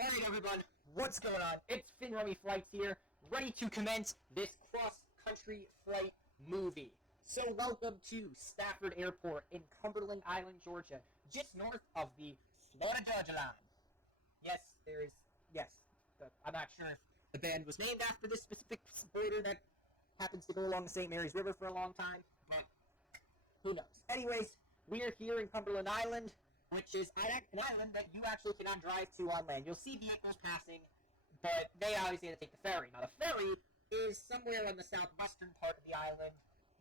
Alright everyone, what's going on? It's FinRummy Flights here, ready to commence this cross-country flight movie. So welcome to Stafford Airport in Cumberland Island, Georgia, just north of the Florida-Georgia line. Yes, I'm not sure if the band was named after this specific border that happens to go along the St. Mary's River for a long time, but who knows. Anyways, we are here in Cumberland Island, which is an island that you actually cannot drive to on land. You'll see vehicles passing, but they obviously have to take the ferry. Now, the ferry is somewhere on the southwestern part of the island.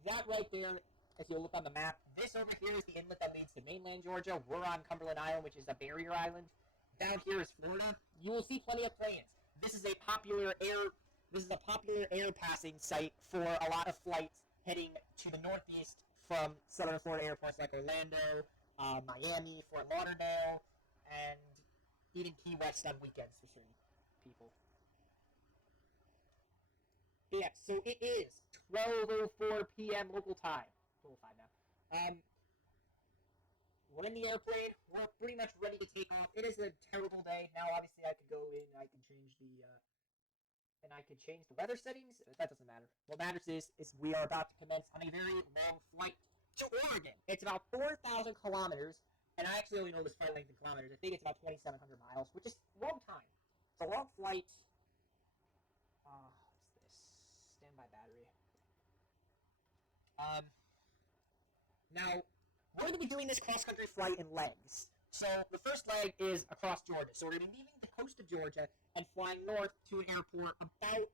That right there, if you look on the map, this over here is the inlet that leads to mainland Georgia. We're on Cumberland Island, which is a barrier island. Down here is Florida. You will see plenty of planes. This is a popular air passing site for a lot of flights heading to the northeast from southern Florida airports like Orlando, Miami, Fort Lauderdale, and even Key West on weekends for certain people. But yeah, so it is 12:04 p.m. local time. 12:05 now. We're in the airplane. We're pretty much ready to take off. It is a terrible day. Now, obviously, I could go in. I can change the weather settings. That doesn't matter. What matters is we are about to commence on a very long flight to Oregon. It's about 4,000 kilometers, and I actually only know this flight length in kilometers. I think it's about 2,700 miles, which is a long time. It's a long flight. What's this? Standby battery. Now, we're going to be doing this cross-country flight in legs. So, the first leg is across Georgia. So, we're going to be leaving the coast of Georgia and flying north to an airport about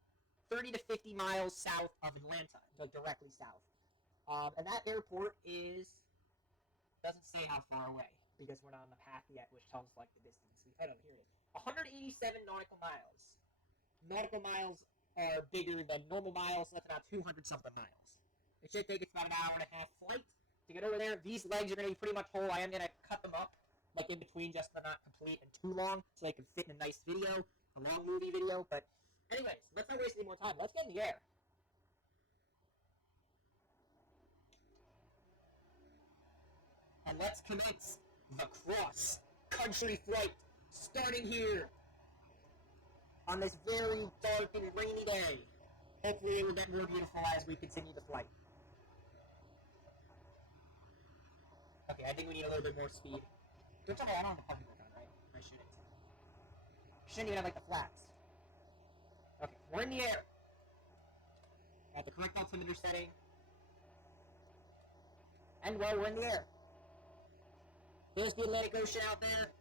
30 to 50 miles south of Atlanta, like directly south. And that airport doesn't say how far away, because we're not on the path yet, which tells us, like, the distance. Here it is. 187 nautical miles. Nautical miles are bigger than normal miles, so that's about 200-something miles. It should take us about an hour and a half flight to get over there. These legs are going to be pretty much whole. I am going to cut them up, like, in between, just so they're not complete and too long, so they can fit in a nice video, a long movie video. But anyways, let's not waste any more time. Let's get in the air. And let's commence the cross-country flight, starting here on this very dark and rainy day. Hopefully it will get more beautiful as we continue the flight. Okay, I think we need a little bit more speed. Don't tell me I don't have the puppy hook on, right? I shouldn't. Shouldn't even have, like, the flats. Okay, we're in the air. Got the correct altimeter setting. And, well, we're in the air. There's the Atlantic Ocean out there.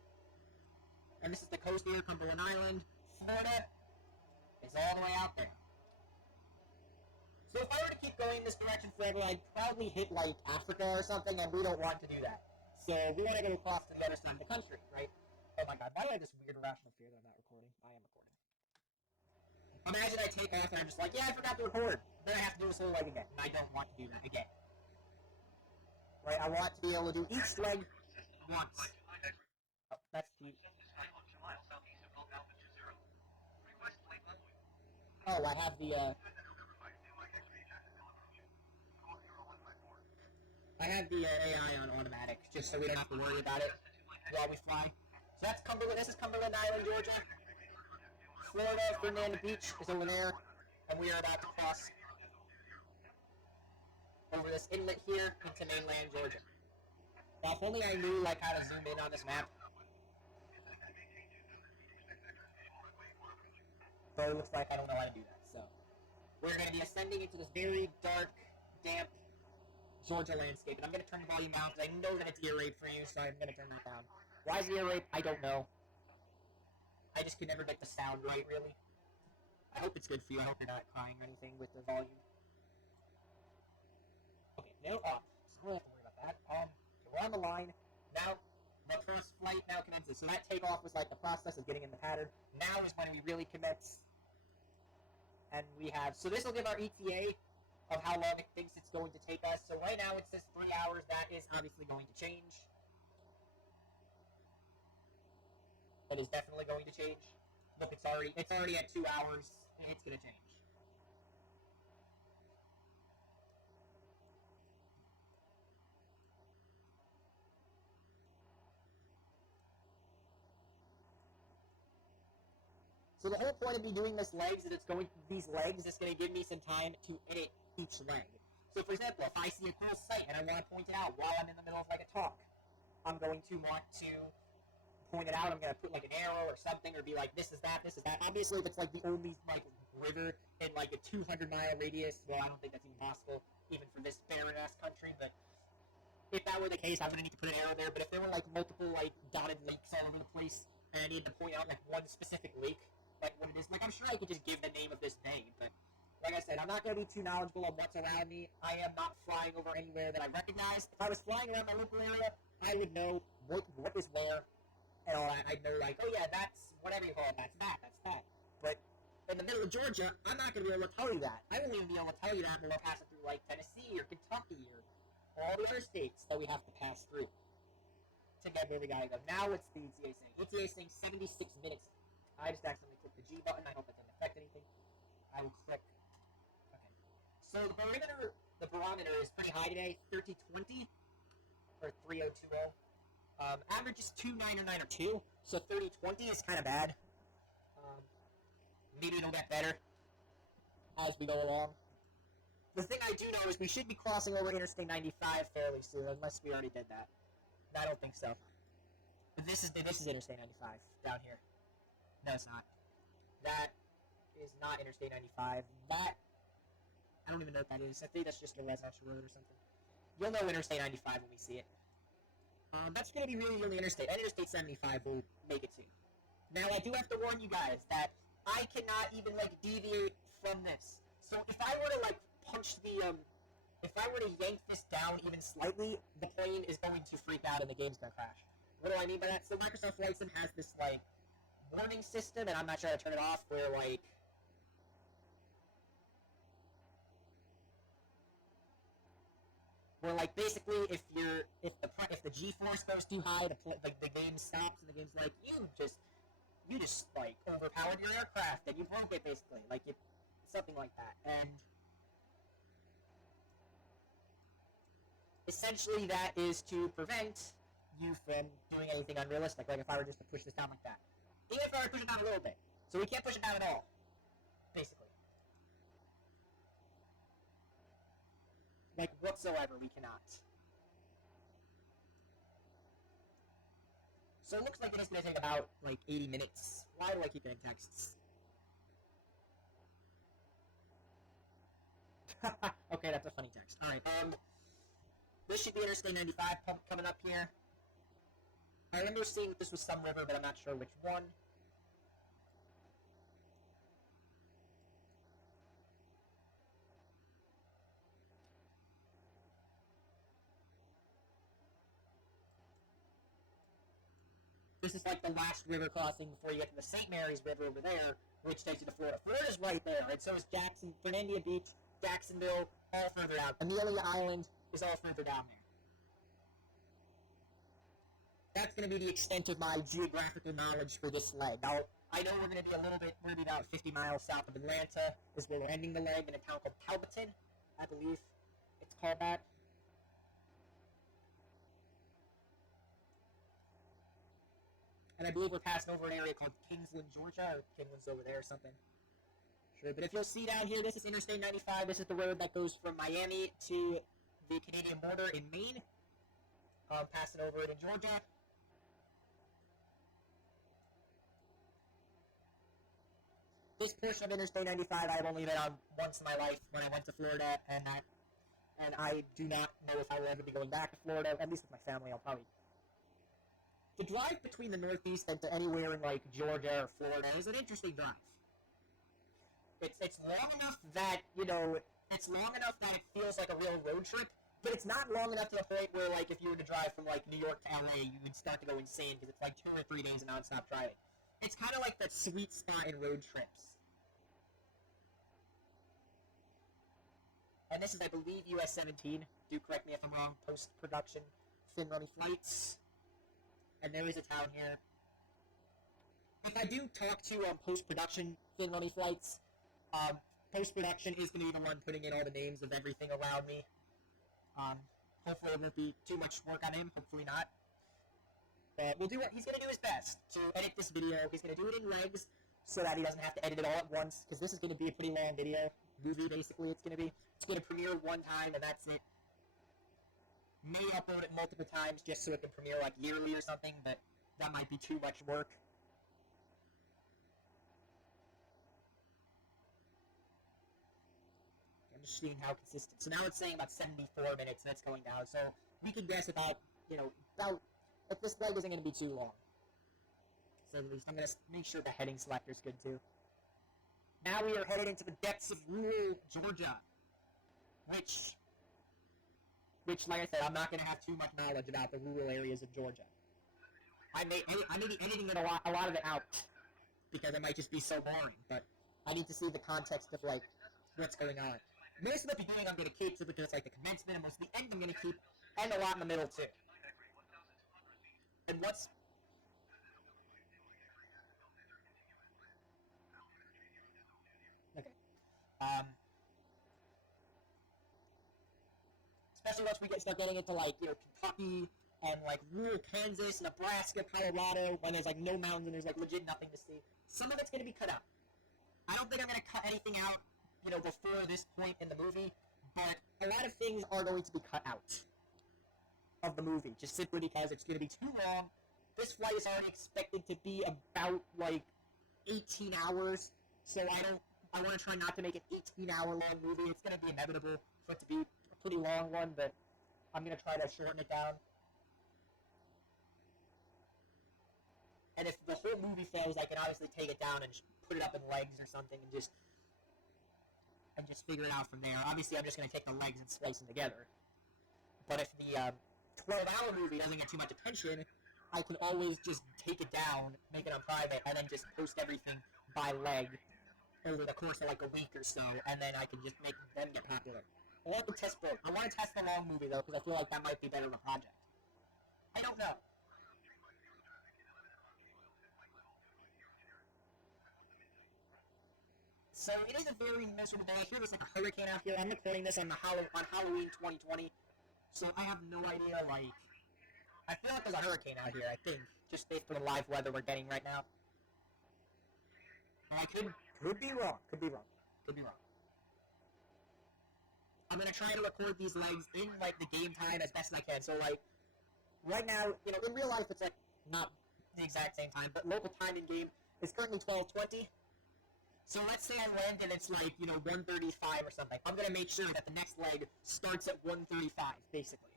And this is the coast here, Cumberland Island. Florida is all the way out there. So if I were to keep going this direction forever, I'd probably hit, like, Africa or something, and we don't want to do that. So we want to go across to the other side of the country, right? Oh my god, why do I have this weird irrational fear that I'm not recording? I am recording. Imagine I take off and I'm just like, yeah, I forgot to record. Then I have to do this whole leg again, and I don't want to do that again. Right, I want to be able to do each leg once. Oh, that's the... Oh, I have the, AI on automatic, just so we don't have to worry about it while we fly. So that's Cumberland. This is Cumberland Island, Georgia. Florida, Fernandina Beach is over there, and we are about to cross over this inlet here into mainland Georgia. Now, if only I knew, like, how to zoom in on this map. But it looks like I don't know how to do that, so. We're going to be ascending into this very dark, damp Georgia landscape, and I'm going to turn the volume down, because I know that it's ear rape for you, so I'm going to turn that down. Why is it ear rape? I don't know. I just could never get the sound right, really. I hope it's good for you. I hope you're not crying or anything with the volume. Okay, now off. So we don't have to worry about that. So we're on the line. Now, the first flight now commences. So that takeoff was like the process of getting in the pattern. Now is when we really commence. And we have... So this will give our ETA of how long it thinks it's going to take us. So right now it says 3 hours. That is obviously going to change. That is definitely going to change. Look, it's already at 2 hours. It's going to change. So the whole point of me doing these legs is going to give me some time to edit each leg. So for example, if I see a cool site and I want to point it out while I'm in the middle of like a talk, I'm going to want to point it out. I'm going to put like an arrow or something, or be like, this is that, this is that. Obviously, if it's like the only like river in like a 200-mile radius, well, I don't think that's even possible, even for this barren-ass country, but if that were the case, I wouldn't need to put an arrow there. But if there were like multiple like dotted lakes all over the place, and I needed to point out like one specific lake, like what it is, like I'm sure I could just give the name of this bay, but like I said, I'm not going to be too knowledgeable on what's around me. I am not flying over anywhere that I recognize. If I was flying around my local area, I would know what is where and all that. I'd know like, oh yeah, that's whatever you call it, that's that. But in the middle of Georgia, I'm not going to be able to tell you that. I won't even be able to tell you that when we're passing through like Tennessee or Kentucky or all the other states that we have to pass through to get where we gotta go. Now it's the ETA saying. ETA saying 76 minutes. I just accidentally clicked the G button. I hope that didn't affect anything. I will click. Okay. So the barometer is pretty high today, 3020 or 3020. Average is 299 or 2, so 3020 is kind of bad. Maybe it'll get better as we go along. The thing I do know is we should be crossing over Interstate 95 fairly soon, unless we already did that. I don't think so. But this is Interstate 95 down here. No, it's not. That is not Interstate 95. That, I don't even know what that is. I think that's just a residential road or something. You'll know Interstate 95 when we see it. That's going to be really, really interstate. And Interstate 75 will make it too. Now, I do have to warn you guys that I cannot even, like, deviate from this. So if I were to, like, punch the, if I were to yank this down even slightly, the plane is going to freak out and the game's going to crash. What do I mean by that? So Microsoft Flight Sim has this, like, warning system, and I'm not sure how to turn it off, where, like, basically if the G-force goes too high, the game stops and the game's like, you just like overpowered your aircraft and you broke it, basically, like something like that. And essentially that is to prevent you from doing anything unrealistic. Like if I were just to push this down like that, even if I were to push it down a little bit, so we can't push it down at all, basically. Like, whatsoever, we cannot. So it looks like it is going to take about, like, 80 minutes. Why do I keep getting texts? Okay, that's a funny text. Alright, this should be Interstate 95 coming up here. I remember seeing that this was some river, but I'm not sure which one. This is like the last river crossing before you get to the St. Mary's River over there, which takes you to Florida. Florida's right there, and so is Fernandina Beach, Jacksonville, all further out. Amelia Island is all further down there. That's going to be the extent of my geographical knowledge for this leg. Now, I know we're going to be about 50 miles south of Atlanta, is where we're ending the leg, in a town called Talbotton, I believe it's called that. And I believe we're passing over an area called Kingsland, Georgia, or Kingsland's over there or something. Sure, but if you'll see down here, this is Interstate 95. This is the road that goes from Miami to the Canadian border in Maine. Passing over it in Georgia. This portion of Interstate 95 I've only been on once in my life when I went to Florida, and I do not know if I will ever be going back to Florida, at least with my family. I'll probably... The drive between the Northeast and to anywhere in, like, Georgia or Florida is an interesting drive. It's long enough that, it's long enough that it feels like a real road trip, but it's not long enough to the point where, like, if you were to drive from, like, New York to LA, you would start to go insane because it's, like, 2 or 3 days of non-stop driving. It's kind of like that sweet spot in road trips. And this is, I believe, US 17. Do correct me if I'm wrong. Post-production, fin-runny flights. And there is a town here. If I do talk to post-production fin-runny flights, post-production is going to be the one putting in all the names of everything around me. Hopefully it won't be too much work on him. Hopefully not. But we'll do what he's going to do his best to edit this video. He's going to do it in legs. so that he doesn't have to edit it all at once, because this is going to be a pretty long movie, basically, it's going to premiere one time, and that's it. May upload it multiple times just so it can premiere, like, yearly or something, but that might be too much work. I'm just seeing how consistent. So now it's saying about 74 minutes, and it's going down, so we can guess about, if this leg isn't going to be too long. So at least I'm going to make sure the heading selector is good, too. Now we are headed into the depths of rural Georgia, which, like I said, I'm not going to have too much knowledge about the rural areas of Georgia. I may be editing it a lot of it out, because it might just be so boring, but I need to see the context of, like, what's going on. Most of the beginning I'm going to keep, because it's like the commencement, and most of the end I'm going to keep, and a lot in the middle, too. And what's... Okay. Especially once we start getting into, like, Kentucky, and, like, rural Kansas, Nebraska, Colorado, when there's, like, no mountains and there's, like, legit nothing to see. Some of it's going to be cut out. I don't think I'm going to cut anything out, before this point in the movie, but a lot of things are going to be cut out of the movie, just simply because it's going to be too long. This flight is already expected to be about, like, 18 hours, so I want to try not to make an 18-hour-long movie. It's going to be inevitable for it to be a pretty long one, but I'm going to try to shorten it down. And if the whole movie fails, I can obviously take it down and put it up in legs or something and just figure it out from there. Obviously, I'm just going to take the legs and splice them together. But if the 12-hour movie doesn't get too much attention, I can always just take it down, make it on private, and then just post everything by leg over the course of like a week or so, and then I can just make them get popular. I want to test both. I want to test the long movie, though, because I feel like that might be better of a project. I don't know. So it is a very miserable day. I hear there's like a hurricane out here. I'm recording this on Halloween 2020, so I have no idea, like... I feel like there's a hurricane out here, I think, just based on the live weather we're getting right now. And I could be wrong. I'm going to try to record these legs in, like, the game time as best as I can. So, like, right now, in real life, it's, like, not the exact same time, but local time in game is currently 12:20. So let's say I land and it's, like, 1:35 or something. I'm going to make sure that the next leg starts at 1:35, basically.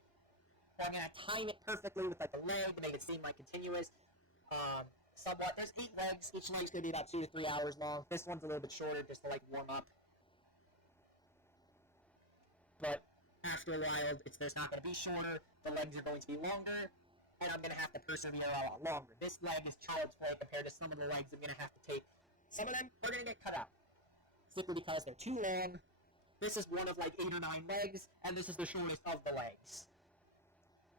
I'm going to time it perfectly with, like, the leg to make it seem, like, continuous. Somewhat. There's 8 legs. Each leg's going to be about 2 to 3 hours long. This one's a little bit shorter just to, like, warm up. But after a while, there's not going to be shorter. The legs are going to be longer. And I'm going to have to persevere a lot longer. This leg is child's play compared to some of the legs I'm going to have to take. Some of them are going to get cut out. Simply because they're too long. This is one of, like, 8 or 9 legs. And this is the shortest of the legs.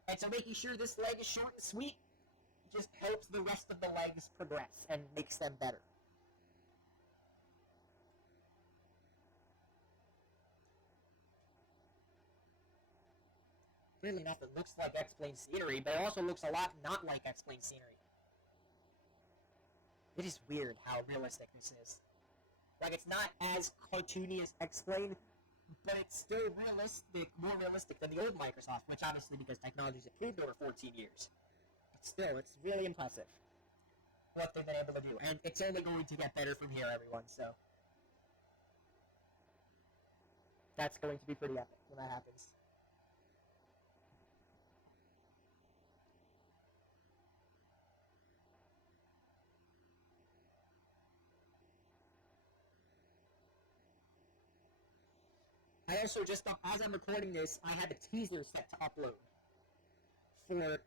And so making sure this leg is short and sweet just helps the rest of the legs progress and makes them better. Really enough, it looks like X-Plane scenery, but it also looks a lot not like X-Plane scenery. It is weird how realistic this is. Like, it's not as cartoony as X-Plane, but it's still more realistic than the old Microsoft, which obviously because technology's improved over 14 years. But still, it's really impressive what they've been able to do, and it's only going to get better from here, everyone, so... That's going to be pretty epic when that happens. I also just, as I'm recording this, I have a teaser set to upload for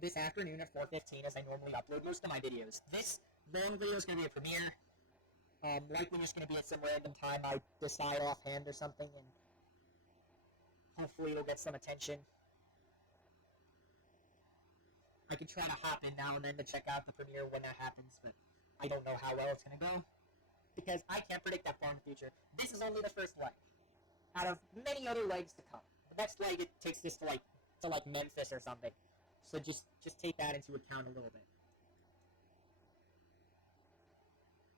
this afternoon at 4:15, as I normally upload most of my videos. This long video is going to be a premiere. Likely just going to be at some random time I decide offhand or something, and hopefully it'll get some attention. I can try to hop in now and then to check out the premiere when that happens, but I don't know how well it's going to go, because I can't predict that far in the future. This is only the first leg out of many other legs to come. The next leg, it takes this to like Memphis or something. So just take that into account a little bit.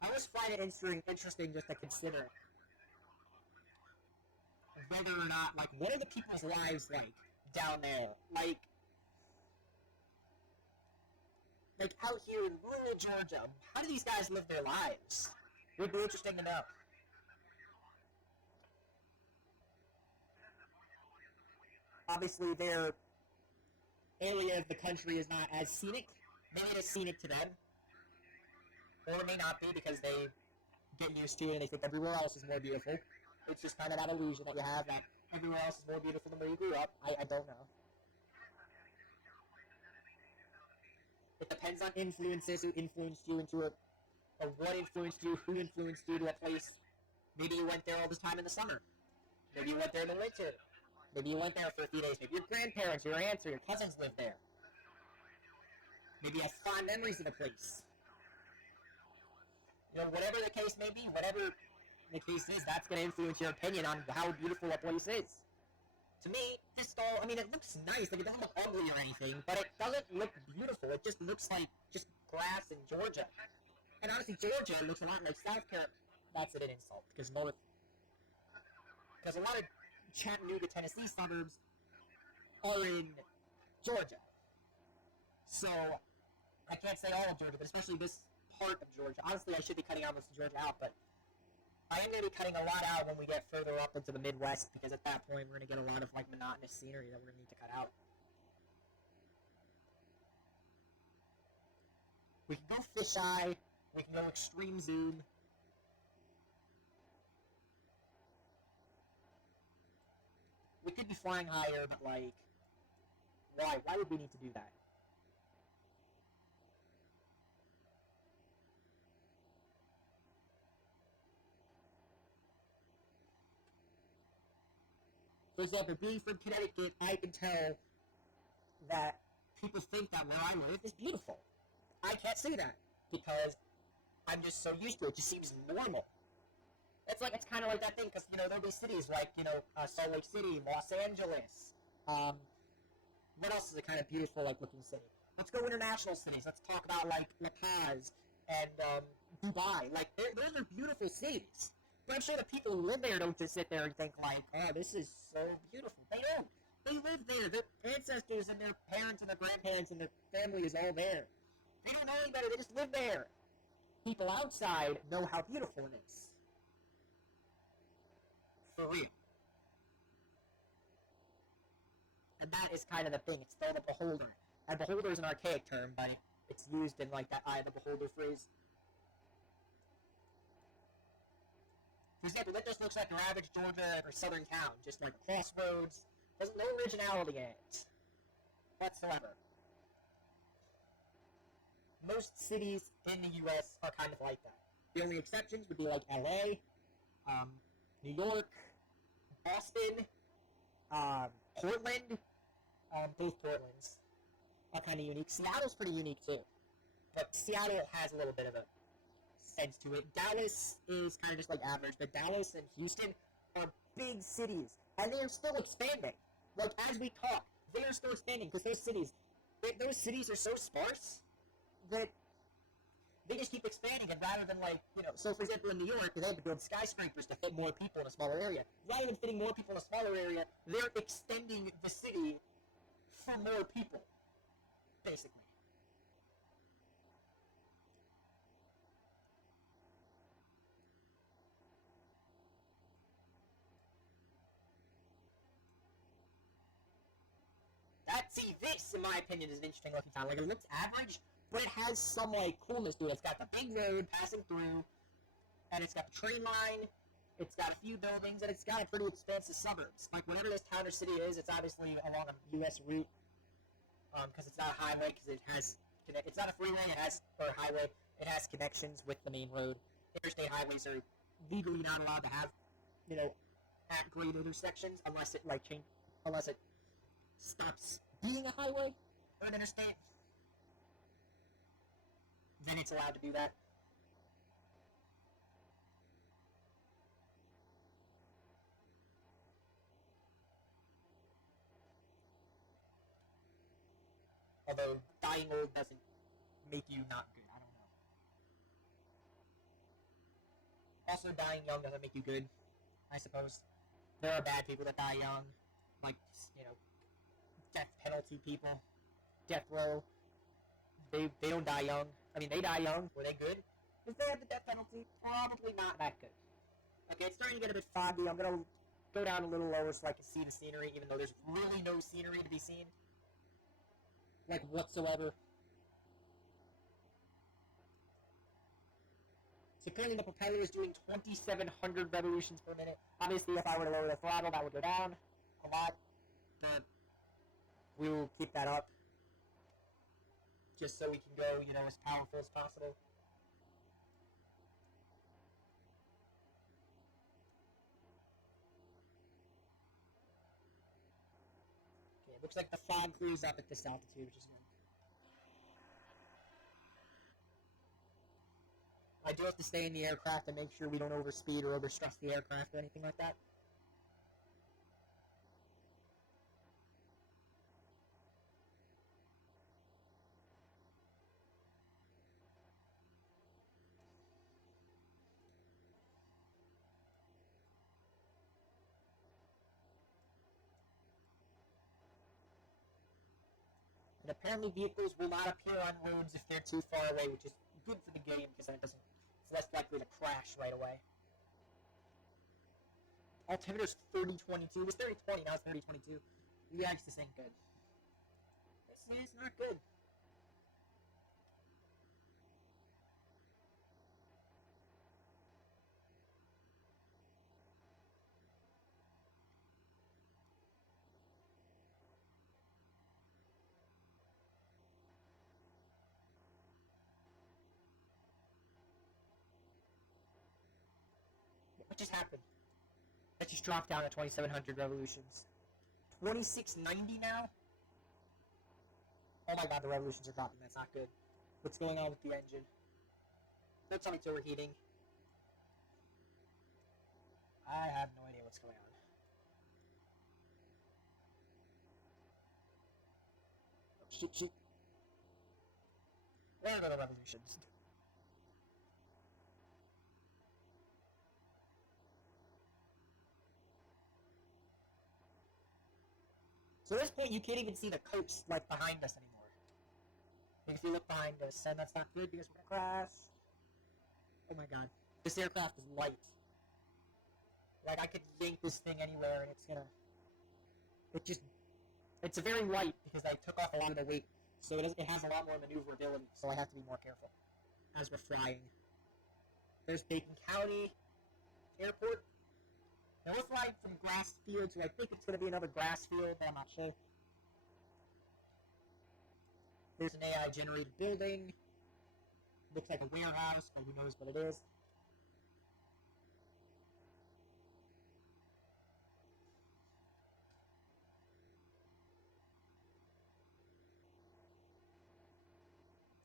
I just find it interesting just to consider whether or not, like, what are the people's lives like down there? Like out here in rural Georgia, how do these guys live their lives? It would be interesting to know. Obviously, their area of the country is not as scenic. Maybe it is scenic to them, or it may not be because they get used to it and they think everywhere else is more beautiful. It's just kind of that illusion that you have that everywhere else is more beautiful than where you grew up. I don't know. It depends on influences, who influenced you into it, or what influenced you, who influenced you to a place. Maybe you went there all the time in the summer. Maybe you went there in the winter. Maybe you went there for a few days. Maybe your grandparents, your aunts, or your cousins lived there. Maybe you have fond memories of the place. You know, whatever the case may be, whatever the case is, that's going to influence your opinion on how beautiful a place is. To me, this stall, I mean, it looks nice. Like, it doesn't look ugly or anything, but it doesn't look beautiful. It just looks like just grass in Georgia. And honestly, Georgia looks a lot like South Carolina. That's an insult, because a lot of Chattanooga, Tennessee suburbs are in Georgia. So, I can't say all of Georgia, but especially this part of Georgia. Honestly, I should be cutting all most of Georgia out, but I am going to be cutting a lot out when we get further up into the Midwest, because at that point we're going to get a lot of like monotonous scenery that we're going to need to cut out. We can go fisheye, we can go extreme zoom. We could be flying higher, but like, why? Why would we need to do that? For example, being from Connecticut, I can tell that people think that where I live is beautiful. I can't say that because I'm just so used to it. It just seems normal. It's kind of like that thing because there'll be cities like Salt Lake City, Los Angeles. What else is a kind of beautiful like looking city? Let's go international cities. Let's talk about like La Paz and Dubai. Like those are beautiful cities. But I'm sure the people who live there don't just sit there and think like, oh, this is so beautiful. They don't. They live there. Their ancestors and their parents and their grandparents and their family is all there. They don't know any better. They just live there. People outside know how beautiful it is. For real. And that is kind of the thing. It's still the beholder. And beholder is an archaic term, but it's used in like that eye of the beholder phrase. For example, that just looks like your average Georgia or southern town, just like crossroads. There's no originality in it whatsoever. Most cities in the U.S. are kind of like that. The only exceptions would be like L.A., New York, Boston, Portland. Both Portlands are kind of unique. Seattle's pretty unique too, but Seattle has a little bit of a sense to it. Dallas is kind of just like average, but Dallas and Houston are big cities, and they are still expanding. Like, as we talk, they are still expanding, because those cities are so sparse that they just keep expanding, and rather than so for example in New York, they had to build skyscrapers to fit more people in a smaller area. Rather than fitting more people in a smaller area, they're extending the city for more people, basically. See, this, in my opinion, is an interesting looking town. Like, it looks average, but it has some, like, coolness to it. It's got the big road passing through, and it's got the train line, it's got a few buildings, and it's got a pretty expansive suburbs. Like, whatever this town or city is, it's obviously along a U.S. route, because it's not a highway, because it's not a freeway, or a highway, it has connections with the main road. Interstate highways are legally not allowed to have, at-grade intersections, unless it stops being a highway or an interstate, then it's allowed to do that. Although dying old doesn't make you not good. I don't know. Also, dying young doesn't make you good, I suppose. There are bad people that die young, like, death penalty people, death row. They don't die young. I mean, they die young. Were they good? If they had the death penalty, probably not that good. Okay, it's starting to get a bit foggy. I'm gonna go down a little lower so I can see the scenery, even though there's really no scenery to be seen, like whatsoever. So currently the propeller is doing 2,700 revolutions per minute. Obviously, if I were to lower the throttle, that would go down a lot, but we will keep that up just so we can go, as powerful as possible. Okay, it looks like the fog clears up at this altitude, which is good. I do have to stay in the aircraft and make sure we don't overspeed or overstress the aircraft or anything like that. And apparently vehicles will not appear on roads if they're too far away, which is good for the game because then it's less likely to crash right away. Altimeter's 3022. It was 3020, now it's 3022. Yeah, this ain't good. This is not good. What just happened? That just dropped down to 2,700 revolutions. 2,690 now? Oh my god, the revolutions are dropping. That's not good. What's going on with the engine? Don't tell me it's overheating. I have no idea what's going on. Oh, shit. Where are the revolutions? So at this point, you can't even see the coast, like, behind us anymore. Like, if you look behind us, and that's not good because we're gonna crash. Oh my god. This aircraft is light. Like, I could yank this thing anywhere, and it's gonna... It's very light because I took off a lot of the weight, so it has a lot more maneuverability, so I have to be more careful as we're flying. There's Bacon County Airport. Now we're flying from grass field, so I think it's going to be another grass field, but I'm not sure. There's an AI-generated building. Looks like a warehouse, but who knows what it is.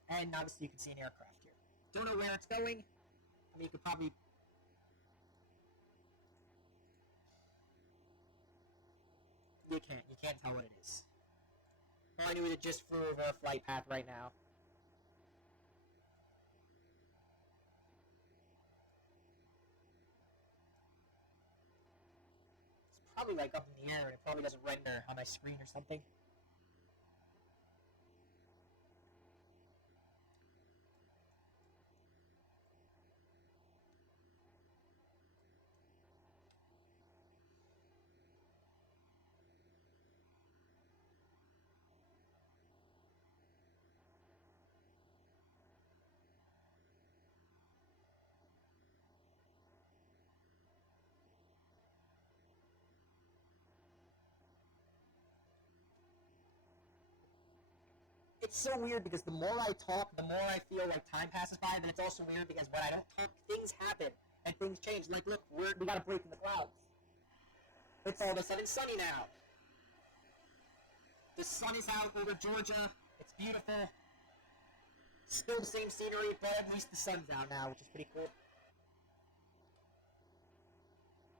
And obviously you can see an aircraft here. Don't know where it's going. I mean, you could probably... You can't tell what it is. All I knew is it just flew over a flight path right now. It's probably like up in the air and it probably doesn't render on my screen or something. It's so weird because the more I talk, the more I feel like time passes by, but it's also weird because when I don't talk, things happen and things change. Like, look, we got a break in the clouds. It's all of a sudden sunny now. The sun is out over Georgia. It's beautiful. Still the same scenery, but at least the sun's out now, which is pretty cool.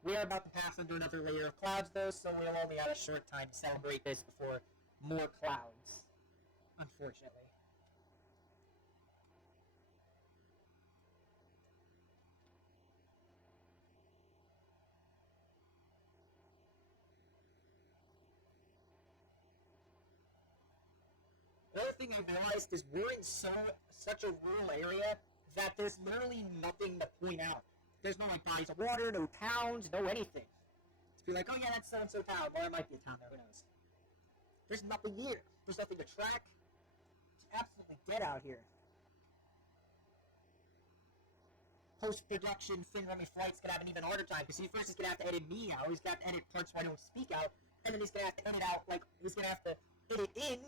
We are about to pass under another layer of clouds, though, so we'll only have a short time to celebrate this before more clouds, unfortunately. other thing I realized is we're in such a rural area that there's literally nothing to point out. There's no like bodies of water, no towns, no anything. To be like, oh yeah, that's so-and-so town. Well, there might be a town there, who knows? There's nothing here. There's nothing to track. It's absolutely dead out here. Post-production Finrummy Flight's gonna have an even harder time, because first he's gonna have to edit me out, he's gonna have to edit parts where I don't speak out, and then he's gonna have to edit out, like, he's gonna have to edit in,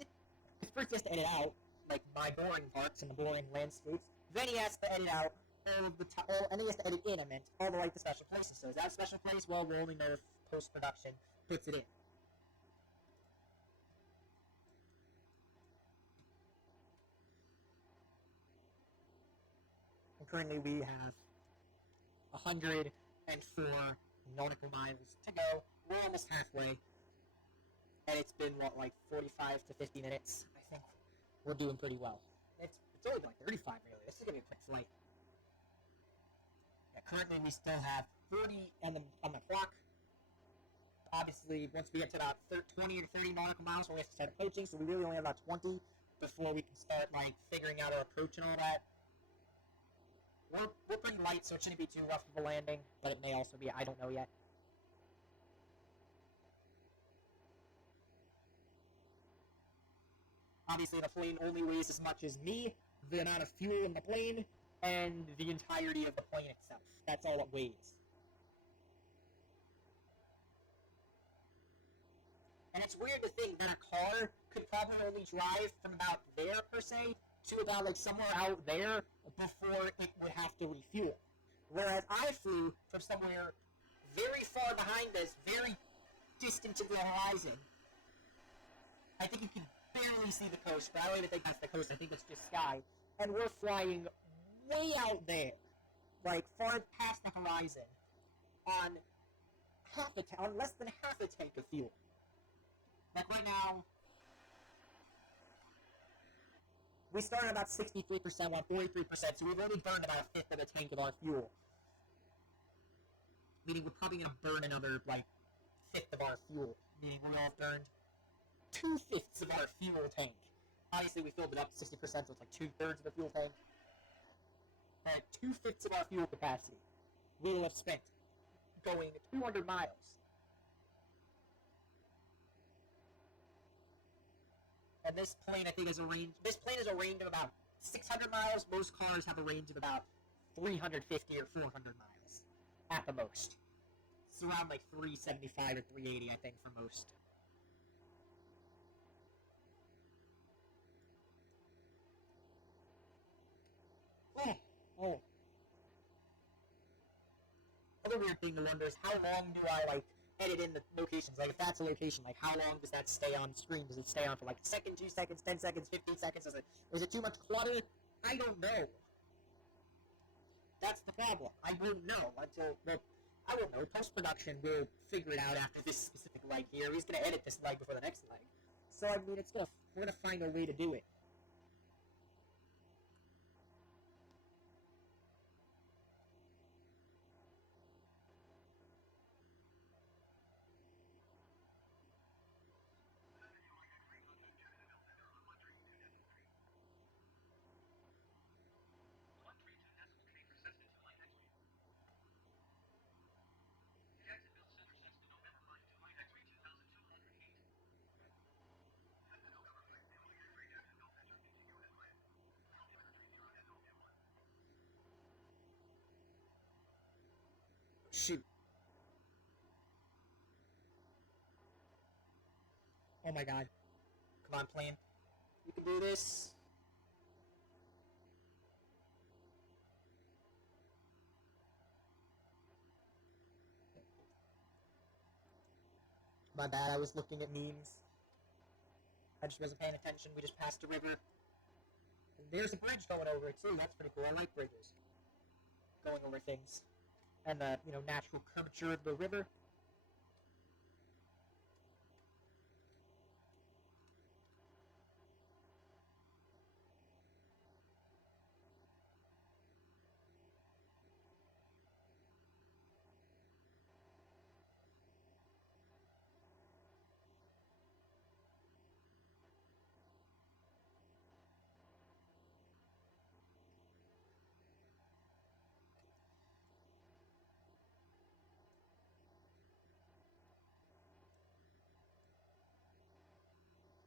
because first he has to edit out, like, my boring parts and the boring landscapes, then he has to edit out all of the and then he has to edit in, all the, like, the special places. So is that a special place? Well, we'll only know if post-production puts it in. And currently we have 104 nautical miles to go. We're almost halfway. And it's been, what, like 45 to 50 minutes? I think we're doing pretty well. It's only been like 35, really. This is going to be a quick flight. Yeah, currently we still have 30 on the clock. Obviously, once we get to about 20 or 30 nautical miles, we have to start approaching, so we really only have about 20 before we can start, like, figuring out our approach and all that. We're pretty light, so it shouldn't be too rough of a landing, but it may also be, I don't know yet. Obviously, the plane only weighs as much as me, the amount of fuel in the plane, and the entirety of the plane itself. That's all it weighs. And it's weird to think that a car could probably only drive from about there, per se, to about, like, somewhere out there before it would have to refuel. Whereas I flew from somewhere very far behind us, very distant to the horizon. I think you can barely see the coast, but I don't even think that's the coast. I think it's just sky. And we're flying way out there, like, far past the horizon, on less than half a tank of fuel. Like, right now, we started about 63%, we're at 43%, so we've only burned about a fifth of a tank of our fuel. Meaning we're probably going to burn another, like, fifth of our fuel. Meaning we'll have burned 2/5 of our fuel tank. Obviously, we filled it up 60%, so it's like 2/3 of the fuel tank. At 2/5 of our fuel capacity, we will have spent going 200 miles. And this plane, I think, has a range. This plane has a range of about 600 miles. Most cars have a range of about 350 or 400 miles at the most. It's around like 375 or 380, I think, for most. Oh. Other weird thing to wonder is how long do I, like, edit in the locations? Like, if that's a location, like, how long does that stay on screen? Does it stay on for, like, a second, 2 seconds, 10 seconds, 15 seconds? Is it too much clutter? I don't know. That's the problem. I won't know until, well, I won't know. Post-production will figure it out after this specific leg here. He's going to edit this leg before the next leg. So, I mean, we're going to find a way to do it. Shoot. Oh my god. Come on, plane. You can do this. My bad, I was looking at memes. I just wasn't paying attention. We just passed a river. And there's a bridge going over it, too. That's pretty cool. I like bridges. Going over things. And the, natural curvature of the river.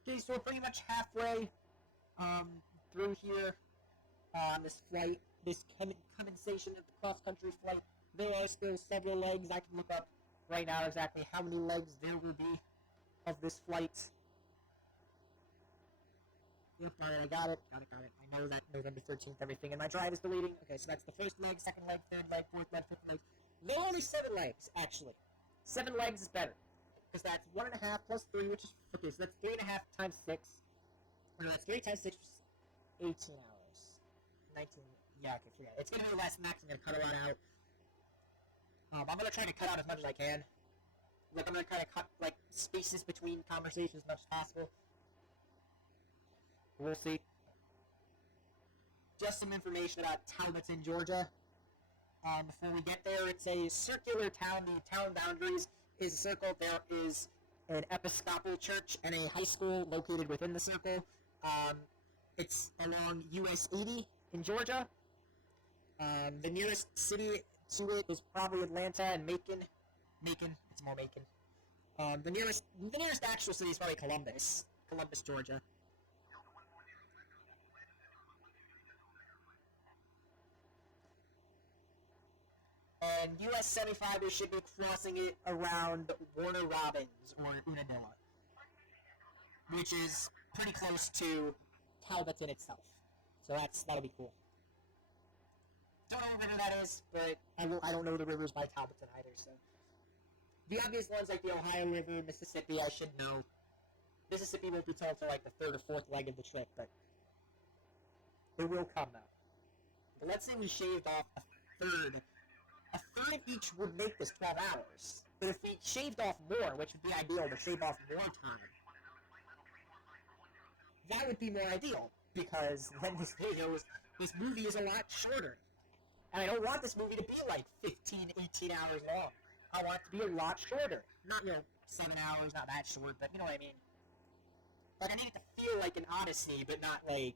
Okay, so we're pretty much halfway through here on this flight, this commensation of the cross-country flight. There are still several legs. I can look up right now exactly how many legs there will be of this flight. Yep, alright, I got it. Got it. I know that November 13th, everything in my drive is deleting. Okay, so that's the first leg, second leg, third leg, fourth leg, fifth leg. There are only 7 legs, actually. 7 legs is better. Because that's 1.5 plus 3, which is... Okay, so that's 3.5 times 6. No, that's 3 times 6, 18 hours. 19... Yeah, okay, forget it. It's going to be less max. I'm going to cut a lot out. I'm going to try to cut out as much as I can. Like, I'm going to try to cut, like, spaces between conversations as much as possible. We'll see. Just some information about Talbotton, Georgia. Before we get there, it's a circular town. The town boundaries is a circle. There is an Episcopal church and a high school located within the circle. It's along US 80 in Georgia. The nearest city to it is probably Atlanta and Macon. It's more Macon. The nearest actual city is probably Columbus, Georgia. And US 75 should be crossing it around Warner Robins or Unadilla, which is pretty close to Talbotton itself. So that'll be cool. Don't know what river that is, but I don't know the rivers by Talbotton either. So the obvious ones like the Ohio River, Mississippi, I should know. Mississippi won't be told until like the 3rd or 4th leg of the trip, but it will come now. But let's say we shaved off a third. A third of each would make this 12 hours. But if we shaved off more, which would be ideal to shave off more time, that would be more ideal. Because then this movie is a lot shorter. And I don't want this movie to be like 15, 18 hours long. I want it to be a lot shorter. Not, 7 hours, not that short, but you know what I mean. Like, I need it to feel like an odyssey, but not like...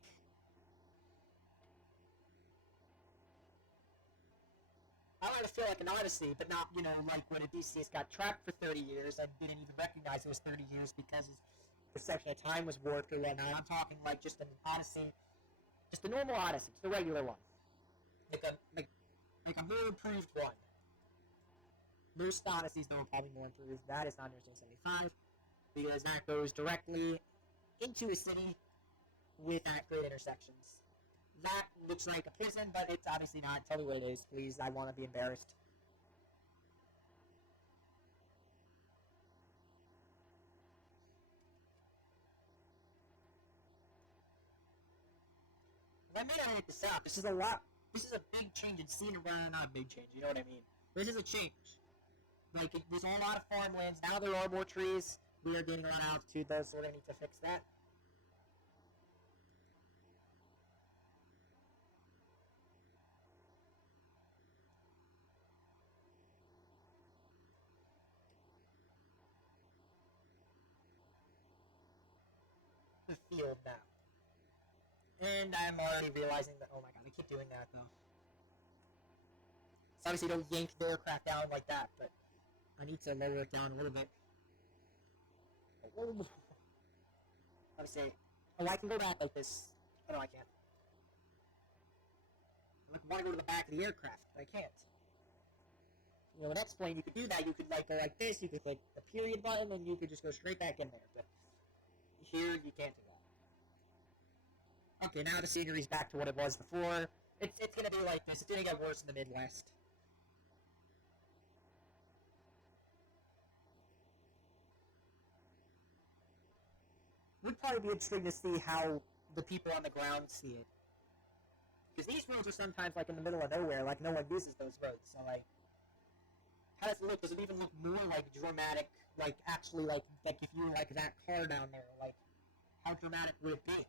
I want it to feel like an odyssey, but not, like when Odysseus got trapped for 30 years and didn't even recognize it was 30 years because his perception of time was warped or whatnot. I'm talking like just an odyssey, just a normal odyssey, just a regular one. Like a more improved one. Most odysseys, though, are probably more improved. That is not Interstate 75, because that goes directly into a city with great intersections. That looks like a prison, but it's obviously not. Tell me what it is, please. I want to be embarrassed. I may not edit this out. This is a lot. This is a big change in scenery. Well, not a big change. You know what I mean? This is a change. Like, there's a lot of farmlands. Now there are more trees. We are gaining a lot of altitude, though, so we're going to need to fix that. The field now. And I'm already realizing that, oh my god, I keep doing that, though. So obviously don't yank the aircraft down like that, but I need to lower it down a little bit. Let me see. Oh, I can go back like this. Oh, no, I can't. I want to go to the back of the aircraft, but I can't. At X-Plane, you could do that. You could, go like this. You could click the period button, and you could just go straight back in there. But here, you can't do that. Okay, now the scenery's back to what it was before. It's gonna be like this. It's gonna get worse in the Midwest. Would probably be interesting to see how the people on the ground see it. Because these roads are sometimes, in the middle of nowhere, no one uses those roads, so, how does it look? Does it even look more, dramatic, actually, if you were, that car down there, how dramatic would it be?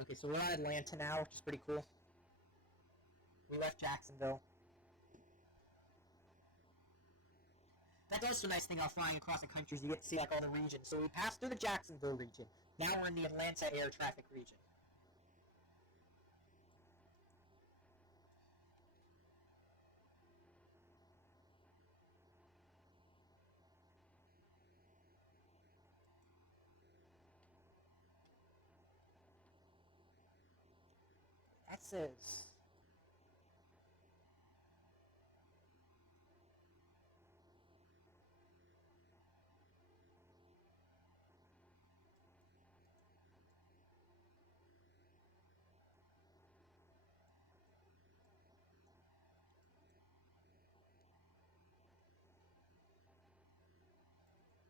Okay, so we're at Atlanta now, which is pretty cool. We left Jacksonville. That's also a nice thing about flying across the country is you get to see, all the regions. So we passed through the Jacksonville region. Now we're in the Atlanta air traffic region. chances.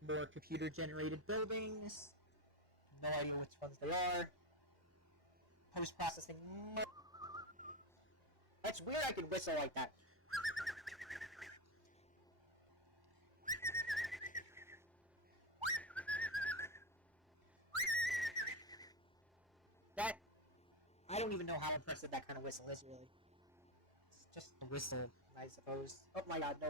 More computer-generated buildings. No idea which ones they are. Post-processing. That's weird I can whistle like that. That, I don't even know how impressive that kind of whistle is, really. It's just a whistle, I suppose. Oh my god, no.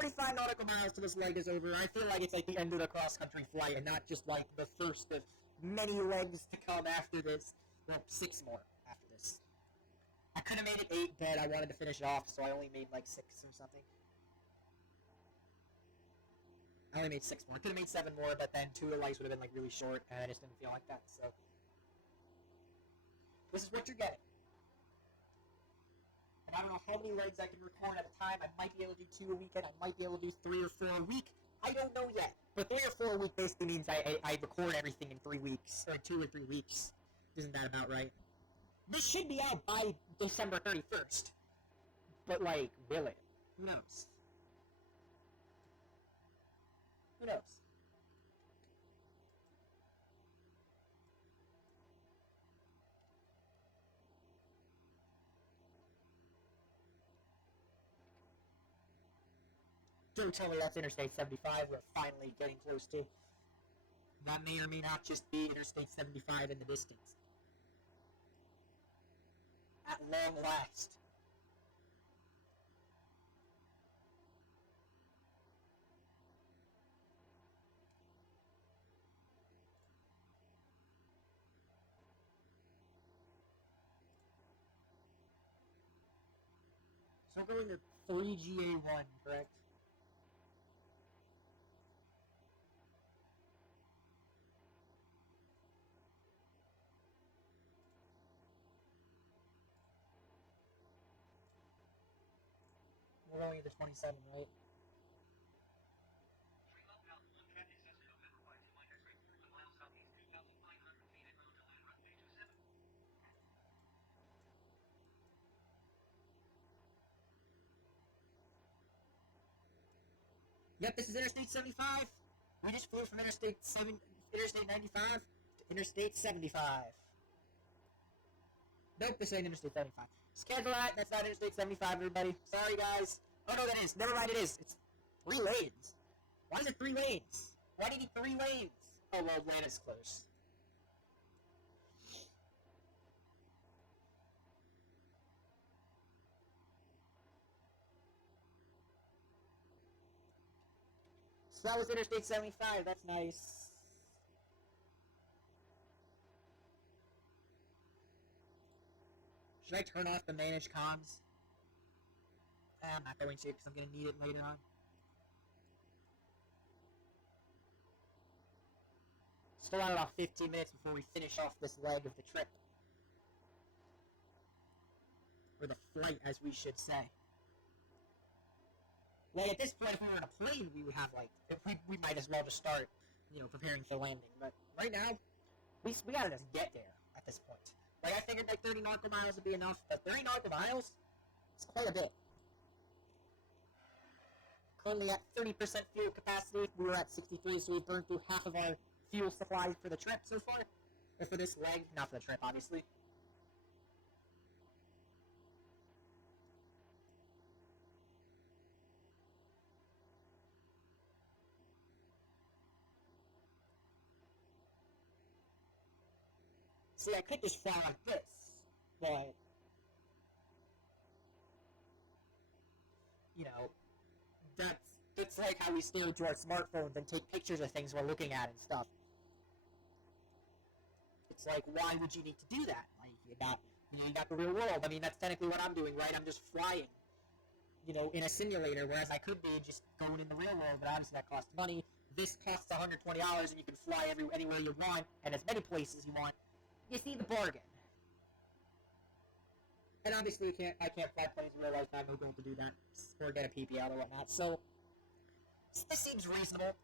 45 nautical miles till this leg is over. I feel like it's like the end of the cross-country flight and not just like the first of many legs to come after this. Well, 6 more after this. I could have made it 8, but I wanted to finish it off, so I only made like 6 or something. I only made 6 more. I could have made 7 more, but then 2 of the legs would have been like really short, and I just didn't feel like that, so. This is what you're getting. And I don't know how many legs I can record at a time. I might be able to do 2 a weekend. I might be able to do 3 or 4 a week. I don't know yet. But 3 or 4 a week basically means I record everything in 3 weeks. Or 2 or 3 weeks. Isn't that about right? This should be out by December 31st. But, like, will it? Who knows? Who knows? Don't tell me that's Interstate 75. We're finally getting close to. That may or may not just be Interstate 75 in the distance. At long last. So we're going to 3GA1, correct? We're going to 27, right? Yep, this is Interstate 75. We just flew from Interstate 95 to Interstate 75. Nope, this ain't Interstate 75. Schedule that. That's not Interstate 75, everybody. Sorry, guys. Oh, no, that is. Never mind, it is. It's 3 lanes. Why is it 3 lanes? Why do you need 3 lanes? Oh, well, Atlanta's close. So that was Interstate 75. That's nice. Should I turn off the managed comms? I'm not going to because I'm going to need it later on. Still got about 15 minutes before we finish off this leg of the trip. Or the flight, as we should say. Like, at this point, if we were in a plane, we would have, like, we might as well just start, preparing for landing. But right now, we gotta just get there at this point. Like, I figured, like, 30 nautical miles would be enough, but 30 nautical miles is quite a bit. Currently at 30% fuel capacity. We were at 63, so we've burned through half of our fuel supply for the trip so far. Or for this leg, not for the trip, obviously. See, I could just fly like this, but, that's like how we stare into our smartphones and take pictures of things we're looking at and stuff. It's like, why would you need to do that? Like, you got the real world. I mean, that's technically what I'm doing, right? I'm just flying, in a simulator, whereas I could be just going in the real world, but obviously that costs money. This costs $120, and you can fly anywhere you want, and as many places you want. You see the bargain. And obviously, I can't fly planes in real life. I have no goal to do that or get a PPL or whatnot. So this seems reasonable.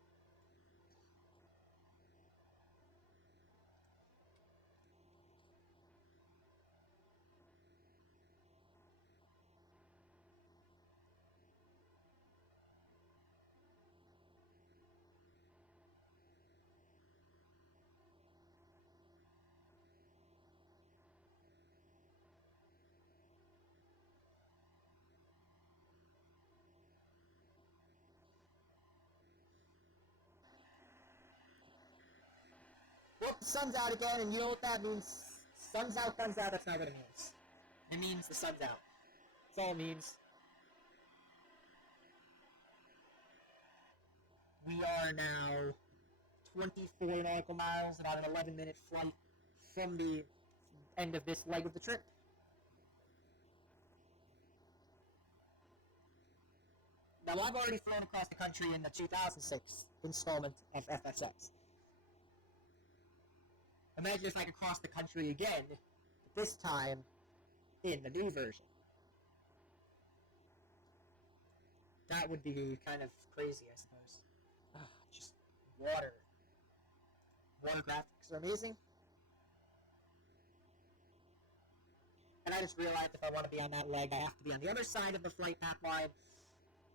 Well, the sun's out again, and you know what that means? Sun's out, guns out. That's not what it means. It means the sun's out. That's all it means. We are now 24 nautical miles, about an 11-minute flight from the end of this leg of the trip. Now, I've already flown across the country in the 2006 installment of FSX. Imagine if I could cross the country again, but this time in the new version. That would be kind of crazy, I suppose. Just water. Water graphics are amazing. And I just realized if I want to be on that leg, I have to be on the other side of the flight path line.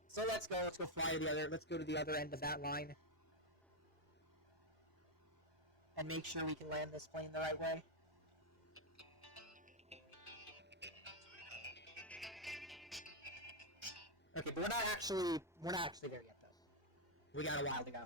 So let's go fly to the other, let's go to the other end of that line. And make sure we can land this plane the right way. Okay, but we're not actually there yet, though. We got a while to go.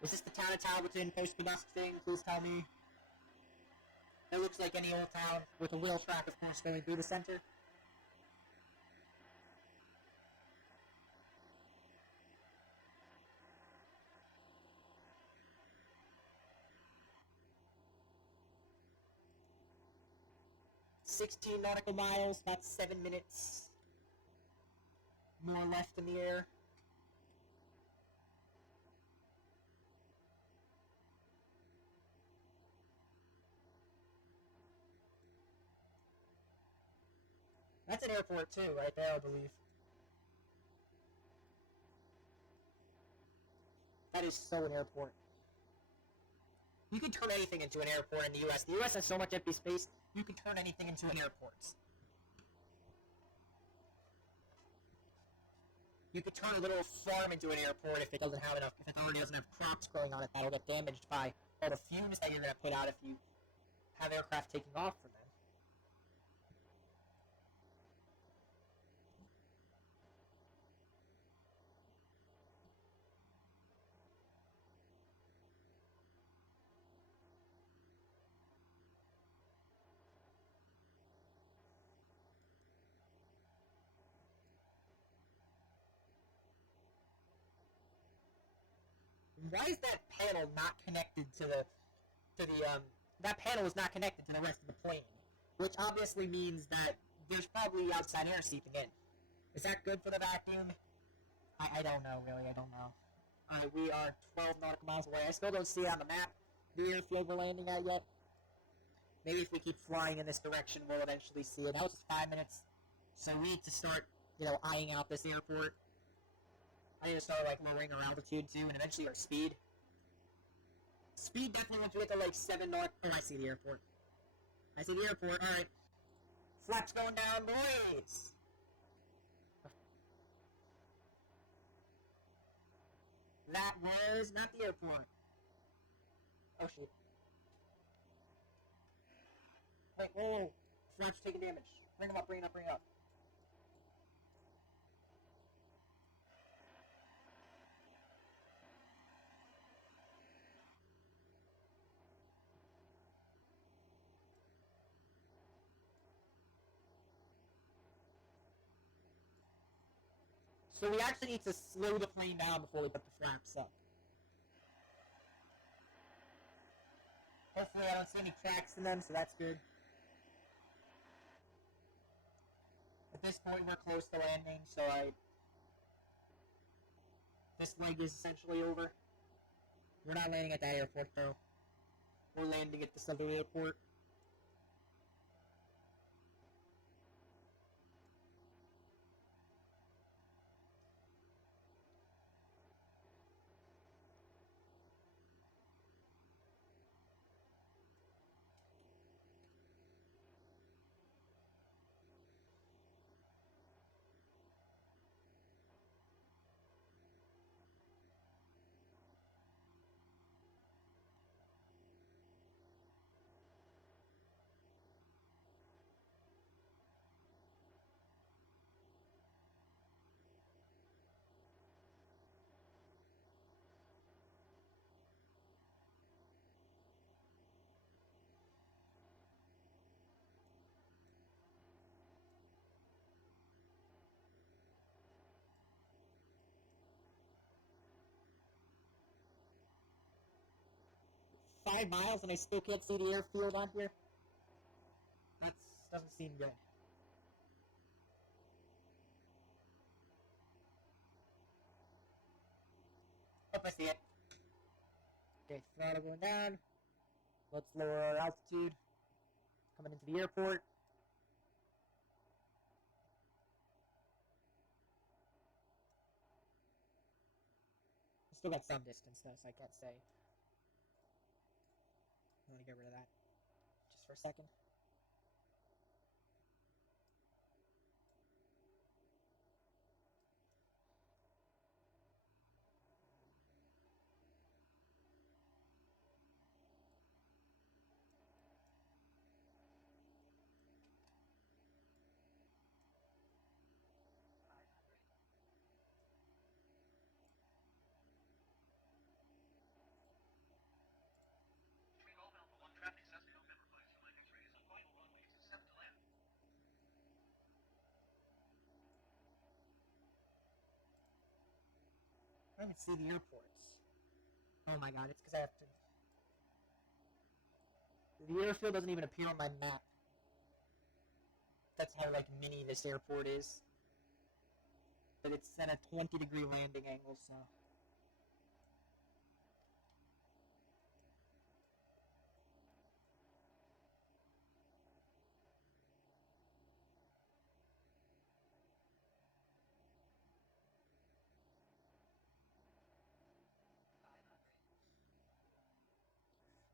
Is this the town of Talbotton post-Nebraska thing? Please tell me. It looks like any old town, with a wheel track, of course, going through the center. "16 nautical miles, about 7 minutes more left in the air." That's an airport too, right there, I believe. That is so an airport. You can turn anything into an airport in the U.S. The U.S. has so much empty space, you can turn anything into an airport. You could turn a little farm into an airport if it already doesn't have crops growing on it that'll get damaged by all the fumes that you're going to put out if you have aircraft taking off from them. Why is that panel not connected that panel is not connected to the rest of the plane? Which obviously means that there's probably outside air seeping in. Is that good for the vacuum? I don't know, really, I don't know. We are 12 nautical miles away. I still don't see it on the map, the airfield we're landing at yet. Maybe if we keep flying in this direction, we'll eventually see it. Now it's 5 minutes, so we need to start, eyeing out this airport. I need to start, lowering our altitude, too, and eventually our speed. Speed definitely once we get to, 7 north. Oh, I see the airport. Alright. Flaps going down, boys! That was not the airport. Oh, shit. Wait, whoa. Flaps taking damage. Bring him up. So we actually need to slow the plane down before we put the flaps up. Hopefully I don't see any cracks in them, so that's good. At this point, we're close to landing, so this leg is essentially over. We're not landing at that airport, though. We're landing at this other airport. "5 miles and I still can't see the airfield on here? That doesn't seem good." Oh, I see it. Okay, throttle going down. Let's lower our altitude. Coming into the airport. Still got some distance though, so I can't say. I'm gonna get rid of that just for a second. I can see the airports. Oh my god, it's because I have to. The airfield doesn't even appear on my map. That's how like mini this airport is. But it's at a 20-degree landing angle, so.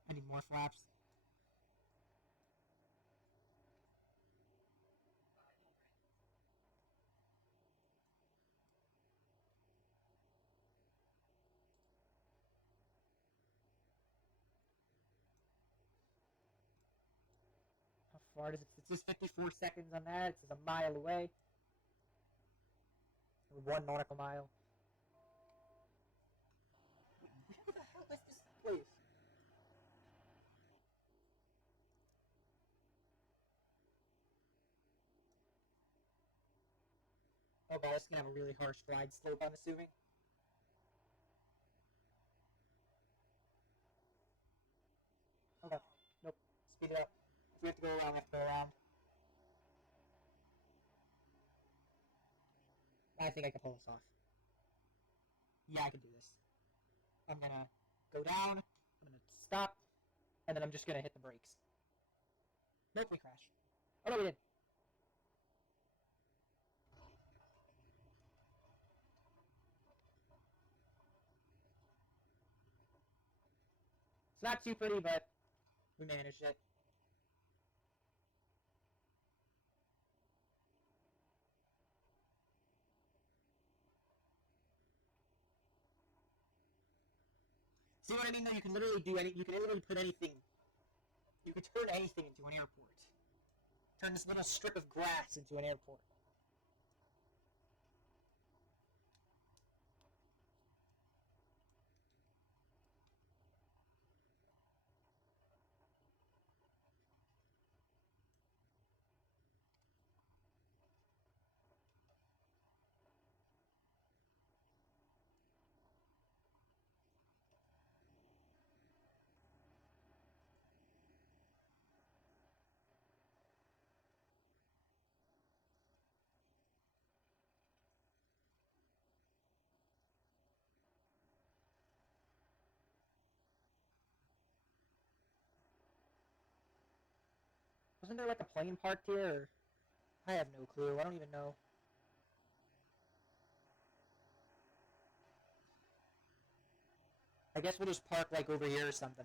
I need more flaps. How far does it? It says 54 seconds on that. It says a mile away. 1 nautical mile. Where the hell is this place? Oh god, it's gonna have a really harsh glide slope, I'm assuming. Okay. Nope. Speed it up. If we have to go around, we have to go around. I think I can pull this off. Yeah, I can do this. I'm gonna go down. I'm gonna stop. And then I'm just gonna hit the brakes. Nope, we crash. Oh no, we did. It's not too pretty, but we managed it. See what I mean? Though you can literally do any. You can literally put anything. You can turn anything into an airport. Turn this little strip of grass into an airport. Wasn't there like a plane parked here? Or... I have no clue. I don't even know. I guess we'll just park like over here or something.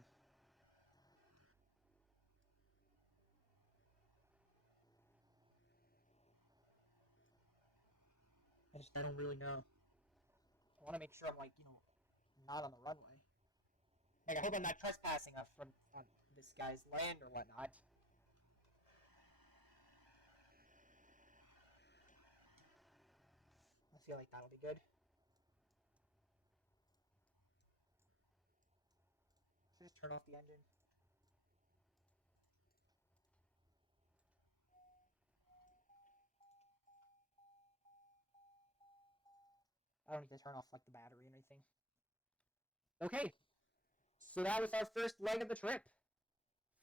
I don't really know. I want to make sure I'm like, not on the runway. Like, I hope I'm not trespassing on this guy's land or whatnot. I feel like that'll be good. So just turn off the engine. I don't need to turn off like the battery and anything. Okay, so that was our first leg of the trip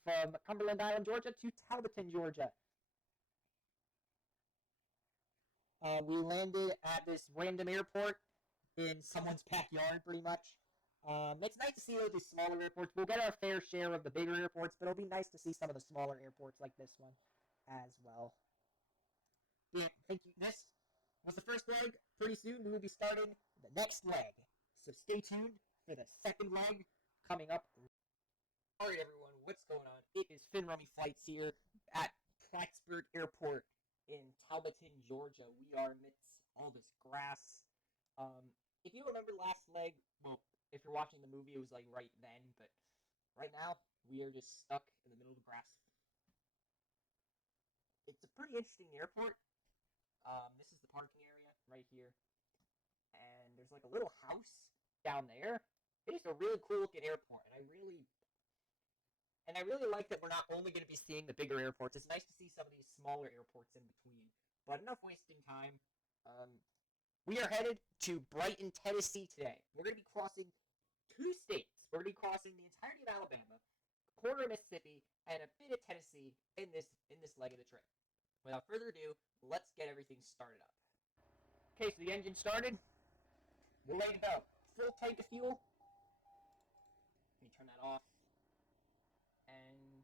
from Cumberland Island, Georgia to Talbotton, Georgia. We landed at this random airport in someone's backyard, pretty much. It's nice to see these smaller airports. We'll get our fair share of the bigger airports, but it'll be nice to see some of the smaller airports like this one as well. Yeah, thank you. This was the first leg. Pretty soon we will be starting the next leg. So stay tuned for the second leg coming up. Alright everyone, what's going on? It is Finn Rummy Flights here at Plattsburgh Airport in Talbotton, Georgia. We are amidst all this grass. If you remember last leg, well, if you're watching the movie, it was like right then, but right now, we are just stuck in the middle of the grass. It's a pretty interesting airport. This is the parking area right here. And there's like a little house down there. It is a really cool looking airport, and I really like that we're not only going to be seeing the bigger airports. It's nice to see some of these smaller airports in between. But enough wasting time. We are headed to Brighton, Tennessee today. We're going to be crossing 2 states. We're going to be crossing the entirety of Alabama, a quarter of Mississippi, and a bit of Tennessee in this leg of the trip. Without further ado, let's get everything started up. Okay, so the engine started. We're ready to go. Full tank of fuel. Let me turn that off. And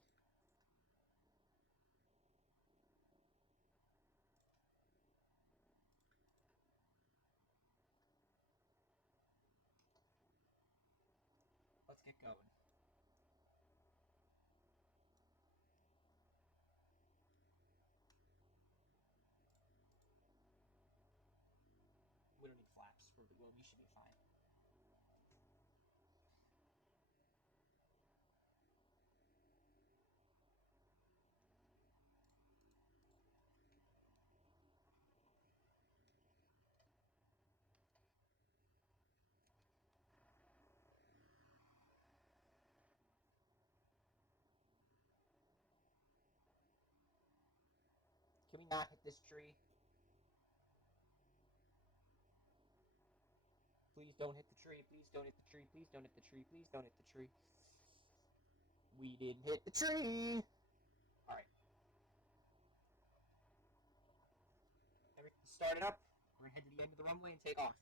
let's get going. We don't need flaps. We should be fine. Can we not hit this tree? Please don't hit the tree. Please don't hit the tree. Please don't hit the tree. Please don't hit the tree. We didn't hit the tree. Alright. Everything started up. We're going to head to the end of the runway and take off.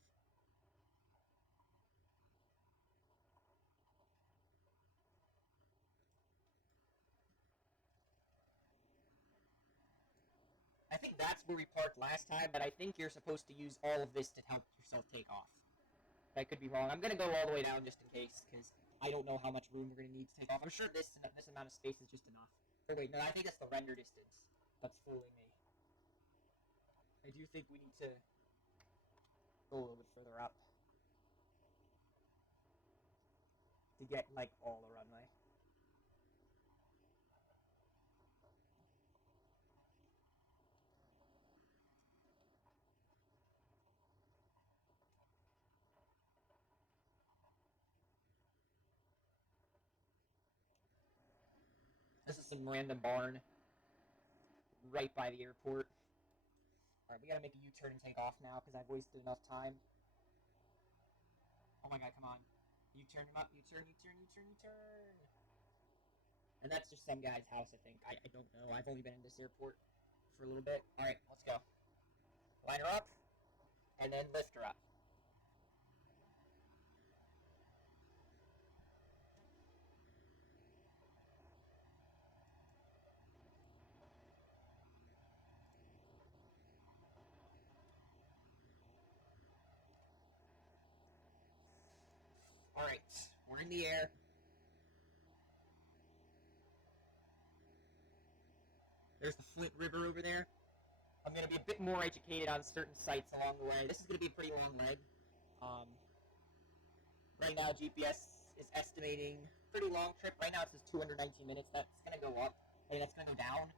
I think that's where we parked last time, but I think you're supposed to use all of this to help yourself take off. I could be wrong. I'm going to go all the way down just in case, because I don't know how much room we're going to need to take off. I'm sure this amount of space is just enough. Oh, wait, no, I think that's the render distance. That's fooling me. I do think we need to go a little bit further up to get, like, all the runway. This is some random barn right by the airport. Alright, we gotta make a U-turn and take off now because I've wasted enough time. Oh my god, come on. U-turn him up, U-turn, U-turn, U-turn, U-turn. And that's just some guy's house, I think. I don't know. I've only been in this airport for a little bit. Alright, let's go. Line her up, and then lift her up. in the air. There's the Flint River over there. I'm going to be a bit more educated on certain sites along the way. This is going to be a pretty long leg. Right now, GPS is estimating pretty long trip. Right now, it says 219 minutes. That's going to go up. I mean, that's going to go down.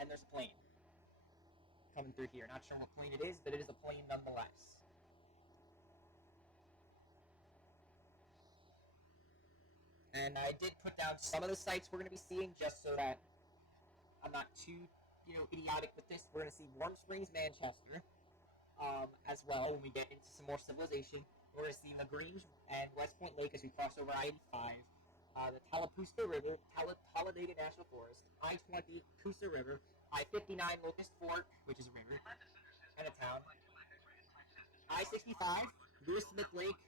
And there's a plane coming through here. Not sure what plane it is, but it is a plane nonetheless. And I did put down some of the sites we're going to be seeing just so that I'm not too, idiotic with this. We're going to see Warm Springs, Manchester, as well when we get into some more civilization. We're going to see LaGrange and West Point Lake as we cross over I-85, the Tallapoosa River, Talladega National Forest, I-20, Coosa River, I-59 Locust Fork, which is a river, and a town, I-65, Lewis Smith Lake,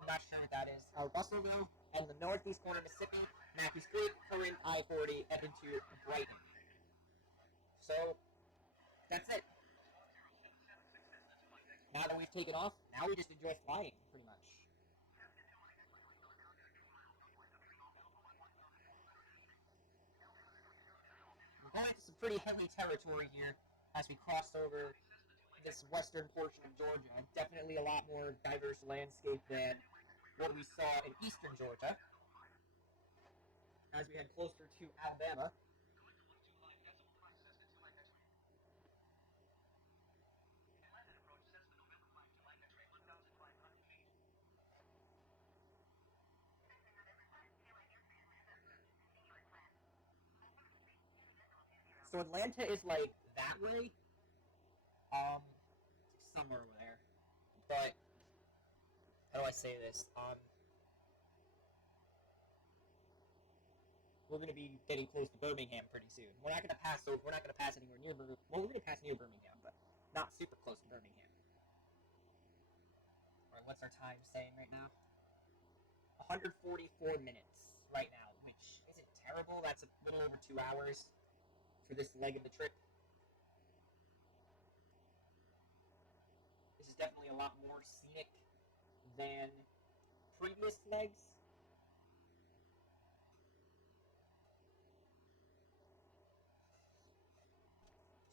I'm not sure what that is, Russellville, and the northeast corner of Mississippi, Matthews Creek, Corinth, I-40, up into Brighton. So, that's it. Now that we've taken off, now we just enjoy flying, pretty much. We're going into some pretty heavy territory here as we cross over this western portion of Georgia. Definitely a lot more diverse landscape than what we saw in eastern Georgia as we head closer to Alabama. So Atlanta is like that way, somewhere over there. But how do I say this? We're going to be getting close to Birmingham pretty soon. We're not going to pass over. We're not going to pass anywhere near Birmingham. Well, we're going to pass near Birmingham, but not super close to Birmingham. All right, what's our time saying right now? 144 minutes right now, which isn't terrible. That's a little over 2 hours for this leg of the trip. This is definitely a lot more scenic than previous legs.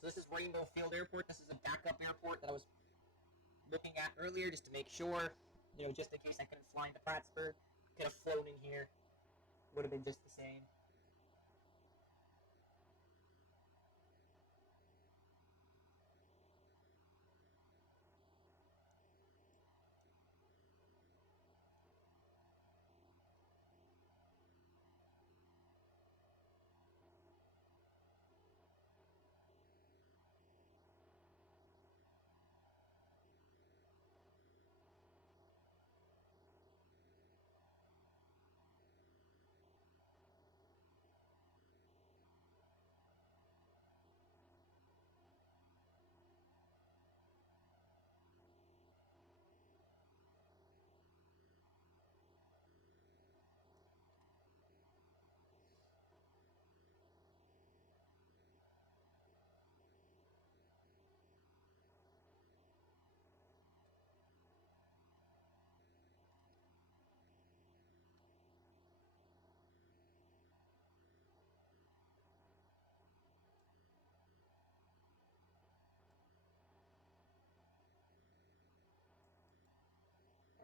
So this is Rainbow Field Airport. This is a backup airport that I was looking at earlier just to make sure, just in case I couldn't fly into Plattsburgh. Could have flown in here. Would have been just the same.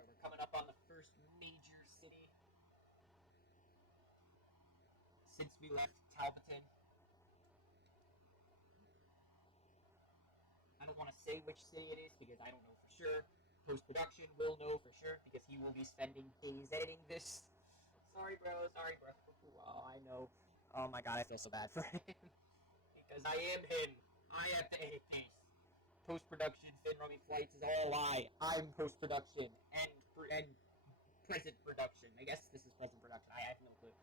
Alright, we're coming up on the first major city since we left Talbotton. I don't want to say which city it is because I don't know for sure. Post-production will know for sure because he will be spending days editing this. Sorry, bro. Sorry, bro. Oh, I know. Oh my god, I feel so bad for him. Because I am him. I have to edit this. Post-production, Finn Rummy Flights is all a lie. I'm post-production and present production. I guess this is present production. I have no clue.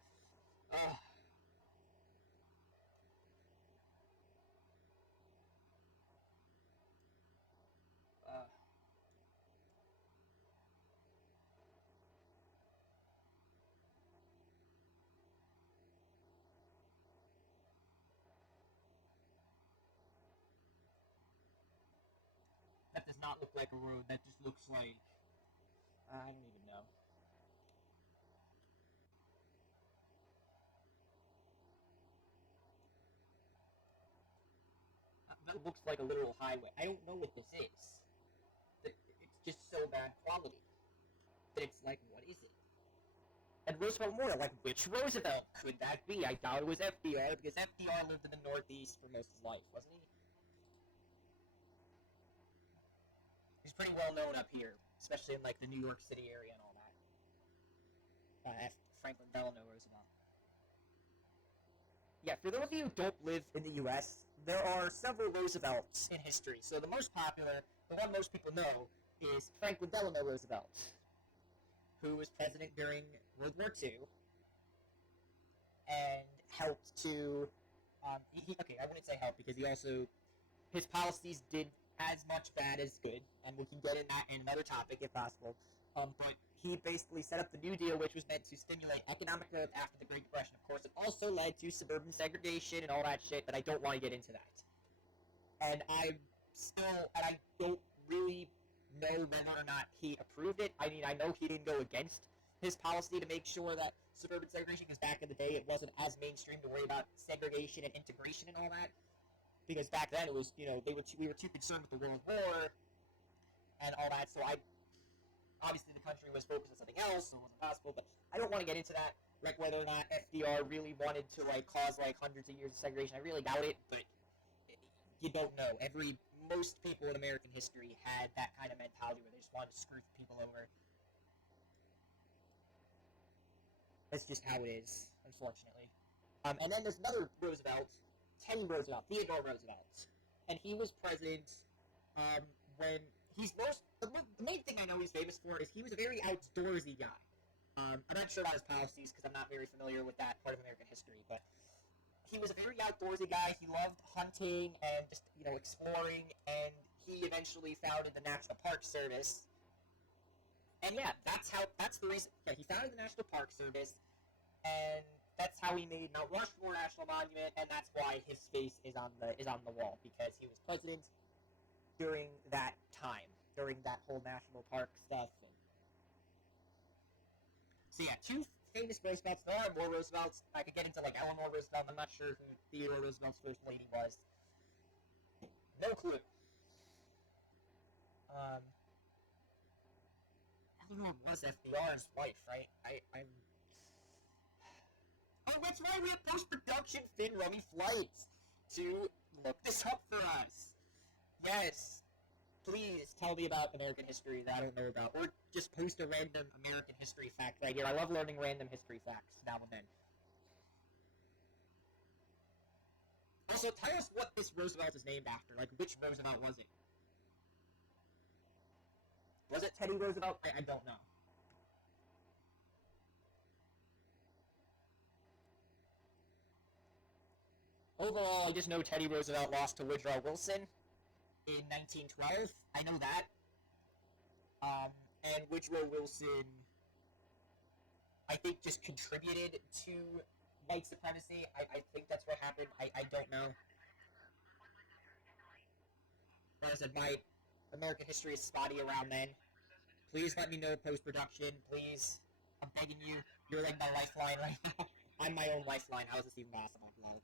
That does not look like a road. That just looks like I don't even know. that looks like a literal highway. I don't know what this is. It's just so bad quality that it's like, what is it? And Roosevelt Memorial, like, which Roosevelt could that be? I doubt it was FDR, because FDR lived in the Northeast for most of his life, wasn't he? He's pretty well known up here, especially in, like, the New York City area and all that. Franklin Delano Roosevelt. Yeah, for those of you who don't live in the U.S., there are several Roosevelts in history. So the most popular, the one most people know, is Franklin Delano Roosevelt, who was president during World War II and helped to, okay, I wouldn't say help because his policies did as much bad as good, and we can get in that in another topic if possible. But he basically set up the New Deal, which was meant to stimulate economic growth after the Great Depression. Of course, it also led to suburban segregation and all that shit, but I don't want to get into that. And I don't really know whether or not he approved it. I mean, I know he didn't go against his policy to make sure that suburban segregation, because back in the day it wasn't as mainstream to worry about segregation and integration and all that. Because back then it was, we were too concerned with the World War and all that, so obviously the country was focused on something else, so it wasn't possible, but I don't want to get into that, like whether or not FDR really wanted to, like, cause, like, hundreds of years of segregation. I really doubt it, but you don't know. Most people in American history had that kind of mentality where they just wanted to screw people over. That's just how it is, unfortunately. And then there's another Roosevelt, Teddy Roosevelt, Theodore Roosevelt, and he was president when the main thing I know he's famous for is he was a very outdoorsy guy. I'm not sure about his policies because I'm not very familiar with that part of American history, but he was a very outdoorsy guy. He loved hunting and just, exploring, and he eventually founded the National Park Service. And yeah, that's the reason. Yeah, he founded the National Park Service, and that's how he made Mount Rushmore National Monument, and that's why his face is on the wall, because he was president during that time, during that whole national park stuff. So yeah, two famous Roosevelts. There are more Roosevelts. I could get into, like, Eleanor Roosevelt. I'm not sure who Theodore Roosevelt's first lady was. No clue. Eleanor was FDR's wife, right? Oh, that's why we have post-production Finn Rummy Flights to look this up for us. Yes. Please tell me about American history that I don't know about, or just post a random American history fact right here. I love learning random history facts now and then. Also, tell us what this Roosevelt is named after. Like, which Roosevelt was it? Was it Teddy Roosevelt? I don't know. Overall, I just know Teddy Roosevelt lost to Woodrow Wilson in 1912. I know that. And Woodrow Wilson, I think, just contributed to white supremacy. I think that's what happened. I don't know. Like I said, my American history is spotty around then. Please let me know post-production. Please. I'm begging you. You're like my lifeline right now. I'm my own lifeline. How is this even possible? Lol.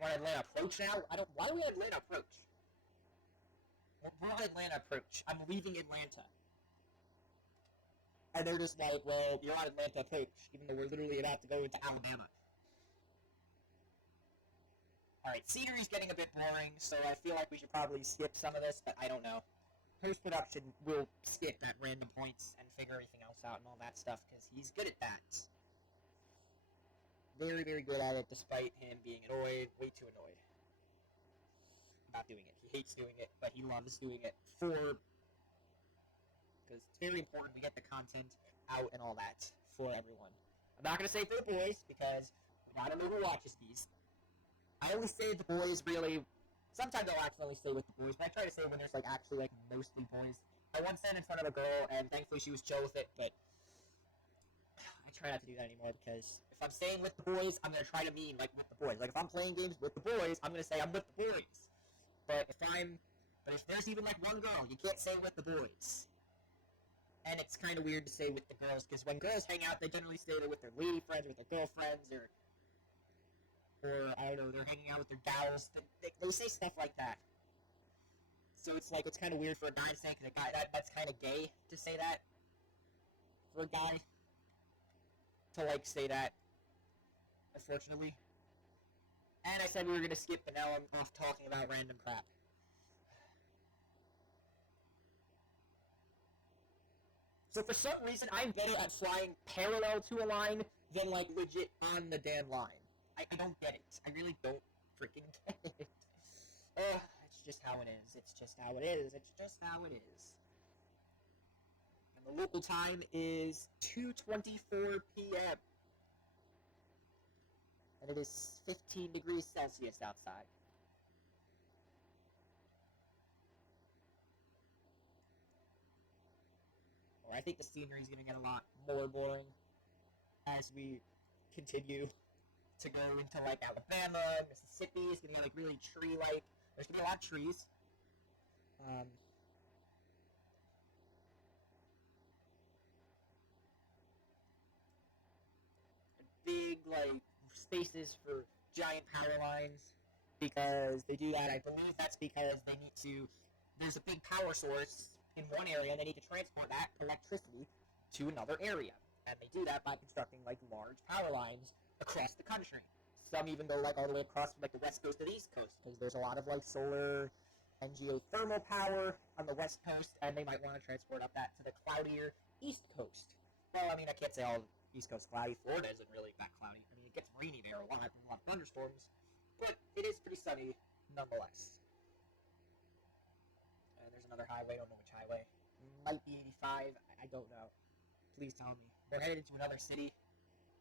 Want Atlanta approach now? Why do we have Atlanta approach? We're on Atlanta approach. I'm leaving Atlanta. And they're just like, well, you're on Atlanta approach, even though we're literally about to go into Alabama. Alright, scenery's getting a bit boring, so I feel like we should probably skip some of this, but I don't know. Post-production will skip at random points and figure everything else out and all that stuff, because he's good at that. Very, very good at it, despite him being annoyed, way too annoyed about doing it. He hates doing it, but he loves doing it because it's very important we get the content out and all that for everyone. I'm not going to say for the boys, because I don't know who watches these. I only say the boys, really. Sometimes I'll accidentally say with the boys, but I try to say when there's, like, actually, like, mostly boys. I once said in front of a girl, and thankfully she was chill with it, but I try not to do that anymore, because if I'm saying with the boys, I'm going to try to mean, like, with the boys. Like, if I'm playing games with the boys, I'm going to say I'm with the boys. But if there's even, like, one girl, you can't say with the boys. And it's kind of weird to say with the girls, because when girls hang out, they generally say they're with their lady friends, or with their girlfriends, or or I don't know, they're hanging out with their gals. They say stuff like that. So it's like, it's kind of weird for a guy to say, because that's kind of gay to say that. For a guy to, like, say that, unfortunately. And I said we were going to skip, but now I'm off talking about random crap. So for some reason, I'm better at flying parallel to a line than, like, legit on the damn line. I don't get it. I really don't freaking get it. It's just how it is. It's just how it is. It's just how it is. And the local time is 2:24 p.m. And it is 15 degrees Celsius outside. Or I think the scenery is going to get a lot more boring as we continue to go into, like, Alabama, Mississippi. It's going to get, like, really tree-like. There's going to be a lot of trees. Big, like, spaces for giant power lines, because they do that. I believe that's because they need to, there's a big power source in one area, and they need to transport that electricity to another area. And they do that by constructing, like, large power lines across the country. Some even go, like, all the way across from, like, the west coast to the east coast, because there's a lot of, like, solar and geothermal power on the west coast, and they might want to transport up that to the cloudier east coast. Well, I mean, I can't say all East Coast cloudy. Florida isn't really that cloudy. I mean, it gets rainy there a lot of thunderstorms, but it is pretty sunny nonetheless. And there's another highway. I don't know which highway. Might be 85. I don't know. Please tell me. We're headed into another city.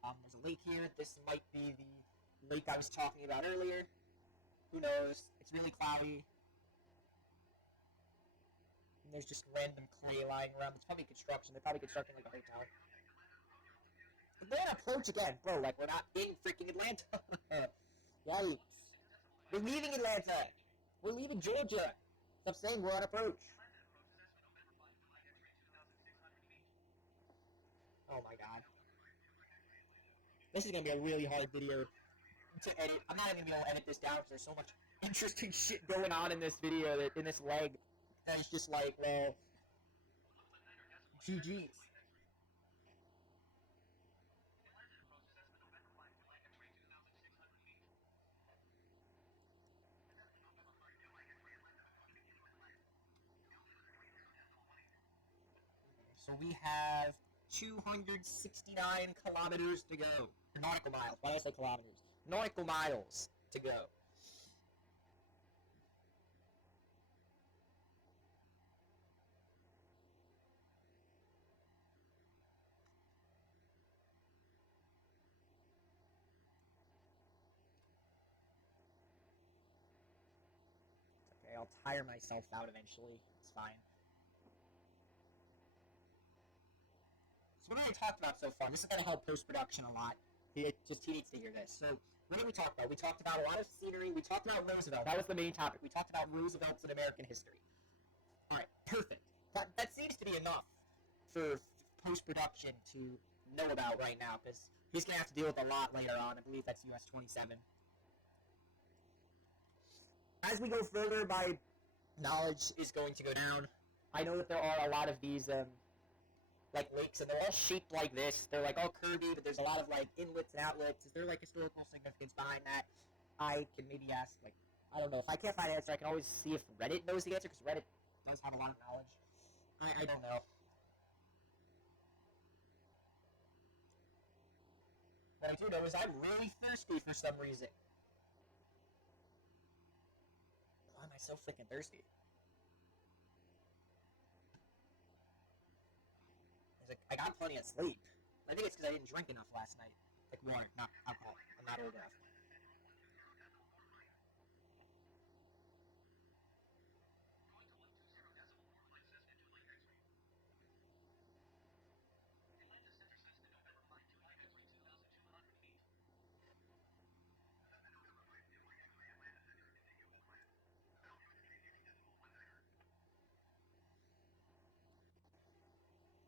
There's a lake here. This might be the lake I was talking about earlier. Who knows? It's really cloudy. And there's just random clay lying around. It's probably construction. They're probably constructing, like, a hotel. Atlanta approach again, bro. Like, we're not in freaking Atlanta. Yikes. We're leaving Atlanta. We're leaving Georgia. Stop saying we're on approach. Oh my god. This is gonna be a really hard video to edit. I'm not even gonna be able to edit this down because there's so much interesting shit going on in this video, that in this leg, that is just like, well, GG's. So we have 269 kilometers to go. Nautical miles. Why did I say kilometers? Nautical miles to go. Okay, I'll tire myself out eventually. It's fine. So what have we talked about so far? This is going to help post-production a lot. He needs to hear this. So what did we talk about? We talked about a lot of scenery. We talked about Roosevelt. That was the main topic. We talked about Roosevelt's in American history. Alright, perfect. That seems to be enough for post-production to know about right now, because he's going to have to deal with a lot later on. I believe that's US 27. As we go further, my knowledge is going to go down. I know that there are a lot of these, like, lakes, and they're all shaped like this. They're, like, all curvy, but there's a lot of, like, inlets and outlets. Is there, like, historical significance behind that? I can maybe ask, like, I don't know. If I can't find an answer, I can always see if Reddit knows the answer, because Reddit does have a lot of knowledge. I don't know. What I do know is I'm really thirsty for some reason. Why am I so freaking thirsty? I got plenty of sleep. I think it's because I didn't drink enough last night. Like water, not alcohol. I'm not old enough.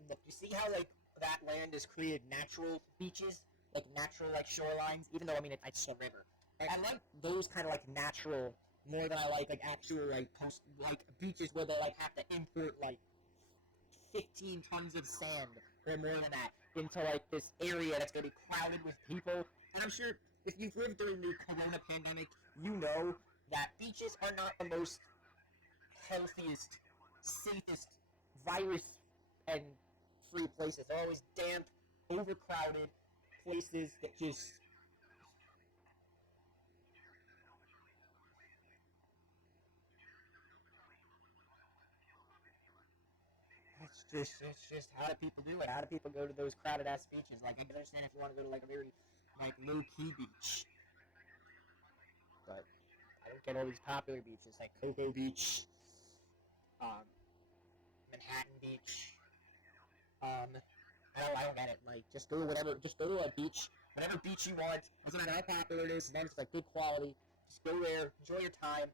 Look, you see how, like, that land has created natural beaches? Like, natural, like, shorelines? Even though, I mean, it's a river. I like those kind of like natural more than I like actual like beaches where they like have to import like 15 tons of sand or more than that into like this area that's going to be crowded with people. And I'm sure if you've lived during the corona pandemic, you know that beaches are not the most healthiest, safest, virus and free places. They're always damp, overcrowded places that just it's just how do people do it? How do people go to those crowded ass beaches? Like I can understand if you want to go to like a very like low key beach, but I don't get all these popular beaches like Cocoa Beach, um, Manhattan Beach. I don't get it. Like just go to whatever, just go to a beach, whatever beach you want. Doesn't matter how popular it is, as long as it's like good quality. Just go there, enjoy your time.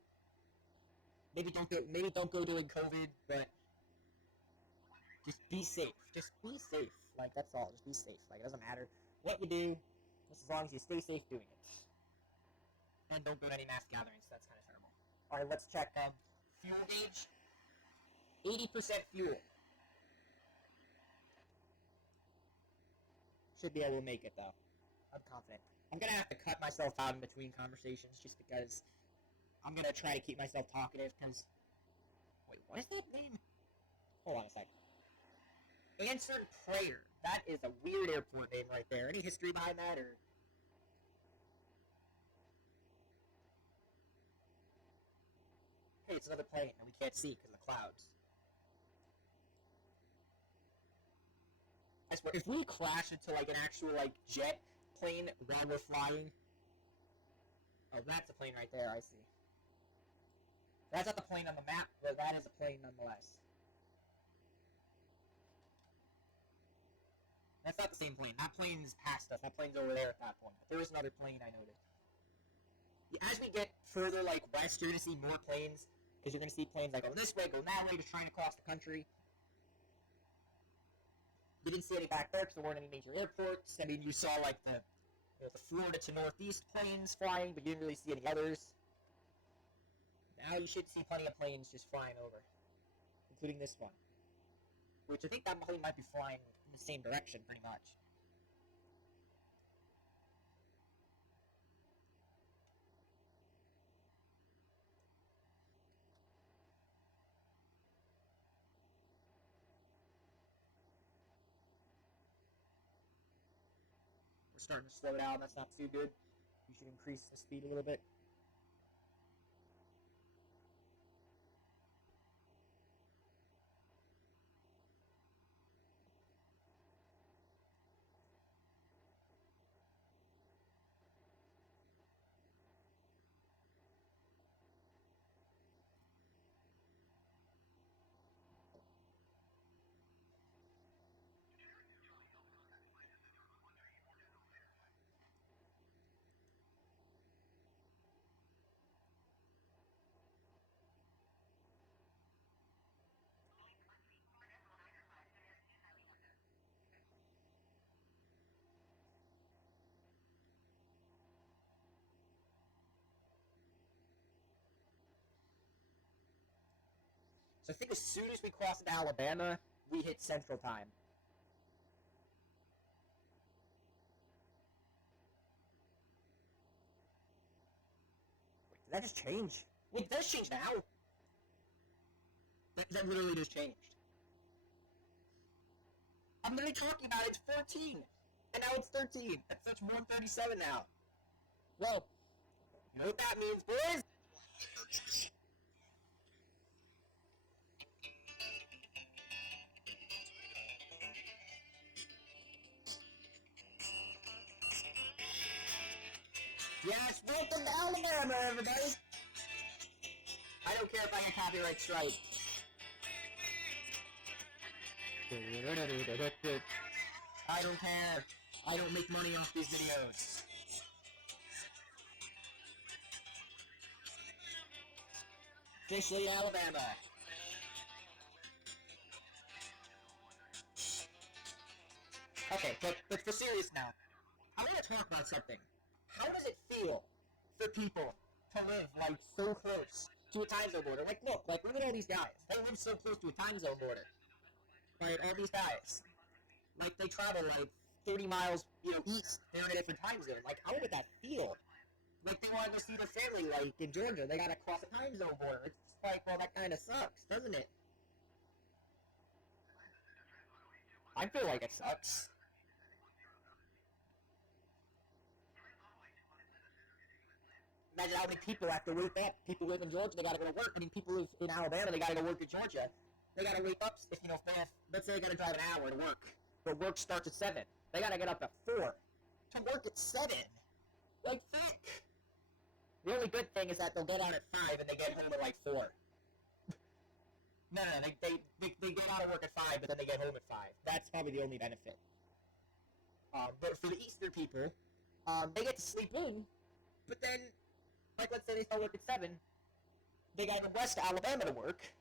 Maybe don't go during COVID, but just be safe. Just be safe. Like that's all. Just be safe. Like it doesn't matter what you do, just as long as you stay safe doing it. And don't go to any mass gatherings. That's kind of terrible. All right, let's check fuel gauge. 80% fuel. Should be able to make it though. I'm confident. I'm gonna have to cut myself out in between conversations just because I'm gonna try to keep myself talkative. Because wait, what is that name? Hold on a sec. Answered prayer. That is a weird airport name right there. Any history behind that, or? Hey, it's another plane that we can't see because of the clouds. I swear, if we crash into like an actual like jet plane while we're flying, oh, that's a plane right there. I see. That's not the plane on the map, but that is a plane nonetheless. That's not the same plane. That plane is past us. That plane's over there at that point. But there is another plane I noticed. Yeah, as we get further like west, you're gonna see more planes because you're gonna see planes like go this way, go that way, just trying to cross the country. You didn't see any back there because there weren't any major airports. I mean, you saw like the Florida to Northeast planes flying, but you didn't really see any others. Now you should see plenty of planes just flying over, including this one, which I think that plane might be flying in the same direction, pretty much. We're starting to slow down. That's not too good. You should increase the speed a little bit. So I think as soon as we cross into Alabama, we hit Central Time. Wait, did that just change? Wait, it does change now. That literally just changed. I'm literally talking about it's 14, and now it's 13. That's 137 now. Well, you know what that means, boys? Yes, welcome to Alabama, everybody. I don't care if I get copyright strike. I don't care. I don't make money off these videos. Officially Alabama. Okay, but for serious now, I want to talk about something. How does it feel for people to live, like, so close to a time zone border. Like, look at all these guys. They live so close to a time zone border. Like, all these guys. Like, they travel, like, 30 miles, east. They're in a different time zone. Like, how would that feel? Like, they want to go see their family, like, in Georgia. They gotta cross a time zone border. It's like, well, that kind of sucks, doesn't it? I feel like it sucks. Imagine how many people have to wake up. People live in Georgia, they gotta go to work. I mean, people live in Alabama, they gotta go work in Georgia. They gotta wake up, let's say they gotta drive an hour to work. But work starts at 7. They gotta get up at 4 to work at 7. Like, fuck. The only good thing is that they'll get out at 5 and they get home at like 4. No, they get out of work at 5, but then they get home at 5. That's probably the only benefit. But for the Eastern people, they get to sleep in, but then, like, let's say they start work at 7, they gotta go west to Alabama to work.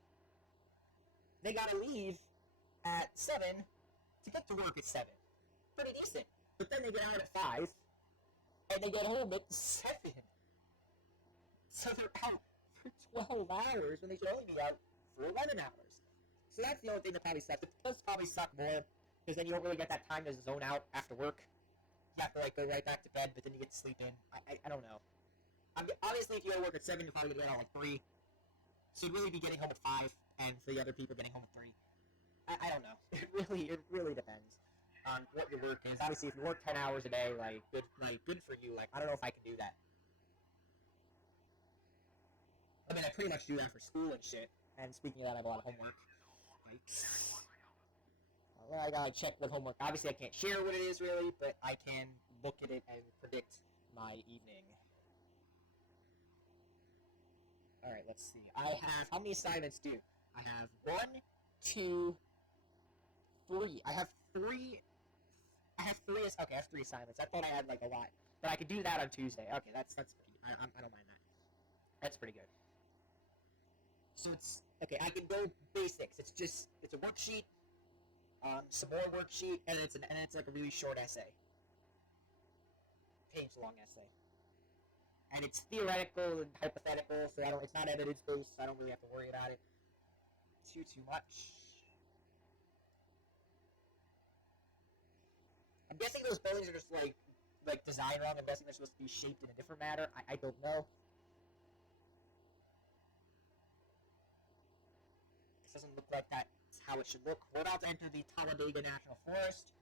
They gotta leave at 7 to get to work at 7. Pretty decent. But then they get out at 5, and they get home at 7. So they're out for 12 hours when they should only be out for 11 hours. So that's the only thing that probably sucks. It does probably suck more, because then you don't really get that time to zone out after work. You have to, like, go right back to bed, but then you get to sleep in. I don't know. Obviously, if you go to work at 7, you're probably going to get out at, like, 3. So you'd really be getting home at 5, and for the other people getting home at 3. I don't know. It really depends on what your work is. Obviously, if you work 10 hours a day, good for you. Like, I don't know if I can do that. I mean, I pretty much do that for school and shit. And speaking of that, I have a lot of homework. I gotta check what homework. Obviously, I can't share what it is really, but I can look at it and predict my evening. Alright, let's see. I have, how many assignments do? I have 1, 2, 3. I have 3. Okay, I have 3 assignments. I thought I had, like, a lot. But I could do that on Tuesday. Okay, that's pretty, I don't mind that. That's pretty good. So it's, okay, I can go basics. It's a worksheet, some more worksheet, and it's like a really short essay. Page-long essay. And it's theoretical and hypothetical, so it's not evidence-based, so I don't really have to worry about it too much. I'm guessing those buildings are just, like designed wrong. I'm guessing they're supposed to be shaped in a different manner. I don't know. Doesn't look like that's how it should look. We're about to enter the Talladega National Forest,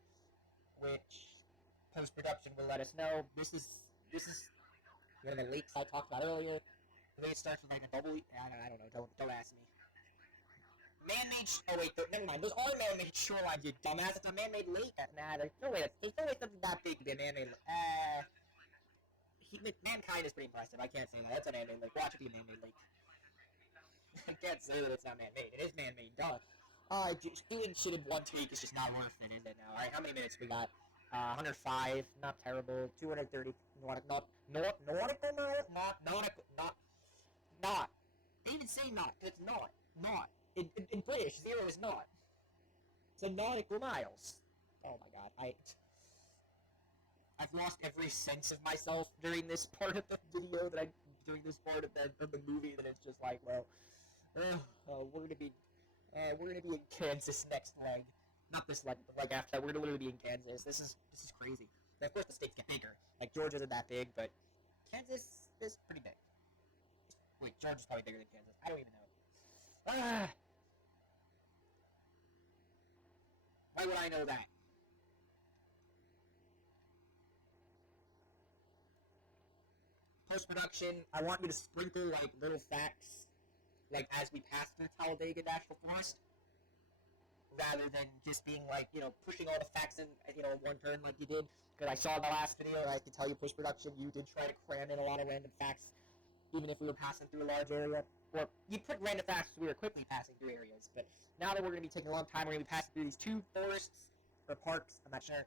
which post-production will let us know. This is one of the lakes I talked about earlier. The way it starts with like a double. I don't know. Don't ask me. Man-made. Oh wait, never mind. Those are man-made shorelines, you dumbass. It's a man-made lake. Nah, there's no way something that big to be a man-made lake. Mankind is pretty impressive. I can't say that. That's a man-made lake. Watch it be a man-made lake. I can't say that it's not man-made. It is man-made, duh. Doing shit in one take is just not worth it, is it now? Alright, how many minutes we got? 105, not terrible. 230, nautical miles? Not. They even say not, because it's not. In British, 0 is not. So nautical miles. Oh my god, I've lost every sense of myself during this part of the video during this part of the movie, that it's just like, well, we're gonna be in Kansas next leg. Not this leg, but leg after that. We're gonna literally be in Kansas. This is crazy. And of course, the states get bigger. Like Georgia isn't that big, but Kansas is pretty big. Wait, Georgia's probably bigger than Kansas. I don't even know. Why would I know that? Post-production, I want you to sprinkle, like, little facts, like, as we pass through Talladega National Forest, rather than just being, like, pushing all the facts in, one turn like you did. Because I saw in the last video, I can tell you, post-production, you did try to cram in a lot of random facts, even if we were passing through a large area. Or, you put random facts we were quickly passing through areas, but now that we're going to be taking a long time, we're going to be passing through these 2 forests, or parks, I'm not sure.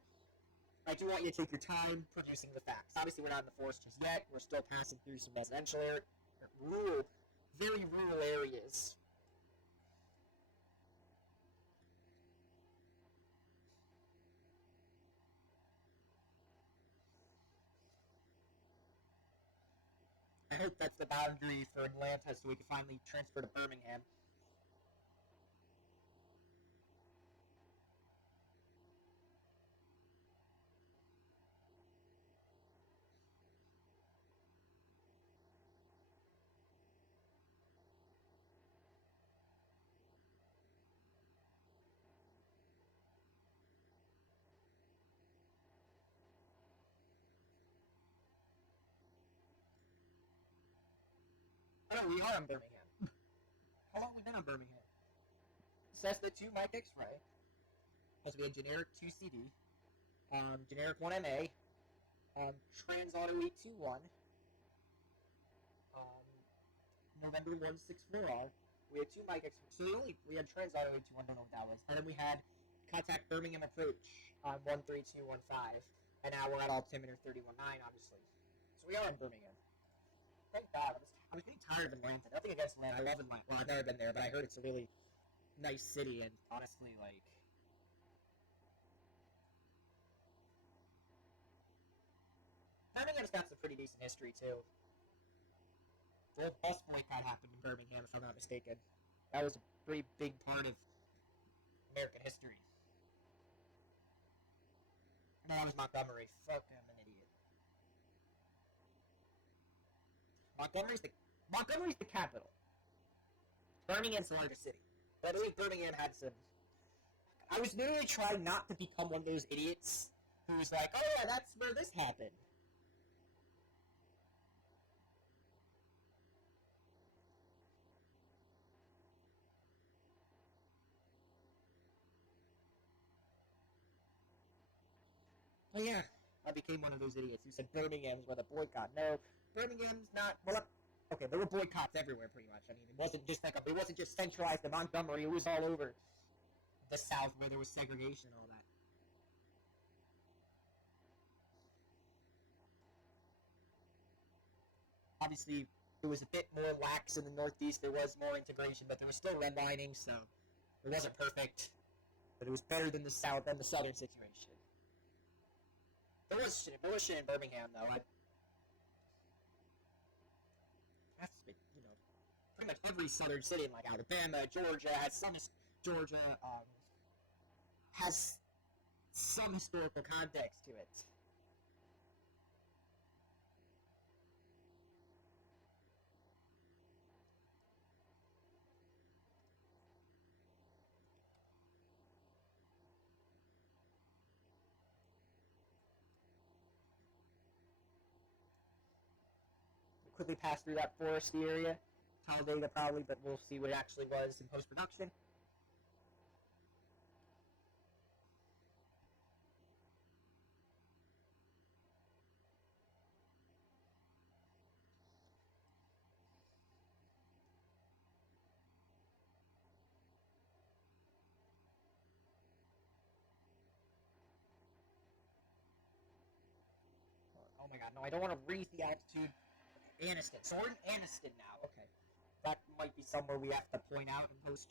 I do want you to take your time producing the facts. Obviously, we're not in the forest just yet. We're still passing through some residential areas, very rural areas. hope that's the boundary for Atlanta so we can finally transfer to Birmingham. Oh, no, we are in Birmingham. How long have we been on Birmingham? Cessna 2 Mike X-Ray. Supposed to be a generic 2CD. Generic 1MA. Trans Auto 821. November 164R. We had 2 Mike X-Ray. So we had Trans Auto 821, don't know what that was. And then we had Contact Birmingham Approach on 13215. And now we're at altimeter 319, obviously. So we are in Birmingham. Thank God. I was getting tired of Atlanta. Nothing against Atlanta. I love Atlanta. Well, I've never been there, but I heard it's a really nice city, and honestly, like, Birmingham's got some pretty decent history, too. The bus boycott happened in Birmingham, if I'm not mistaken. That was a pretty big part of American history. No, that was Montgomery. Fuck, I'm an idiot. Montgomery's the capital. Birmingham's the largest city. But I believe Birmingham had some. I was literally trying not to become one of those idiots who was like, "Oh yeah, that's where this happened." Oh yeah, I became one of those idiots who said Birmingham's where the boycott. No, Birmingham's not. Well, okay, there were boycotts everywhere, pretty much. I mean, it wasn't just centralized to Montgomery. It was all over the South where there was segregation and all that. Obviously, it was a bit more lax in the Northeast. There was more integration, but there was still redlining, so it wasn't perfect. But it was better than the South and the Southern situation. There was shit in Birmingham, though. That's pretty much every southern city in like Alabama, Georgia Georgia has some historical context to it. We quickly passed through that foresty area, Talladega probably, but we'll see what it actually was in post production. Oh my god, no, I don't want to raise the altitude. Anniston. So we're in Anniston now. Okay. That might be somewhere we have to point out in post.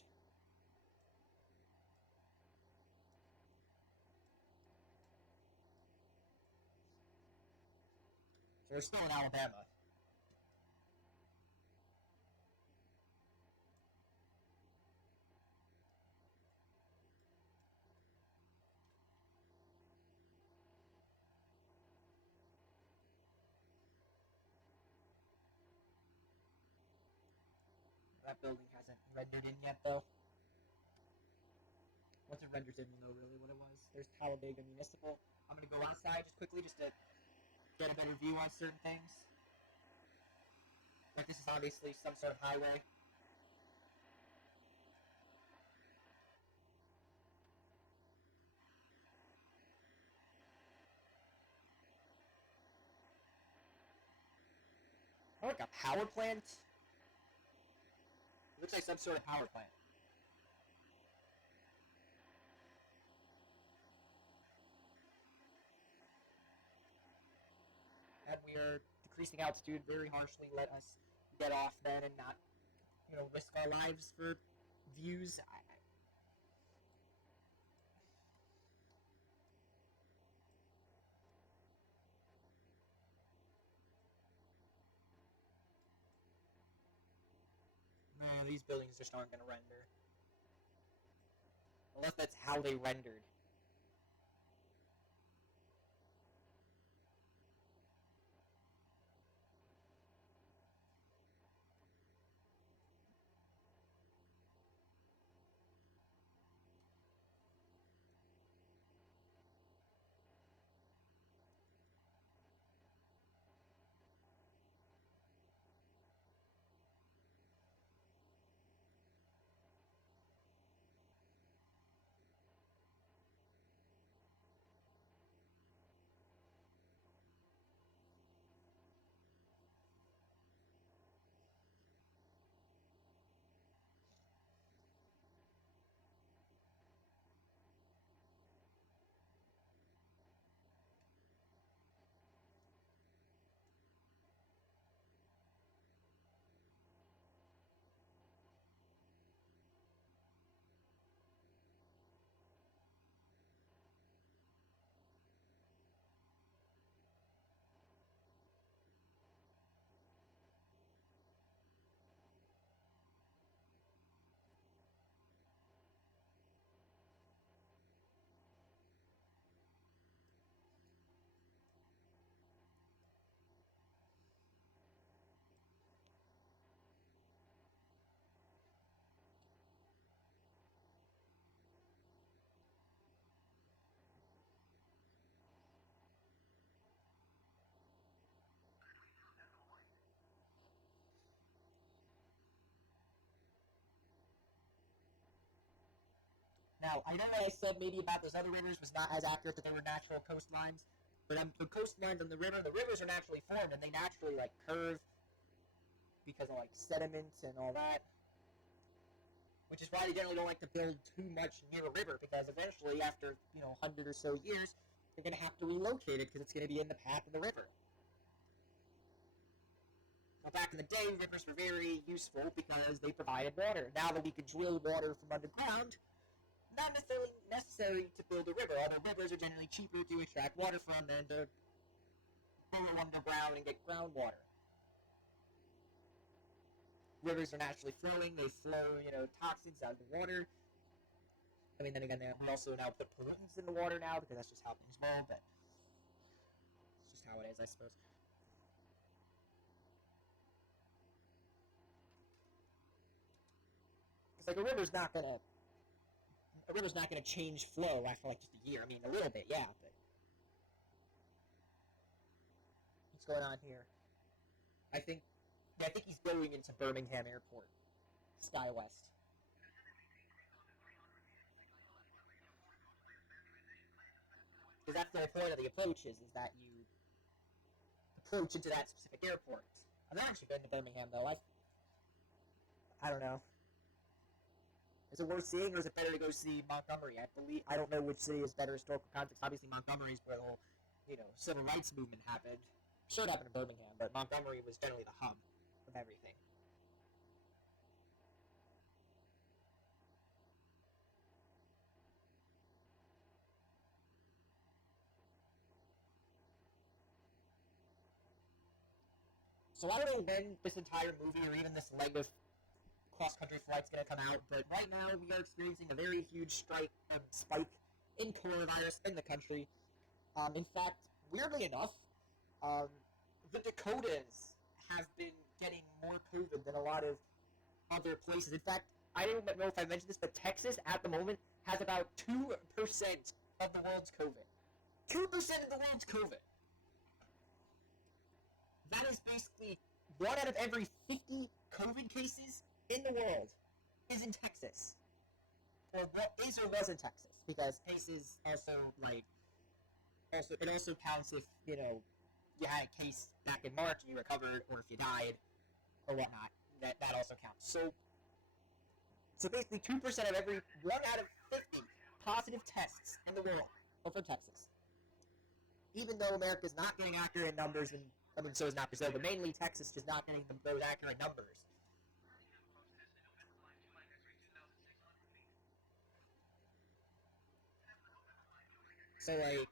So we're still in Alabama. That building hasn't rendered in yet, though. Once it renders in, we'll know really what it was. There's Talladega Municipal. I'm gonna go outside just quickly just to get a better view on certain things. Like this is obviously some sort of highway. Oh, like a power plant? It looks like some sort of power plant. And we are decreasing altitude very harshly. Let us get off then and not, risk our lives for views. these buildings just aren't going to render. Unless that's how they rendered. Now, I know what I said maybe about those other rivers was not as accurate that they were natural coastlines, but the coastlines on the rivers are naturally formed and they naturally like curve because of like sediment and all that. Which is why they generally don't like to build too much near a river because eventually, after 100 or so years, they're going to have to relocate it because it's going to be in the path of the river. Now, back in the day, rivers were very useful because they provided water. Now that we can drill water from underground, not necessarily necessary to build a river, although rivers are generally cheaper to extract water from than to burrow underground and get groundwater. Rivers are naturally flowing, they flow, toxins out of the water. I mean, then again, we also now put pollutants in the water now because that's just how things roll, but it's just how it is, I suppose. Because, like, a river's not gonna change flow after, like, just a year. I mean, a little bit, yeah, but what's going on here? I think, yeah, I think he's going into Birmingham Airport, SkyWest. Because that's the whole point of the approaches, is that you approach into that specific airport. I've not actually been to Birmingham, though. I don't know. Is it worth seeing, or is it better to go see Montgomery? I don't know which city is better historical context. Obviously, Montgomery is where the whole, civil rights movement happened. Sure, it happened in Birmingham, but Montgomery was generally the hub of everything. So I don't know when this entire movie or even this leg of cross-country flight's going to come out, but right now we are experiencing a very huge spike in coronavirus in the country. In fact, weirdly enough, um, the Dakotas have been getting more COVID than a lot of other places. In fact, I don't know if I mentioned this, but Texas at the moment has about 2% of the world's COVID. 2% of the world's COVID. That is basically 1 out of every 50 COVID cases in the world is in Texas. Or is or was in Texas. Because cases also, it also counts if, you had a case back in March and you recovered, or if you died, or whatnot. That also counts. So basically 2% of every 1 out of 50 positive tests in the world are from Texas. Even though America's not getting accurate numbers, and I mean, so is not Brazil, but mainly Texas just not getting those accurate numbers. So, like,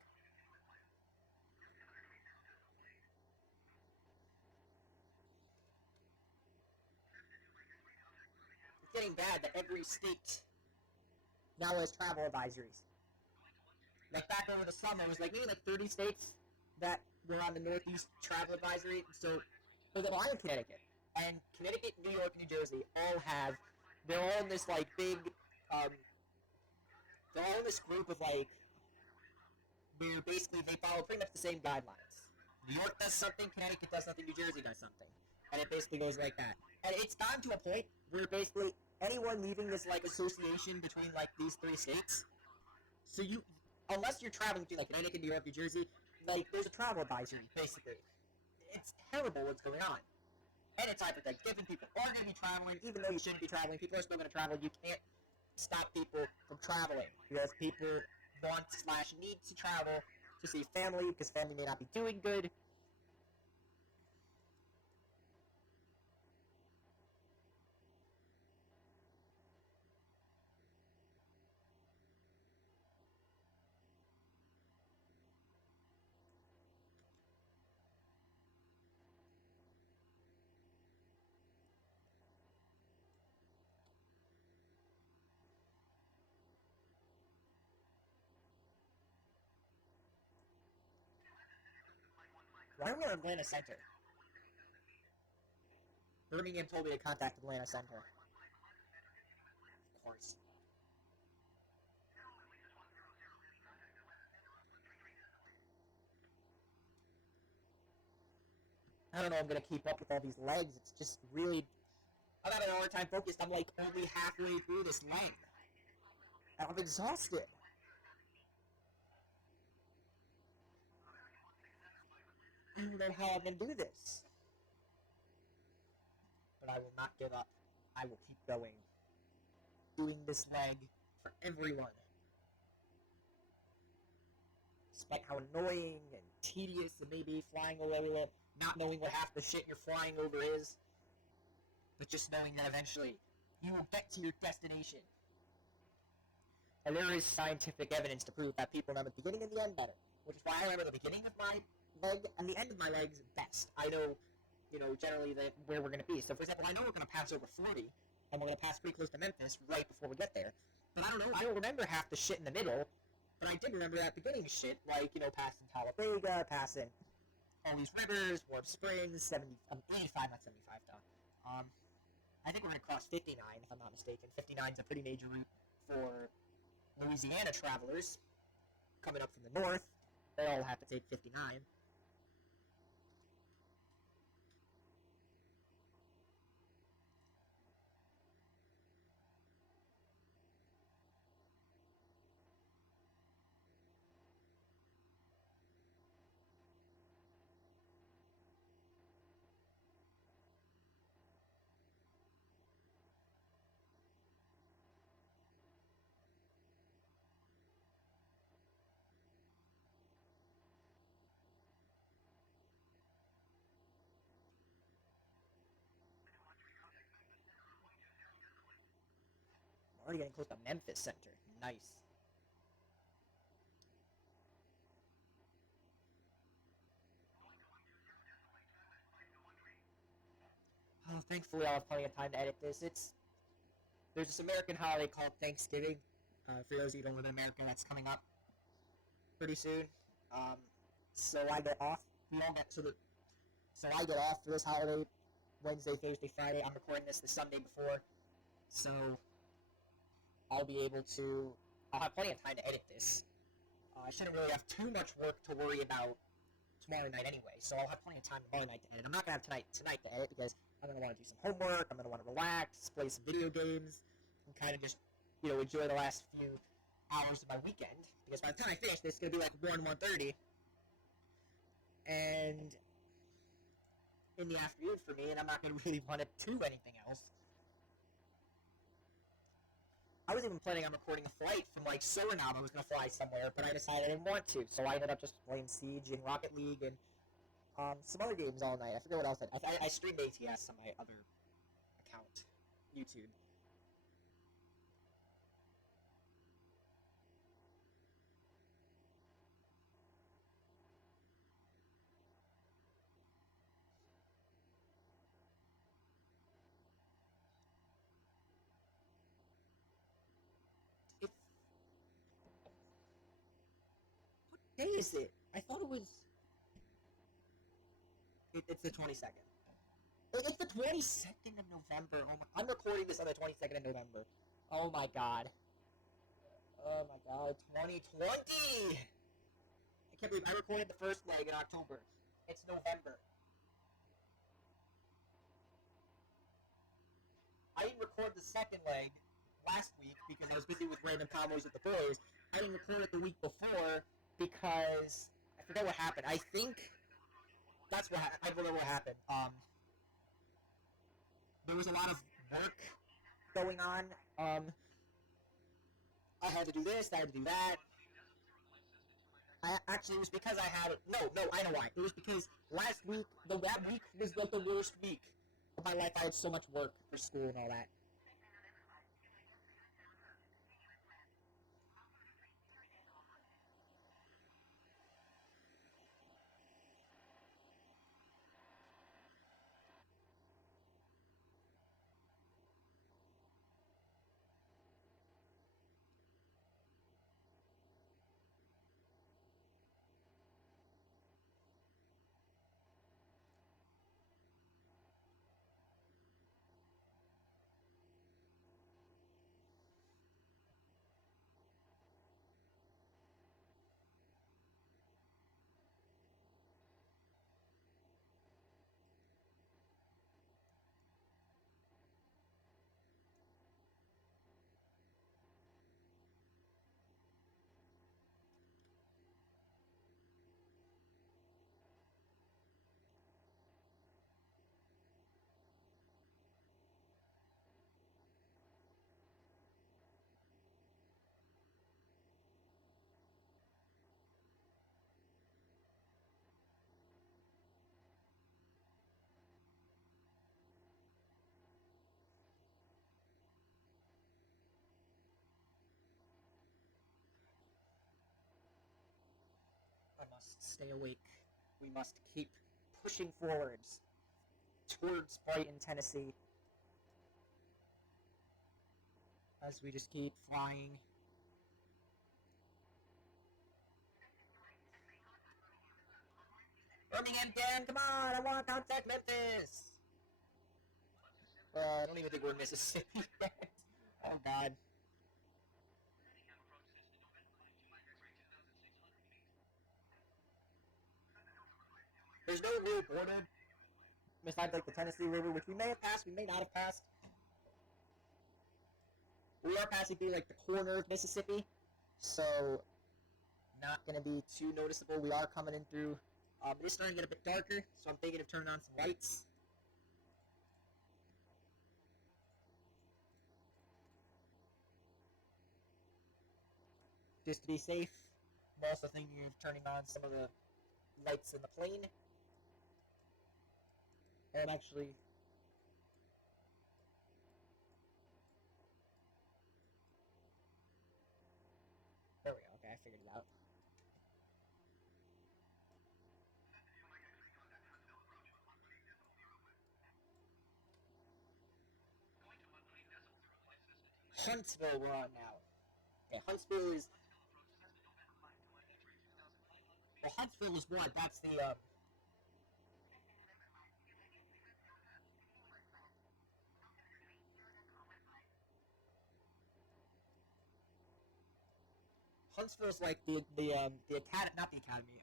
getting bad that every state now has travel advisories. Like back over the summer, it was like maybe like 30 states that were on the Northeast travel advisory. So, they're all in Connecticut. And Connecticut, New York, New Jersey all have, they're all in this like big, they're all in this group of like, where basically they follow pretty much the same guidelines. New York does something, Connecticut does something, New Jersey does something. And it basically goes like that. And it's gotten to a point where basically anyone leaving this like association between like these three states, so you, unless you're traveling between like Connecticut, New York, New Jersey, like there's a travel advisory basically. It's terrible what's going on. And it's hypothetical. Different people are going to be traveling, even though you shouldn't be traveling. People are still going to travel. You can't stop people from traveling because people want/need to travel to see family because family may not be doing good. Why are we at Atlanta Center? Birmingham told me to contact Atlanta Center. Of course. I don't know I'm going to keep up with all these legs. It's just really... I'm having a hard time focused. I'm like only halfway through this leg. And I'm exhausted. I don't know how I'm going to do this. But I will not give up. I will keep going. Doing this leg for everyone. Despite how annoying and tedious it may be flying over, not knowing what half the shit you're flying over is, but just knowing that eventually you will get to your destination. And there is scientific evidence to prove that people remember the beginning and the end better, which is why I remember the beginning of my leg and the end of my legs best. I know, generally where we're going to be. So, for example, I know we're going to pass over 40, and we're going to pass pretty close to Memphis right before we get there. But I don't know, I don't remember half the shit in the middle, but I did remember that beginning shit, like, passing Talladega, passing all these rivers, Warm Springs, 85, not 75, though. I think we're going to cross 59, if I'm not mistaken. 59 is a pretty major route for Louisiana travelers coming up from the north. They all have to take 59. We're already getting close to Memphis Center. Nice. Oh, thankfully I'll have plenty of time to edit this. There's this American holiday called Thanksgiving. For those of you who don't live in America, that's coming up pretty soon. So I get off. So I get off for this holiday Wednesday, Thursday, Friday. I'm recording this the Sunday before, so I'll be able to. I'll have plenty of time to edit this. I shouldn't really have too much work to worry about tomorrow night anyway, so I'll have plenty of time tomorrow night to edit. I'm not gonna have tonight to edit because I'm gonna want to do some homework. I'm gonna want to relax, play some video games, and kind of just enjoy the last few hours of my weekend. Because by the time I finish this, it's gonna be like 1:30, and in the afternoon for me, and I'm not gonna really want to do anything else. I was even planning on recording a flight from like Suriname. I was gonna fly somewhere, but I decided I didn't want to, so I ended up just playing Siege and Rocket League and some other games all night. I forget what else I streamed ATS on my other account, YouTube. Day is it? I thought it was. It's the 22nd. It's the 22nd of November. Oh my! I'm recording this on the 22nd of November. Oh my god. Oh my god. 2020. I can't believe I recorded the first leg in October. It's November. I didn't record the second leg last week because I was busy with random combos with the boys. I didn't record it the week before because I forget what happened. I think that's what I remember what happened. There was a lot of work going on. I had to do this. I had to do that. Actually, it was because I had it. No, I know why. It was because last week, that week was like the worst week of my life. I had so much work for school and all that. I must stay awake. We must keep pushing forwards towards Brighton, Tennessee, as we just keep flying. Birmingham, Dan, come on! I want to contact Memphis! I don't even think we're in Mississippi yet. Oh, God. There's no real border besides like the Tennessee River, which we may have passed, we may not have passed. We are passing through like the corner of Mississippi, so not going to be too noticeable. We are coming in through. It is starting to get a bit darker, so I'm thinking of turning on some lights. Just to be safe. I'm also thinking of turning on some of the lights in the plane. And actually, there we go. Okay, I figured it out. Huntsville we're on now. Okay, Huntsville is. Well, Huntsville is what? That's the. Huntsville's like the academy, not the academy.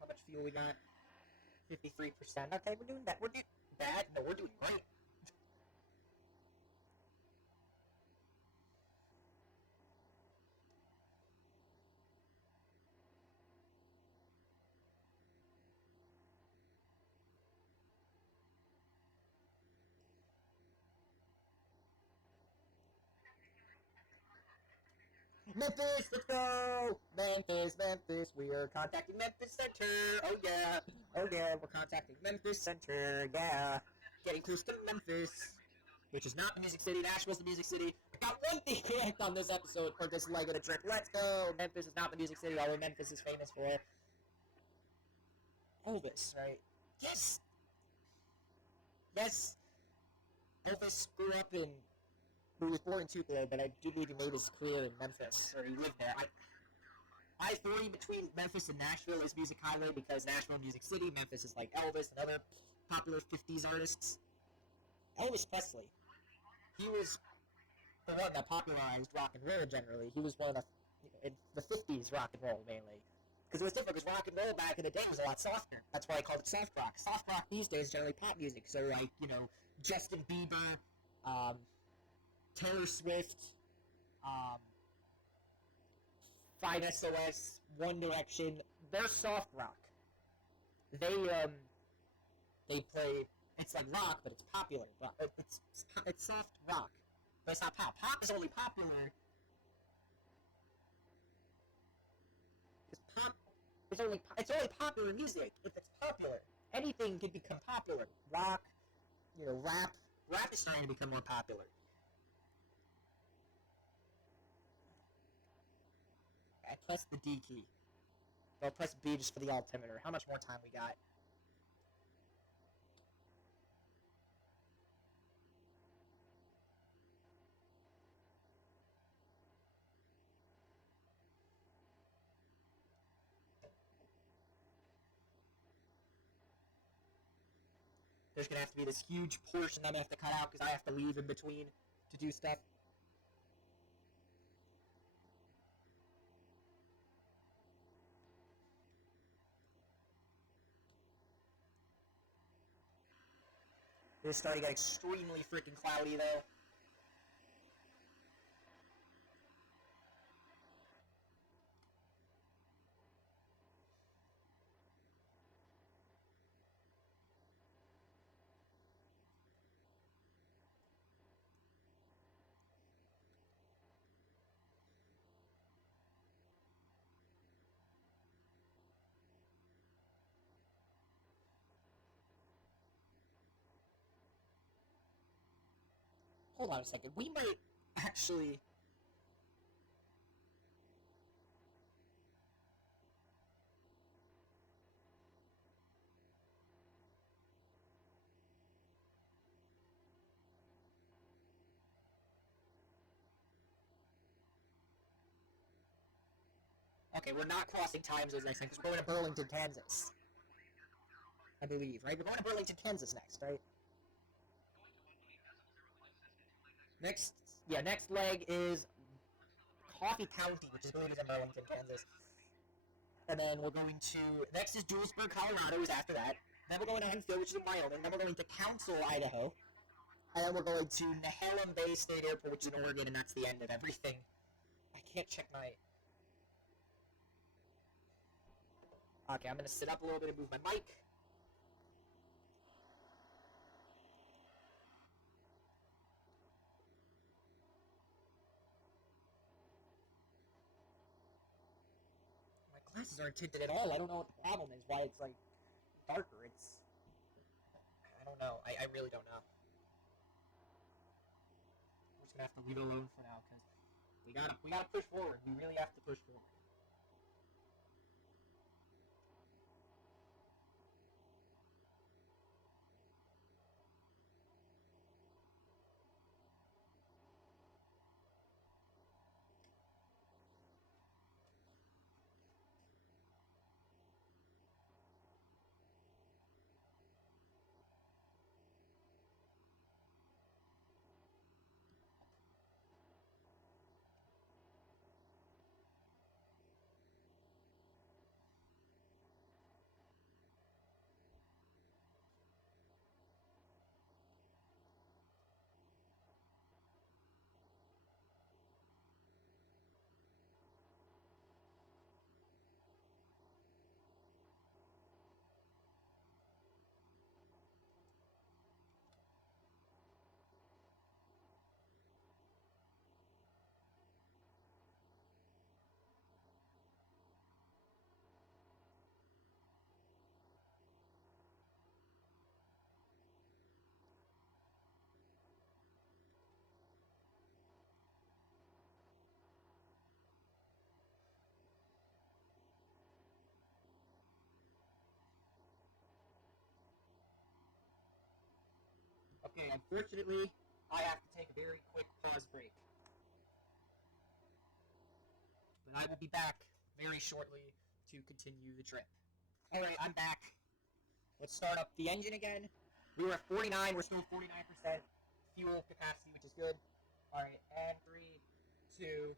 How much fuel we got? 53%. Okay, we're doing that. We're doing bad. No, we're doing great. Memphis, let's go! Memphis, we are contacting Memphis Center. Oh yeah, we're contacting Memphis Center. Yeah, getting close to Memphis. which is not the Music City. Nashville's the Music City. I got one thing correct on this episode, or this leg of the trip. Let's go! Memphis is not the Music City, although Memphis is famous for Elvis, right? Yes! Yes! Elvis grew up in... He was born in Tupelo, but I do believe he made his career in Memphis, or he lived there. I-40 between Memphis and Nashville is Music Highway because Nashville is Music City, Memphis is like Elvis and other popular 50s artists. Elvis Presley. He was the one that popularized rock and roll generally. He was one of the, in the 50s rock and roll mainly. Because it was different, because rock and roll back in the day was a lot softer. That's why I called it soft rock. Soft rock these days is generally pop music. So like, Justin Bieber, Taylor Swift, Five SOS, One Direction, they're soft rock. They play, it's like rock, but it's popular. It's soft rock, but it's not pop. Pop is only popular. It's only popular music if it's popular. Anything can become popular. Rock, rap. Rap is starting to become more popular. I press the D key. I'll press B just for the altimeter. How much more time we got? There's going to have to be this huge portion I'm going to have to cut out because I have to leave in between to do stuff. It's starting to get extremely freaking cloudy, though. Hold on a second. We might actually... Okay, we're not crossing time zones next time because we're going to Burlington, Kansas. I believe, right? We're going to Burlington, Kansas next, right? Next leg is Coffee County, which is believed in Burlington, Kansas. And then we're going to... Next is Julesburg, Colorado, who's after that. Then we're going to Enfield, which is in Wyoming. Then we're going to Council, Idaho. And then we're going to Nehalem Bay State Airport, which is in Oregon, and that's the end of everything. I can't check my... Okay, I'm going to sit up a little bit and move my mic. My glasses aren't tinted at all. I don't know what the problem is, why it's, like, darker. I don't know. I really don't know. We're just going to have to leave it alone for now, because we gotta push forward. We really have to push forward. Okay, unfortunately, I have to take a very quick pause break. But I will be back very shortly to continue the trip. Alright, I'm back. Let's start up the engine again. We were at 49, we're still 49% fuel capacity, which is good. Alright, and 3, 2,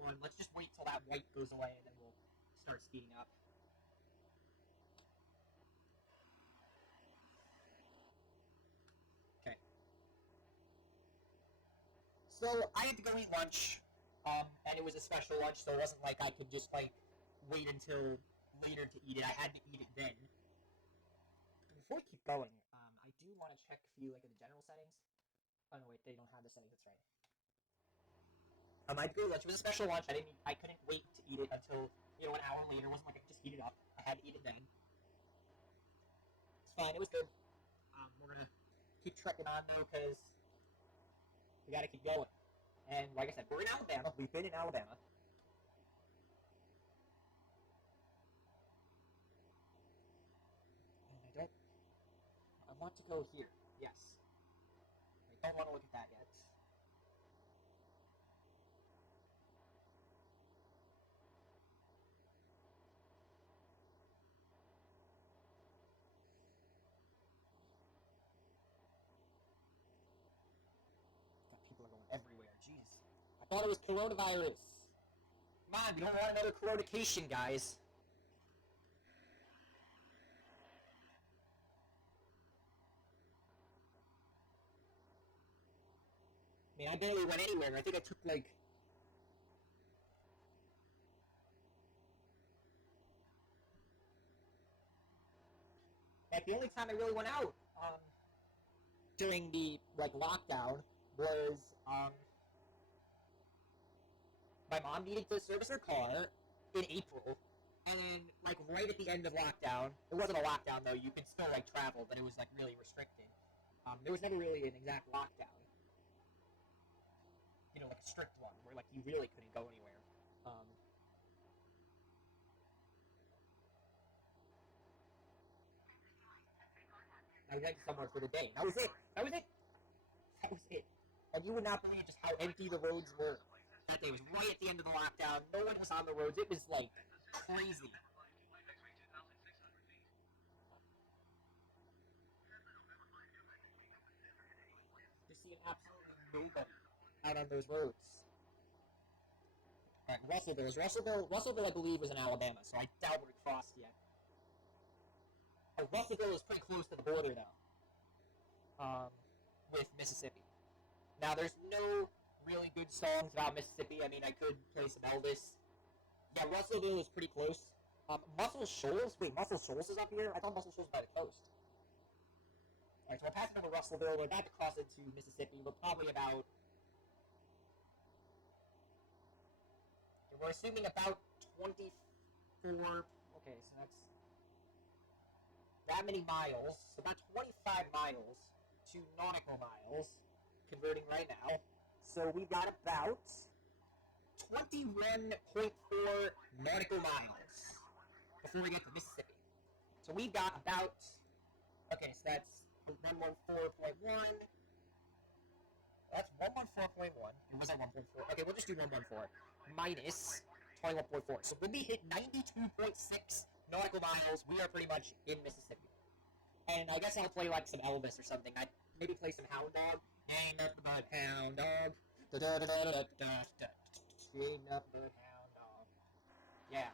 1. Let's just wait till that white goes away and then we'll start speeding up. Okay. So, I had to go eat lunch, and it was a special lunch, so it wasn't like I could just, like, wait until later to eat it. I had to eat it then. Before we keep going, I do want to check a few, like, of the general settings. Oh, no, wait, they don't have the settings, that's right. I had to go eat lunch. It was a special lunch. I couldn't wait to eat it until, an hour later. It wasn't like I could just heat it up. I had to eat it then. It's fine. It was good. We're going to keep trekking on, though, because we got to keep going. And like I said, we're in Alabama. We've been in Alabama. And I want to go here. Yes. I don't want to look at that yet. God, people are going everywhere. Jeez. I thought it was coronavirus. Come on, we don't want another coronation, guys. I mean, I barely went anywhere. I think I took, like... Like, the only time I really went out, during the, like, lockdown was, my mom needed to service her car in April, and then, like, right at the end of lockdown, it wasn't a lockdown, though, you could still, like, travel, but it was, like, really restricted. There was never really an exact lockdown. Like a strict one, where, like, you really couldn't go anywhere. I went somewhere for the day. That was it. That was it. That was it. And you would not believe just how empty the roads were. That day was right at the end of the lockdown. No one was on the roads. It was, like, crazy. Just seeing absolutely nobody out on those roads. Alright, Russellville, I believe, was in Alabama, so I doubt we're crossed yet. Russellville is pretty close to the border, though. With Mississippi. Now, there's no really good songs about Mississippi. I mean, I could play some Elvis. Yeah, Russellville is pretty close. Muscle Shoals? Wait, Muscle Shoals is up here? I thought Muscle Shoals was by the coast. Alright, so we're passing over Russellville. We're about to cross into Mississippi. We're probably about... We're assuming about 24... Okay, so that's... that many miles. So about 25 miles to nautical miles. Converting right now. So we got about 21.4 nautical miles before we get to Mississippi. So we got about... Okay, so that's 114.1. That's 114.1. It was at 1.4. Okay, we'll just do 114. Minus 21.4. So when we hit 92.6 nautical miles, we are pretty much in Mississippi. And I guess I'll play like some Elvis or something. I'd maybe play some Hound Dog. Ain't nothing but Hound Dog. Ain't nothing but Hound Dog. Yeah.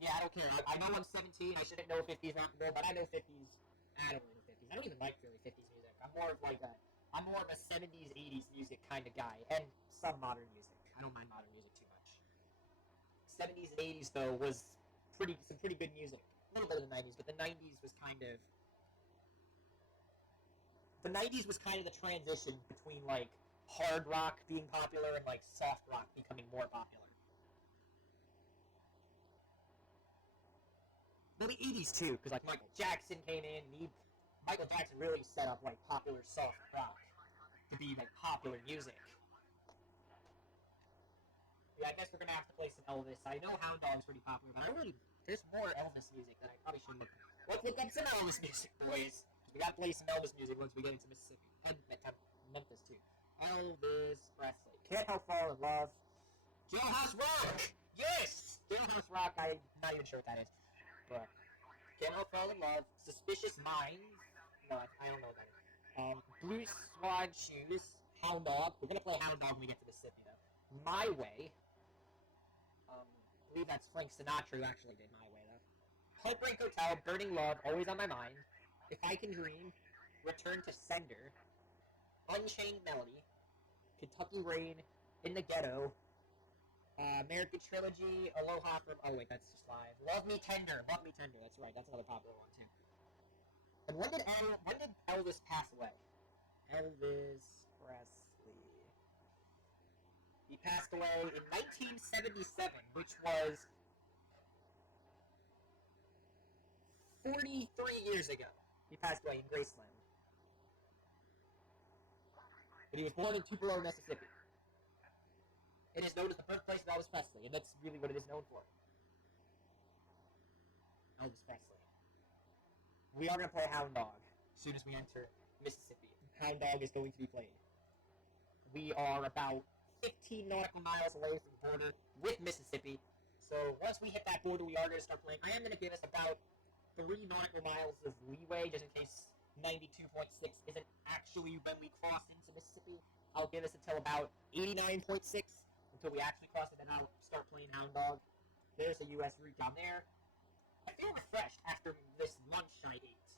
Yeah, I don't care. I know I'm 17. I shouldn't know 50s rock and roll, but I know 50s. I don't know 50s. I don't even like really 50s music. I'm more of a 70s, 80s music kind of guy, and some modern music. I don't mind modern music too much. 70s and 80s though was some pretty good music. A little bit of the 90s, but the 90s was kind of the transition between like hard rock being popular and like soft rock becoming more popular. Well, the 80s too, because like Michael Jackson came in. Michael Jackson really set up like popular soft rock to be like popular music. Yeah, I guess we're gonna have to play some Elvis. I know Hound Dog's pretty popular, but there's more Elvis music that I probably should look at. Let's look up some Elvis music, boys. We gotta play some Elvis music once we get into Mississippi. And Memphis, too. Elvis Presley. Can't Help Falling in Love. Jailhouse Rock! Yes! Jailhouse Rock, I'm not even sure what that is. But Can't Help Falling in Love. Suspicious Minds. No, I don't know what that is. Blue Swan Shoes. Hound Dog. We're gonna play Hound Dog when we get to Mississippi, though. My Way. I believe that's Frank Sinatra who actually did My Way, though. Heartbreak Hotel, Burning Love, Always on My Mind. If I Can Dream, Return to Sender, Unchained Melody, Kentucky Rain, In the Ghetto, American Trilogy, Aloha from... Oh, wait, that's just live. Love Me Tender, that's right. That's another popular one, too. And when did Elvis pass away? Elvis Presley. He passed away in 1977, which was 43 years ago. He passed away in Graceland. But he was born in Tupelo, Mississippi. It is known as the birthplace of Elvis Presley, and that's really what it is known for. Elvis Presley. We are going to play Hound Dog as soon as we enter Mississippi. Hound Dog is going to be played. We are about 15 nautical miles away from the border with Mississippi. So once we hit that border, we are going to start playing. I am going to give us about 3 nautical miles of leeway, just in case 92.6 isn't actually when we cross into Mississippi. I'll give us until about 89.6 until we actually cross it, then I'll start playing Hound Dog. There's a U.S. route down there. I feel refreshed after this lunch I ate.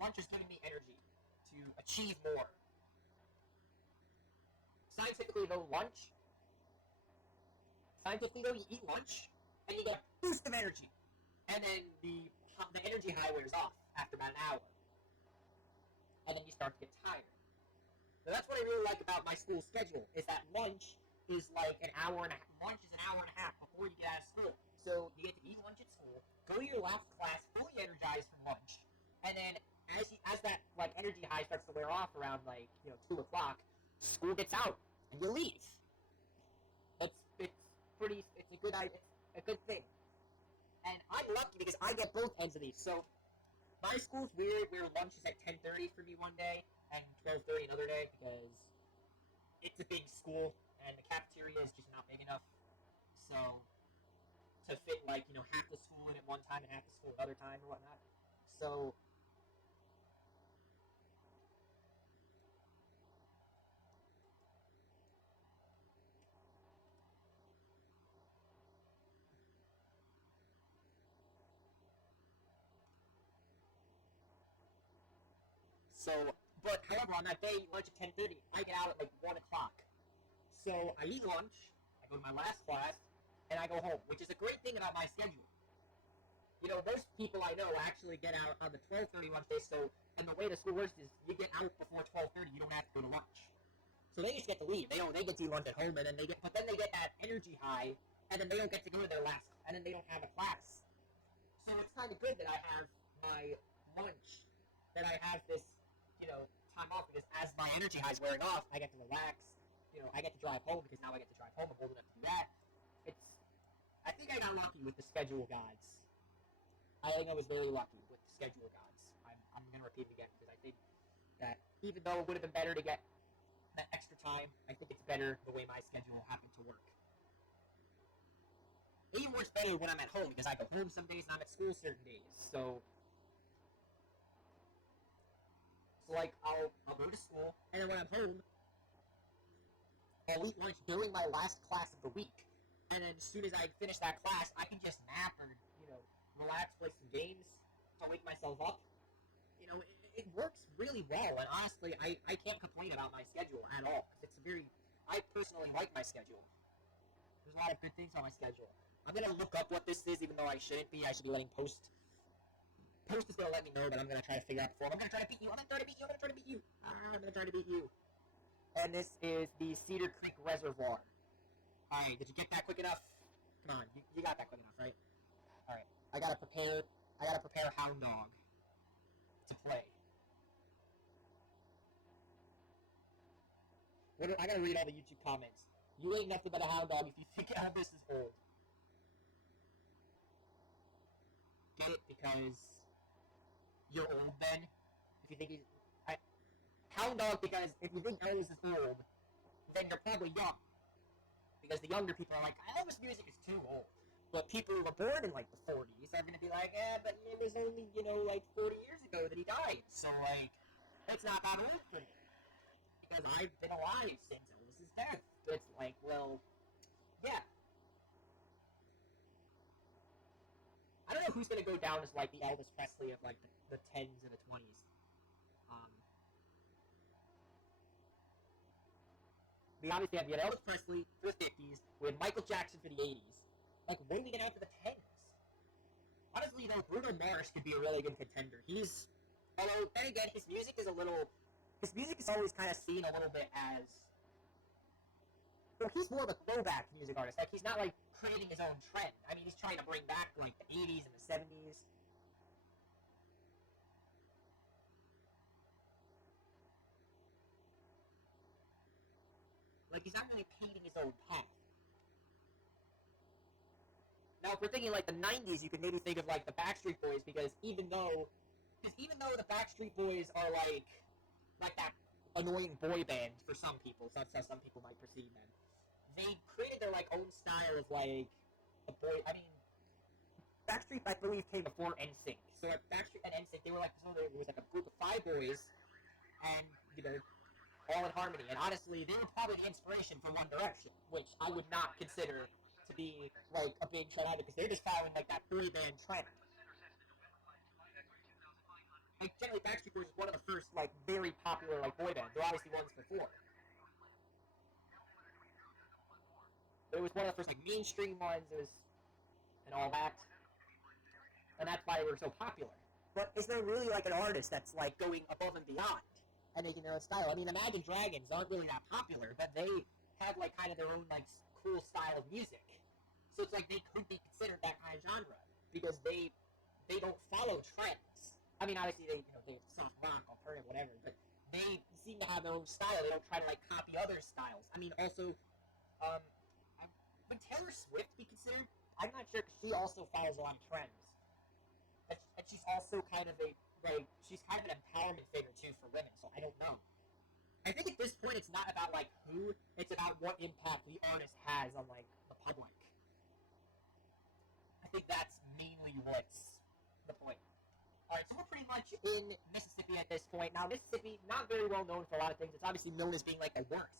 Lunch is giving me energy to achieve more. Scientifically, though, you eat lunch, and you get a boost of energy. And then the energy high wears off after about an hour. And then you start to get tired. Now, that's what I really like about my school schedule, is that lunch is like an hour and a half. Lunch is an hour and a half before you get out of school. So you get to eat lunch at school, go to your last class, fully energized from lunch, and then as that like energy high starts to wear off around 2 o'clock, school gets out and you leave. It's a good thing. And I'm lucky because I get both ends of these. So my school's weird where lunch is at 10:30 for me one day and 12:30 another day because it's a big school and the cafeteria is just not big enough. So to fit half the school in at one time and half the school another time or whatnot. So however, on that day, lunch at 10:30, I get out at 1 o'clock. So I eat lunch, I go to my last class, and I go home, which is a great thing about my schedule. Most people I know actually get out on the 12:30 lunch day, and the way the school works is you get out before 12:30, you don't have to go to lunch. So they just get to leave. They get to eat lunch at home, and then they get that energy high, and then they don't get to go to their last, and then they don't have a class. So it's kind of good that I have my lunch, that I have this, time off, because as my energy high is wearing off, I get to relax. I get to drive home, because now I get to drive home. I'm old enough to do that. I think I got lucky with the schedule gods. I think I was very lucky with the schedule gods. I'm going to repeat it again, because I think that even though it would have been better to get that extra time, I think it's better the way my schedule happened to work. It even works better when I'm at home, because I go home some days and I'm at school certain days. So I'll go to school, and then when I'm home, I'll eat lunch during my last class of the week. And then as soon as I finish that class, I can just nap or, relax, play some games to wake myself up. It works really well, and honestly, I can't complain about my schedule at all. I personally like my schedule. There's a lot of good things on my schedule. I'm going to look up what this is, even though I shouldn't be. I should be letting Post is going to let me know, but I'm going to try to figure out before. I'm going to try to beat you. I'm going to try to beat you. And this is the Cedar Creek Reservoir. Alright, did you get that quick enough? Come on, you got that quick enough, right? Alright, I gotta prepare Hound Dog to play. I gotta read all the YouTube comments. You ain't nothing but a hound dog if you think Elvis is old. Get it? Because you're old then? If you think he's hound dog, because if you think Elvis is old, then you're probably young. Because the younger people are like, Elvis music is too old. But people who were born in like the 40s are going to be like, yeah, but it was only, like 40 years ago that he died. So, like, it's not that old for me. Because I've been alive since Elvis's death. It's like, well, yeah. I don't know who's going to go down as, like, the Elvis Presley of, like, the 10s and the 20s. We obviously have Elvis Presley for the 50s. We had Michael Jackson for the 80s. Like, when do we get out to the 10s? Honestly, though, Bruno Mars could be a really good contender. Although, then again, his music is always kind of seen a little bit as, he's more of a throwback music artist. Like, he's not, like, creating his own trend. I mean, he's trying to bring back, like, the 80s and the 70s. Like, he's not really painting his own path. Now, if we're thinking like the 90s, you could maybe think of like the Backstreet Boys, because even though the Backstreet Boys are like that annoying boy band for some people, so that's how some people might perceive them, they created their like own style of like a boy. I mean, Backstreet, I believe, came before NSYNC. So like Backstreet and NSYNC, they were like, there was like a group of 5 boys, and all in harmony. And honestly, they were probably the inspiration for One Direction, which I would not consider to be like a big trend either, because they're just following like that boy band trend. Like generally, Backstreet Boys was one of the first like very popular like boy bands. There were obviously ones before, but it was one of the first like mainstream ones. It was and all that, and that's why they were so popular. But is there really like an artist that's like going above and beyond and making their own style? I mean, Imagine Dragons aren't really that popular, but they have like kind of their own like cool style of music. So it's like they could be considered that kind of genre because they don't follow trends. I mean, obviously they soft rock, alternative, whatever, but they seem to have their own style. They don't try to like copy other styles. I mean, also, would Taylor Swift be considered? I'm not sure, because she also follows a lot of trends, and she's also kind of she's kind of an empowerment figure too for women. So I don't know. I think at this point it's not about like who, it's about what impact the artist has on like the public. I think that's mainly what's the point. Alright, so we're pretty much in Mississippi at this point. Now, Mississippi, not very well known for a lot of things. It's obviously known as being, like, the worst.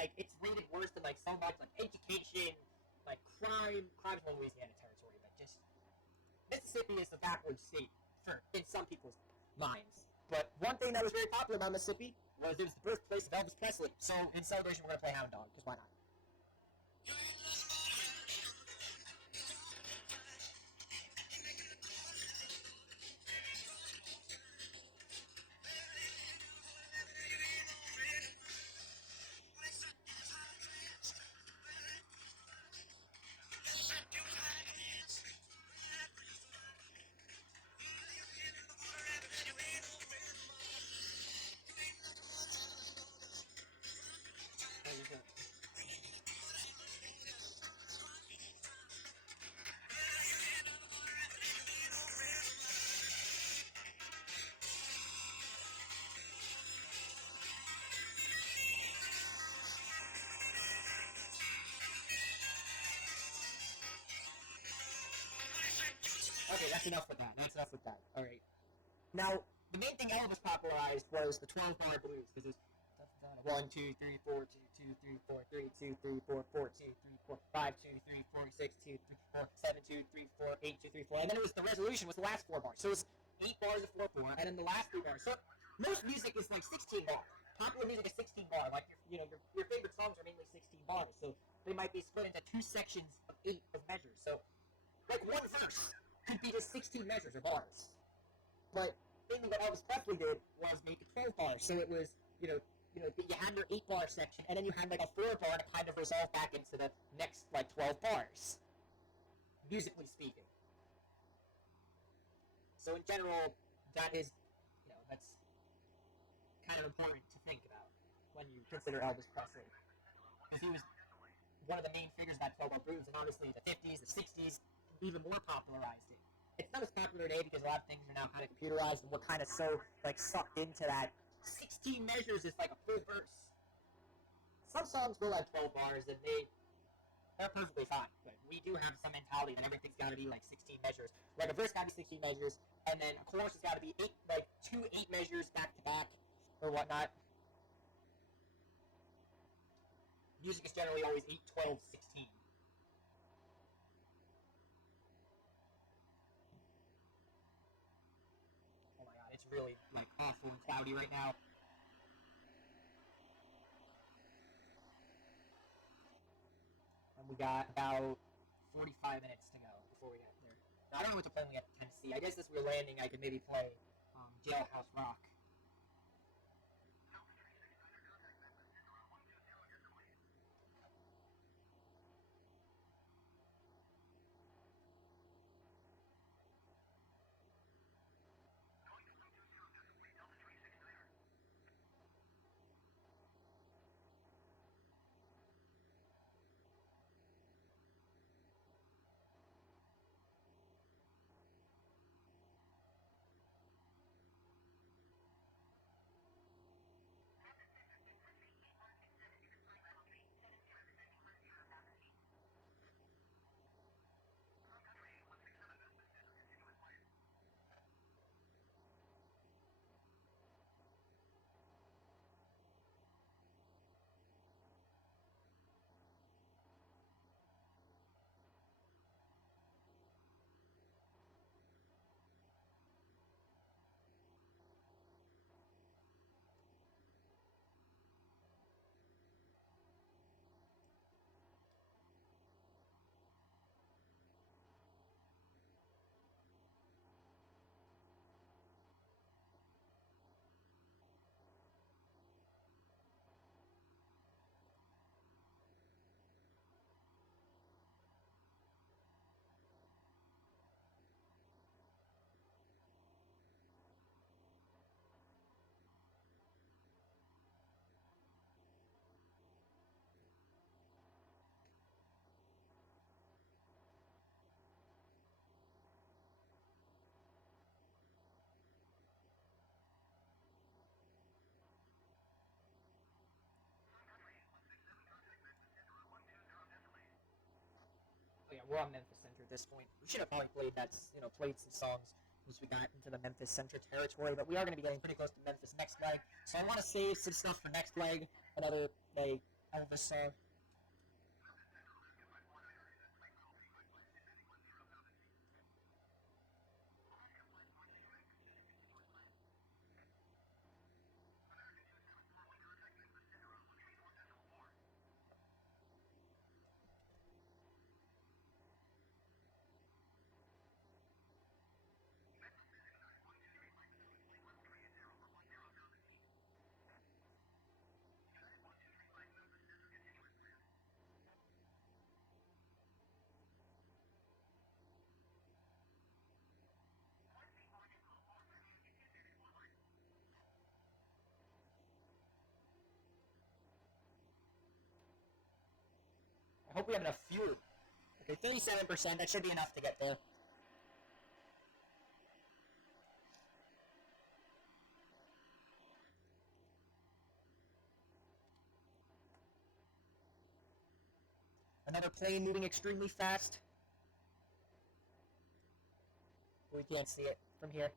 Like, it's rated worse than, like, so much, like, education, like, crime. Crime's in Louisiana territory, but just Mississippi is the backward state in some people's minds. But one thing that was very popular about Mississippi was it was the birthplace of Elvis Presley. So, in celebration, we're going to play Hound Dog, because why not? Okay, that's enough with that. Alright. Now, the main thing Elvis popularized was the 12-bar blues, because it's 1, 2, 3, 4, 2, 2, 3, 4, 3, 2, 3, 4, 4, 2, 3, 4, 5, 2, 3, 4, 6, 2, 3, 4, 7, 2, 3, 4, 8, 2, 3, 4. And then it was the resolution was the last 4 bars. So it was 8 bars of 4, 4, and then the last 3 bars. So most music is like 16 bar. Popular music is 16 bar. Like your favorite songs are mainly 16 bars. So they might be split into 2 sections of 8 of measures. So like one verse could be just 16 measures or bars. But the thing that Elvis Presley did was make it 12 bars. So it was, you had your 8 bar section, and then you had like a 4 bar to kind of resolve back into the next like 12 bars, musically speaking. So in general, that is, that's kind of important to think about when you consider Elvis Presley, because he was one of the main figures of that 12 bar blues, and obviously the 50s, the 60s, even more popularized it. it's not as popular today because a lot of things are now kind of computerized, and we're kind of so like sucked into that. 16 measures is like a full verse. Some songs will have 12 bars, and they're perfectly fine. But we do have some mentality that everything's got to be like 16 measures. Like a verse got to be 16 measures, and then a chorus has got to be two 8 measures back to back or whatnot. Music is generally always 8, 12, 16. Oh my god, it's really like awful and cloudy right now. And we got about 45 minutes to go before we get there. Now, I don't know what to play when we get to Tennessee. I guess as we're landing, I could maybe play Jailhouse Rock. Oh yeah, we're on Memphis Center at this point. We should have probably played some songs once we got into the Memphis Center territory, but we are going to be getting pretty close to Memphis next leg, so I want to save some stuff for next leg, another like Elvis song. I hope we have enough fuel. Okay, 37%. That should be enough to get there. Another plane moving extremely fast. We can't see it from here.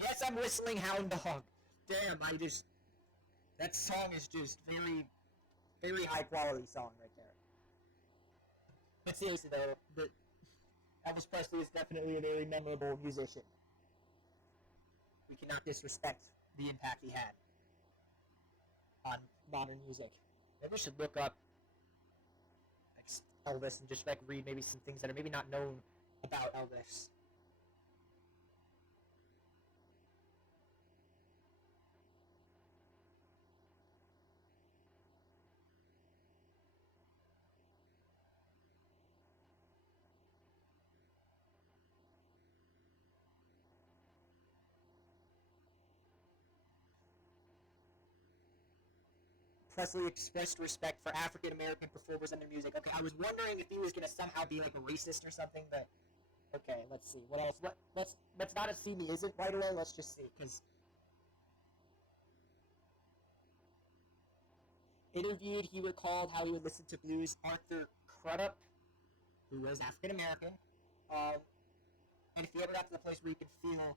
Yes, I'm whistling Hound Dog. Damn, that song is just very high quality song right there. But seriously though, Elvis Presley is definitely a very memorable musician. we cannot disrespect the impact he had on modern music. Maybe we should look up like Elvis and just like read maybe some things that are maybe not known about Elvis. Presley expressed respect for African American performers and their music. Okay, I was wondering if he was gonna somehow be like a racist or something, but okay, let's see. What else? Let's not assume he isn't right away. Let's just see, because interviewed, he recalled how he would listen to blues. Arthur Crudup, who was African American, and if he ever got to the place where he could feel,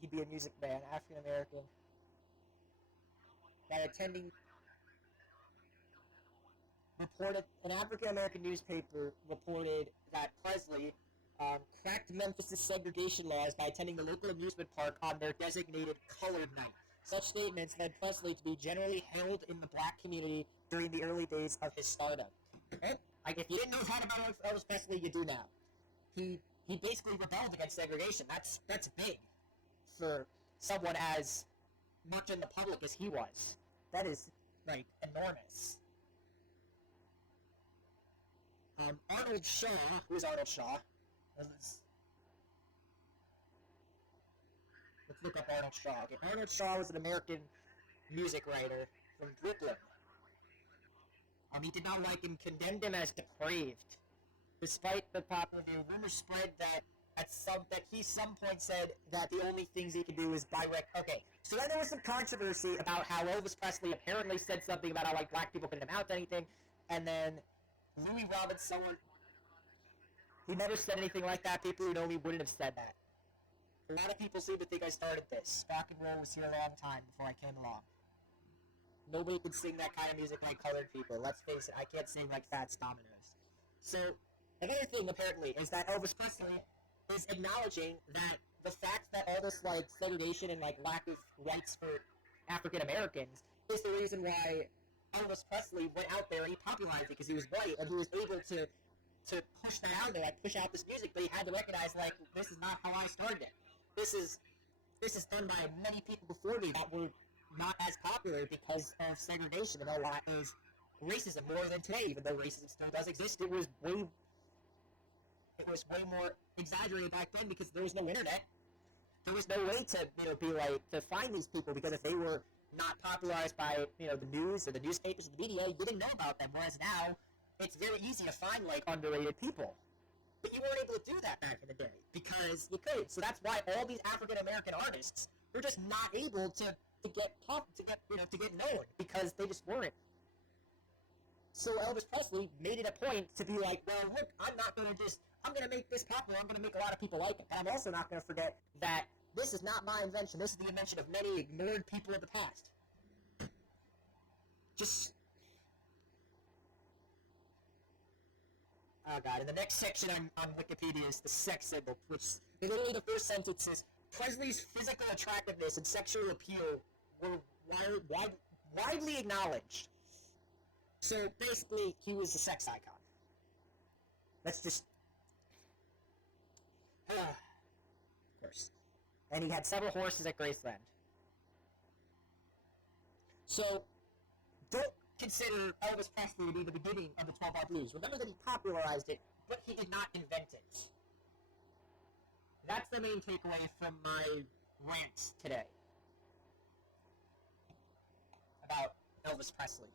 he'd be a music man, African American. By attending, reported an African American newspaper reported that Presley cracked Memphis' segregation laws by attending the local amusement park on their designated colored night. Such statements led Presley to be generally held in the black community during the early days of his stardom. Like, if you didn't know that about Elvis Presley, you do now. He basically rebelled against segregation. That's big for someone as much in the public as he was. That is, like, enormous. Arnold Shaw, who is Arnold Shaw? Let's look up Arnold Shaw. Okay, Arnold Shaw was an American music writer from Brooklyn. He did not like him, condemned him as depraved. Despite the popular view, rumors spread that he some point said that the only things he could do is okay, so then there was some controversy about how Elvis Presley apparently said something about how like black people couldn't amount to anything, and then Louis Robinson, he never said anything like that. People who know me wouldn't have said that. A lot of people seem to think I started this. Rock and roll was here a long time before I came along. Nobody can sing that kind of music like colored people. Let's face it, I can't sing like Fats Dominoes. So, another thing apparently is that Elvis Presley is acknowledging that the fact that all this like segregation and like lack of rights for African Americans is the reason why Elvis Presley went out there and he popularized it because he was white and he was able to push that out there, like push out this music, but he had to recognize like this is not how I started it. This is done by many people before me that were not as popular because of segregation and a lot of racism more than today, even though racism still does exist. It was way more exaggerated back then because there was no internet. There was no way to be like to find these people because if they were not popularized by the news or the newspapers or the media, you didn't know about them. Whereas now, it's very easy to find like underrated people. But you weren't able to do that back in the day because you couldn't. So that's why all these African American artists were just not able to get known because they just weren't. So Elvis Presley made it a point to be like, well, look, I'm gonna make this popular. I'm gonna make a lot of people like it. And I'm also not gonna forget that this is not my invention. This is the invention of many ignored people of the past. Oh god, in the next section on Wikipedia is the sex symbol, which literally the first sentence is, Presley's physical attractiveness and sexual appeal were widely acknowledged. So basically, he was a sex icon. Let's just... of course. And he had several horses at Graceland. So, don't consider Elvis Presley to be the beginning of the 12-bar blues. Remember that he popularized it, but he did not invent it. That's the main takeaway from my rant today about Elvis Presley.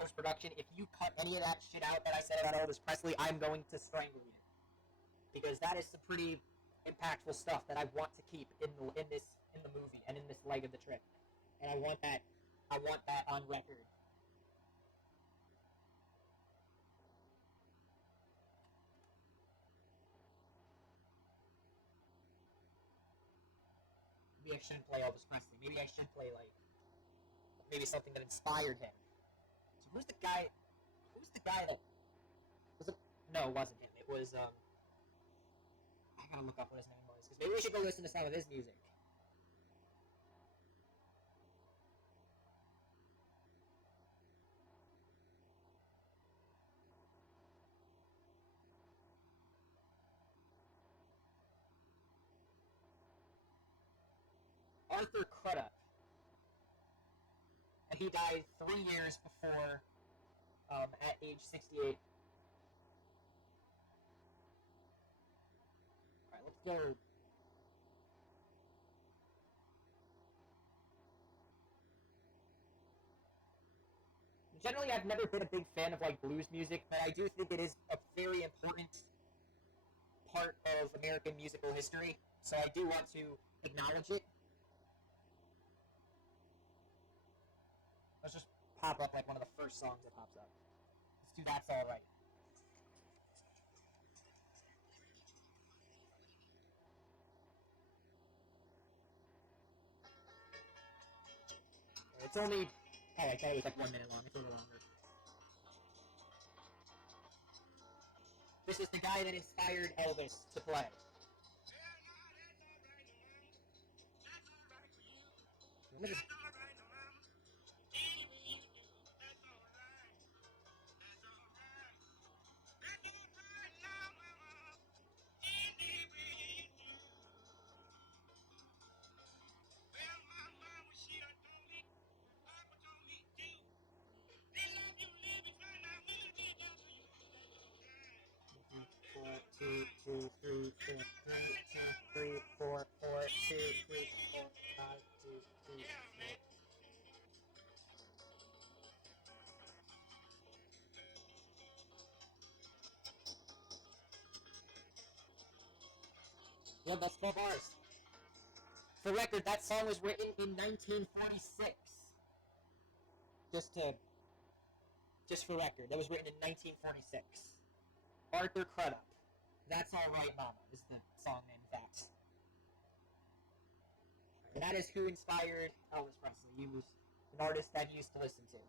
Post-production, if you cut any of that shit out that I said about Elvis Presley, I'm going to strangle you. Because that is some pretty impactful stuff that I want to keep in the movie and in this leg of the trip. and I want that on record. Maybe I shouldn't play Elvis Presley. Maybe I should play maybe something that inspired him. So who's the guy that was it? No, it wasn't him. It was I gotta look up what his name was because maybe we should go listen to some of his music. Arthur Crudup. And he died 3 years before, at age 68. Alright, let's go. Generally, I've never been a big fan of blues music, but I do think it is a very important part of American musical history, so I do want to acknowledge it. Let's just pop up one of the first songs that pops up. Let's do That's Alright. It's only... Oh, I thought it was 1 minute long. It's a little longer. This is the guy that inspired Elvis to play. Two, two, three, four, three, two, three, four, four, two, three, four, five, two, three, four. Yeah, that's 12 bars. For record, that song was written in 1946. Just for record, that was written in 1946. Arthur Crudup. That's Alright Mama is the song name, in fact. And that is who inspired Elvis Presley. He was an artist that he used to listen to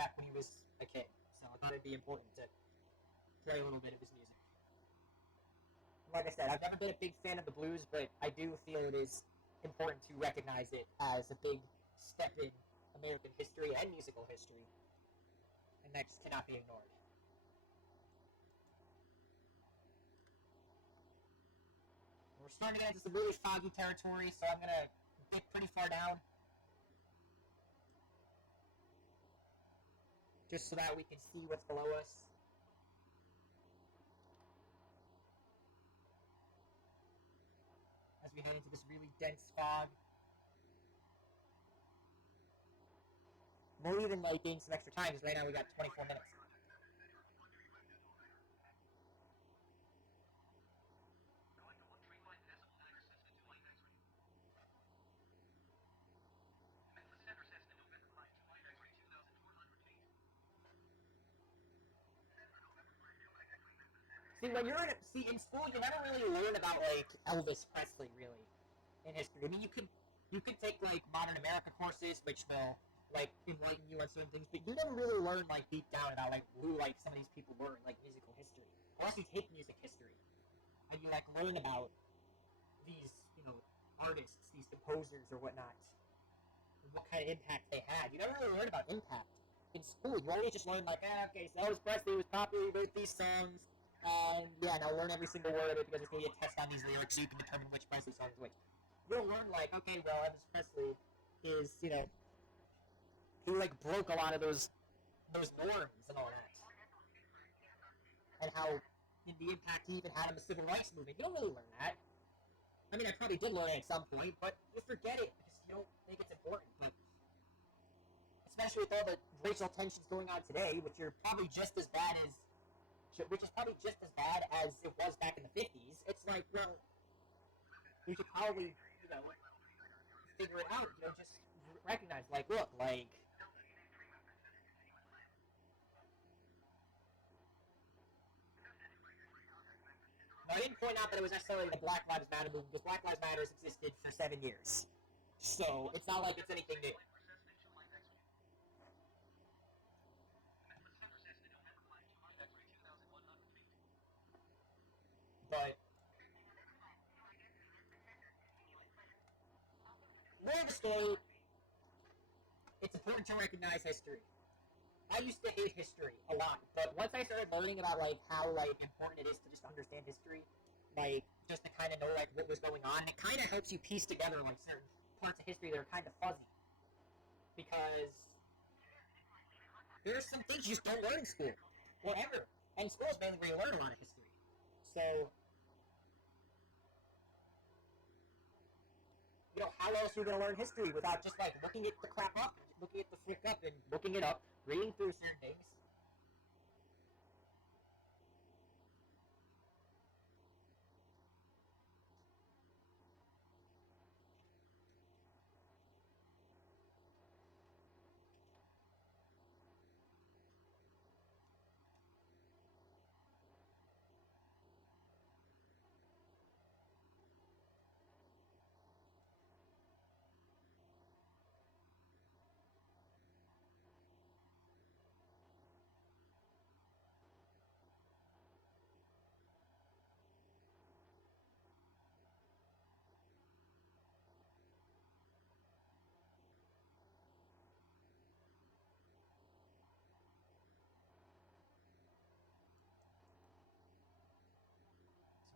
back when he was a kid. So I thought it'd be important to play a little bit of his music. Like I said, I've never been a big fan of the blues, but I do feel it is important to recognize it as a big step in American history and musical history, and that just cannot be ignored. We're starting to get into some really foggy territory, so I'm going to dip pretty far down, just so that we can see what's below us. As we head into this really dense fog. We'll even gain some extra time, because right now we got 24 minutes. See, in school, you never really learn about Elvis Presley really in history. I mean, you could take modern America courses, which will enlighten you on certain things, but you never really learn deep down about who some of these people were in musical history. Unless you take music history and you learn about these artists, these composers or whatnot, and what kind of impact they had. You never really learn about impact in school. You always just learn okay, so Elvis Presley was popular, he wrote these songs. Yeah, now learn every single word of it because there's going to be a test on these lyrics so you can determine which Presley song is which. You don't learn okay, well, Elvis Presley is, he broke a lot of those norms and all that. And how the impact he even had on the civil rights movement. You don't really learn that. I mean, I probably did learn it at some point, but you forget it because you don't think it's important. But especially with all the racial tensions going on today, which are probably just as bad as it was back in the 50s. It's well, we should probably, figure it out. Just recognize, like, look, like. No, I didn't point out that it was necessarily the Black Lives Matter movement, because Black Lives Matter has existed for 7 years. So it's not like it's anything new. But more of the story, it's important to recognize history. I used to hate history a lot, but once I started learning about like how like important it is to just understand history, like just to kind of know like what was going on, and it kind of helps you piece together like certain parts of history that are kind of fuzzy because there's some things you just don't learn in school or ever, and school is mainly where you learn a lot of history. So how else are you going to learn history without just like looking at the crap up, looking at the flick up, and looking it up, reading through certain things.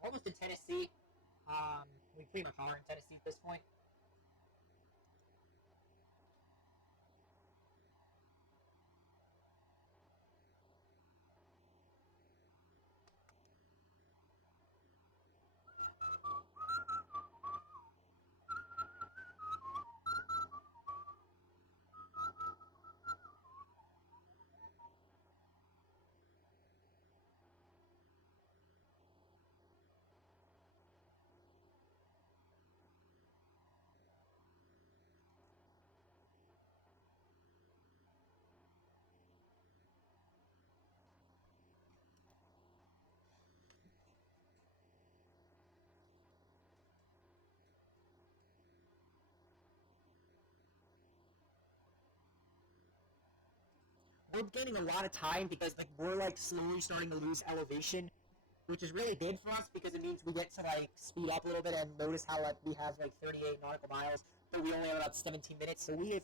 So almost in Tennessee, we pretty much are in Tennessee at this point. We're gaining a lot of time because like we're like slowly starting to lose elevation, which is really good for us because it means we get to like speed up a little bit and notice how like we have like 38 nautical miles, but we only have about 17 minutes. So we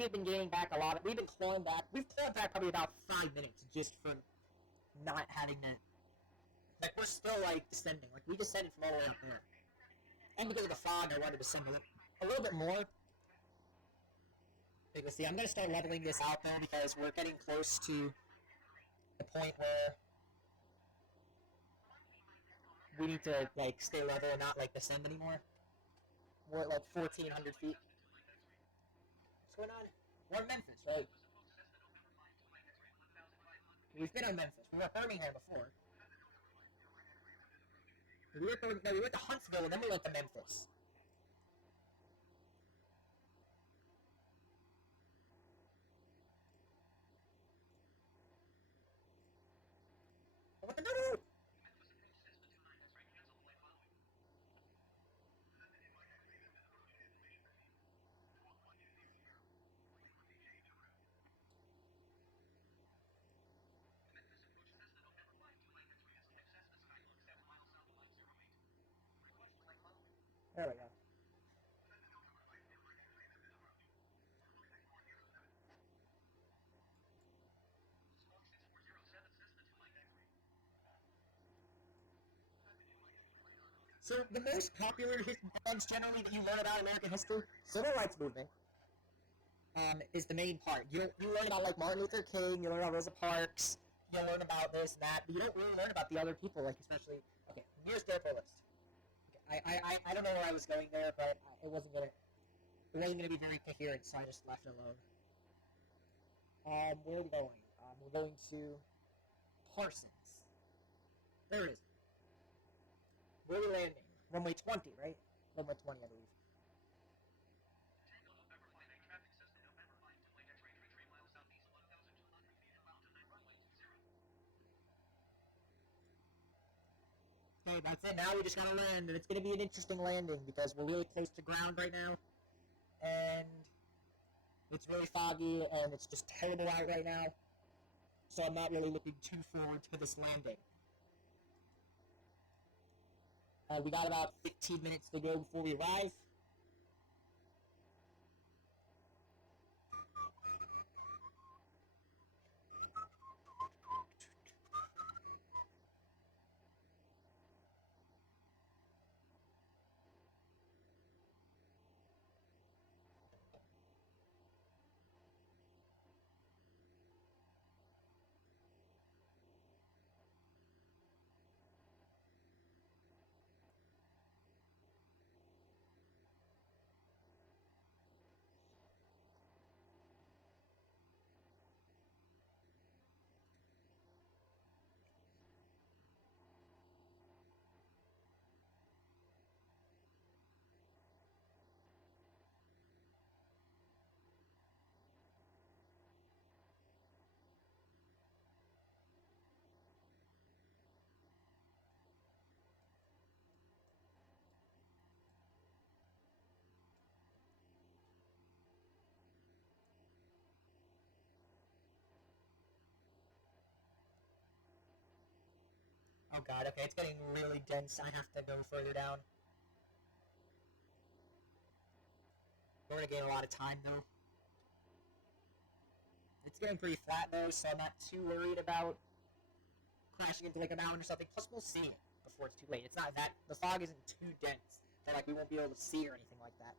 have been gaining back a lot. We've been clawing back. We've clawed back probably about 5 minutes just from not having to. Like we're still like descending. Like we descended from all the way up there, and because of the fog, I wanted to descend a little bit more. Because see, I'm gonna start leveling this out there because we're getting close to the point where we need to like stay level and not like descend anymore. We're at like 1,400 feet. What's going on? We're in Memphis, right? We've been on Memphis. We were at Birmingham before. We went to Huntsville and then we went to Memphis. What the no? There we go. So the most popular events generally that you learn about American history, civil rights movement, is the main part. You learn about like Martin Luther King, you learn about Rosa Parks, you learn about this and that, but you don't really learn about the other people, like especially here's their list. I don't know where I was going there, but it wasn't gonna be very coherent, so I just left it alone. Where are we going? We're going to Parsons. There it is. Where are we landing? Runway 20, right? Runway 20, I believe. Okay, that's it. Now we just gotta land, and it's gonna be an interesting landing because we're really close to ground right now, and it's really foggy, and it's just terrible out right now. So I'm not really looking too forward to this landing. We got about 15 minutes to go before we arrive. Oh god, okay, it's getting really dense. I have to go further down. We're gonna gain a lot of time, though. It's getting pretty flat, though, so I'm not too worried about crashing into, like, a mountain or something. Plus, we'll see it before it's too late. It's not that... The fog isn't too dense that, like, we won't be able to see or anything like that.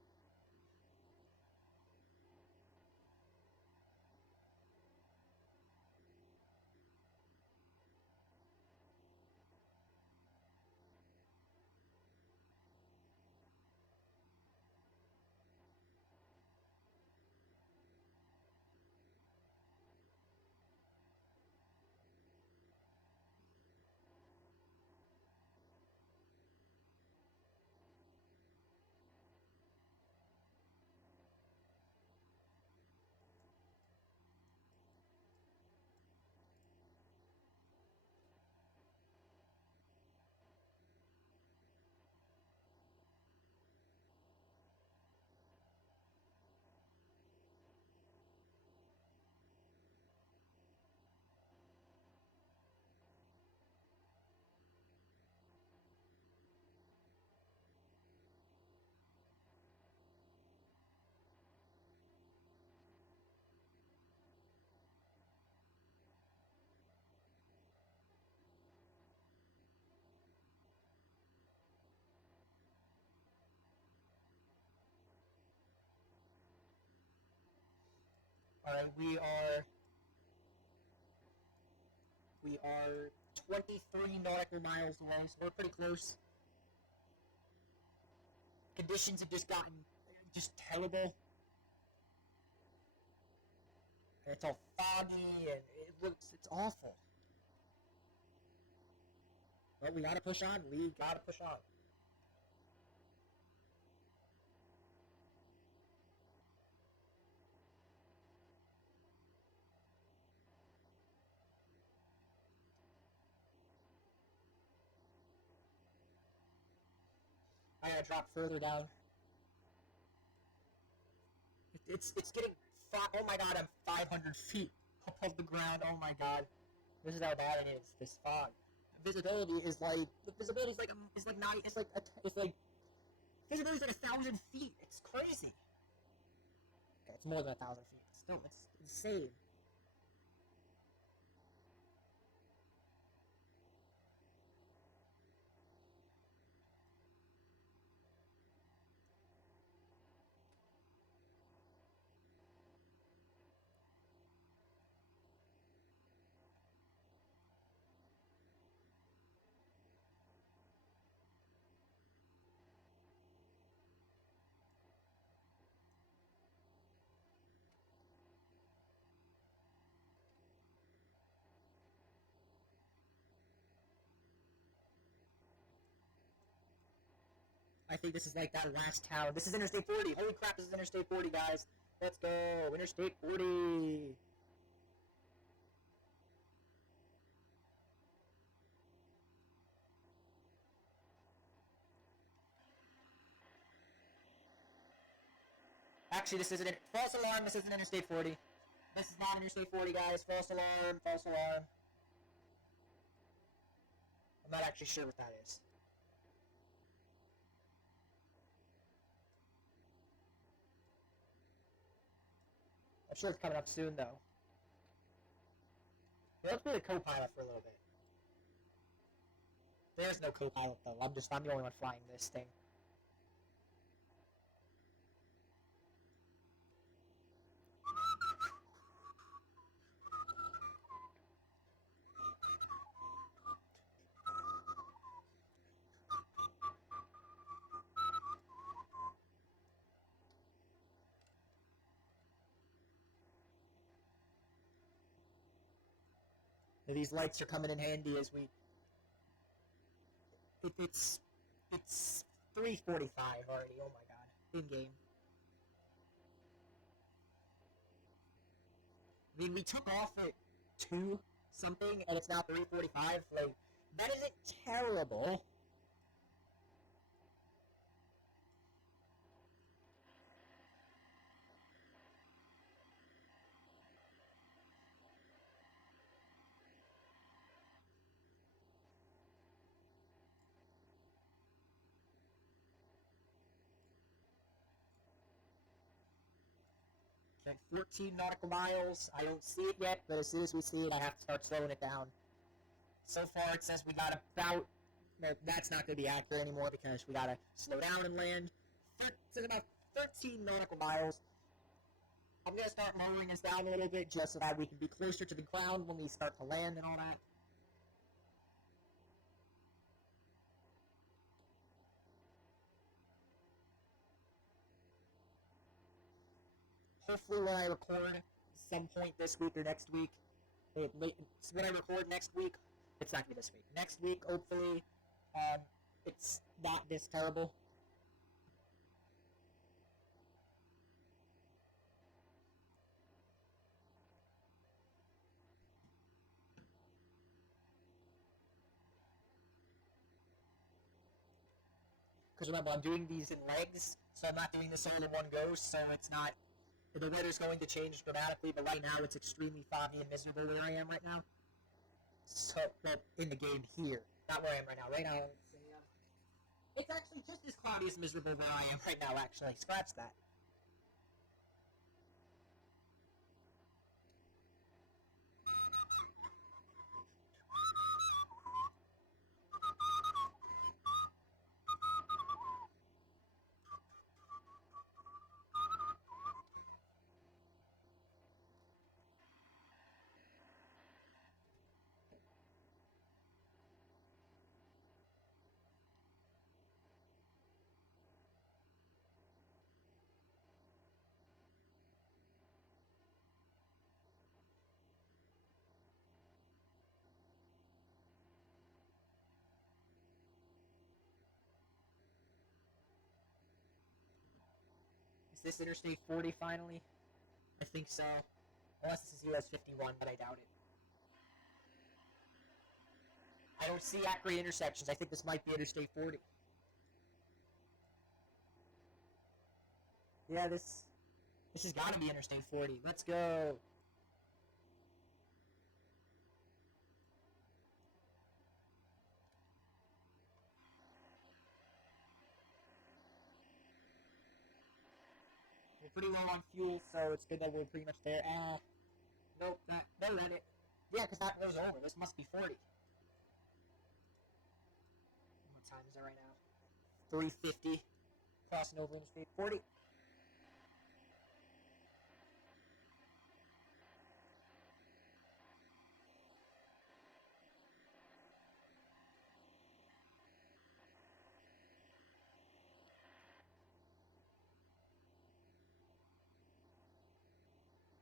Alright, we are 23 nautical miles away, so we're pretty close. Conditions have just gotten just terrible. And it's all foggy, and it's awful. But we gotta push on. We gotta push on. I gotta drop further down. It's getting... Oh my god, I'm 500 feet above the ground. Oh my god. This is how bad it is, this fog. Visibility is like... The visibility is like... It's like not... It's like... It's like... Visibility is like 1,000 feet. It's crazy. Okay, it's more than 1,000 feet. Still, it's insane. I think this is like that last town. This is Interstate 40. Holy crap, this is Interstate 40, guys. Let's go. Interstate 40. Actually, this isn't it. False alarm, this isn't Interstate 40. This is not Interstate 40, guys. False alarm, false alarm. I'm not actually sure what that is. I'm sure it's coming up soon, though. Yeah, let's be the co-pilot for a little bit. There's no co-pilot, though. I'm the only one flying this thing. These lights are coming in handy as we... It's 3:45 already, oh my god. In-game. I mean, we took off at 2 something, and it's now 3:45. Like, that isn't terrible. Okay, 14 nautical miles. I don't see it yet, but as soon as we see it, I have to start slowing it down. So far, it says we got about... No, that's not going to be accurate anymore because we got to slow down and land. It says about 13 nautical miles. I'm going to start lowering us down a little bit just so that we can be closer to the ground when we start to land and all that. Hopefully when I record some point this week or next week, when I record next week, it's not going to be this week. Next week, hopefully, it's not this terrible. Because remember, I'm doing these in legs, so I'm not doing this all in one go, so it's not... The weather's going to change dramatically, but right now it's extremely foggy and miserable where I am right now. So, well, in the game here. Not where I am right now. Right now, it's actually just as cloudy as miserable where I am right now, actually. Scratch that. Is this Interstate 40 finally? I think so. Unless this is US 51, but I doubt it. I don't see accurate intersections. I think this might be Interstate 40. Yeah, this has got to be Interstate 40. Let's go. We're pretty low on fuel, so it's good that we're pretty much there. Nope, no, let it. Yeah, because that goes over. This must be 40. What time is it right now? 3:50. Crossing over Interstate 40.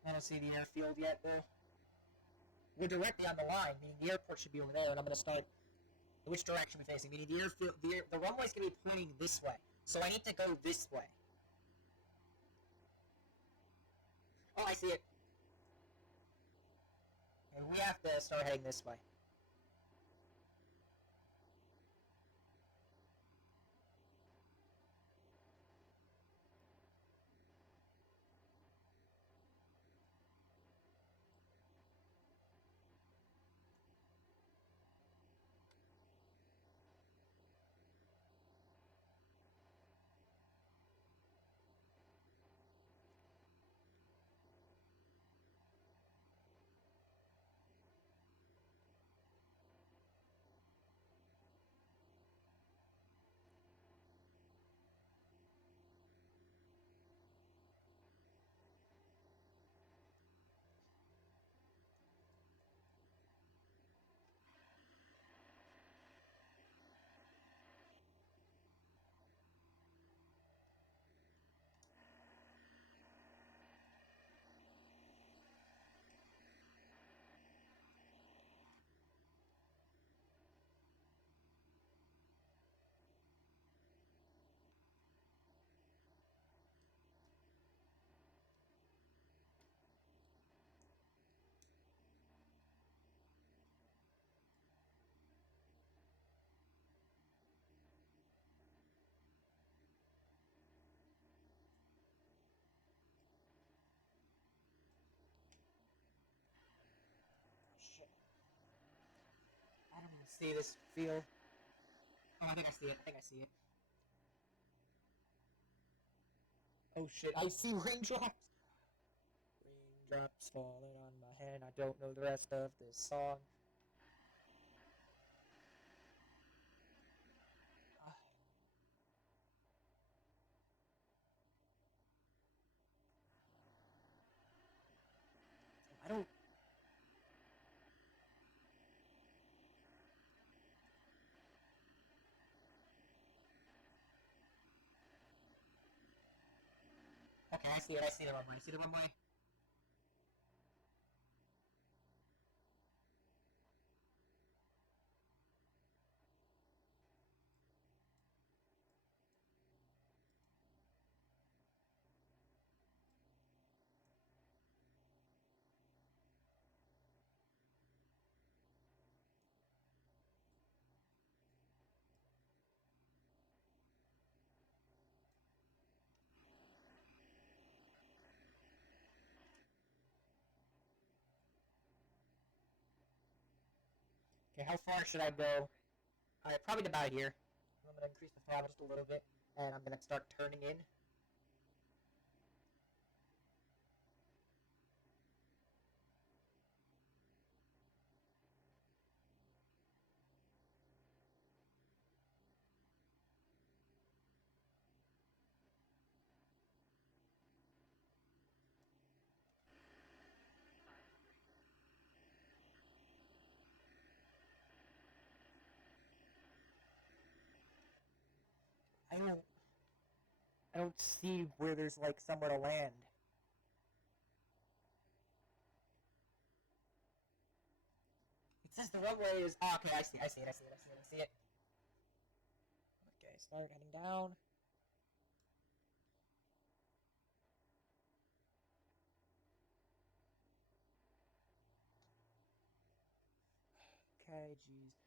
I don't see the airfield yet, though. We're directly on the line, meaning the airport should be over there, and I'm going to start... Which direction are we facing? Meaning the airfield... The runway's going to be pointing this way, so I need to go this way. Oh, I see it. And we have to start heading this way. See this field? Oh, I think I see it. I think I see it. Oh shit, I see raindrops! Raindrops falling on my head. I don't know the rest of this song. I don't. Okay, I see it. I see the runway. I see the runway. Okay, how far should I go? Alright, probably about here. I'm gonna increase the throttle just a little bit, and I'm gonna start turning in. I don't. I don't see where there's like somewhere to land. It says the runway is. Oh, okay, I see. I see it. I see it. I see it. I see it. Okay, start heading down. Okay, jeez.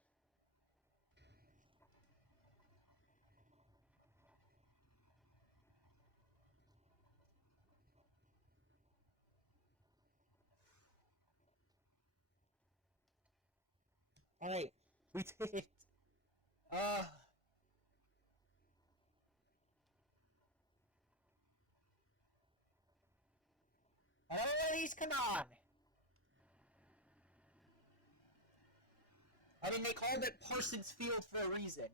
Alright, we did it. Uh, these, come on. I mean, they called it Parsons Field for a reason.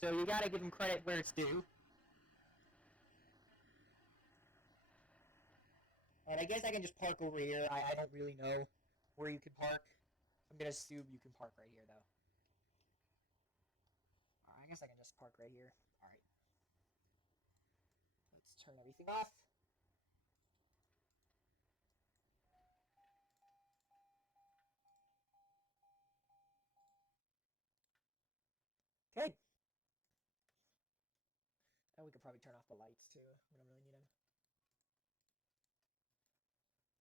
So you gotta give them credit where it's due. And I guess I can just park over here. I don't really know where you can park. I'm gonna assume you can park right here, though. I guess I can just park right here. Alright. Let's turn everything off. Okay. And we could probably turn off the lights, too. We don't really need them.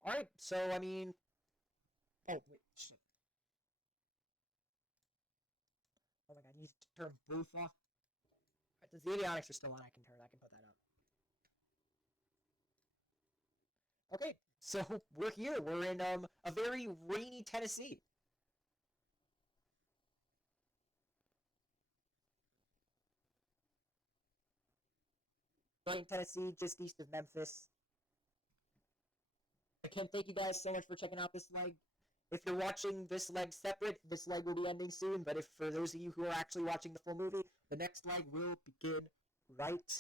Alright, so, I mean... Oh, wait, shit. Oh my god, I need to turn both off. Right, the avionics are still on, I can put that up. Okay, so we're here. We're in a very rainy Tennessee. Rainy Tennessee, just east of Memphis. Again, thank you guys so much for checking out this leg. If you're watching this leg separate, this leg will be ending soon. But if for those of you who are actually watching the full movie, the next leg will begin right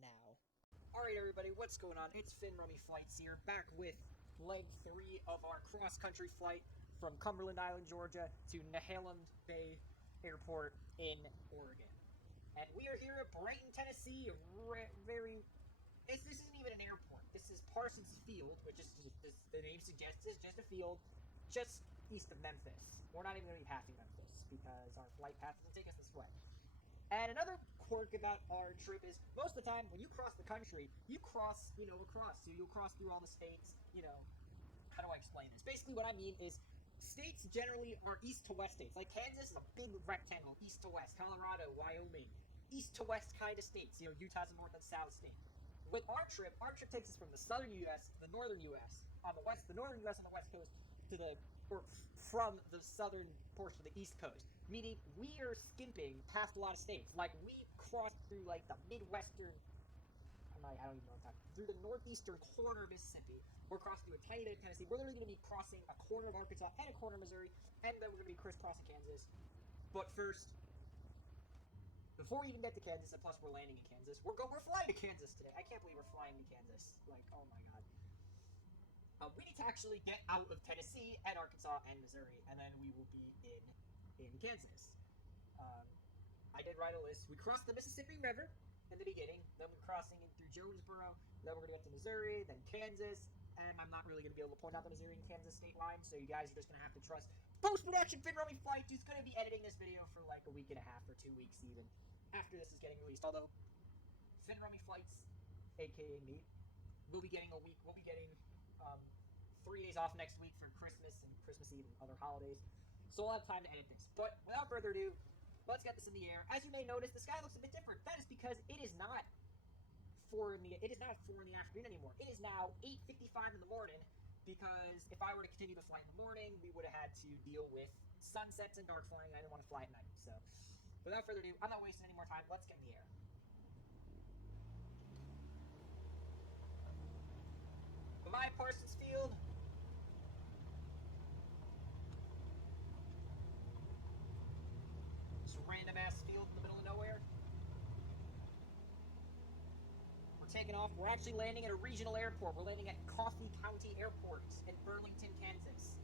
now. Alright everybody, what's going on? It's Finn Rummy Flights here, back with leg 3 of our cross-country flight from Cumberland Island, Georgia to Nehalem Bay Airport in Oregon. And we are here at Brighton, Tennessee, this isn't even an airport. This is Parsons Field, which is, the name suggests, is just a field just east of Memphis. We're not even going to be passing Memphis because our flight path doesn't take us this way. And another quirk about our trip is most of the time when you cross the country, you cross, across. So you'll cross through all the states, how do I explain this? Basically what I mean is states generally are east to west states. Like Kansas is a big rectangle, east to west. Colorado, Wyoming, east to west kind of states. Utah's a north and south state. With our trip takes us from the southern U.S. to the northern U.S. on the northern U.S. on the west coast to from the southern portion of the east coast. Meaning we are skimping past a lot of states. Like we crossed through like the Midwestern, I don't even know what I'm talking, through the northeastern corner of Mississippi. We're crossing through a tiny bit of Tennessee. We're literally going to be crossing a corner of Arkansas and a corner of Missouri, and then we're going to be crisscrossing Kansas. But first, before we even get to Kansas, and plus we're landing in Kansas, we're flying to Kansas today. I can't believe we're flying to Kansas. Like, oh my god. We need to actually get out of Tennessee and Arkansas and Missouri, and then we will be in Kansas. Um, I did write a list. We crossed the Mississippi River in the beginning, then we're crossing in through Jonesboro, then we're going to get to Missouri, then Kansas, and I'm not really going to be able to point out the Missouri and Kansas state line, so you guys are just going to have to trust post-production FinRummy Flight, who's going to be editing this video for like a week and a half or 2 weeks even, after this is getting released. Although, FinRummy Flights, aka me, we'll be getting 3 days off next week for Christmas and Christmas Eve and other holidays, so we'll have time to edit this. But without further ado, let's get this in the air. As you may notice, the sky looks a bit different. That is because it is not 4 in the afternoon anymore. It is now 8:55 in the morning, because if I were to continue the flight in the morning, we would have had to deal with sunsets and dark flying. I didn't want to fly at night. So without further ado, I'm not wasting any more time. Let's get in the air. My Parsons Field. This random ass field in the middle of nowhere. We're taking off. We're actually landing at a regional airport. We're landing at Coffee County Airport in Burlington, Kansas.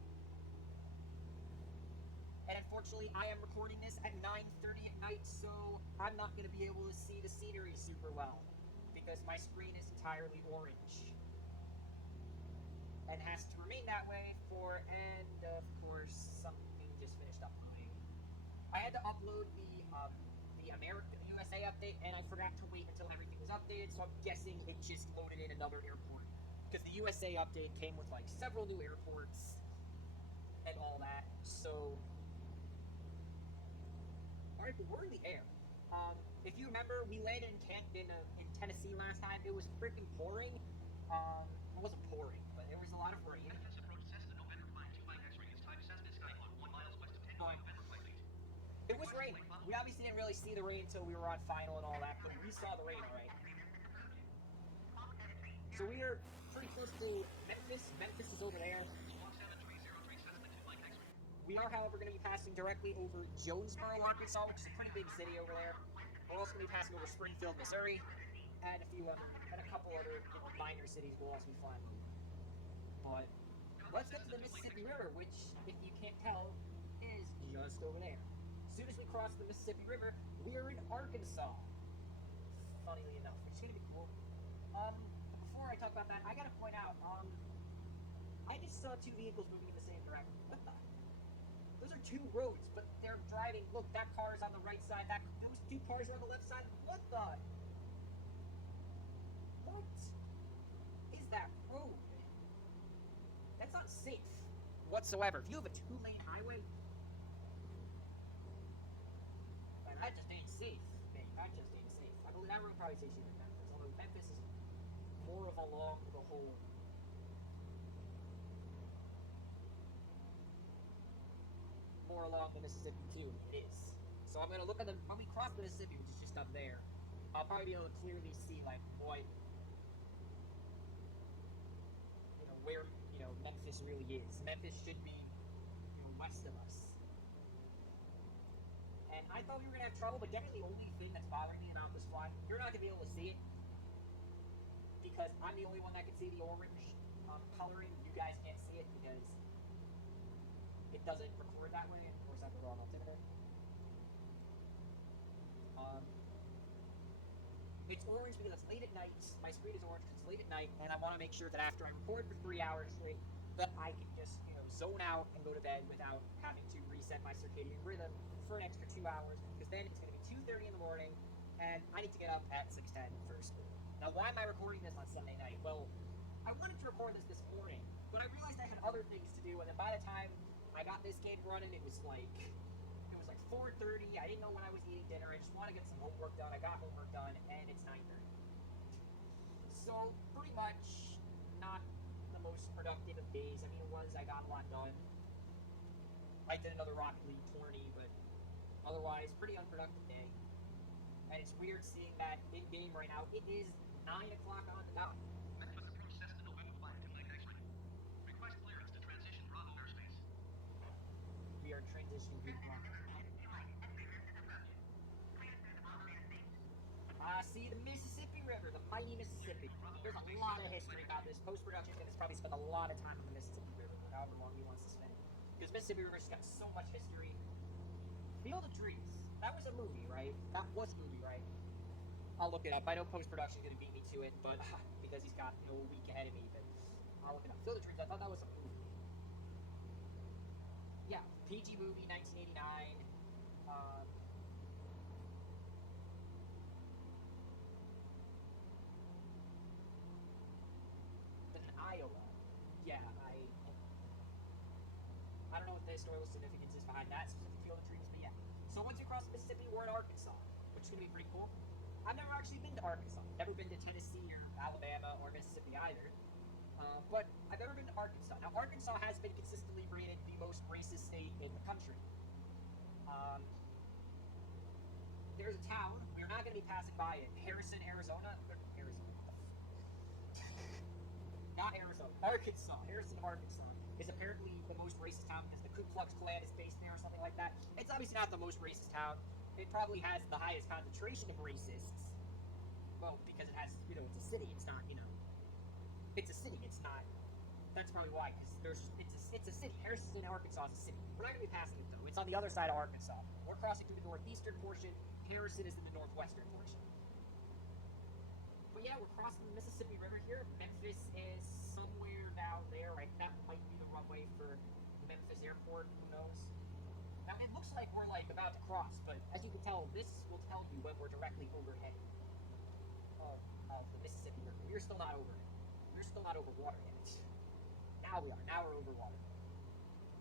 And unfortunately, I am recording this at 9:30 at night, so I'm not going to be able to see the scenery super well, because my screen is entirely orange. And has to remain that way for, and of course, something just finished uploading. I had to upload the USA update, and I forgot to wait until everything was updated, so I'm guessing it just loaded in another airport. Because the USA update came with, like, several new airports and all that, so... Alright, but we're in the air. If you remember, we landed in Tennessee last time. It was freaking pouring. It wasn't pouring, but there was a lot of rain. It was raining. We obviously didn't really see the rain until we were on final and all that, but we saw the rain, alright. So we are pretty close to Memphis. Memphis is over there. We are, however, going to be passing directly over Jonesboro, Arkansas, which is a pretty big city over there. We're also going to be passing over Springfield, Missouri, and a couple other minor cities we'll also be flying over. But let's get to the Mississippi River, which, if you can't tell, is just over there. As soon as we cross the Mississippi River, we are in Arkansas. Funnily enough, which is going to be cool. Before I talk about that, I gotta point out, I just saw 2 vehicles moving in the same direction. What the? Those are 2 roads, but they're driving. Look, that car is on the right side. Those 2 cars are on the left side. What the? What is that road? That's not safe whatsoever. If you have a 2-lane highway, man, that just ain't safe. Man, that just ain't safe. I believe that road probably takes you to Memphis, although Memphis is more of along the whole. More along the Mississippi too. It is. So I'm gonna look at when we cross the Mississippi, which is just up there. I'll probably be able to clearly see, like, boy, where, Memphis really is. Memphis should be, west of us. And I thought we were gonna have trouble, but definitely the only thing that's bothering me about this flight, you're not gonna be able to see it, because I'm the only one that can see the orange coloring. You guys can't see it because it doesn't record that way, and of course I have the wrong altimeter. It's orange because it's late at night. My screen is orange because it's late at night, and I want to make sure that after I record for 3 hours straight, that I can just, zone out and go to bed without having to reset my circadian rhythm for an extra 2 hours, because then it's going to be 2:30 in the morning, and I need to get up at 6:10 for school. Now, why am I recording this on Sunday night? Well, I wanted to record this morning, but I realized I had other things to do, and then by the time I got this game running, it was like 4:30. I didn't know when I was eating dinner. I just want to get some homework done. I got homework done, and it's 9:30. So, pretty much not the most productive of days. I mean, I got a lot done. I did another Rocket League tourney, but Otherwise, pretty unproductive day. And it's weird seeing that in game right now. It is 9 o'clock on the dot. We are transitioning to see the Mississippi River, the mighty Mississippi. There's a lot of history about this. Post-production is going to probably spend a lot of time on the Mississippi River, or however long he wants to spend. Because Mississippi River's got so much history. Field of Dreams. That was a movie, right? That was a movie, right? I'll look it up. I know post-production is going to beat me to it, but because he's got a week ahead of me, but I'll look it up. Field of Dreams, I thought that was a movie. Yeah, PG movie, 1989. Then in Iowa. Yeah, I don't know what the historical significance is behind that specific Field of Dreams, but yeah. So once you cross the Mississippi, we're in Arkansas, which is going to be pretty cool. I've never actually been to Arkansas. Never been to Tennessee or Alabama or Mississippi either. But I've never been to Arkansas. Now, Arkansas has been consistently rated the most racist state in the country. There's a town, we're not going to be passing by it, Harrison, Arizona. Not Arizona, Arkansas. Harrison, Arkansas is apparently the most racist town because the Ku Klux Klan is based there or something like that. It's obviously not the most racist town. It probably has the highest concentration of racists. Well, because it has, it's a city. It's not, it's a city. It's not. That's probably why, because it's a city. Harrison, Arkansas is a city. We're not going to be passing it though. It's on the other side of Arkansas. We're crossing through the northeastern portion. Harrison is in the northwestern portion. But yeah, we're crossing the Mississippi River here. Memphis is somewhere down there. Right, that might be the runway for Memphis Airport. Who knows? Now it looks like we're about to cross, but as you can tell, this will tell you when we're directly overhead of the Mississippi River. We're still not over it. We're still not over water yet. Now we are. Now we're over water.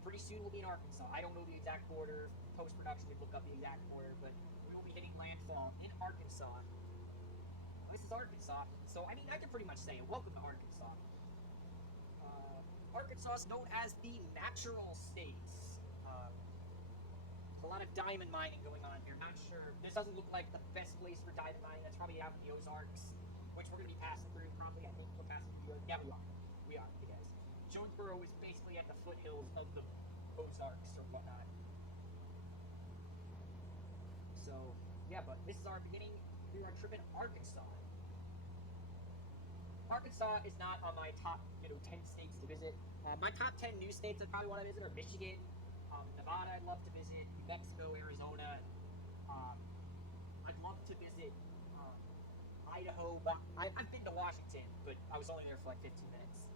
Pretty soon we'll be in Arkansas. I don't know the exact border. Post-production, we look up the exact border, but we will be hitting landfall in Arkansas. This is Arkansas, so I can pretty much say it. Welcome to Arkansas. Arkansas is known as the natural state. A lot of diamond mining going on here. Not sure. This doesn't look like the best place for diamond mining. That's probably out in the Ozarks, which we're going to be passing through. Probably, I think we're passing through. Yeah, we are. We are, because Jonesboro is basically at the foothills of the Ozarks or whatnot. So, yeah, but this is our beginning through our trip in Arkansas. Arkansas is not on my top, 10 states to visit. My top 10 new states I probably want to visit are Michigan, Nevada I'd love to visit, New Mexico, Arizona. I'd love to visit Idaho. I've been to Washington, but I was only there for 15 minutes.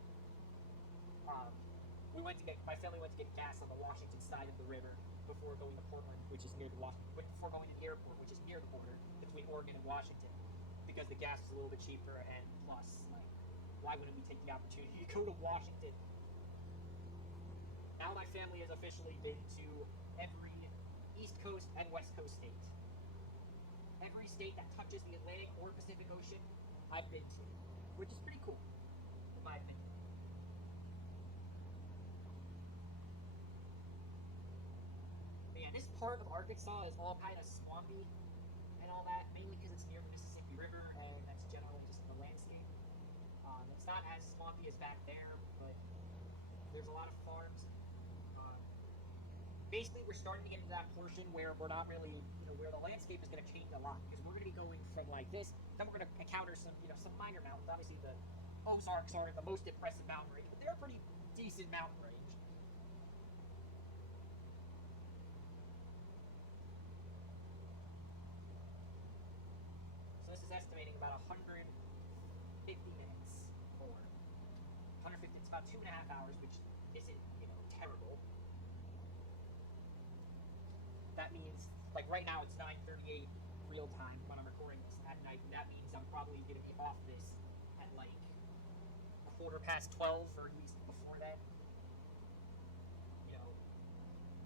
My family went to get gas on the Washington side of the river before going to Portland, which is near the before going to the airport, which is near the border between Oregon and Washington, because the gas is a little bit cheaper, and plus, why wouldn't we take the opportunity to go to Washington? Now my family has officially been to every East Coast and West Coast state. Every state that touches the Atlantic or Pacific Ocean, I've been to, which is pretty cool, in my opinion. But yeah, this part of Arkansas is all kind of swampy and all that, mainly because it's near the Mississippi River, and that's generally just the landscape. It's not as swampy as back there, but there's a lot of farms. Basically, we're starting to get into that portion where we're not really, where the landscape is going to change a lot, because we're going to be going from this, then we're going to encounter some, some minor mountains. Obviously, the Ozarks aren't the most impressive mountain range, but they're a pretty decent mountain range. So this is estimating about 150 minutes, or 150. It's about 2.5 hours, which isn't, terrible. That means, right now it's 9:38 real time when I'm recording this at night. That means I'm probably going to be off this at 12:15, or at least before then.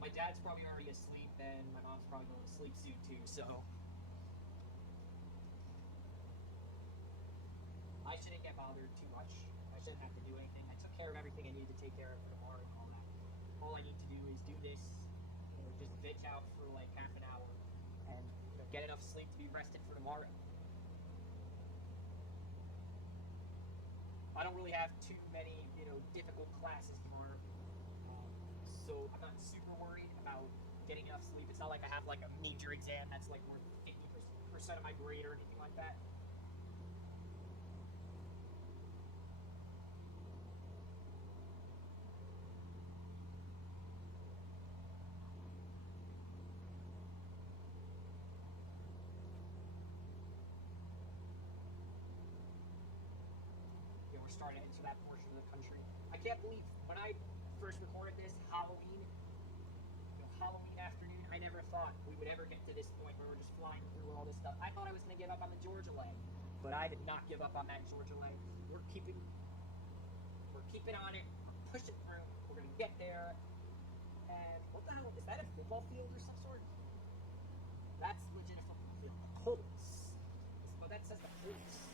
My dad's probably already asleep, and my mom's probably going to sleep soon too, so I shouldn't get bothered too much. I shouldn't have to do anything. I took care of everything I needed to take care of for tomorrow and all that. All I need to do is do this, and just bitch out for like half an hour and get enough sleep to be rested for tomorrow. I don't really have too many, difficult classes tomorrow, so I'm not super worried about getting enough sleep. It's not like I have like a major exam that's like worth 50% of my grade or anything like that. We're starting to enter that portion of the country. I can't believe when I first recorded this Halloween afternoon, I never thought we would ever get to this point where we're just flying through all this stuff. I thought I was going to give up on the Georgia leg, but I did not give up on that Georgia leg. We're keeping on it. We're pushing through. We're going to get there. And what the hell is that? A football field or some sort? That's legit a football field. The Colts. But that says the Colts.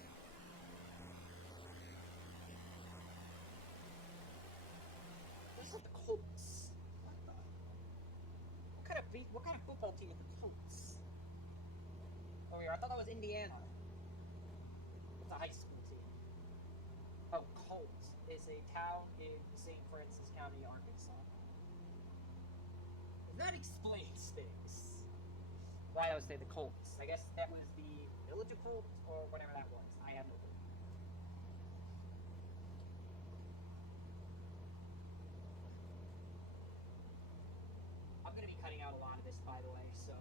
This is the Colts. What kind of football team is the Colts? Oh, yeah, I thought that was Indiana. It's a high school team. Oh, Colt is a town in St. Francis County, Arkansas. That explains things. Why I would say the Colts. I guess that was the village of Colt, or whatever that was. I have no clue. I'm going to be cutting out a lot of this, by the way, so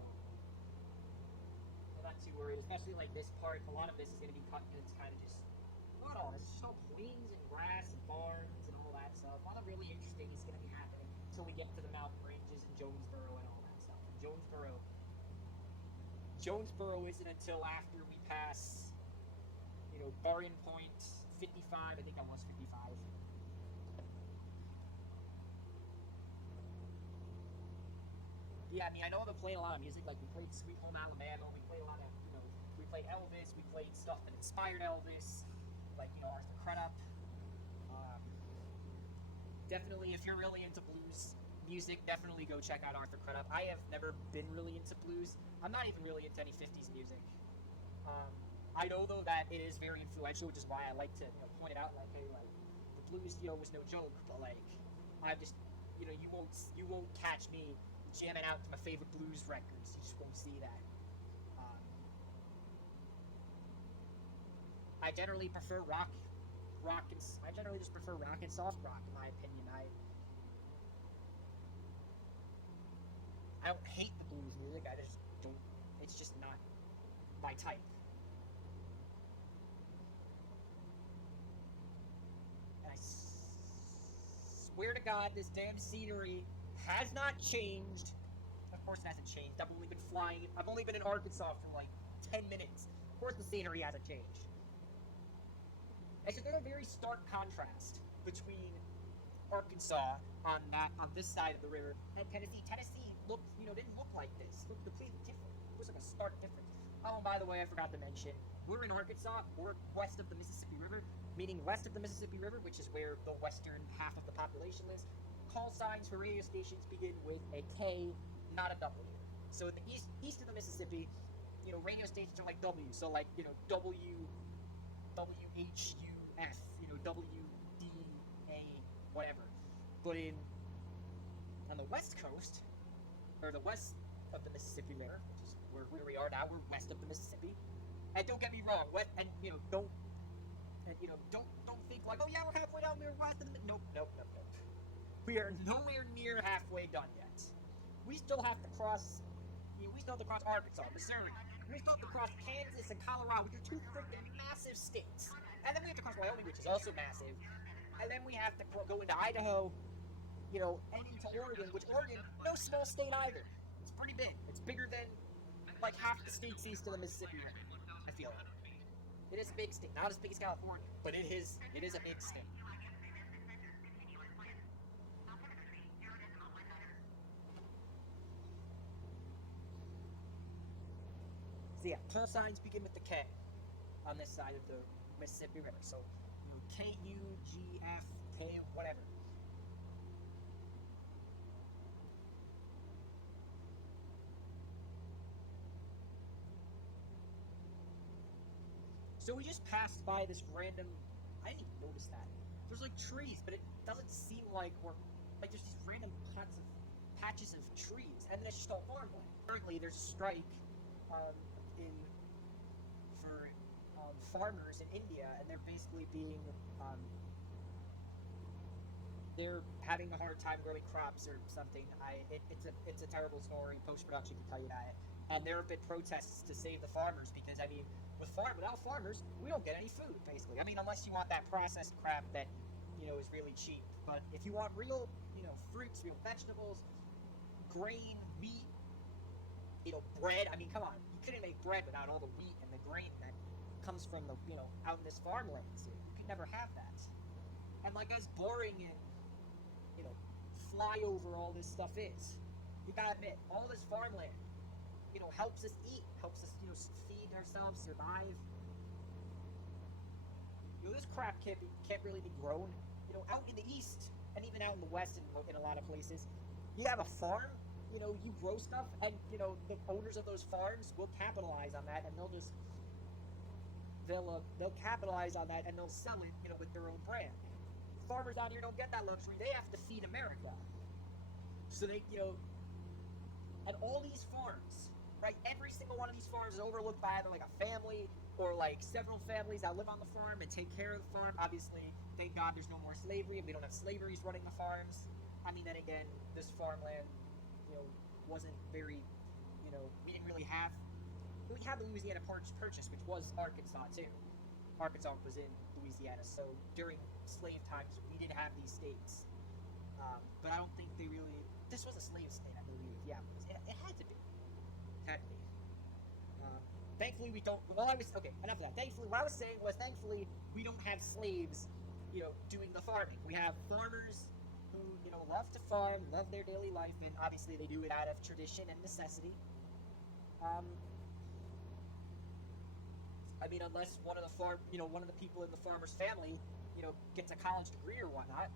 I'm not too worried, especially like this part. A lot of this is going to be cut and it's kind of just, not all, it's just all plains and grass and farms and all that stuff. All the really interesting is going to be happening until we get to the mountain ranges and Jonesboro and all that stuff. And Jonesboro isn't until after we pass, Barton Point 55, I think that was 55. Yeah, I mean, I know they're playing a lot of music. Like, we played Sweet Home Alabama. We played a lot of, we played Elvis. We played stuff that inspired Elvis. Like, Arthur Crudup. Definitely, if you're really into blues music, definitely go check out Arthur Crudup. I have never been really into blues. I'm not even really into any 50s music. I know, though, that it is very influential, which is why I like to, point it out. Like, hey, like, the blues, was no joke. But, like, I just, you won't catch me jamming out to my favorite blues records. You just won't see that. I generally prefer rock and I generally just prefer rock and soft rock, in my opinion. I don't hate the blues music. I just don't. It's just not my type. And I swear to God, this damn scenery has not changed. Of course it hasn't changed. I've only been in Arkansas for like 10 minutes. Of course the scenery hasn't changed. It's just a very stark contrast between Arkansas on this side of the river and Tennessee. Tennessee didn't look like this. It looked completely different. It was like a stark difference. Oh, and by the way, I forgot to mention, we're in Arkansas. We're west of the Mississippi River, meaning west of the Mississippi River, which is where the western half of the population lives. Call signs for radio stations begin with a K, not a W. So in the east of the Mississippi, radio stations are like W. So like, WHUF, WDA, whatever. But on the west coast, or the west of the Mississippi River, which is where we are now, we're west of the Mississippi. And don't get me wrong, don't think like, oh yeah, we're halfway down, we're west of the Nope. We are nowhere near halfway done yet. We still have to cross Arkansas, Missouri. We still have to cross Kansas and Colorado, which are two freaking massive states. And then we have to cross Wyoming, which is also massive. And then we have to go into Idaho, and into Oregon, which Oregon, no small state either. It's pretty big. It's bigger than, like, half the states east of the Mississippi River, I feel like. It is a big state. Not as big as California, but it is a big state. So yeah, call signs begin with the K on this side of the Mississippi River. So, KUGF, K, whatever. So we just passed by this random. I didn't even notice that. There's like trees, but it doesn't seem like we're like there's these random patches of trees, and then it's just all farmland. Currently, there's a strike in for farmers in India, and they're basically being they're having a hard time growing crops or something. It's a terrible story. Post production can tell you that. There have been protests to save the farmers because I mean, without farmers, we don't get any food basically. I mean, unless you want that processed crap that is really cheap. But if you want real fruits, real vegetables, grain, wheat, bread. I mean, come on, you couldn't make bread without all the wheat and the grain that comes from the out in this farmland. So you could never have that. And like as boring and flyover all this stuff is, you gotta admit, all this farmland, helps us eat, helps us, feed ourselves, survive. This crap can't really be grown. Out in the east and even out in the west in a lot of places, you have a farm. You grow stuff, and the owners of those farms will capitalize on that, and they'll capitalize on that, and they'll sell it, with their own brand. Farmers out here don't get that luxury. They have to feed America. So they, and all these farms, right? Every single one of these farms is overlooked by either like a family or like several families that live on the farm and take care of the farm. Obviously, thank God there's no more slavery and we don't have slaveries running the farms. I mean, then again, this farmland, wasn't very, we didn't really have. We had the Louisiana Purchase, which was Arkansas too. Arkansas was in Louisiana, so during slave times, we didn't have these states. But I don't think they really. This was a slave state, I believe. Yeah, it had to be. It had to be. Thankfully, we don't. Well, enough of that. Thankfully, what I was saying was, thankfully, we don't have slaves, doing the farming. We have farmers who, love to farm, love their daily life, and obviously they do it out of tradition and necessity. I mean, unless one of the people in the farmer's family, gets a college degree or whatnot,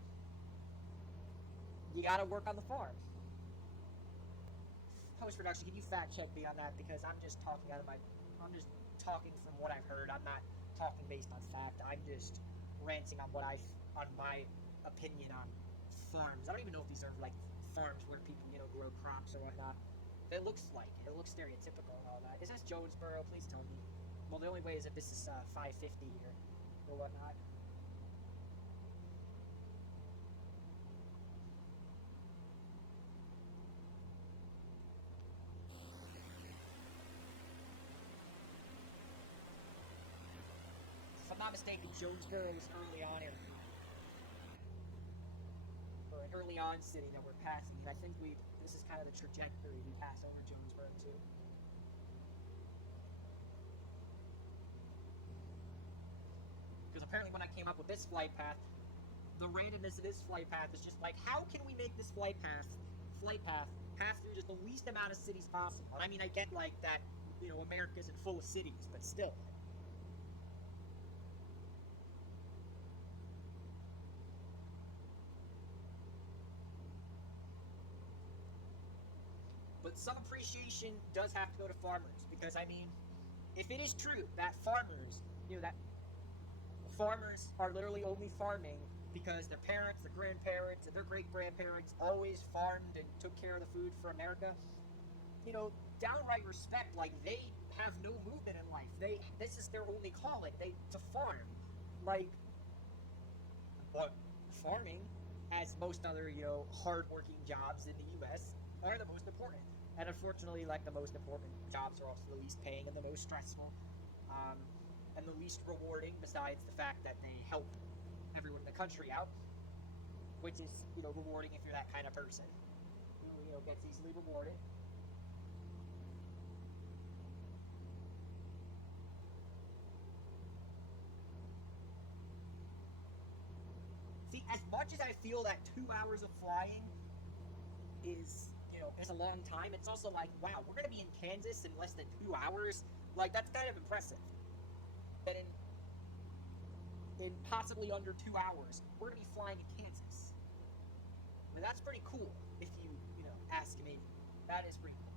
you gotta work on the farm. Post production, can you fact check me on that? Because I'm just talking I'm just talking from what I've heard. I'm not talking based on fact. I'm just ranting on on my opinion on farms. I don't even know if these are like farms where people, grow crops or whatnot. It looks like it. It looks stereotypical and all that. Is this Jonesboro? Please tell me. Well, the only way is if this is 550 here or whatnot. If I'm not mistaken, Jonesboro is early on here. Or an early on city that we're passing, and I think this is kind of the trajectory we pass over Jonesboro to. Because apparently when I came up with this flight path, the randomness of this flight path is just like, how can we make this flight path pass through just the least amount of cities possible? And I mean, I get like that, America isn't full of cities, but still. But some appreciation does have to go to farmers, because I mean, if it is true that farmers are literally only farming because their parents, their grandparents, and their great-grandparents always farmed and took care of the food for America, downright respect. Like, they have no movement in life. This is their only calling. To farm. Like, but farming, as most other, hard-working jobs in the U.S., are the most important. And unfortunately, like, the most important jobs are also the least paying and the most stressful. And the least rewarding, besides the fact that they help everyone in the country out, which is, rewarding if you're that kind of person who, gets easily rewarded. See, as much as I feel that 2 hours of flying is a long time, it's also like, wow, we're going to be in Kansas in less than 2 hours? Like, that's kind of impressive. That in possibly under 2 hours, we're going to be flying in Kansas. I mean, that's pretty cool, if you ask me. That is pretty cool.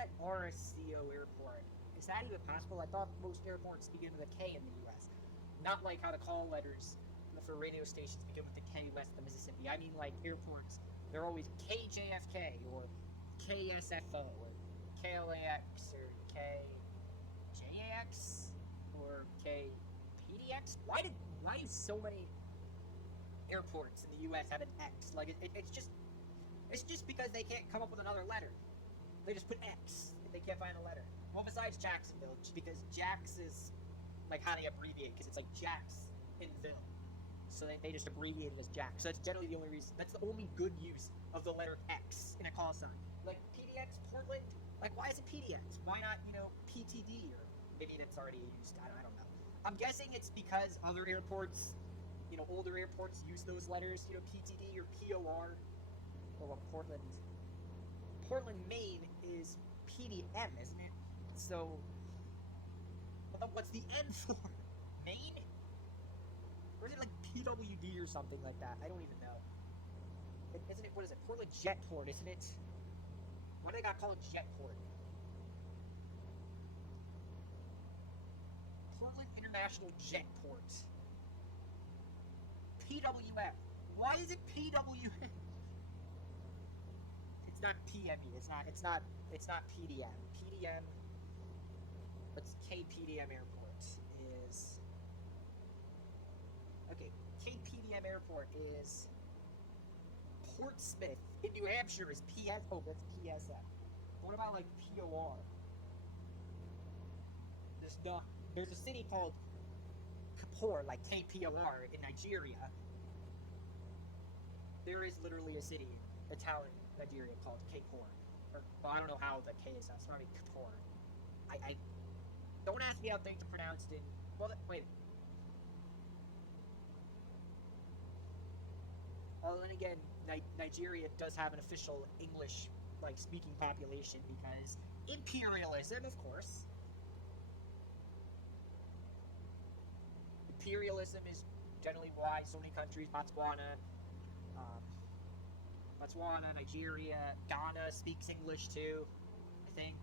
that RSCO airport? Is that even possible? I thought most airports begin with a K in the U.S. Not like how the call letters for radio stations begin with the K west of the Mississippi. I mean, like, airports, they're always KJFK, or KSFO, or KLAX, or KJAX, or KPDX? Why do so many airports in the U.S. have an X? Like, it's just because they can't come up with another letter. They just put X if they can't find a letter. Well, besides Jacksonville, because Jax is like how they abbreviate, because it's like Jax in Ville. So they just abbreviate it as Jax. So that's generally the only reason. That's the only good use of the letter X in a call sign. Like PDX Portland, like why is it PDX? Why not, PTD, or maybe that's already used. I don't know. I'm guessing it's because other airports, older airports use those letters, PTD or POR. Well, Portland, Maine is PDM, isn't it? So, what's the N for? Maine? Or is it like PWD or something like that? I don't even know. Isn't it, what is it? Portland Jetport, isn't it? Why do they got called Jetport? Portland International Jetport. PWM. Why is it PWM? It's not PME. It's not PDM. PDM. What's KPDM Airport is? Okay, KPDM Airport is Portsmouth in New Hampshire is PS. Oh, that's PSF. What about like POR? There's a city called Kapor, like KPOR in Nigeria. There is literally a city in Italian Nigeria called Kapor. Well, I don't know how the K is. It's probably Kapor. I don't ask me how things are pronounced in. Well, wait. Well, then again, Nigeria does have an official English, speaking population because imperialism, of course. Imperialism is generally why so many countries, Botswana, Nigeria, Ghana speaks English too, I think.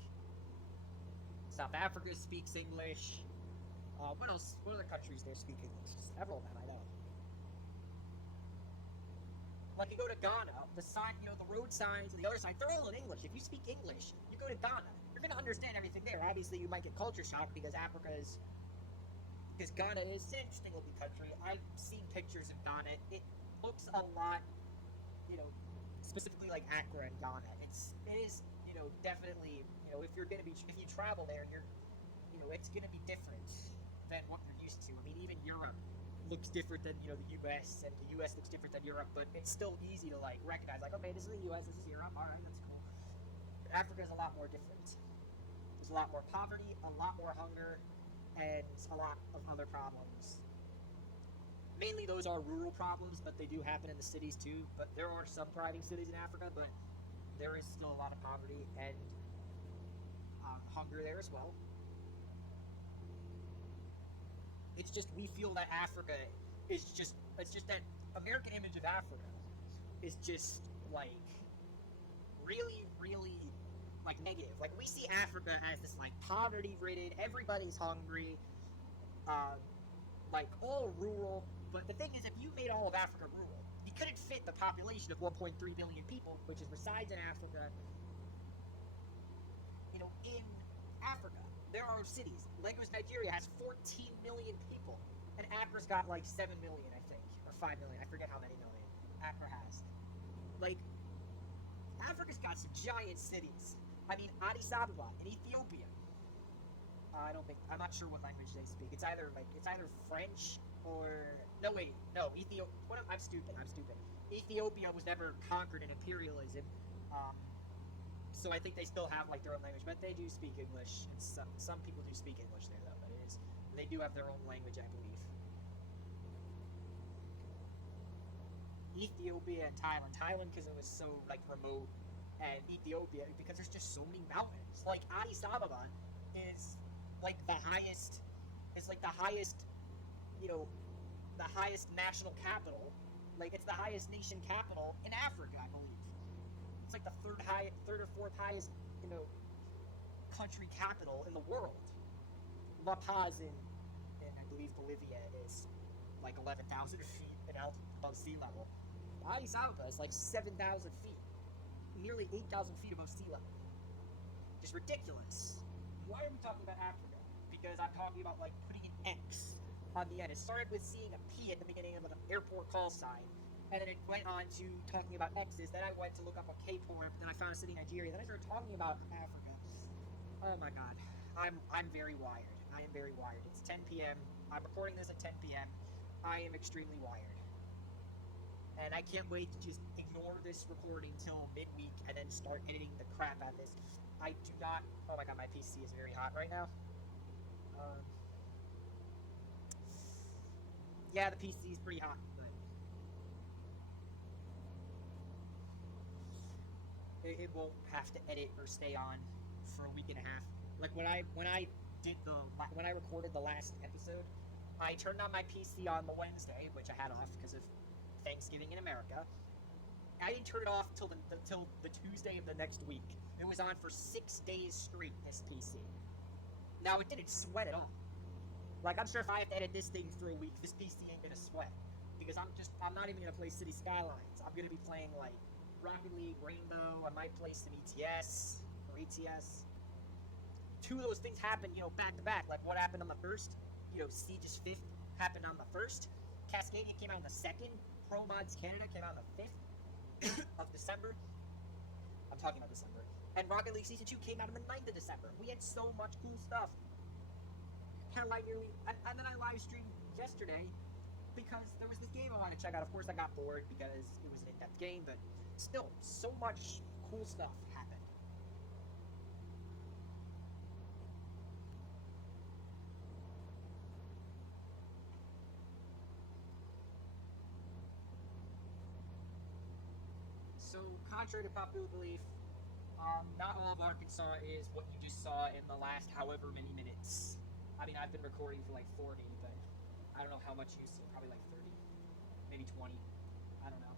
South Africa speaks English. What else? What other countries there speak English? Several of them, I know. Like, you go to Ghana, the sign, the road signs on the other side, they're all in English. If you speak English, you go to Ghana, you're going to understand everything there. Obviously, you might get culture shock because Ghana is an interesting looking country. I've seen pictures of Ghana. It looks a lot, specifically like Accra and Ghana. It is, definitely, if you travel there, it's going to be different than what you're used to. I mean, even Europe looks different than, the U.S., and the U.S. looks different than Europe, but it's still easy to, recognize, okay, this is the U.S., this is Europe, alright, that's cool. But Africa is a lot more different. There's a lot more poverty, a lot more hunger, and a lot of other problems. Mainly those are rural problems, but they do happen in the cities too, but there are some thriving cities in Africa, but there is still a lot of poverty and hunger there as well. It's just, we feel that Africa is it's just that American image of Africa is just, really, really, negative. We see Africa as this, poverty-ridden, everybody's hungry, all rural. But the thing is, if you made all of Africa rural, you couldn't fit the population of 1.3 billion people, which resides in Africa, in Africa. There are cities. Lagos, Nigeria has 14 million people. And Accra's got 7 million, I think. Or 5 million. I forget how many million Accra has. Africa's got some giant cities. I mean, Addis Ababa in Ethiopia. I'm not sure what language they speak. It's either French or... No, wait. No, I'm stupid. Ethiopia was never conquered in imperialism. So I think they still have their own language, but they do speak English. And some people do speak English there, though. But they do have their own language, I believe. Ethiopia and Thailand. Thailand because it was so remote, and Ethiopia because there's just so many mountains. Addis Ababa is the highest. It's the highest, the highest national capital. It's the highest nation capital in Africa, I believe. It's the third or fourth highest, country capital in the world. La Paz in I believe Bolivia is like 11,000 feet in altitude above sea level. Addis Ababa is like 7,000 feet, nearly 8,000 feet above sea level. Just ridiculous. Why are we talking about Africa? Because I'm talking about like putting an X on the end. It started with seeing a P at the beginning of an airport call sign, and then it went on to talking about X's. Then I went to look up a Cape Horn, then I found a city in Nigeria. Then I started talking about Africa. Oh my God, I'm very wired. I am very wired. It's 10 p.m. I'm recording this at 10 p.m. I am extremely wired. And I can't wait to just ignore this recording till midweek and then start editing the crap out of this. I do not... Oh my God, my PC is very hot right now. Yeah, the PC is pretty hot, but... It won't have to edit or stay on for a week and a half. Like when I recorded the last episode, I turned on my PC on the Wednesday, which I had off because of Thanksgiving in America. I didn't turn it off till the Tuesday of the next week. It was on for 6 days straight, this PC. Now, it didn't sweat at all. Like, I'm sure if I have to edit this thing for a week, this PC ain't gonna sweat. Because I'm not even gonna play City Skylines. I'm gonna be playing, like, Rocket League, Rainbow. I might play some ETS, or ETS. Two of those things happened, back to back. Like, what happened on the 1st? Siege's 5th happened on the 1st. Cascadia came out on the 2nd. Pro Mods Canada came out on the 5th of December. I'm talking about December. And Rocket League Season 2 came out on the 9th of December. We had so much cool stuff. And then I live streamed yesterday because there was this game I wanted to check out. Of course, I got bored because it was an in-depth game, but still, so much cool stuff happened. So, contrary to popular belief, not all of Arkansas is what you just saw in the last however many minutes. I mean, I've been recording for like 40, but I don't know how much you've seen. Probably like 30, maybe 20. I don't know.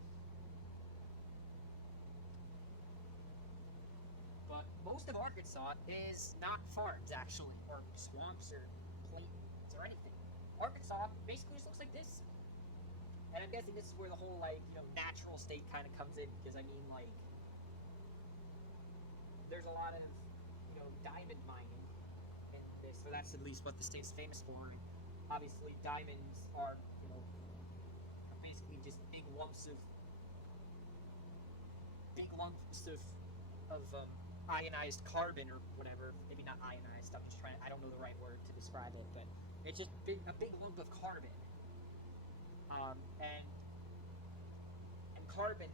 But most of Arkansas is not farms, actually, or swamps, or plains, or anything. Arkansas basically just looks like this. And I'm guessing this is where the whole, like, natural state kind of comes in, because, I mean, like, there's a lot of, diamond mining in this, so that's at least what the state's famous for, and obviously diamonds are, basically just big lumps of ionized carbon, or whatever, maybe not ionized, I don't know the right word to describe it, but it's just a big lump of carbon. And carbon,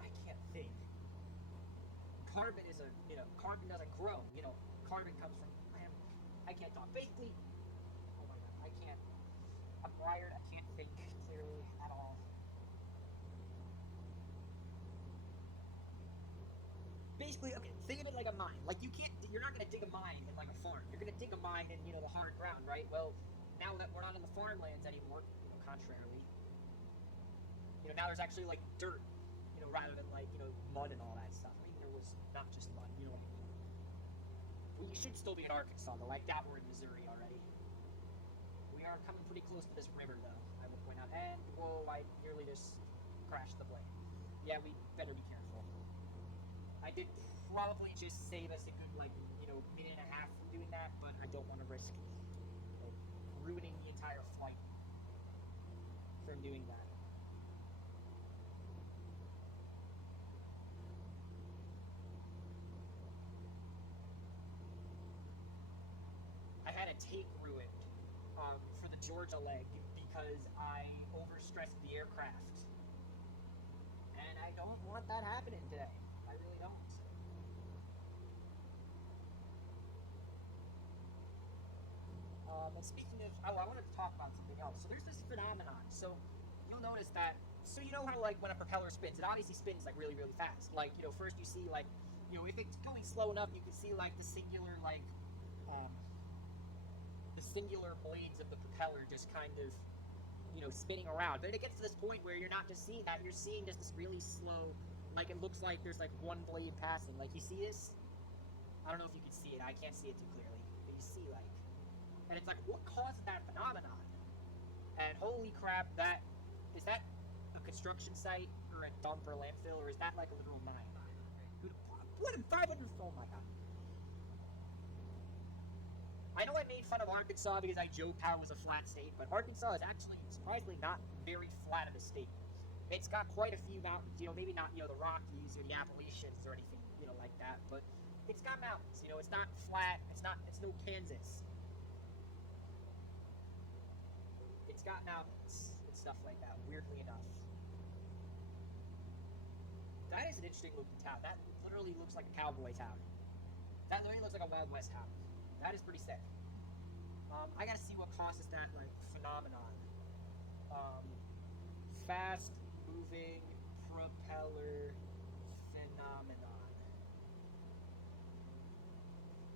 I can't think. Carbon is carbon doesn't grow. Carbon comes from, I can't talk. Basically, oh my God, I can't. I'm wired. I can't think clearly at all. Basically, okay, think of it like a mine. Like, you're not gonna dig a mine in like a farm. You're gonna dig a mine in, the hard ground, right? Well, now that we're not in the farmlands anymore, contrarily, now there's actually, like, dirt, rather than, like, mud and all that stuff. I mean, there was not just mud, you know what I mean? We should still be in Arkansas, though. I doubt we're in Missouri already. We are coming pretty close to this river, though, I will point out. And, whoa, I nearly just crashed the plane. Yeah, we better be careful. I did probably just save us a good, like, minute and a half from doing that, but I don't want to risk ruining the entire flight from doing that. I had a tape ruined for the Georgia leg because I overstressed the aircraft. And I don't want that happening today. I really don't. And speaking of, I wanted to talk about something else. So there's this phenomenon. So you'll notice that, so you know how, like, when a propeller spins, it obviously spins, like, really, really fast. Like, first you see, like, if it's going slow enough, you can see, like, the singular, like, the singular blades of the propeller just kind of, spinning around. But it gets to this point where you're not just seeing that, you're seeing just this really slow, Like, it looks like there's, like, one blade passing. Like, you see this? I don't know if you can see it. I can't see it too clearly. But you see, like... And it's like, what caused that phenomenon? And holy crap, that... Is that a construction site? Or a dump or landfill? Or is that, like, a literal mine? What a 500... Oh, my God. I know I made fun of Arkansas because I joked how it was a flat state, but Arkansas is actually surprisingly not very flat of a state. It's got quite a few mountains, you know, maybe not, you know, the Rockies or the Appalachians or anything, you know, like that, but it's got mountains, you know, it's not flat, it's no Kansas. It's got mountains and stuff like that, weirdly enough. That is an interesting looking town. That literally looks like a cowboy town. That literally looks like a Wild West town. That is pretty sick. I gotta see what causes that, like, phenomenon. Fast moving propeller phenomenon.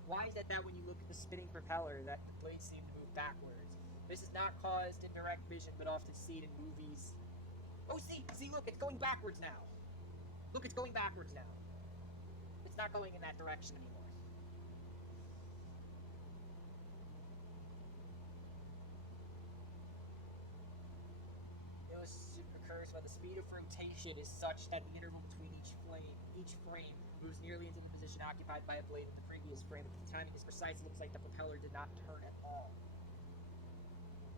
Why is it that when you look at the spinning propeller that the blades seem to move backwards? This is not caused in direct vision, but often seen in movies. Oh, see, look, it's going backwards now. Look, it's going backwards now. It's not going in that direction anymore. Occurs when the speed of rotation is such that the interval between each frame moves nearly into the position occupied by a blade in the previous frame. If the timing is precise, it looks like the propeller did not turn at all.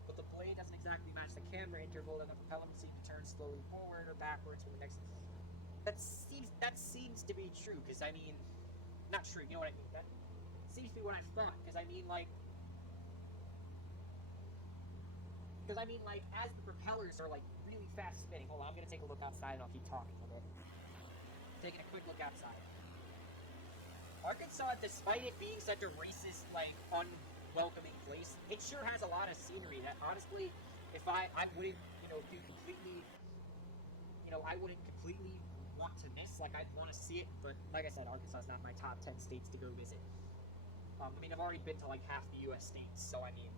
But the blade doesn't exactly match the camera interval, and the propeller seems to turn slowly forward or backwards when the next... That seems to be true, because I mean... Not true, you know what I mean? That seems to be what I thought, because I mean, like... Because I mean, like, as the propellers are, like, really fast spinning... Hold on, I'm gonna take a look outside and I'll keep talking a bit. Taking a quick look outside. Arkansas, despite it being such a racist, like, unwelcoming place, it sure has a lot of scenery that, honestly, if I wouldn't, you know, do completely... You know, I wouldn't completely want to miss. Like, I'd want to see it, but, like I said, Arkansas is not my top 10 states to go visit. I mean, I've already been to, like, half the U.S. states, so, I mean...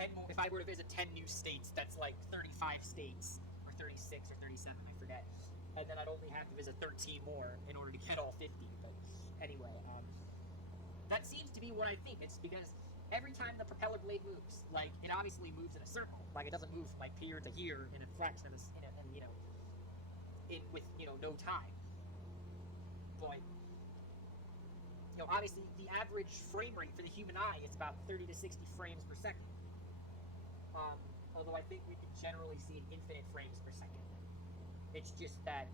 10 more, if I were to visit 10 new states, that's like 35 states, or 36 or 37, I forget. And then I'd only have to visit 13 more in order to get all 50. But anyway, that seems to be what I think. It's because every time the propeller blade moves, like, it obviously moves in a circle. Like, it doesn't move from, like, here to here in a fraction of a, with, you know, no time. But, you know, obviously, the average frame rate for the human eye is about 30 to 60 frames per second. Although I think we can generally see infinite frames per second. It's just that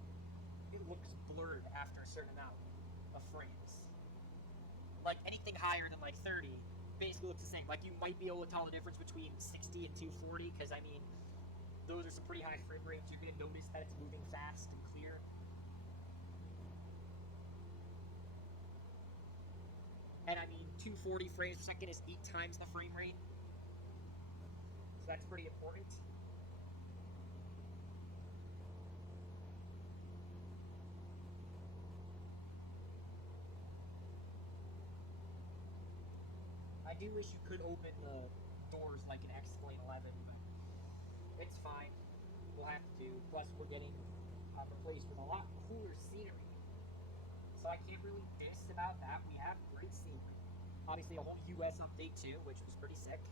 it looks blurred after a certain amount of frames. Like, anything higher than, like, 30 basically looks the same. Like, you might be able to tell the difference between 60 and 240, because, I mean, those are some pretty high frame rates. You're going to notice that it's moving fast and clear. And, I mean, 240 frames per second is 8 times the frame rate. So that's pretty important. I do wish you could open the doors like an X-Plane 11, but it's fine. We'll have to do. Plus, we're getting replaced with a lot cooler scenery. So I can't really diss about that. We have great scenery. Obviously, a whole U.S. update too, which was pretty sick.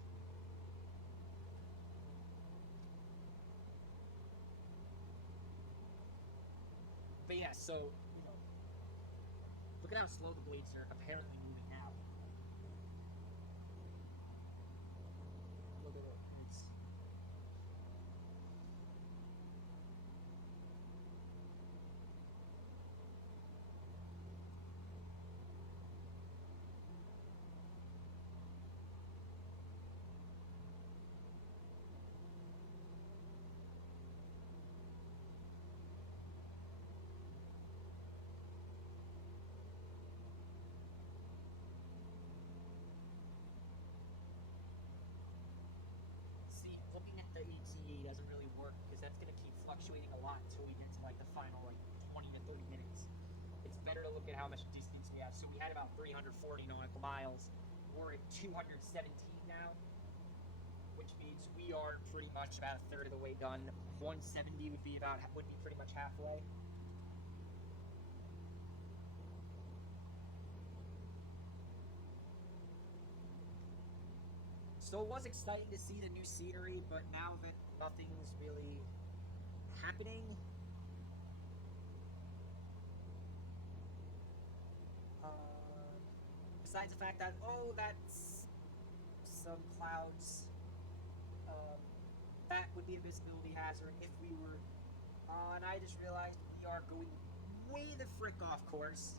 But yeah, so, you know, look at how slow the blades are apparently moving now. Look at it. It's... Looking at the ETA doesn't really work because that's going to keep fluctuating a lot until we get to like the final like 20 to 30 minutes. It's better to look at how much distance we have. So we had about 340 nautical miles. We're at 217 now, which means we are pretty much about a third of the way done. 170 would be pretty much halfway. So it was exciting to see the new scenery, but now that nothing's really happening, besides the fact that, oh, that's some clouds, that would be a visibility hazard if we were, and I just realized we are going way the frick off course,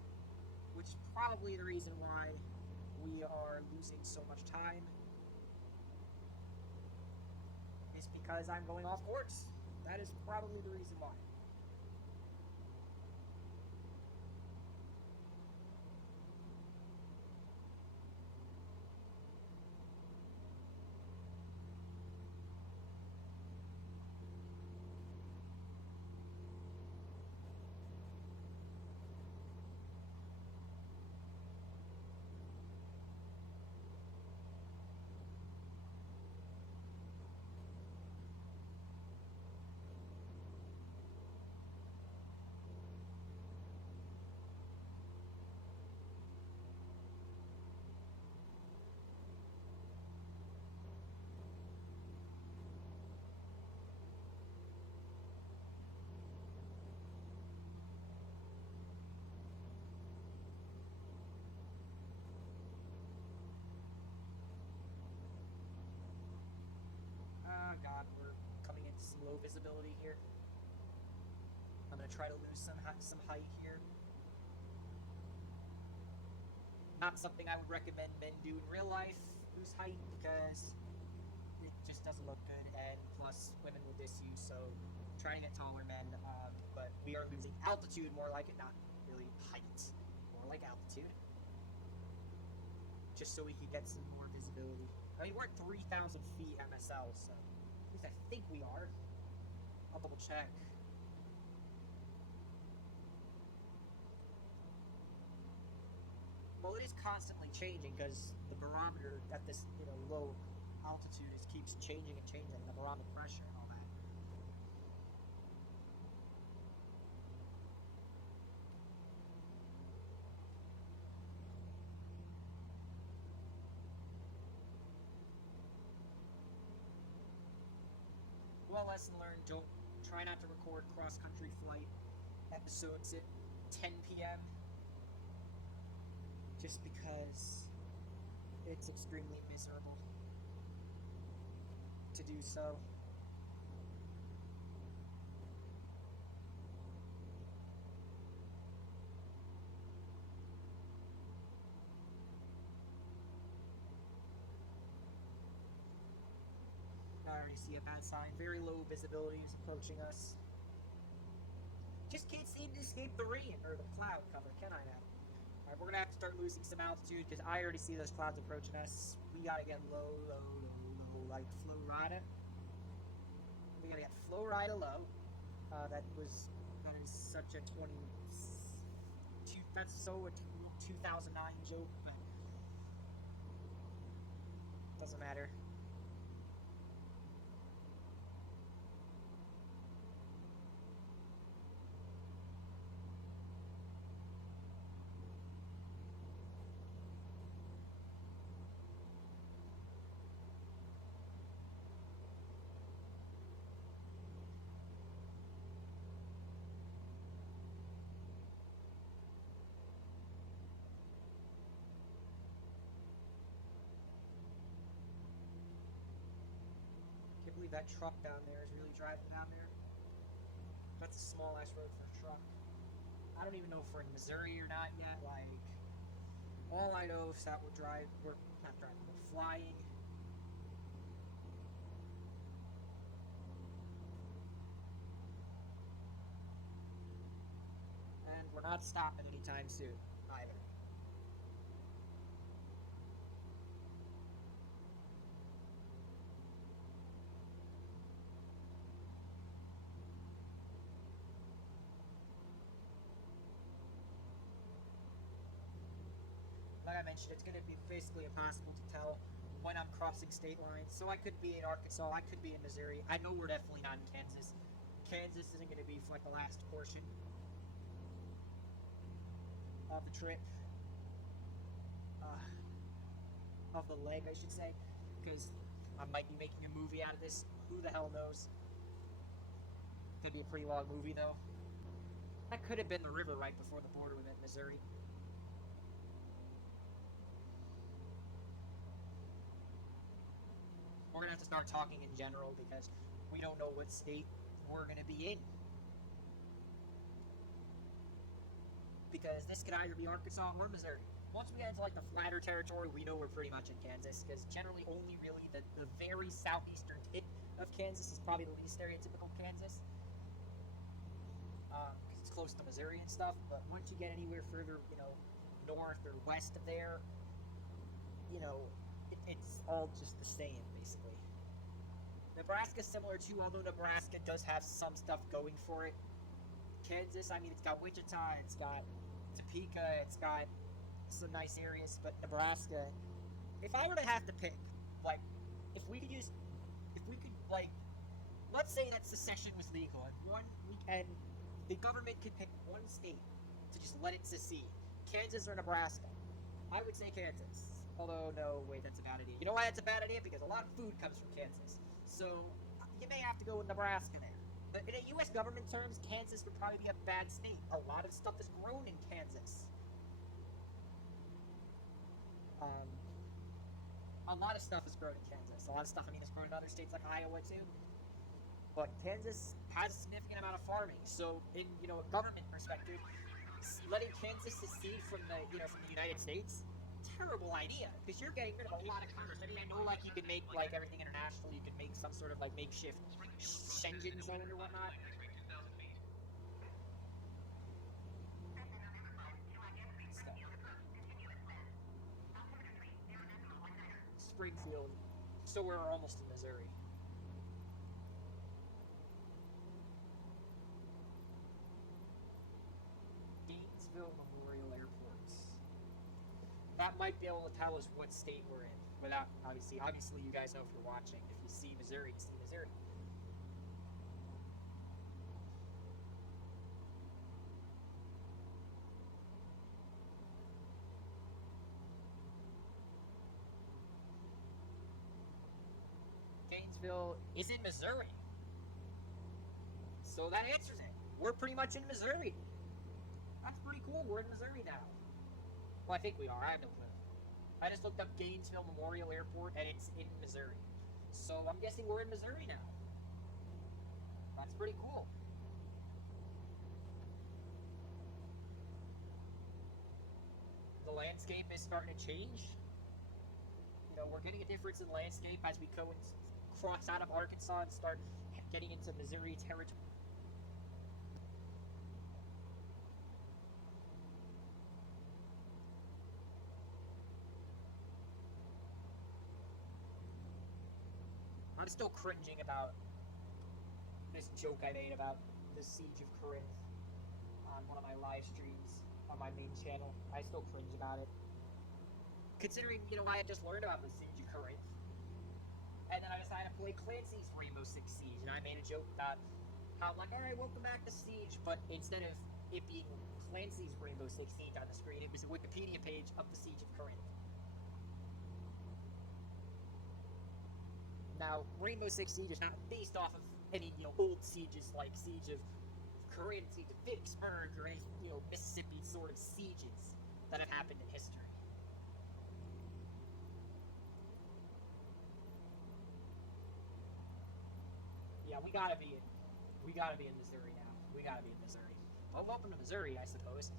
which is probably the reason why we are losing so much time. Is because I'm going off course. That is probably the reason why. Oh god, we're coming into some low visibility here. I'm gonna try to lose some height here. Not something I would recommend men do in real life, lose height, because it just doesn't look good, and plus women will diss you, so try to get taller men, but we are losing altitude more like it, not really height, more like altitude. Just so we could get some more visibility. I mean, we're at 3,000 feet MSL, so at least I think we are. I'll double check. Well, it is constantly changing because the barometer at this, low altitude keeps changing and changing, the barometric pressure and all that. Well, lesson learned, try not to record cross-country flight episodes at 10 p.m. just because it's extremely miserable to do so. I already see a bad sign. Very low visibility is approaching us. Just can't seem to escape the rain, or the cloud cover, can I now? Alright, we're gonna have to start losing some altitude, because I already see those clouds approaching us. We gotta get low, like Florida. We gotta get Florida low. That is such a 2009 joke, but doesn't matter. Can't believe that truck down there is really driving down there. That's a small ass road for a truck. I don't even know if we're in Missouri or not yet. Like, all I know is that we're not driving, we're flying. And we're not stopping anytime soon, either. Like I mentioned, it's going to be basically impossible to tell when I'm crossing state lines. So I could be in Arkansas, I could be in Missouri. I know we're definitely not in Kansas. Kansas isn't going to be for like the last portion of the trip. Of the leg, I should say. Because I might be making a movie out of this. Who the hell knows? Could be a pretty long movie, though. That could have been the river right before the border with Missouri. We're going to have to start talking in general because we don't know what state we're going to be in. Because this could either be Arkansas or Missouri. Once we get into like the flatter territory, we know we're pretty much in Kansas, because generally only really the very southeastern tip of Kansas is probably the least stereotypical Kansas, because it's close to Missouri and stuff. But once you get anywhere further, north or west of there, it's all just the same, basically. Nebraska's similar too, although Nebraska does have some stuff going for it. Kansas, I mean, it's got Wichita, it's got Topeka, it's got some nice areas, but Nebraska, if I were to have to pick, like, let's say that secession was legal, and the government could pick one state to just let it secede, Kansas or Nebraska, I would say Kansas. Although, no, wait, that's a bad idea. You know why that's a bad idea? Because a lot of food comes from Kansas. So, you may have to go with Nebraska there. But in U.S. government terms, Kansas would probably be a bad state. A lot of stuff is grown in Kansas. A lot of stuff is grown in Kansas. A lot of stuff, is grown in other states like Iowa, too. But Kansas has a significant amount of farming. So, in, a government perspective, letting Kansas secede from the United States, terrible idea. Because you're getting rid of a lot of commerce. I know, you can make, everything international. You can make some sort of, makeshift Schengen zone or whatnot. Springfield. So we're almost in Missouri. Gainesville Memorial Airport. That might be able to tell us what state we're in. Without, obviously you guys know if you're watching. If you see Missouri, you see Missouri. Gainesville is in Missouri. So that answers it. We're pretty much in Missouri. That's pretty cool. We're in Missouri now. Well, I think we are. I have no clue. I just looked up Gainesville Memorial Airport, and it's in Missouri. So I'm guessing we're in Missouri now. That's pretty cool. The landscape is starting to change. We're getting a difference in landscape as we go and cross out of Arkansas and start getting into Missouri territory. I'm still cringing about this joke I made about the siege of Corinth on one of my live streams on my main channel. I still cringe about it. Considering, I had just learned about the siege of Corinth. And then I decided to play Clancy's Rainbow Six Siege, and I made a joke about how, alright, welcome back to Siege, but instead of it being Clancy's Rainbow Six Siege on the screen, it was a Wikipedia page of the Siege of Corinth. Now, Rainbow Six Siege is not based off of any, old sieges like Siege of Corinth, Siege of Vicksburg, or any, Mississippi sort of sieges that have happened in history. Yeah, we gotta be in Missouri now. We gotta be in Missouri. Well, welcome to Missouri, I suppose.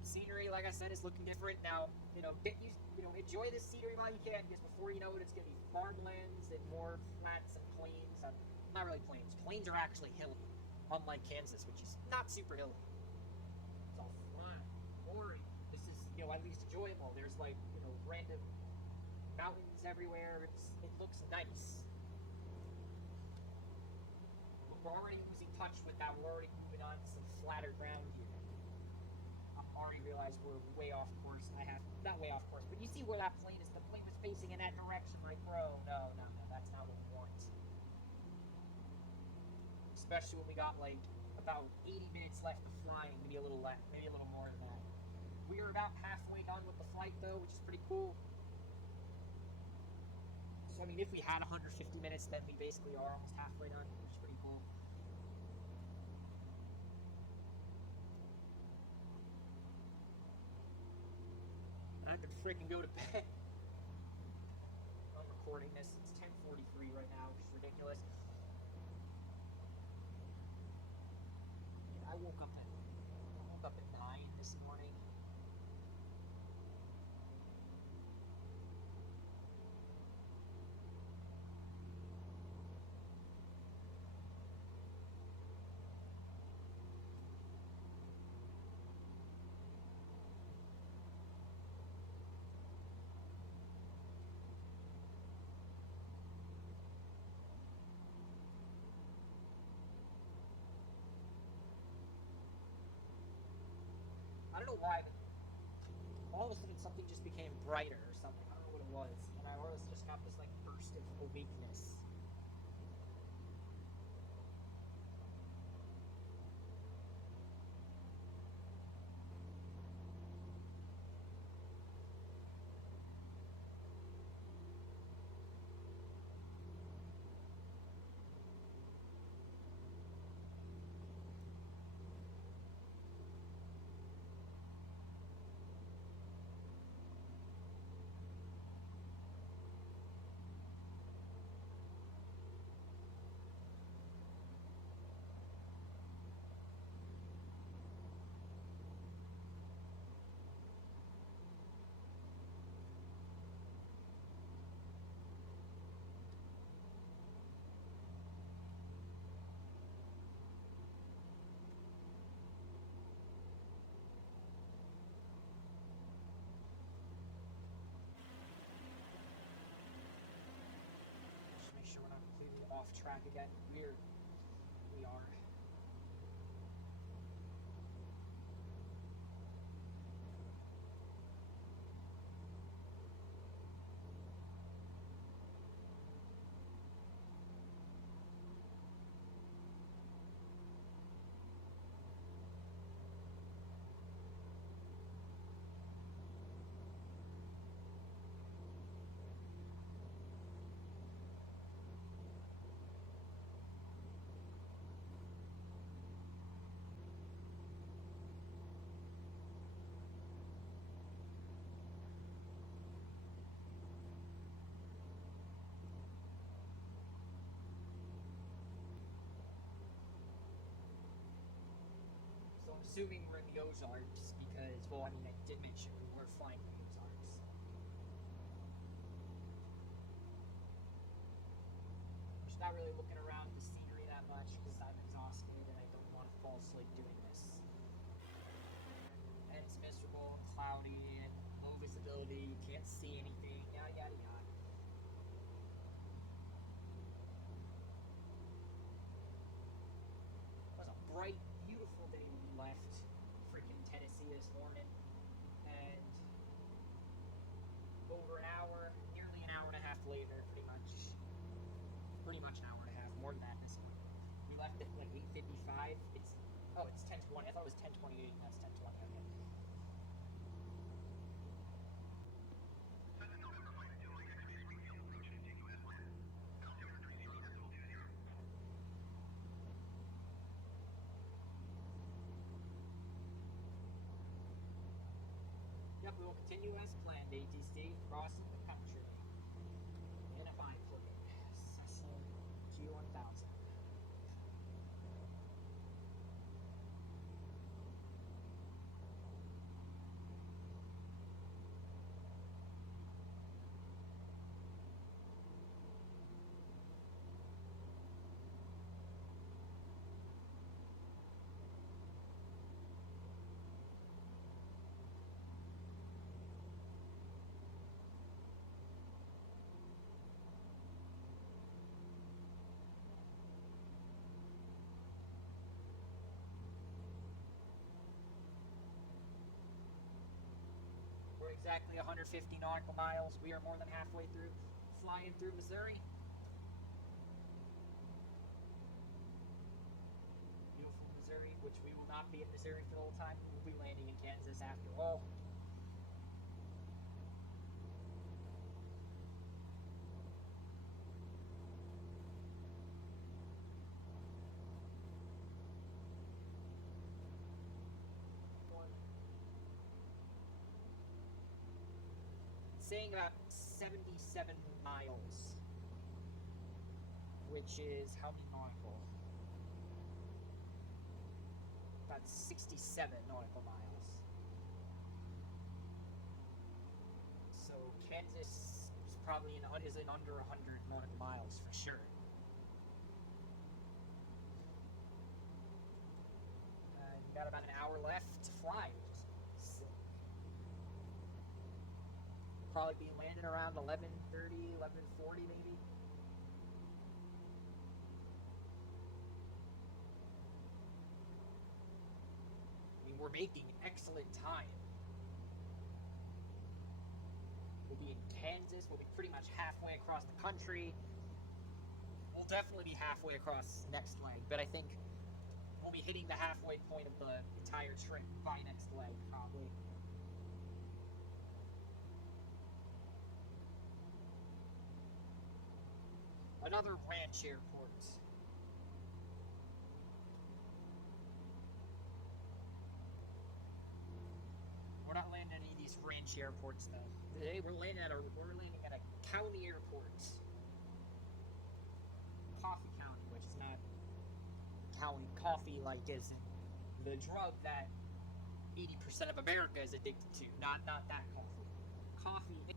Scenery, like I said, is looking different now. Enjoy this scenery while you can, because before you know it, it's gonna be farmlands and more flats and plains. Not really plains. Plains are actually hilly, unlike Kansas, which is not super hilly. It's all flat, boring. This is, at least enjoyable. There's random mountains everywhere. It looks nice. We're already losing touch with that. We're already moving on to some flatter ground here. I've already realized we're way off course. Not way off course, but you see where that plane is. The plane was facing in that direction, my bro. No, no, no, that's not what we want. Especially when we got like about 80 minutes left of flying, maybe a little less, maybe a little more than that. We are about halfway done with the flight though, which is pretty cool. So I mean, if we had 150 minutes, then we basically are almost halfway done, which is pretty cool. I could freaking go to bed. I'm recording this. It's 10:43 right now, which is ridiculous. I woke up at 9 this morning. I don't know why, but all of a sudden something just became brighter or something. I don't know what it was. And I always just got this like burst of awakeness. Just make sure we're not completely off track again. We are. So I'm assuming we're in the Ozarks because, well, I mean, I did mention we were flying in the Ozarks. I'm just not really looking around the scenery that much because I'm exhausted and I don't want to fall asleep doing this. And it's miserable and cloudy and low visibility, you can't see anything, yada yada yada. It was a bright, beautiful day when we left freaking Tennessee this morning, and over an hour, nearly an hour and a half later, pretty much an hour and a half, more than that this one. We left at like 8:55. It's 10:20. I thought it was 10:28. That's 10:20. Okay. Yep, we will continue as planned, ATC, crossing the country in a biplane, Cessna G1000. exactly 150 nautical miles. We are more than halfway through, flying through Missouri. Beautiful Missouri, which we will not be in Missouri for the whole time. We'll be landing in Kansas after all. Saying about 77 miles, which is how many nautical? About 67 nautical miles. So Kansas is probably in under 100 nautical miles for sure. Got about an hour left to fly. Probably be landing around 11:30, 11:40 maybe. I mean, we're making excellent time. We'll be in Kansas. We'll be pretty much halfway across the country. We'll definitely be halfway across next leg, but I think we'll be hitting the halfway point of the entire trip by next leg, probably. Another ranch airport. We're not landing at any of these ranch airports though. Today we're landing at a county airport. Coffee County, which is not county coffee like is in the drug that 80% of America is addicted to. Not that coffee. Coffee.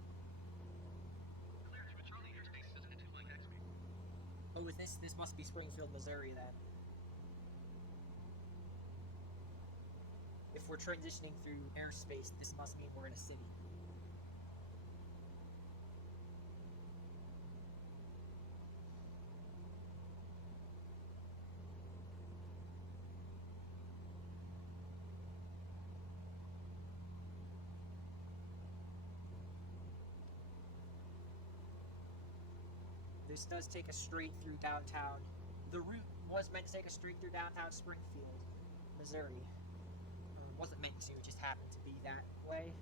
Oh, is this must be Springfield, Missouri then. If we're transitioning through airspace, this must mean we're in a city. This does take us straight through downtown. The route was meant to take us straight through downtown Springfield, Missouri. Or it wasn't meant to, it just happened to be that way.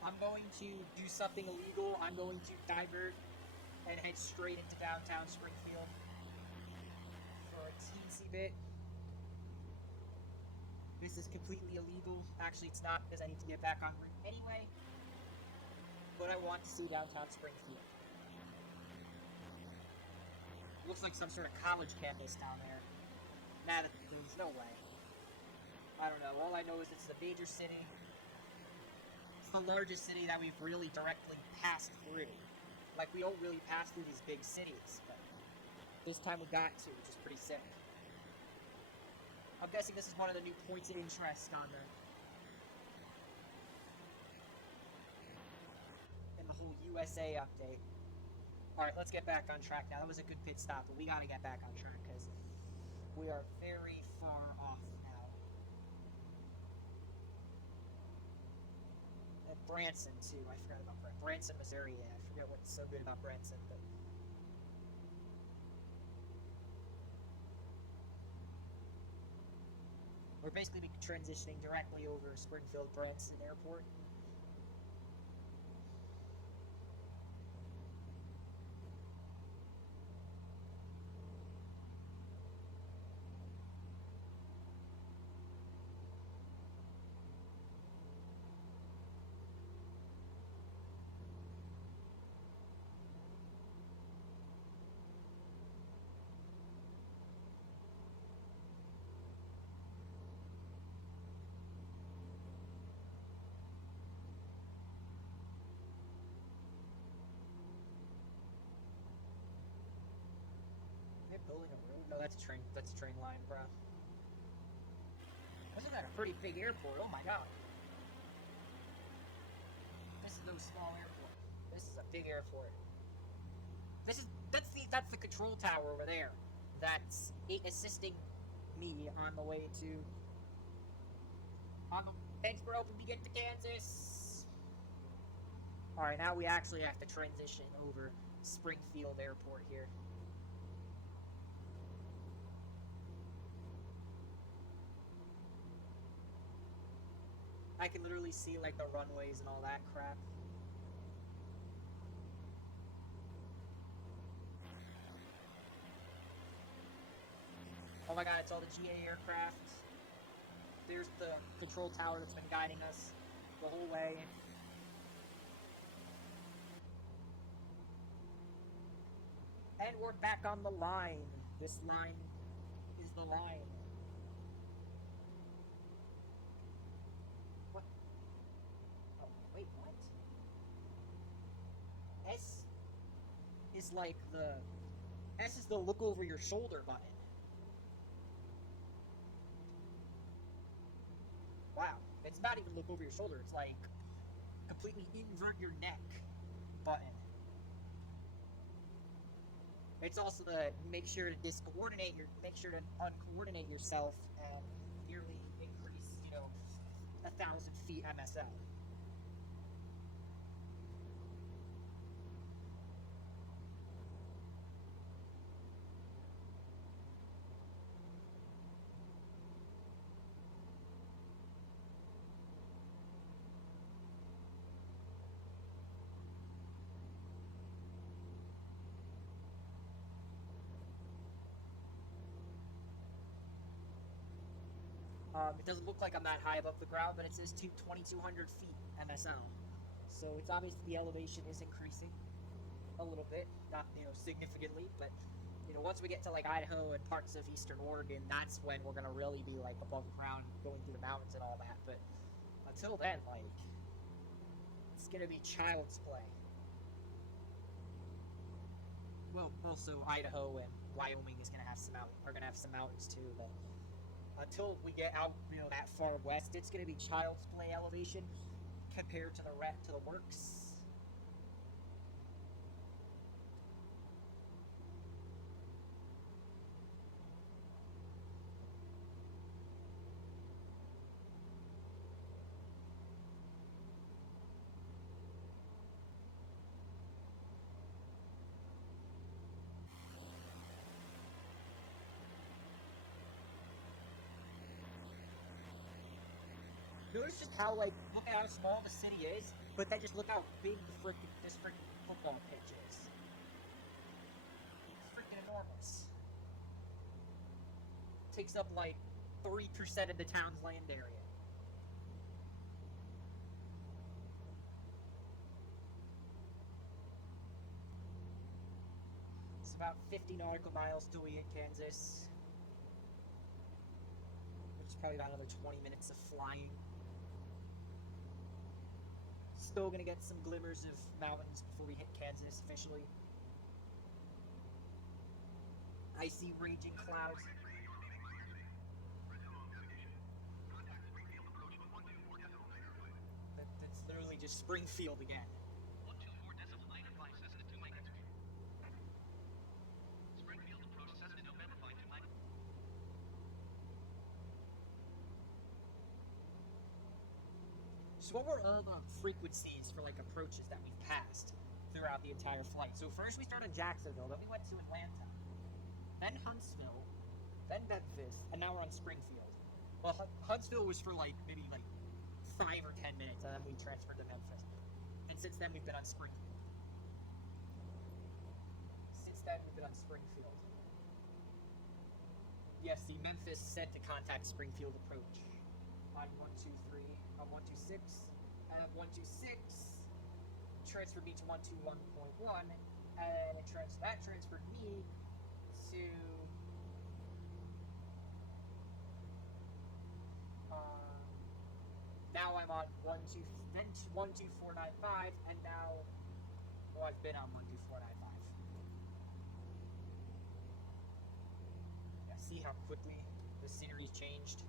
I'm going to do something illegal. I'm going to divert and head straight into downtown Springfield for a teensy bit. This is completely illegal. Actually, it's not because I need to get back on route anyway. But I want to see downtown Springfield. Looks like some sort of college campus down there. Nah, there's no way. I don't know. All I know is it's a major city. It's the largest city that we've really directly passed through. Like, we don't really pass through these big cities, but this time we got to, which is pretty sick. I'm guessing this is one of the new points of interest on the in the whole USA update. Alright, let's get back on track now. That was a good pit stop, but we gotta get back on track because we are very far off now. And Branson, too. I forgot about Branson, Missouri. Yeah, I forget what's so good about Branson, but we're basically transitioning directly over Springfield Branson Airport. Building a road? No, that's a train. That's a train line, bro. Isn't that a pretty big airport? Oh my god. This is no small airport. This is a big airport. That's the control tower over there. That's assisting me on the way to. Thanks for helping me get to Kansas. All right, now we actually have to transition over Springfield Airport here. I can literally see like the runways and all that crap. Oh my god, it's all the GA aircraft. There's the control tower that's been guiding us the whole way. And we're back on the line. This line is the line. What? Oh, wait, what? S is like the... S is the look over your shoulder button. Wow, it's not even look over your shoulder, it's like completely invert your neck button. It's also the make sure to uncoordinate yourself and nearly increase, 1,000 feet MSL. It doesn't look like I'm that high above the ground, but it says 2,200 feet MSL. So it's obvious the elevation is increasing a little bit, not significantly, but once we get to like Idaho and parts of eastern Oregon, that's when we're gonna really be like above ground, going through the mountains and all that. But until then, like, it's gonna be child's play. Well, also Idaho and Wyoming are gonna have some mountains too, but until we get out, that far west, it's going to be child's play elevation compared to the works. Notice just how, like, look at how small the city is, but then just look how big this freaking football pitch is. It's freaking enormous. It takes up, like, 3% of the town's land area. It's about 50 nautical miles till we hit Kansas. Which is probably about another 20 minutes of flying. Still gonna get some glimmers of mountains before we hit Kansas officially. I see raging clouds. That's literally just Springfield again. So what were all the frequencies for like approaches that we've passed throughout the entire flight? So first we started in Jacksonville, then we went to Atlanta, then Huntsville, then Memphis, and now we're on Springfield. Well, Huntsville was for maybe 5 or 10 minutes, and then we transferred to Memphis. And since then we've been on Springfield. Yes, the Memphis sent to contact Springfield approach. On 123, on 126, and 126 transferred me to 121.1, and that transferred me to now I'm on 12495, and now I've been on 12495. see how quickly the scenery's changed?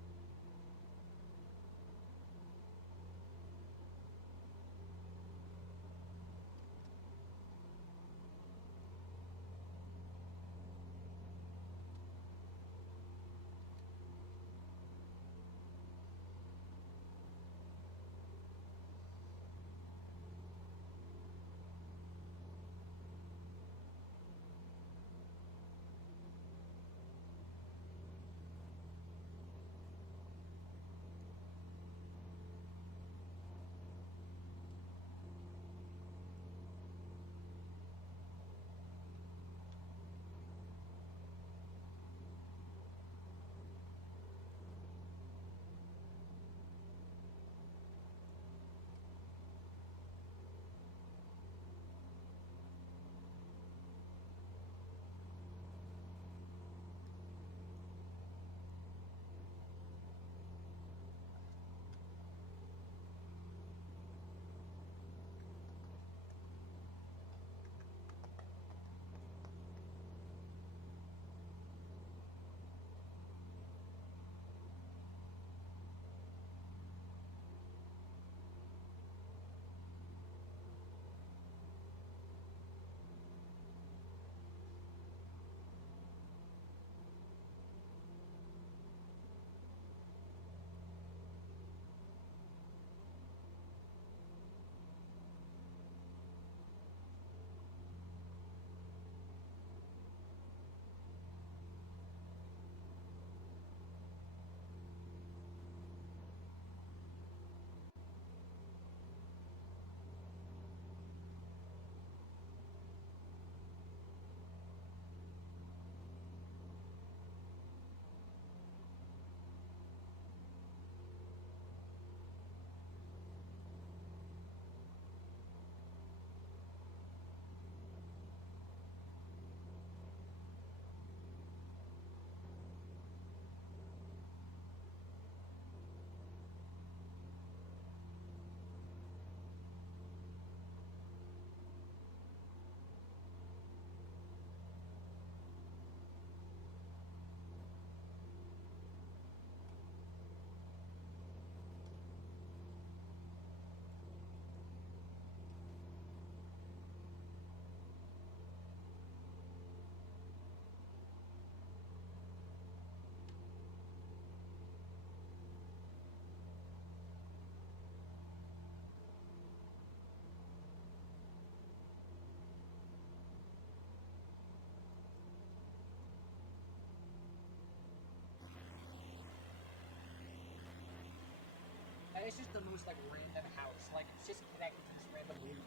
And it's just the most like random house. Like it's just connected to this random loop.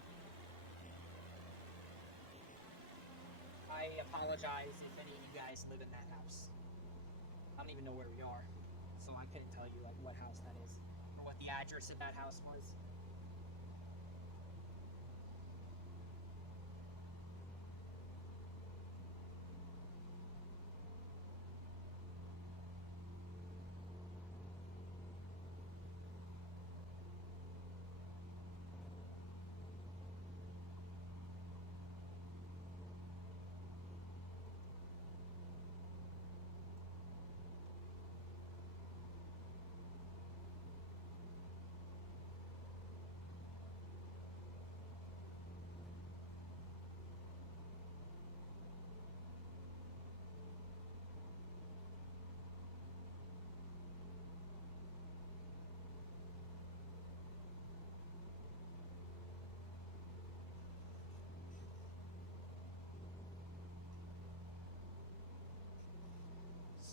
I apologize if any of you guys live in that house. I don't even know where we are, so I couldn't tell you like what house that is or what the address of that house was.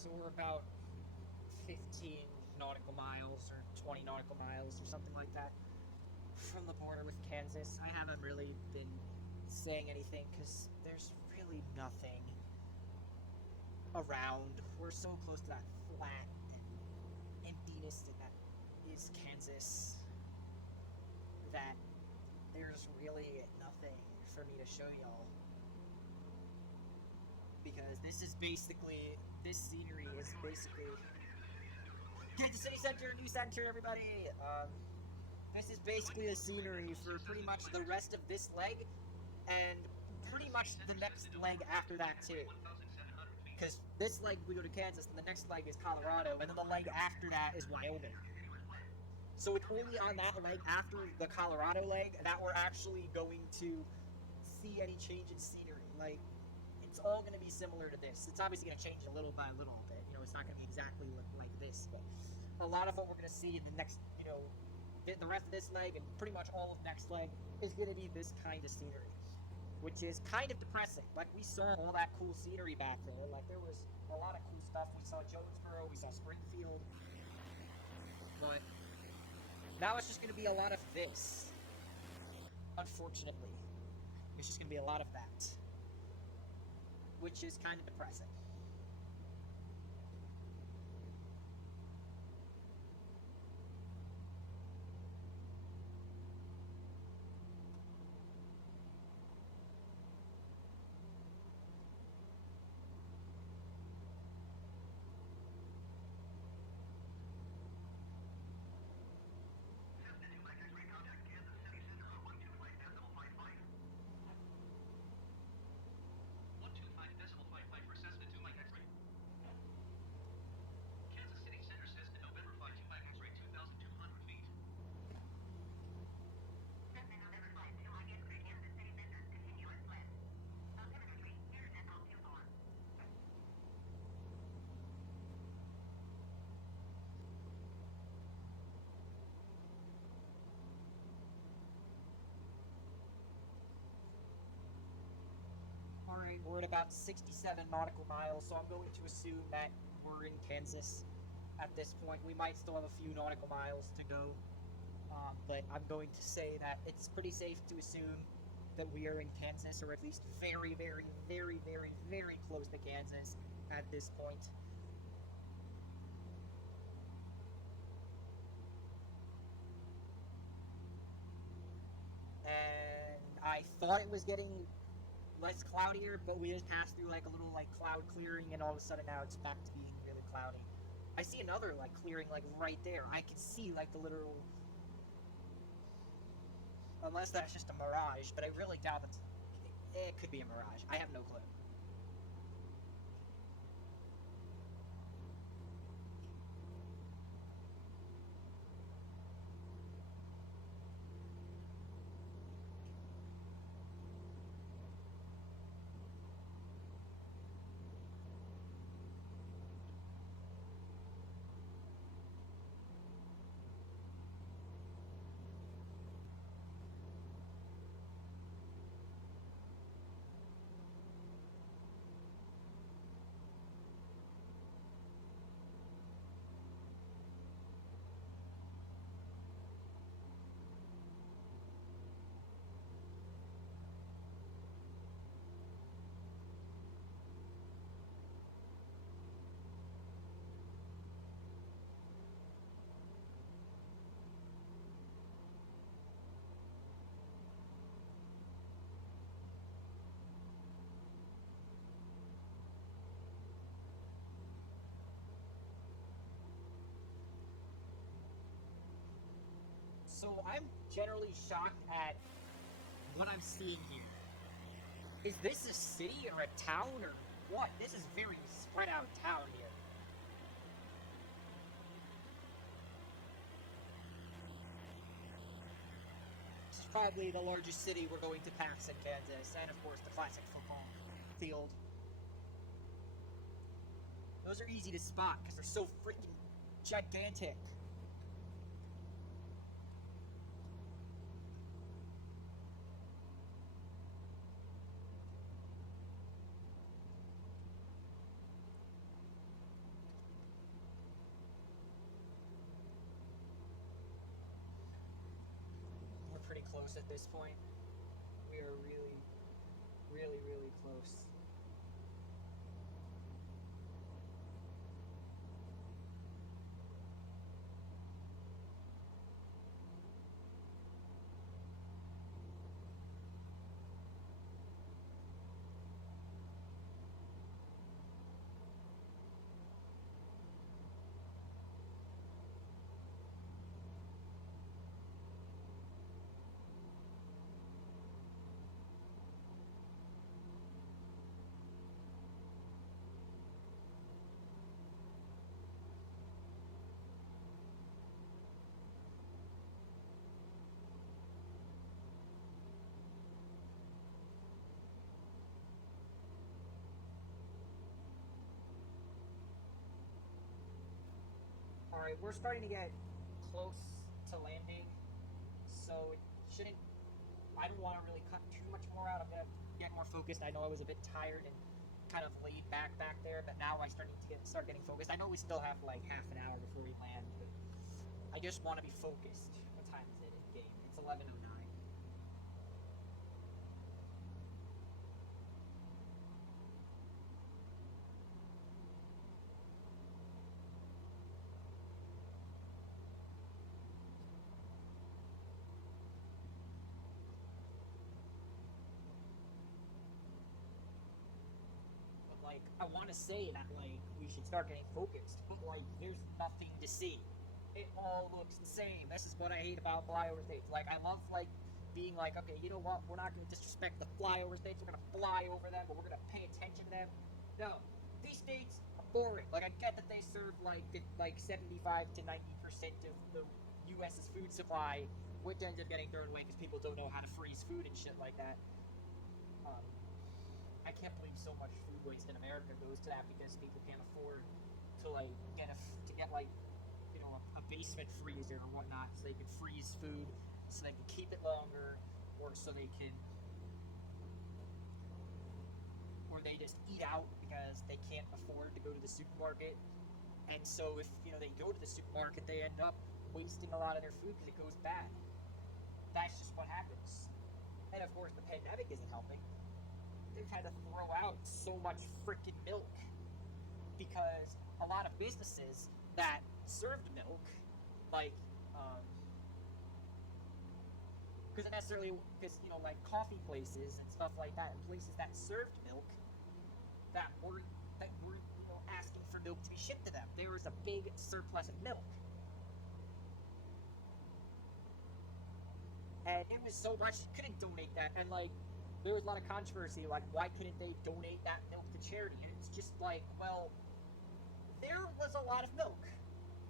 So we're about 15 nautical miles or 20 nautical miles or something like that from the border with Kansas. I haven't really been saying anything because there's really nothing around. We're so close to that flat and emptiness that is Kansas that there's really nothing for me to show y'all. Because this scenery is basically Kansas City Center, new center, everybody. This is basically the scenery for pretty much the rest of this leg, and pretty much the next leg after that too. because this leg we go to Kansas, and the next leg is Colorado, and then the leg after that is Wyoming. So it's only on that leg after the Colorado leg that we're actually going to see any change in scenery. Like, it's all going to be similar to this. It's obviously going to change a little by a little bit. You know, it's not going to be exactly like this, but a lot of what we're going to see in the next, you know, the rest of this leg and pretty much all of next leg is going to be this kind of scenery, which is kind of depressing. Like, we saw all that cool scenery back there. Like, there was a lot of cool stuff. We saw Jonesboro, we saw Springfield, but now it's just going to be a lot of this. Unfortunately, it's just going to be a lot of that, which is kind of depressing. Alright, we're at about 67 nautical miles, so I'm going to assume that we're in Kansas at this point. We might still have a few nautical miles to go, but I'm going to say that it's pretty safe to assume that we are in Kansas, or at least very, very, very, very, very close to Kansas at this point. And I thought it was getting less cloudier, but we just passed through like a little like cloud clearing, and all of a sudden now it's back to being really cloudy. I see another like clearing like right there. I can see like the literal, unless that's just a mirage, but I really doubt that it could be a mirage. I have no clue. So I'm generally shocked at what I'm seeing here. Is this a city or a town or what? This is very spread out town here. This is probably the largest city we're going to pass in Kansas, and of course the classic football field. Those are easy to spot because they're so freaking gigantic. Pretty close at this point. We are really, really, really close. Alright, we're starting to get close to landing, so it shouldn't. I don't want to really cut too much more out. I'm going to get more focused. I know I was a bit tired and kind of laid back there, but now I'm starting to start getting focused. I know we still have like half an hour before we land, but I just want to be focused. What time is it in game? It's 11:09. Like, I want to say that, like, we should start getting focused, but, like, there's nothing to see. It all looks the same. This is what I hate about flyover states. Like, I love, like, being like, okay, you know what, we're not going to disrespect the flyover states, we're going to fly over them, but we're going to pay attention to them. No, these states are boring. Like, I get that they serve, like 75 to 90% of the U.S.'s food supply, which ends up getting thrown away because people don't know how to freeze food and shit like that. I can't believe so much food waste in America goes to that because people can't afford to like get like, you know, a basement freezer or whatnot, so they can freeze food, so they can keep it longer, or so they can, or they just eat out because they can't afford to go to the supermarket. And so if, you know, they go to the supermarket, they end up wasting a lot of their food because it goes bad. That's just what happens. And of course, the pandemic isn't helping. They've had to throw out so much freaking milk because a lot of businesses that served milk, like, because you know, like coffee places and stuff like that, and places that served milk that weren't, you know, asking for milk to be shipped to them. There was a big surplus of milk. And it was so much, you couldn't donate that, and like, there was a lot of controversy, like, why couldn't they donate that milk to charity? And it's just like, well, there was a lot of milk.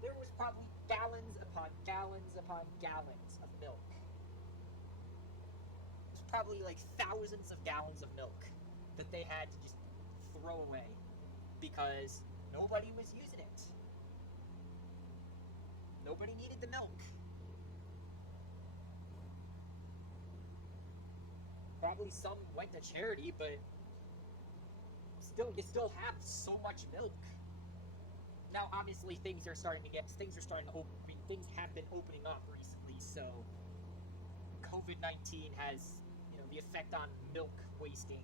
There was probably gallons upon gallons upon gallons of milk. It was probably like thousands of gallons of milk that they had to just throw away because nobody was using it. Nobody needed the milk. Probably some went to charity, but still, you still have so much milk. Now, obviously, things are starting to open. I mean, things have been opening up recently, so COVID-19 has, you know, the effect on milk wasting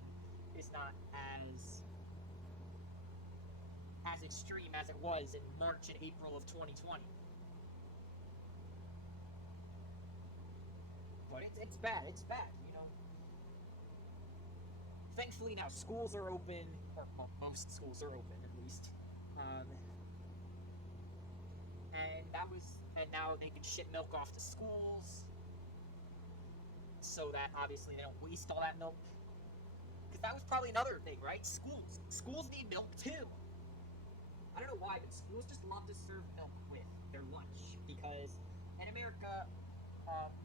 is not as extreme as it was in March and April of 2020. But it's bad. It's bad. You know. Thankfully now schools are open, or well, most schools are open at least, and now they can ship milk off to schools, so that obviously they don't waste all that milk. Because that was probably another thing, right? Schools need milk too. I don't know why, but schools just love to serve milk with their lunch because in America,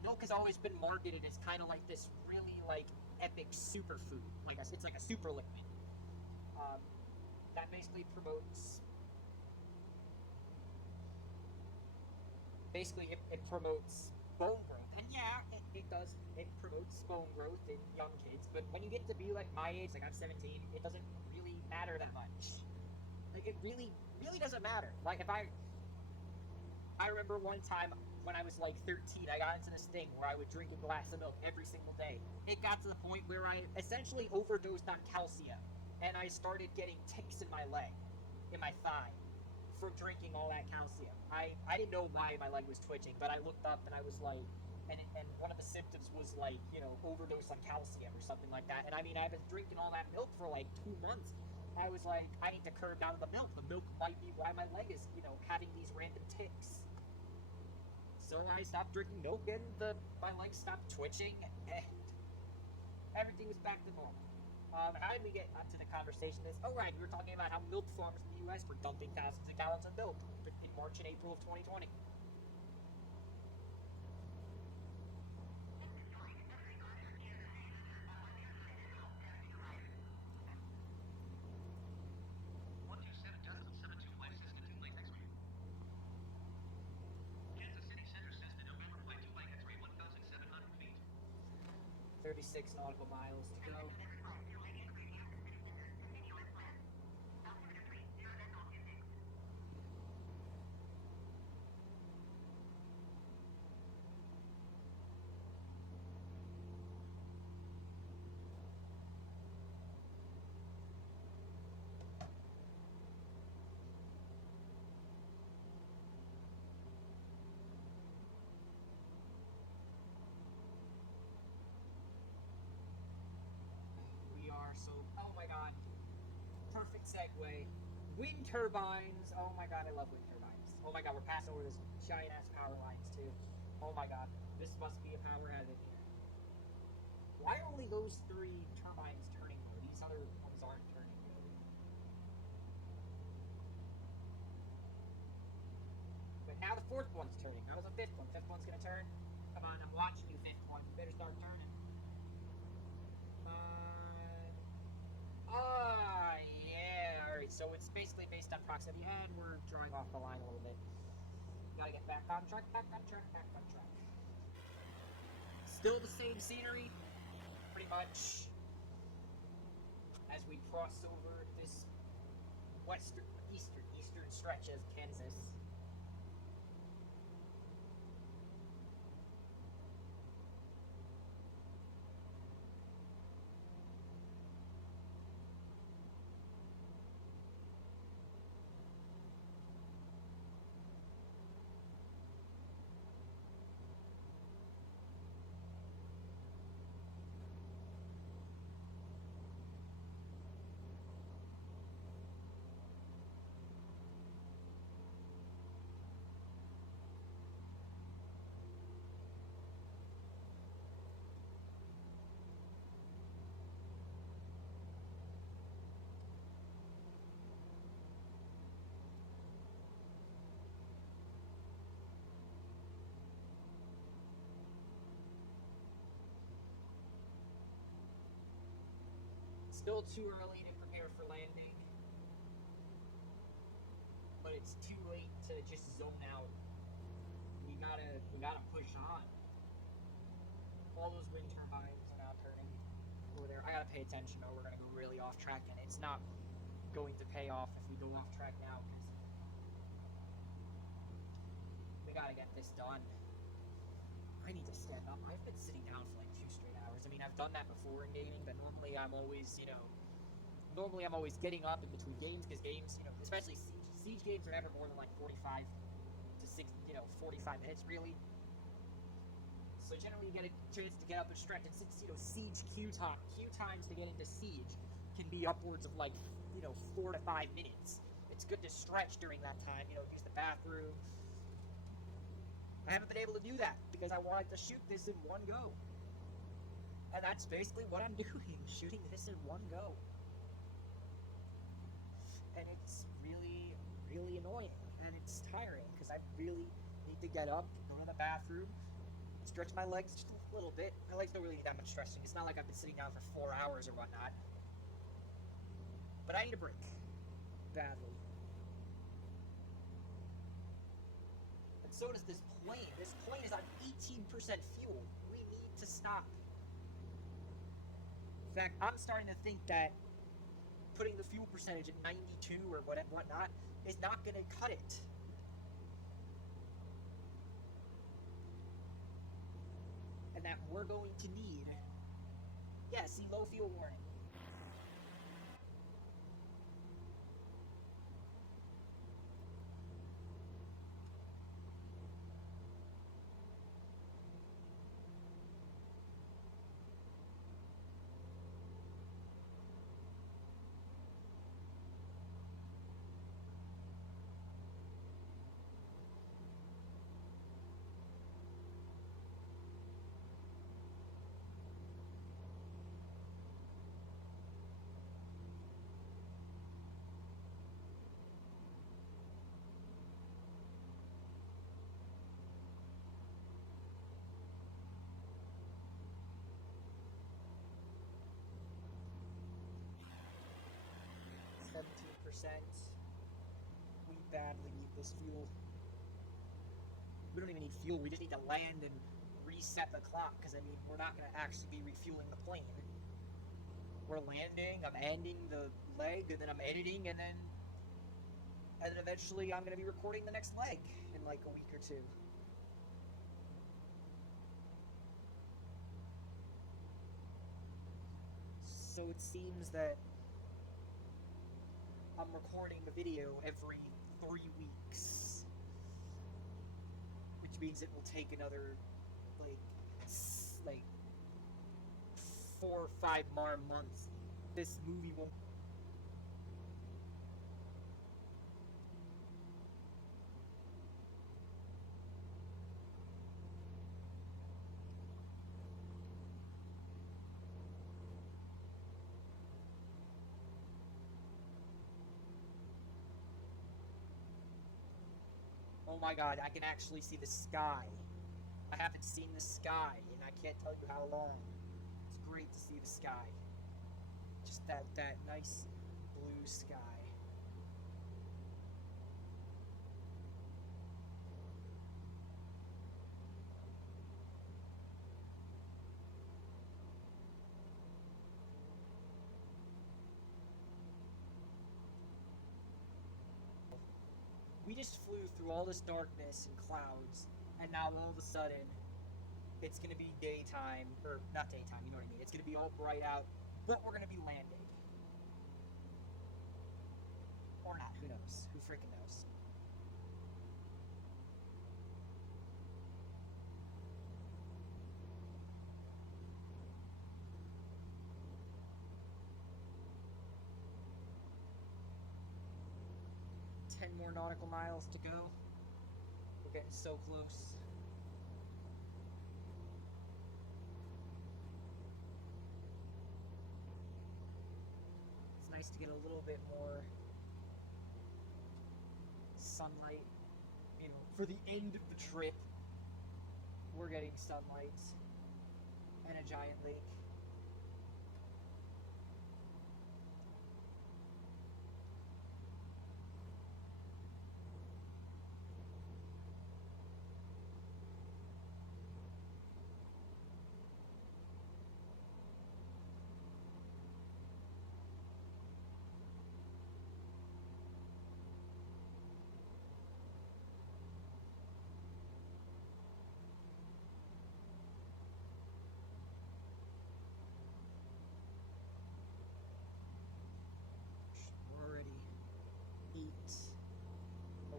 milk has always been marketed as kind of like this really like epic superfood. Like it's like a super liquid that basically promotes. It promotes bone growth, and yeah, it does. It promotes bone growth in young kids. But when you get to be like my age, like I'm 17, it doesn't really matter that much. Like it really doesn't matter. Like I remember one time when I was like 13, I got into this thing where I would drink a glass of milk every single day. It got to the point where I essentially overdosed on calcium, and I started getting ticks in my leg, in my thigh, from drinking all that calcium. I didn't know why my leg was twitching, but I looked up and I was like, and one of the symptoms was like, you know, overdose on calcium or something like that. And I mean, I've been drinking all that milk for like 2 months. I was like, I need to curb down the milk. The milk might be why my leg is, you know, having these random ticks. So I stopped drinking milk and my legs stopped twitching and everything was back to normal. How did we get to the conversation? Oh right, we were talking about how milk farms in the U.S. were dumping thousands of gallons of milk in March and April of 2020. 36 nautical miles to go. We are so... Oh my god. Perfect segue. Wind turbines. Oh my god, I love wind turbines. Oh my god, we're passing over this giant ass power lines too. Oh my god, this must be a power hazard here. Why are only those 3 turbines turning though? These other ones aren't turning really. But now the 4th one's turning. That was the 5th one. 5th one's gonna turn. Come on, I'm watching you, 5th one. You better start turning. Yeah. Alright, so it's basically based on proximity, and we're drawing off the line a little bit. Gotta get back on track, back on track, back on track. Still the same scenery, pretty much, as we cross over this eastern stretch of Kansas. Still too early to prepare for landing, but it's too late to just zone out. We gotta push on. All those wind turbines are now turning over there. I gotta pay attention or we're gonna go really off track, and it's not going to pay off if we go off track now, because we gotta get this done. I need to stand up. I've been sitting down for like 2 straight hours. I mean, I've done that before in gaming, but normally I'm always getting up in between games, because games, especially siege games are never more than like 45 to 45 minutes really. So generally you get a chance to get up and stretch, and since, siege queue times to get into siege can be upwards of like, 4 to 5 minutes. It's good to stretch during that time, use the bathroom. I haven't been able to do that because I wanted to shoot this in one go. And that's basically what I'm doing, shooting this in one go. And it's really, really annoying, and it's tiring, because I really need to get up, go to the bathroom, stretch my legs just a little bit. My legs don't really need that much stretching. It's not like I've been sitting down for 4 hours or whatnot. But I need a break. Badly. So does this plane. This plane is on 18% fuel. We need to stop. In fact, I'm starting to think that putting the fuel percentage at 92 or whatnot is not going to cut it. And that we're going to need... Yeah, see, low fuel warning. We badly need this fuel. We don't even need fuel, we just need to land and reset the clock, because, I mean, we're not going to actually be refueling the plane. We're landing, I'm ending the leg, and then I'm editing, and then eventually I'm going to be recording the next leg in like a week or two. So it seems that I'm recording a video every 3 weeks, which means it will take another like 4 or 5 more months. This movie will. Oh my god, I can actually see the sky. I haven't seen the sky, and I can't tell you how long. It's great to see the sky. Just that nice blue sky. We just flew through all this darkness and clouds, and now all of a sudden, it's gonna be daytime, or not daytime, you know what I mean? It's gonna be all bright out, but we're gonna be landing. Or not, who knows? Who freaking knows? More nautical miles to go. We're getting so close. It's nice to get a little bit more sunlight. You know, for the end of the trip, we're getting sunlight and a giant lake.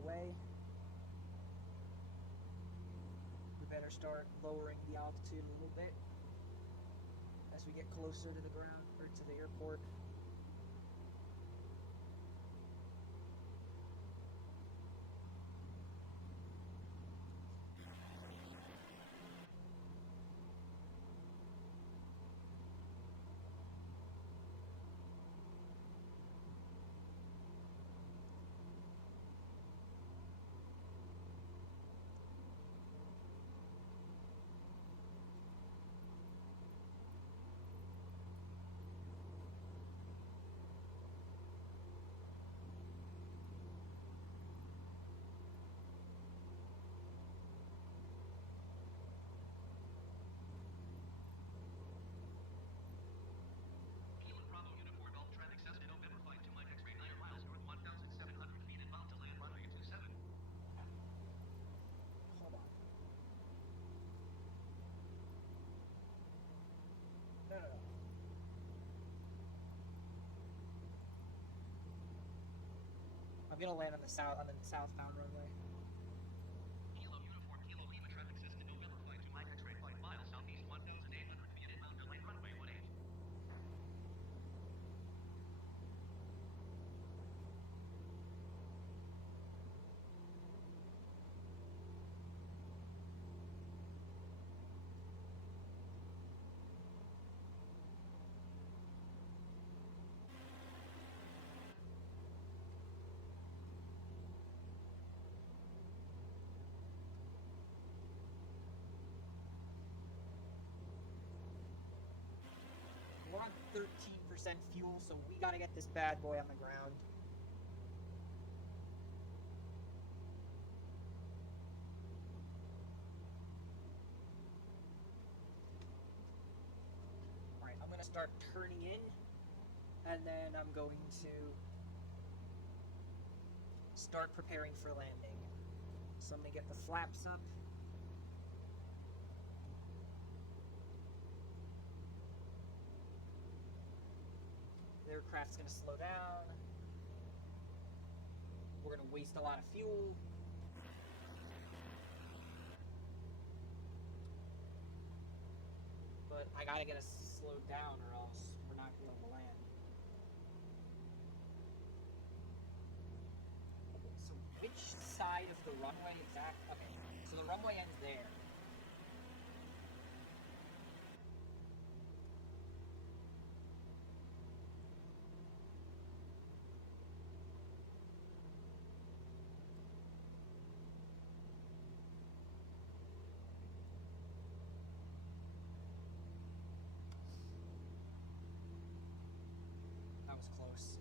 Away. We better start lowering the altitude a little bit as we get closer to the ground, or to the airport. I'm gonna land on the southbound runway. Kilo Uniform Kilo Lima traffic says to November flight to Mike X-ray flight miles southeast 1,800 feet inbound to lane runway 18. We're on 13% fuel, so we gotta get this bad boy on the ground. start turning in, and then I'm going to start preparing for landing. So I'm going to get the flaps up. The aircraft's going to slow down. We're going to waste a lot of fuel. But I gotta get us slowed down or else we're not going to land. Okay, so which side of the runway exactly? Okay, so the runway ends there. That was close.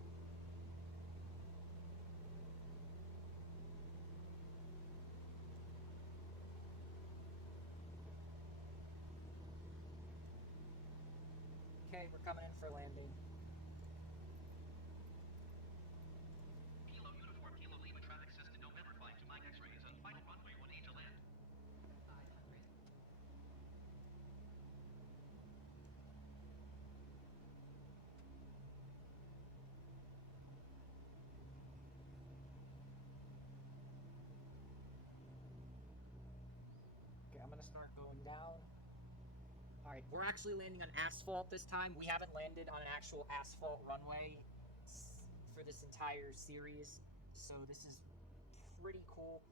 Okay, we're coming in for landing. Kilo Uniform Kilo Lima traffic says to November flight to Mike X-ray is on final runway 18 to land. 500. Okay, I'm gonna start going down. Alright, we're actually landing on asphalt this time. We haven't landed on an actual asphalt runway for this entire series, so this is pretty cool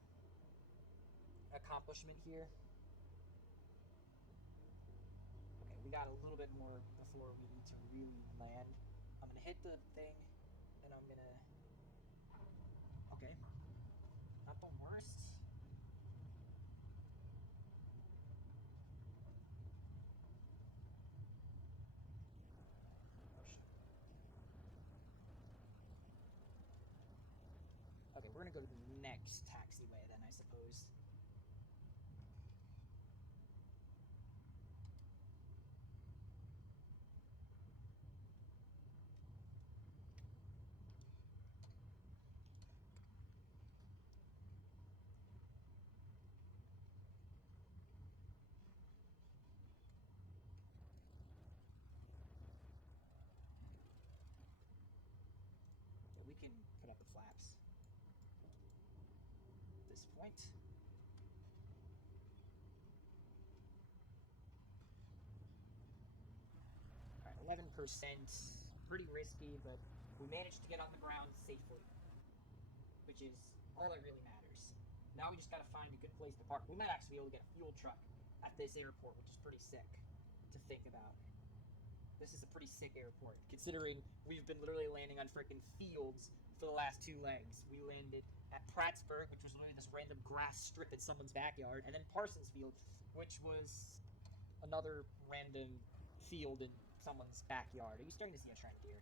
accomplishment here. Okay, we got a little bit more before we need to really land. I'm gonna hit the thing, and I'm gonna... Okay, not the worst. Okay, we're gonna go to the next taxiway then, I suppose. Okay, we can put up the flaps at this point. Alright, 11%. Pretty risky, but we managed to get on the ground safely, which is all that really matters. Now we just gotta find a good place to park. We might actually be able to get a fuel truck at this airport, which is pretty sick to think about. This is a pretty sick airport, considering we've been literally landing on freaking fields for the last 2 legs. We landed at Prattsburgh, which was literally this random grass strip in someone's backyard, and then Parsons Field, which was another random field in someone's backyard. Are you starting to see a trend here?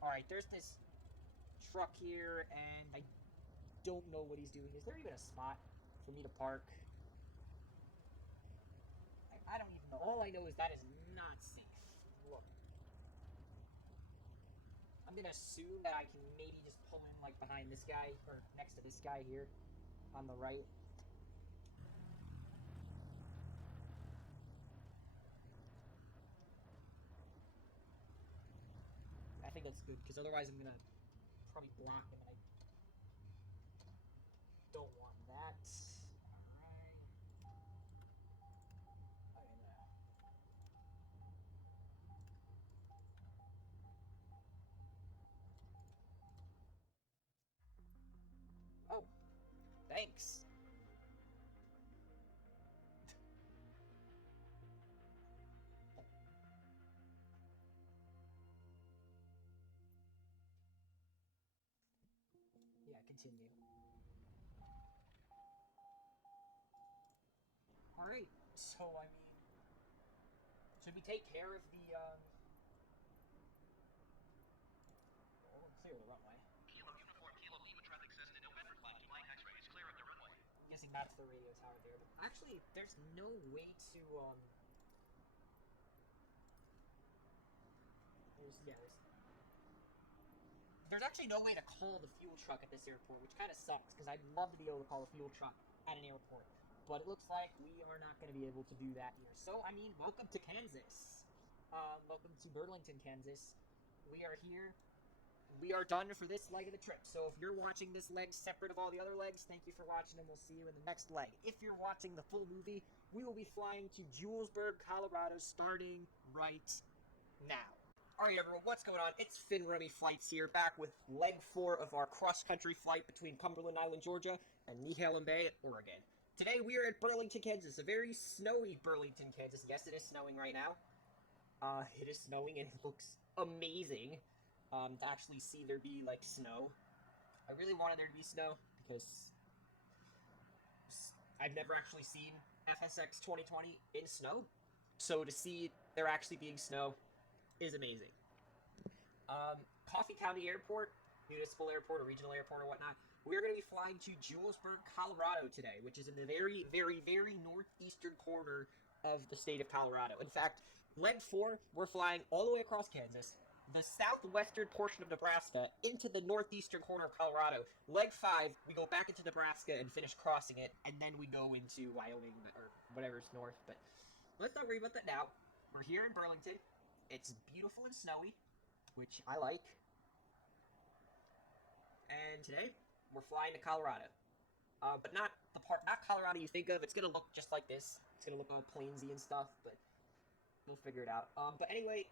Alright, there's this truck here, and I don't know what he's doing. Is there even a spot for me to park? I don't even know. All I know is that is not safe. Look. I'm gonna assume that I can maybe just pull in like behind this guy, or next to this guy here on the right. I think that's good, because otherwise I'm gonna probably block him, and I don't want that. Alright. Oh, thanks. Yeah, continue. Alright, so I mean, should we take care of the, well, we'll clear the runway. Kilo Uniform Kilo Lima traffic says to November flight to Mike X-ray is clear of the runway. I'm guessing that's the radio tower there, but actually, there's no way to, Yeah, there's actually no way to call the fuel truck at this airport, which kind of sucks because I'd love to be able to call a fuel truck at an airport. But it looks like we are not going to be able to do that here. So, I mean, welcome to Kansas. Welcome to Burlington, Kansas. We are here. We are done for this leg of the trip. So if you're watching this leg separate of all the other legs, thank you for watching, and we'll see you in the next leg. If you're watching the full movie, we will be flying to Julesburg, Colorado, starting right now. Alright everyone, what's going on? It's Finn Rummy Flights here, back with leg 4 of our cross-country flight between Cumberland Island, Georgia, and Nehalem Bay, Oregon. Today we are at Burlington, Kansas, a very snowy Burlington, Kansas. Yes, it is snowing right now. It is snowing and it looks amazing to actually see there be, like, snow. I really wanted there to be snow because I've never actually seen FSX 2020 in snow. So to see there actually being snow is amazing. Coffee County Airport, municipal airport or regional airport or whatnot, we're going to be flying to Julesburg, Colorado today, which is in the very, very, very northeastern corner of the state of Colorado. In fact, leg 4, we're flying all the way across Kansas, the southwestern portion of Nebraska, into the northeastern corner of Colorado. Leg 5, we go back into Nebraska and finish crossing it, and then we go into Wyoming, or whatever's north, but let's not worry about that now. We're here in Burlington. It's beautiful and snowy, which I like. And today, we're flying to Colorado. But not Colorado you think of. It's gonna look just like this. It's gonna look all plainsy and stuff, but we'll figure it out. But anyway,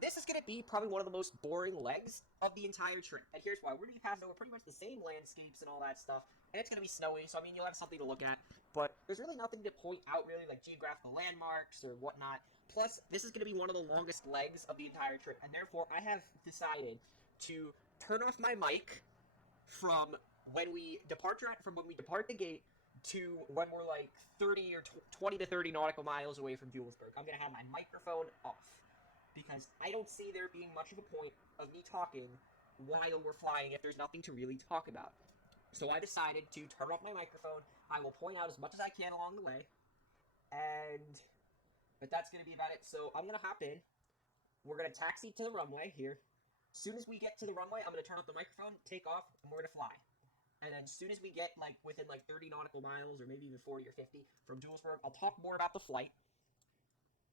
this is gonna be probably one of the most boring legs of the entire trip. And here's why. We're gonna be passing over pretty much the same landscapes and all that stuff. And it's gonna be snowy, so I mean, you'll have something to look at. But there's really nothing to point out, really, like geographical landmarks or whatnot. Plus, this is going to be one of the longest legs of the entire trip, and therefore I have decided to turn off my mic from when we depart the gate to when we're like 30 or 20 to 30 nautical miles away from Julesburg. I'm going to have my microphone off because I don't see there being much of a point of me talking while we're flying if there's nothing to really talk about. So I decided to turn off my microphone. I will point out as much as I can along the way, but that's going to be about it. So I'm going to hop in. We're going to taxi to the runway here. As soon as we get to the runway, I'm going to turn off the microphone, take off, and we're going to fly. And then as soon as we get within 30 nautical miles or maybe even 40 or 50 from Julesburg, I'll talk more about the flight.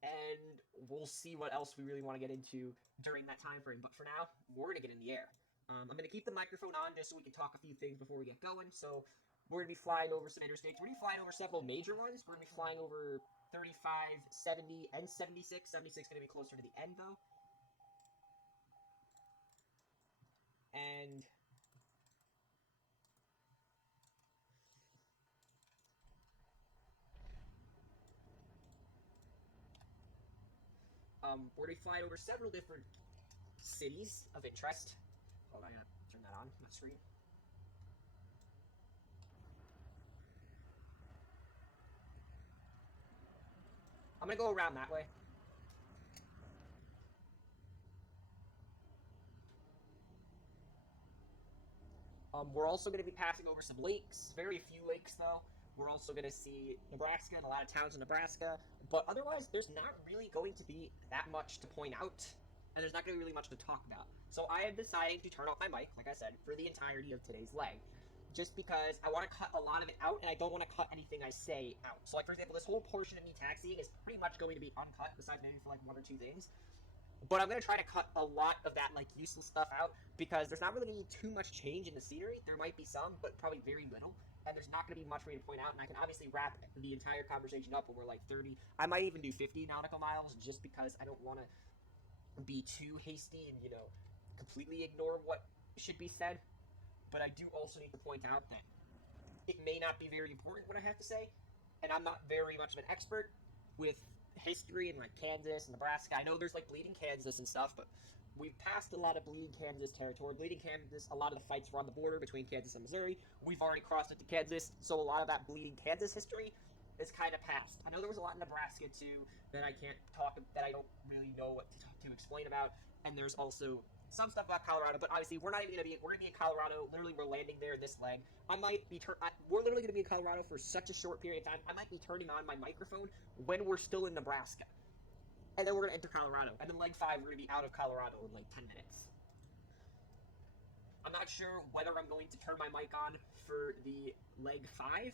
And we'll see what else we really want to get into during that time frame. But for now, we're going to get in the air. I'm going to keep the microphone on just so we can talk a few things before we get going. So we're going to be flying over some interstates. We're going to be flying over several major ones. We're going to be flying over 35, 70, and 76. 76 is going to be closer to the end, though. And we're going to be flying over several different cities of interest. Hold on, I gotta turn that on my screen. I'm going to go around that way. We're also going to be passing over some lakes, very few lakes though. We're also going to see Nebraska and a lot of towns in Nebraska, but otherwise there's not really going to be that much to point out, and there's not going to be really much to talk about. So I have decided to turn off my mic, like I said, for the entirety of today's leg, just because I want to cut a lot of it out, and I don't want to cut anything I say out. So like, for example, this whole portion of me taxiing is pretty much going to be uncut, besides maybe for like 1 or 2 things. But I'm going to try to cut a lot of that, like, useless stuff out, because there's not really going to be too much change in the scenery. There might be some, but probably very little, and there's not going to be much for me to point out, and I can obviously wrap the entire conversation up when we're, like, 30. I might even do 50 nautical miles, just because I don't want to be too hasty and, completely ignore what should be said. But I do also need to point out that it may not be very important what I have to say, and I'm not very much of an expert with history in like Kansas and Nebraska. I know there's like Bleeding Kansas and stuff, but we've passed a lot of Bleeding Kansas territory. Bleeding Kansas, a lot of the fights were on the border between Kansas and Missouri. We've already crossed into Kansas, so a lot of that Bleeding Kansas history is kind of past. I know there was a lot in Nebraska too that I don't really know what to explain about, and there's also some stuff about Colorado, but obviously we're going to be in Colorado. Literally, we're landing there this leg. We're literally going to be in Colorado for such a short period of time. I might be turning on my microphone when we're still in Nebraska. and then we're going to enter Colorado. And then leg 5, we're going to be out of Colorado in like 10 minutes. I'm not sure whether I'm going to turn my mic on for the leg 5.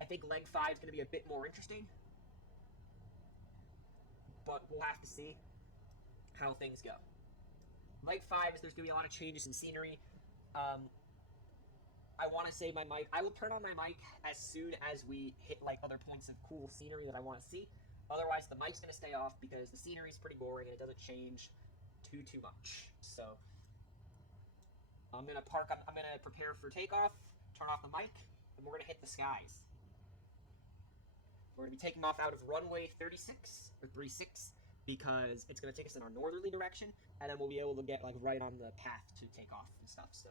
I think leg 5 is going to be a bit more interesting, but we'll have to see how things go. Leg 5 is there's going to be a lot of changes in scenery. I want to say my mic, I will turn on my mic as soon as we hit like other points of cool scenery that I want to see. Otherwise, the mic's going to stay off because the scenery is pretty boring and it doesn't change too much. So I'm going to I'm going to prepare for takeoff, turn off the mic, and we're going to hit the skies. We're going to be taking off out of runway 36 or 36 because it's going to take us in our northerly direction, and then we'll be able to get like right on the path to take off and stuff. So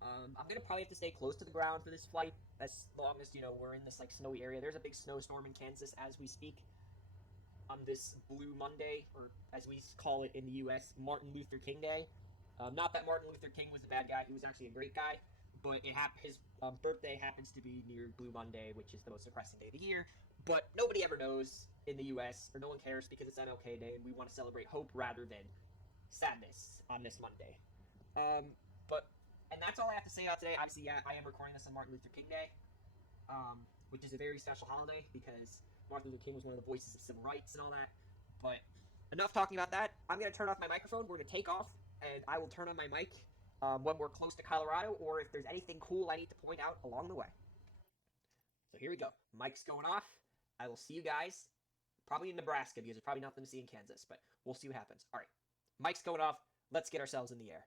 I'm going to probably have to stay close to the ground for this flight as long as, you know, we're in this like snowy area. There's a big snowstorm in Kansas as we speak on this Blue Monday, or as we call it in the U.S., Martin Luther King Day. Not that Martin Luther King was a bad guy. He was actually a great guy, but his birthday happens to be near Blue Monday, which is the most depressing day of the year. But nobody ever knows in the U.S., or no one cares because it's MLK Day, and we want to celebrate hope rather than sadness on this Monday. And that's all I have to say about today. Obviously, yeah, I am recording this on Martin Luther King Day, which is a very special holiday because Martin Luther King was one of the voices of civil rights and all that. But enough talking about that. I'm going to turn off my microphone. We're going to take off, and I will turn on my mic when we're close to Colorado, or if there's anything cool I need to point out along the way. So here we go. Mic's going off. I will see you guys probably in Nebraska because there's probably nothing to see in Kansas, but we'll see what happens. All right, mic's going off. Let's get ourselves in the air.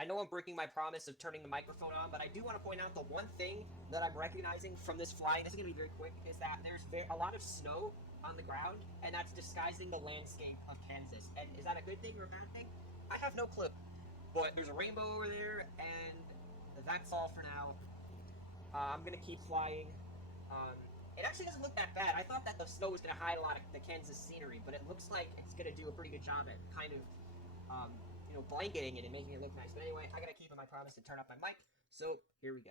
I know I'm breaking my promise of turning the microphone on, but I do want to point out the one thing that I'm recognizing from this flying, this is going to be very quick, is that there's a lot of snow on the ground, and that's disguising the landscape of Kansas. And is that a good thing or a bad thing? I have no clue. But there's a rainbow over there, and that's all for now. I'm going to keep flying. It actually doesn't look that bad. I thought that the snow was going to hide a lot of the Kansas scenery, but it looks like it's going to do a pretty good job at kind of blanketing it and making it look nice. But anyway, I gotta keep my promise to turn off my mic, so here we go.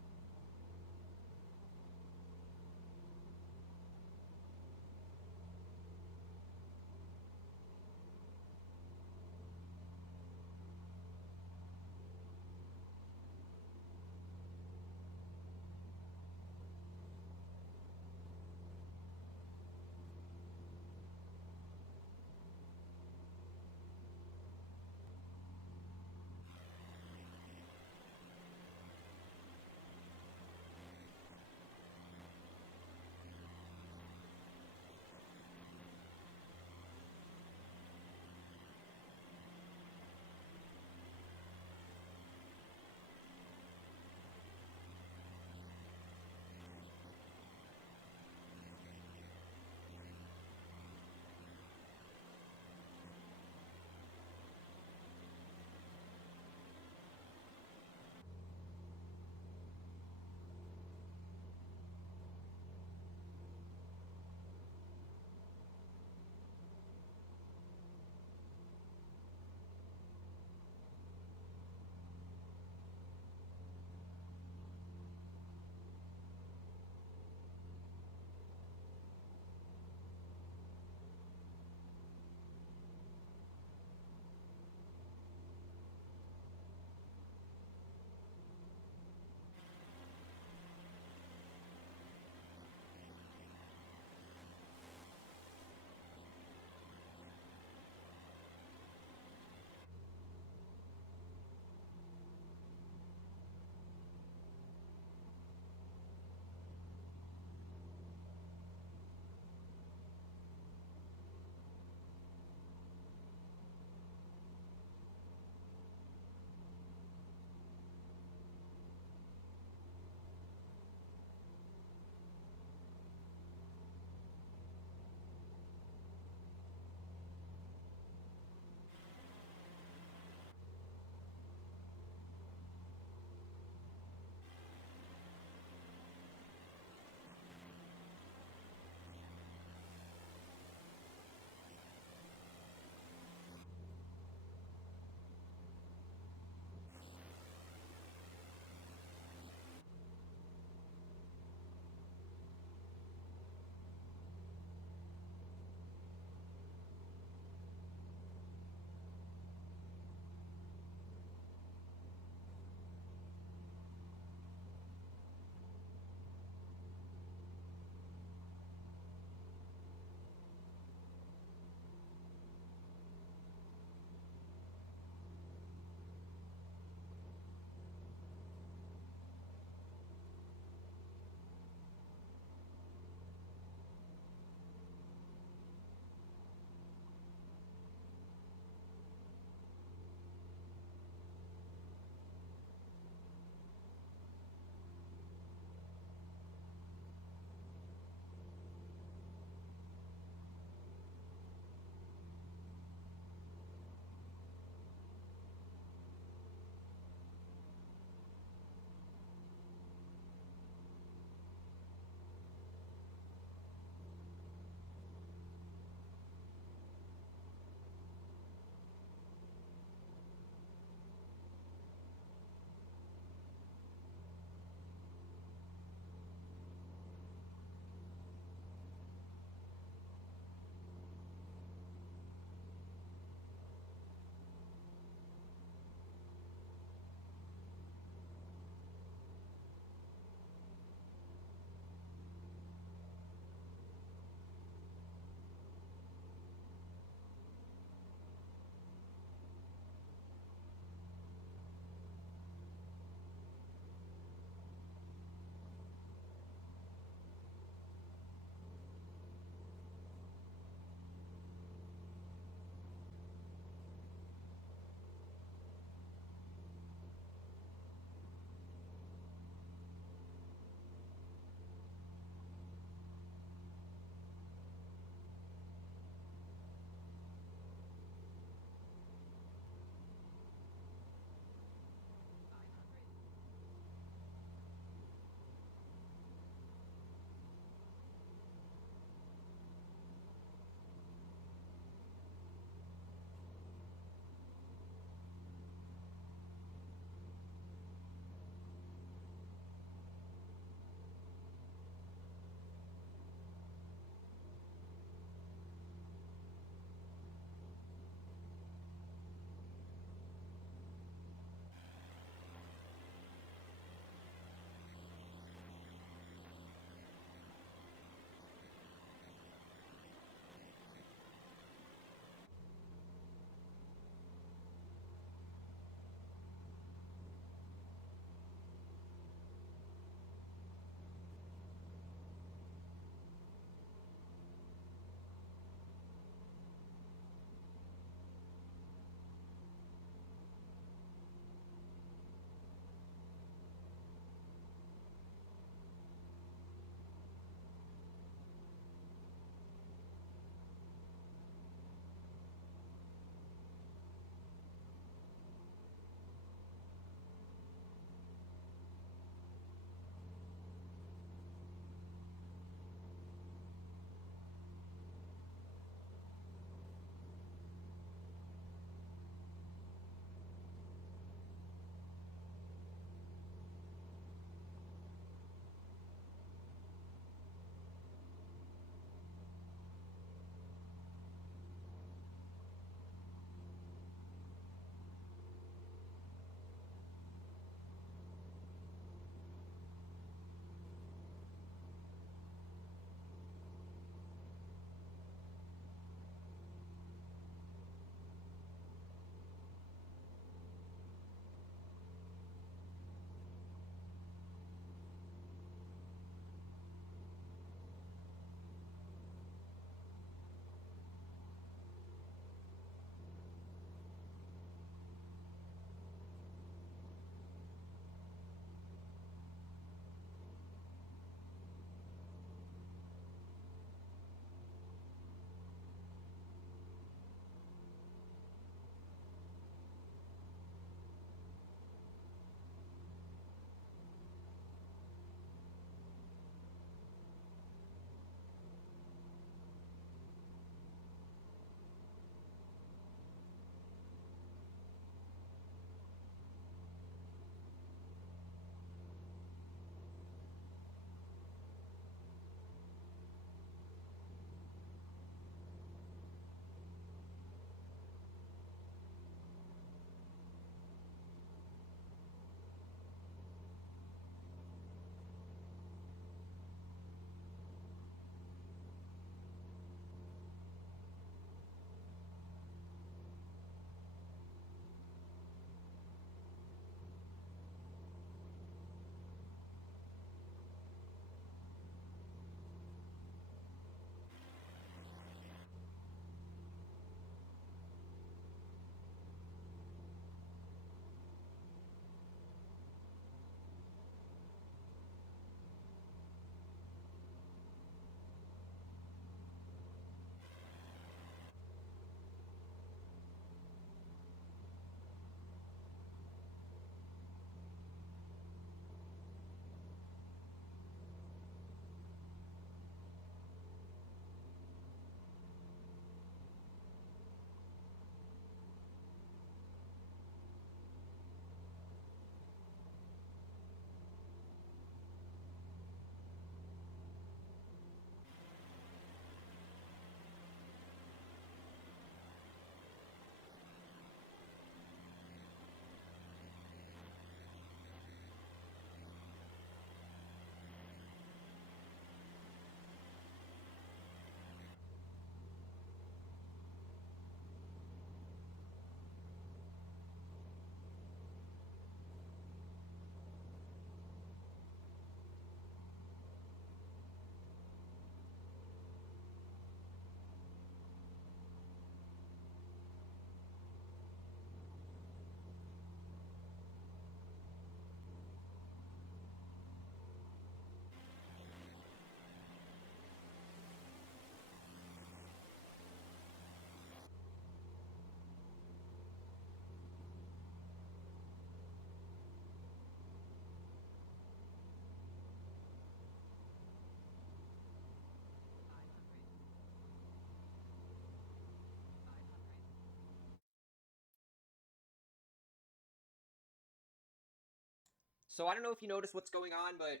So I don't know if you noticed what's going on, but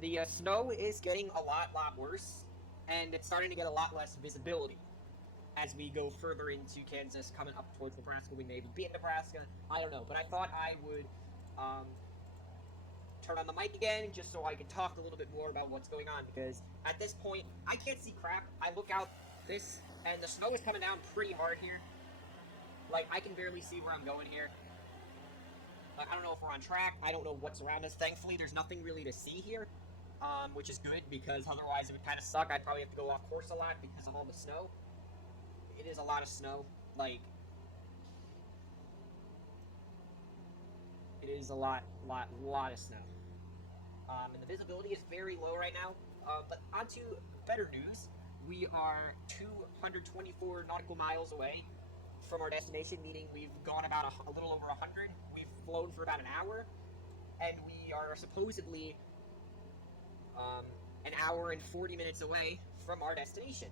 the snow is getting a lot worse, and it's starting to get a lot less visibility as we go further into Kansas, coming up towards Nebraska. We may even be in Nebraska. I don't know, but I thought I would turn on the mic again just so I can talk a little bit more about what's going on, because at this point, I can't see crap. I look out this, and the snow is coming down pretty hard here. Like, I can barely see where I'm going here. Like, I don't know if we're on track. I don't know what's around us. Thankfully, there's nothing really to see here, which is good, because otherwise it would kind of suck. I'd probably have to go off course a lot because of all the snow. It is a lot of snow. Like, it is a lot of snow. And the visibility is very low right now. But on to better news. We are 224 nautical miles away from our destination, meaning we've gone about a little over 100. We've flown for about an hour, and we are supposedly an hour and 40 minutes away from our destination.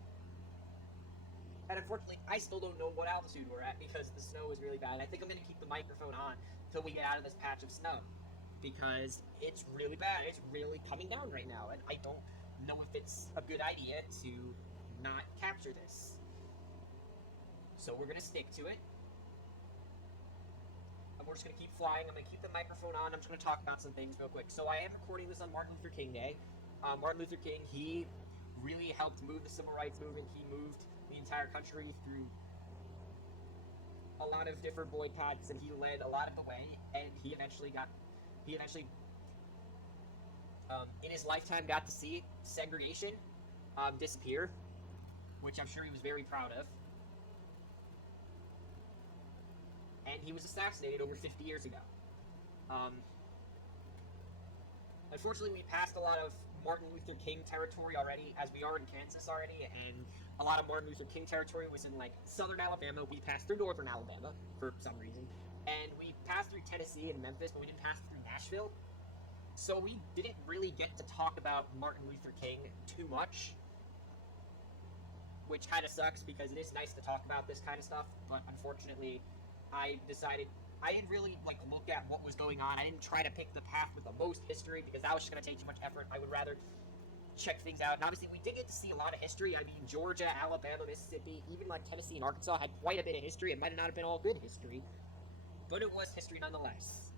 And unfortunately, I still don't know what altitude we're at because the snow is really bad. I think I'm going to keep the microphone on until we get out of this patch of snow, because it's really bad. It's really coming down right now, and I don't know if it's a good idea to not capture this. So we're going to stick to it. And we're just going to keep flying. I'm going to keep the microphone on. I'm just going to talk about some things real quick. So I am recording this on Martin Luther King Day. Martin Luther King, he really helped move the civil rights movement. He moved the entire country through a lot of different boycotts, and he led a lot of the way, and he eventually in his lifetime got to see segregation disappear, which I'm sure he was very proud of. And he was assassinated over 50 years ago. Unfortunately, we passed a lot of Martin Luther King territory already, as we are in Kansas already, and a lot of Martin Luther King territory was in, like, southern Alabama. We passed through northern Alabama, for some reason, and we passed through Tennessee and Memphis, but we didn't pass through Nashville. So we didn't really get to talk about Martin Luther King too much, which kind of sucks, because it is nice to talk about this kind of stuff, but unfortunately, I decided I didn't really, like, look at what was going on. I didn't try to pick the path with the most history, because that was just going to take too much effort. I would rather check things out. And obviously, we did get to see a lot of history. I mean, Georgia, Alabama, Mississippi, even, like, Tennessee and Arkansas had quite a bit of history. It might not have been all good history, but it was history nonetheless.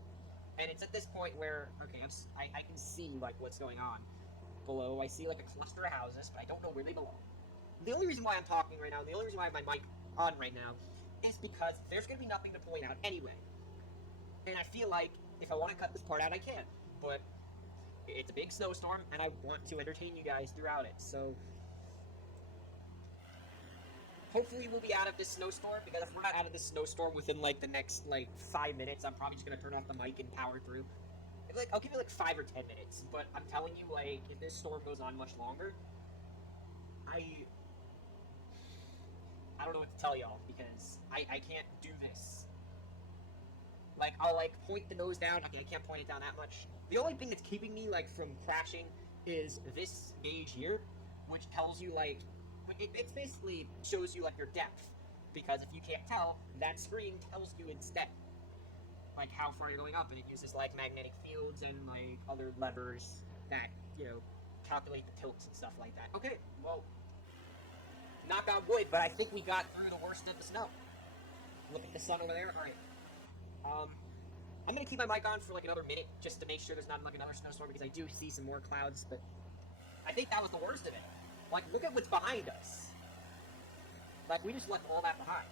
And it's at this point where, okay, I can see, like, what's going on below. I see, like, a cluster of houses, but I don't know where they belong. The only reason why I'm talking right now, the only reason why I have my mic on right now, is because there's going to be nothing to point out anyway. And I feel like if I want to cut this part out, I can. But it's a big snowstorm, and I want to entertain you guys throughout it. So hopefully we'll be out of this snowstorm, because if we're not out of this snowstorm within, like, the next, like, 5 minutes, I'm probably just going to turn off the mic and power through. Like, I'll give you, like, 5 or 10 minutes. But I'm telling you, like, if this storm goes on much longer, I don't know what to tell y'all, because I can't do this. Like, I'll, like, point the nose down. Okay, I can't point it down that much. The only thing that's keeping me, like, from crashing is this gauge here, which tells you, like, it basically shows you, like, your depth. Because if you can't tell, that screen tells you instead, like, how far you're going up, and it uses, like, magnetic fields and, like, other levers that, you know, calculate the tilts and stuff like that. Okay, well, knock on wood, but I think we got through the worst of the snow. Look at the sun over there. Alright. I'm gonna keep my mic on for, like, another minute, just to make sure there's not, like, another snowstorm, because I do see some more clouds, but I think that was the worst of it. Like, look at what's behind us. Like, we just left all that behind.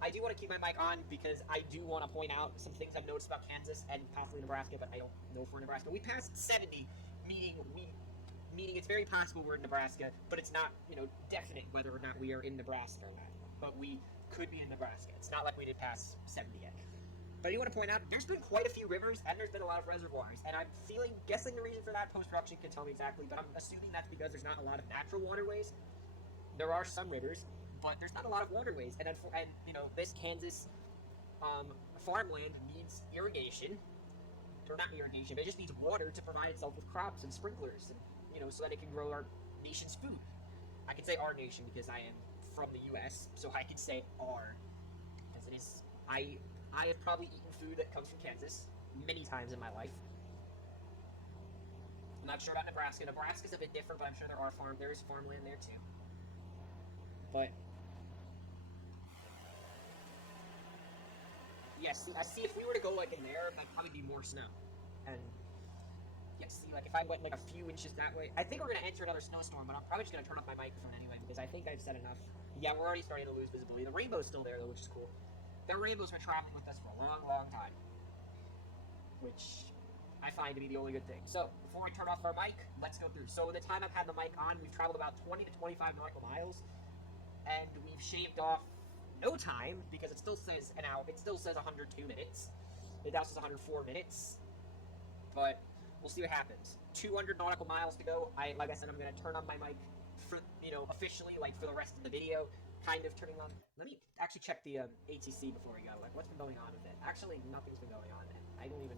I do want to keep my mic on, because I do want to point out some things I've noticed about Kansas and possibly Nebraska, but I don't know if we're in Nebraska. We passed 70, meaning it's very possible we're in Nebraska, but it's not, you know, definite whether or not we are in Nebraska or not. But we could be in Nebraska. It's not like we did pass 70 yet. But I do want to point out, there's been quite a few rivers, and there's been a lot of reservoirs, and I'm guessing the reason for that, post-production can tell me exactly, but I'm assuming that's because there's not a lot of natural waterways. There are some rivers, but there's not a lot of waterways, and you know, this Kansas farmland needs irrigation, or not irrigation, but it just needs water to provide itself with crops and sprinklers, and, you know, so that it can grow our nation's food. I can say our nation because I am from the U.S., so I can say our, because it is, I have probably eaten food that comes from Kansas, many times in my life. I'm not sure about Nebraska. Nebraska's a bit different, but I'm sure there is farmland there too. But yes, I see. If we were to go like in there, that'd probably be more snow. And yeah, see, like if I went like a few inches that way, I think we're gonna enter another snowstorm. But I'm probably just gonna turn off my microphone anyway because I think I've said enough. Yeah, we're already starting to lose visibility. The rainbow's still there though, which is cool. The rainbow's been traveling with us for a long, long time, which I find to be the only good thing. So before we turn off our mic, let's go through. So in the time I've had the mic on, we've traveled about 20 to 25 nautical miles, and we've shaved off no time because it still says an hour. It still says 102 minutes. It now says 104 minutes, but we'll see what happens. 200 nautical miles to go. Like I said, I'm gonna turn on my mic for officially, like for the rest of the video. Kind of turning on. Let me actually check the ATC before we go. Like, what's been going on with it? Actually, nothing's been going on, and I don't even.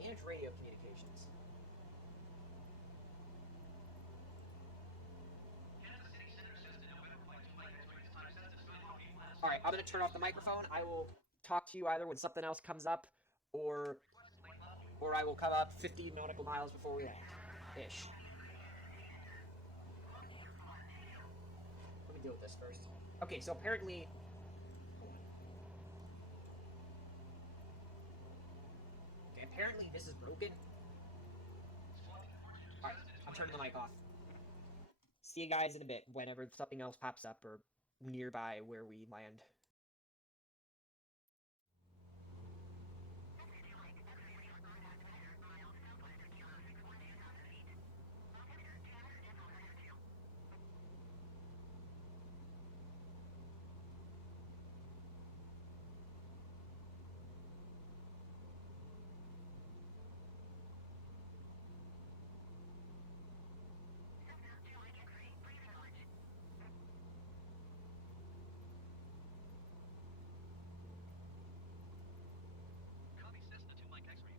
Manage radio communications. Alright, I'm gonna turn off the microphone. I will talk to you either when something else comes up, or I will come up 50 nautical miles before we land. Ish. Let me deal with this first. Okay, so apparently. Okay, apparently this is broken. Alright, I'm turning the mic off. See you guys in a bit, whenever something else pops up or nearby where we land. Copy Cessna 2 Mike X-ray.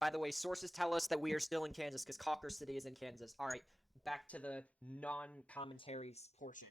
By the way, sources tell us that we are still in Kansas because Cocker City is in Kansas. Alright, back to the non-commentaries portion.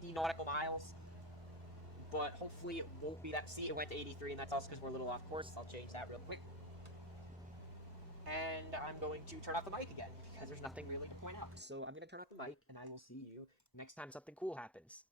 50 nautical miles. But hopefully it won't be that. See, it went to 83, and that's also because we're a little off course. I'll change that real quick. And I'm going to turn off the mic again, because there's nothing really to point out. So I'm going to turn off the mic, and I will see you next time something cool happens.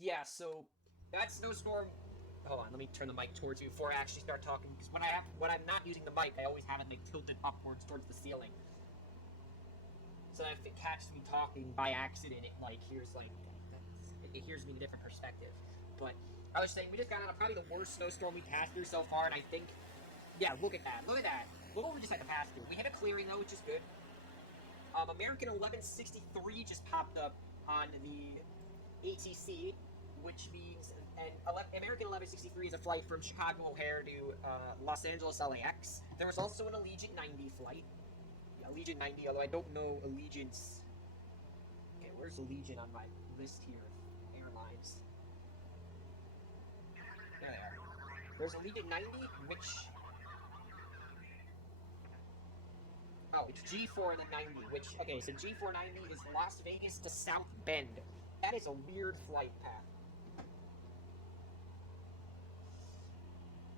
Yeah, so that snowstorm. Hold on, let me turn the mic towards you before I actually start talking. Because when I'm not using the mic, I always have it like tilted upwards towards the ceiling. So that if it catches me talking by accident, it like hears it hears me in a different perspective. But I was saying we just got out of probably the worst snowstorm we passed through so far, and I think, yeah, look at that, look at that. Look what we just had to pass through. We hit a clearing though, which is good. American 1163 just popped up on the ATC, which means American 1163 is a flight from Chicago O'Hare to Los Angeles LAX. There was also an Allegiant 90 flight. Yeah, Allegiant 90, although I don't know Allegiant's. Okay, where's Allegiant on my list here of airlines? There they are. There's Allegiant 90, which. Oh, it's G4 and then 90, which. Okay, so G490 is Las Vegas to South Bend. That is a weird flight path.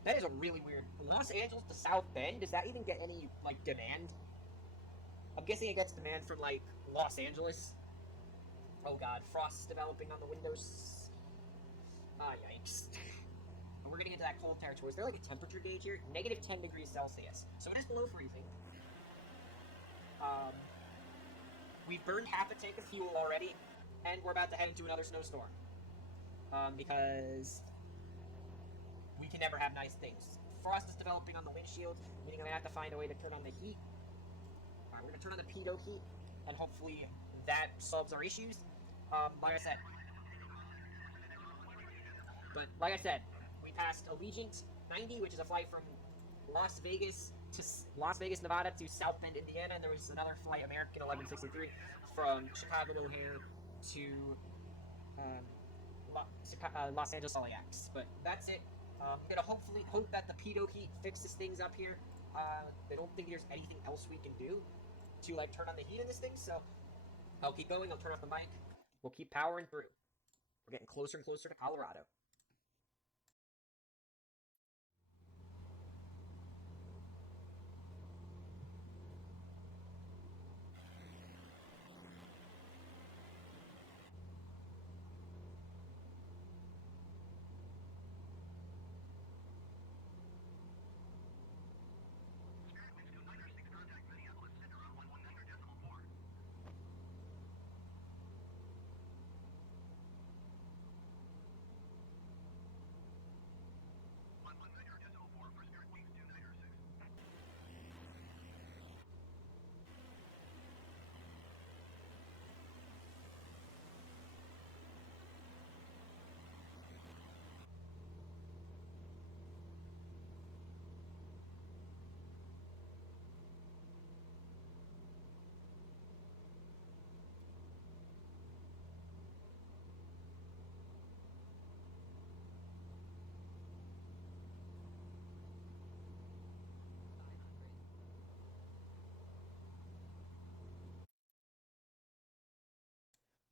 That is a really weird. Los Angeles to South Bend? Does that even get any, like, demand? I'm guessing it gets demand from, like, Los Angeles. Oh god, frost's developing on the windows. Ah, yikes. And we're getting into that cold territory. Is there, like, a temperature gauge here? Negative 10 degrees Celsius. So it is below freezing. We've burned half a tank of fuel already, and we're about to head into another snowstorm. Because we can never have nice things. Frost is developing on the windshield, meaning I have to find a way to turn on the heat. Alright, we're going to turn on the pitot heat, and hopefully that solves our issues. Like I said, we passed Allegiant 90, which is a flight from Las Vegas, Nevada to South Bend, Indiana, and there was another flight, American 1163, from Chicago O'Hare to Los Angeles LAX. But that's it. I'm gonna hopefully hope that the pitot heat fixes things up here. I don't think there's anything else we can do to like turn on the heat in this thing, so I'll keep going. I'll turn off the mic. We'll keep powering through. We're getting closer and closer to Colorado.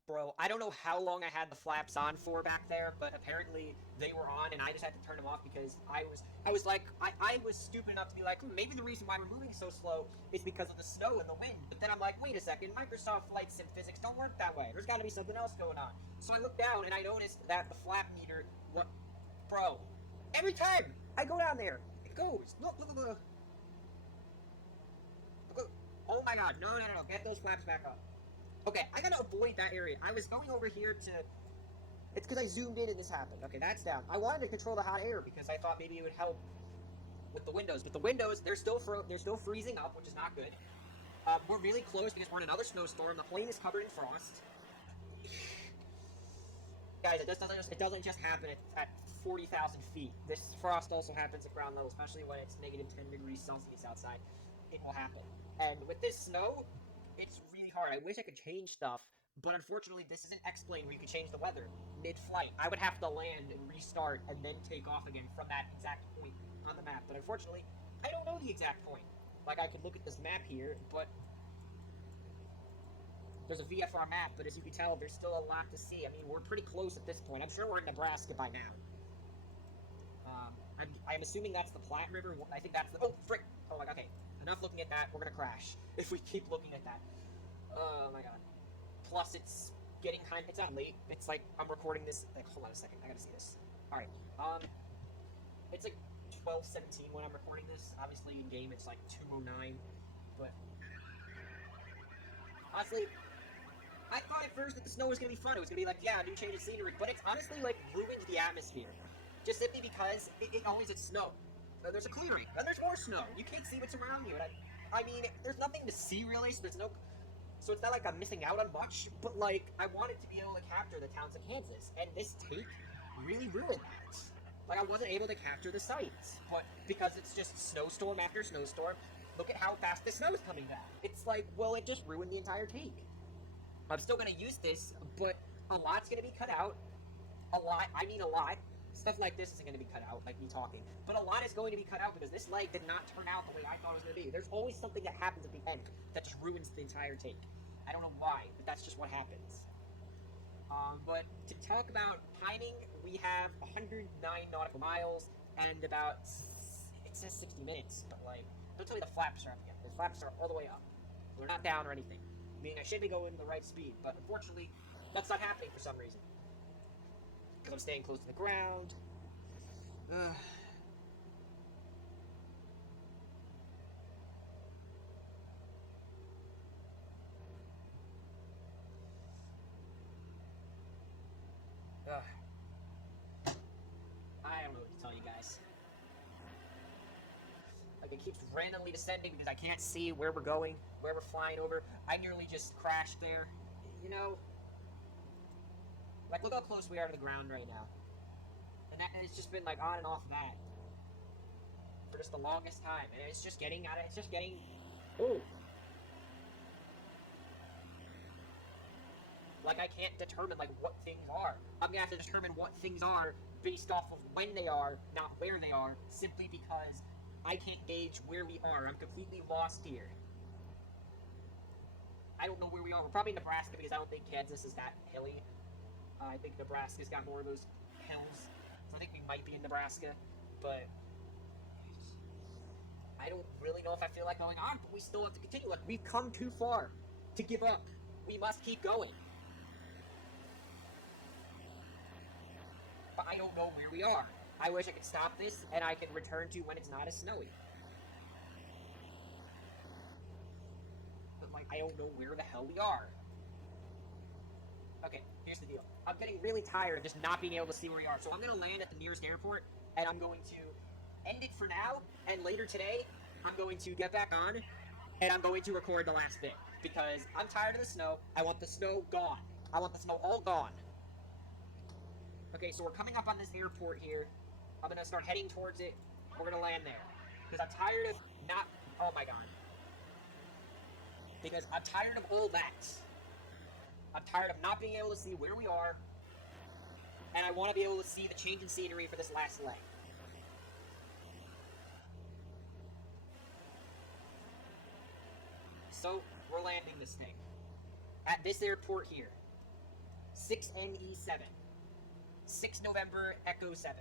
Bro, I don't know how long I had the flaps on for back there, but apparently they were on, and I just had to turn them off because I was stupid enough to be like, maybe the reason why we're moving so slow is because of the snow and the wind. But then I'm like, wait a second, Microsoft Flight Sim physics don't work that way. There's got to be something else going on. So I looked down and I noticed that the flap meter, bro, every time I go down there, it goes. Look. Oh my god, no, get those flaps back up. Okay, I gotta avoid that area. I was going over here to... It's because I zoomed in and this happened. Okay, that's down. I wanted to control the hot air because I thought maybe it would help with the windows. But the windows, they're still freezing up, which is not good. We're really close because we're in another snowstorm. The plane is covered in frost. Guys, it doesn't just happen at 40,000 feet. This frost also happens at ground level, especially when it's negative 10 degrees Celsius outside. It will happen. And with this snow, it's really hard. I wish I could change stuff, but unfortunately, this isn't X-Plane where you can change the weather mid-flight. I would have to land and restart and then take off again from that exact point on the map. But unfortunately, I don't know the exact point. Like, I could look at this map here, but there's a VFR map, but as you can tell, there's still a lot to see. I mean, we're pretty close at this point. I'm sure we're in Nebraska by now. I'm assuming that's the Platte River. I think that's the... Oh, frick! Oh my god, okay. Enough looking at that. We're gonna crash if we keep looking at that. Oh my god. Plus, it's getting kind of... It's not late. It's like, I'm recording this... Like, hold on a second. I gotta see this. Alright. It's like 12:17 when I'm recording this. Obviously, in game, it's like 2:09. But... honestly... I thought at first that the snow was going to be fun. It was going to be like, yeah, a new change of scenery. But it's honestly, like, ruined the atmosphere. Just simply because it always is snow. Then there's a clearing. Then there's more snow. You can't see what's around you. And I mean, there's nothing to see, really. So there's no... So it's not like I'm missing out on much. But, like, I wanted to be able to capture the towns of Kansas. And this take really ruined that. Like, I wasn't able to capture the sights. But because it's just snowstorm after snowstorm, look at how fast the snow is coming back. It's like, well, it just ruined the entire take. I'm still going to use this, but a lot's going to be cut out. A lot. Stuff like this isn't going to be cut out, like me talking. But a lot is going to be cut out because this leg did not turn out the way I thought it was going to be. There's always something that happens at the end that just ruins the entire take. I don't know why, but that's just what happens. But to talk about timing, we have 109 nautical miles and about, it says 60 minutes, but like, don't tell me the flaps are up yet. The flaps are all the way up. They're not down or anything. I mean, I should be going the right speed, but unfortunately, that's not happening for some reason. Because I'm staying close to the ground. I don't know what to tell you guys. Like, it keeps randomly descending because I can't see where we're going, where we're flying over. I nearly just crashed there. You know? Like, look how close we are to the ground right now. And it's just been, like, on and off that. For just the longest time. And it's just getting out of... It's just getting... Ooh. Like, I can't determine, like, what things are. I'm gonna have to determine what things are based off of when they are, not where they are, simply because I can't gauge where we are. I'm completely lost here. I don't know where we are. We're probably in Nebraska because I don't think Kansas is that hilly. I think Nebraska's got more of those hills. So I think we might be in Nebraska. But I don't really know if I feel like going on, but we still have to continue. Like, we've come too far to give up. We must keep going. But I don't know where we are. I wish I could stop this, and I could return to when it's not as snowy. But, like, I don't know where the hell we are. Okay, here's the deal. I'm getting really tired of just not being able to see where we are. So I'm going to land at the nearest airport, and I'm going to end it for now. And later today, I'm going to get back on, and I'm going to record the last bit. Because I'm tired of the snow. I want the snow gone. I want the snow all gone. Okay, so we're coming up on this airport here. I'm going to start heading towards it. We're going to land there. Because I'm tired of not... Oh my god. Because I'm tired of all that. I'm tired of not being able to see where we are. And I want to be able to see the change in scenery for this last leg. So, we're landing this thing. At this airport here. 6NE7. 6 November Echo 7.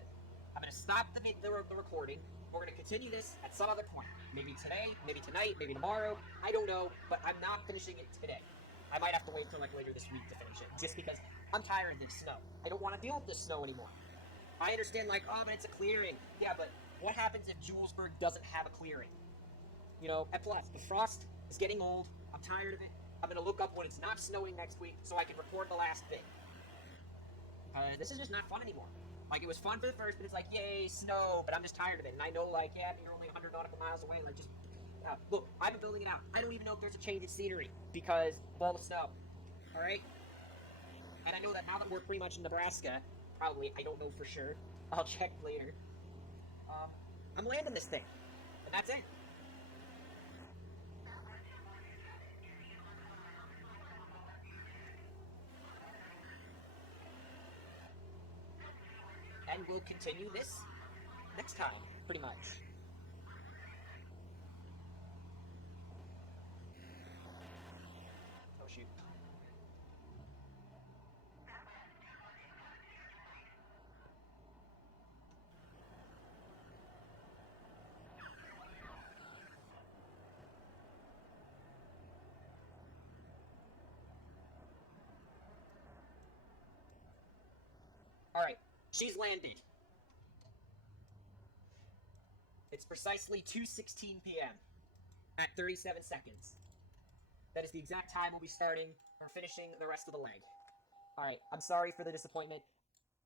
I'm going to stop the recording. We're going to continue this at some other point. Maybe today, maybe tonight, maybe tomorrow. I don't know, but I'm not finishing it today. I might have to wait till like later this week to finish it, just because I'm tired of this snow. I don't want to deal with this snow anymore. I understand, like, oh, but it's a clearing. Yeah, but what happens if Julesburg doesn't have a clearing? You know, and plus, the frost is getting old. I'm tired of it. I'm going to look up when it's not snowing next week so I can record the last bit. This is just not fun anymore. Like, it was fun for the first, but it's like, yay, snow, but I'm just tired of it. And I know, like, yeah, but you're only 100 nautical miles away. Like, just, out. Look, I've been building it out. I don't even know if there's a change in scenery because of all the snow. Alright? And I know that now that we're pretty much in Nebraska, probably, I don't know for sure. I'll check later. I'm landing this thing. And that's it. And we'll continue this next time, pretty much. Oh shoot. Alright, she's landed. It's precisely 2:16 p.m. at 37 seconds. That is the exact time we'll be starting or finishing the rest of the leg. Alright, I'm sorry for the disappointment.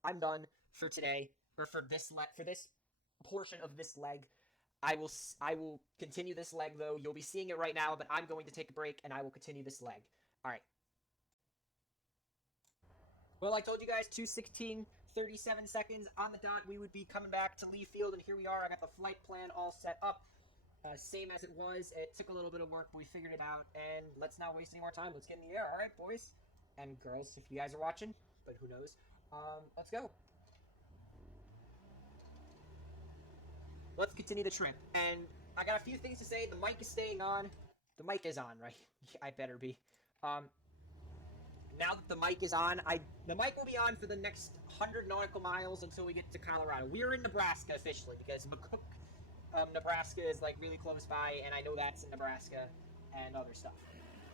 I'm done for today, or for this portion of this leg. I will continue this leg though. You'll be seeing it right now, but I'm going to take a break and I will continue this leg. Alright. Well, I told you guys 2:16, 37 seconds on the dot. We would be coming back to Lee Field, and here we are. I got the flight plan all set up. Same as it was. It took a little bit of work, but we figured it out. And let's not waste any more time. Let's get in the air. All right, boys and girls, if you guys are watching, but who knows? Let's go. Let's continue the trip. And I got a few things to say. The mic is staying on. The mic is on, right? I better be. Now that the mic is on, the mic will be on for the next 100 nautical miles until we get to Colorado. We're in Nebraska officially because McCook, Nebraska is like really close by, and I know that's in Nebraska and other stuff.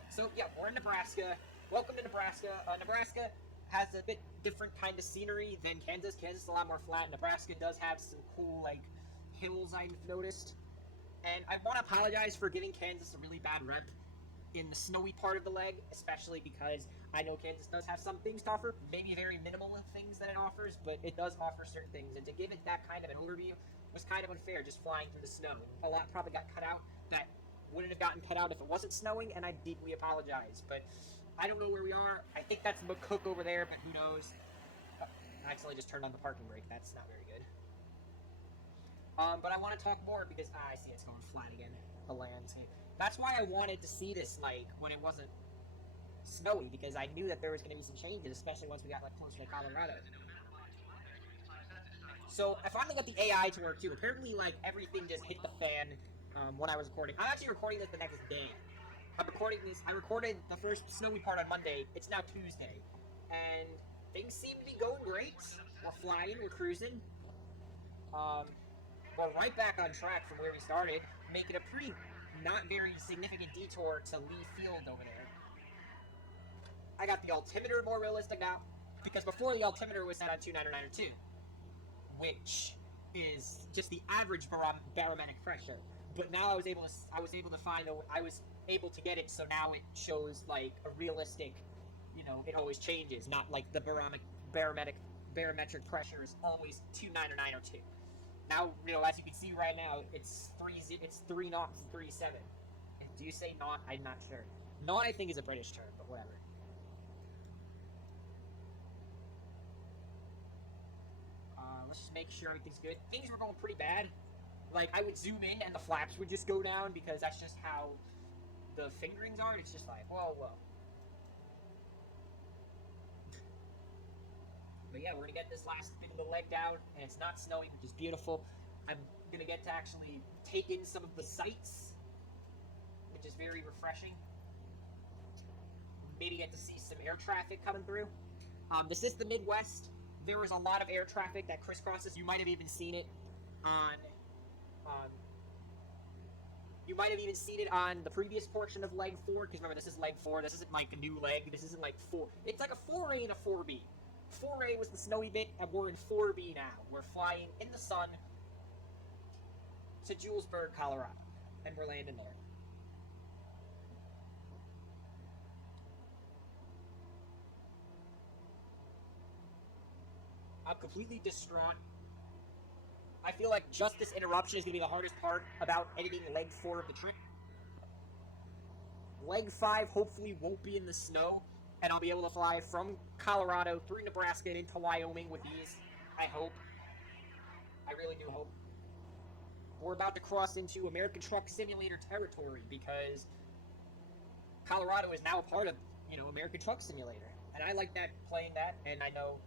So yeah, we're in Nebraska. Welcome to Nebraska. Nebraska has a bit different kind of scenery than Kansas. Kansas is a lot more flat. Nebraska does have some cool like hills I've noticed. And I want to apologize for giving Kansas a really bad rep in the snowy part of the leg, especially because I know Kansas does have some things to offer, maybe very minimal things that it offers, but it does offer certain things, and to give it that kind of an overview was kind of unfair, just flying through the snow. A lot probably got cut out that wouldn't have gotten cut out if it wasn't snowing, and I deeply apologize, but I don't know where we are. I think that's McCook over there, but who knows. I accidentally just turned on the parking brake. That's not very good. But I want to talk more because I see it's going flat again, the landscape. That's why I wanted to see this, like, when it wasn't snowy, because I knew that there was going to be some changes, especially once we got, like, closer to Colorado. So, I finally got the AI to work, too. Apparently, like, everything just hit the fan when I was recording. I'm actually recording this the next day. I recorded the first snowy part on Monday. It's now Tuesday. And things seem to be going great. We're flying, we're cruising. We're right back on track from where we started, making a pretty not very significant detour to Lee Field over there. I got the altimeter more realistic now, because before the altimeter was set on 29902, which is just the average barometric pressure. But now I was able to get it so now it shows like a realistic, it always changes, not like the barometric pressure is always 29902. Now, as you can see right now, it's 3 knots and 37. Do you say knot? I'm not sure. Knot, I think, is a British term, but whatever. Let's just make sure everything's good. Things were going pretty bad. Like, I would zoom in and the flaps would just go down because that's just how the fingerings are. It's just like, whoa. But yeah, we're going to get this last bit of the leg down, and it's not snowing, which is beautiful. I'm going to get to actually take in some of the sights, which is very refreshing. Maybe get to see some air traffic coming through. This is the Midwest. There was a lot of air traffic that crisscrosses. You might have even seen it on... you might have even seen it on the previous portion of leg 4, because remember, this is leg 4. This isn't like a new leg. This isn't like 4. It's like a 4A and a 4B. 4A was the snowy bit, and we're in 4B now. We're flying in the sun to Julesburg, Colorado, and we're landing there. I'm completely distraught. I feel like just this interruption is going to be the hardest part about editing leg 4 of the trip. Leg 5 hopefully won't be in the snow, and I'll be able to fly from Colorado through Nebraska and into Wyoming with ease. I hope. I really do hope. We're about to cross into American Truck Simulator territory because Colorado is now a part of, American Truck Simulator. And I like that, playing that, and I know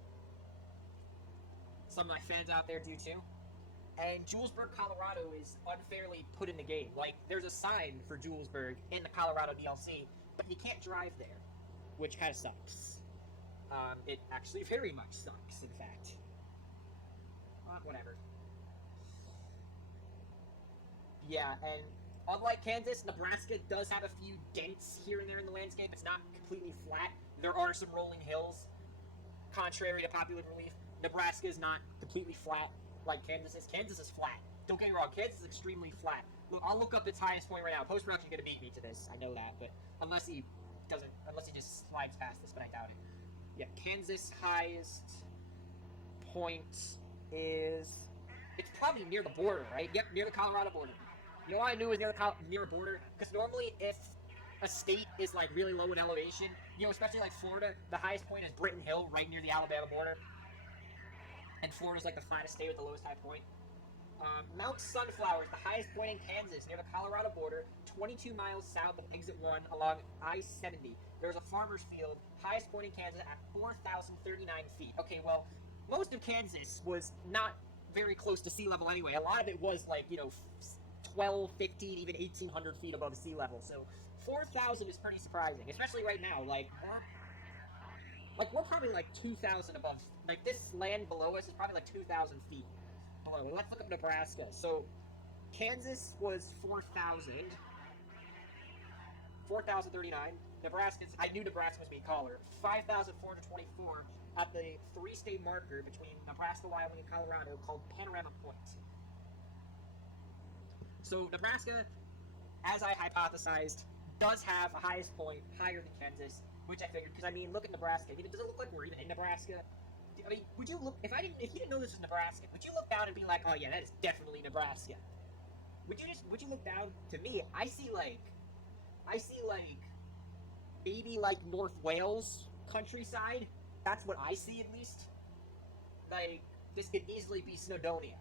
some of my fans out there do too. And Julesburg, Colorado is unfairly put in the game. Like, there's a sign for Julesburg in the Colorado DLC, but you can't drive there, which kind of sucks. It actually very much sucks, in fact. Whatever. Yeah, and unlike Kansas, Nebraska does have a few dents here and there in the landscape. It's not completely flat. There are some rolling hills. Contrary to popular belief, Nebraska is not completely flat like Kansas is. Kansas is flat. Don't get me wrong, Kansas is extremely flat. Look, I'll look up its highest point right now. Post-production's gonna beat me to this. I know that, but unless he just slides past this, but I doubt it. Yeah, Kansas' highest point is... It's probably near the border, right? Yep, near the Colorado border. You know why I knew it was near a border? Because normally if a state is like really low in elevation, especially like Florida, the highest point is Britton Hill, right near the Alabama border. And Florida's like the flattest state with the lowest high point. Mount Sunflower is the highest point in Kansas, near the Colorado border, 22 miles south of Exit 1 along I-70. There's a farmer's field, highest point in Kansas at 4,039 feet. Okay, well, most of Kansas was not very close to sea level anyway. A lot of it was like, 12, 15, even 1,800 feet above sea level. So 4,000 is pretty surprising, especially right now. Like we're probably like 2,000 above. Like, this land below us is probably like 2,000 feet below. Let's look up Nebraska. So Kansas was 4,039. Nebraska's, I knew Nebraska was being taller. 5,424 at the 3-state marker between Nebraska, Wyoming, and Colorado called Panorama Point. So Nebraska, as I hypothesized, does have a highest point higher than Kansas, which I figured, because I mean, look at Nebraska. Does it look like we're even in Nebraska? I mean, would you look, if you didn't know this was Nebraska, would you look down and be like, oh yeah, that is definitely Nebraska? Would you look down? To me, I see like maybe like North Wales countryside. That's what I see, at least. Like, this could easily be Snowdonia,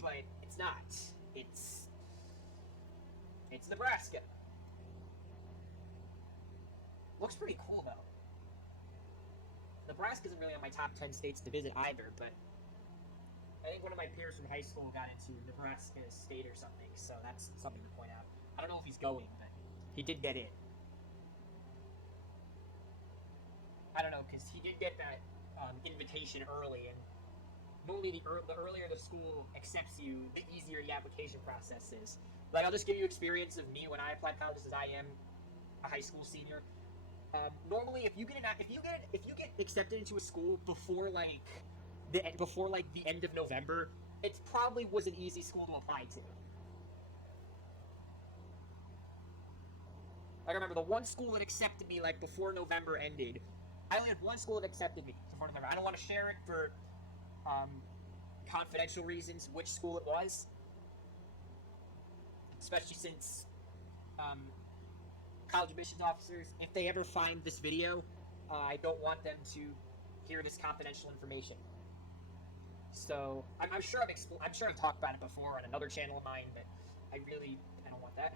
but it's not. It's Nebraska. Looks pretty cool, though. Nebraska isn't really on my top 10 states to visit either, but I think one of my peers from high school got into Nebraska State or something, so that's something to point out. I don't know if he's going, but he did get in. I don't know, because he did get that invitation early, and normally the earlier the school accepts you, the easier the application process is. Like, I'll just give you experience of me when I applied colleges, as I am a high school senior. Normally, if you get accepted into a school before the end of November, it probably was an easy school to apply to. I remember the one school that accepted me before November ended. I only had one school that accepted me before November. I don't want to share it for confidential reasons, which school it was, especially since college admissions officers, if they ever find this video, I don't want them to hear this confidential information. So I'm sure I've talked about it before on another channel of mine, but I don't want that.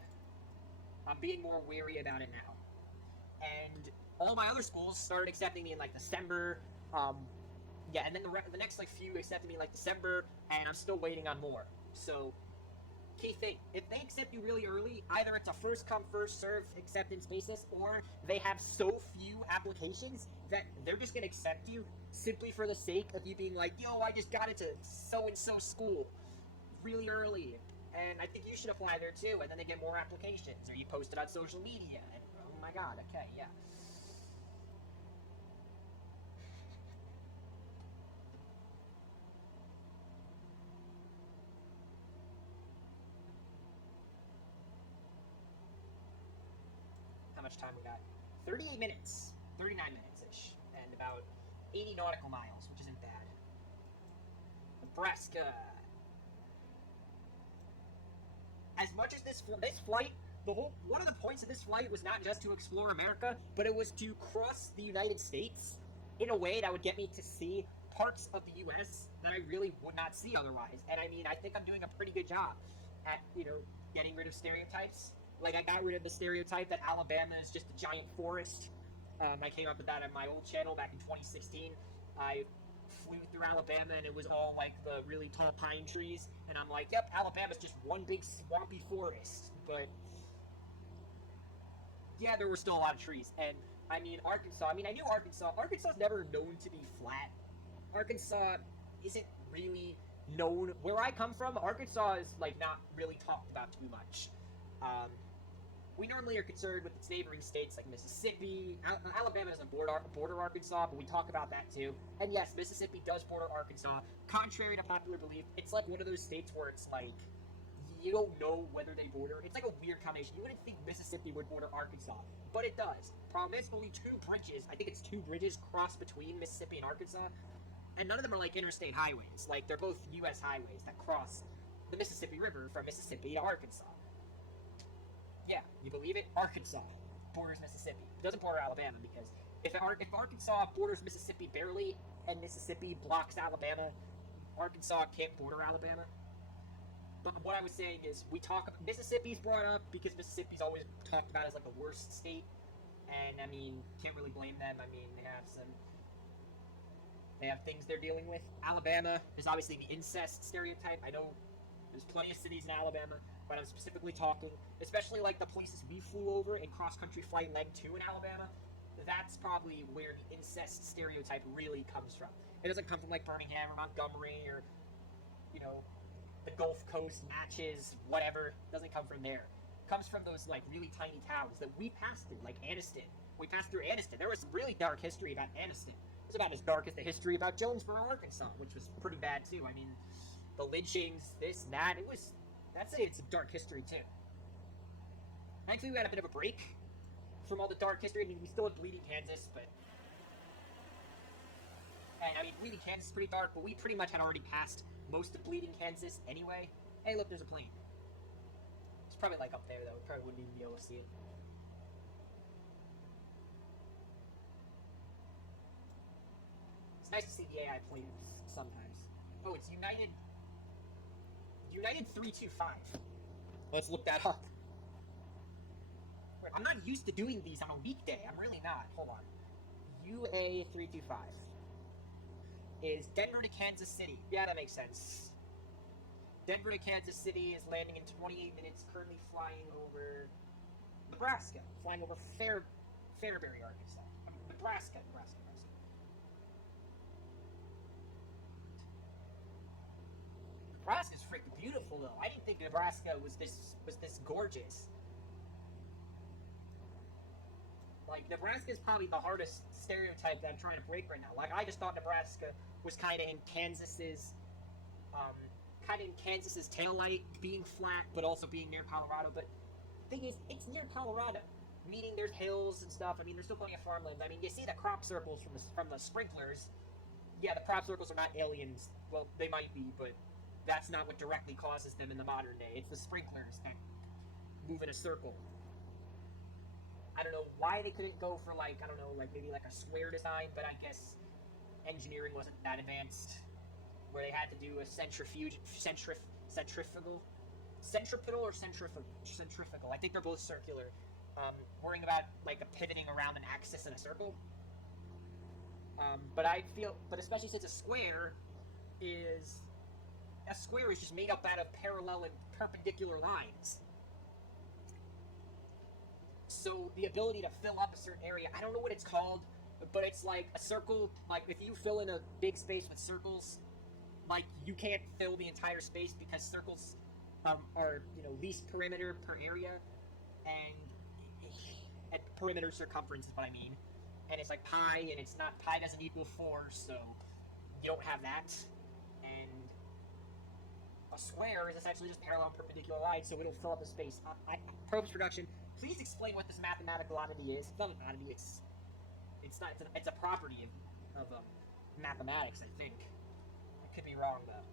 I'm being more wary about it now. And all my other schools started accepting me in December. And then the next few accepted me in December, and I'm still waiting on more. So, key thing, if they accept you really early, either it's a first come, first serve acceptance basis, or they have so few applications that they're just gonna accept you simply for the sake of you being like, yo, I just got into so-and-so school really early, and I think you should apply there too, and then they get more applications, or you post it on social media, and oh my god, okay, yeah. How much time we got? 38 minutes. 39 minutes-ish. And about 80 nautical miles, which isn't bad. Nebraska. As much as this flight one of the points of this flight was not just to explore America, but it was to cross the United States in a way that would get me to see parts of the U.S. that I really would not see otherwise. And I mean, I think I'm doing a pretty good job at, getting rid of stereotypes. Like, I got rid of the stereotype that Alabama is just a giant forest. I came up with that on my old channel back in 2016. I flew through Alabama and it was all like the really tall pine trees. And I'm like, yep, Alabama's just one big swampy forest. But yeah, there were still a lot of trees. And I mean, Arkansas, I knew Arkansas. Arkansas's never known to be flat. Arkansas isn't really known. Where I come from, Arkansas is like not really talked about too much. We normally are concerned with its neighboring states like Mississippi. Alabama doesn't border Arkansas, but we talk about that too. And yes, Mississippi does border Arkansas. Contrary to popular belief, it's like one of those states where it's like, you don't know whether they border. It's like a weird combination. You wouldn't think Mississippi would border Arkansas, but it does. Problem is, only two bridges, I think it's two bridges, cross between Mississippi and Arkansas. And none of them are like interstate highways. Like, they're both U.S. highways that cross the Mississippi River from Mississippi to Arkansas. Yeah, you believe it? Arkansas borders Mississippi. It doesn't border Alabama, because if Arkansas borders Mississippi barely and Mississippi blocks Alabama, Arkansas can't border Alabama. But what I was saying is, Mississippi's brought up because Mississippi's always talked about as like the worst state. And I mean, can't really blame them. I mean, they have things they're dealing with. Alabama is obviously the incest stereotype. I know there's plenty of cities in Alabama, but I'm specifically talking, especially like the places we flew over in cross-country flight leg 2 in Alabama. That's probably where the incest stereotype really comes from. It doesn't come from like Birmingham or Montgomery or, the Gulf Coast, Natchez, whatever. It doesn't come from there. It comes from those like really tiny towns that we passed through, like Anniston. We passed through Anniston. There was some really dark history about Anniston. It was about as dark as the history about Jonesboro, Arkansas, which was pretty bad too. I mean, the lynchings, this and that. I'd say it's a dark history too. Thankfully, we had a bit of a break from all the dark history. I mean, we still had Bleeding Kansas, but... And, I mean, Bleeding Kansas is pretty dark, but we pretty much had already passed most of Bleeding Kansas anyway. Hey, look, there's a plane. It's probably, like, up there, though. We probably wouldn't even be able to see it. It's nice to see the AI planes sometimes. Oh, it's United 325. Let's look that up. Wait, I'm not used to doing these on a weekday. I'm really not. Hold on. UA 325 is Denver to Kansas City. Yeah, that makes sense. Denver to Kansas City is landing in 28 minutes, currently flying over Nebraska. Flying over Fairbury, Arkansas. Nebraska. Nebraska's freaking beautiful, though. I didn't think Nebraska was this gorgeous. Like, Nebraska is probably the hardest stereotype that I'm trying to break right now. Like, I just thought Nebraska was kind of in Kansas's tail light, being flat, but also being near Colorado. But the thing is, it's near Colorado, meaning there's hills and stuff. I mean, there's still plenty of farmland. I mean, you see the crop circles from the sprinklers. Yeah, the crop circles are not aliens. Well, they might be, but that's not what directly causes them in the modern day. It's the sprinklers that move in a circle. I don't know why they couldn't go for maybe like a square design, but I guess engineering wasn't that advanced, where they had to do a centrifugal. I think they're both circular. Worrying about like a pivoting around an axis in a circle. But especially since a square is just made up out of parallel and perpendicular lines. So the ability to fill up a certain area, I don't know what it's called, but it's like a circle. Like, if you fill in a big space with circles, like, you can't fill the entire space because circles are least perimeter per area, and perimeter circumference is what I mean. And it's like pi, and it's not, pi doesn't equal 4, so you don't have that. And a square is essentially just parallel and perpendicular lines, so it'll fill up the space. Post-production, please explain what this mathematical oddity is. It's not an oddity, it's a property of mathematics, I think. I could be wrong, though.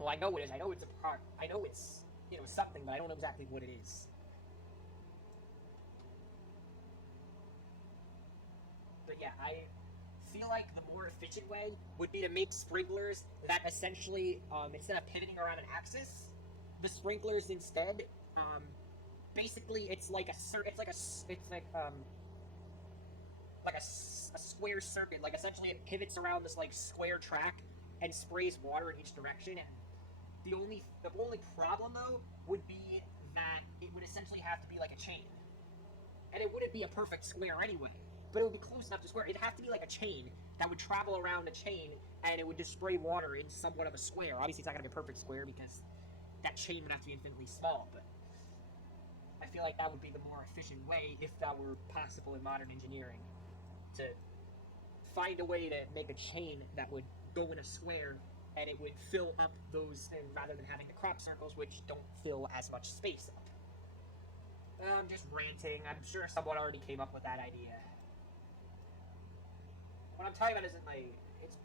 Well, I know it is. I know it's a part. I know it's, something, but I don't know exactly what it is. But yeah, I feel like the more efficient way would be to make sprinklers that essentially, instead of pivoting around an axis, the sprinklers instead, basically it's like a square circuit. Like essentially it pivots around this like square track and sprays water in each direction. And the only problem though would be that it would essentially have to be like a chain, and it wouldn't be a perfect square anyway. But it would be close enough to square. It'd have to be like a chain that would travel around a chain, and it would just spray water in somewhat of a square. Obviously, it's not gonna be a perfect square because that chain would have to be infinitely small. But I feel like that would be the more efficient way if that were possible in modern engineering, to find a way to make a chain that would go in a square and it would fill up those things rather than having the crop circles, which don't fill as much space up. I'm just ranting. I'm sure someone already came up with that idea. What I'm talking about isn't like, it's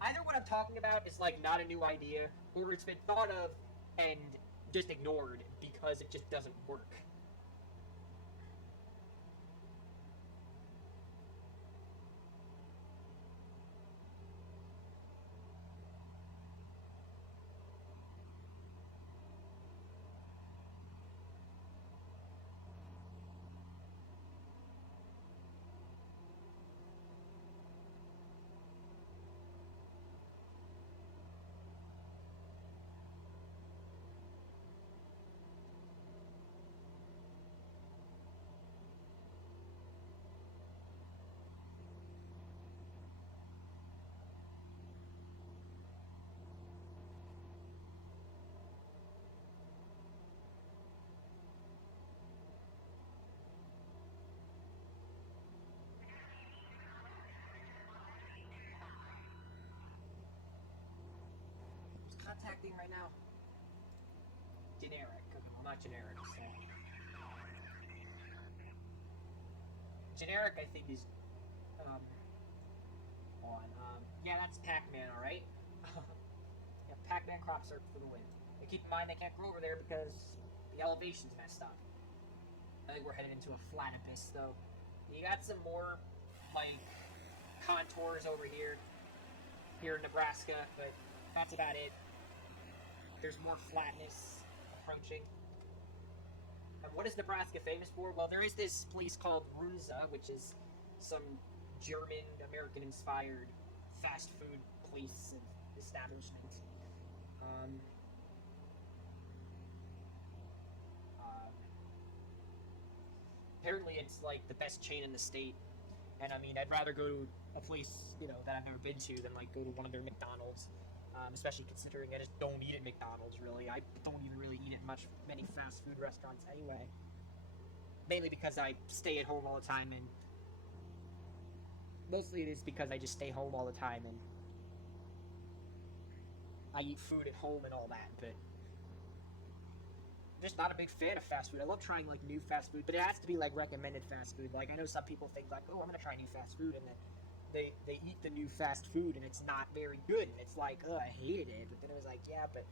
either what I'm talking about is like not a new idea, or it's been thought of and just ignored because it just doesn't work. Who's contacting right now? Generic. Okay, well, not generic. So. Generic, I think, is um, on. Yeah, that's Pac-Man, all right. Yeah, Pac-Man crop circle for the win. But keep in mind they can't grow over there because the elevation's messed up. I think we're headed into a flat abyss, though. You got some more like contours over here in Nebraska, but that's about it. There's more flatness approaching. And what is Nebraska famous for? Well, there is this place called Runza, which is some German American inspired fast food place and establishment. Um, uh, Apparently, it's like the best chain in the state. And I mean, I'd rather go to a place that I've never been to than like go to one of their McDonald's. Especially considering I just don't eat at McDonald's really. I don't even really eat at many fast food restaurants anyway. Mainly because I stay at home all the time, and mostly it is because I just stay home all the time and I eat food at home and all that. But I'm just not a big fan of fast food. I love trying like new fast food, but it has to be like recommended fast food. Like I know some people think like, oh, I'm gonna try new fast food, and then they eat the new fast food and it's not very good, and it's like, oh, I hated it. But then it was like, yeah, but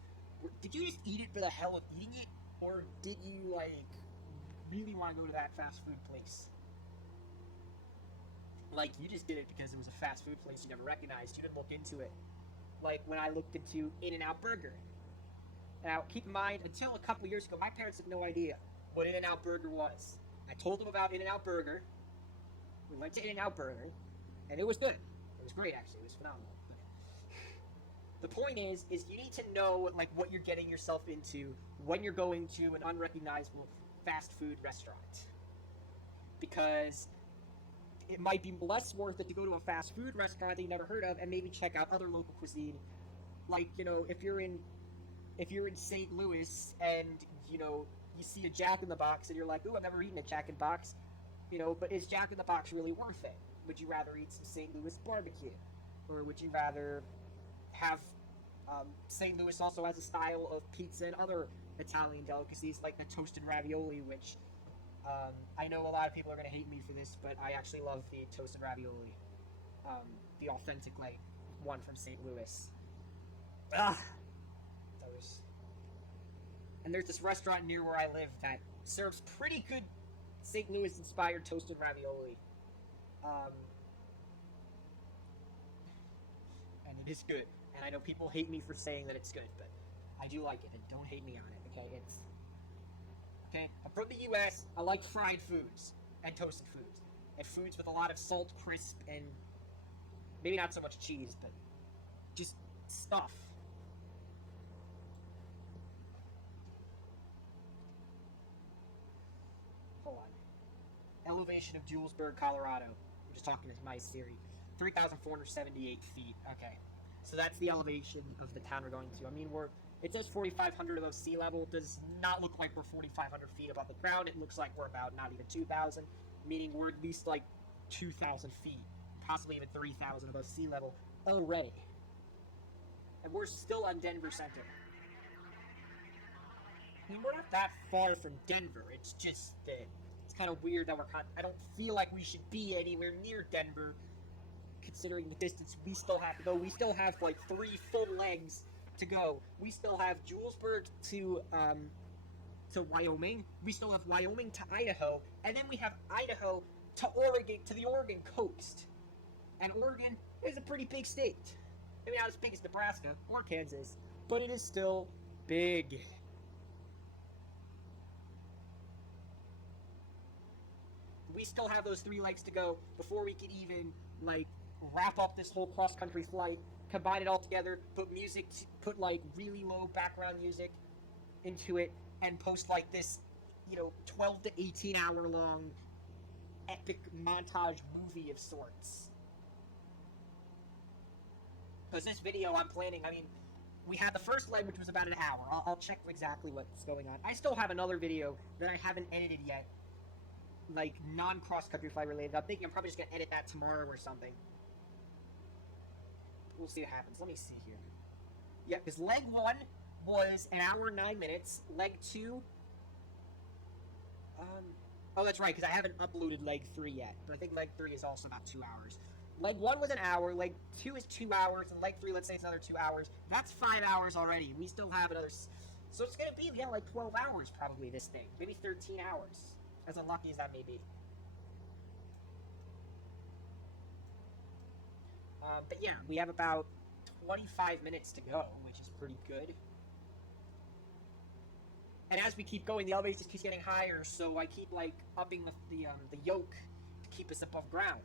did you just eat it for the hell of eating it, or did you like really want to go to that fast food place? Like you just did it because it was a fast food place you never recognized. You didn't look into it. Like when I looked into In-N-Out Burger. Now, keep in mind, until a couple years ago, my parents had no idea what In-N-Out Burger was. I told them about In-N-Out Burger. We went to In-N-Out Burger, and it was good. It was great, actually. It was phenomenal. The point is you need to know like what you're getting yourself into when you're going to an unrecognizable fast food restaurant, because it might be less worth it to go to a fast food restaurant that you never heard of and maybe check out other local cuisine. Like if you're in St. Louis and you see a Jack in the Box and you're like, ooh, I've never eaten a Jack in the Box, but is Jack in the Box really worth it? Would you rather eat some St. Louis barbecue, or would you rather have St. Louis also has a style of pizza and other Italian delicacies like the toasted ravioli, which I know a lot of people are going to hate me for this, but I actually love the toasted ravioli, the authentic one from St. Louis. Ugh. those. And there's this restaurant near where I live that serves pretty good St. Louis-inspired toasted ravioli. And it is good. And I know people hate me for saying that it's good, but I do like it, and don't hate me on it, okay? I'm from the U.S., I like fried foods, and toasted foods, and foods with a lot of salt, crisp, and maybe not so much cheese, but just stuff. Hold on. Elevation of Julesburg, Colorado. I'm just talking as my theory. 3,478 feet. Okay. So that's the elevation of the town we're going to. I mean, it says 4,500 above sea level. It does not look like we're 4,500 feet above the ground. It looks like we're about not even 2,000, meaning we're at least like 2,000 feet, possibly even 3,000 above sea level already. And we're still on Denver Center. I mean, we're not that far from Denver. It's just it's kind of weird that I don't feel like we should be anywhere near Denver, considering the distance we still have to go. We still have like 3 full legs to go. We still have Julesburg to Wyoming. We still have Wyoming to Idaho, and then we have Idaho to Oregon, to the Oregon coast. And Oregon is a pretty big state. Maybe not as big as Nebraska or Kansas, but it is still big. We still have those 3 legs to go before we can even wrap up this whole cross-country flight, combine it all together, put really low background music into it, and post this 12 to 18 hour long epic montage movie of sorts. Because this video I'm planning, we had the first leg, which was about an hour. I'll check exactly what's going on. I still have another video that I haven't edited yet, non-cross-country flight related. I'm thinking I'm probably just going to edit that tomorrow or something. We'll see what happens. Let me see here. Yeah, because leg 1 was an hour and 9 minutes. Leg 2... oh, that's right, because I haven't uploaded leg 3 yet. But I think leg 3 is also about 2 hours. Leg 1 was an hour, leg 2 is 2 hours, and leg 3, let's say it's another 2 hours. That's 5 hours already. We still have another... So it's going to be, 12 hours probably, this thing. Maybe 13 hours. As unlucky as that may be. But yeah, we have about 25 minutes to go, which is pretty good. And as we keep going, the elevation just keeps getting higher, so I keep, upping the yoke to keep us above ground.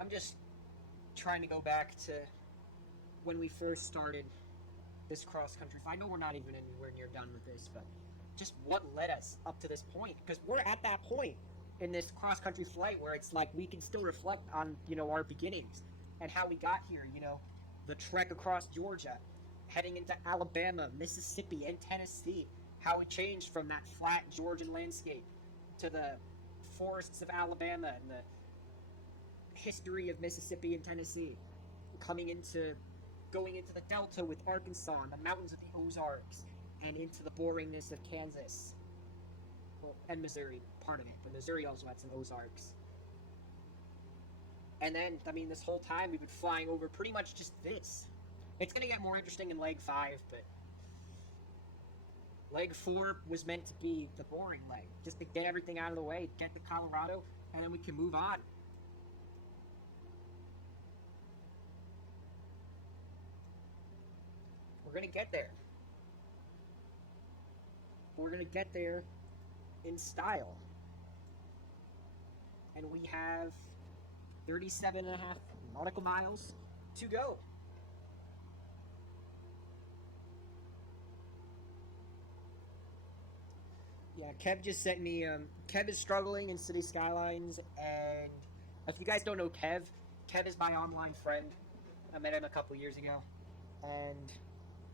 I'm just trying to go back to when we first started this cross-country flight. I know we're not even anywhere near done with this, but just what led us up to this point, because we're at that point in this cross-country flight where it's like we can still reflect on, you know, our beginnings and how we got here, you know, the trek across Georgia, heading into Alabama, Mississippi, and Tennessee, how we changed from that flat Georgian landscape to the forests of Alabama and the history of Mississippi and Tennessee, going into the Delta with Arkansas and the mountains of the Ozarks, and into the boringness of Kansas. Well, and Missouri, part of it, but Missouri also had some Ozarks. And then, I mean, this whole time we've been flying over pretty much just this. It's going to get more interesting in leg 5, but leg 4 was meant to be the boring leg, just to get everything out of the way, get to Colorado, and then we can move on. We're going to get there. We're going to get there in style. And we have 37 and a half nautical miles to go. Yeah, Kev just sent me, Kev is struggling in City Skylines, and if you guys don't know Kev is my online friend. I met him a couple years ago, and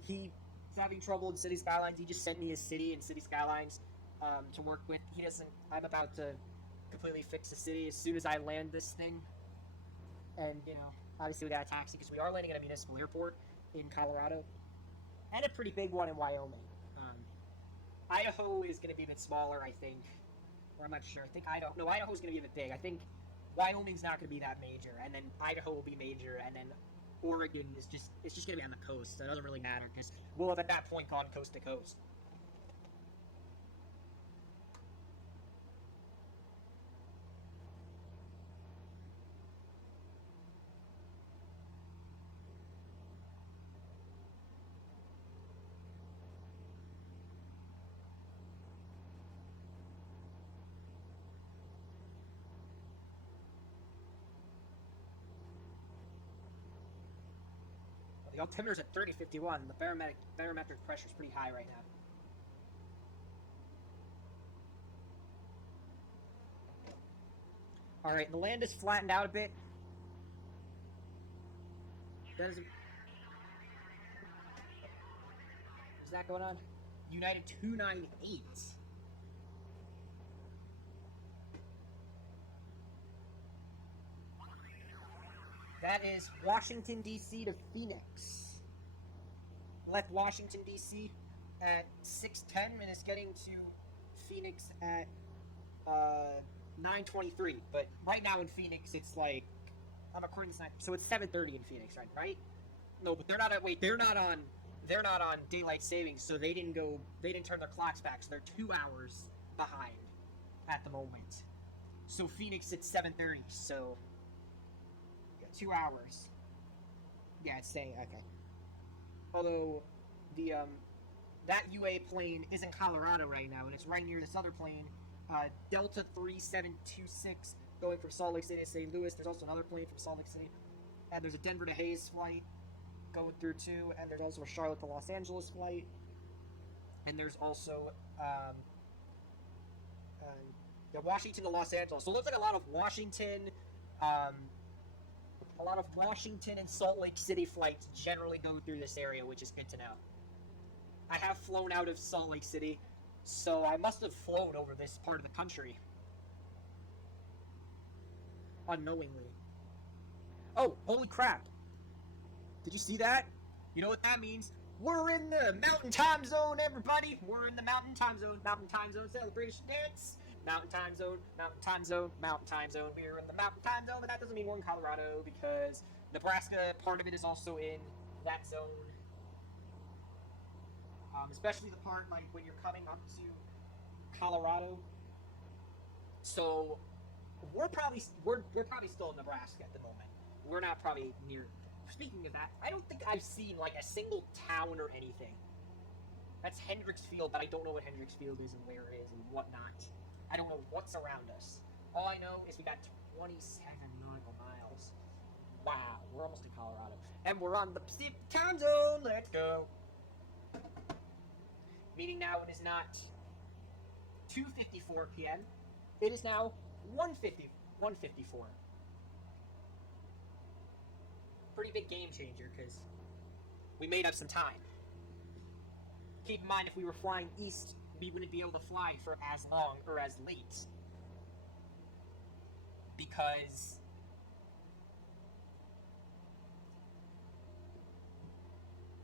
he's having trouble in City Skylines. He just sent me his city and City Skylines to work with. I'm about to completely fix the city as soon as I land this thing. And, you know, obviously we got a taxi because we are landing at a municipal airport in Colorado, and a pretty big one in Wyoming. Idaho is going to be a bit smaller, I think. Or I'm not sure. I think Idaho's going to be a bit big. I think Wyoming's not going to be that major, and then Idaho will be major, and then Oregon is just going to be on the coast, so it doesn't really matter, because we'll have at that point gone coast to coast. The altimeter's at 3051. The barometric pressure is pretty high right now. Alright, the land is flattened out a bit. Is that going on? United 298. That is Washington, D.C. to Phoenix. Left Washington, D.C. at 6:10 and is getting to Phoenix at 9:23. But right now in Phoenix, it's like, I'm recording this night, so it's 7:30 in Phoenix, right? No, but they're not on daylight savings, so they didn't turn their clocks back, so they're 2 hours behind at the moment. So Phoenix at 7:30, so 2 hours. Yeah, it's saying, okay. Although, the, that UA plane is in Colorado right now, and it's right near this other plane, Delta 3726, going from Salt Lake City to St. Louis. There's also another plane from Salt Lake City. And there's a Denver to Hayes flight going through too, and there's also a Charlotte to Los Angeles flight. And there's also, Washington to Los Angeles. So it looks like a lot of Washington and Salt Lake City flights generally go through this area, which is good to know. I have flown out of Salt Lake City, so I must have flown over this part of the country. Unknowingly. Oh, holy crap. Did you see that? You know what that means? We're in the Mountain Time Zone, everybody! We're in the Mountain Time Zone. Mountain Time Zone celebration dance! Mountain Time Zone, Mountain Time Zone, Mountain Time Zone. We're in the Mountain Time Zone, but that doesn't mean we're in Colorado, because Nebraska, part of it is also in that zone. Especially the part, like, when you're coming up to Colorado. So, we're probably still in Nebraska at the moment. We're not probably near. Speaking of that, I don't think I've seen, like, a single town or anything. That's Hendricksfield, but I don't know what Hendricksfield is and where it is and whatnot. I don't know what's around us. All I know is we got 27 nautical miles. Wow, we're almost in Colorado. And we're on the Pacific Time Zone. Let's go. meaning now it is not 2:54 p.m. It is now 1:54. Pretty big game changer, because we made up some time. Keep in mind, if we were flying east, we wouldn't be able to fly for as long or as late. Because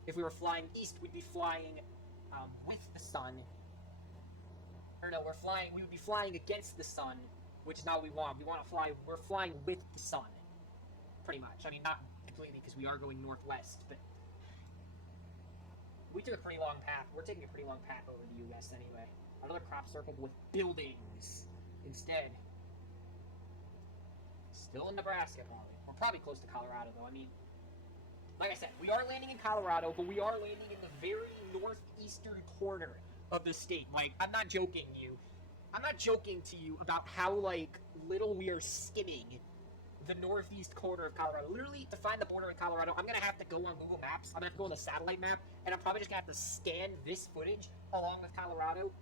if we were flying east, we'd be flying with the sun. Or no, we would be flying against the sun, which is not what we want. We're flying with the sun. Pretty much. I mean, not completely, because we are going northwest, but we took a pretty long path. We're taking a pretty long path over the U.S. anyway. Another crop circle with buildings instead. Still in Nebraska, probably. We're probably close to Colorado, though. I mean, like I said, we are landing in Colorado, but we are landing in the very northeastern corner of the state. Like, I'm not joking to you about how, like, little we are skimming the northeast corner of Colorado. Literally, to find the border in Colorado, I'm going to have to go on Google Maps. I'm going to have to go on the satellite map, and I'm probably just going to have to scan this footage along with Colorado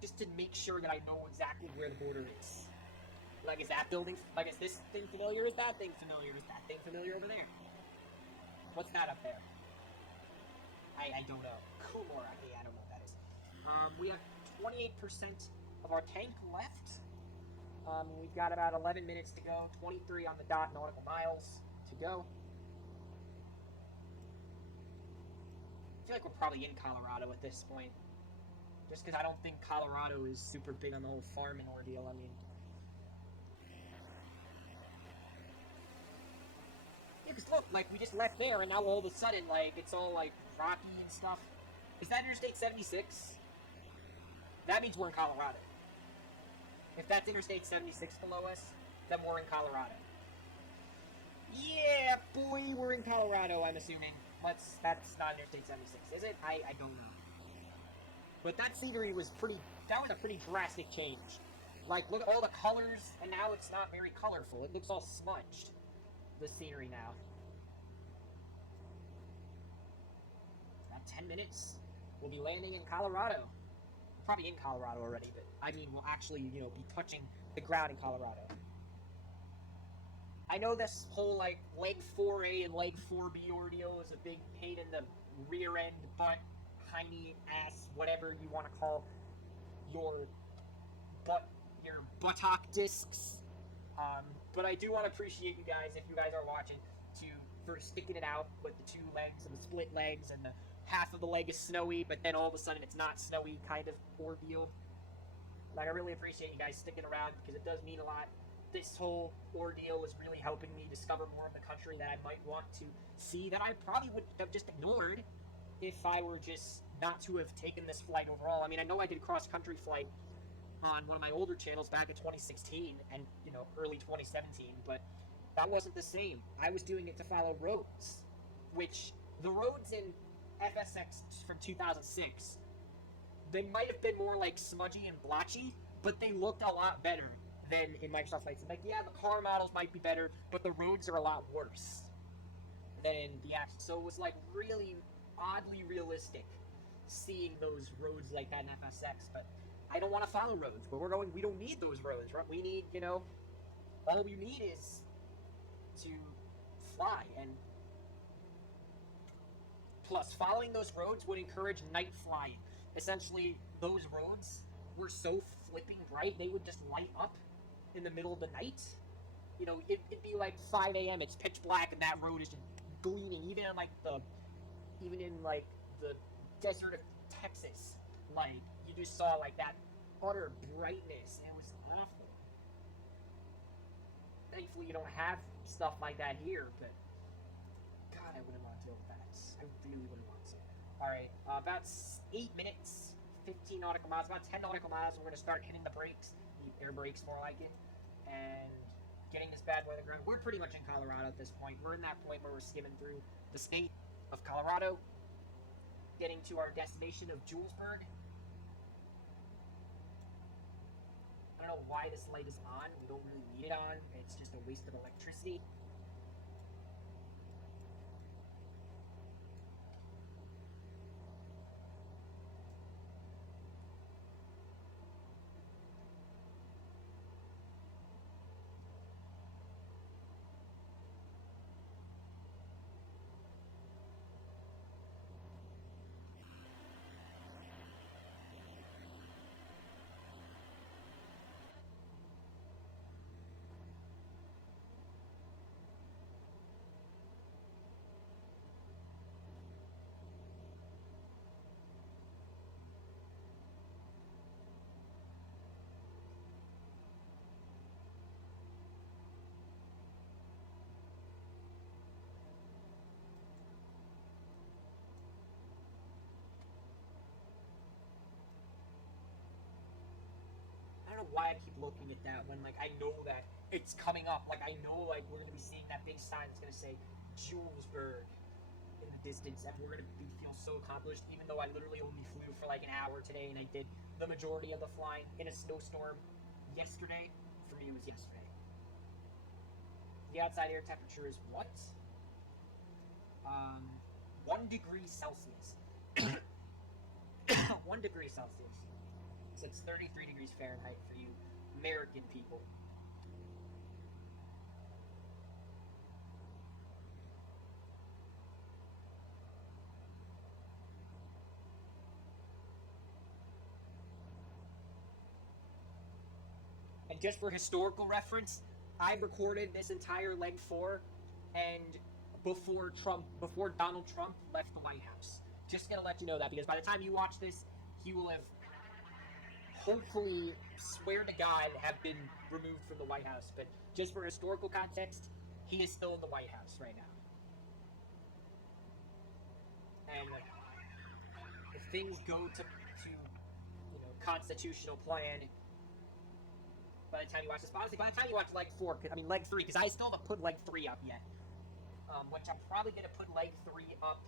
just to make sure that I know exactly where the border is. Like, is that building, like, is this thing familiar? Is that thing familiar? Is that thing familiar over there? What's that up there? I don't know. Kumor, I don't know what that is. We have 28% of our tank left. We've got about 11 minutes to go, 23 on the dot nautical miles to go. I feel like we're probably in Colorado at this point. Just because I don't think Colorado is super big on the whole farming ordeal. I mean, yeah, because look, like, we just left there, and now all of a sudden, like, it's all, like, rocky and stuff. Is that Interstate 76? That means we're in Colorado. If that's Interstate 76 below us, then we're in Colorado. Yeah, boy, we're in Colorado, I'm assuming. That's not Interstate 76, is it? I don't know. But that scenery was that was a pretty drastic change. Like, look at all the colors, and now it's not very colorful. It looks all smudged, the scenery now. About 10 minutes, we'll be landing in Colorado. Probably in Colorado already, but I mean, we'll actually, be touching the ground in Colorado. I know this whole, like, leg 4A and leg 4B ordeal is a big pain in the rear end, butt, hiney ass, whatever you want to call your buttock discs. But I do want to appreciate you guys, if you guys are watching, for sticking it out with the two legs and the split legs and the half of the leg is snowy, but then all of a sudden it's not snowy kind of ordeal. Like, I really appreciate you guys sticking around, because it does mean a lot. This whole ordeal is really helping me discover more of the country that I might want to see, that I probably would have just ignored if I were just not to have taken this flight overall. I mean, I know I did cross-country flight on one of my older channels back in 2016 and, early 2017, but that wasn't the same. I was doing it to follow roads, which the roads in FSX from 2006, they might have been more, like, smudgy and blotchy, but they looked a lot better than in Microsoft Flight Sim. Like, yeah, the car models might be better, but the roads are a lot worse than in the apps. So it was, like, really oddly realistic seeing those roads like that in FSX, but I don't want to follow roads. But we don't need those roads, right? We need, all we need is to fly, and plus, following those roads would encourage night flying. Essentially, those roads were so flipping bright, they would just light up in the middle of the night. It'd be like 5 a.m., it's pitch black, and that road is just gleaming, even in the desert of Texas. Like, you just saw, like, that utter brightness, and it was awful. Thankfully, you don't have stuff like that here, but God, I wouldn't want to deal with that. I really wouldn't want to. Alright, about 8 minutes, 15 nautical miles, about 10 nautical miles, and we're going to start hitting the brakes, the air brakes more like it, and getting this bad weather ground. We're pretty much in Colorado at this point. We're in that point where we're skimming through the state of Colorado, getting to our destination of Julesburg. I don't know why this light is on. We don't really need it on. It's just a waste of electricity. know why I keep looking at that when, like, I know that it's coming up. Like, I know, like, we're going to be seeing that big sign that's going to say Julesburg in the distance, and we're going to feel so accomplished, even though I literally only flew for, like, an hour today, and I did the majority of the flying in a snowstorm yesterday. For me, it was yesterday. The outside air temperature is what? 1 degree Celsius. 1 degree Celsius. So it's 33 degrees Fahrenheit for you American people. And just for historical reference, I recorded this entire leg 4 and before Donald Trump left the White House. Just gonna let you know that, because by the time you watch this, he will have hopefully, swear to God, have been removed from the White House. But just for historical context, he is still in the White House right now. And if things go to constitutional plan, by the time you watch this, honestly, by the time you watch leg 3, because I still haven't put leg 3 up yet. Which I'm probably gonna put leg 3 up.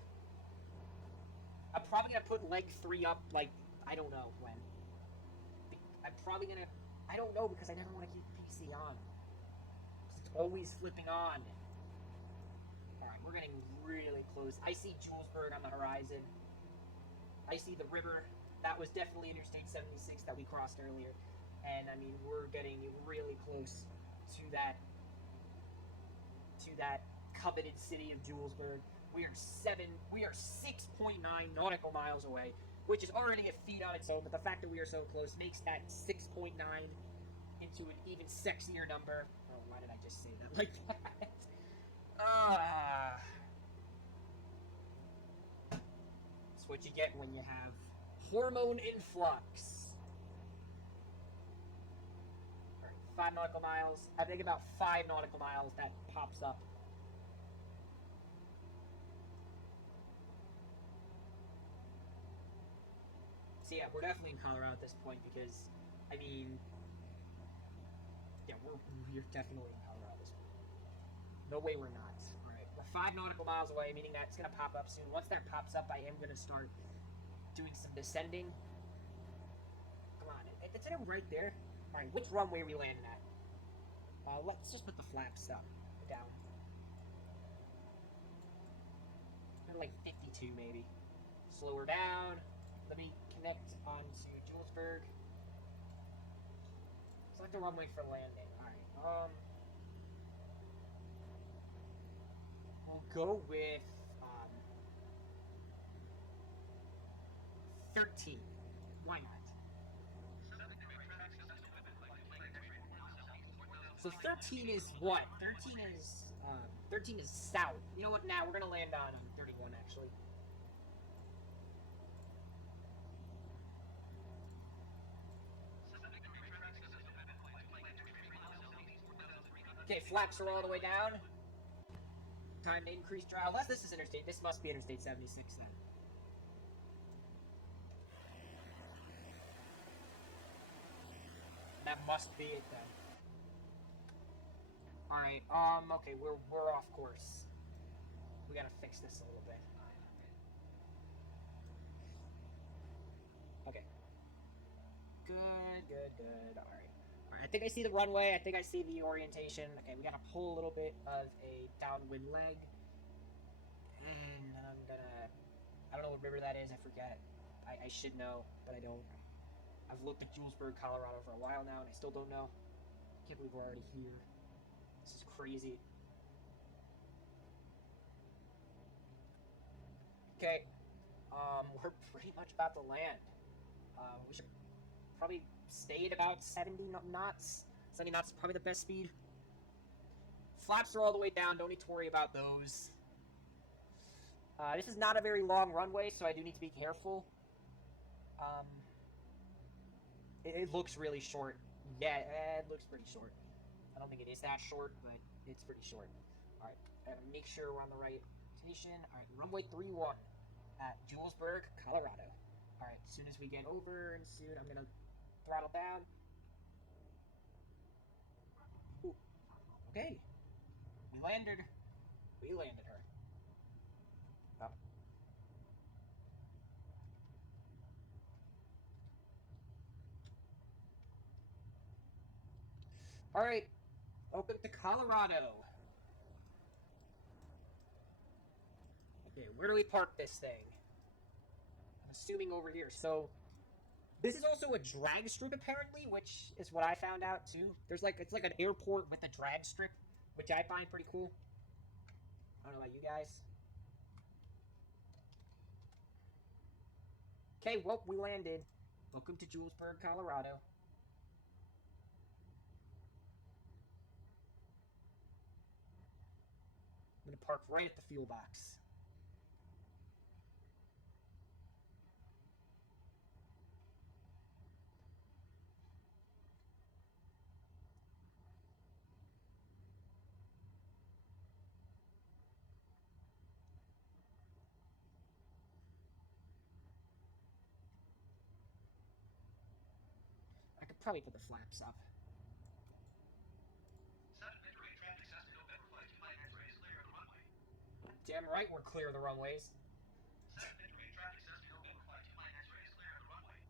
I'm probably gonna put leg 3 up, like, I don't know when. I'm probably gonna, I don't know, because I never want to keep PC on. It's always flipping on. Alright, we're getting really close. I see Julesburg on the horizon. I see the river. That was definitely Interstate 76 that we crossed earlier. And, I mean, we're getting really close to that coveted city of Julesburg. We are 6.9 nautical miles away, which is already a feat on its own, but the fact that we are so close makes that 6.9 into an even sexier number. Oh, why did I just say that like that? That's what you get when you have hormone influx. Alright, 5 nautical miles. I think about 5 nautical miles that pops up. So yeah, we're definitely in Colorado at this point, because, I mean, yeah, we're definitely in Colorado at this point. No way we're not. Alright, we're 5 nautical miles away, meaning that it's going to pop up soon. Once that pops up, I am going to start doing some descending. Come on, it's right there. Alright, which runway are we landing at? Let's just put the flaps up, down. Like 52, maybe. Slow her down. Let me connect onto Julesburg. Select a runway for landing. Alright, we'll go with, 13. Why not? So 13 is what? 13 is south. You know what? Now we're gonna land on 31, actually. Okay, flaps are all the way down. Time to increase drive. Unless this is interstate. This must be Interstate 76 then. That must be it then. Alright, okay, we're off course. We gotta fix this a little bit. Okay. Good. Alright. Alright, I think I see the runway. I think I see the orientation. Okay, we gotta pull a little bit of a downwind leg. And I'm gonna... I don't know what river that is. I forget. I should know, but I don't. I've looked at Julesburg, Colorado for a while now, and I still don't know. Can't believe we're already here. This is crazy. Okay. We're pretty much about to land. We should probably stay at about 70 knots. 70 knots is probably the best speed. Flaps are all the way down. Don't need to worry about those. This is not a very long runway, so I do need to be careful. It looks really short. Yeah, it looks pretty short. I don't think it is that short, but it's pretty short. Alright, I gotta make sure we're on the right station. Alright, runway 31 at Julesburg, Colorado. Alright, as soon as we get over, and soon I'm gonna throttle down. Okay. We landed her. Oh. Alright. Welcome to Colorado. Okay, where do we park this thing? I'm assuming over here. So, this is also a drag strip apparently, which is what I found out too. It's like an airport with a drag strip, which I find pretty cool. I don't know about you guys. Okay, well, we landed. Welcome to Julesburg, Colorado. I'm gonna park right at the fuel box. I could probably put the flaps up. 7 Victor 8 traffic access to November flight 29 X-ray is clear of the runway. Damn right we're clear of the runways. 7 Victor 8 traffic access to November flight 29 X-ray is clear of the runway.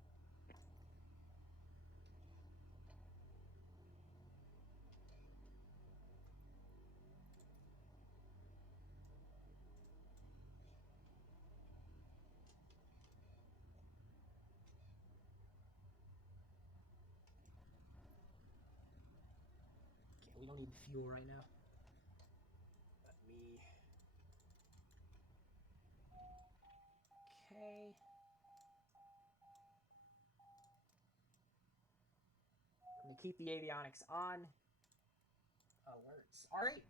Okay, we don't need fuel right now. Let me... Okay. I'm gonna keep the avionics on. Alerts. Alright.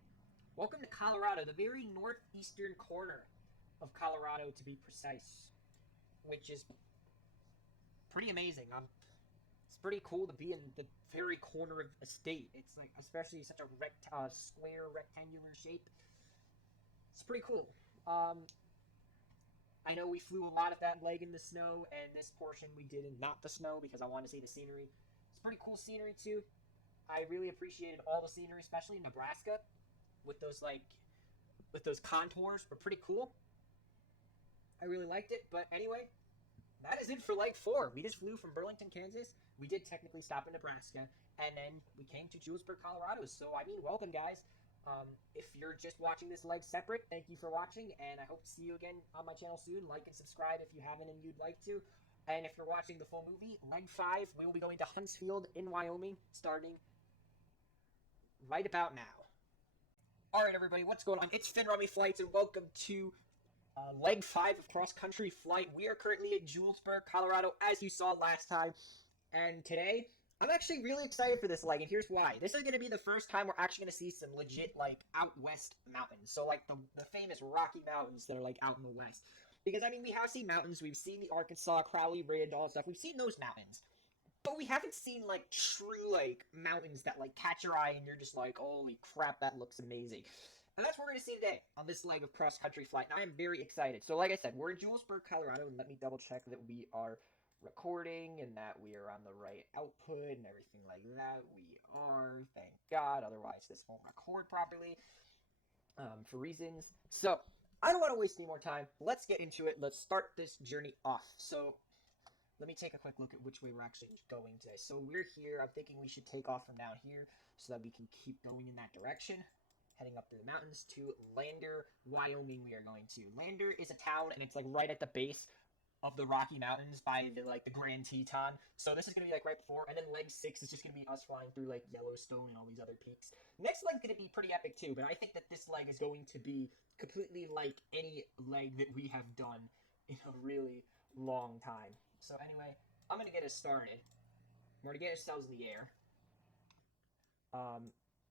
Welcome to Colorado, the very northeastern corner of Colorado to be precise. Which is pretty amazing. It's pretty cool to be in the very corner of a state. It's like, especially such a square rectangular shape. It's pretty cool. I know we flew a lot of that leg in the snow, and this portion we did in not the snow because I wanted to see the scenery. It's pretty cool scenery too. I really appreciated all the scenery, especially in Nebraska, with those contours were pretty cool. I really liked it. But anyway, that is it for leg 4. We just flew from Burlington, Kansas. We did technically stop in Nebraska, and then we came to Julesburg, Colorado. So, I mean, welcome, guys. If you're just watching this leg separate, thank you for watching, and I hope to see you again on my channel soon. Like and subscribe if you haven't and you'd like to. And if you're watching the full movie, leg 5, we will be going to Huntsfield in Wyoming, starting right about now. All right, everybody, what's going on? It's Finn Rummy Flights, and welcome to leg 5 of cross-country flight. We are currently in Julesburg, Colorado, as you saw last time. And today, I'm actually really excited for this leg, and here's why. This is going to be the first time we're actually going to see some legit, like, out west mountains. So, like, the famous Rocky Mountains that are, like, out in the west. Because, I mean, we have seen mountains. We've seen the Arkansas, Crowley Ridge, all that stuff. We've seen those mountains. But we haven't seen, like, true, like, mountains that, like, catch your eye and you're just like, holy crap, that looks amazing. And that's what we're going to see today on this leg of cross-country flight, and I am very excited. So, like I said, we're in Julesburg, Colorado, and let me double-check that we are recording and that we are on the right output and everything like that. We are, thank God, otherwise this won't record properly for reasons. So, I don't want to waste any more time. Let's get into it. Let's start this journey off. So, let me take a quick look at which way we're actually going today. So we're here. I'm thinking we should take off from down here so that we can keep going in that direction. Heading up to the mountains to Lander, Wyoming we are going to. Lander is a town, and it's like right at the base of the Rocky Mountains by like the Grand Teton. So this is going to be like right before, and then leg 6 is just going to be us flying through like Yellowstone and all these other peaks. Next leg's going to be pretty epic too, but I think that this leg is going to be completely like any leg that we have done in a really long time. So anyway, I'm going to get us started. We're going to get ourselves in the air.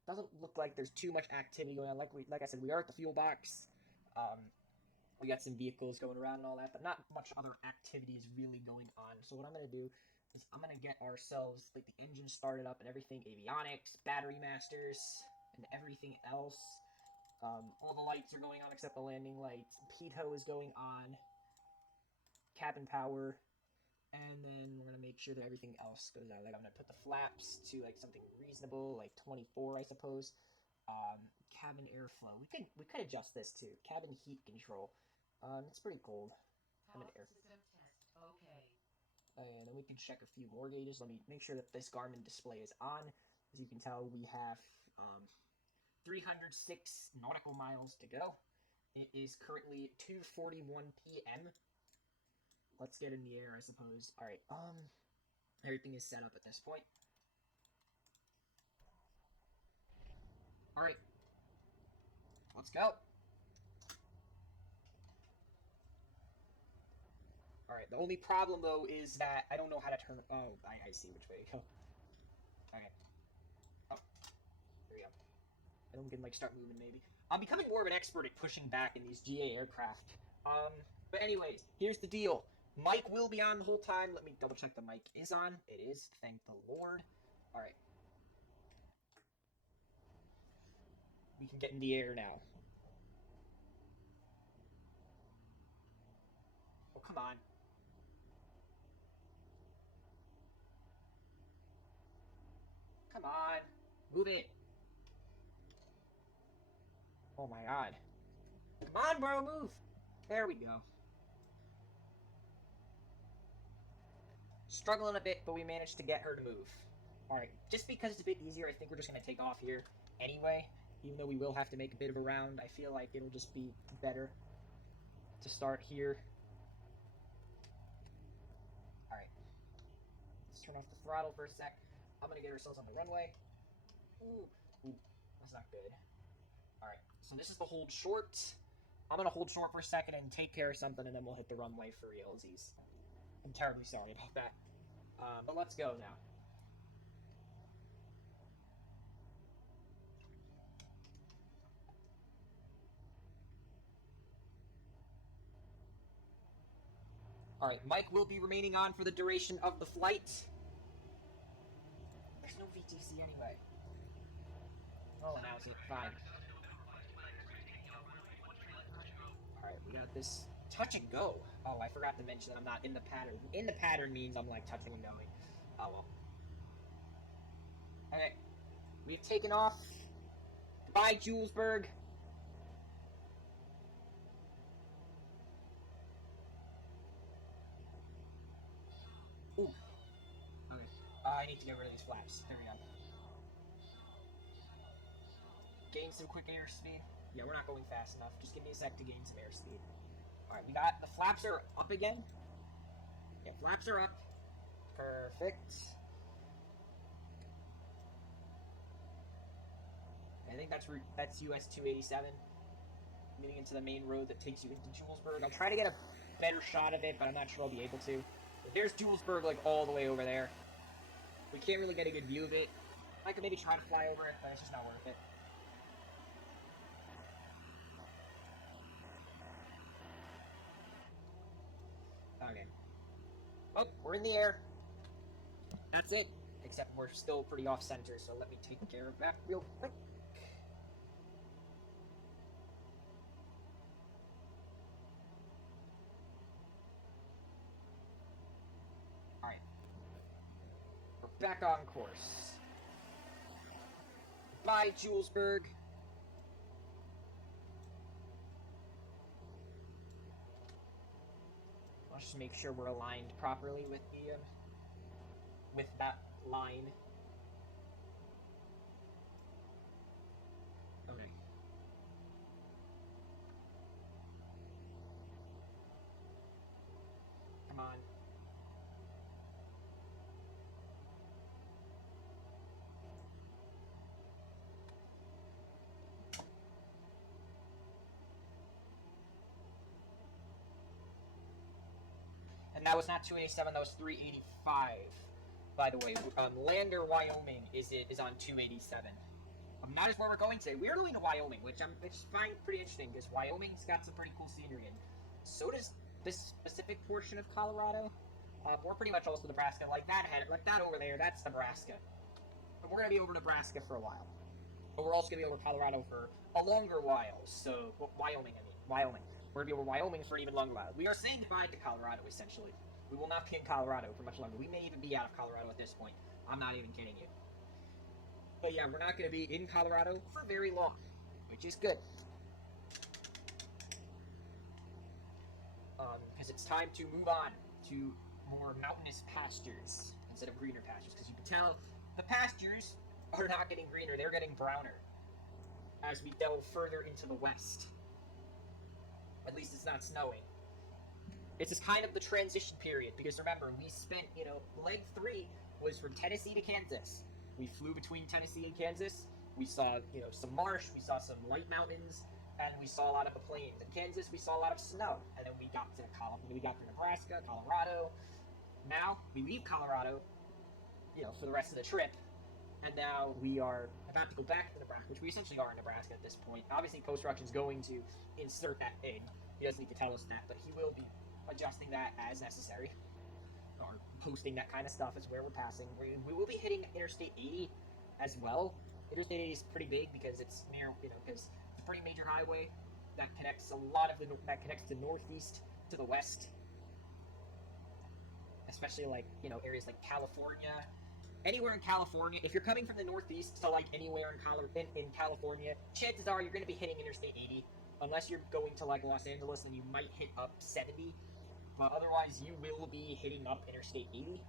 Doesn't look like there's too much activity going on. Like I said, we are at the fuel box. We got some vehicles going around and all that, but not much other activities really going on. So what I'm going to do is I'm going to get ourselves like the engine started up and everything, avionics, battery masters, and everything else. All the lights are going on except the landing lights. Pitot is going on. Cabin power. And then we're going to make sure that everything else goes out. Like, I'm going to put the flaps to, like, something reasonable, like 24, I suppose. Cabin airflow. We could adjust this too. Cabin heat control. It's pretty cold. Cabin air. System test. Okay. And then we can check a few more gauges. Let me make sure that this Garmin display is on. As you can tell, we have 306 nautical miles to go. It is currently 2:41 p.m. Let's get in the air, I suppose. All right. Everything is set up at this point. All right. Let's go. Alright, the only problem, though, is that I don't know how to turn... Oh, I see which way to go. Okay. Oh. There we go. And we can, like, start moving, maybe. I'm becoming more of an expert at pushing back in these GA aircraft. But anyways, here's the deal. Mic will be on the whole time. Let me double-check the mic is on. It is. Thank the Lord. Alright. We can get in the air now. Oh, come on. Come on! Move it! Oh my god. Come on, bro, move! There we go. Struggling a bit, but we managed to get her to move. Alright, just because it's a bit easier, I think we're just gonna take off here anyway. Even though we will have to make a bit of a round, I feel like it'll just be better to start here. Alright. Let's turn off the throttle for a sec. I'm gonna get ourselves on the runway. Ooh, that's not good. Alright, so this is the hold short. I'm gonna hold short for a second and take care of something, and then we'll hit the runway for realsies. I'm terribly sorry about that. But let's go now. Alright, mic will be remaining on for the duration of the flight. There's no VTC anyway. Oh, now it's fine. Alright, we got this touch and go. Oh, I forgot to mention that I'm not in the pattern. In the pattern means I'm like touching and going. Oh well. Alright. We've taken off. Goodbye, Julesburg. Ooh. Okay. I need to get rid of these flaps. There we go. Gain some quick airspeed. Yeah, we're not going fast enough. Just give me a sec to gain some airspeed. Alright, we got the flaps are up again. Yeah, flaps are up. Perfect. I think that's US 287. Getting into the main road that takes you into Julesburg. I'll try to get a better shot of it, but I'm not sure I'll be able to. There's Julesburg, like, all the way over there. We can't really get a good view of it. I could maybe try to fly over it, but it's just not worth it. Okay. Oh, we're in the air. That's it. Except we're still pretty off-center, so let me take care of that real quick. Alright. We're back on course. Bye, Julesburg. Let's just make sure we're aligned properly with the, with that line. Okay. Come on. And that was not 287, that was 385. By the way, Lander, Wyoming is on 287. Not as where we're going today. We're going to Wyoming, which I find pretty interesting because Wyoming's got some pretty cool scenery, and so does this specific portion of Colorado. We're pretty much also Nebraska. Like that over there, that's Nebraska. But we're gonna be over Nebraska for a while. But we're also gonna be over Colorado for a longer while. So Wyoming. We're gonna be over Wyoming for an even longer while. We are saying goodbye to Colorado, essentially. We will not be in Colorado for much longer. We may even be out of Colorado at this point. I'm not even kidding you. But yeah, we're not going to be in Colorado for very long, which is good. Because it's time to move on to more mountainous pastures instead of greener pastures. Because you can tell the pastures are not getting greener, they're getting browner as we delve further into the west. At least it's not snowing. It's just kind of the transition period, because remember, we spent, leg 3 was from Tennessee to Kansas. We flew between Tennessee and Kansas. We saw, some marsh, we saw some light mountains, and we saw a lot of the plains. In Kansas, we saw a lot of snow, and then we got to Nebraska, Colorado. Now we leave Colorado, for the rest of the trip, and now we are about to go back to Nebraska, which we essentially are in Nebraska at this point. Obviously, post-production's going to insert that in. He doesn't need to tell us that, but he will be adjusting that as necessary, or posting that kind of stuff as where we're passing. We will be hitting Interstate 80 as well. Interstate 80 is pretty big because it's near, because it's a pretty major highway that connects the northeast to the west, especially areas like California. Anywhere in California, if you're coming from the northeast to anywhere in California, chances are you're going to be hitting Interstate 80. Unless you're going to Los Angeles, then you might hit up 70. But otherwise, you will be hitting up Interstate 80.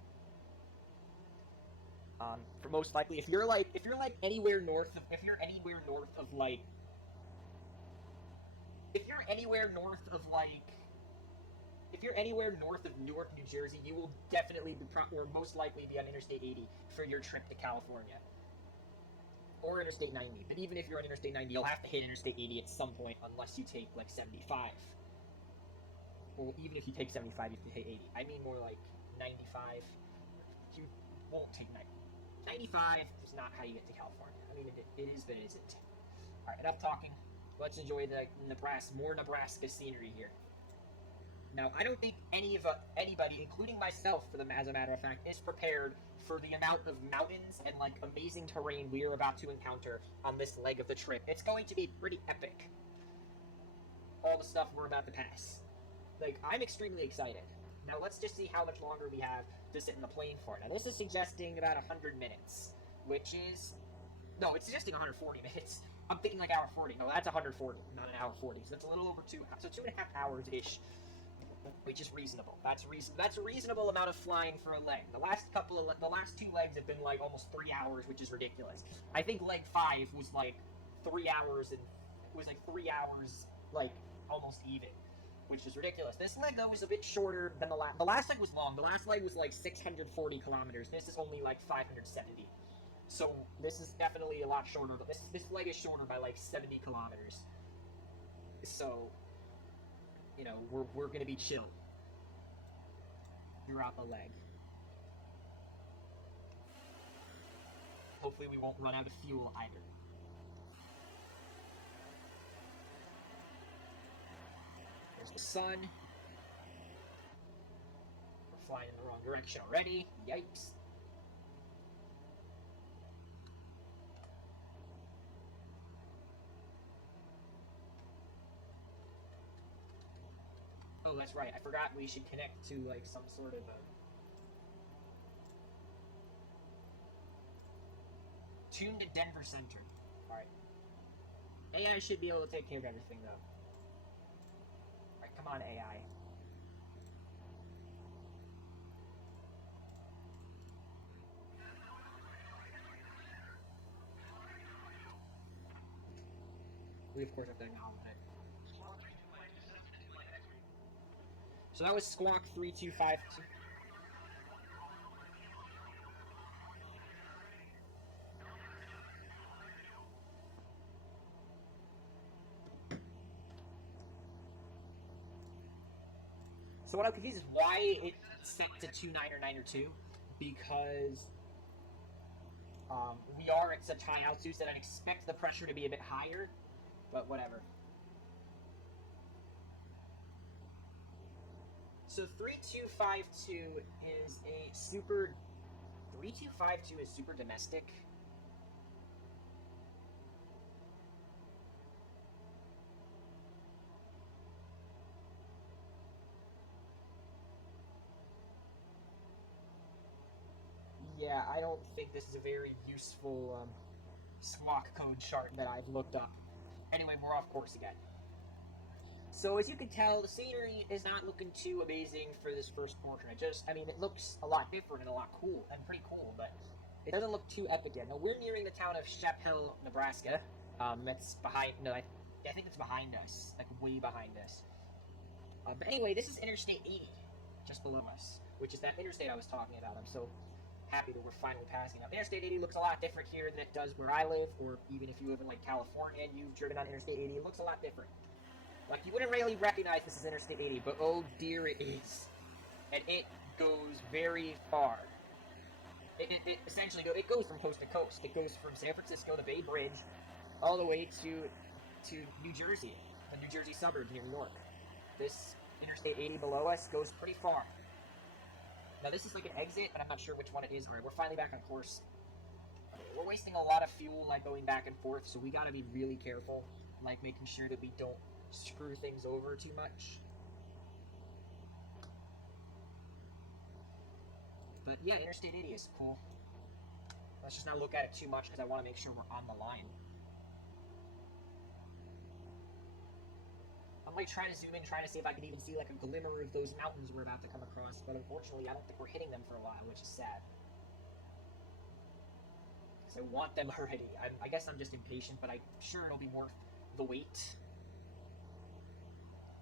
For most likely, if you're anywhere north of Newark, New Jersey, you will definitely or most likely be on Interstate 80 for your trip to California. Or Interstate 90. But even if you're on Interstate 90, you'll have to hit Interstate 80 at some point unless you take 75. Well, even if you take 75, you have to hit 80. I mean more like 95. You won't take 90. 95 is not how you get to California. I mean, it is, but it isn't. Alright, enough talking. Let's enjoy the more Nebraska scenery here. Now, I don't think anybody, including myself, as a matter of fact, is prepared for the amount of mountains and amazing terrain we are about to encounter on this leg of the trip. It's going to be pretty epic. All the stuff we're about to pass. I'm extremely excited. Now, let's just see how much longer we have to sit in the plane for. Now, this is suggesting about 100 minutes, which is... No, it's suggesting 140 minutes. I'm thinking hour 40. No, that's 140, not an hour 40. So that's a little over 2 hours. So 2.5 hours-ish. Which is reasonable. That's a reasonable amount of flying for a leg. The last 2 legs have been almost 3 hours, which is ridiculous. I think leg 5 was 3 hours, and was 3 hours almost even, which is ridiculous. This leg though is a bit shorter than the last. The last leg was long. The last leg was 640 kilometers. This is only 570. So this is definitely a lot shorter. This leg is shorter by 70 kilometers. So, we're going to be chill throughout the leg. Hopefully we won't run out of fuel either. There's the sun. We're flying in the wrong direction already. Yikes. Oh, that's right. I forgot we should connect to some sort of tune to Denver Center. Alright. AI should be able to take care of everything though. Alright, come on AI. We of course have to acknowledge it. So that was Squawk 3252. So what I'm confused is why it's set to 29 or 9 or 2, because we are at such high altitudes that I'd expect the pressure to be a bit higher, but whatever. So 3252 is a super... 3252 is super domestic. Yeah, I don't think this is a very useful squawk code chart that I've looked up. Anyway, we're off course again. So as you can tell, the scenery is not looking too amazing for this first portion. I mean, it looks a lot different and a lot cool, and pretty cool, but it doesn't look too epic yet. Now, we're nearing the town of Chapel, Nebraska. That's behind, no, I think it's behind us, like way behind us. But anyway, this is Interstate 80, just below us, which is that interstate I was talking about. I'm so happy that we're finally passing up. Interstate 80 looks a lot different here than it does where I live, or even if you live in, like, California and you've driven on Interstate 80, it looks a lot different. Like, you wouldn't really recognize this as Interstate 80, but oh dear it is. And it goes very far. It essentially it goes from coast to coast. It goes from San Francisco, the Bay Bridge, all the way to New Jersey, the New Jersey suburbs near New York. This Interstate 80 below us goes pretty far. Now, this is like an exit, but I'm not sure which one it is. Alright, we're finally back on course. Okay, we're wasting a lot of fuel, like, going back and forth, so we gotta be really careful, like, making sure that we don't screw things over too much. But yeah, Interstate 80 is cool. Let's just not look at it too much because I want to make sure we're on the line. I might try to zoom in, trying to see if I can even see like a glimmer of those mountains we're about to come across, but unfortunately I don't think we're hitting them for a while, which is sad. Because I want them already. I guess I'm just impatient, but I'm sure it'll be worth the wait.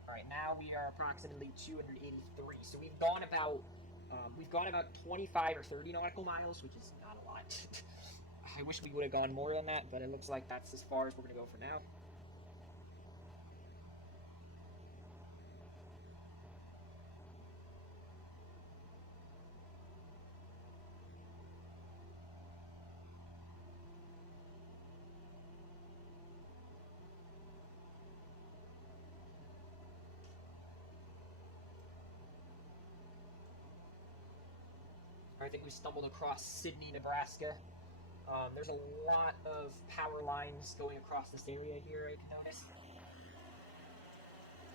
Alright, now we are approximately 283, so we've gone about 25 or 30 nautical miles, which is not a lot. I wish we would have gone more than that, but it looks like that's as far as we're going to go for now. I think we stumbled across Sidney, Nebraska. There's a lot of power lines going across this area here, I can notice.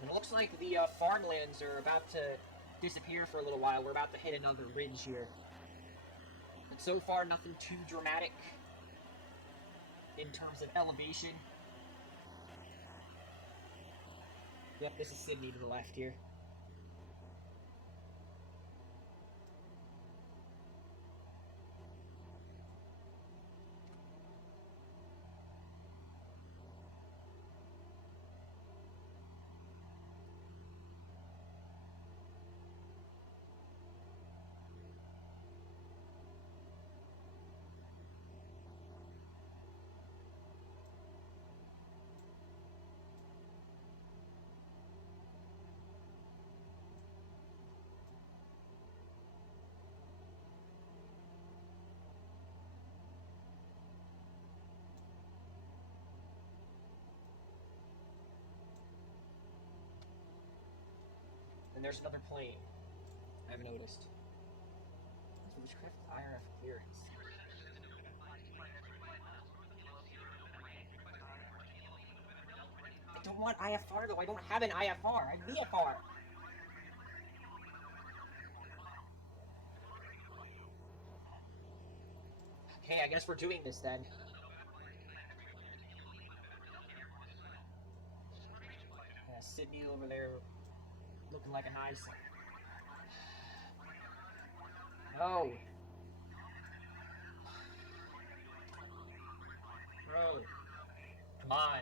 And it looks like the farmlands are about to disappear for a little while. We're about to hit another ridge here. But so far, nothing too dramatic in terms of elevation. Yep, this is Sidney to the left here. And there's another plane. I've noticed. Witchcraft IRF clearance. I don't want IFR though. I don't have an IFR. I have VFR. Okay, I guess we're doing this then. Yeah, Sydney over there looking like a nice... Oh. Bro. Come on.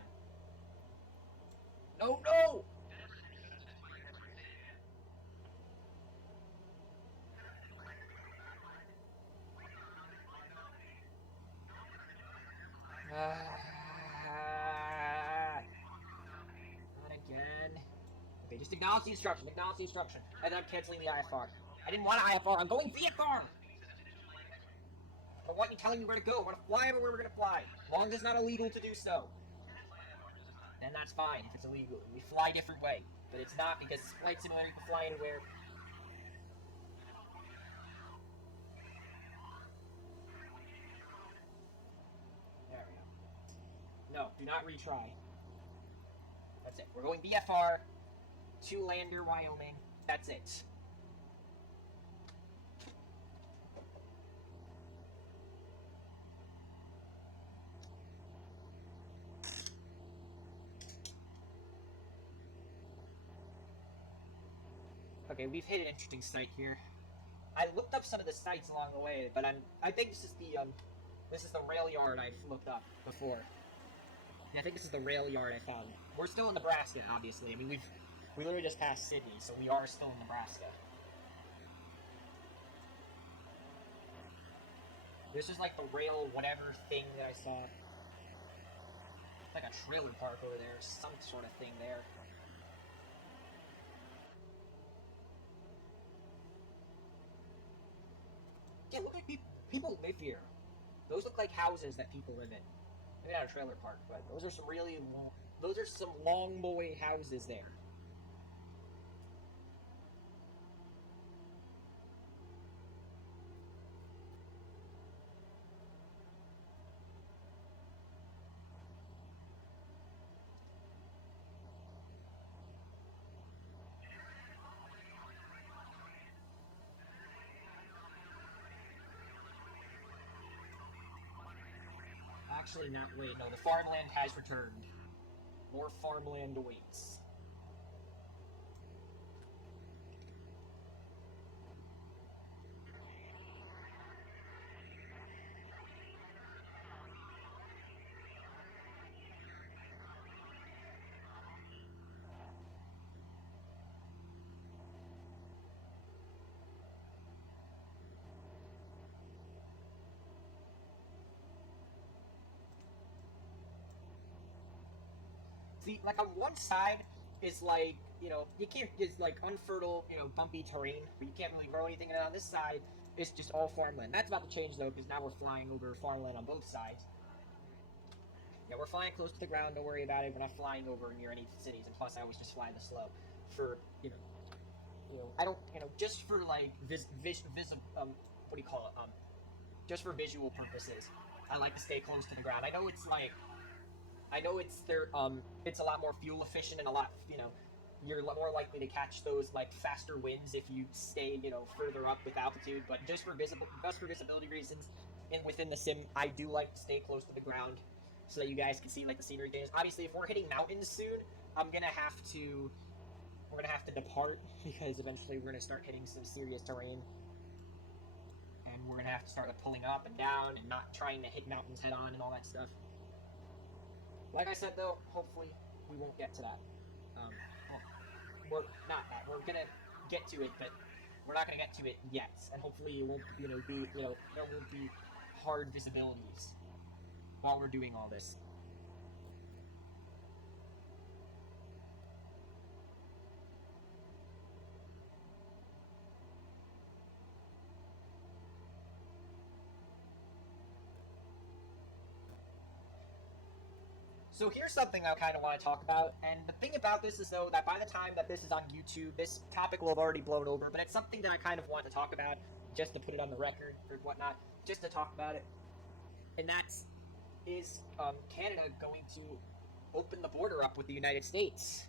No, no! Not again. Okay, just acknowledge the instruction. Acknowledge the instruction. And I'm canceling the IFR. I didn't want an IFR. I'm going VFR! I want you telling me where to go. I want to fly everywhere we're going to fly. As long as it's not illegal to do so. And that's fine if it's illegal. We fly a different way. But it's not, because it's Flight Simulator, you can fly anywhere. There we go. No, do not retry. That's it. We're going BFR to Lander, Wyoming. That's it. Okay, we've hit an interesting site here. I looked up some of the sites along the way, but I think this is the rail yard I've looked up before. Yeah, I think this is the rail yard I found. We're still in Nebraska, obviously. I mean, we literally just passed Sydney, so we are still in Nebraska. This is like the rail whatever thing that I saw. Like a trailer park over there, some sort of thing there. Yeah, look like people live here. Those look like houses that people live in. Maybe not a trailer park, but those are some really long, those are some long boy houses there. Actually, not. Wait, no, the farmland has returned. More farmland awaits. See, like on one side is like, you can't, it's like unfertile, bumpy terrain where you can't really grow anything. And on this side, it's just all farmland. That's about to change though, because now we're flying over farmland on both sides. Yeah, we're flying close to the ground. Don't worry about it. We're not flying over near any cities. And plus, I always just fly the slow for, I don't, just for like what do you call it? Just for visual purposes. I like to stay close to the ground. I know it's a lot more fuel efficient and a lot, you're more likely to catch those like faster winds if you stay, further up with altitude. But just for visibility reasons, and within the sim, I do like to stay close to the ground so that you guys can see like the scenery changes. Obviously, if we're hitting mountains soon, we're gonna have to depart because eventually we're gonna start hitting some serious terrain, and we're gonna have to start pulling up and down and not trying to hit mountains head on and all that stuff. Like I said, though, hopefully we won't get to that. Well, we're not that. We're gonna get to it, but we're not gonna get to it yet. And hopefully it won't, there won't be hard visibilities while we're doing all this. So here's something I kind of want to talk about, and the thing about this is, though, that by the time that this is on YouTube, this topic will have already blown over, but it's something that I kind of want to talk about, just to put it on the record or whatnot, just to talk about it, and is Canada going to open the border up with the United States?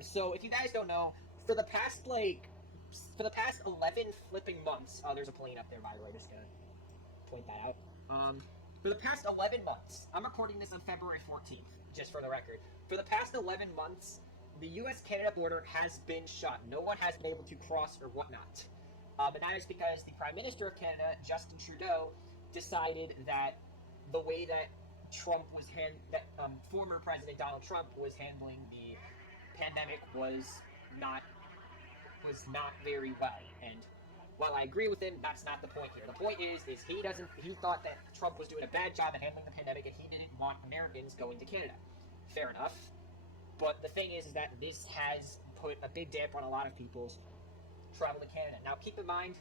So if you guys don't know, for the past, for the past 11 flipping months, there's a plane up there, by the way, just gonna point that out. For the past 11 months, I'm recording this on February 14th, just for the record. For the past 11 months, the US-Canada border has been shut. No one has been able to cross or whatnot. But that is because the Prime Minister of Canada, Justin Trudeau, decided that the way that former President Donald Trump was handling the pandemic was not very well. And while I agree with him, that's not the point here. The point is he thought that Trump was doing a bad job at handling the pandemic, and he didn't want Americans going to Canada. Fair enough. But the thing is that this has put a big damper on a lot of people's travel to Canada. Now, keep in mind,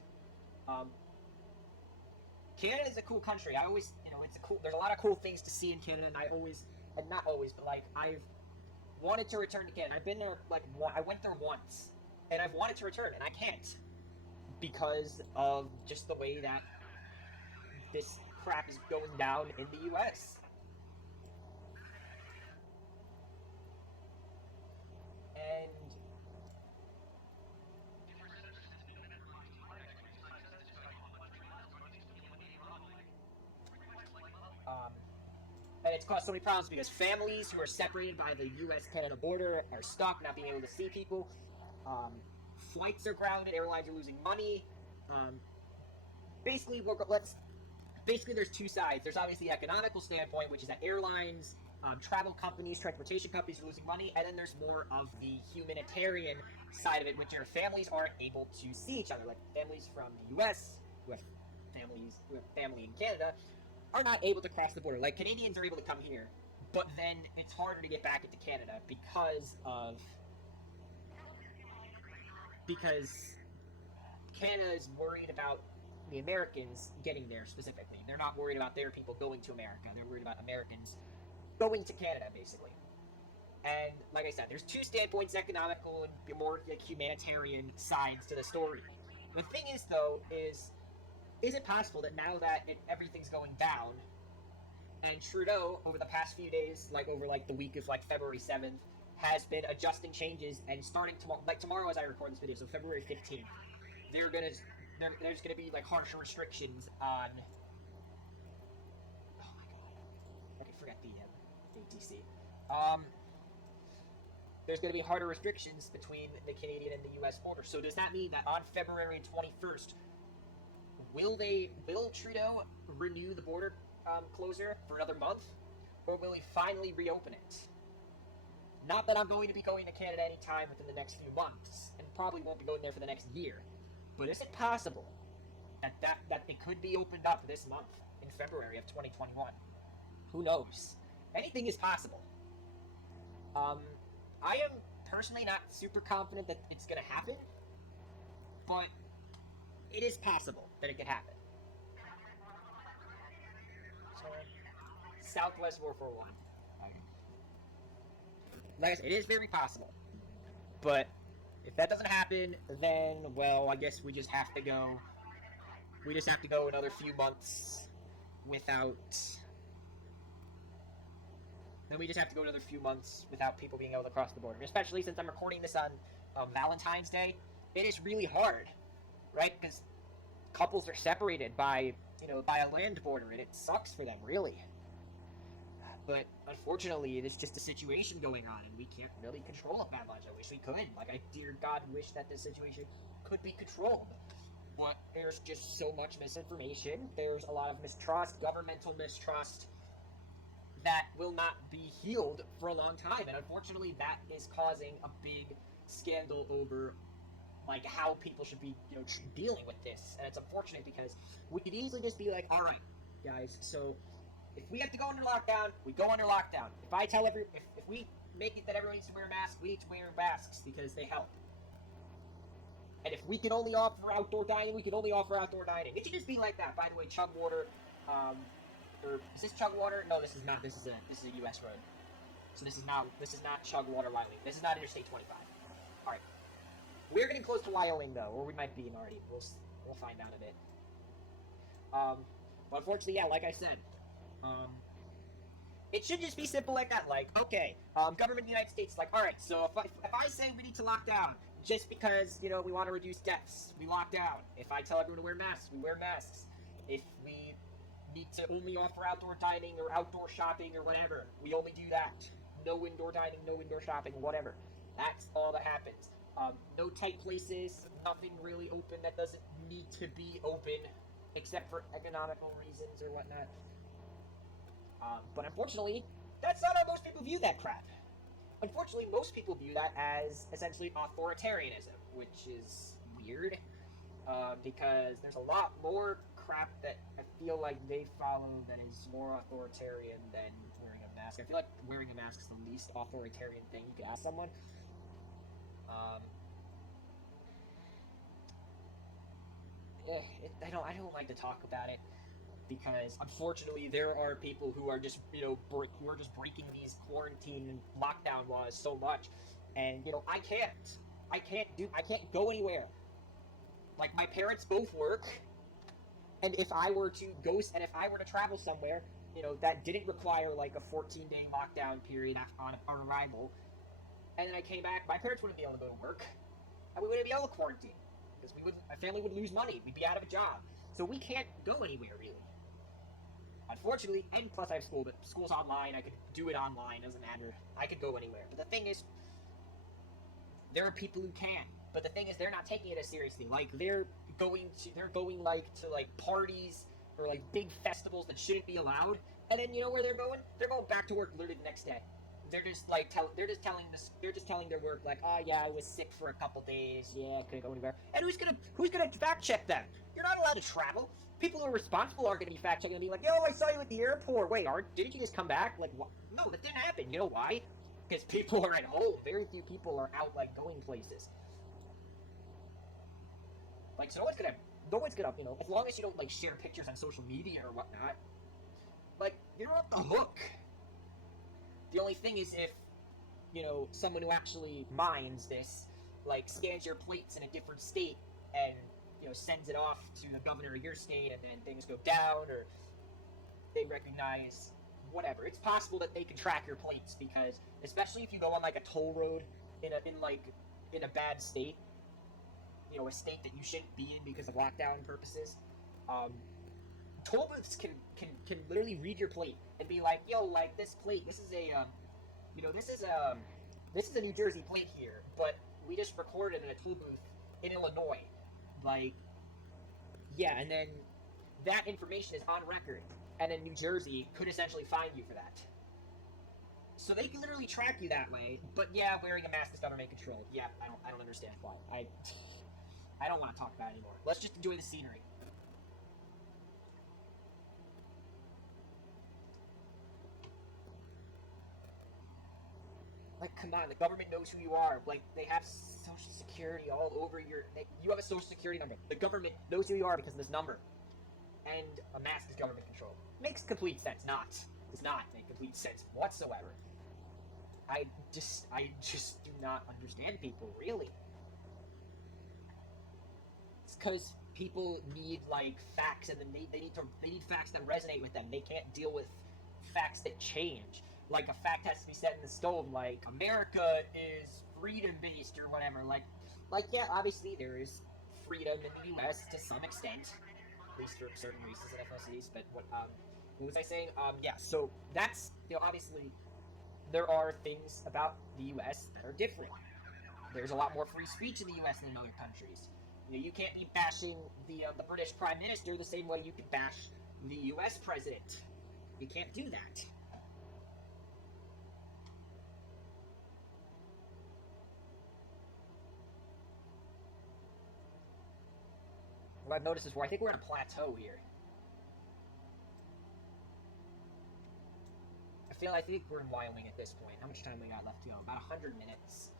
Canada is a cool country. There's a lot of cool things to see in Canada, and not always, but like, I've wanted to return to Canada. I've been there, I went there once, and I've wanted to return, and I can't. Because of just the way that this crap is going down in the U.S. And and it's caused so many problems because families who are separated by the U.S.-Canada border are stuck, not being able to see people. flights are grounded, airlines are losing money. Basically, there's two sides. There's obviously the economical standpoint, which is that airlines, travel companies, transportation companies are losing money, and then there's more of the humanitarian side of it, which are families aren't able to see each other. Like families from the U.S. who have family in Canada are not able to cross the border. Like Canadians are able to come here, but then it's harder to get back into Canada because Canada is worried about the Americans getting there specifically. They're not worried about their people going to America. They're worried about Americans going to Canada, basically. And like I said, there's two standpoints: economical and more like humanitarian sides to the story. The thing is, though, is it possible that now that everything's going down, and Trudeau over the past few days, like over like the week of like February 7th, has been adjusting changes and starting tomorrow, like tomorrow as I record this video, so February 15th, there's gonna be like harsher restrictions on. Oh my god, I can forget the ATC. There's going to be harder restrictions between the Canadian and the U.S. border. So does that mean that on February 21st, will Trudeau renew the border closure for another month, or will he finally reopen it? Not that I'm going to be going to Canada anytime within the next few months, and probably won't be going there for the next year. But is it possible that it could be opened up this month in February of 2021? Who knows? Anything is possible. I am personally not super confident that it's going to happen, but it is possible that it could happen. Southwest 441. Like I said, it is very possible. But if that doesn't happen, then, well, I guess we just have to go. We just have to go another few months without. Then we just have to go another few months without people being able to cross the border. Especially since I'm recording this on Valentine's Day. It is really hard, right? Because couples are separated by a land border, and it sucks for them, really. But unfortunately, it is just a situation going on, and we can't really control it that much. I wish we could. Like, I, dear God, wish that this situation could be controlled. But there's just so much misinformation. There's a lot of mistrust, governmental mistrust, that will not be healed for a long time. And unfortunately, that is causing a big scandal over, like, how people should be, dealing with this. And it's unfortunate because we could easily just be like, all right, guys, so if we have to go under lockdown, we go under lockdown. If I tell if we make it that everyone needs to wear masks, we need to wear masks because they help. And if we can only offer outdoor dining, we can only offer outdoor dining. It should just be like that. By the way, Chug Water, or is this Chug Water? No, this is not. This is a U.S. road. So this is not Chug Water, Wyoming. This is not Interstate 25. All right, we're getting close to Wyoming though, or we might be already. We'll find out a bit. But unfortunately, yeah, like I said, it should just be simple like that. Like, okay, government of the United States, like, all right, so if I say we need to lock down just because we want to reduce deaths, we lock down. If I tell everyone to wear masks, we wear masks. If we need to only offer outdoor dining or outdoor shopping or whatever, we only do that. No indoor dining, no indoor shopping, whatever. That's all that happens. No tight places, nothing really open that doesn't need to be open, except for economical reasons or whatnot. But unfortunately, that's not how most people view that crap. Unfortunately, most people view that as essentially authoritarianism, which is weird, because there's a lot more crap that I feel like they follow that is more authoritarian than wearing a mask. I feel like wearing a mask is the least authoritarian thing you could ask someone. I don't like to talk about it because unfortunately there are people who are just breaking these quarantine and lockdown laws so much, and I can't go anywhere. Like, my parents both work, and if I were to travel somewhere, that didn't require like a 14-day lockdown period on arrival, and then I came back, my parents wouldn't be able to go to work, and we wouldn't be able to quarantine because my family would lose money, we'd be out of a job, so we can't go anywhere really. Unfortunately, and plus I have school, but school's online, I could do it online, doesn't matter, I could go anywhere. But the thing is, there are people who can. But the thing is, they're not taking it as seriously. Like they're going like to like parties or like big festivals that shouldn't be allowed. And then you know where they're going? They're going back to work literally the next day. They're just like they're just telling their work like, oh yeah, I was sick for a couple days. Yeah, I couldn't go anywhere. And who's gonna fact check them? You're not allowed to travel. People who are responsible are gonna be fact checking and be like, yo, I saw you at the airport. Wait, didn't you just come back? Like, what? No, that didn't happen. You know why? Because people are at home. Very few people are out like going places. Like, so no one's gonna, you know, as long as you don't like share pictures on social media or whatnot, like you're off the hook. The only thing is if, you know, someone who actually minds this, like scans your plates in a different state and, you know, sends it off to the governor of your state and then things go down or they recognize whatever. It's possible that they can track your plates because, especially if you go on like a toll road in a bad state, you know, a state that you shouldn't be in because of lockdown purposes, toll booths can literally read your plate and be like, yo, like this plate, this is a New Jersey plate here, but we just recorded in a toll booth in Illinois. Like, yeah, and then that information is on record, and then New Jersey could essentially fine you for that. So they can literally track you that way, but yeah, wearing a mask is government controlled. Yeah, I don't understand why. I don't want to talk about it anymore. Let's just enjoy the scenery. Like, come on, the government knows who you are. Like, they have social security all over you have a social security number. The government knows who you are because of this number. And a mask is government controlled. Makes complete sense. Does not make complete sense whatsoever. I just do not understand people, really. It's because people need, like, facts, and then they need facts that resonate with them. They can't deal with facts that change. Like, a fact has to be set in the stone, like, America is freedom-based or whatever. Like, yeah, obviously there is freedom in the U.S. to some extent, at least for certain races and ethnicities, but what was I saying? Yeah, so that's, you know, obviously there are things about the U.S. that are different. There's a lot more free speech in the U.S. than in other countries. You know, you can't be bashing the British Prime Minister the same way you could bash the U.S. President. You can't do that. What I've noticed is I think we're on a plateau here. I think we're in Wyoming at this point. How much time we got left to go? About 100 minutes.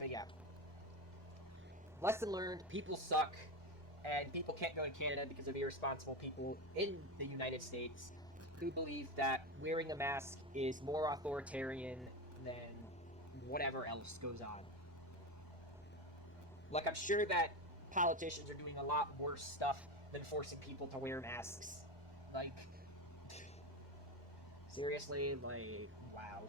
But yeah. Lesson learned, people suck, and people can't go to Canada because of irresponsible people in the United States who believe that wearing a mask is more authoritarian than whatever else goes on. Like, I'm sure that politicians are doing a lot worse stuff than forcing people to wear masks. Like, seriously, like, wow.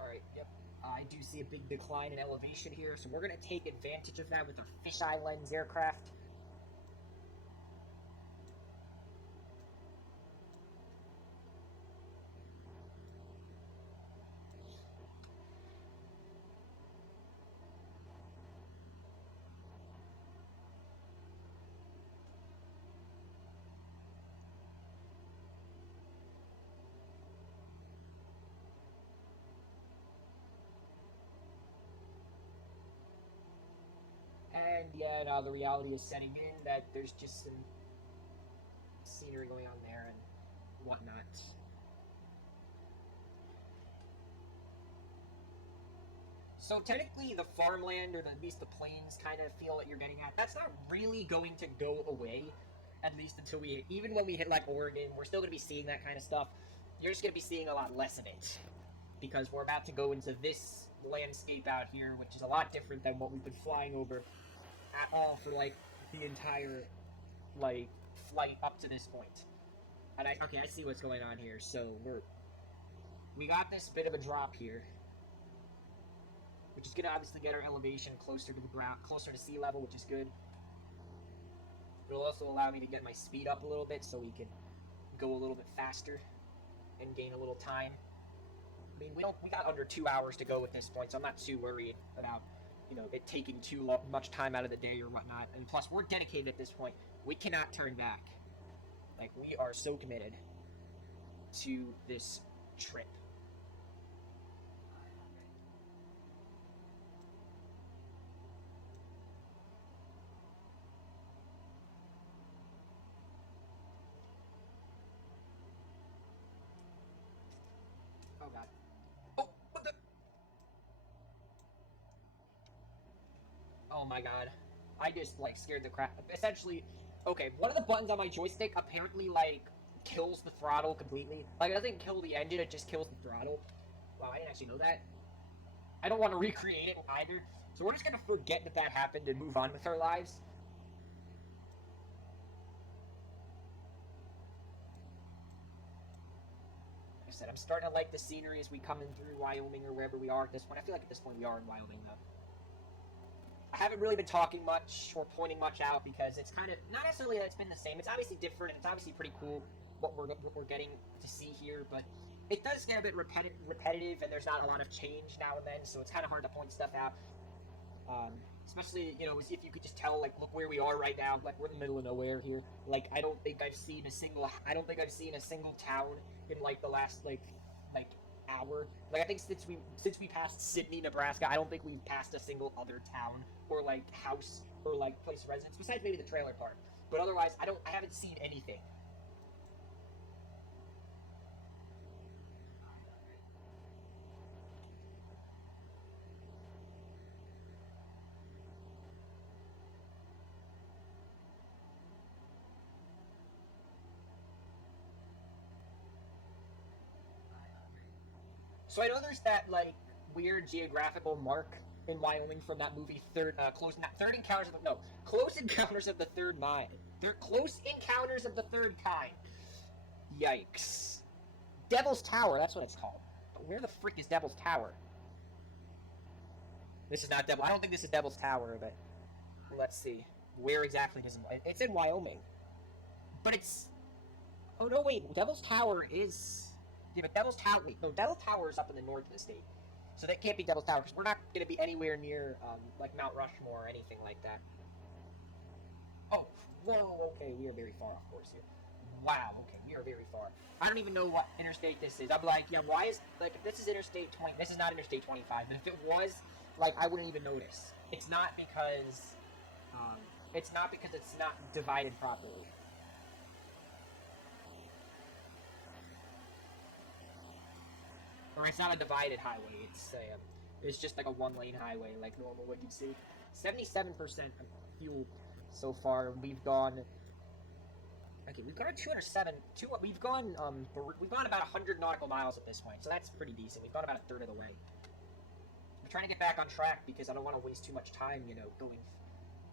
Alright, yep. I do see a big decline in elevation here, so we're going to take advantage of that with our fisheye lens aircraft. And yeah, now the reality is setting in that there's just some scenery going on there and whatnot. So technically the farmland, or at least the plains kind of feel that you're getting at, that's not really going to go away, at least until even when we hit like Oregon, we're still going to be seeing that kind of stuff. You're just going to be seeing a lot less of it, because we're about to go into this landscape out here, which is a lot different than what we've been flying over at all for like the entire like flight up to this point. And I see what's going on here. So we got this bit of a drop here, which is gonna obviously get our elevation closer to the ground, closer to sea level, which is good. It'll also allow me to get my speed up a little bit so we can go a little bit faster and gain a little time. I mean, we got under 2 hours to go at this point, so I'm not too worried about, it taking too much time out of the day or whatnot. And plus, we're dedicated at this point. We cannot turn back. Like, we are so committed to this trip. Oh god. Oh, what the? Oh my god. I just, like, scared the crap. Essentially, okay, one of the buttons on my joystick apparently, like, kills the throttle completely. Like, it doesn't kill the engine, it just kills the throttle. Wow, I didn't actually know that. I don't want to recreate it either. So we're just gonna forget that that happened and move on with our lives. Like I said, I'm starting to like the scenery as we come in through Wyoming or wherever we are at this point. I feel like at this point we are in Wyoming, though. I haven't really been talking much or pointing much out because it's kind of, not necessarily that it's been the same. It's obviously different, and it's obviously pretty cool what we're getting to see here, but it does get a bit repetitive, and there's not a lot of change now and then, so it's kind of hard to point stuff out. Especially, as if you could just tell, like, look where we are right now. Like, we're in the middle of nowhere here. Like, I don't think I've seen a single town in, like, the last, like hour. Like, I think since we passed Sydney, Nebraska, I don't think we've passed a single other town or, like, house or, like, place of residence, besides maybe the trailer park. But otherwise, I haven't seen anything. So I know there's that, like, weird geographical mark in Wyoming from that movie Close Encounters of the Third Mind. Close Encounters of the Third Kind. Yikes. Devil's Tower, that's what it's called. But where the frick is Devil's Tower? This is not Devil. I don't think this is Devil's Tower, but let's see. Where exactly is it? It's in Wyoming. But it's... Oh, no, wait. Devil's Tower is... Yeah, but Devil's Tower... Wait, no, Devil's Tower is up in the north of the state. So that can't be Devil's Tower, because we're not going to be anywhere near, like, Mount Rushmore or anything like that. Oh, whoa, okay, we are very far off course here. Wow, okay, we are very far. I don't even know what interstate this is. I'm like, yeah, why is... Like, if this is Interstate 20... This is not Interstate 25, but if it was, like, I wouldn't even notice. It's not because... it's not divided properly. Or it's not a divided highway. It's just like a one-lane highway, like normal what you'd see. 77% fuel so far. We've gone. Okay, we've gone 207. We've gone about 100 nautical miles at this point, so that's pretty decent. We've gone about a third of the way. I'm trying to get back on track because I don't want to waste too much time, going.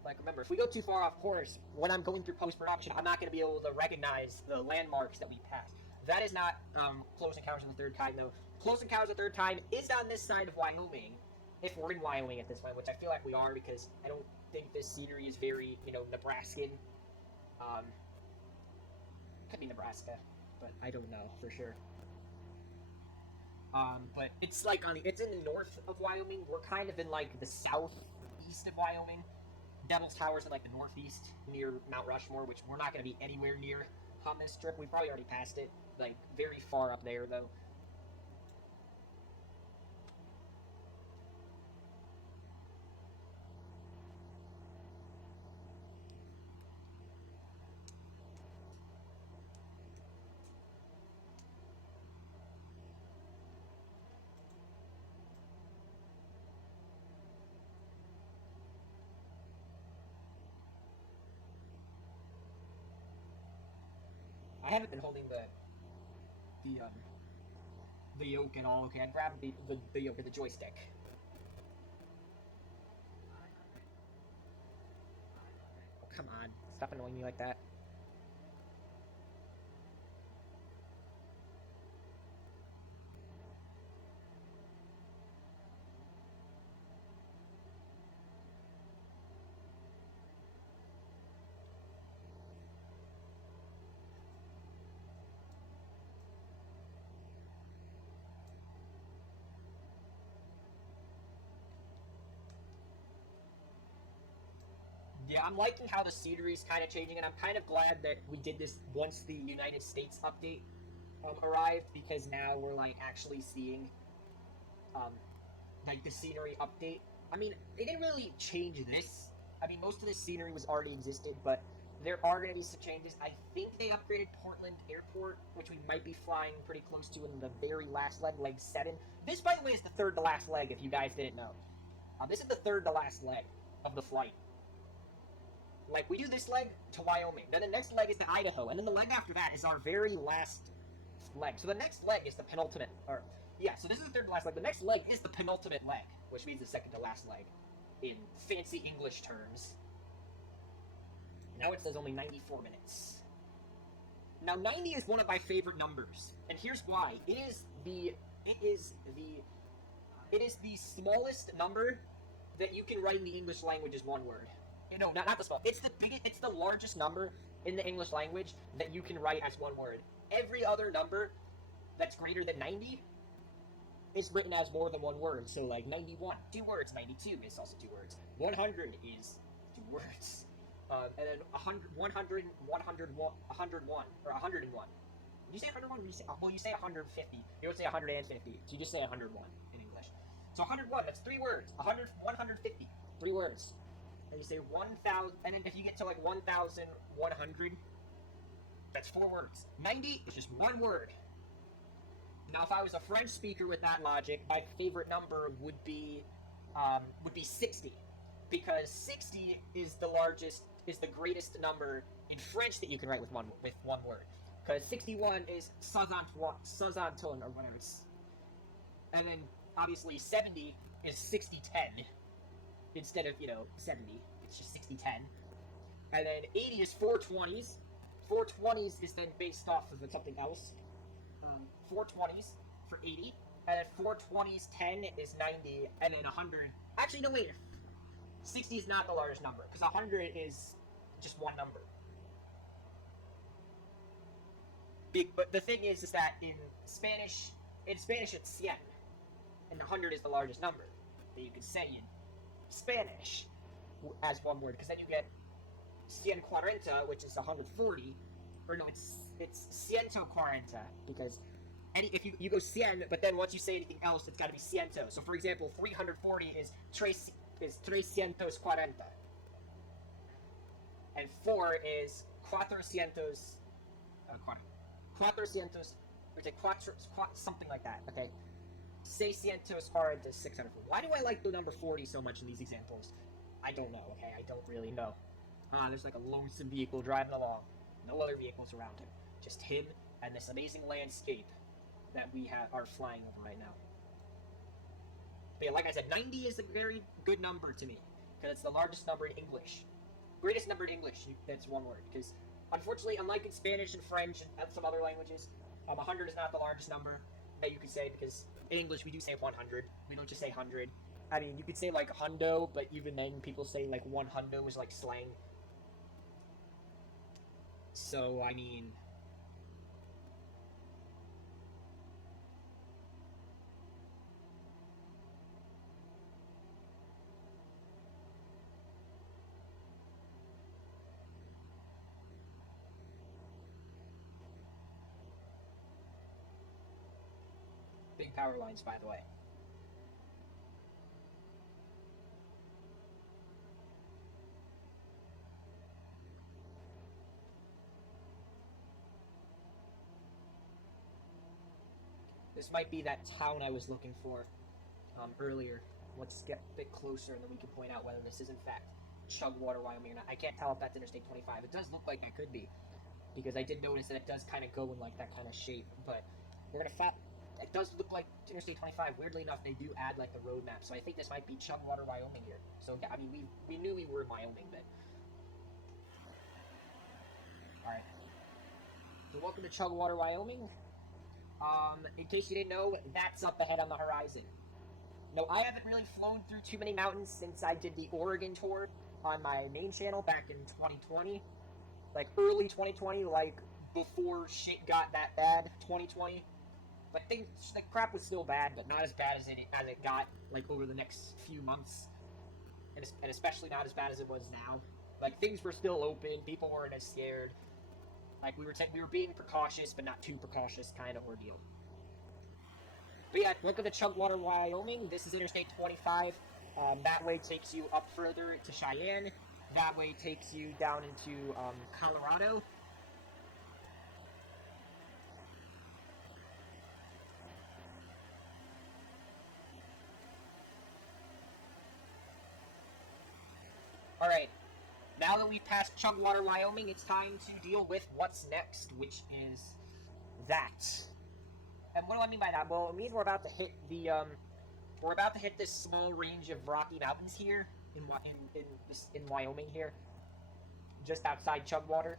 Like, remember, if we go too far off course, when I'm going through post-production, I'm not going to be able to recognize the landmarks that we passed. That is not Close Encounters of the Third Kind, though. Close Encounters of the Third Kind is on this side of Wyoming, if we're in Wyoming at this point, which I feel like we are, because I don't think this scenery is very, Nebraskan. Could be Nebraska, but I don't know for sure. But it's like it's in the north of Wyoming. We're kind of in like the southeast of Wyoming. Devil's Tower's in like the northeast, near Mount Rushmore, which we're not going to be anywhere near on this trip. We've probably already passed it, like very far up there though. I haven't been holding the yoke and all. Okay, I grabbed the yoke of the joystick. Stop annoying me like that. Yeah, I'm liking how the scenery is kind of changing, and I'm kind of glad that we did this once the United States update arrived, because now we're like actually seeing like the scenery update. I mean, they didn't really change this. I mean, most of the scenery was already existed, but there are going to be some changes. I think they upgraded Portland Airport, which we might be flying pretty close to in the very last leg, leg 7. This, by the way, is the third to last leg, if you guys didn't know. This is the third to last leg of the flight. Like, we do this leg to Wyoming, then the next leg is to Idaho, and then the leg after that is our very last leg. So the next leg is the penultimate, or, yeah, so this is the third to last leg. The next leg is the penultimate leg, which means the second to last leg, in fancy English terms. Now it says only 94 minutes. Now, 90 is one of my favorite numbers, and here's why. It is the smallest number that you can write in the English language as one word. No, not the small. It's the largest number in the English language that you can write as one word. Every other number that's greater than 90 is written as more than one word. So, like, 91, 2 words. 92 is also 2 words. 100 is 2 words. And then 100, 100, 101, 101, or 101. Did you say 101? You say 150. You don't say 150. So you just say 101 in English. So 101, that's 3 words. 150, 3 words. And you say 1,000, and then if you get to like 1,100, that's 4 words. 90 is just 1 word. Now, if I was a French speaker with that logic, my favorite number would be 60, because 60 is the greatest number in French that you can write with one word. Because 61 is soixanton or whatever it's, and then obviously 70 is 60-10. Instead of, 70, it's just 60-10. And then 80 is 420s. 420s is then based off of something else. 420s for 80. And then 420s 10 is 90. And then 100. Actually, no, wait. 60 is not the largest number, because 100 is just one number. But the thing is that in Spanish it's 100, and 100 is the largest number that you could say in Spanish as one word, because then you get 140, which is 140, or no, it's 140, because if you go 100, but then once you say anything else, it's got to be ciento. So for example, 340 is 340, and 4 is 400, or something like that. Okay. 640 is 600. Why do I like the number 40 so much in these examples? I don't know, okay? I don't really know. There's like a lonesome vehicle driving along. No other vehicles around him. Just him and this amazing landscape that we are flying over right now. But yeah, like I said, 90 is a very good number to me, because it's the largest number in English. Greatest number in English, that's one word. Because, unfortunately, unlike in Spanish and French and some other languages, 100 is not the largest number that you could say, because in English we do say 100. We don't just say 100. I mean, you could say like hundo, but even then people say like one hundo is like slang. So, I mean, big power lines, by the way. This might be that town I was looking for earlier. Let's get a bit closer, and then we can point out whether this is in fact Chugwater, Wyoming or not. I can't tell if that's Interstate 25. It does look like that could be, because I did notice that it does kind of go in like that kind of shape. But we're gonna it does look like Interstate 25. Weirdly enough, they do add like the road map, so I think this might be Chugwater, Wyoming here. So yeah, I mean, we knew we were in Wyoming, but welcome to Chugwater, Wyoming. In case you didn't know, that's up ahead on the horizon. No, I haven't really flown through too many mountains since I did the Oregon tour on my main channel back in 2020. Like, early 2020, like, before shit got that bad, 2020. But things, the crap was still bad, but not as bad as it got, like, over the next few months. And especially not as bad as it was now. Like, things were still open, people weren't as scared. Like, we were being precautious, but not too precautious kind of ordeal. But yeah, welcome to Chugwater, Wyoming. This is Interstate 25. That way takes you up further to Cheyenne. That way takes you down into Colorado. Alright, now that we've passed Chugwater, Wyoming, it's time to deal with what's next, which is that. And what do I mean by that? Well, it means we're about to hit this small range of Rocky Mountains here in Wyoming here, just outside Chugwater.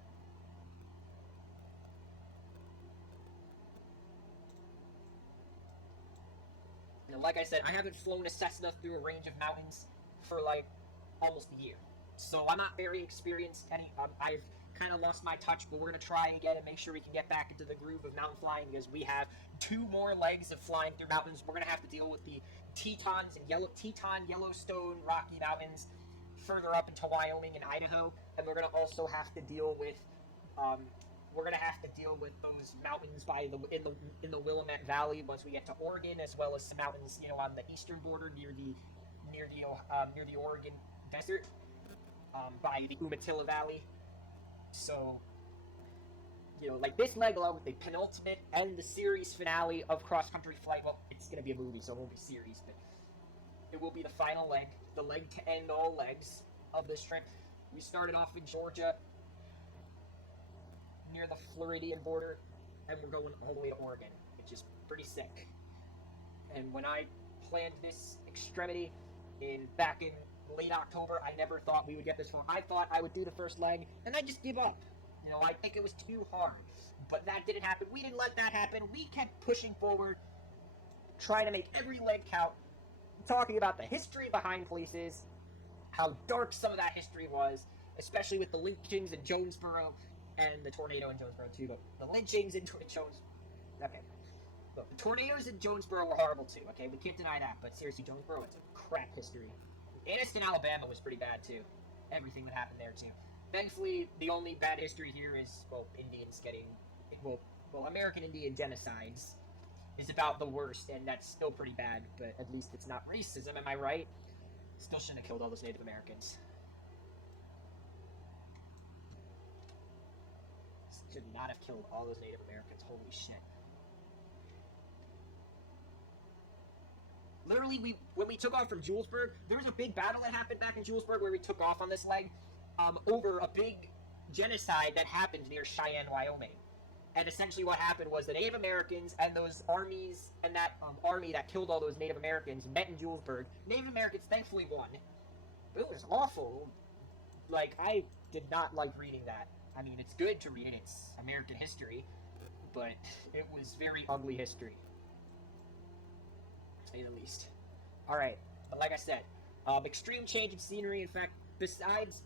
And like I said, I haven't flown a Cessna through a range of mountains for like almost a year, so I'm not very experienced. I've kind of lost my touch, but we're going to try again and make sure we can get back into the groove of mountain flying, because we have 2 more legs of flying through mountains. We're going to have to deal with the Tetons and Yellowstone Rocky Mountains further up into Wyoming and Idaho, and we're going to also have to deal with those mountains in the Willamette Valley once we get to Oregon, as well as some mountains, on the eastern border near the Oregon desert, by the Umatilla Valley. So, like this leg along with the penultimate and the series finale of Cross Country Flight. Well, it's going to be a movie, so it won't be series, but it will be the final leg, the leg to end all legs of this trip. We started off in Georgia, near the Floridian border, and we're going all the way to Oregon, which is pretty sick. And when I planned this extremity back in late October, I never thought we would get this far. I thought I would do the first leg, and I'd just give up. I think it was too hard. But that didn't happen. We didn't let that happen. We kept pushing forward, trying to make every leg count, talking about the history behind places, how dark some of that history was, especially with the lynchings in Jonesboro, and the tornado in Jonesboro too, but the lynchings in Jonesboro... Okay. Look, the tornadoes in Jonesboro were horrible too, okay? We can't deny that, but seriously, Jonesboro, it's a crap history. Anniston, Alabama was pretty bad too. Everything that happened there too. Thankfully, the only bad history here is, Indians getting... American Indian genocides is about the worst, and that's still pretty bad, but at least it's not racism, am I right? Still shouldn't have killed all those Native Americans. Should not have killed all those Native Americans, holy shit. Literally, when we took off from Julesburg, there was a big battle that happened back in Julesburg where we took off on this leg, over a big genocide that happened near Cheyenne, Wyoming. And essentially what happened was the Native Americans and those armies, and that army that killed all those Native Americans met in Julesburg. Native Americans thankfully won. But it was awful. Like, I did not like reading that. I mean, it's good to read, it's American history, but it was very ugly history, to say the least. Alright, but like I said, extreme change in scenery. In fact, besides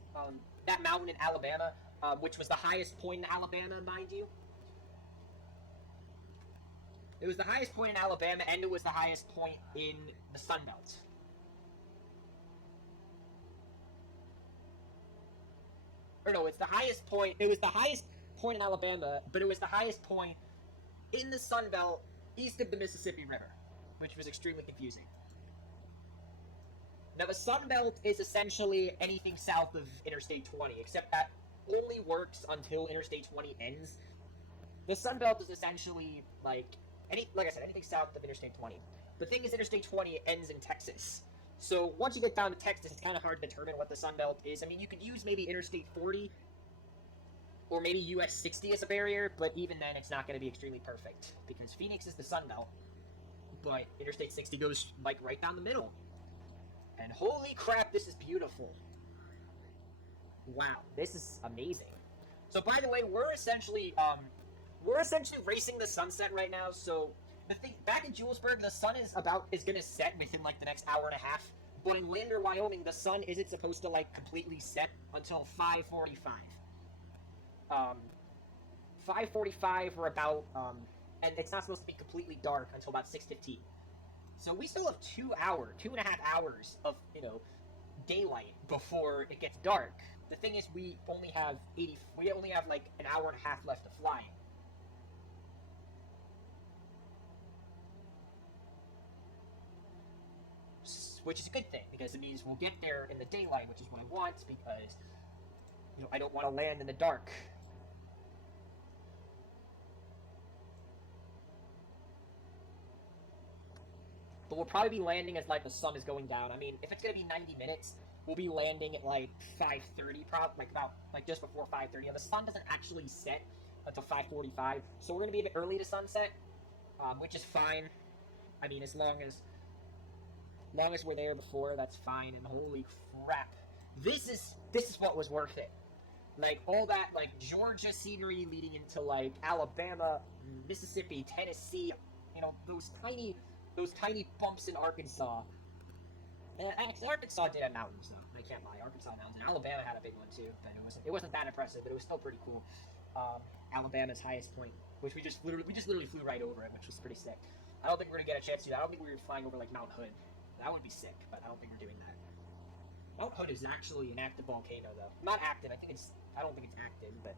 that mountain in Alabama, which was the highest point in Alabama, mind you, it was the highest point in Alabama, and it was the highest point in the Sun Belt. Or no, it's the highest point. It was the highest point in Alabama, but it was the highest point in the Sun Belt east of the Mississippi River, which was extremely confusing. Now, the Sun Belt is essentially anything south of Interstate 20, except that only works until Interstate 20 ends. The Sun Belt is essentially like I said, anything south of Interstate 20. The thing is, Interstate 20 ends in Texas. So once you get down to Texas, it's kind of hard to determine what the Sun Belt is. I mean, you could use maybe Interstate 40 or maybe US 60 as a barrier, but even then it's not going to be extremely perfect, because Phoenix is the Sun Belt, but Interstate 60 goes, like, right down the middle. And holy crap, this is beautiful. Wow, this is amazing. So, by the way, we're essentially, we're essentially racing the sunset right now. So the thing back in Julesburg, the sun is gonna set within like the next hour and a half. But in Lander, Wyoming, the sun isn't supposed to like completely set until 5:45. 5:45 or about, and it's not supposed to be completely dark until about 6:15. So we still have 2.5 hours of daylight before it gets dark. The thing is, we only have like an hour and a half left of flying. Which is a good thing, because it means we'll get there in the daylight, which is what I want, because I don't want to land in the dark. But we'll probably be landing as like the sun is going down. I mean, if it's gonna be 90 minutes, we'll be landing at like 5:30, probably like just before 5:30. And the sun doesn't actually set until 5:45, so we're gonna be a bit early to sunset, which is fine. I mean, as long as we're there before, that's fine. And holy crap, this is what was worth it. Like all that like Georgia scenery leading into like Alabama, Mississippi, Tennessee. Those tiny bumps in Arkansas. Actually, Arkansas did have mountains though. I can't lie, Arkansas mountains. And Alabama had a big one too, but it wasn't that impressive, but it was still pretty cool. Alabama's highest point, which we just literally flew right over it, which was pretty sick. I don't think we're gonna get a chance to do that. I don't think we were flying over like Mount Hood. That would be sick, but I don't think we're doing that. Mount Hood is actually an active volcano though. Not active. I don't think it's active, but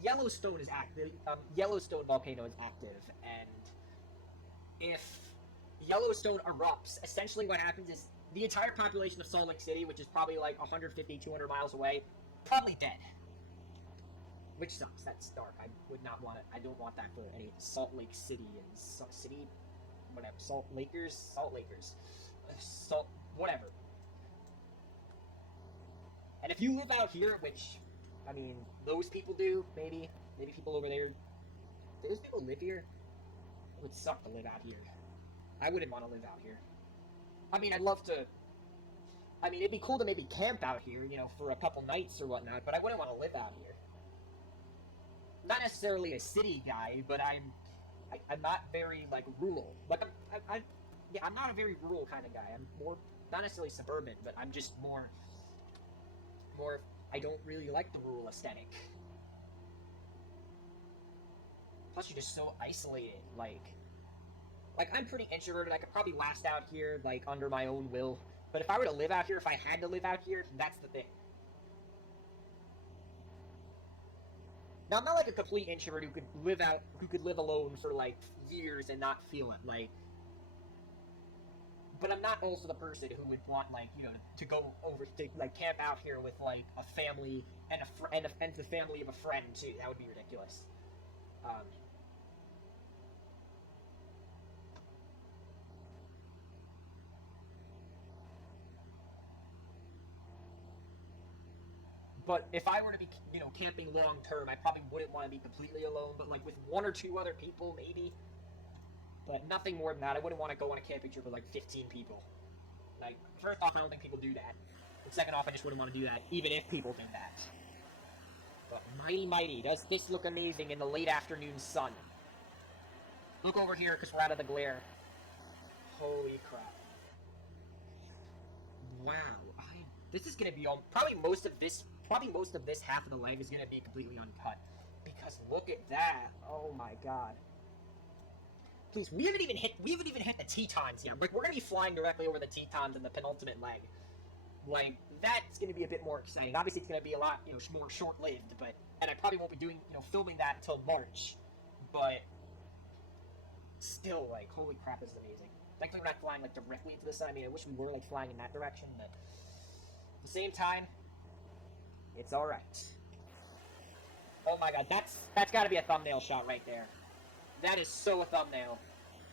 Yellowstone is active. Yellowstone volcano is active, and if Yellowstone erupts, essentially what happens is the entire population of Salt Lake City, which is probably like 150, 200 miles away, probably dead. Which sucks. That's dark. I would not want it. I don't want that for any Salt Lake City and whatever. Salt Lakers, whatever. And if you live out here, which, I mean, those people do, maybe people over there, those people live here, it would suck to live out here. I wouldn't want to live out here. I mean, it'd be cool to maybe camp out here, for a couple nights or whatnot, but I wouldn't want to live out here. Not necessarily a city guy, but I'm not very, like, rural. Like, I'm not a very rural kind of guy. I'm more, not necessarily suburban, but I'm just more, I don't really like the rural aesthetic. Plus, you're just so isolated, like, I'm pretty introverted. I could probably last out here, like, under my own will. But if I were to live out here, if I had to live out here, that's the thing. Now, I'm not like a complete introvert who could live alone for, like, years and not feel it, like... But I'm not also the person who would want, like, to go over to, like, camp out here with, like, a family and the family of a friend, too. That would be ridiculous. But if I were to be, camping long term, I probably wouldn't want to be completely alone, but, like, with one or two other people, maybe. But nothing more than that. I wouldn't want to go on a camping trip with, like, 15 people. Like, first off, I don't think people do that. And second off, I just wouldn't want to do that, even if people do that. But mighty, does this look amazing in the late afternoon sun. Look over here, because we're out of the glare. Holy crap. Wow. This is going to be probably most of this half of the leg is going to be completely uncut. Because look at that. Oh my god. Please, we haven't even hit the Tetons yet. Like, we're going to be flying directly over the Tetons in the penultimate leg. Like, that's going to be a bit more exciting. Obviously, it's going to be a lot, more short-lived, and I probably won't be doing, filming that until March. But still, like, holy crap, this is amazing. Thankfully, we're not flying, like, directly into the sun. I mean, I wish we were, like, flying in that direction, but at the same time, it's alright. Oh my god, that's gotta be a thumbnail shot right there. That is so a thumbnail.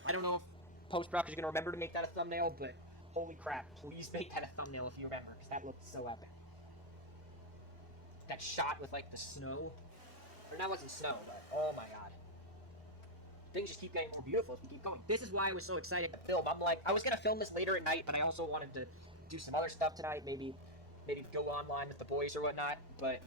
I don't know if post-production is gonna remember to make that a thumbnail, but holy crap, please make that a thumbnail if you remember, because that looked so epic. That shot with, like, the snow. Or that wasn't snow, but oh my god. Things just keep getting more beautiful as we keep going. This is why I was so excited to film. I'm like, I was gonna film this later at night, but I also wanted to do some other stuff tonight, maybe go online with the boys or whatnot, but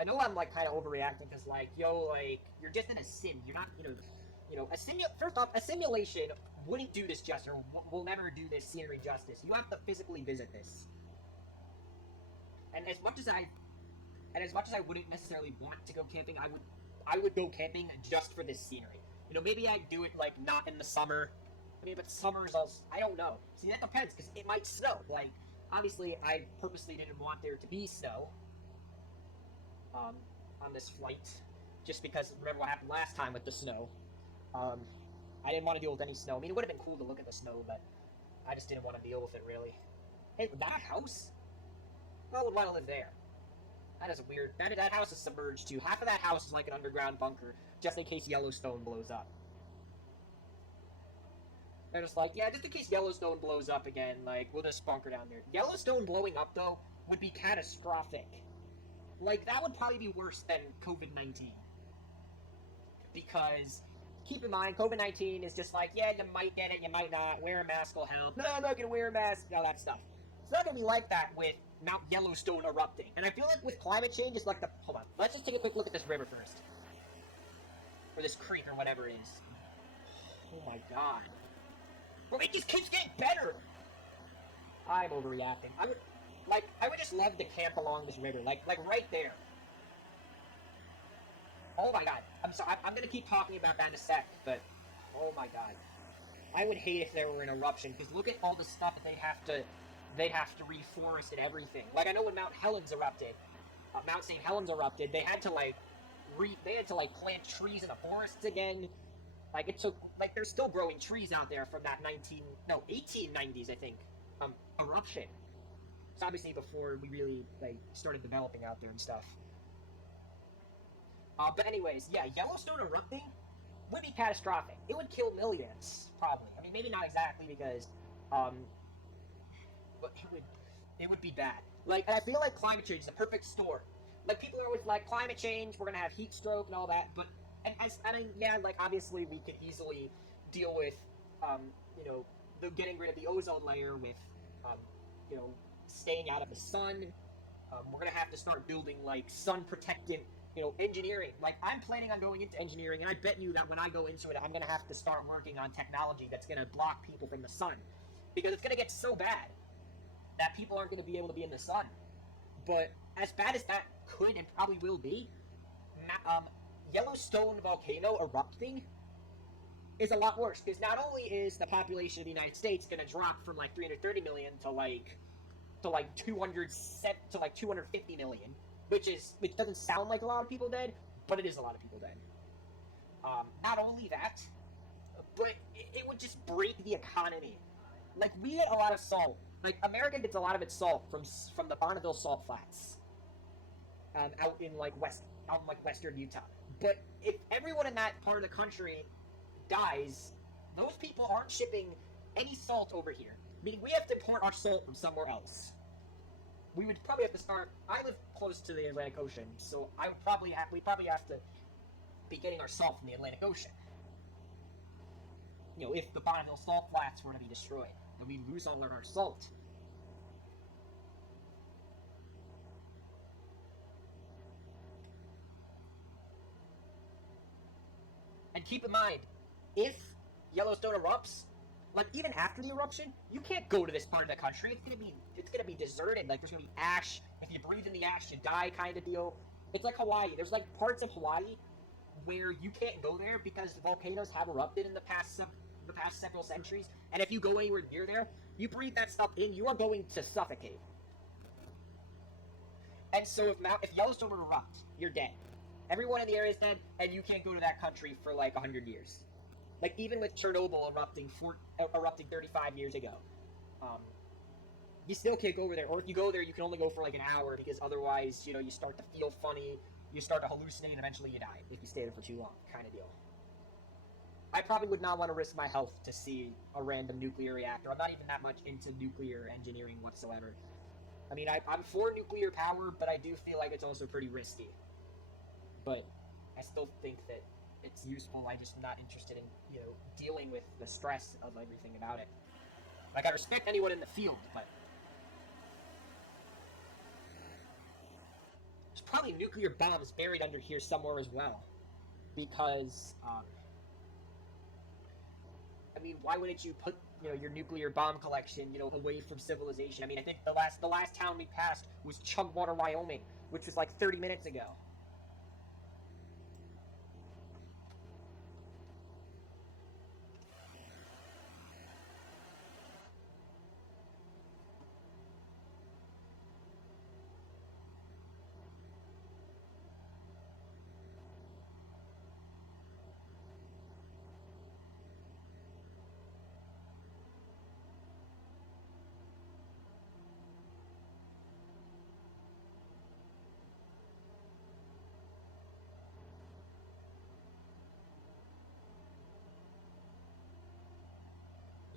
I know I'm like kind of overreacting because like, yo, like you're just in a sim. You're not, first off, a simulation wouldn't do this justice, or will never do this scenery justice. You have to physically visit this. And as much as I wouldn't necessarily want to go camping, I would go camping just for this scenery. Maybe I'd do it like not in the summer. I mean, but summer's also, I don't know. See, that depends because it might snow. Like, obviously, I purposely didn't want there to be snow on this flight, just because remember what happened last time with the snow. I didn't want to deal with any snow. I mean, it would have been cool to look at the snow, but I just didn't want to deal with it really. Hey, that house? I would want to live there. That is weird. That house is submerged too. Half of that house is like an underground bunker, just in case Yellowstone blows up. They're just like, yeah, just in case Yellowstone blows up again, like, we'll just bunker down there. Yellowstone blowing up, though, would be catastrophic. Like, that would probably be worse than COVID-19. Because, keep in mind, COVID-19 is just like, yeah, you might get it, you might not, wear a mask will help, no, I'm not gonna wear a mask, all that stuff. It's not gonna be like that with Mount Yellowstone erupting. And I feel like with climate change, it's like hold on, let's just take a quick look at this river first. Or this creek, or whatever it is. Oh my god. Bro, it just keeps getting better! I'm overreacting. I would just love to camp along this river, like right there. Oh my god. I'm sorry, I'm gonna keep talking about that in a sec, but oh my god. I would hate if there were an eruption, because look at all the stuff that they'd have to reforest and everything. Like, I know when Mount St. Helens erupted, they had to plant trees in the forests again. Like, it took, like, there's still growing trees out there from that 1890s, I think, eruption. It's obviously before we really, like, started developing out there and stuff. But anyways, yeah, Yellowstone erupting would be catastrophic. It would kill millions, probably. I mean, maybe not exactly because, but it would be bad. Like, and I feel like climate change is a perfect storm. Like, people are always like, climate change, we're gonna have heat stroke and all that, but, like, obviously we could easily deal with, the getting rid of the ozone layer with, staying out of the sun. We're gonna have to start building, like, sun-protectant, engineering. Like, I'm planning on going into engineering, and I bet you that when I go into it, I'm gonna have to start working on technology that's gonna block people from the sun. Because it's gonna get so bad that people aren't gonna be able to be in the sun. But as bad as that could and probably will be, Yellowstone volcano erupting is a lot worse, because not only is the population of the United States going to drop from like 330 million to like 250 million, which doesn't sound like a lot of people dead, but it is a lot of people dead. Not only that, but it would just break the economy. Like, we get a lot of salt. Like, America gets a lot of its salt from the Bonneville salt flats, out in western Utah. But if everyone in that part of the country dies, those people aren't shipping any salt over here. Meaning we have to import our salt from somewhere else. We would probably have to start. I live close to the Atlantic Ocean, so we'd probably have to be getting our salt from the Atlantic Ocean. If the Bonneville salt flats were to be destroyed, then we lose all of our salt. And keep in mind, if Yellowstone erupts, like, even after the eruption, you can't go to this part of the country. It's gonna be deserted. Like, there's gonna be ash. If you breathe in the ash, you die, kind of deal. It's like Hawaii. There's like parts of Hawaii where you can't go there because volcanoes have erupted in the past several centuries. And if you go anywhere near there, you breathe that stuff in, you are going to suffocate. And so if Yellowstone were to erupt, you're dead. Everyone in the area is dead, and you can't go to that country for like 100 years. Like, even with Chernobyl erupting 35 years ago, you still can't go over there. Or if you go there, you can only go for like an hour, because otherwise, you start to feel funny, you start to hallucinate, and eventually you die if you stay there for too long, kind of deal. I probably would not want to risk my health to see a random nuclear reactor. I'm not even that much into nuclear engineering whatsoever. I mean, I'm for nuclear power, but I do feel like it's also pretty risky. But I still think that it's useful. I'm just not interested in, dealing with the stress of everything about it. Like, I respect anyone in the field, but... There's probably nuclear bombs buried under here somewhere as well. Because, I mean, why wouldn't you put, your nuclear bomb collection, away from civilization? I mean, I think the last town we passed was Chugwater, Wyoming, which was like 30 minutes ago.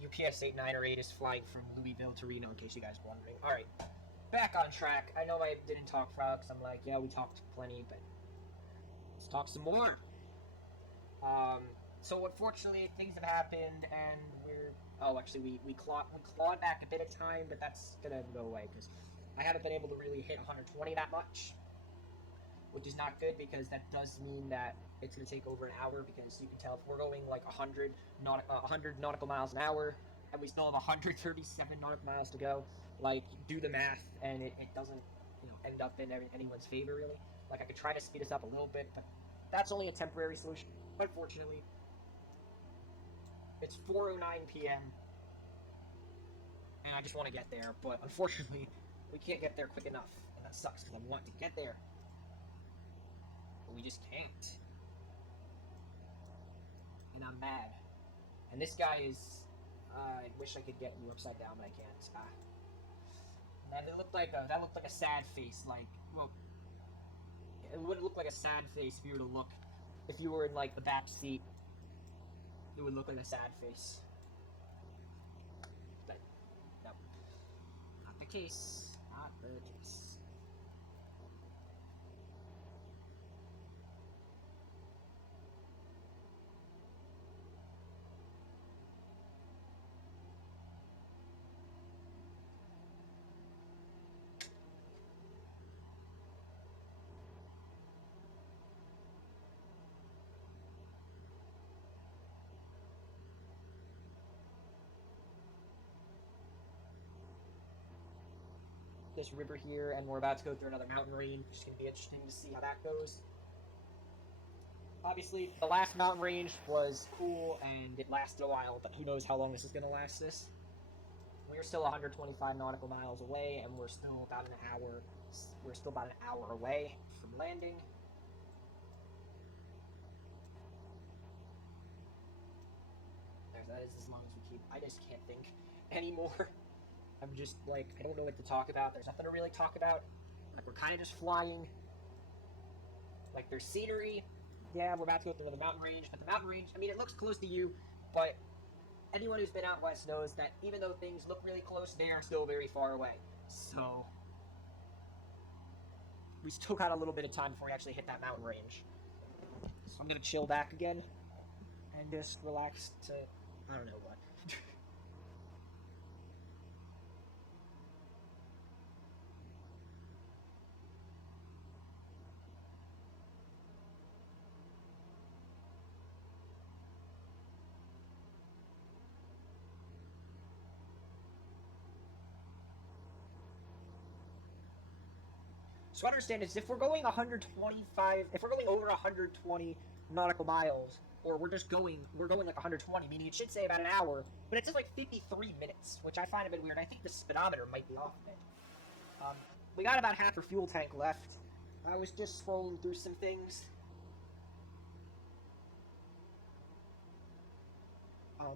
UPS 8908 is flying from Louisville to Reno, in case you guys were wondering. Alright, back on track. I know I didn't talk frogs. I'm like, yeah, we talked plenty, but let's talk some more. So unfortunately, things have happened, and we clawed back a bit of time, but that's gonna go away, because I haven't been able to really hit 120 that much, which is not good, because that does mean that it's going to take over an hour, because you can tell if we're going like 100 nautical miles an hour, and we still have 137 nautical miles to go, like, do the math, and it doesn't, end up in anyone's favor, really. Like, I could try to speed us up a little bit, but that's only a temporary solution. Unfortunately, it's 4:09 p.m., and I just want to get there, but unfortunately, we can't get there quick enough, and that sucks, because I want to get there. But we just can't. And I'm mad. And this guy is... I wish I could get you upside down, but I can't. Man, that looked like a sad face. Like, well, it would look like a sad face if you were to look... If you were in, like, the back seat. It would look like a sad face. But, no. Not the case. Not the case. This river here, and we're about to go through another mountain range. It's going to be interesting to see how that goes. Obviously, the last mountain range was cool, and it lasted a while, but who knows how long this is going to last this. We're still 125 nautical miles away, and we're still about an hour away from landing. That is as long as we keep. I just can't think anymore. I'm just, like, I don't know what to talk about. There's nothing to really talk about. Like, we're kind of just flying. Like, there's scenery. Yeah, we're about to go through another mountain range. But the mountain range, I mean, it looks close to you. But anyone who's been out west knows that even though things look really close, they are still very far away. So, we still got a little bit of time before we actually hit that mountain range. So I'm going to chill back again. And just relax to, I don't know what. So understand is if we're going 125, if we're going over 120 nautical miles, or we're going like 120, meaning it should say about an hour, but it says like 53 minutes, which I find a bit weird. I think the speedometer might be off a bit. We got about half our fuel tank left. I was just scrolling through some things.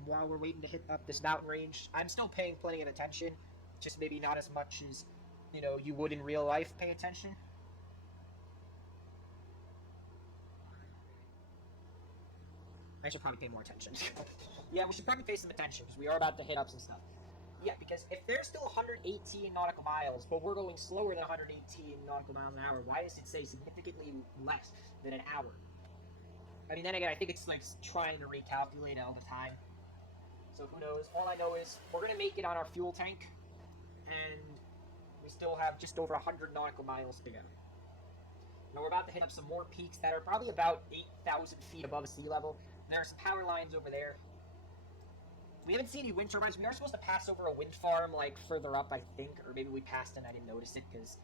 While we're waiting to hit up this mountain range, I'm still paying plenty of attention, just maybe not as much as you would in real life pay attention. I should probably pay more attention. Yeah, we should probably pay some attention, because we are about to hit up some stuff. Yeah, because if there's still 118 nautical miles, but we're going slower than 118 nautical miles an hour, why does it say significantly less than an hour? I mean, then again, I think it's like trying to recalculate all the time. So who knows? All I know is we're going to make it on our fuel tank, and we still have just over 100 nautical miles to go. Now we're about to hit up some more peaks that are probably about 8,000 feet above sea level. There are some power lines over there. We haven't seen any wind turbines. We are supposed to pass over a wind farm, like, further up, I think. Or maybe we passed and I didn't notice it because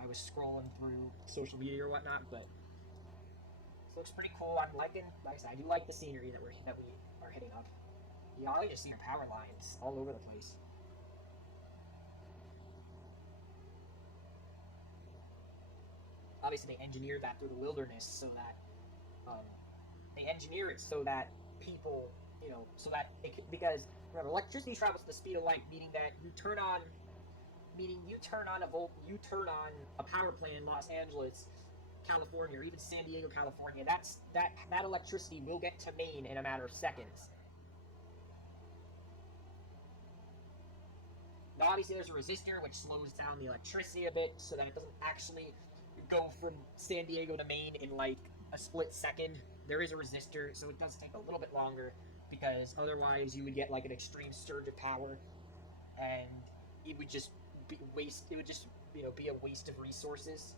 I was scrolling through social media or whatnot. But this looks pretty cool. I'm liking, like I said, I do like the scenery that we are hitting up. You all just see the power lines all over the place. Obviously, they engineered that through the wilderness so that they engineer it so that people, so that it could, because remember, electricity travels at the speed of light, meaning that you turn on a power plant in Los Angeles, California, or even San Diego, California. That electricity will get to Maine in a matter of seconds. Now, obviously, there's a resistor which slows down the electricity a bit so that it doesn't actually go from San Diego to Maine in like a split second. There is a resistor, so it does take a little bit longer because otherwise you would get like an extreme surge of power, and it would just be waste. It would just be a waste of resources.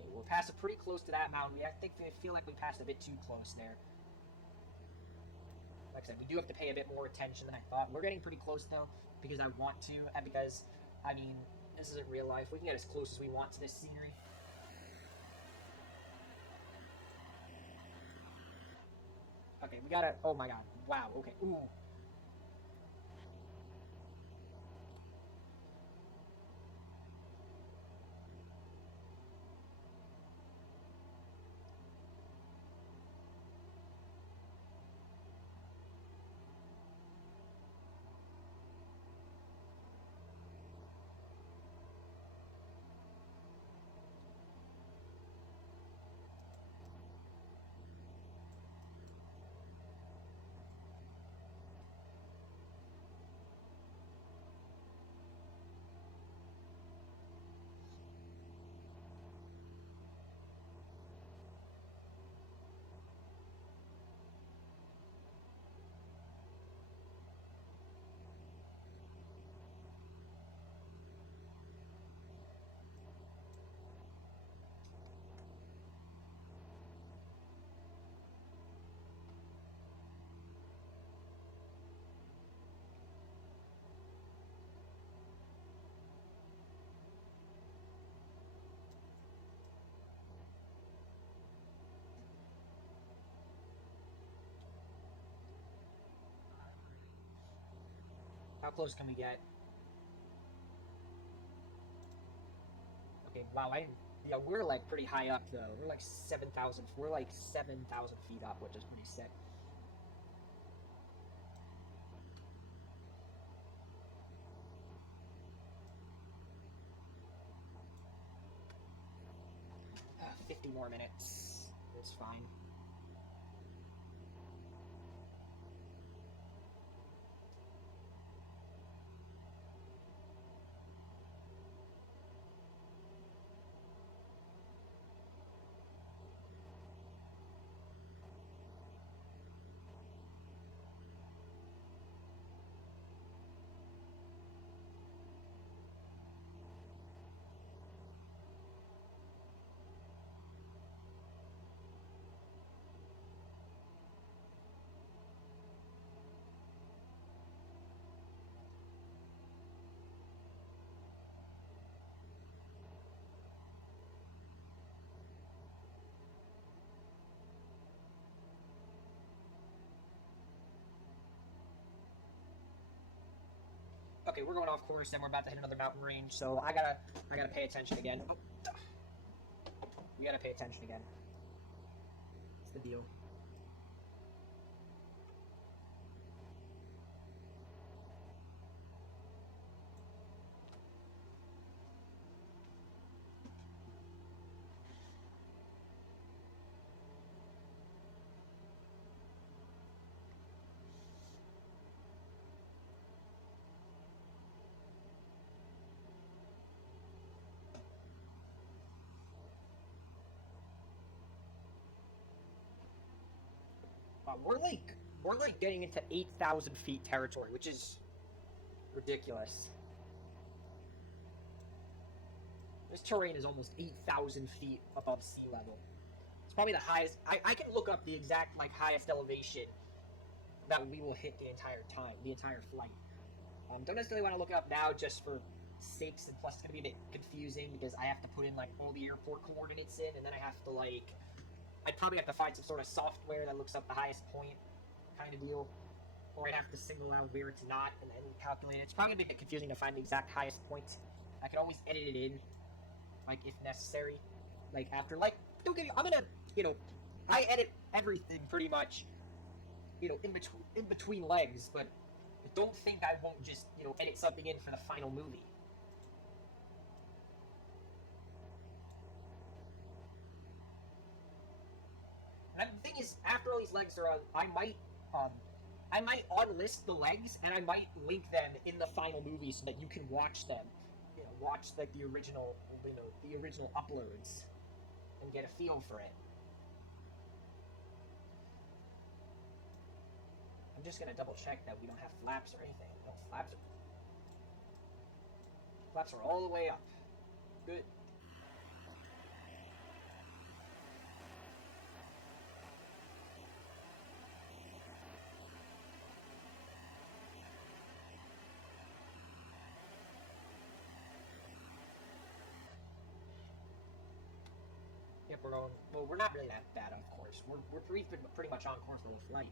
Okay, we're passing pretty close to that mountain. I feel like we passed a bit too close there. Like I said, we do have to pay a bit more attention than I thought. We're getting pretty close though because I want to, and because I mean, this isn't real life. We can get as close as we want to this scenery. Okay, we gotta. Oh my god! Wow. Okay. Ooh. How close can we get? Okay. Wow. Yeah, we're like pretty high up though. We're like 7,000. We're like 7,000 feet up, which is pretty sick. 50 more minutes. It's fine. Okay, we're going off course and we're about to hit another mountain range, so I gotta pay attention again. Oh, we gotta pay attention again. What's the deal? We're like getting into 8,000 feet territory, which is ridiculous. This terrain is almost 8,000 feet above sea level. It's probably the highest. I can look up the exact highest elevation that we will hit the entire time, the entire flight. Don't necessarily want to look it up now, just for sakes, and plus it's gonna be a bit confusing because I have to put in all the airport coordinates in, and then I have to I'd probably have to find some sort of software that looks up the highest point, kind of deal, or I'd have to single out where it's not and then calculate it. It's probably a bit confusing to find the exact highest point. I can always edit it in, if necessary, after don't get me. I'm gonna I edit everything pretty much, in between legs, but don't think I won't just edit something in for the final movie. And the thing is, after all these legs are on, I might unlist the legs, and I might link them in the final movie so that you can watch them, watch the original, the original uploads, and get a feel for it. I'm just gonna double check that we don't have flaps or anything. No, flaps are all the way up. Good. Yep, we're going. Well, we're not really that bad, of course. We're pretty much on course the whole flight.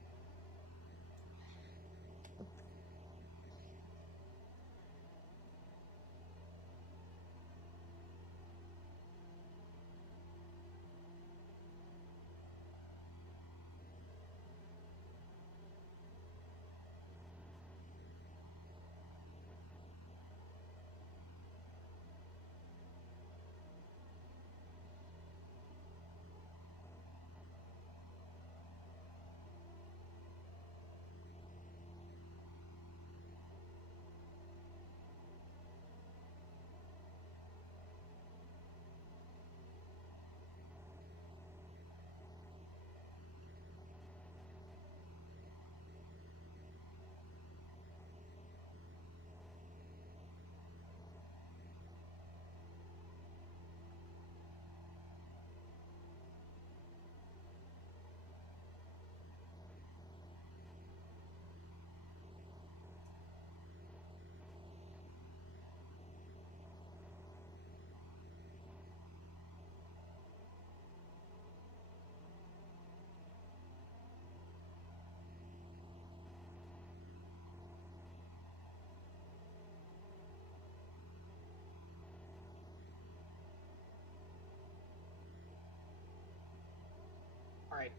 All right.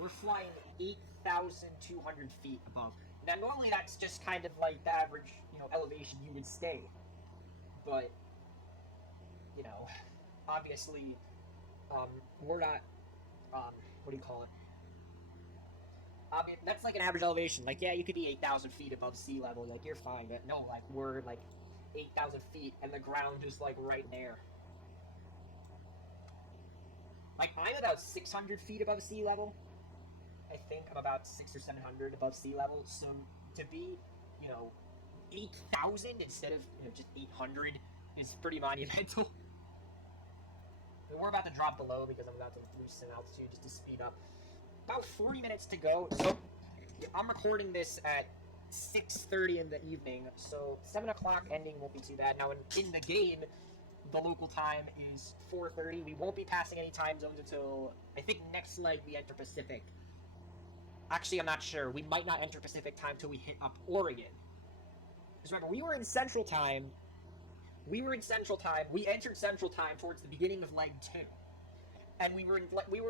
We're flying 8,200 feet above. Now, normally that's just kind of the average, elevation you would stay. But, obviously, we're not, what do you call it? I mean, that's an average elevation. Yeah, you could be 8,000 feet above sea level. You're fine. But no, we're 8,000 feet and the ground is right there. I'm about 600 feet above sea level. I think I'm about 600 or 700 above sea level. So to be, 8,000 instead of just 800 is pretty monumental. We're about to drop below because I'm about to loosen altitude just to speed up. About 40 minutes to go. So I'm recording this at 6:30 in the evening, so 7 o'clock ending won't be too bad. Now in the game, the local time is 4:30. We won't be passing any time zones until I think next leg we enter Pacific. Actually, I'm not sure. We might not enter Pacific time till we hit up Oregon. Because remember, we were in Central Time. We entered Central Time towards the beginning of leg 2, and we were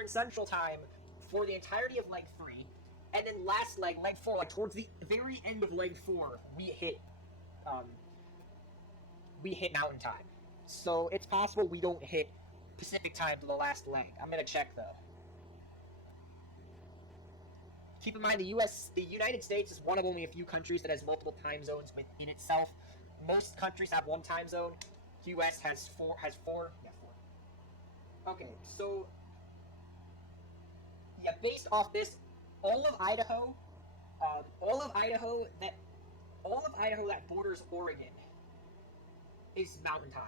in Central Time for the entirety of leg 3, and then last leg 4, towards the very end of leg 4, we hit Mountain Time. So it's possible we don't hit Pacific Time to the last leg. I'm gonna check though. Keep in mind, the United States is one of only a few countries that has multiple time zones within itself. Most countries have one time zone. U.S. has four. Yeah, 4. Okay, so yeah, based off this, all of Idaho All of Idaho that borders Oregon is mountain time.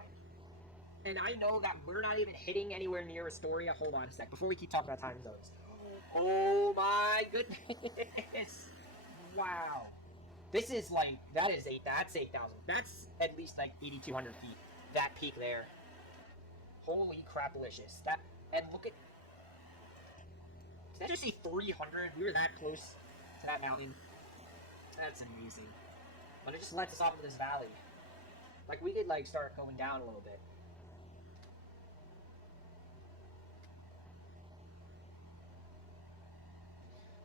And I know that we're not even hitting anywhere near Astoria. Hold on a sec, before we keep talking about time zones. Oh my goodness! Wow. This is like, that's 8,000. That's at least like 8,200 feet. That peak there. Holy craplicious. That, and look at, did I just say 300? We were that close to that mountain. That's amazing. But it just lets us off into this valley. Like, we could like start going down a little bit.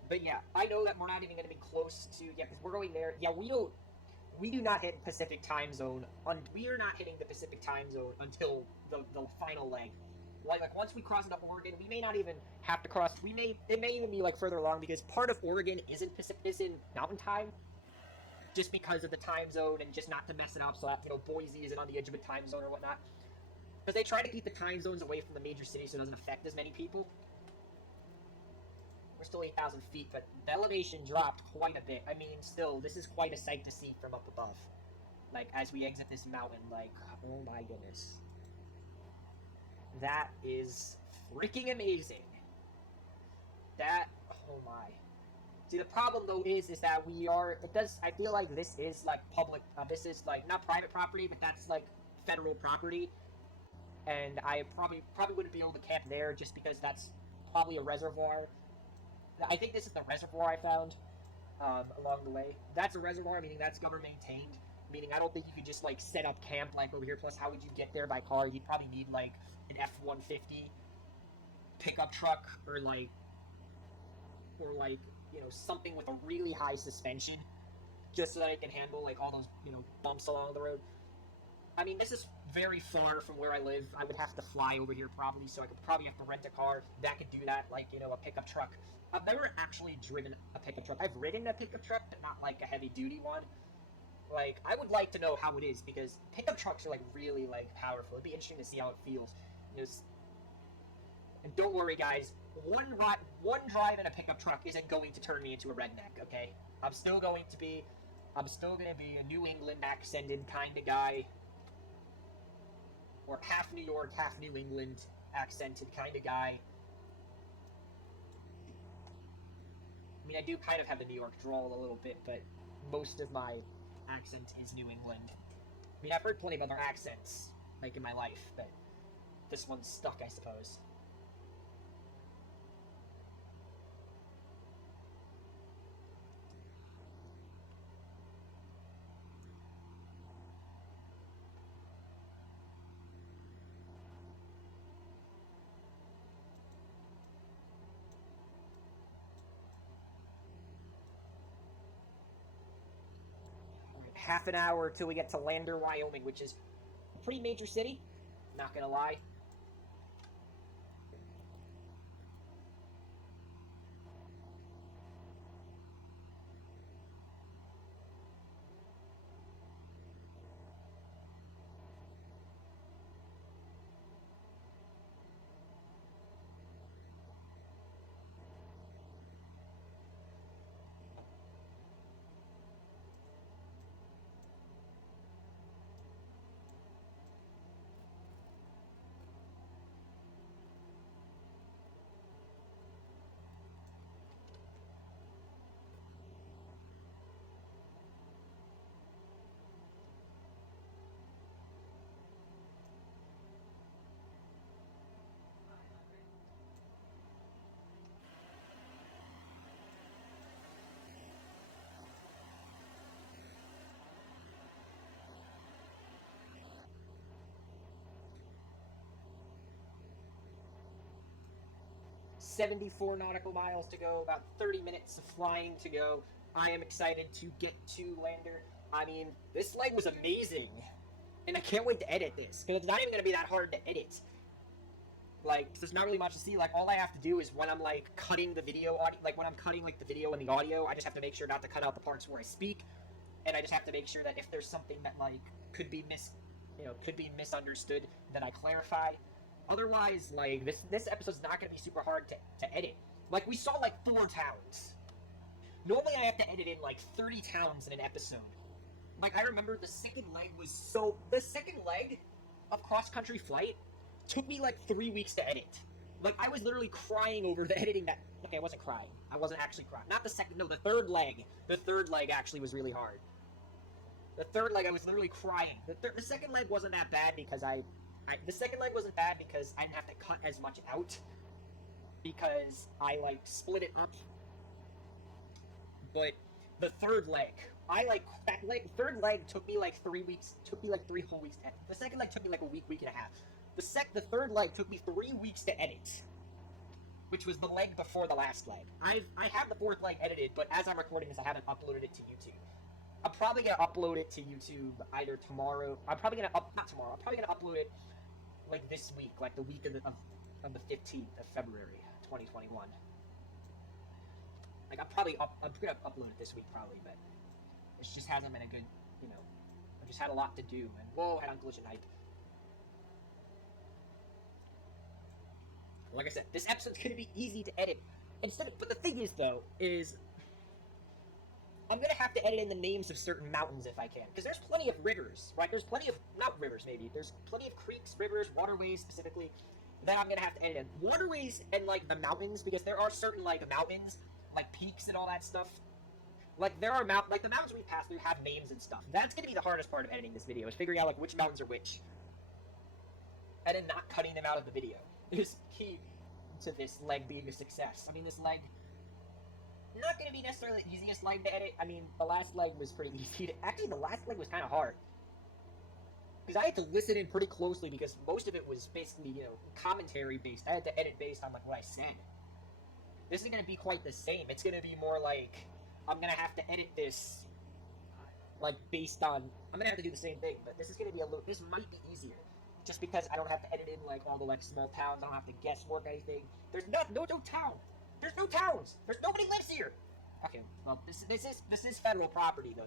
But yeah, I know that we're not even going to be close to, yeah, because we're going there. Yeah, we do not hit Pacific time zone. We are not hitting the Pacific time zone until the final leg. Like once we cross it up Oregon, we may not even have to cross. It may even be like further along because part of Oregon isn't Mountain Time, just because of the time zone and just not to mess it up. So that Boise isn't on the edge of a time zone or whatnot. Because they try to keep the time zones away from the major cities so it doesn't affect as many people. We're still 8,000 feet, but the elevation dropped quite a bit. I mean, still, this is quite a sight to see from up above. Like, as we exit this mountain, like, oh my goodness. That is freaking amazing. Oh my. See, the problem, though, is that I feel like this is, like, public, this is, like, not private property, but that's, like, federal property. And I probably wouldn't be able to camp there just because that's probably a reservoir. I think this is the reservoir I found along the way. That's a reservoir, meaning that's government maintained. Meaning I don't think you could just like set up camp like over here. Plus, how would you get there by car? You'd probably need like an F-150 pickup truck or like something with a really high suspension, just so that it can handle like all those bumps along the road. I mean, this is very far from where I live. I would have to fly over here probably, so I could probably have to rent a car that could do that, like, a pickup truck. I've never actually driven a pickup truck. I've ridden a pickup truck, but not, like, a heavy-duty one. Like, I would like to know how it is, because pickup trucks are, like, really, like, powerful. It'd be interesting to see how it feels. And don't worry, guys. One drive in a pickup truck isn't going to turn me into a redneck, okay? I'm still going to be a New England accented kind of guy. Or half New York, half New England accented kind of guy. I mean, I do kind of have the New York drawl a little bit, but most of my accent is New England. I mean, I've heard plenty of other accents, like, in my life, but this one's stuck, I suppose. Half an hour till we get to Lander, Wyoming, which is a pretty major city, not gonna lie. "74 nautical miles to go, about 30 minutes of flying to go. I am excited to get to Lander. I mean, this leg was amazing. And I can't wait to edit this, because it's not even going to be that hard to edit. Like, there's not really much to see. Like, all I have to do is when I'm, like, cutting the video, when I'm cutting, like, the video and the audio, I just have to make sure not to cut out the parts where I speak. And I just have to make sure that if there's something that, like, could be misunderstood, that I clarify. Otherwise, like, this episode's not going to be super hard to edit. Like, we saw, like, 4 towns. Normally I have to edit in like 30 towns in an episode. Like, I remember the second leg of cross-country flight took me like 3 weeks to edit. Like, I was literally crying over the editing that... Okay, I wasn't crying. I wasn't actually crying. Not the second... No, the third leg. The third leg actually was really hard. The third leg, I was literally crying. The second leg wasn't that bad because the second leg wasn't bad because I didn't have to cut as much out. Because I, like, split it up. But the third leg... third leg took me like 3 weeks, took me like 3 whole weeks to edit. The second leg took me like a week and a half. The third leg took me 3 weeks to edit, which was the leg before the last leg. I have the fourth leg edited, but as I'm recording this, I haven't uploaded it to YouTube. I'm probably gonna upload it to YouTube either tomorrow. I'm probably gonna upload it like this week, like the week of the 15th of February, 2021. Like I'm gonna upload it this week probably, but it just hasn't been a good, you know. I just had a lot to do, and whoa, head on collision hype. Like I said, this episode's gonna be easy to edit. But the thing is, though, I'm gonna have to edit in the names of certain mountains if I can, because there's plenty of rivers, right? There's plenty of not rivers, maybe. There's plenty of creeks, rivers, waterways specifically that I'm gonna have to edit in. Waterways and like the mountains, because there are certain like mountains, like peaks and all that stuff. Like there are the mountains we pass through have names and stuff. That's gonna be the hardest part of editing this video, is figuring out like which mountains are which, and then not cutting them out of the video is key to this leg being a success. I mean, this leg, not going to be necessarily the easiest leg to edit. I mean, the last leg was pretty easy to... Actually, the last leg was kind of hard. Because I had to listen in pretty closely, because most of it was basically, you know, commentary-based. I had to edit based on, like, what I said. This is going to be quite the same. It's going to be more like, I'm going to have to edit this, like, based on... I'm going to have to do the same thing, but this is going to be this might be easier. Just because I don't have to edit in, like, all the, like, small towns. I don't have to guesswork anything. There's no town. There's no towns. There's nobody lives here. Okay, well, this is federal property, though.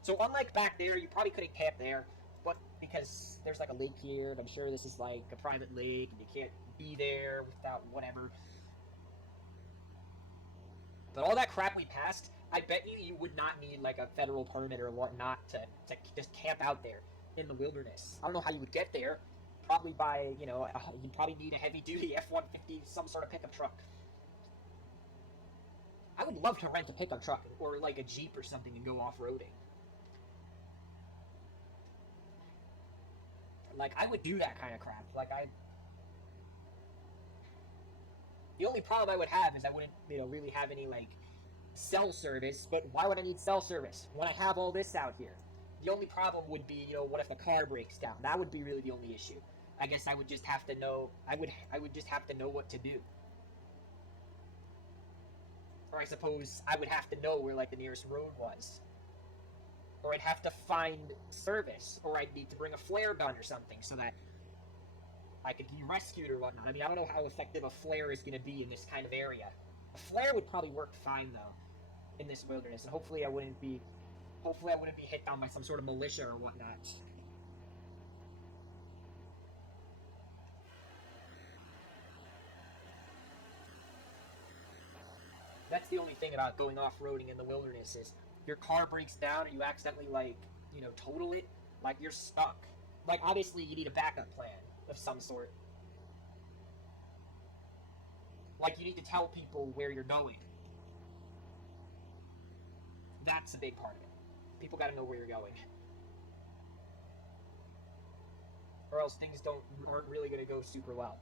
So unlike back there, you probably couldn't camp there. But because there's, like, a lake here, and I'm sure this is, like, a private lake, and you can't be there without whatever. But all that crap we passed, I bet you would not need, like, a federal permit or whatnot to just camp out there in the wilderness. I don't know how you would get there. Probably by, you know, you'd probably need a heavy-duty F-150, some sort of pickup truck. I would love to rent a pickup truck, or like a Jeep or something, and go off-roading. Like, I would do that kind of crap. Like, the only problem I would have is I wouldn't, you know, really have any, like, cell service. But why would I need cell service when I have all this out here? The only problem would be, you know, what if the car breaks down? That would be really the only issue. I guess I would just have to know, I would just have to know what to do. Or I suppose I would have to know where, like, the nearest road was. Or I'd have to find service. Or I'd need to bring a flare gun or something so that I could be rescued or whatnot. I mean, I don't know how effective a flare is going to be in this kind of area. A flare would probably work fine, though, in this wilderness. And hopefully I wouldn't be hit down by some sort of militia or whatnot. That's the only thing about going off-roading in the wilderness is your car breaks down or you accidentally, like, you know, total it, like, you're stuck. Like, obviously you need a backup plan of some sort. Like, you need to tell people where you're going. That's a big part of it. People gotta know where you're going. Or else things aren't really gonna go super well.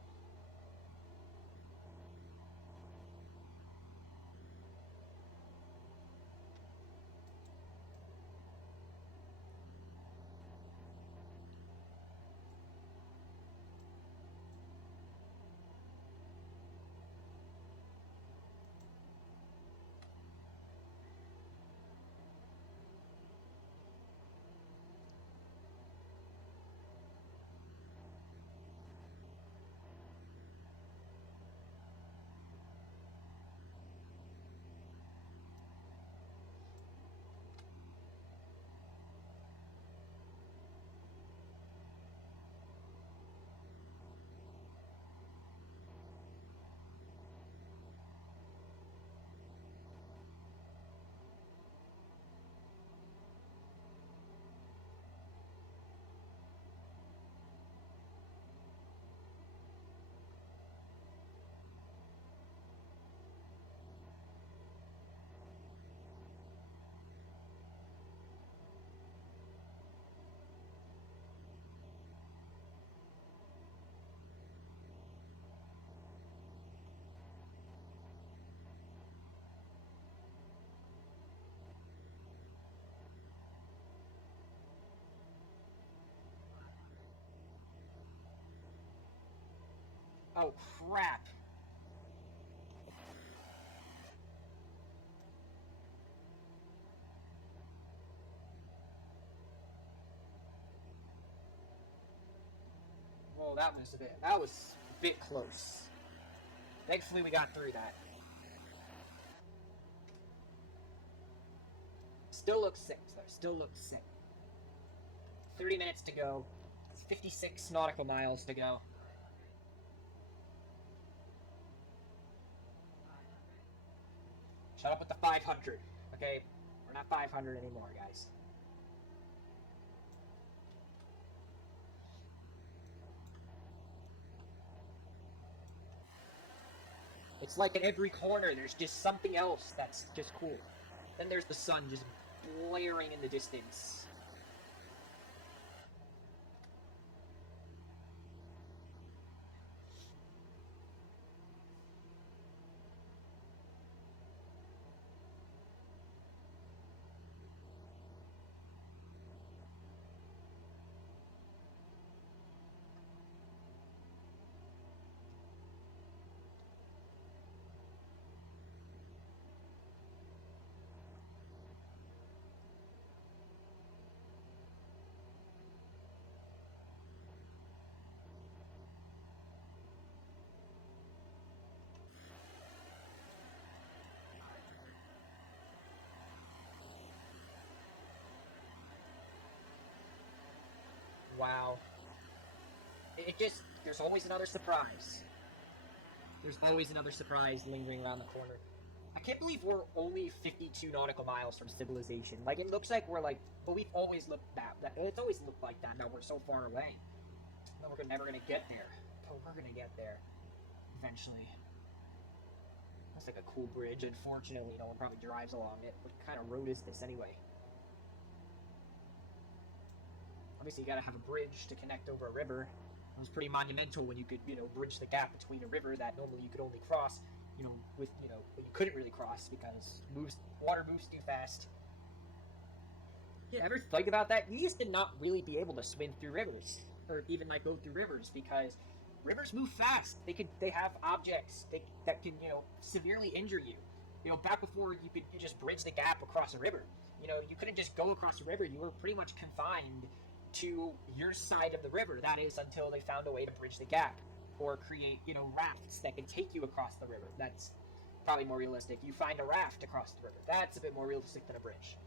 Oh, crap. Well, that was a bit close. Thankfully, we got through that. Still looks sick, though. Still looks sick. 30 minutes to go. 56 nautical miles to go. Shut up with the 500. Okay? We're not 500 anymore, guys. It's like at every corner, there's just something else that's just cool. Then there's the sun just blaring in the distance. Wow. It just, there's always another surprise. There's always another surprise lingering around the corner. I can't believe we're only 52 nautical miles from civilization. Like, it looks like we're like, but we've always looked that it's always looked like that. Now we're so far away. Now we're never gonna get there. But we're gonna get there. Eventually. That's like a cool bridge. Unfortunately, no one probably drives along it. What kind of road is this anyway? Obviously, you gotta have a bridge to connect over a river. It was pretty monumental when you could, bridge the gap between a river that normally you could only cross, but you couldn't really cross because water moves too fast. Yeah, ever think about that? You used to not really be able to swim through rivers, or even like go through rivers because rivers move fast. They have objects that can, severely injure you. Back before you could just bridge the gap across a river. You couldn't just go across a river. You were pretty much confined to your side of the river. That is until they found a way to bridge the gap or create, rafts that can take you across the river. That's probably more realistic. You find a raft across the river. That's a bit more realistic than a bridge.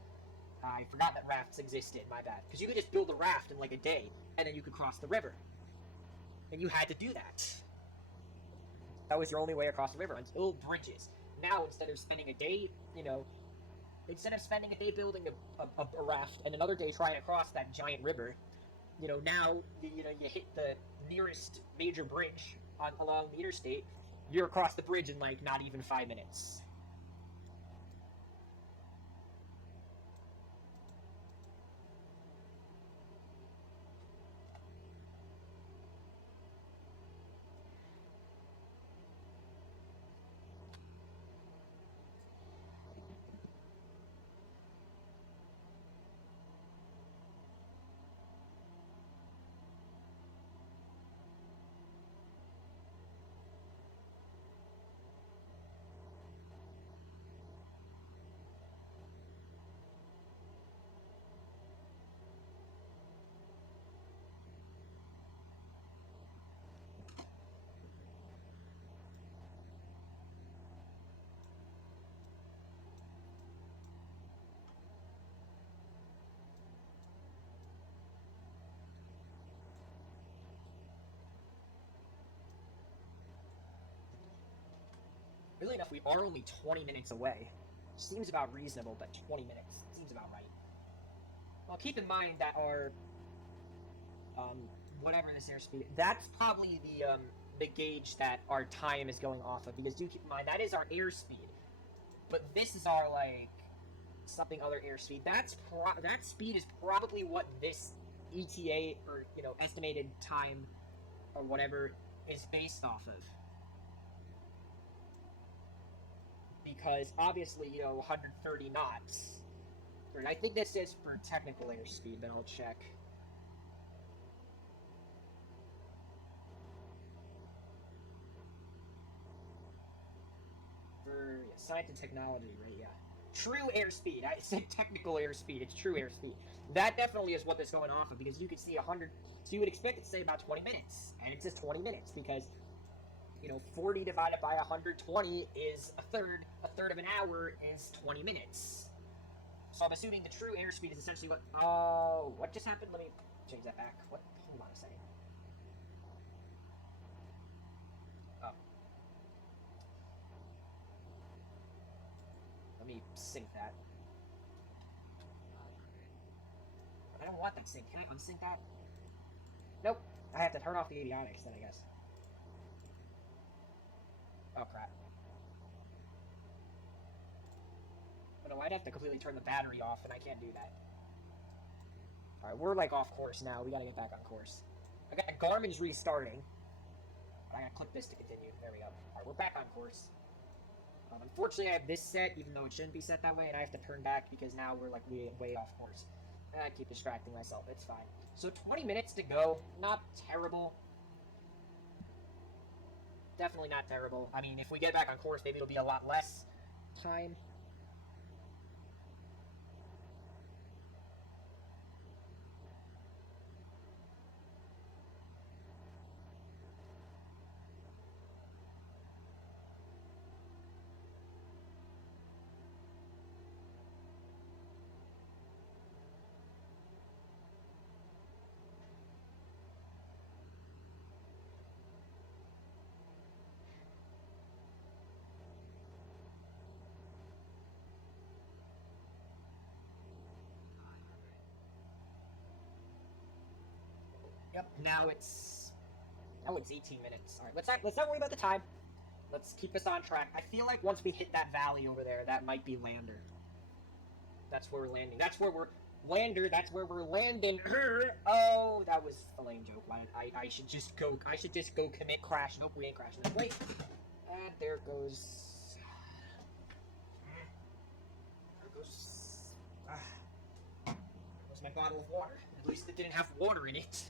I forgot that rafts existed, my bad. Because you could just build a raft in like a day, and then you could cross the river. And you had to do that. That was your only way across the river until bridges. Now, instead of spending a day, building a raft and another day trying to cross that giant river, now you hit the nearest major bridge along the interstate. You're across the bridge in like not even 5 minutes. Really enough, we are only 20 minutes away. Seems about reasonable, but 20 minutes seems about right. Well, keep in mind that our, whatever this airspeed, that's probably the gauge that our time is going off of, because do keep in mind, that is our airspeed. But this is our, like, something other airspeed. That speed is probably what this ETA, or, estimated time, or whatever, is based off of. Because obviously, 130 knots. I think this is for technical airspeed, but I'll check. Science and technology, right? Yeah. True airspeed. I said technical airspeed. It's true airspeed. That definitely is what that's going off of, because you can see 100. So you would expect it to say about 20 minutes, and it says 20 minutes because 40 divided by 120 is a third. A third of an hour is 20 minutes. So I'm assuming the true airspeed is essentially what. Oh, what just happened? Let me change that back. What? Hold on a second. Oh. Let me sync that. I don't want that sync. Can I unsync that? Nope. I have to turn off the avionics then, I guess. Oh, crap. Oh, no, I'd have to completely turn the battery off, and I can't do that. Alright, we're, like, off course now. We gotta get back on course. Okay, Garmin's restarting. I gotta click this to continue. There we go. Alright, we're back on course. Unfortunately, I have this set, even though it shouldn't be set that way, and I have to turn back because now we're, like, way off course. I keep distracting myself. It's fine. So 20 minutes to go. Not terrible. Definitely not terrible. I mean, if we get back on course, maybe it'll be a lot less time. Yep. Now it's 18 minutes. All right. Let's not worry about the time. Let's keep us on track. I feel like once we hit that valley over there, that might be Lander. That's where we're landing. That's where we're Lander. That's where we're landing. Oh, that was a lame joke. I should just go. I should just go commit crash. Nope, we ain't crashing. Wait. And there goes. There goes. There's my bottle of water. At least it didn't have water in it.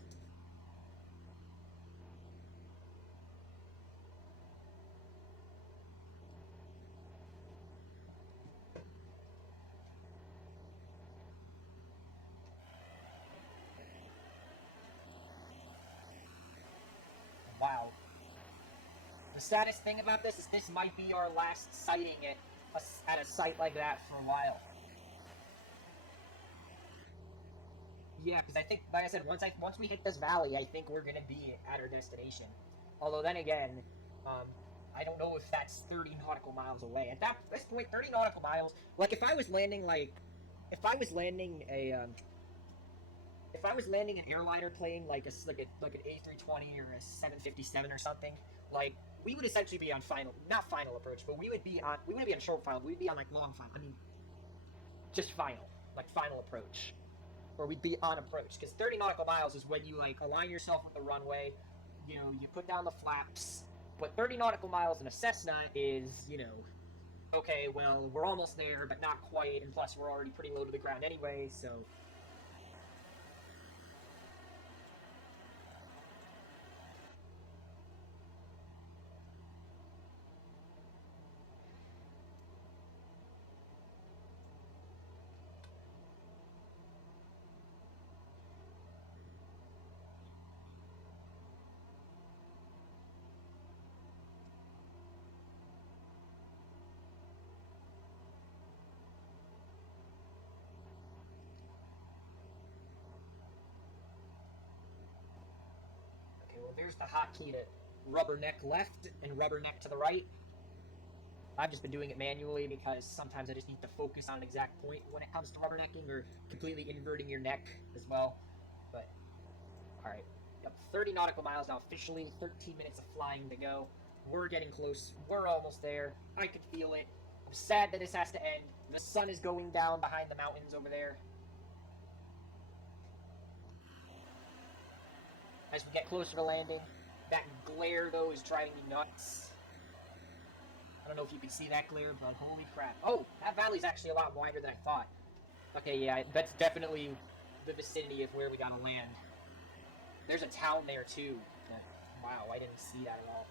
Wow. The saddest thing about this is this might be our last sighting at a site like that for a while. Yeah, because I think, like I said, once we hit this valley, I think we're gonna be at our destination. Although then again, um, I don't know if that's 30 nautical miles away. At this point, 30 nautical miles. Like if I was landing if I was landing an airliner plane like an A320 or a 757 or something, like we would essentially be on not final approach, but we wouldn't be on short final. We'd be on like long final. I mean, just final approach, or we'd be on approach. Because 30 nautical miles is when you like align yourself with the runway. You put down the flaps. But 30 nautical miles in a Cessna is, okay, well, we're almost there, but not quite, and plus we're already pretty low to the ground anyway, so. Okay, well, there's the hotkey to rubberneck left and rubberneck to the right. I've just been doing it manually because sometimes I just need to focus on an exact point when it comes to rubbernecking, or completely inverting your neck as well. But, alright. Yep, 30 nautical miles now officially, 13 minutes of flying to go. We're getting close. We're almost there. I can feel it. I'm sad that this has to end. The sun is going down behind the mountains over there. As we get closer to landing, that glare, though, is driving me nuts. I don't know if you can see that glare, but holy crap. Oh, that valley's actually a lot wider than I thought. Okay, yeah, that's definitely the vicinity of where we gotta land. There's a town there, too. Wow, I didn't see that at all.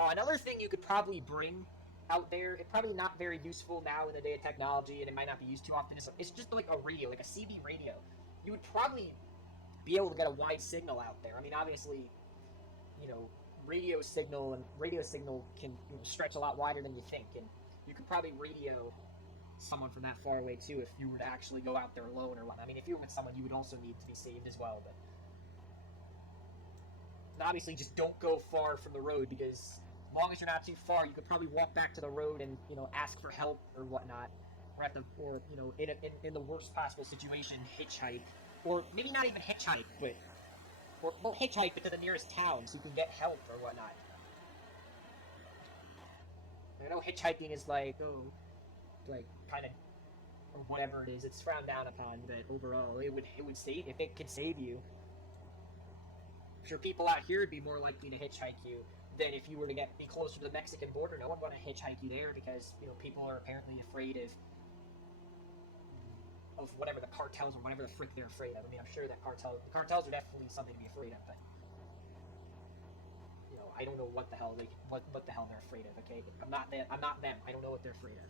Another thing you could probably bring out there, it's probably not very useful now in the day of technology, and it might not be used too often. It's just like a radio, like a CB radio. You would probably be able to get a wide signal out there. I mean, obviously, you know, radio signal can stretch a lot wider than you think, and you could probably radio someone from that far away too if you were to actually go out there alone or what. I mean, if you were with someone, you would also need to be saved as well, but obviously just don't go far from the road, because as long as you're not too far, you could probably walk back to the road and ask for help or whatnot, or in the worst possible situation, hitchhike, or maybe not even hitchhike, but hitchhike to the nearest town so you can get help or whatnot. I know hitchhiking is like kind of, or whatever it is, it's frowned down upon, but overall it would save, if it could save you. I'm sure people out here would be more likely to hitchhike you than if you were to be closer to the Mexican border. No one would want to hitchhike you there because people are apparently afraid of whatever the cartels or whatever the frick they're afraid of. I mean, I'm sure that the cartels are definitely something to be afraid of, but I don't know what the hell they're afraid of. Okay, I'm not them. I don't know what they're afraid of.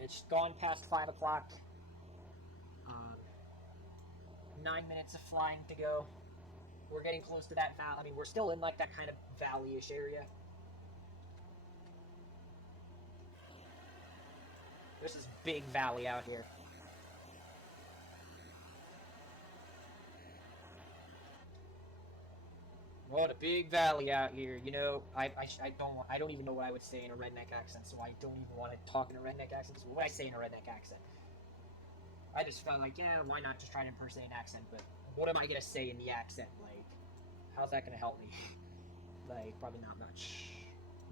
It's gone past 5 o'clock. 9 minutes of flying to go. We're getting close to that valley. I mean, we're still in like that kind of valley-ish area. There's this big valley out here. What a big valley out here. I don't even know what I would say in a redneck accent, so I don't even want to talk in a redneck accent. Because what would I say in a redneck accent? I just felt like, yeah, why not just try to impersonate an accent? But what am I gonna say in the accent? Like, how's that gonna help me? Like, probably not much.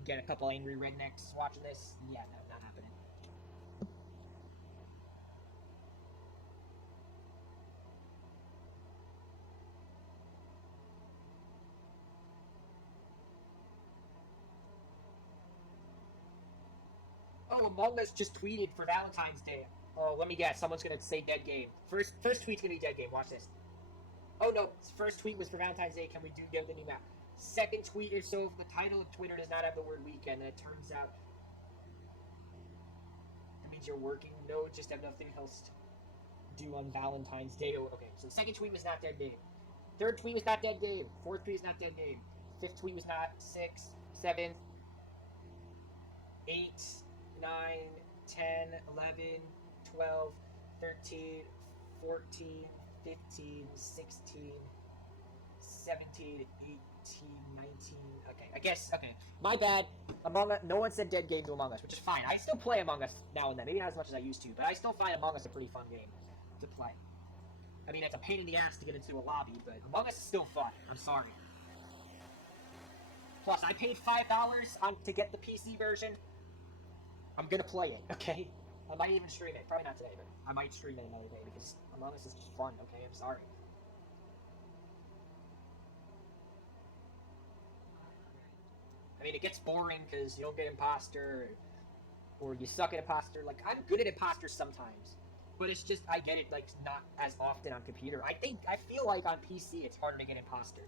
Get a couple angry rednecks watching this? Yeah, no, not happening. Oh, Among Us just tweeted for Valentine's Day. Oh, let me guess. Someone's gonna say dead game. First tweet's gonna be dead game. Watch this. Oh no, first tweet was for Valentine's Day. Can we get the new map? Second tweet is so if the title of Twitter does not have the word weekend, and it turns out it means you're working. No, just have nothing else to do on Valentine's Day. Oh, okay, so the second tweet was not dead game. Third tweet was not dead game. Fourth tweet was not dead game. Fifth tweet was not 6, 7, 8, 9, 10, 11, 12, 13, 14, 15, 16, 17, 18, 19. Okay, I guess, okay. My bad. Among Us, no one said dead game to Among Us, which is fine. I still play Among Us now and then. Maybe not as much as I used to, but I still find Among Us a pretty fun game to play. I mean, it's a pain in the ass to get into a lobby, but Among Us is still fun. I'm sorry. Plus, I paid $5 to get the PC version. I'm gonna play it, okay? I might even stream it. Probably not today, but I might stream it another day because Among Us is just fun, okay? I'm sorry. I mean, it gets boring because you don't get imposter, or you suck at imposter. Like, I'm good at imposter sometimes, but it's just, I get it, like, not as often on computer. I feel like on PC it's harder to get imposter,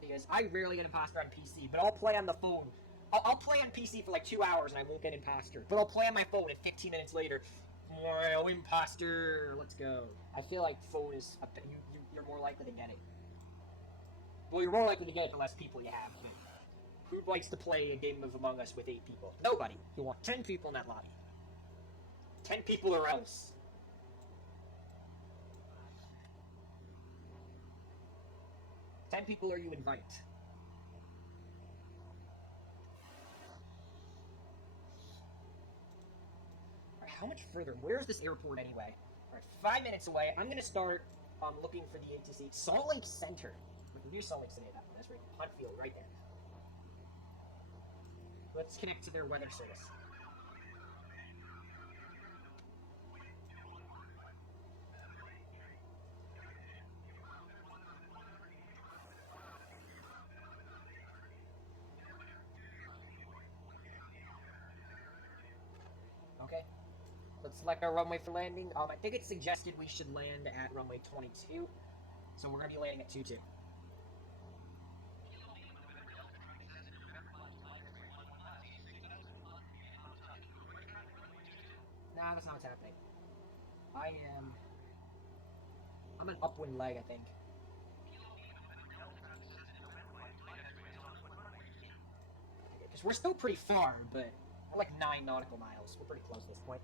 because I rarely get imposter on PC, but I'll play on the phone. I'll play on PC for like 2 hours and I won't get imposter, but I'll play on my phone and 15 minutes later, oh, imposter, let's go. I feel like phone is, you're more likely to get it. Well, you're more likely to get it the less people you have, but Who likes to play a game of Among Us with 8 people? Nobody. You want 10 people in that lobby. 10 people or else. Ten people or you invite. Alright, how much further? Where's this airport anyway? Alright, 5 minutes away. I'm gonna start looking for the ATC. Salt Lake Center. Near Salt Lake City, that one. That's right. Huntfield, right there. Let's connect to their weather service. Okay. Let's select our runway for landing. I think it's suggested we should land at runway 22. So we're going to be landing at 22. Nah, that's not what's happening. I'm an upwind leg, I think. Because we're still pretty far, but we're like 9 nautical miles. We're pretty close at this point.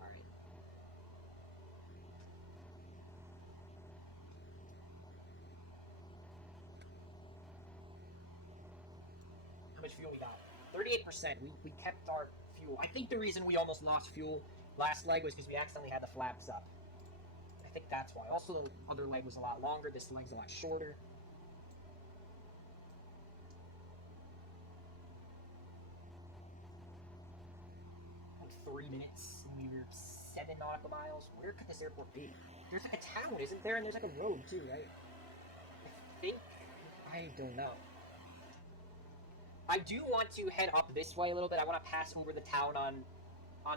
Alright. How much fuel we got? 38%. We kept our fuel. I think the reason we almost lost fuel last leg was because we accidentally had the flaps up. I think that's why. Also, the other leg was a lot longer. This leg's a lot shorter. Like 3 minutes, and we were 7 nautical miles. Where could this airport be? There's like a town, isn't there? And there's like a road too, right? I don't know. I do want to head up this way a little bit. I want to pass over the town on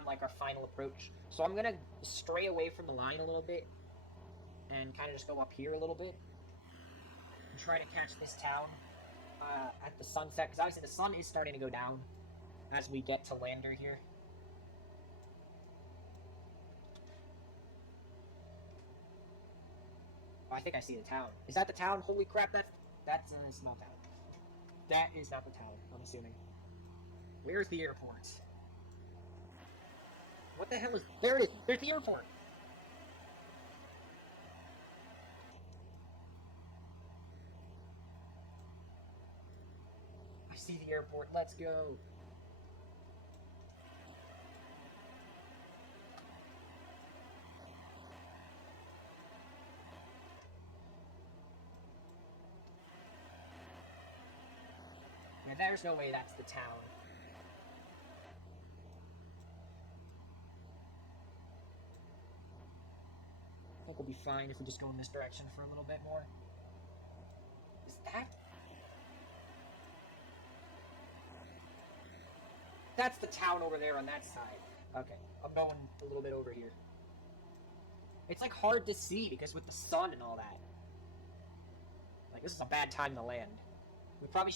like our final approach. So I'm gonna stray away from the line a little bit and kind of just go up here a little bit and try to catch this town at the sunset, because obviously the sun is starting to go down as we get to lander here. Oh, I think I see the town. Is that the town? Holy crap, that's a small town. That is not the town, I'm assuming. Where's the airport? What the hell is... There it is! There's the airport! I see the airport. Let's go. Yeah, there's no way that's the town. I think we'll be fine if we just go in this direction for a little bit more. Is that... That's the town over there on that side. Okay, I'm going a little bit over here. It's like hard to see because with the sun and all that. Like, this is a bad time to land. We probably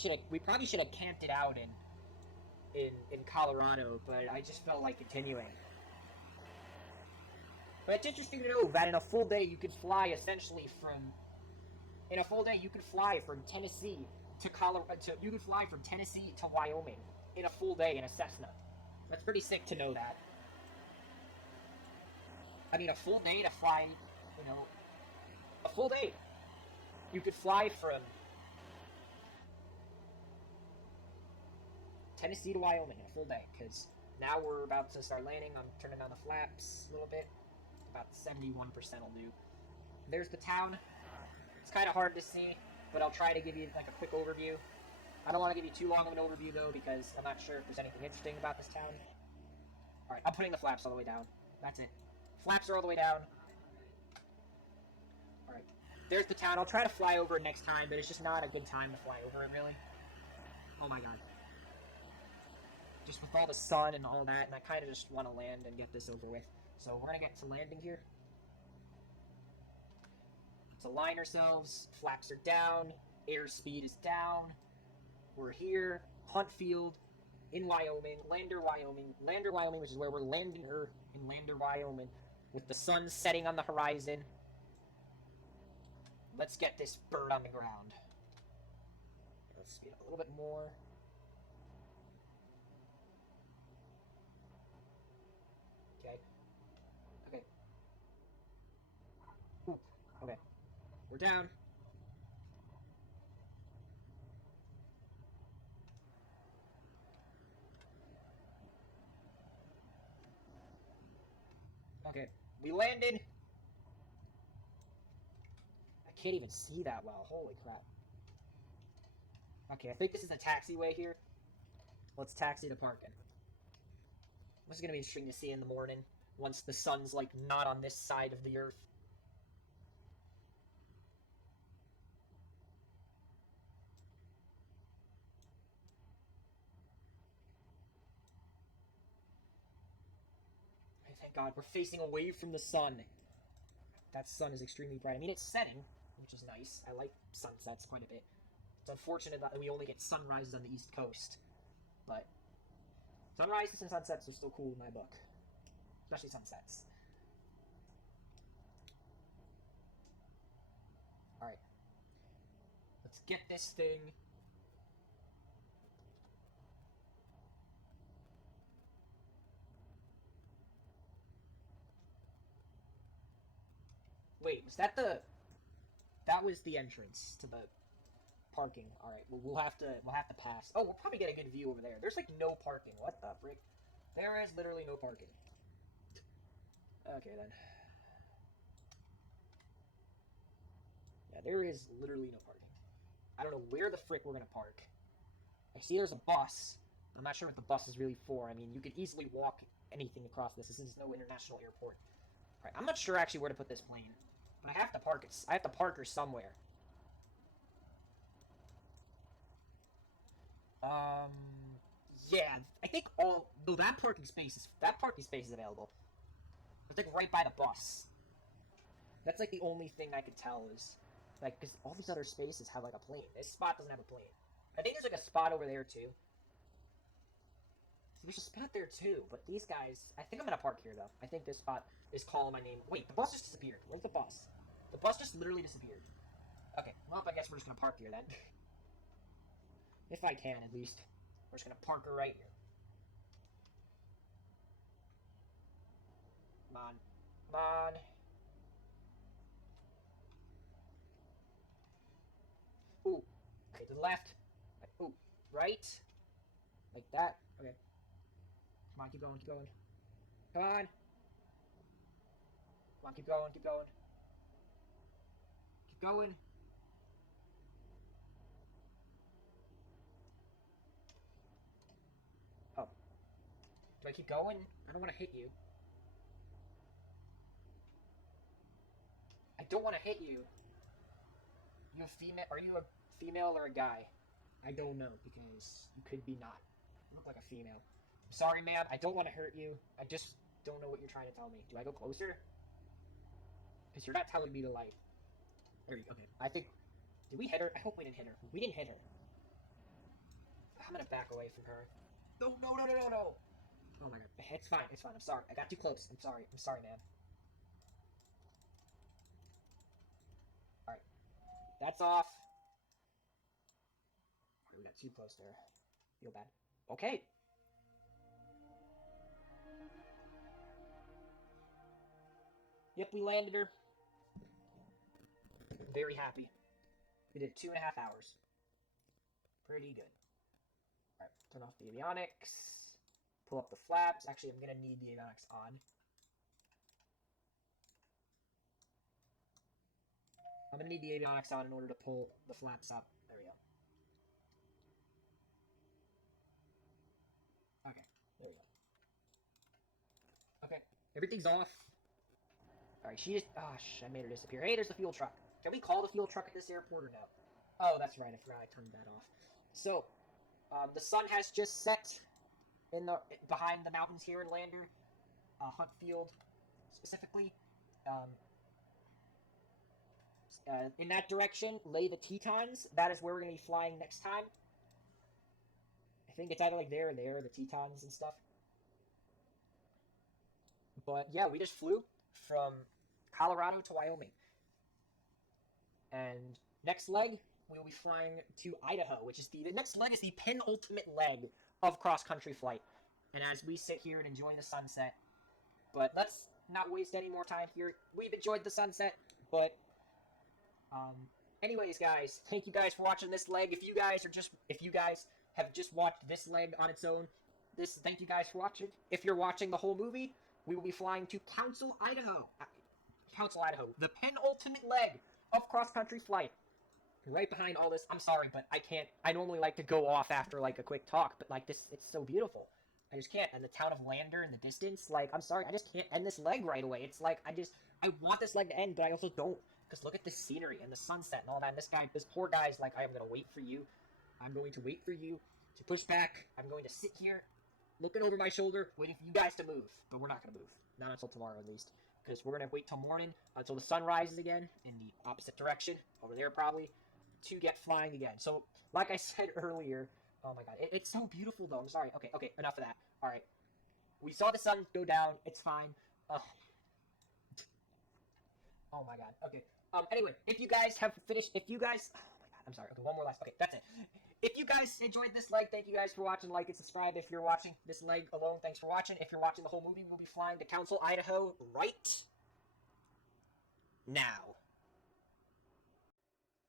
should have camped it out in Colorado, but I just felt like continuing. But it's interesting to know that in a full day you could fly essentially from... In a full day you could fly from Tennessee to Colorado... You could fly from Tennessee to Wyoming in a full day in a Cessna. That's pretty sick to know that. I mean, a full day to fly, you know... A full day! You could fly from... Tennessee to Wyoming in a full day, because now we're about to start landing. I'm turning on the flaps a little bit. About 71% will do. There's the town. It's kind of hard to see, but I'll try to give you like a quick overview. I don't want to give you too long of an overview though, because I'm not sure if there's anything interesting about this town. Alright, I'm putting the flaps all the way down. That's it. Flaps are all the way down. Alright, there's the town. I'll try to fly over it next time, but it's just not a good time to fly over it, really. Oh my god. Just with all the sun and all that, and I kind of just want to land and get this over with. So we're going to get to landing here. Let's align ourselves. Flaps are down. Airspeed is down. We're here. Huntfield in Wyoming. Lander, Wyoming. Lander, Wyoming, which is where we're landing her in Lander, Wyoming. with the sun setting on the horizon. Let's get this bird on the ground. Let's speed up a little bit more. Okay. Okay. Ooh, okay. We're down. Okay, we landed. I can't even see that well. Holy crap. Okay, I think this is a taxiway here. Let's taxi to parking. This is gonna be interesting to see in the morning once the sun's like not on this side of the earth. Thank God we're facing away from the sun. That sun is extremely bright. I mean, it's setting, which is nice. I like sunsets quite a bit. It's unfortunate that we only get sunrises on the East Coast, but sunrises and sunsets are still cool in my book, especially sunsets. All right, let's get this thing. Wait, was that the? That was the entrance to the parking. All right, we'll have to pass. Oh, we'll probably get a good view over there. There's like no parking. What the frick? There is literally no parking. Okay then. Yeah, there is literally no parking. I don't know where the frick we're gonna park. I see there's a bus. I'm not sure what the bus is really for. I mean, you could easily walk anything across this. This is no international airport. All right, I'm not sure actually where to put this plane, but I have to park it. I have to park her somewhere. Yeah, I think all. No, that parking space is available. It's like right by the bus. That's like the only thing I could tell is, like, because all these other spaces have like a plane. This spot doesn't have a plane. I think there's like a spot over there too. So there's a spot there too, but these guys. I think I'm gonna park here though. I think this spot is calling my name. Wait, the bus just disappeared. Where's the bus? The bus just literally disappeared. Okay, well, I guess we're just gonna park here then. If I can, at least. We're just gonna park her right here. Come on. Come on. Ooh. Okay, to the left. Ooh. Right. Like that. Okay. Come on, keep going, keep going. Come on. Come on, keep going, keep going. Keep going. Oh. Do I keep going? I don't want to hit you. I don't want to hit you. You a female? Are you a female or a guy? I don't know, because you could be not. You look like a female. I'm sorry, ma'am. I don't want to hurt you. I just don't know what you're trying to tell me. Do I go closer? Because you're not telling me to, like... There you go. Okay. I think... Did we hit her? I hope we didn't hit her. We didn't hit her. I'm gonna back away from her. No, no, no, no, no, no! Oh my god. It's fine. It's fine. I'm sorry. I got too close. I'm sorry. I'm sorry, man. Alright. That's off. We got too close there. Feel bad. Okay. Yep, we landed her. Very happy. We did 2.5 hours. Pretty good. Alright, turn off the avionics. Pull up the flaps. Actually, I'm gonna need the avionics on. I'm gonna need the avionics on in order to pull the flaps up. There we go. Okay, there we go. Okay, everything's off. Alright, she just... Oh, I made her disappear. Hey, there's the fuel truck. Can we call the fuel truck at this airport or no? Oh, that's right. I forgot I turned that off. So, the sun has just set in the behind the mountains here in Lander, Hunt Field, specifically. In that direction lay the Tetons. That is where we're gonna be flying next time. I think it's either like there or there, the Tetons and stuff. But yeah, we just flew from Colorado to Wyoming. And next leg, we will be flying to Idaho, which is the next leg is the penultimate leg of cross country flight. And as we sit here and enjoy the sunset, but let's not waste any more time here. We've enjoyed the sunset, but anyways, guys, thank you guys for watching this leg. If you guys have just watched this leg on its own, thank you guys for watching. If you're watching the whole movie, we will be flying to Council, Idaho. Council, Idaho, the penultimate leg of cross-country flight. Right behind all this, I'm sorry, but I can't. I normally like to go off after like a quick talk, but like this, it's so beautiful. I just can't. And the town of Lander in the distance, like, I'm sorry, I just can't end this leg right away. It's like, I want this leg to end, but I also don't. Because look at the scenery and the sunset and all that. And this poor guy's like, I am going to wait for you. I'm going to wait for you to push back. I'm going to sit here, looking over my shoulder, waiting for you guys to move. But we're not going to move. Not until tomorrow, at least. Because we're going to wait till morning, until the sun rises again, in the opposite direction, over there probably, to get flying again. So, like I said earlier, oh my god, it's so beautiful though. I'm sorry. Okay, enough of that. Alright. We saw the sun go down. It's fine. Oh my god. Okay. Anyway, if you guys have finished, oh my god, I'm sorry. Okay, one more last. Okay, that's it. If you guys enjoyed this leg, thank you guys for watching. Like and subscribe if you're watching this leg alone. Thanks for watching. If you're watching the whole movie, we'll be flying to Council, Idaho right now.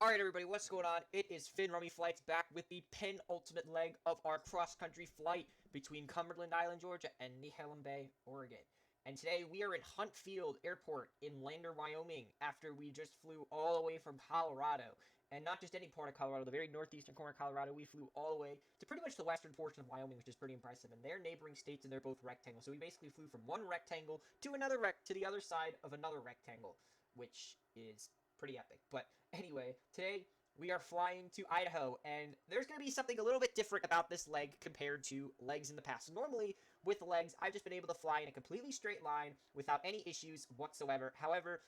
Alright everybody, what's going on? It is Finn Rummy Flights back with the penultimate leg of our cross-country flight between Cumberland Island, Georgia and Nehalem Bay, Oregon. And today we are in Hunt Field Airport in Lander, Wyoming, after we just flew all the way from Colorado. And not just any part of Colorado, the very northeastern corner of Colorado, we flew all the way to pretty much the western portion of Wyoming, which is pretty impressive. And they're neighboring states and they're both rectangles. So we basically flew from one rectangle to another to the other side of another rectangle, which is pretty epic. But anyway, today we are flying to Idaho, and there's going to be something a little bit different about this leg compared to legs in the past. Normally, with legs, I've just been able to fly in a completely straight line without any issues whatsoever. However,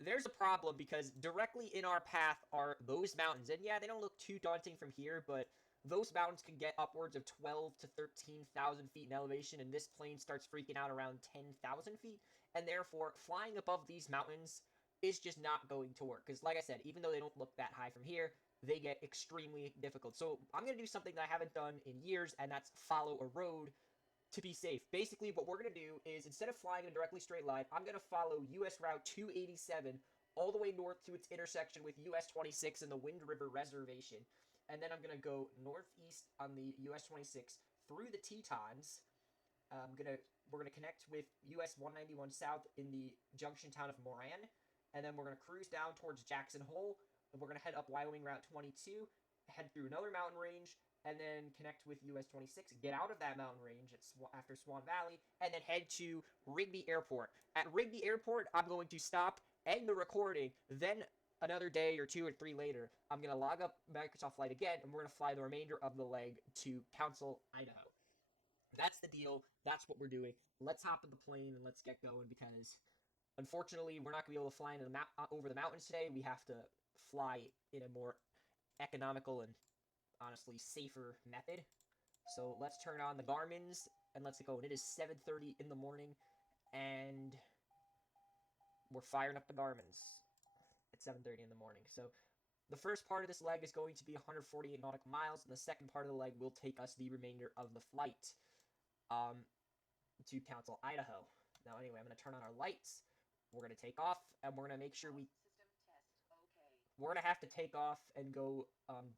there's a problem because directly in our path are those mountains. And yeah, they don't look too daunting from here, but those mountains can get upwards of 12 to 13,000 feet in elevation, and this plane starts freaking out around 10,000 feet. And therefore, flying above these mountains is just not going to work. Because like I said, even though they don't look that high from here, they get extremely difficult. So I'm going to do something that I haven't done in years, and that's follow a road to be safe. Basically, what we're going to do is, instead of flying in a directly straight line, I'm going to follow US Route 287 all the way north to its intersection with US 26 and the Wind River Reservation. And then I'm going to go northeast on the US 26 through the Tetons. We're going to connect with US 191 south in the junction town of Moran. And then we're going to cruise down towards Jackson Hole. And we're going to head up Wyoming Route 22, head through another mountain range, and then connect with US 26, get out of that mountain range after Swan Valley, and then head to Rigby Airport. At Rigby Airport, I'm going to stop, end the recording, then another day or 2 or 3 later, I'm going to log up Microsoft Flight again, and we're going to fly the remainder of the leg to Council, Idaho. That's the deal. That's what we're doing. Let's hop in the plane and let's get going, because unfortunately, we're not going to be able to fly over the mountains today. We have to fly in a more economical and honestly safer method. So let's turn on the Garmin's and let's go. And it is 7:30 in the morning, and we're firing up the Garmin's at 7:30 in the morning. So the first part of this leg is going to be 148 nautical miles, and the second part of the leg will take us the remainder of the flight to Council, Idaho. Now, anyway, I'm going to turn on our lights. We're going to take off, and we're going to make sure we're going to have to take off and go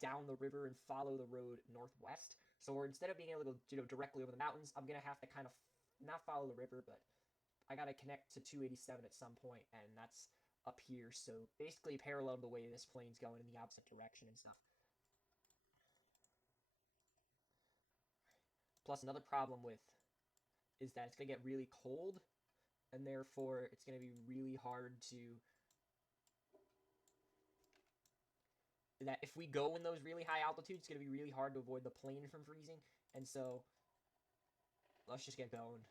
down the river and follow the road northwest. So instead of being able to go directly over the mountains, I'm going to have to kind of not follow the river, but I got to connect to 287 at some point, and that's up here. So basically parallel to the way this plane's going in the opposite direction and stuff. Plus, another problem is that it's going to get really cold, and therefore it's going to be really hard to... that if we go in those really high altitudes, it's going to be really hard to avoid the plane from freezing, and so let's just get going.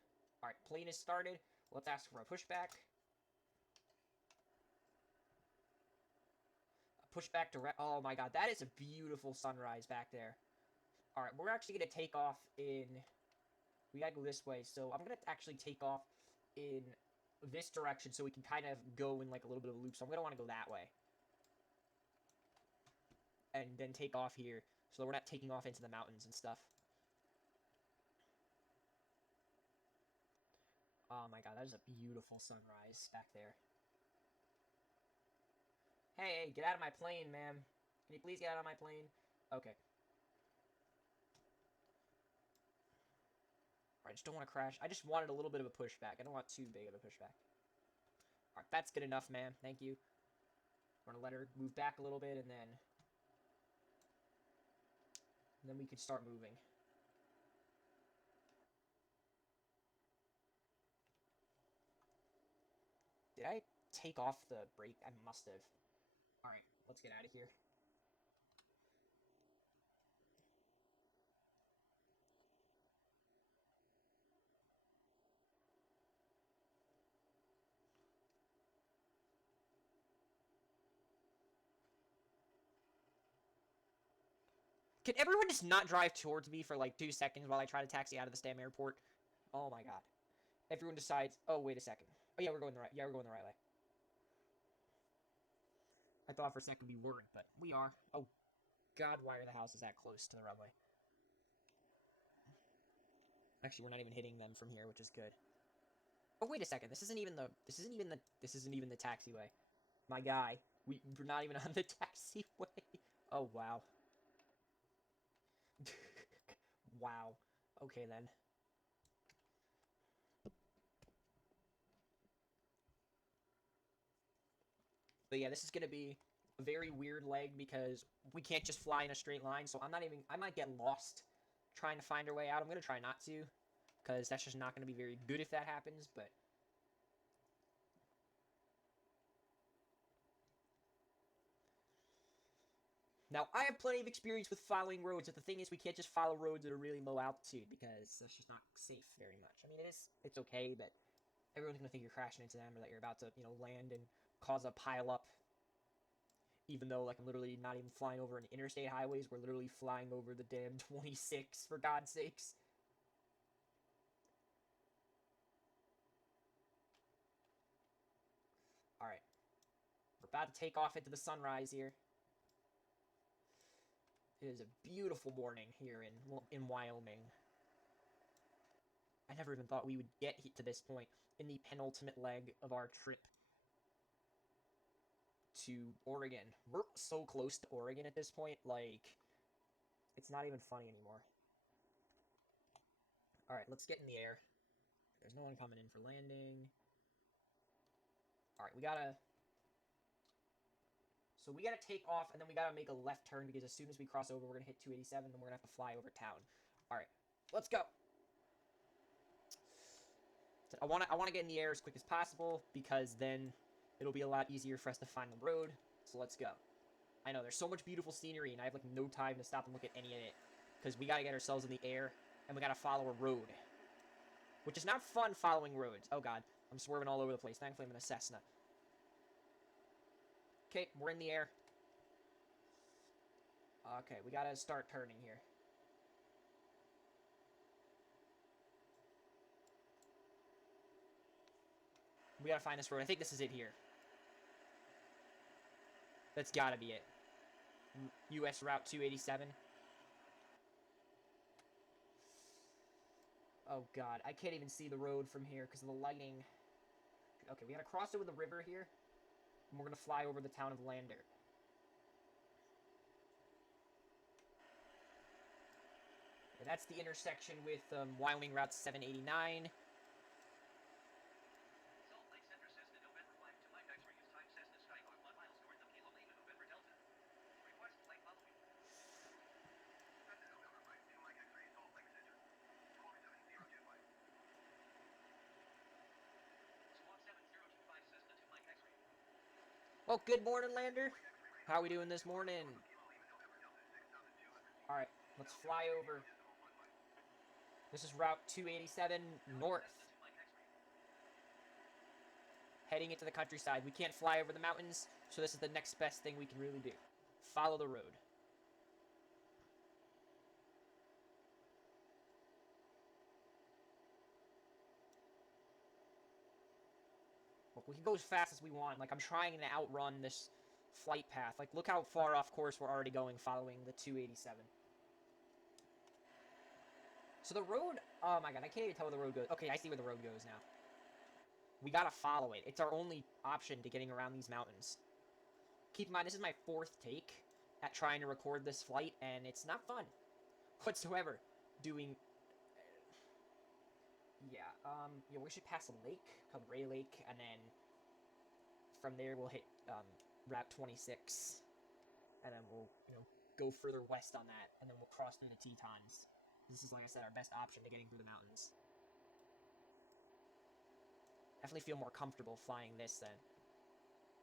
Alright, plane is started. Let's ask for a pushback. A pushback direct... oh my god, that is a beautiful sunrise back there. Alright, we're actually going to take off in... we gotta go this way, so I'm going to actually take off in this direction so we can kind of go in like a little bit of a loop. So I'm going to want to go that way. And then take off here so that we're not taking off into the mountains and stuff. Oh my god, that is a beautiful sunrise back there. Hey, get out of my plane, ma'am. Can you please get out of my plane? Okay. Alright, I just don't want to crash. I just wanted a little bit of a pushback. I don't want too big of a pushback. Alright, that's good enough, ma'am. Thank you. I'm going to let her move back a little bit, and then we can start moving. Did I take off the brake? I must have. Alright, let's get out of here. Can everyone just not drive towards me for like 2 seconds while I try to taxi out of this damn airport? Oh my god. Everyone decides, oh, wait a second. Oh yeah, we're going the right way. I thought for a second we weren't, but we are. Oh god, why are the houses that close to the runway? Actually, we're not even hitting them from here, which is good. Oh, wait a second. This isn't even the taxiway. My guy. We're not even on the taxiway. Oh, wow. Wow. Okay, then. But yeah, this is gonna be a very weird leg because we can't just fly in a straight line, so I might get lost trying to find our way out. I'm gonna try not to, because that's just not gonna be very good if that happens, but... Now, I have plenty of experience with following roads, but the thing is we can't just follow roads at a really low altitude, because that's just not safe very much. I mean, it's okay, but everyone's gonna think you're crashing into them, or that you're about to, land and cause a pile-up. Even though, like, I'm literally not even flying over an interstate highways, we're literally flying over the damn 26, for God's sakes. Alright. We're about to take off into the sunrise here. It is a beautiful morning here in Wyoming. I never even thought we would get to this point in the penultimate leg of our trip to Oregon. We're so close to Oregon at this point, like, it's not even funny anymore. Alright, let's get in the air. There's no one coming in for landing. Alright, we gotta take off, and then we gotta make a left turn, because as soon as we cross over, we're gonna hit 287, and we're gonna have to fly over town. Alright, let's go! I wanna get in the air as quick as possible, because then it'll be a lot easier for us to find the road, so let's go. I know, there's so much beautiful scenery, and I have, like, no time to stop and look at any of it, because we gotta get ourselves in the air, and we gotta follow a road. Which is not fun following roads. Oh god, I'm swerving all over the place. Thankfully, I'm in a Cessna. Okay, we're in the air. Okay, we gotta start turning here. We gotta find this road. I think this is it here. That's gotta be it. US Route 287. Oh god, I can't even see the road from here because of the lighting. Okay, we gotta cross over the river here. And we're gonna fly over the town of Lander. Yeah, that's the intersection with Wyoming Route 789. Well, good morning, Lander. How are we doing this morning? Alright, let's fly over. This is Route 287 north. Heading into the countryside. We can't fly over the mountains, so this is the next best thing we can really do. Follow the road. we can go as fast as we want. Like, I'm trying to outrun this flight path. Like, look how far off course we're already going following the 287. So the road, oh my god, I can't even tell where the road goes. Okay, I see where the road goes now. We gotta follow it. It's our only option to getting around these mountains. Keep in mind, this is my 4th take at trying to record this flight, and it's not fun whatsoever doing... Yeah, we should pass a lake called Ray Lake, and then from there we'll hit, Route 26, and then we'll, go further west on that, and then we'll cross through the Tetons. This is, like I said, our best option to getting through the mountains. Definitely feel more comfortable flying this than...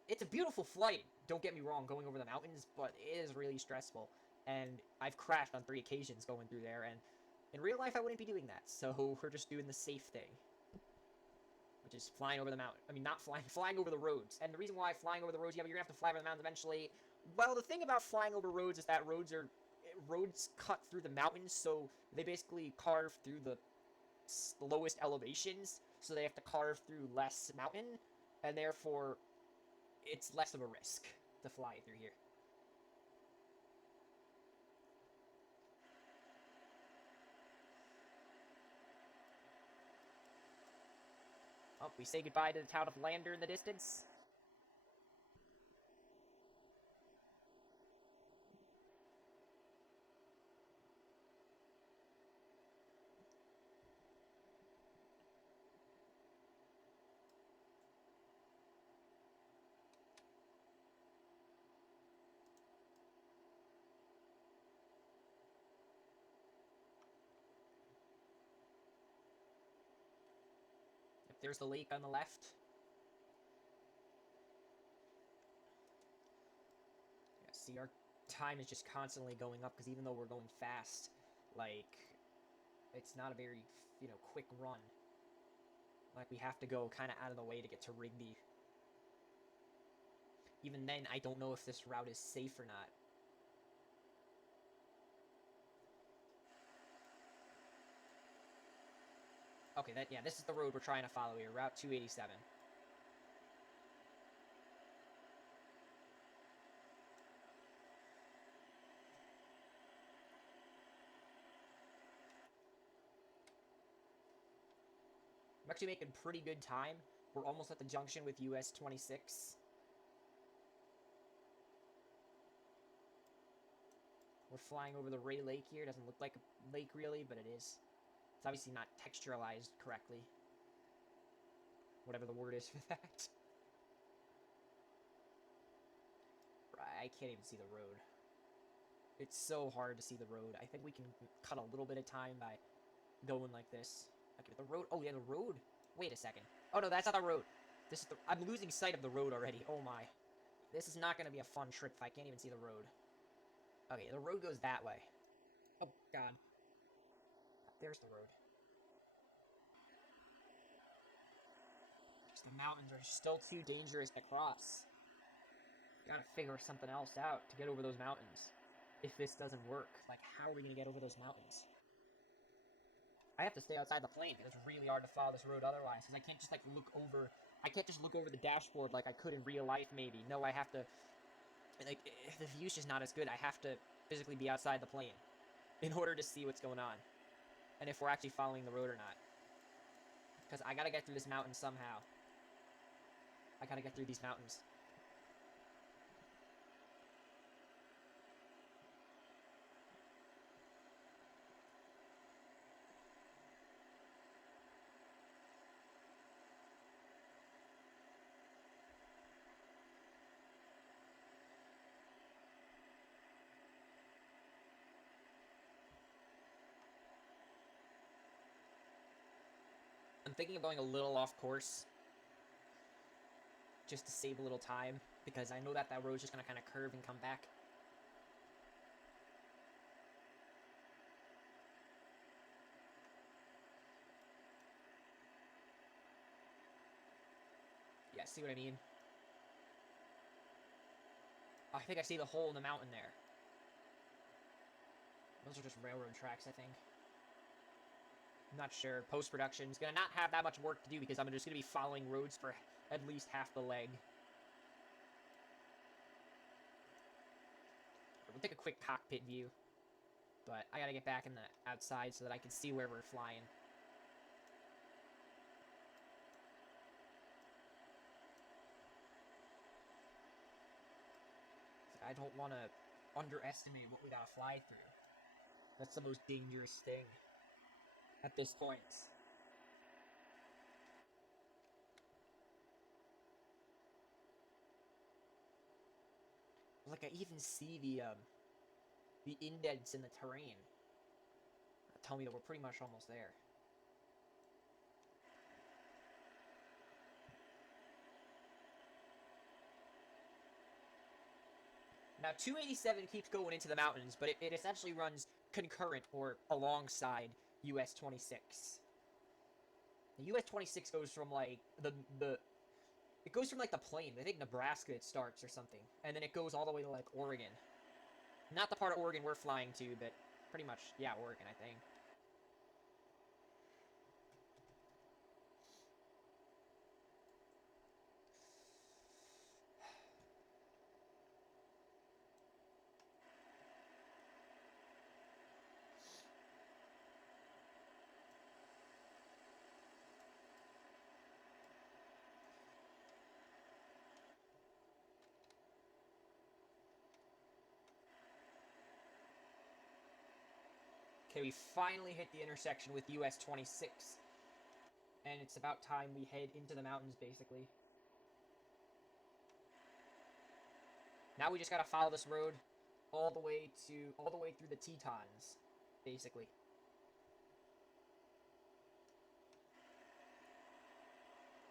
It's a beautiful flight, don't get me wrong, going over the mountains, but it is really stressful. And I've crashed on 3 occasions going through there, and in real life I wouldn't be doing that, so we're just doing the safe thing. Which is flying over the mountain. I mean, not flying, flying over the roads. And the reason why flying over the roads, yeah, but you're gonna have to fly over the mountains eventually. Well, the thing about flying over roads is that roads cut through the mountains, so they basically carve through the lowest elevations, so they have to carve through less mountain, and therefore it's less of a risk to fly through here. Oh, we say goodbye to the town of Lander in the distance. There's the lake on the left. Yeah, see, our time is just constantly going up, because even though we're going fast, like, it's not a very, quick run. Like, we have to go kind of out of the way to get to Rigby. Even then, I don't know if this route is safe or not. Okay, this is the road we're trying to follow here, Route 287. I'm actually making pretty good time. We're almost at the junction with US 26. We're flying over the Ray Lake here. Doesn't look like a lake really, but it is. It's obviously not texturalized correctly. Whatever the word is for that. I can't even see the road. It's so hard to see the road. I think we can cut a little bit of time by going like this. Okay, the road... Oh, yeah, the road... Wait a second. Oh, no, that's not the road. This is the... I'm losing sight of the road already. Oh, my. This is not going to be a fun trip if I can't even see the road. Okay, the road goes that way. Oh, God. There's the road. Just the mountains are still too dangerous to cross. Gotta figure something else out to get over those mountains. If this doesn't work, like, how are we gonna get over those mountains? I have to stay outside the plane because it's really hard to follow this road otherwise. Because I can't just, like, look over... I can't just look over the dashboard like I could in real life, maybe. No, I have to... Like, if the view's just not as good, I have to physically be outside the plane in order to see what's going on. And if we're actually following the road or not. Because I gotta get through this mountain somehow. I gotta get through these mountains. I'm thinking of going a little off course. Just to save a little time. Because I know that road's just gonna kind of curve and come back. Yeah, see what I mean? I think I see the hole in the mountain there. Those are just railroad tracks, I think. I'm not sure. Post-production is going to not have that much work to do because I'm just going to be following roads for at least half the leg. We'll take a quick cockpit view. But I gotta get back in the outside so that I can see where we're flying. I don't want to underestimate what we gotta fly through. That's the most dangerous thing at this point. Like, I even see the indents in the terrain. Tell me that we're pretty much almost there. Now, 287 keeps going into the mountains, but it essentially runs concurrent or alongside US 26. The US 26 goes from like it goes from like the plain. I think Nebraska it starts or something, and then it goes all the way to like Oregon. Not the part of Oregon we're flying to, but pretty much, yeah, Oregon, I think. Okay, we finally hit the intersection with US 26. And it's about time we head into the mountains, basically. Now we just gotta follow this road all the way through the Tetons, basically.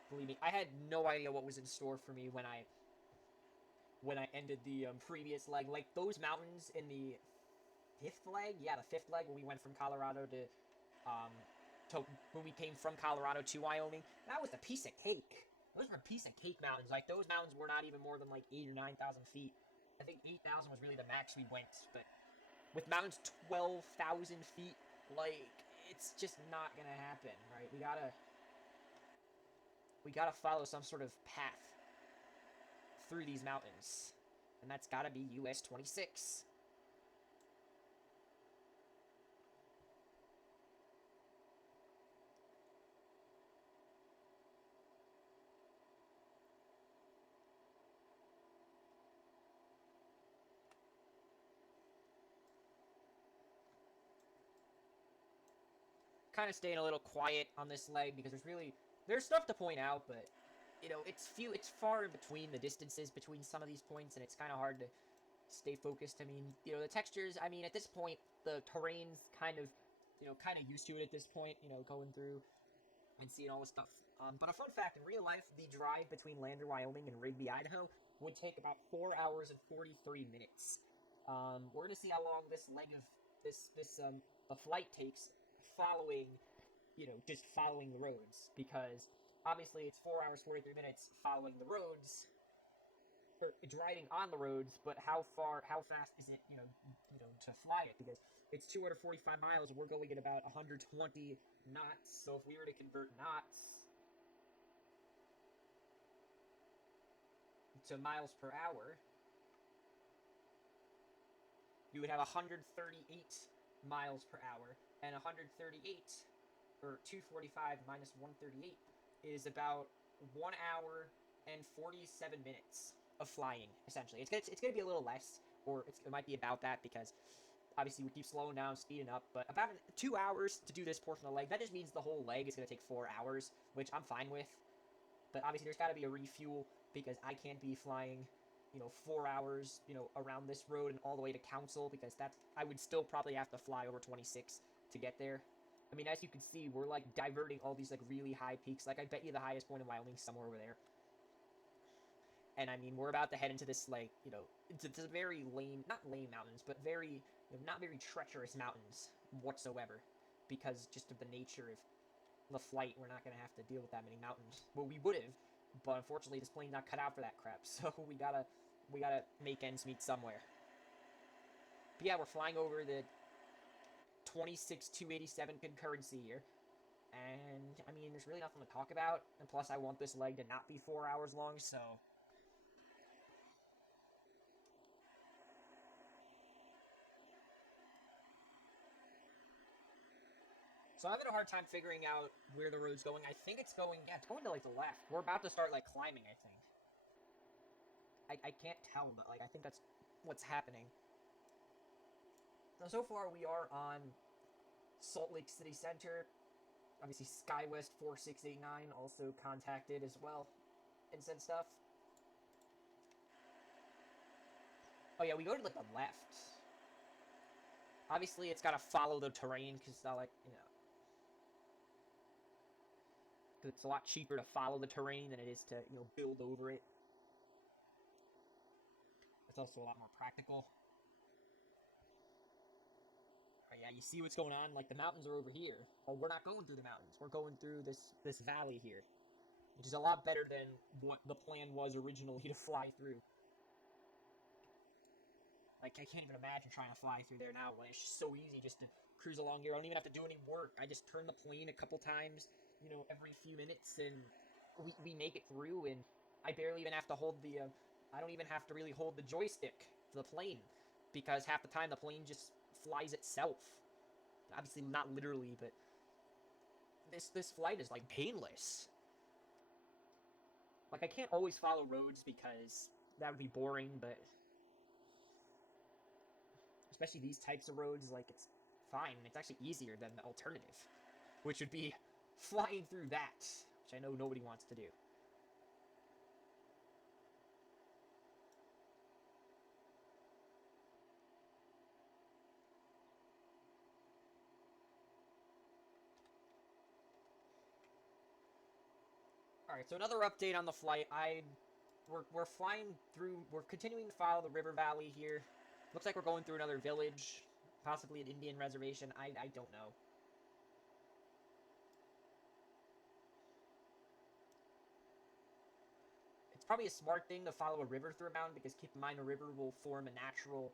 Believe me, I had no idea what was in store for me when I ended the previous leg. Like, those mountains in the fifth leg, yeah, the fifth leg when we went from Colorado to when we came from Colorado to Wyoming, that was a piece of cake. Those were a piece of cake mountains. Like, those mountains were not even more than like 8,000 or 9,000 feet. I think 8,000 was really the max we went, but with mountains 12,000 feet, like, it's just not gonna happen, right? We gotta follow some sort of path through these mountains, and that's gotta be US 26. Kind of staying a little quiet on this leg because there's stuff to point out, but it's far in between the distances between some of these points, and it's kind of hard to stay focused. I mean, the textures. I mean, at this point, the terrain's kind of used to it at this point. Going through and seeing all this stuff. But a fun fact: in real life, the drive between Lander, Wyoming, and Rigby, Idaho, would take about 4 hours and 43 minutes. We're gonna see how long this leg of the flight takes following, just following the roads, because obviously it's 4 hours 43 minutes following the roads, or driving on the roads, but how fast is it, to fly it, because it's 245 miles and we're going at about 120 knots. So if we were to convert knots to miles per hour, you would have 138 miles per hour, and 138, or 245 minus 138, is about 1 hour and 47 minutes of flying, essentially. It's gonna be a little less, or it might be about that, because obviously we keep slowing down, speeding up, but about 2 hours to do this portion of the leg. That just means the whole leg is gonna take 4 hours, which I'm fine with. But obviously there's gotta be a refuel, because I can't be flying 4 hours, around this road and all the way to Council, because I would still probably have to fly over 26 to get there. I mean, as you can see, we're like diverting all these like really high peaks. Like, I bet you the highest point in Wyoming is somewhere over there. And I mean, we're about to head into this, like, into very lame, not lame mountains, but very, not very treacherous mountains whatsoever, because just of the nature of the flight, we're not going to have to deal with that many mountains. Well, we would have, but unfortunately this plane's not cut out for that crap, so we gotta make ends meet somewhere. But yeah, we're flying over the 26 287 concurrency here. And, I mean, there's really nothing to talk about. And plus, I want this leg to not be 4 hours long, so... So I'm having a hard time figuring out where the road's going. I think it's going... Yeah, it's going to, like, the left. We're about to start, like, climbing, I think. I can't tell, but, like, I think that's what's happening. So far, we are on Salt Lake City Center. Obviously, SkyWest 4689 also contacted as well and said stuff. Oh yeah, we go to like the left. Obviously, it's got to follow the terrain because it's not like, you know, cause it's a lot cheaper to follow the terrain than it is to, you know, build over it. It's also a lot more practical. Oh yeah, you see what's going on? Like the mountains are over here. Oh, we're not going through the mountains. We're going through this valley here, which is a lot better than what the plan was originally to fly through. Like, I can't even imagine trying to fly through there now when it's just so easy just to cruise along here. I don't even have to do any work. I just turn the plane a couple times, you know, every few minutes, and we make it through, and I barely even have to hold the, I don't even have to really hold the joystick for the plane, because half the time the plane just flies itself. Obviously, not literally, but this flight is, like, painless. Like, I can't always follow roads because that would be boring, but... especially these types of roads, like, it's fine. It's actually easier than the alternative, which would be flying through that, which I know nobody wants to do. Alright, so another update on the flight. We're flying through, we're continuing to follow the river valley here. Looks like we're going through another village, possibly an Indian reservation. I don't know. It's probably a smart thing to follow a river through a mountain, because keep in mind a river will form a natural,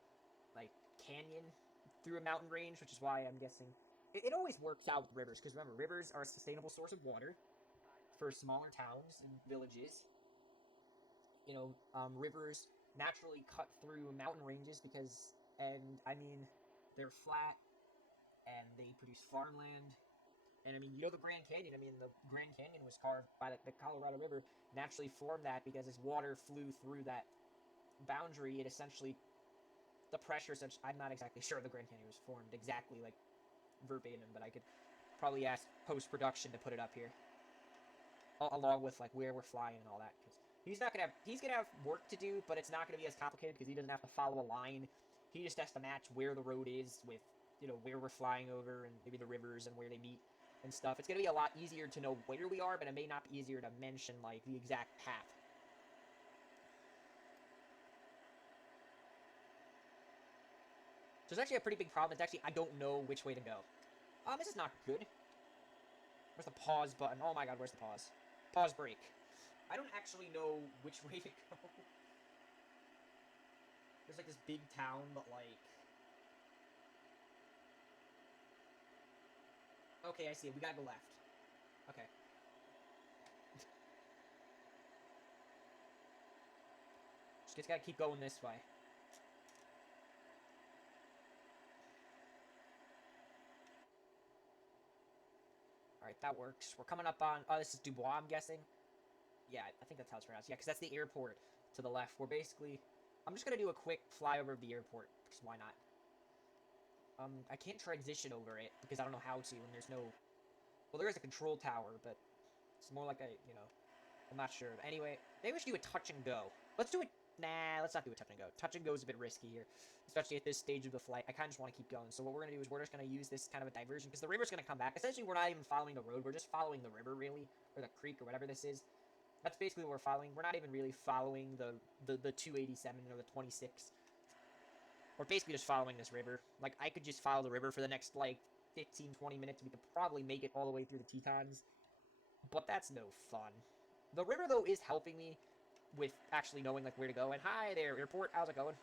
like, canyon through a mountain range, which is why I'm guessing... It always works out with rivers, because remember, rivers are a sustainable source of water for smaller towns and villages. You know, rivers naturally cut through mountain ranges because, and I mean, they're flat, and they produce farmland. And I mean, you know the Grand Canyon. I mean, the Grand Canyon was carved by the Colorado River, naturally formed that because as water flew through that boundary, it essentially, the pressure, such, I'm not exactly sure the Grand Canyon was formed exactly, like, verbatim, but I could probably ask post-production to put it up here. Along with, like, where we're flying and all that, because he's gonna have work to do, but it's not gonna be as complicated because he doesn't have to follow a line. He just has to match where the road is with, you know, where we're flying over and maybe the rivers and where they meet and stuff. It's gonna be a lot easier to know where we are, but it may not be easier to mention, like, the exact path. So it's actually a pretty big problem. It's actually, I don't know which way to go. This is not good. Where's the pause button? Oh my god, where's the pause? Pause break. I don't actually know which way to go. There's, like, this big town, but, like... okay, I see it. We gotta go left. Okay. Just gotta keep going this way. Alright, that works. We're coming up on... oh, this is Dubois, I'm guessing. Yeah, I think that's how it's pronounced. Yeah, because that's the airport to the left. We're basically... I'm just going to do a quick flyover of the airport, because why not? I can't transition over it, because I don't know how to, and there's no... well, there is a control tower, but it's more like a, you know... I'm not sure. But anyway, maybe we should do a touch and go. Let's do it... nah, let's not do a touch and go. Touch and go is a bit risky here, especially at this stage of the flight. I kind of just want to keep going. So what we're going to do is we're just going to use this kind of a diversion, because the river's going to come back. Essentially, we're not even following the road. We're just following the river, really, or the creek, or whatever this is. That's basically what we're following. We're not even really following the 287 or the 26. We're basically just following this river. Like, I could just follow the river for the next, like, 15, 20 minutes. We could probably make it all the way through the Tetons. But that's no fun. The river, though, is helping me with actually knowing, like, where to go. And hi there, airport. How's it going?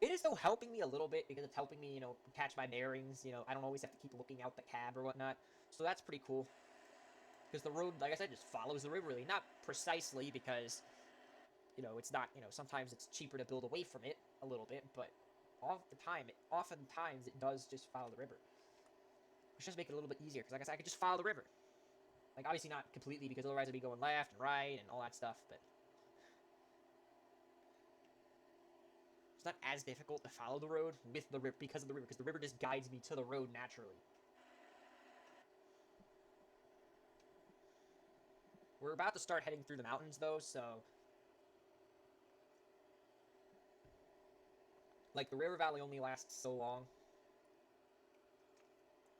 It is, though, helping me a little bit because it's helping me, catch my bearings. I don't always have to keep looking out the cab or whatnot. So that's pretty cool. Because the road, like I said, just follows the river really. Not precisely because, it's not, sometimes it's cheaper to build away from it a little bit, but oftentimes it does just follow the river. Which does make it a little bit easier because, like I said, I could just follow the river. Like, obviously not completely because otherwise I'd be going left and right and all that stuff, but it's not as difficult to follow the road with the river because of the river, because the river just guides me to the road naturally. We're about to start heading through the mountains, though, so like the river valley only lasts so long.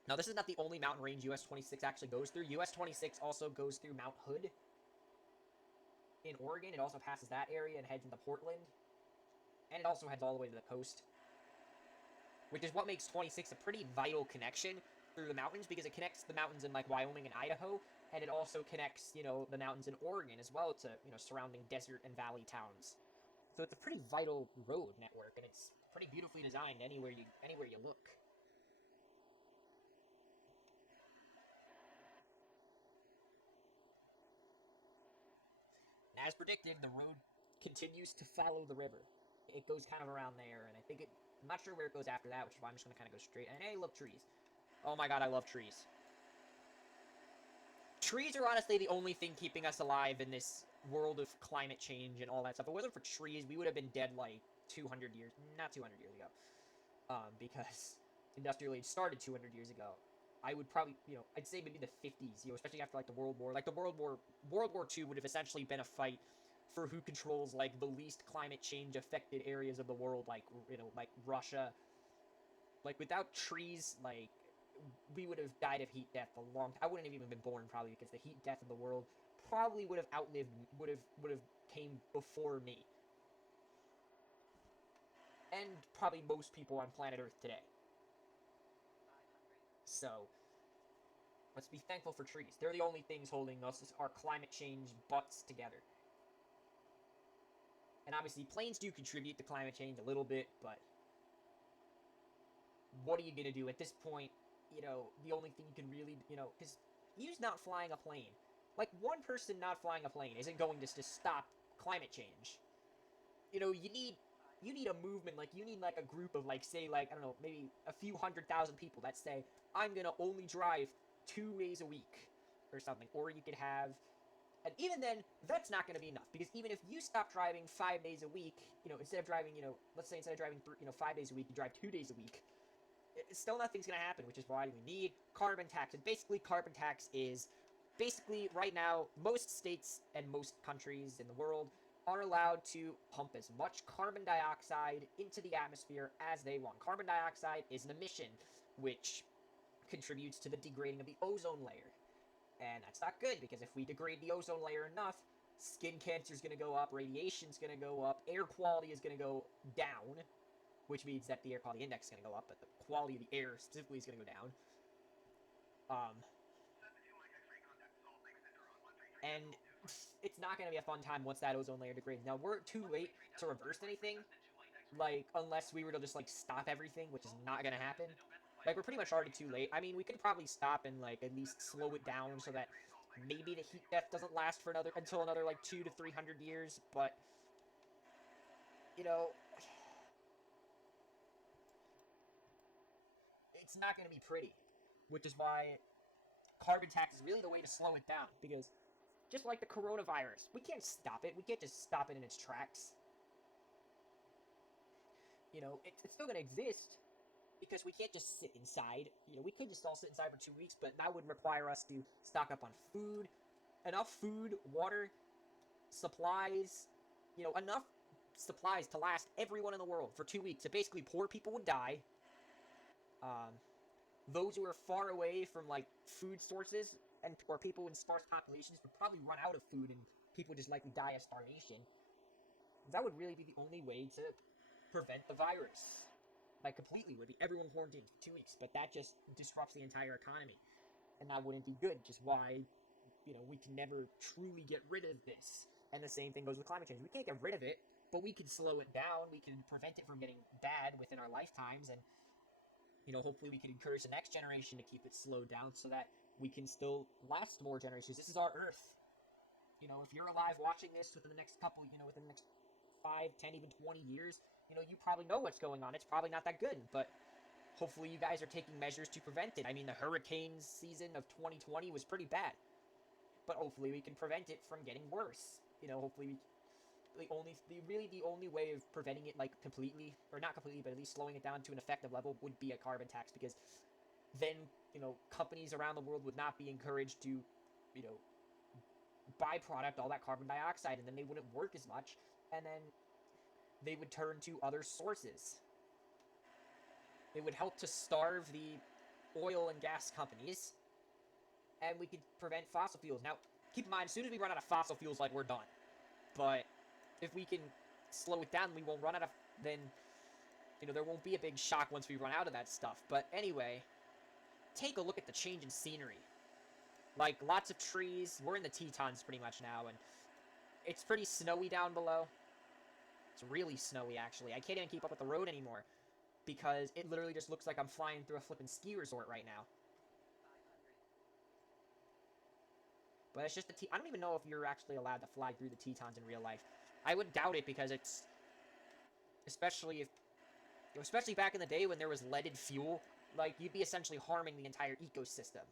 Now, this is not the only mountain range US 26 actually goes through. US 26 also goes through Mount Hood in Oregon. It also passes that area and heads into Portland. And it also heads all the way to the coast. Which is what makes 26 a pretty vital connection through the mountains, because it connects the mountains in like Wyoming and Idaho, and it also connects, the mountains in Oregon as well to, surrounding desert and valley towns. So it's a pretty vital road network, and it's pretty beautifully designed anywhere you look. And as predicted, the road continues to follow the river. It goes kind of around there, and I'm not sure where it goes after that, which is why I'm just going to kind of go straight. And hey, look, trees. Oh my god, I love trees. Trees are honestly the only thing keeping us alive in this world of climate change and all that stuff. If it wasn't for trees, we would have been dead like 200 years, not 200 years ago. Because industrial age started 200 years ago. I would probably, I'd say maybe the 50s, especially after like the World War. Like the World War II would have essentially been a fight for who controls like the least climate change affected areas of the world, like like Russia. Like without trees, like we would have died of heat death a long time. I wouldn't have even been born probably, because the heat death of the world probably would have outlived would have came before me. And probably most people on planet Earth today. So let's be thankful for trees. They're the only things holding us, our climate change butts together. And obviously planes do contribute to climate change a little bit, but what are you gonna do at this point? The only thing you can really, because you's not flying a plane. Like, one person not flying a plane isn't going to just stop climate change. You need a movement, like, you need, like, a group of, like, say, like, I don't know, maybe a few 100,000 people that say, I'm gonna only drive 2 days a week, or something. Or you could have, and even then, that's not gonna be enough, because even if you stop driving 5 days a week, instead of driving, let's say instead of driving 5 days a week, you drive 2 days a week, still nothing's going to happen, which is why we need carbon tax. And basically, carbon tax is basically right now, most states and most countries in the world are allowed to pump as much carbon dioxide into the atmosphere as they want. Carbon dioxide is an emission, which contributes to the degrading of the ozone layer. And that's not good, because if we degrade the ozone layer enough, skin cancer is going to go up, radiation is going to go up, air quality is going to go down, which means that the air quality index is going to go up, but the quality of the air specifically is going to go down. And it's not going to be a fun time once that ozone layer degrades. Now, we're too late to reverse anything, like, unless we were to just, like, stop everything, which is not going to happen. Like, we're pretty much already too late. I mean, we could probably stop and, like, at least slow it down so that maybe the heat death doesn't last for until another, like, 200 to 300 years, but, it's not going to be pretty. Which is why carbon tax is really the way to slow it down, because just like the coronavirus, we can't stop it. We can't just stop it in its tracks. It's still going to exist, because we can't just sit inside. We could just all sit inside for 2 weeks, but that would require us to stock up on food, enough food, water, supplies, enough supplies to last everyone in the world for 2 weeks. So basically, poor people would die. Um, those who are far away from, like, food sources or people in sparse populations would probably run out of food, and people would just likely die of starvation. That would really be the only way to prevent the virus. Like, completely would be everyone quarantined for 2 weeks, but that just disrupts the entire economy. And that wouldn't be good, just why, we can never truly get rid of this. And the same thing goes with climate change. We can't get rid of it, But we can slow it down. We can prevent it from getting bad within our lifetimes, and hopefully we can encourage the next generation to keep it slowed down so that we can still last more generations. This is our Earth. If you're alive watching this within the next within the next 5, 10, even 20 years, you probably know what's going on. It's probably not that good, but hopefully you guys are taking measures to prevent it. I mean, the hurricane season of 2020 was pretty bad, but hopefully we can prevent it from getting worse. Hopefully the only way of preventing it, like, completely, or not completely, but at least slowing it down to an effective level would be a carbon tax, because then, companies around the world would not be encouraged to, byproduct all that carbon dioxide, and then they wouldn't work as much, and then they would turn to other sources. It would help to starve the oil and gas companies, and we could prevent fossil fuels. Now, keep in mind, as soon as we run out of fossil fuels, like, we're done. But if we can slow it down, we won't run out of, then, there won't be a big shock once we run out of that stuff. But anyway, take a look at the change in scenery. Like, lots of trees. We're in the Tetons pretty much now, and it's pretty snowy down below. It's really snowy, actually. I can't even keep up with the road anymore, because it literally just looks like I'm flying through a flippin' ski resort right now. But it's just I don't even know if you're actually allowed to fly through the Tetons in real life. I would doubt it, because it's... Especially back in the day when there was leaded fuel, like, you'd be essentially harming the entire ecosystem.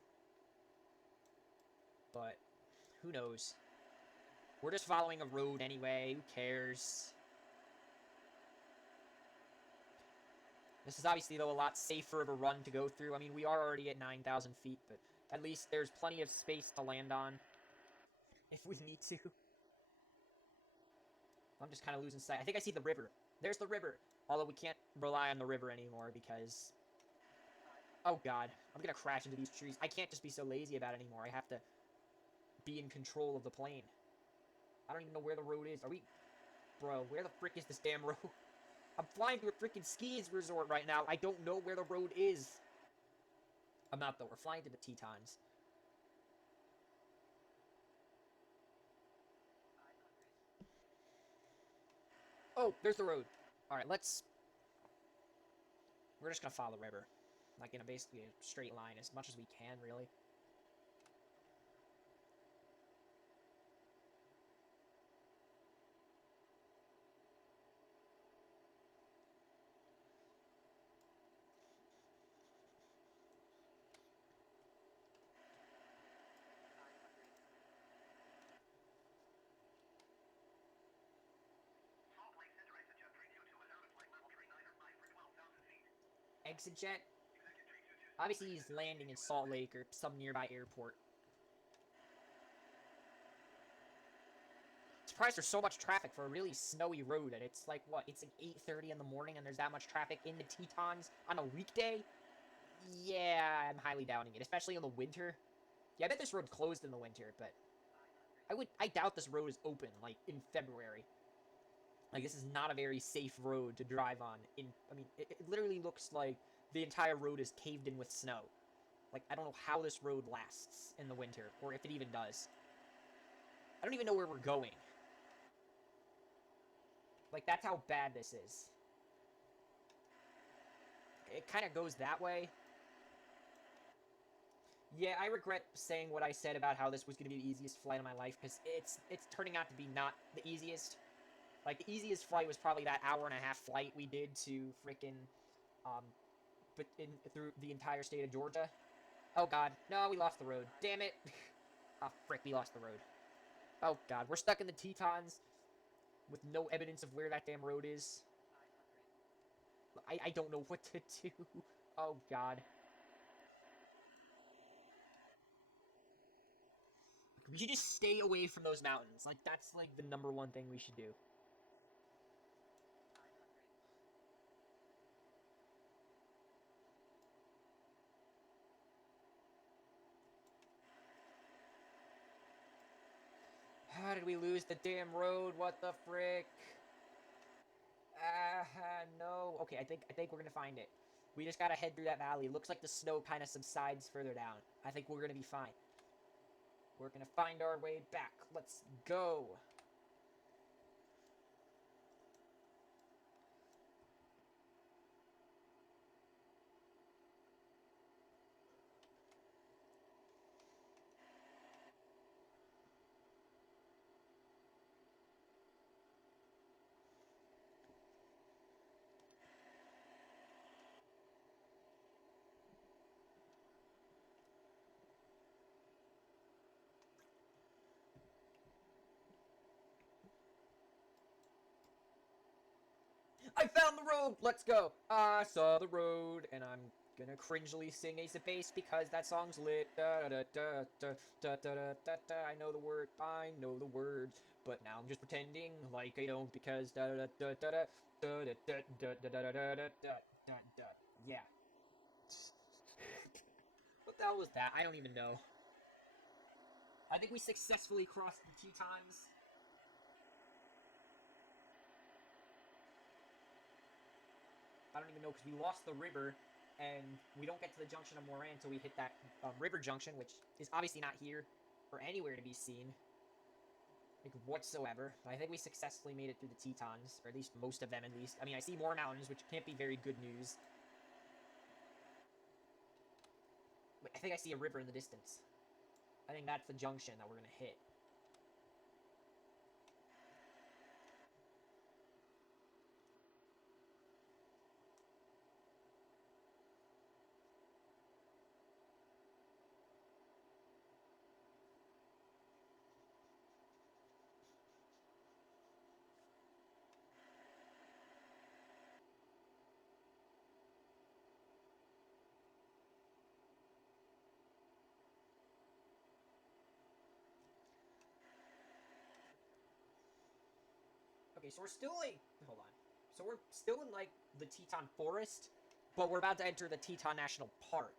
But, who knows? We're just following a road anyway, who cares? This is obviously, though, a lot safer of a run to go through. I mean, we are already at 9,000 feet, but at least there's plenty of space to land on if we need to. I'm just kind of losing sight. I think I see the river. There's the river. Although we can't rely on the river anymore because... Oh, God. I'm going to crash into these trees. I can't just be so lazy about it anymore. I have to be in control of the plane. I don't even know where the road is. Are we... Bro, where the frick is this damn road? I'm flying through a freaking ski resort right now. I don't know where the road is. I'm not, though. We're flying to the Tetons. Oh, there's the road. Alright, let's... We're just gonna follow the river. Like, in basically a straight line as much as we can, really. Exit jet? Obviously he's landing in Salt Lake or some nearby airport. Surprised there's so much traffic for a really snowy road, and it's like, what, it's like 8:30 in the morning and there's that much traffic in the Tetons on a weekday? Yeah, I'm highly doubting it, especially in the winter. Yeah, I bet this road's closed in the winter, but I doubt this road is open, like, in February. Like, this is not a very safe road to drive on. I mean, it literally looks like the entire road is caved in with snow. Like, I don't know how this road lasts in the winter, or if it even does. I don't even know where we're going. Like, that's how bad this is. It kind of goes that way. Yeah, I regret saying what I said about how this was going to be the easiest flight of my life, because it's turning out to be not the easiest. Like, the easiest flight was probably that hour-and-a-half flight we did to frickin', through the entire state of Georgia. Oh, God. No, we lost the road. Damn it. Oh, frick, we lost the road. Oh, God. We're stuck in the Tetons with no evidence of where that damn road is. I don't know what to do. Oh, God. We should just stay away from those mountains. Like, that's, like, the #1 thing we should do. How did we lose the damn road? What the frick? No. Okay, I think we're gonna find it. We just gotta head through that valley. Looks like the snow kind of subsides further down. I think we're gonna be fine. We're gonna find our way back. Let's go. I found the road! Let's go! I saw the road, and I'm gonna cringely sing Ace of Base because that song's lit. Da da da da da da da da da. I know the word, I know the words, but now I'm just pretending like I don't because da da da da da da da da da da da da da da da. Yeah. What the hell was that? I don't even know. I think we successfully crossed the Tetons. I don't even know because we lost the river, and we don't get to the junction of Moran until we hit that river junction, which is obviously not here or anywhere to be seen, like whatsoever. But I think we successfully made it through the Tetons, or at least most of them. At least, I mean, I see more mountains, which can't be very good news. But I think I see a river in the distance. I think that's the junction that we're gonna hit. Okay, so we're still like, hold on. So we're still in like the Teton Forest, but we're about to enter the Teton National Park,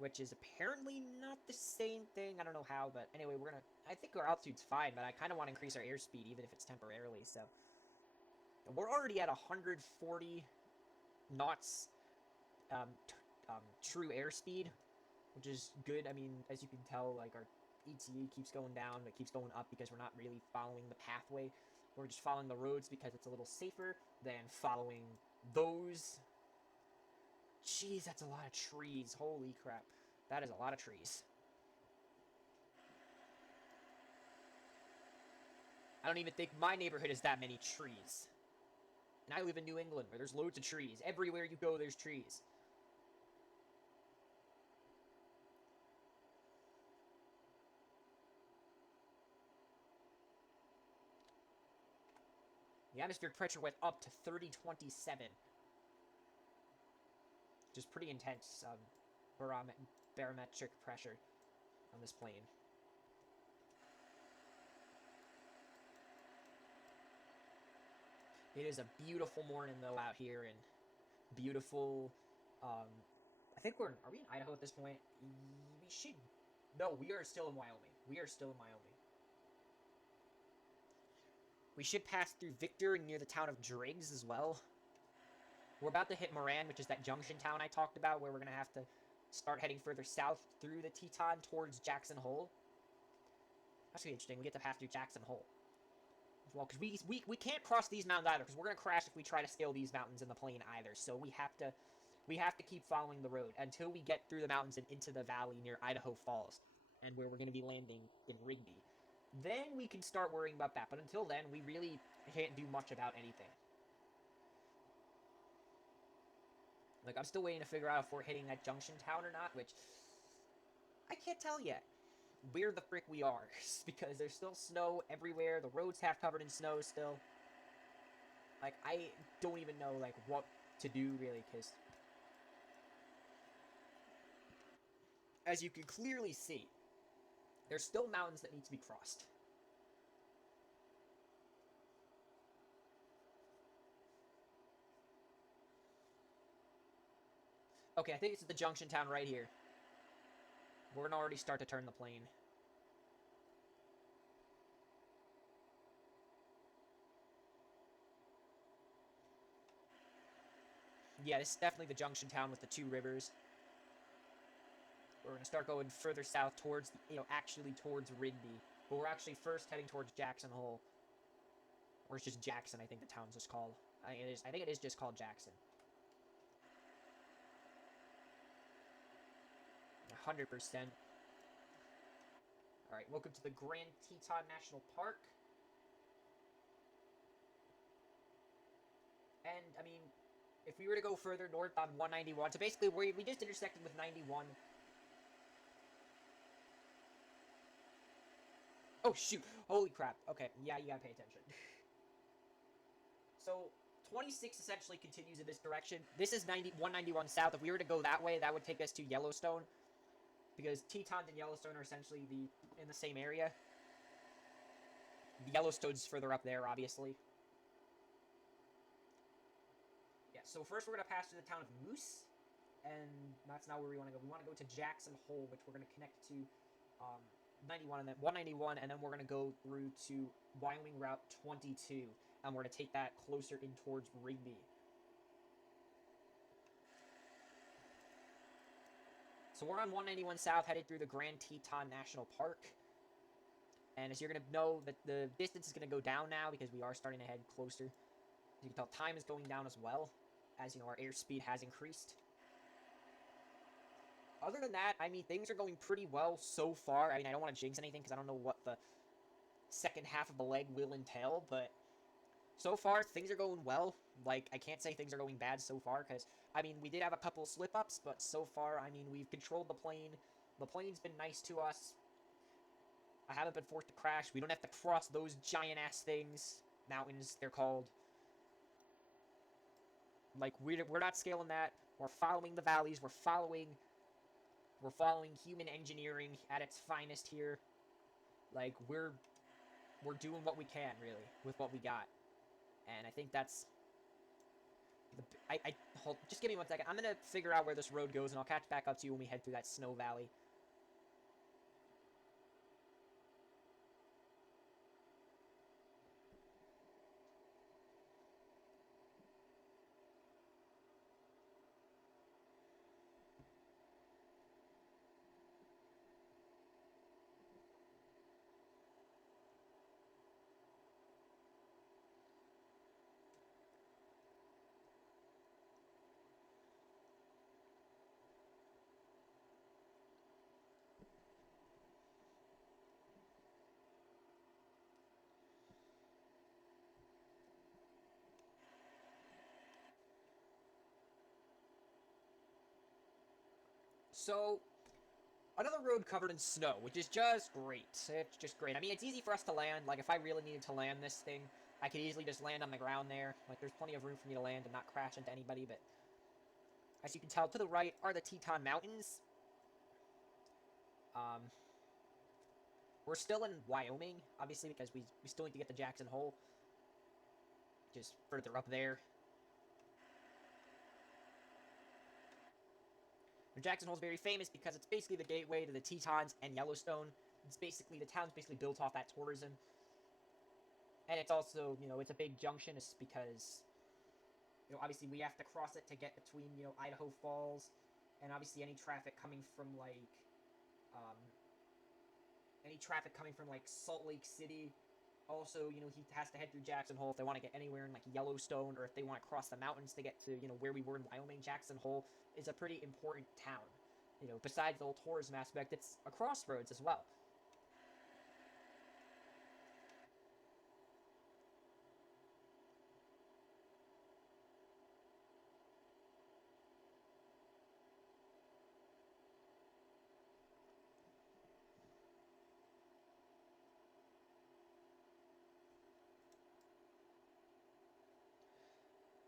which is apparently not the same thing. I don't know how, but anyway, we're gonna. I think our altitude's fine, but I kind of want to increase our airspeed, even if it's temporarily. So we're already at 140 knots true airspeed, which is good. I mean, as you can tell, like our ETA keeps going down, it keeps going up because we're not really following the pathway. We're just following the roads because it's a little safer than following those. Jeez, that's a lot of trees. Holy crap. That is a lot of trees. I don't even think my neighborhood has that many trees. And I live in New England, where there's loads of trees. Everywhere you go, there's trees. The atmospheric pressure went up to 3027. Which is pretty intense barometric pressure on this plane. It is a beautiful morning, though, out here, and beautiful, I think are we in Idaho at this point? We should, no, we are still in Wyoming. We are still in Wyoming. We should pass through Victor near the town of Driggs as well. We're about to hit Moran, which is that junction town I talked about, where we're going to have to start heading further south through the Teton towards Jackson Hole. That's going to be interesting. We get to pass through Jackson Hole as well, because we can't cross these mountains either, because we're going to crash if we try to scale these mountains in the plane either. So we have to keep following the road until we get through the mountains and into the valley near Idaho Falls, and where we're going to be landing in Rigby. Then we can start worrying about that, but until then, we really can't do much about anything. Like, I'm still waiting to figure out if we're hitting that junction town or not, which I can't tell yet where the frick we are, because there's still snow everywhere. The road's half covered in snow still. Like, I don't even know, like, what to do, really, because as you can clearly see, there's still mountains that need to be crossed. Okay, I think it's the junction town right here. We're gonna already start to turn the plane. Yeah, this is definitely the junction town with the two rivers. We're gonna start going further south towards, actually towards Rigby. But we're actually first heading towards Jackson Hole. Or it's just Jackson, I think the town's just called. I think it is just called Jackson. 100%. Alright, welcome to the Grand Teton National Park. And, I mean, if we were to go further north on 191, so basically we just intersected with 91. Oh, shoot. Holy crap. Okay, yeah, you gotta pay attention. So, 26 essentially continues in this direction. This is 191 south. If we were to go that way, that would take us to Yellowstone, because Tetons and Yellowstone are essentially in the same area. Yellowstone's further up there, obviously. Yeah, so first we're going to pass through the town of Moose, and that's not where we want to go. We want to go to Jackson Hole, which we're going to connect to 91 and then 191, and then we're going to go through to Wyoming Route 22, and we're going to take that closer in towards Rigby. So we're on 191 south, headed through the Grand Teton National Park. And as you're going to know, that the distance is going to go down now because we are starting to head closer. As you can tell, time is going down as well, as you know, our airspeed has increased. Other than that, I mean, things are going pretty well so far. I mean, I don't want to jinx anything because I don't know what the second half of the leg will entail, but so far, things are going well. Like, I can't say things are going bad so far, because, I mean, we did have a couple slip-ups, but so far, I mean, we've controlled the plane. The plane's been nice to us. I haven't been forced to crash. We don't have to cross those giant-ass things. Mountains, they're called. Like, we're not scaling that. We're following the valleys. We're following human engineering at its finest here. Like, we're doing what we can, really, with what we got. And I think that's... hold, just give me 1 second. I'm going to figure out where this road goes, and I'll catch back up to you when we head through that snow valley. So, another road covered in snow, which is just great. It's just great. I mean, it's easy for us to land. Like, if I really needed to land this thing, I could easily just land on the ground there. Like, there's plenty of room for me to land and not crash into anybody, but... As you can tell, to the right are the Teton Mountains. We're still in Wyoming, obviously, because we still need to get to Jackson Hole. Just further up there. Jackson Hole is very famous because it's basically the gateway to the Tetons and Yellowstone. It's basically, the town's basically built off that tourism. And it's also, you know, it's a big junction, it's because, you know, obviously we have to cross it to get between, you know, Idaho Falls, and obviously any traffic coming from, like, Salt Lake City. Also, you know, he has to head through Jackson Hole if they want to get anywhere in, like, Yellowstone, or if they want to cross the mountains to get to, you know, where we were in Wyoming. Jackson Hole is a pretty important town. You know, besides the whole tourism aspect, it's a crossroads as well.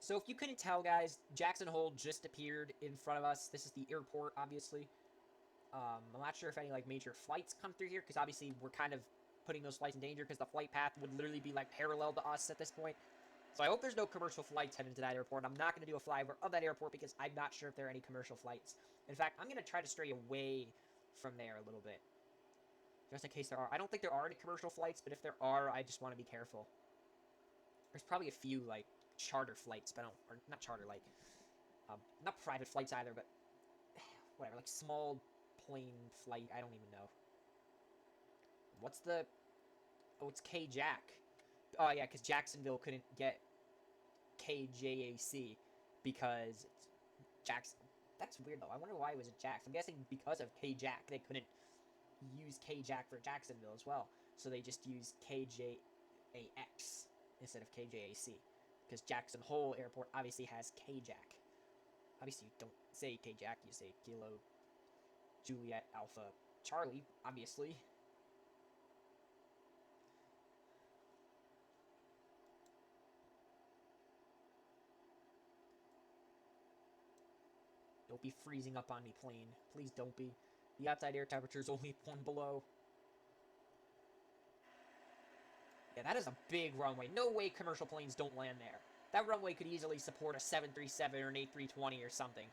So if you couldn't tell, guys, Jackson Hole just appeared in front of us. This is the airport, obviously. I'm not sure if any, like, major flights come through here, because obviously we're kind of putting those flights in danger, because the flight path would literally be, like, parallel to us at this point. So I hope there's no commercial flights headed to that airport. I'm not going to do a flyover of that airport, because I'm not sure if there are any commercial flights. In fact, I'm going to try to stray away from there a little bit, just in case there are. I don't think there are any commercial flights, but if there are, I just want to be careful. There's probably a few, like, charter flights, but or not charter, like, not private flights either, but whatever, like small plane flight, I don't even know. What's the, oh, it's K-Jack. Oh yeah, because Jacksonville couldn't get KJAC because Jackson. That's weird though. I wonder why it was a Jax. I'm guessing because of K-Jack, they couldn't use K-Jack for Jacksonville as well. So they just used KJAX instead of KJAC. Because Jackson Hole Airport obviously has K-Jack. Obviously, you don't say K-Jack, you say Kilo Juliet Alpha Charlie, obviously. Don't be freezing up on me, plane. Please don't be. The outside air temperature is only 1 below. Yeah, that is a big runway. No way commercial planes don't land there. That runway could easily support a 737 or an A320 or something.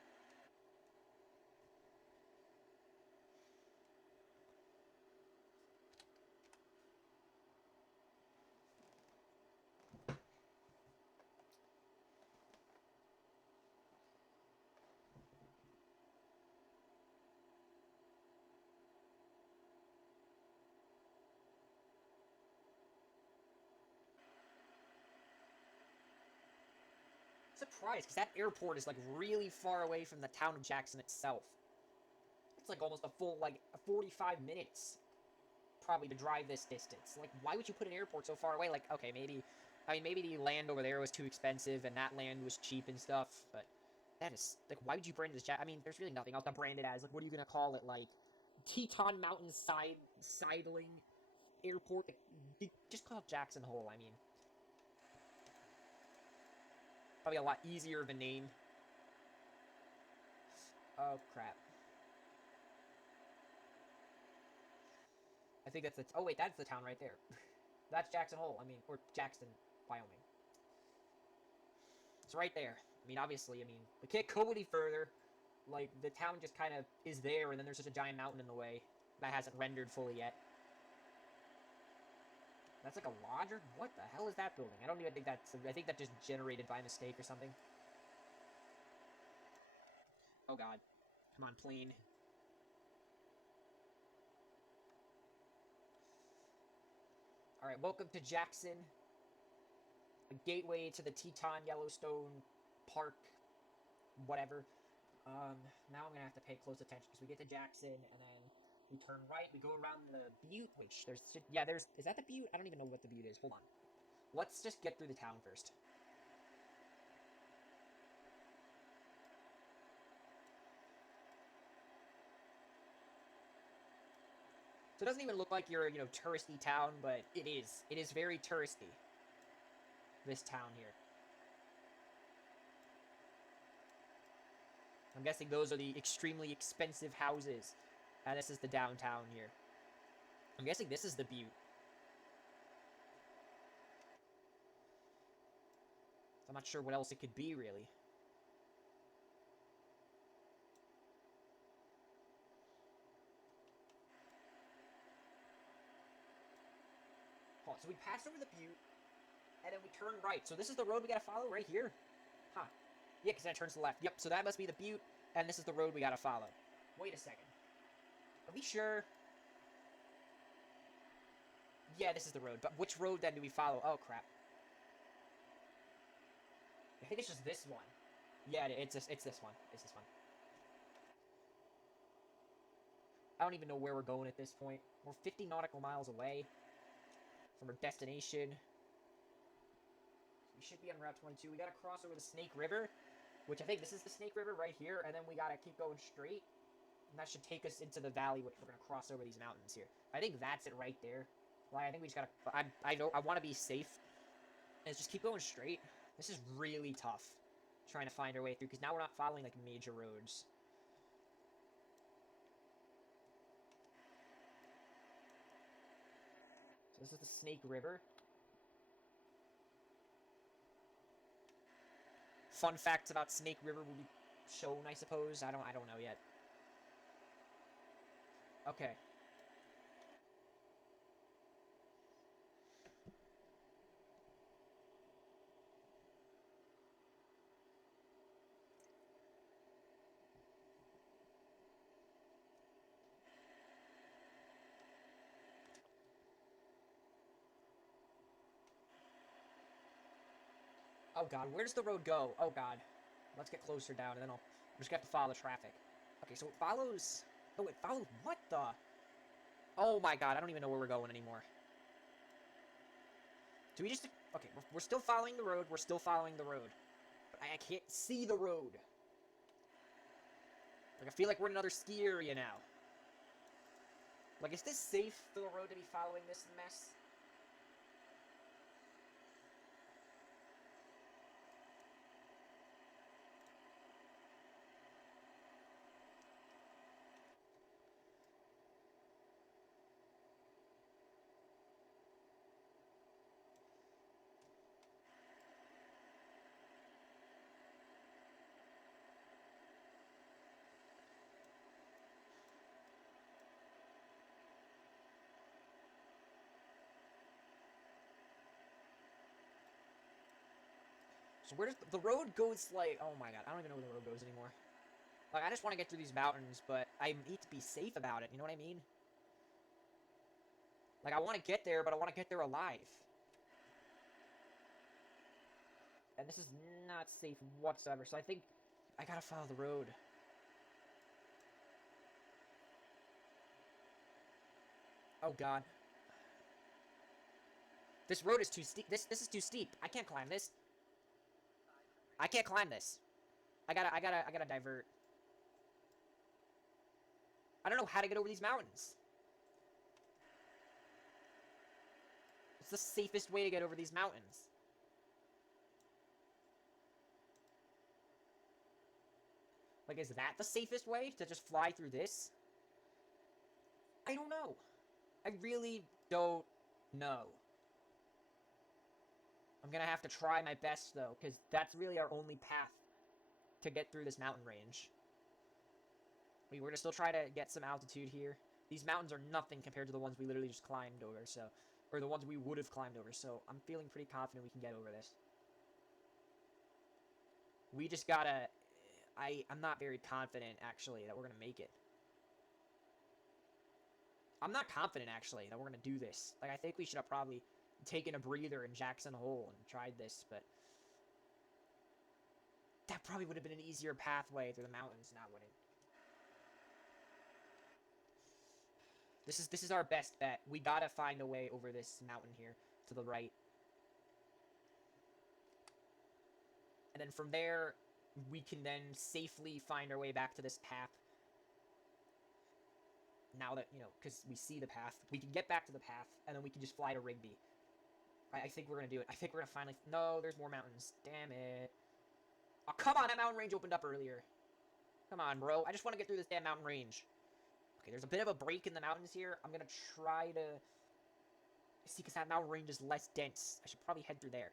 Surprised, because that airport is like really far away from the town of Jackson itself. It's like almost a full, like, 45 minutes probably to drive this distance. Like, why would you put an airport so far away? Like, okay, maybe, I mean, maybe the land over there was too expensive and that land was cheap and stuff, but that is, like, why would you brand it as I mean, there's really nothing else to brand it as. Like, what are you gonna call it? Like, Teton Mountain Sidling Airport? Like, just call it Jackson Hole, I mean. Probably a lot easier of a name. Oh, crap. I think that's the... Oh, wait, that's the town right there. That's Jackson Hole. I mean, or Jackson, Wyoming. It's right there. I mean, obviously, I mean, we can't go any further. Like, the town just kind of is there, and then there's just a giant mountain in the way that hasn't rendered fully yet. That's like a lodge, or what the hell is that building? I don't even think that's... I think that just generated by mistake or something. Oh, God. Come on, plane. Alright, welcome to Jackson. A gateway to the Teton Yellowstone Park, whatever. Now I'm gonna have to pay close attention because we get to Jackson and then we turn right. We go around the butte, which there's is that the butte? I don't even know what the butte is. Hold on. Let's just get through the town first. So it doesn't even look like you're, touristy town, but it is. It is very touristy. This town here. I'm guessing those are the extremely expensive houses. And this is the downtown here. I'm guessing this is the butte. I'm not sure what else it could be, really. Hold on, so we pass over the butte, and then we turn right. So this is the road we gotta follow right here? Huh. Yeah, because then it turns to the left. Yep, so that must be the butte, and this is the road we gotta follow. Wait a second. Are we sure? Yeah, this is the road. But which road, then, do we follow? Oh, crap. I think it's just this one. Yeah, it's this one. It's this one. I don't even know where we're going at this point. We're 50 nautical miles away from our destination. We should be on Route 22. We gotta cross over the Snake River, which I think this is the Snake River right here, and then we gotta keep going straight. And that should take us into the valley, which we're gonna cross over these mountains here. I think that's it right there. Like, I think we just gotta... I want to be safe. And just keep going straight. This is really tough. Trying to find our way through, because now we're not following, like, major roads. So this is the Snake River. Fun facts about Snake River will be shown, I suppose. I don't know yet. Okay. Oh god, where does the road go? Oh god. Let's get closer down, and then I'm just gonna have to follow the traffic. Okay, so it follows... Oh, it follows... What the... Oh my god, I don't even know where we're going anymore. Do we just... Okay, we're still following the road. We're still following the road. But I can't see the road. Like, I feel like we're in another ski area now. Like, is this safe for the road to be following this mess? So where does the road goes, like, oh my god, I don't even know where the road goes anymore. Like, I just want to get through these mountains, but I need to be safe about it, you know what I mean? Like, I want to get there, but I want to get there alive. And this is not safe whatsoever, so I think I gotta follow the road. Oh god. This road is too steep. This is too steep. I can't climb this. I can't climb this. I gotta divert. I don't know how to get over these mountains. It's the safest way to get over these mountains. Like, is that the safest way? To just fly through this? I don't know. I really don't know. I'm gonna have to try my best, though, because that's really our only path to get through this mountain range. We're gonna still try to get some altitude here. These mountains are nothing compared to the ones we literally just climbed over, so... Or the ones we would have climbed over, so I'm feeling pretty confident we can get over this. We just gotta... I'm not very confident, actually, that we're gonna make it. I'm not confident, actually, that we're gonna do this. Like, I think we should have probably taken a breather in Jackson Hole and tried this, but... That probably would have been an easier pathway through the mountains, not would it? This is our best bet. We gotta find a way over this mountain here to the right. And then from there, we can then safely find our way back to this path. Now that, you know, because we see the path, we can get back to the path, and then we can just fly to Rigby. I think we're gonna do it. I think we're gonna finally... No, there's more mountains. Damn it. Oh, come on, that mountain range opened up earlier. Come on, bro. I just want to get through this damn mountain range. Okay, there's a bit of a break in the mountains here. I'm gonna try to... See, because that mountain range is less dense. I should probably head through there.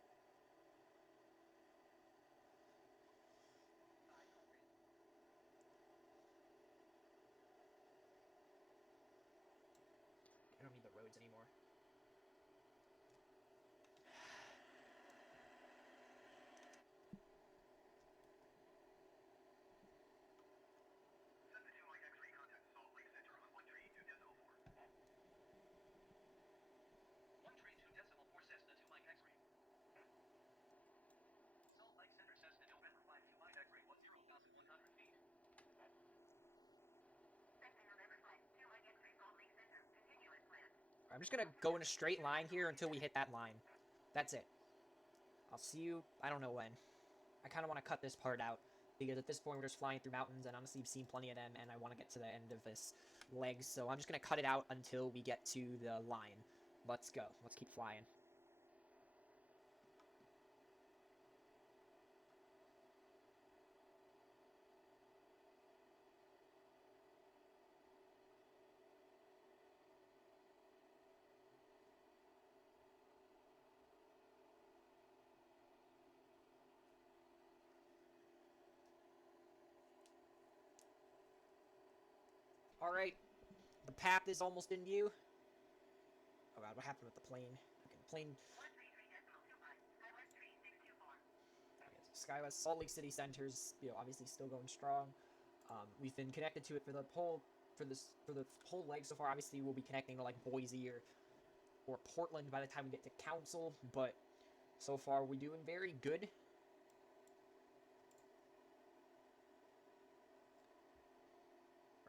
I don't need the roads anymore. I'm just gonna go in a straight line here until we hit that line. That's it. I'll see you, I don't know when. I kind of want to cut this part out, because at this point we're just flying through mountains, and honestly, we've seen plenty of them, and I want to get to the end of this leg, so I'm just gonna cut it out until we get to the line. Let's go. Let's keep flying. Alright, the path is almost in view. Oh god, what happened with the plane? Okay, the plane... Okay, so Skywest, Salt Lake City Center's, you know, obviously still going strong. We've been connected to it for the whole, for the whole leg so far. Obviously, we'll be connecting to, like, Boise or Portland by the time we get to Council, but so far we're doing very good.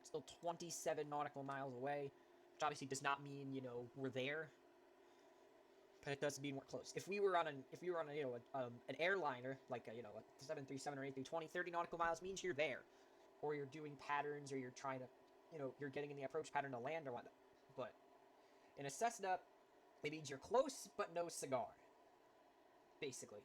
Still 27 nautical miles away, which obviously does not mean, you know, we're there, but it does mean we're close. If we were on you know, an airliner, like a, you know, a 737 or A320, 30 nautical miles means you're there, or you're doing patterns, or you're trying to, you know, you're getting in the approach pattern to land or whatnot. But in a Cessna, it means you're close, but no cigar, basically.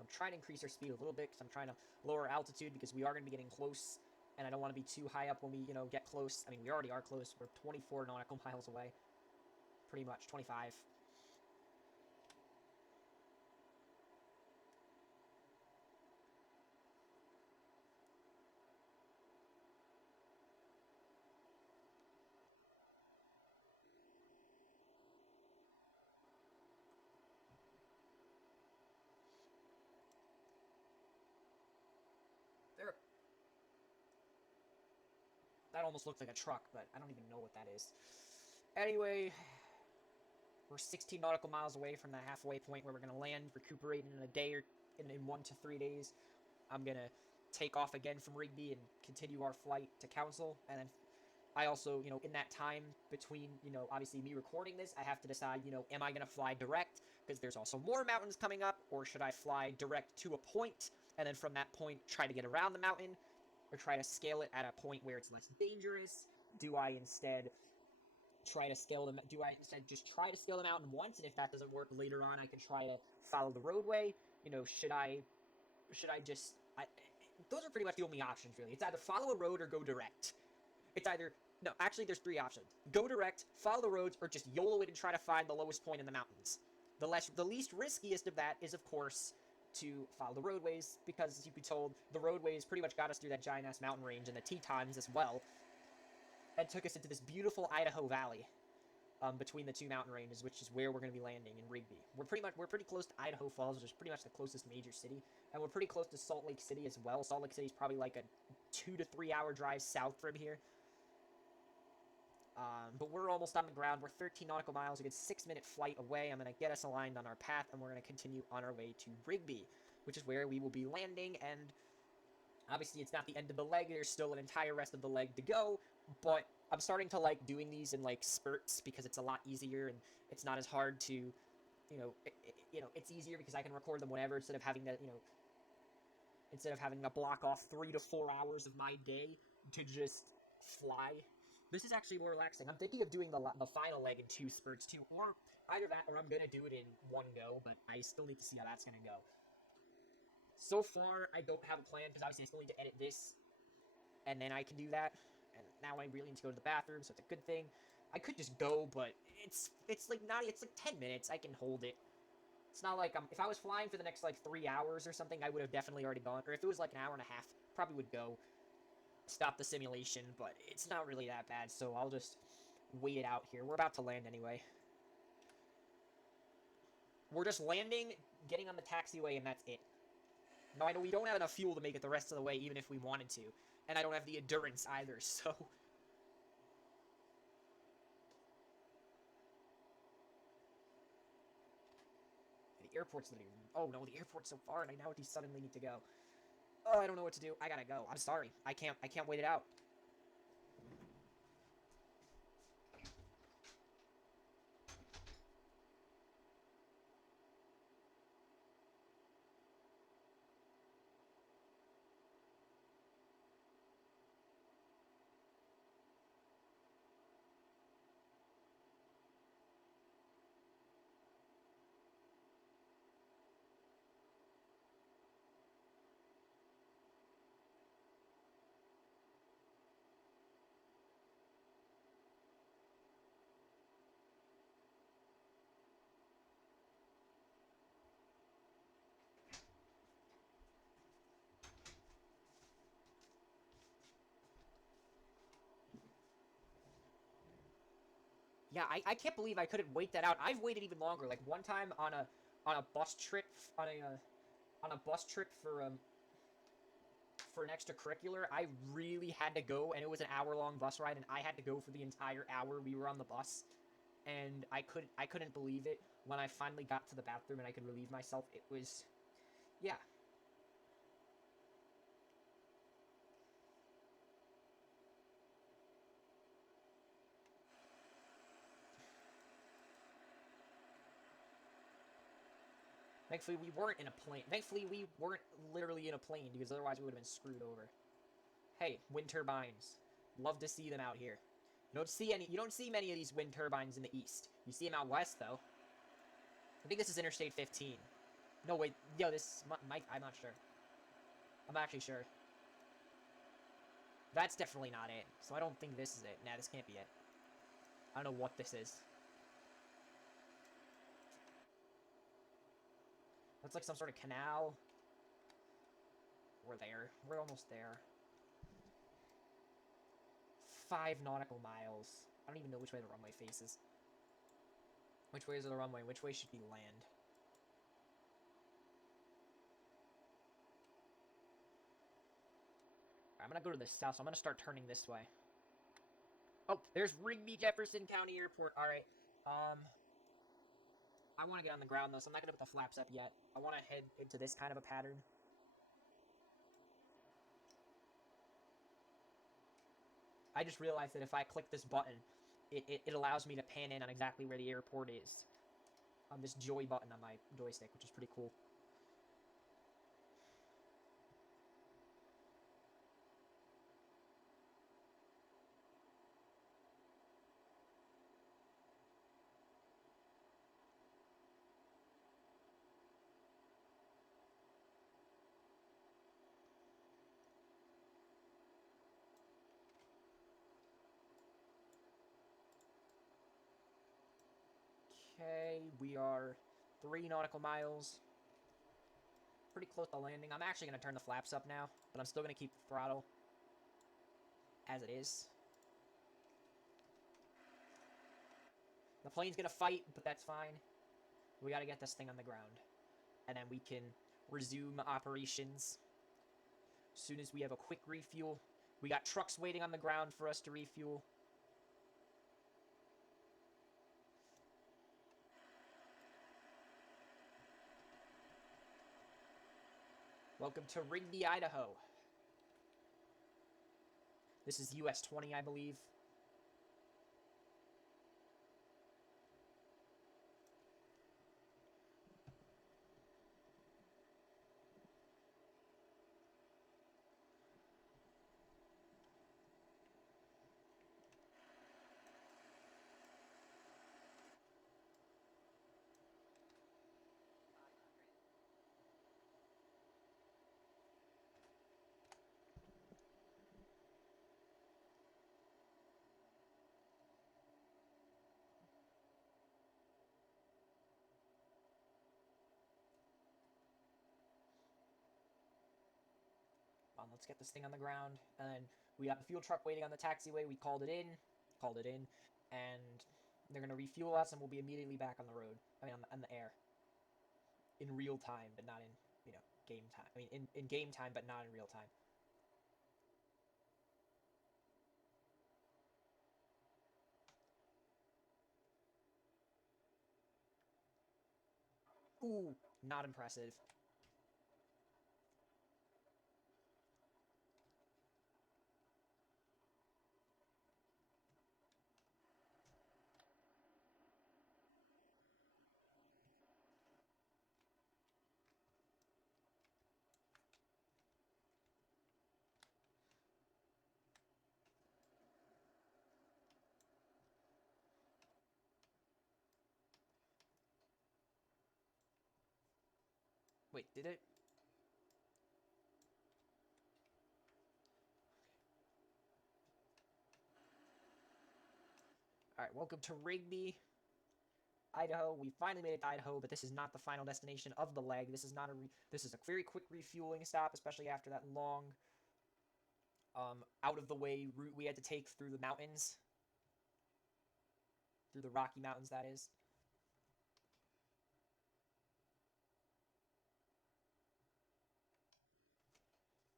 I'm trying to increase our speed a little bit because I'm trying to lower altitude because we are going to be getting close, and I don't want to be too high up when we, you know, get close. I mean, we already are close. We're 24 nautical miles away. Pretty much, 25. that almost looks like a truck, but I don't even know what that is. Anyway, we're 16 nautical miles away from the halfway point where we're going to land, recuperate in a day or in 1 to 3 days. I'm going to take off again from Rigby and continue our flight to Council, and then I also, in that time between, obviously me recording this, I have to decide, am I going to fly direct, because there's also more mountains coming up, or should I fly direct to a point, and then from that point try to get around the mountain, or try to scale it at a point where it's less dangerous? Do I instead try to scale them? Do I instead just try to scale the mountain once, and if that doesn't work later on, I can try to follow the roadway? Should I just... those are pretty much the only options, really. It's either follow a road or go direct. It's either... No, actually, there's 3 options. Go direct, follow the roads, or just YOLO it and try to find the lowest point in the mountains. The least riskiest of that is, of course, to follow the roadways, because, as you can be told, the roadways pretty much got us through that giant-ass mountain range and the Tetons as well, and took us into this beautiful Idaho valley between the 2 mountain ranges, which is where we're going to be landing in Rigby. We're pretty close to Idaho Falls, which is pretty much the closest major city, and we're pretty close to Salt Lake City as well. Salt Lake City is probably like a 2 to 3 hour drive south from here. But we're almost on the ground. We're 13 nautical miles, a good 6-minute flight away. I'm going to get us aligned on our path, and we're going to continue on our way to Rigby, which is where we will be landing. And obviously, it's not the end of the leg. There's still an entire rest of the leg to go, but I'm starting to like doing these in like spurts because it's a lot easier, and it's not as hard to, it's easier because I can record them whenever instead of having to block off 3 to 4 hours of my day to just fly. This is actually more relaxing. I'm thinking of doing the final leg in 2 spurts too, or either that or I'm going to do it in 1 go, but I still need to see how that's going to go. So far, I don't have a plan, because obviously I still need to edit this, and then I can do that, and now I really need to go to the bathroom, so it's a good thing. I could just go, but it's like 10 minutes, I can hold it. It's not like, if I was flying for the next, 3 hours or something, I would have definitely already gone, or if it was, an hour and a half, probably would go. Stop the simulation, but it's not really that bad, so I'll just wait it out here. We're about to land anyway. We're just landing, getting on the taxiway, and that's it. Now, I know we don't have enough fuel to make it the rest of the way, even if we wanted to, and I don't have the endurance either, so... The airport's literally... Oh, no, the airport's so far, and I now suddenly need to go. Oh, I don't know what to do. I gotta go. I'm sorry. I can't wait it out. Yeah, I can't believe I couldn't wait that out. I've waited even longer. Like, one time on a bus trip for an extracurricular, I really had to go, and it was an hour-long bus ride, and I had to go for the entire hour we were on the bus, and I couldn't believe it when I finally got to the bathroom and I could relieve myself. It was, yeah. Thankfully, we weren't in a plane. Thankfully, we weren't literally in a plane, because otherwise we would have been screwed over. Hey, wind turbines. Love to see them out here. You don't see many of these wind turbines in the east. You see them out west, though. I think this is Interstate 15. No, wait. Yo, this might... I'm not sure. I'm actually sure. That's definitely not it. So I don't think this is it. Nah, this can't be it. I don't know what this is. That's like some sort of canal. We're there. We're almost there. 5 nautical miles. I don't even know which way the runway faces. Which way is the runway? Which way should we land? I'm gonna go to the south, so I'm gonna start turning this way. Oh, there's Rigby Jefferson County Airport. All right. I want to get on the ground though, so I'm not gonna put the flaps up yet. I want to head into this kind of a pattern. I just realized that if I click this button, it allows me to pan in on exactly where the airport is. On this joy button on my joystick, which is pretty cool. Okay, we are 3 nautical miles. Pretty close to landing. I'm actually going to turn the flaps up now, but I'm still going to keep the throttle as it is. The plane's going to fight, but that's fine. We got to get this thing on the ground. And then we can resume operations as soon as we have a quick refuel. We got trucks waiting on the ground for us to refuel. Welcome to Rigby, Idaho. This is US 20, I believe. Let's get this thing on the ground. And then we got the fuel truck waiting on the taxiway. We called it in, and they're gonna refuel us, and we'll be immediately back on the road. I mean, on the air, in real time, but not in game time. I mean, in game time, but not in real time. Ooh, not impressive. Wait, did it? All right, welcome to Rigby, Idaho. We finally made it to Idaho, but this is not the final destination of the leg. This is not this is a very quick refueling stop, especially after that long, out of the way route we had to take through the mountains, through the Rocky Mountains, that is.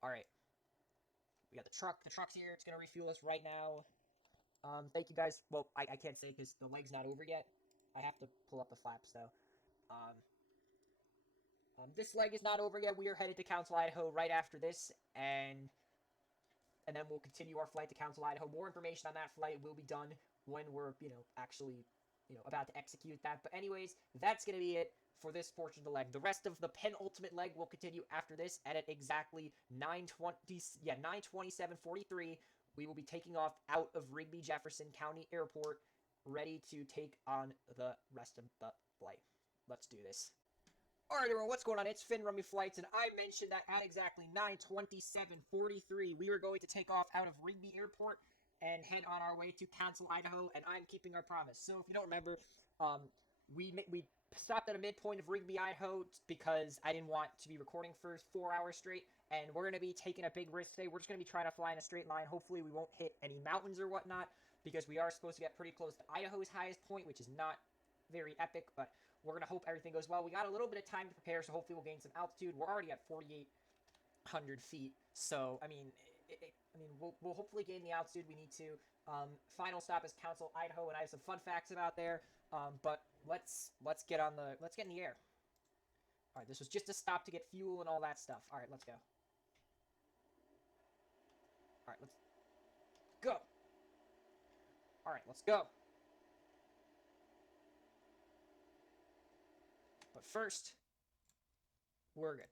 All right, we got the truck. The truck's here. It's gonna refuel us right now. Thank you guys. Well, I can't say because the leg's not over yet. I have to pull up the flaps though. This leg is not over yet. We are headed to Council, Idaho right after this, and then we'll continue our flight to Council, Idaho. More information on that flight will be done when we're, actually, about to execute that. But anyways, that's going to be it for this portion of the leg. The rest of the penultimate leg will continue after this, and at exactly 9:27:43, we will be taking off out of Rigby Jefferson County Airport, ready to take on the rest of the flight. Let's do this. Alright everyone, what's going on? It's Finn Rummy Flights, and I mentioned that at exactly 9:27:43, we were going to take off out of Rigby Airport and head on our way to Council, Idaho, and I'm keeping our promise. So if you don't remember, we stopped at a midpoint of Rigby, Idaho, because I didn't want to be recording for 4 hours straight, and we're going to be taking a big risk today. We're just going to be trying to fly in a straight line. Hopefully we won't hit any mountains or whatnot, because we are supposed to get pretty close to Idaho's highest point, which is not very epic, but we're going to hope everything goes well. We got a little bit of time to prepare, so hopefully we'll gain some altitude. We're already at 4,800 feet, so, I mean, I mean, we'll hopefully gain the altitude we need to. Final stop is Council, Idaho, and I have some fun facts about there. But let's get in the air. All right, this was just a stop to get fuel and all that stuff. All right, let's go. All right, let's go. All right, let's go. But first, we're good.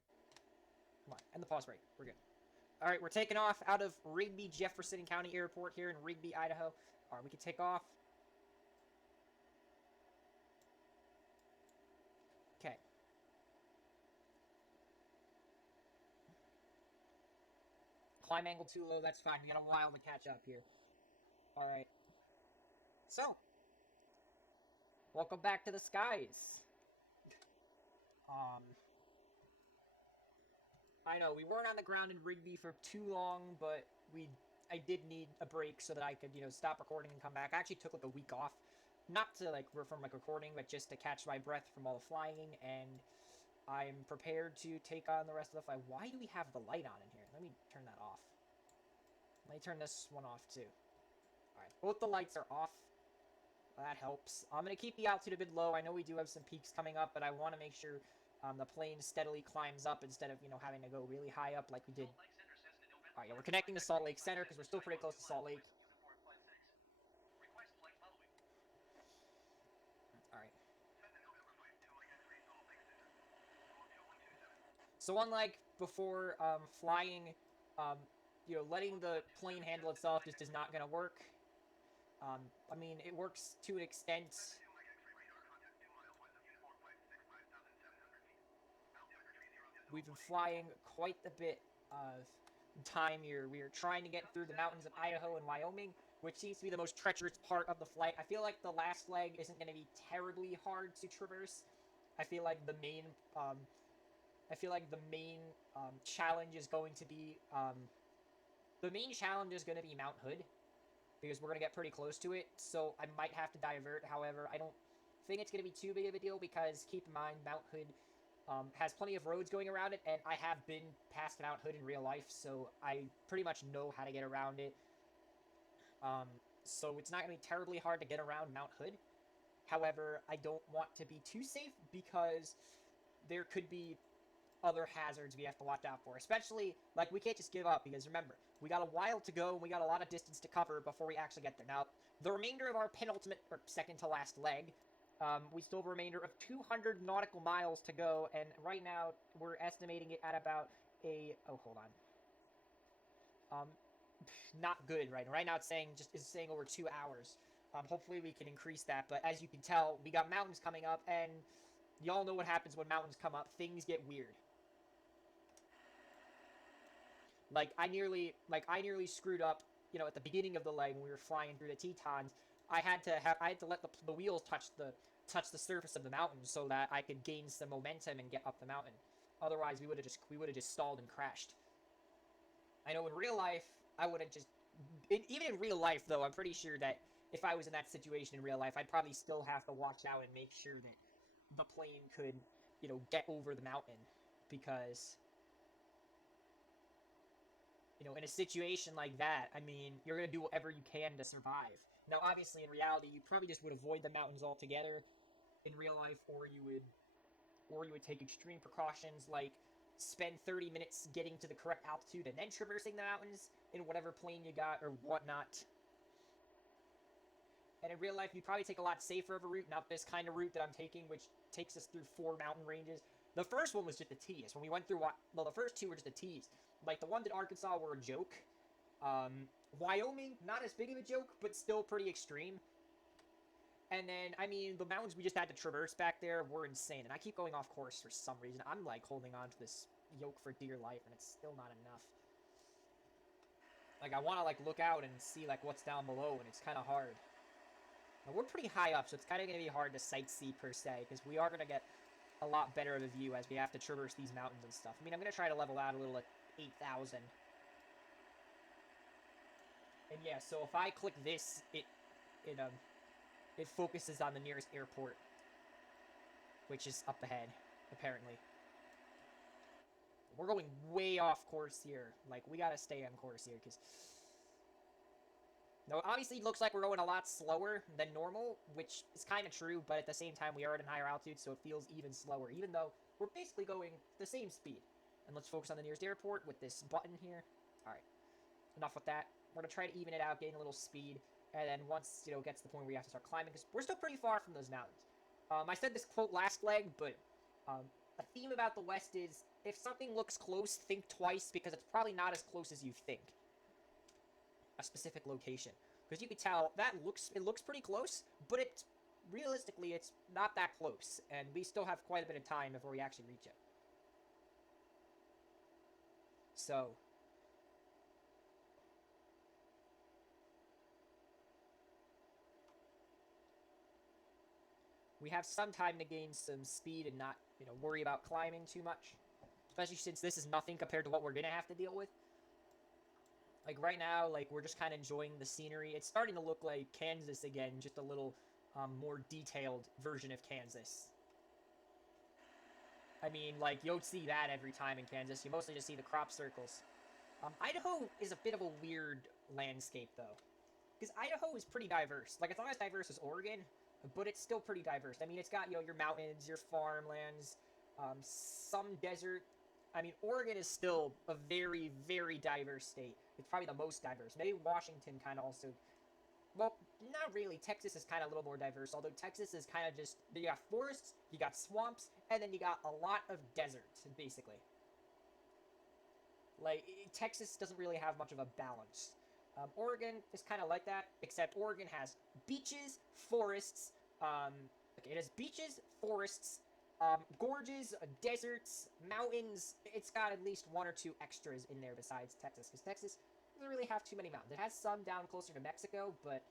Come on, end the pause break. We're good. All right, we're taking off out of Rigby Jefferson County Airport here in Rigby, Idaho. All right, we can take off. Okay. Climb angle too low, that's fine. We got a while to catch up here. All right. So, welcome back to the skies. I know we weren't on the ground in Rigby for too long, but I did need a break so that I could, stop recording and come back. I actually took like a week off, not to from recording, but just to catch my breath from all the flying, and I'm prepared to take on the rest of the flight. Why do we have the light on in here? Let me turn that off. Let me turn this one off too. Alright, both the lights are off. That helps. I'm going to keep the altitude a bit low. I know we do have some peaks coming up, but I want to make sure the plane steadily climbs up instead of, having to go really high up like we did. Alright, yeah, we're connecting to Salt Lake Center because we're still pretty close to Salt Lake. Alright. So unlike before, flying, letting the plane handle itself just is not going to work. I mean, it works to an extent. We've been flying quite a bit of time here. We are trying to get through the mountains of Idaho and Wyoming, which seems to be the most treacherous part of the flight. I feel like the last leg isn't going to be terribly hard to traverse. I feel like the main challenge is going to be Mount Hood, because we're going to get pretty close to it, so I might have to divert. However, I don't think it's going to be too big of a deal, because keep in mind, Mount Hood has plenty of roads going around it, and I have been past Mount Hood in real life, so I pretty much know how to get around it. So it's not going to be terribly hard to get around Mount Hood. However, I don't want to be too safe, because there could be other hazards we have to watch out for. Especially, like, we can't just give up, because remember, we got a while to go, and we got a lot of distance to cover before we actually get there. Now, the remainder of our penultimate, or second to last leg, we still have a remainder of 200 nautical miles to go, and right now, we're estimating it at about oh, hold on. Not good, right? Right now it's saying over 2 hours. Hopefully we can increase that, but as you can tell, we got mountains coming up, and y'all know what happens when mountains come up. Things get weird. Like, I nearly screwed up, at the beginning of the leg when we were flying through the Tetons. I had to let the wheels touch the surface of the mountain so that I could gain some momentum and get up the mountain. Otherwise, we would have just stalled and crashed. I know in real life, I would have just... Even in real life, though, I'm pretty sure that if I was in that situation in real life, I'd probably still have to watch out and make sure that the plane could, get over the mountain. Because, in a situation like that, I mean, you're going to do whatever you can to survive. Now, obviously, in reality, you probably just would avoid the mountains altogether in real life, or you would take extreme precautions, like spend 30 minutes getting to the correct altitude and then traversing the mountains in whatever plane you got or whatnot. And in real life, you'd probably take a lot safer of a route, not this kind of route that I'm taking, which takes us through 4 mountain ranges. The first one was just a tease. When we went through, the first 2 were just a tease. Like, the ones in Arkansas were a joke. Wyoming, not as big of a joke, but still pretty extreme. And then, I mean, the mountains we just had to traverse back there were insane. And I keep going off course for some reason. I'm, like, holding on to this yoke for dear life, and it's still not enough. Like, I want to, like, look out and see, like, what's down below, and it's kind of hard. Now, we're pretty high up, so it's kind of going to be hard to sightsee, per se, because we are going to get a lot better of a view as we have to traverse these mountains and stuff. I mean, I'm going to try to level out a little at 8,000. And yeah, so if I click this, it focuses on the nearest airport, which is up ahead, apparently. We're going way off course here. Like, we gotta stay on course here, because... No, obviously it looks like we're going a lot slower than normal, which is kind of true, but at the same time we are at a higher altitude, so it feels even slower, even though we're basically going the same speed. And let's focus on the nearest airport with this button here. Alright, enough with that. We're going to try to even it out, gain a little speed, and then once, you know, it gets to the point where you have to start climbing, because we're still pretty far from those mountains. I said this quote last leg, but a theme about the West is, if something looks close, think twice, because it's probably not as close as you think. A specific location, because you can tell that it looks pretty close, but realistically it's not that close, and we still have quite a bit of time before we actually reach it. So we have some time to gain some speed and not, you know, worry about climbing too much, especially since this is nothing compared to what we're gonna have to deal with. Like, right now, like, we're just kind of enjoying the scenery. It's starting to look like Kansas again, just a little more detailed version of Kansas. I mean, like, you don't see that every time in Kansas. You mostly just see the crop circles. Idaho is a bit of a weird landscape, though. Because Idaho is pretty diverse. Like, it's not as diverse as Oregon, but it's still pretty diverse. I mean, it's got, you know, your mountains, your farmlands, some desert. I mean, Oregon is still a very, very diverse state. It's probably the most diverse. Maybe Washington kind of also... Well, not really. Texas is kind of a little more diverse, although Texas is kind of just... You got forests, you got swamps, and then you got a lot of desert, basically. Like, Texas doesn't really have much of a balance. Oregon is kind of like that, except Oregon has beaches, forests, okay, it has beaches, forests, gorges, deserts, mountains. It's got at least one or two extras in there besides Texas, because Texas doesn't really have too many mountains. It has some down closer to Mexico, but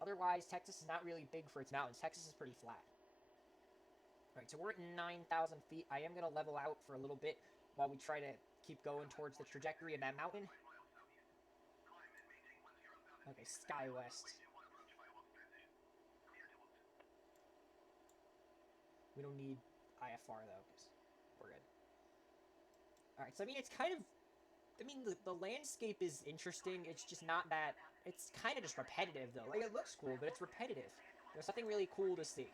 otherwise, Texas is not really big for its mountains. Texas is pretty flat. Alright, so we're at 9,000 feet. I am going to level out for a little bit while we try to keep going towards the trajectory of that mountain. Okay, Sky West. We don't need IFR, though, because we're good. Alright, so I mean, it's kind of... I mean, the landscape is interesting. It's just not that... It's kind of just repetitive, though. Like, it looks cool, but it's repetitive. There's something really cool to see.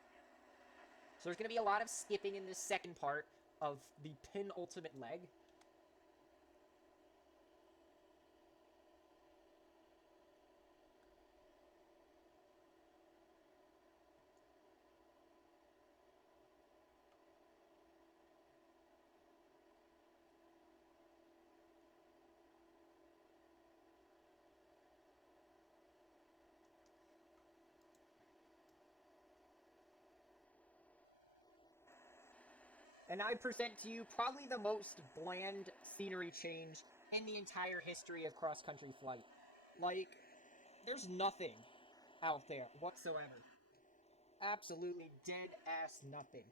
So there's going to be a lot of skipping in this second part of the penultimate leg. And I present to you probably the most bland scenery change in the entire history of cross-country flight. Like, there's nothing out there whatsoever. Absolutely dead-ass nothing.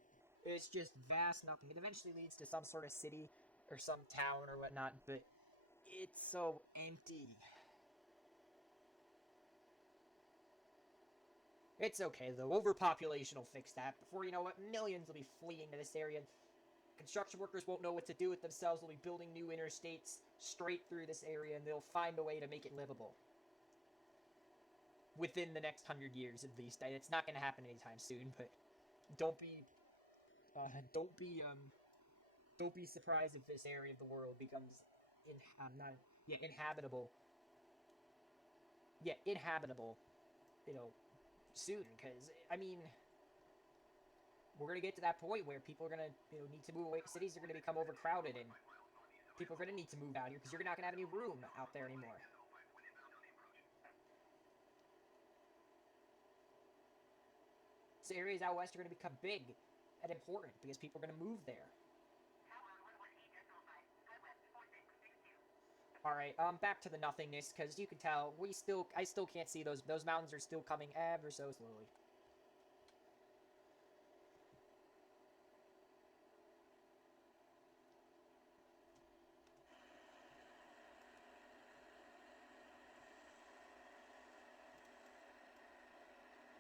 It's just vast nothing. It eventually leads to some sort of city or some town or whatnot, but it's so empty. It's okay, though. Overpopulation will fix that. Before you know it, millions will be fleeing to this area. Construction workers won't know what to do with themselves. They'll be building new interstates straight through this area, and they'll find a way to make it livable. Within the next 100 years, at least. It's not going to happen anytime soon, but don't be... don't be, don't be surprised if this area of the world becomes... inhabitable. Yeah, inhabitable. You know, soon, because, I mean... We're going to get to that point where people are going to, you know, need to move away. Cities are going to become overcrowded, and people are going to need to move out here because you're not going to have any room out there anymore. So areas out west are going to become big and important because people are going to move there. Alright, back to the nothingness, because you can tell, I still can't see those mountains are still coming ever so slowly.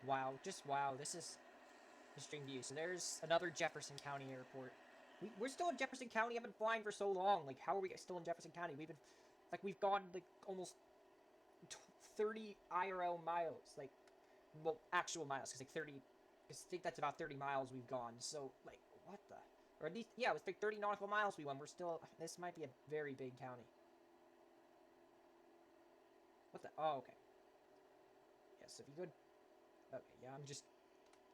Wow, just wow, this is interesting view. So there's another Jefferson County airport. We're still in Jefferson County. I've been flying for so long. Like, how are we still in Jefferson County? We've gone, like, almost 30 IRL miles. Like, well, actual miles, because, like, 30, I think that's about 30 miles we've gone. So, like, what the? Or at least, yeah, it was like 30 nautical miles we went. We're still, this might be a very big county. What the? Oh, okay. Yes, if you could. Okay, yeah, I'm just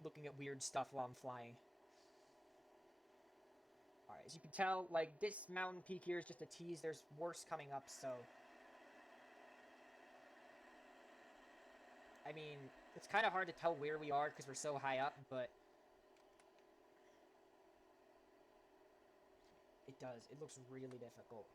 looking at weird stuff while I'm flying. Alright, as you can tell, like, this mountain peak here is just a tease. There's worse coming up, so... I mean, it's kind of hard to tell where we are because we're so high up, but... It does. It looks really difficult.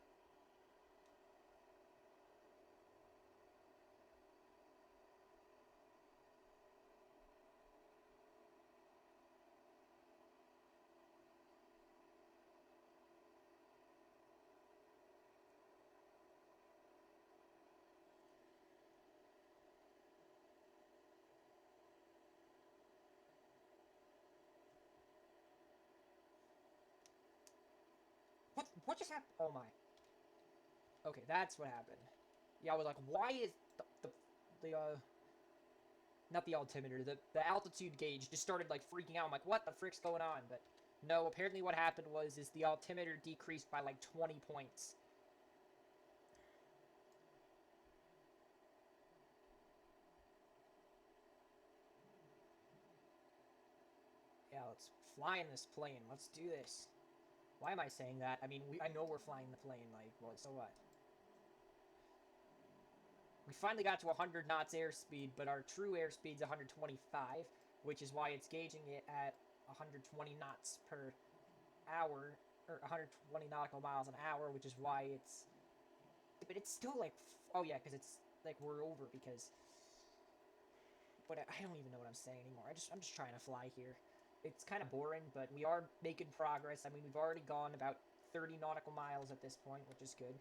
What just happened? Oh my. Okay, that's what happened. Yeah, I was like, why is not the altimeter, the altitude gauge just started, like, freaking out. I'm like, what the frick's going on? But no, apparently what happened is the altimeter decreased by, like, 20 points. Yeah, let's fly in this plane. Let's do this. Why am I saying that? I mean, I know we're flying the plane, like, well, so what? We finally got to 100 knots airspeed, but our true airspeed's 125, which is why it's gauging it at 120 knots per hour, or 120 nautical miles an hour, which is why it's... But it's still, like... Oh, yeah, because it's, like, we're over, because... But I don't even know what I'm saying anymore. I'm just trying to fly here. It's kind of boring, but we are making progress. I mean, we've already gone about 30 nautical miles at this point, which is good.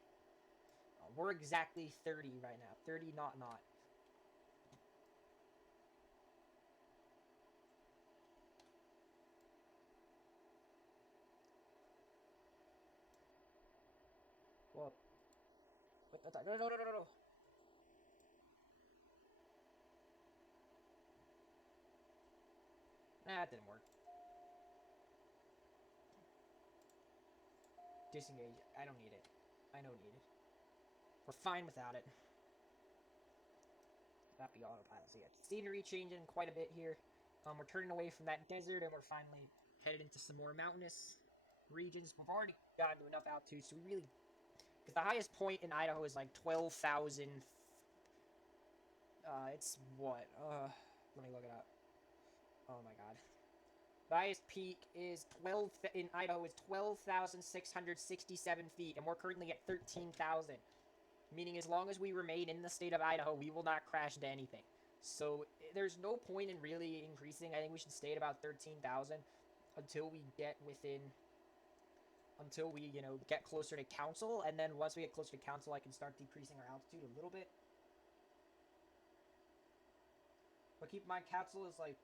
We're exactly 30 right now. 30 knot. Well, no. Nah, that didn't work. Disengage. I don't need it. I don't need it. We're fine without it. Not the autopilot. So yeah, scenery changing quite a bit here. We're turning away from that desert, and we're finally headed into some more mountainous regions. We've already gotten to enough altitude, so we really... Because the highest point in Idaho is like 12,000... it's what? Let me look it up. Oh my god. The highest peak is in Idaho is 12,667 feet, and we're currently at 13,000. Meaning as long as we remain in the state of Idaho, we will not crash into anything. So there's no point in really increasing. I think we should stay at about 13,000 until we get within... Until we, you know, get closer to council, and then once we get closer to council, I can start decreasing our altitude a little bit. But keep in mind, council is like...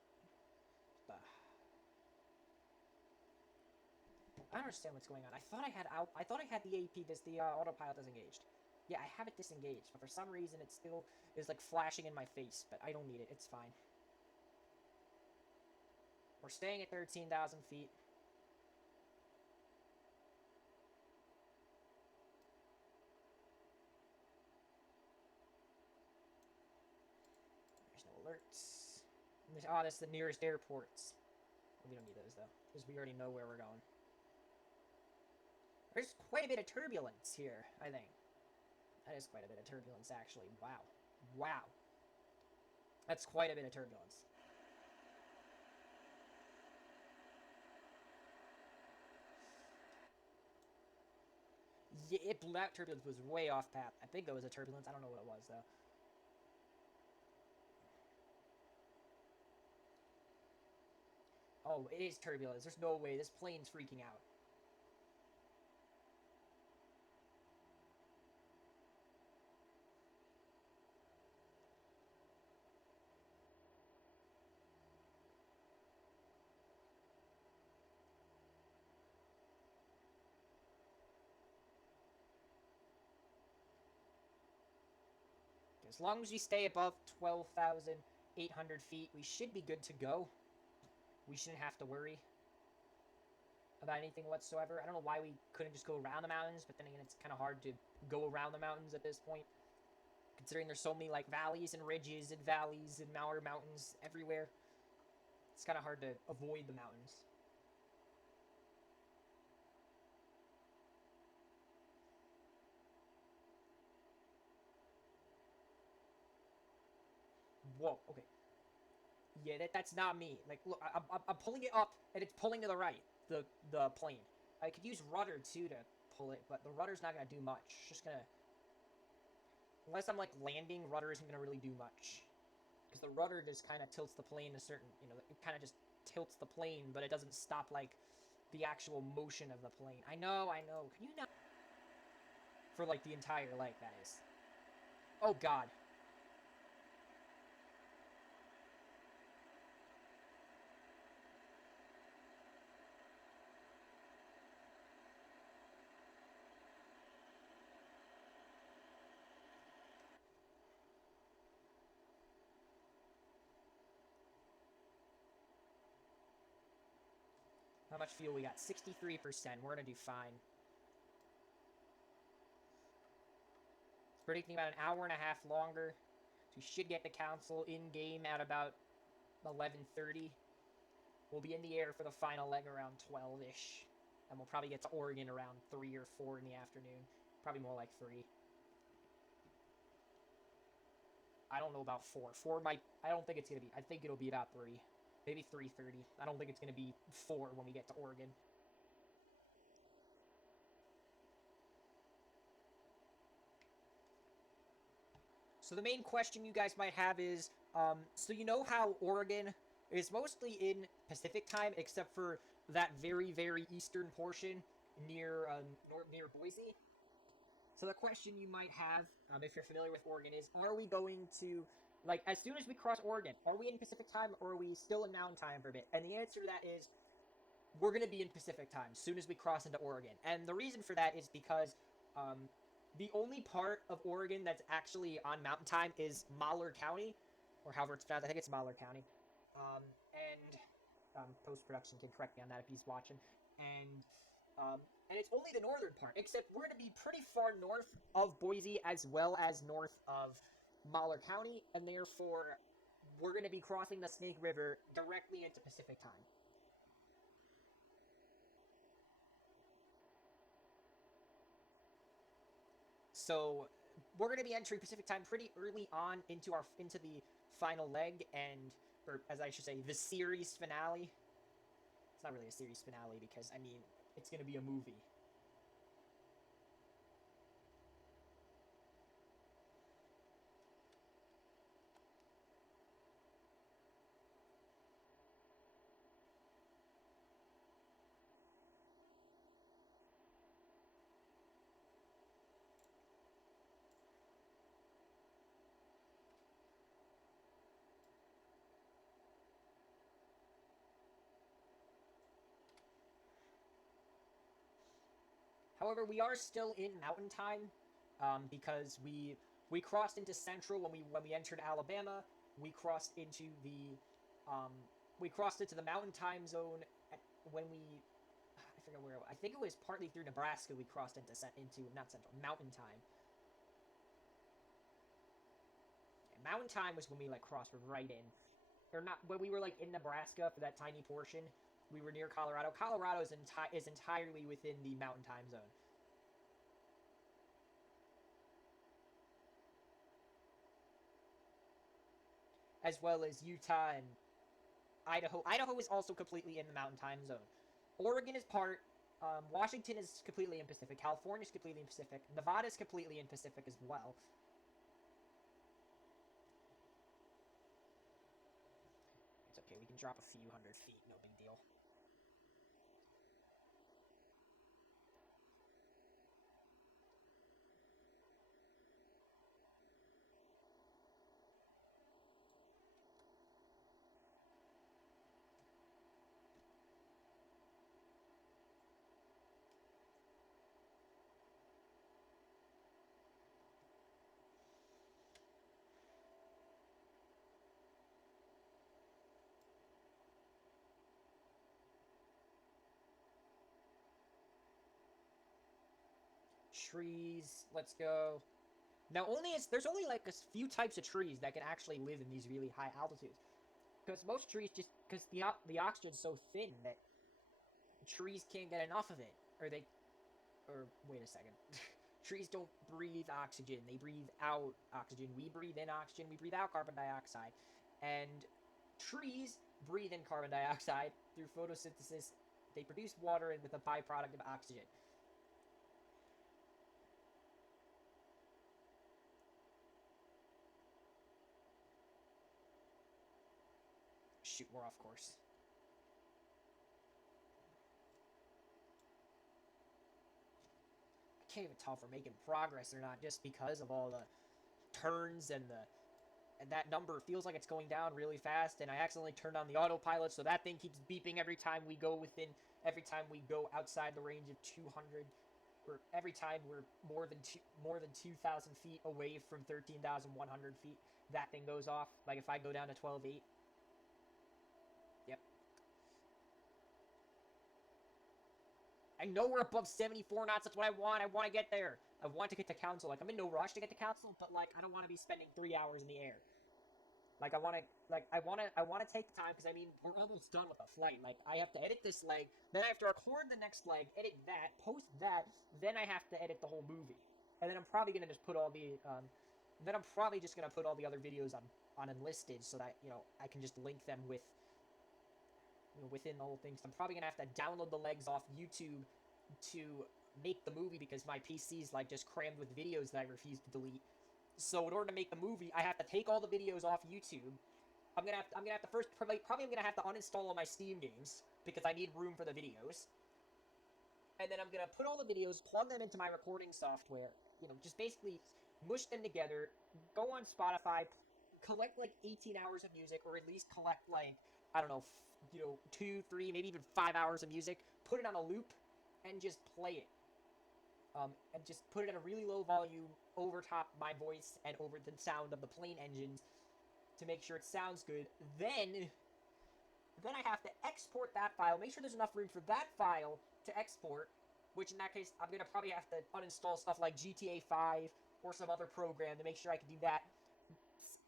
I don't understand what's going on. I thought I had the AP, the autopilot disengaged. Yeah, I have it disengaged, but for some reason it still is like flashing in my face, but I don't need it. It's fine. We're staying at 13,000 feet. There's no alerts. Oh, that's the nearest airports. We don't need those, though, because we already know where we're going. There's quite a bit of turbulence here, I think. That is quite a bit of turbulence, actually. Wow. Wow. That's quite a bit of turbulence. Yeah, that turbulence was way off path. I think that was a turbulence. I don't know what it was, though. Oh, it is turbulence. There's no way. This plane's freaking out. as long as we stay above 12,800 feet, we should be good to go. We shouldn't have to worry about anything whatsoever. I don't know why we couldn't just go around the mountains, but then again, it's kind of hard to go around the mountains at this point, considering there's so many like valleys and ridges and valleys and mountains everywhere. It's kind of hard to avoid the mountains. Whoa, okay. Yeah, that's not me. Like, look, I'm pulling it up, and it's pulling to the right, the plane. I could use rudder, too, to pull it, but the rudder's not going to do much. It's just going to... Unless I'm, like, landing, rudder isn't going to really do much. Because the rudder just kind of tilts the plane a certain... You know, it kind of just tilts the plane, but it doesn't stop, like, the actual motion of the plane. I know. Can you not... For, like, the entire leg, that is. Oh, God. How much fuel we got? 63%. We're going to do fine. It's predicting about an hour and a half longer. So we should get the council in-game at about 11:30. We'll be in the air for the final leg around 12-ish. And we'll probably get to Oregon around 3 or 4 in the afternoon. Probably more like 3. I don't know about 4. 4 might... I don't think it's going to be... I think it'll be about 3. Maybe 3:30. I don't think it's going to be 4 when we get to Oregon. So the main question you guys might have is, so you know how Oregon is mostly in Pacific time, except for that very, very eastern portion near near Boise? So the question you might have, if you're familiar with Oregon, is are we going to, like, as soon as we cross Oregon, are we in Pacific time or are we still in Mountain time for a bit? And the answer to that is we're going to be in Pacific time as soon as we cross into Oregon. And the reason for that is because the only part of Oregon that's actually on Mountain time is Malheur County, or however it's pronounced. I think it's Malheur County. And post-production can correct me on that if he's watching. And it's only the northern part, except we're going to be pretty far north of Boise as well as north of Malheur County, and therefore we're going to be crossing the Snake River directly into Pacific time. So we're going to be entering Pacific time pretty early on into the final leg, or as I should say, the series finale. It's not really a series finale because, I mean, it's going to be a movie. However, we are still in Mountain time because we crossed into Central when we entered Alabama. We crossed into the Mountain time zone when I forget where. I think it was partly through Nebraska. We crossed into not Central, Mountain time. Yeah, Mountain time was when we like crossed right in, or not when we were like in Nebraska for that tiny portion. We were near Colorado. Colorado is entirely within the Mountain time zone. As well as Utah and Idaho. Idaho is also completely in the Mountain time zone. Oregon is part. Washington is completely in Pacific. California is completely in Pacific. Nevada is completely in Pacific as well. It's okay. We can drop a few hundred feet. No big deal. Trees. Let's go. Now, there's only like a few types of trees that can actually live in these really high altitudes. Because most trees because the oxygen's so thin that trees can't get enough of it, or wait a second. Trees don't breathe oxygen; they breathe out oxygen. We breathe in oxygen. We breathe out carbon dioxide, and trees breathe in carbon dioxide through photosynthesis. They produce water and with a byproduct of oxygen. Shoot, we're off course. I can't even tell if we're making progress or not just because of all the turns and that number feels like it's going down really fast, and I accidentally turned on the autopilot, so that thing keeps beeping every time we go outside the range of 200, or every time we're more than 2,000 feet away from 13,100 feet, that thing goes off. Like if I go down to 12.8. Yep. I know we're above 74 knots. That's what I want. I want to get there. I want to get to council. Like, I'm in no rush to get to council, but like, I don't want to be spending 3 hours in the air. Like, I want to take the time, because I mean, we're almost done with the flight. Like, I have to edit this leg, then I have to record the next leg, edit that, post that, then I have to edit the whole movie, and then I'm probably gonna just put all the other videos on enlisted, so that I can just link them with within the whole thing. So I'm probably gonna have to download the legs off YouTube to make the movie, because my PC's like just crammed with videos that I refuse to delete. So in order to make the movie, I have to take all the videos off YouTube. I'm gonna have to first probably I'm gonna have to uninstall all my Steam games because I need room for the videos. And then I'm gonna put all the videos, plug them into my recording software. Just basically mush them together. Go on Spotify, collect like 18 hours of music, or at least collect like, I don't know, 2, 3, maybe even 5 hours of music. Put it on a loop, and just play it. And just put it at a really low volume over top my voice and over the sound of the plane engines to make sure it sounds good. Then I have to export that file. Make sure there's enough room for that file to export, which in that case, I'm going to probably have to uninstall stuff like GTA 5 or some other program to make sure I can do that.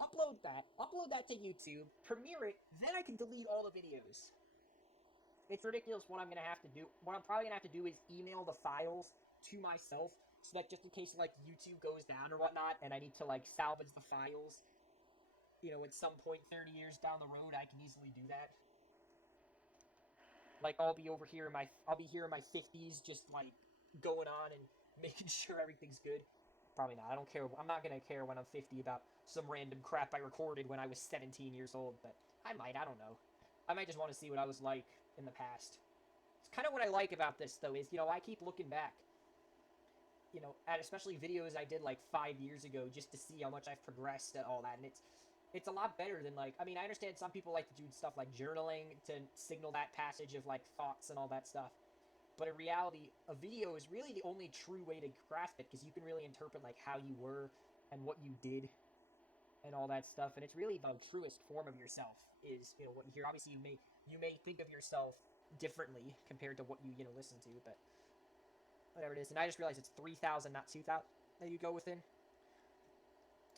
Upload that to YouTube, premiere it, then I can delete all the videos. It's ridiculous what I'm going to have to do. What I'm probably going to have to do is email the files to myself, so that just in case, like, YouTube goes down or whatnot, and I need to, like, salvage the files, at some point 30 years down the road, I can easily do that. Like, I'll be here in my 50s, just, like, going on and making sure everything's good. Probably not. I don't care. I'm not going to care when I'm 50 about some random crap I recorded when I was 17 years old, but I don't know. I might just want to see what I was like in the past. It's kind of what I like about this, though, is, I keep looking back, at especially videos I did, like, 5 years ago, just to see how much I've progressed and all that, and it's a lot better than, like, I mean, I understand some people like to do stuff like journaling to signal that passage of, like, thoughts and all that stuff, but in reality, a video is really the only true way to grasp it, because you can really interpret, like, how you were and what you did and all that stuff, and it's really the truest form of yourself, is, what you hear. Obviously, you may think of yourself differently compared to what you, listen to, but whatever it is. And I just realized it's 3,000, not 2,000 that you go within.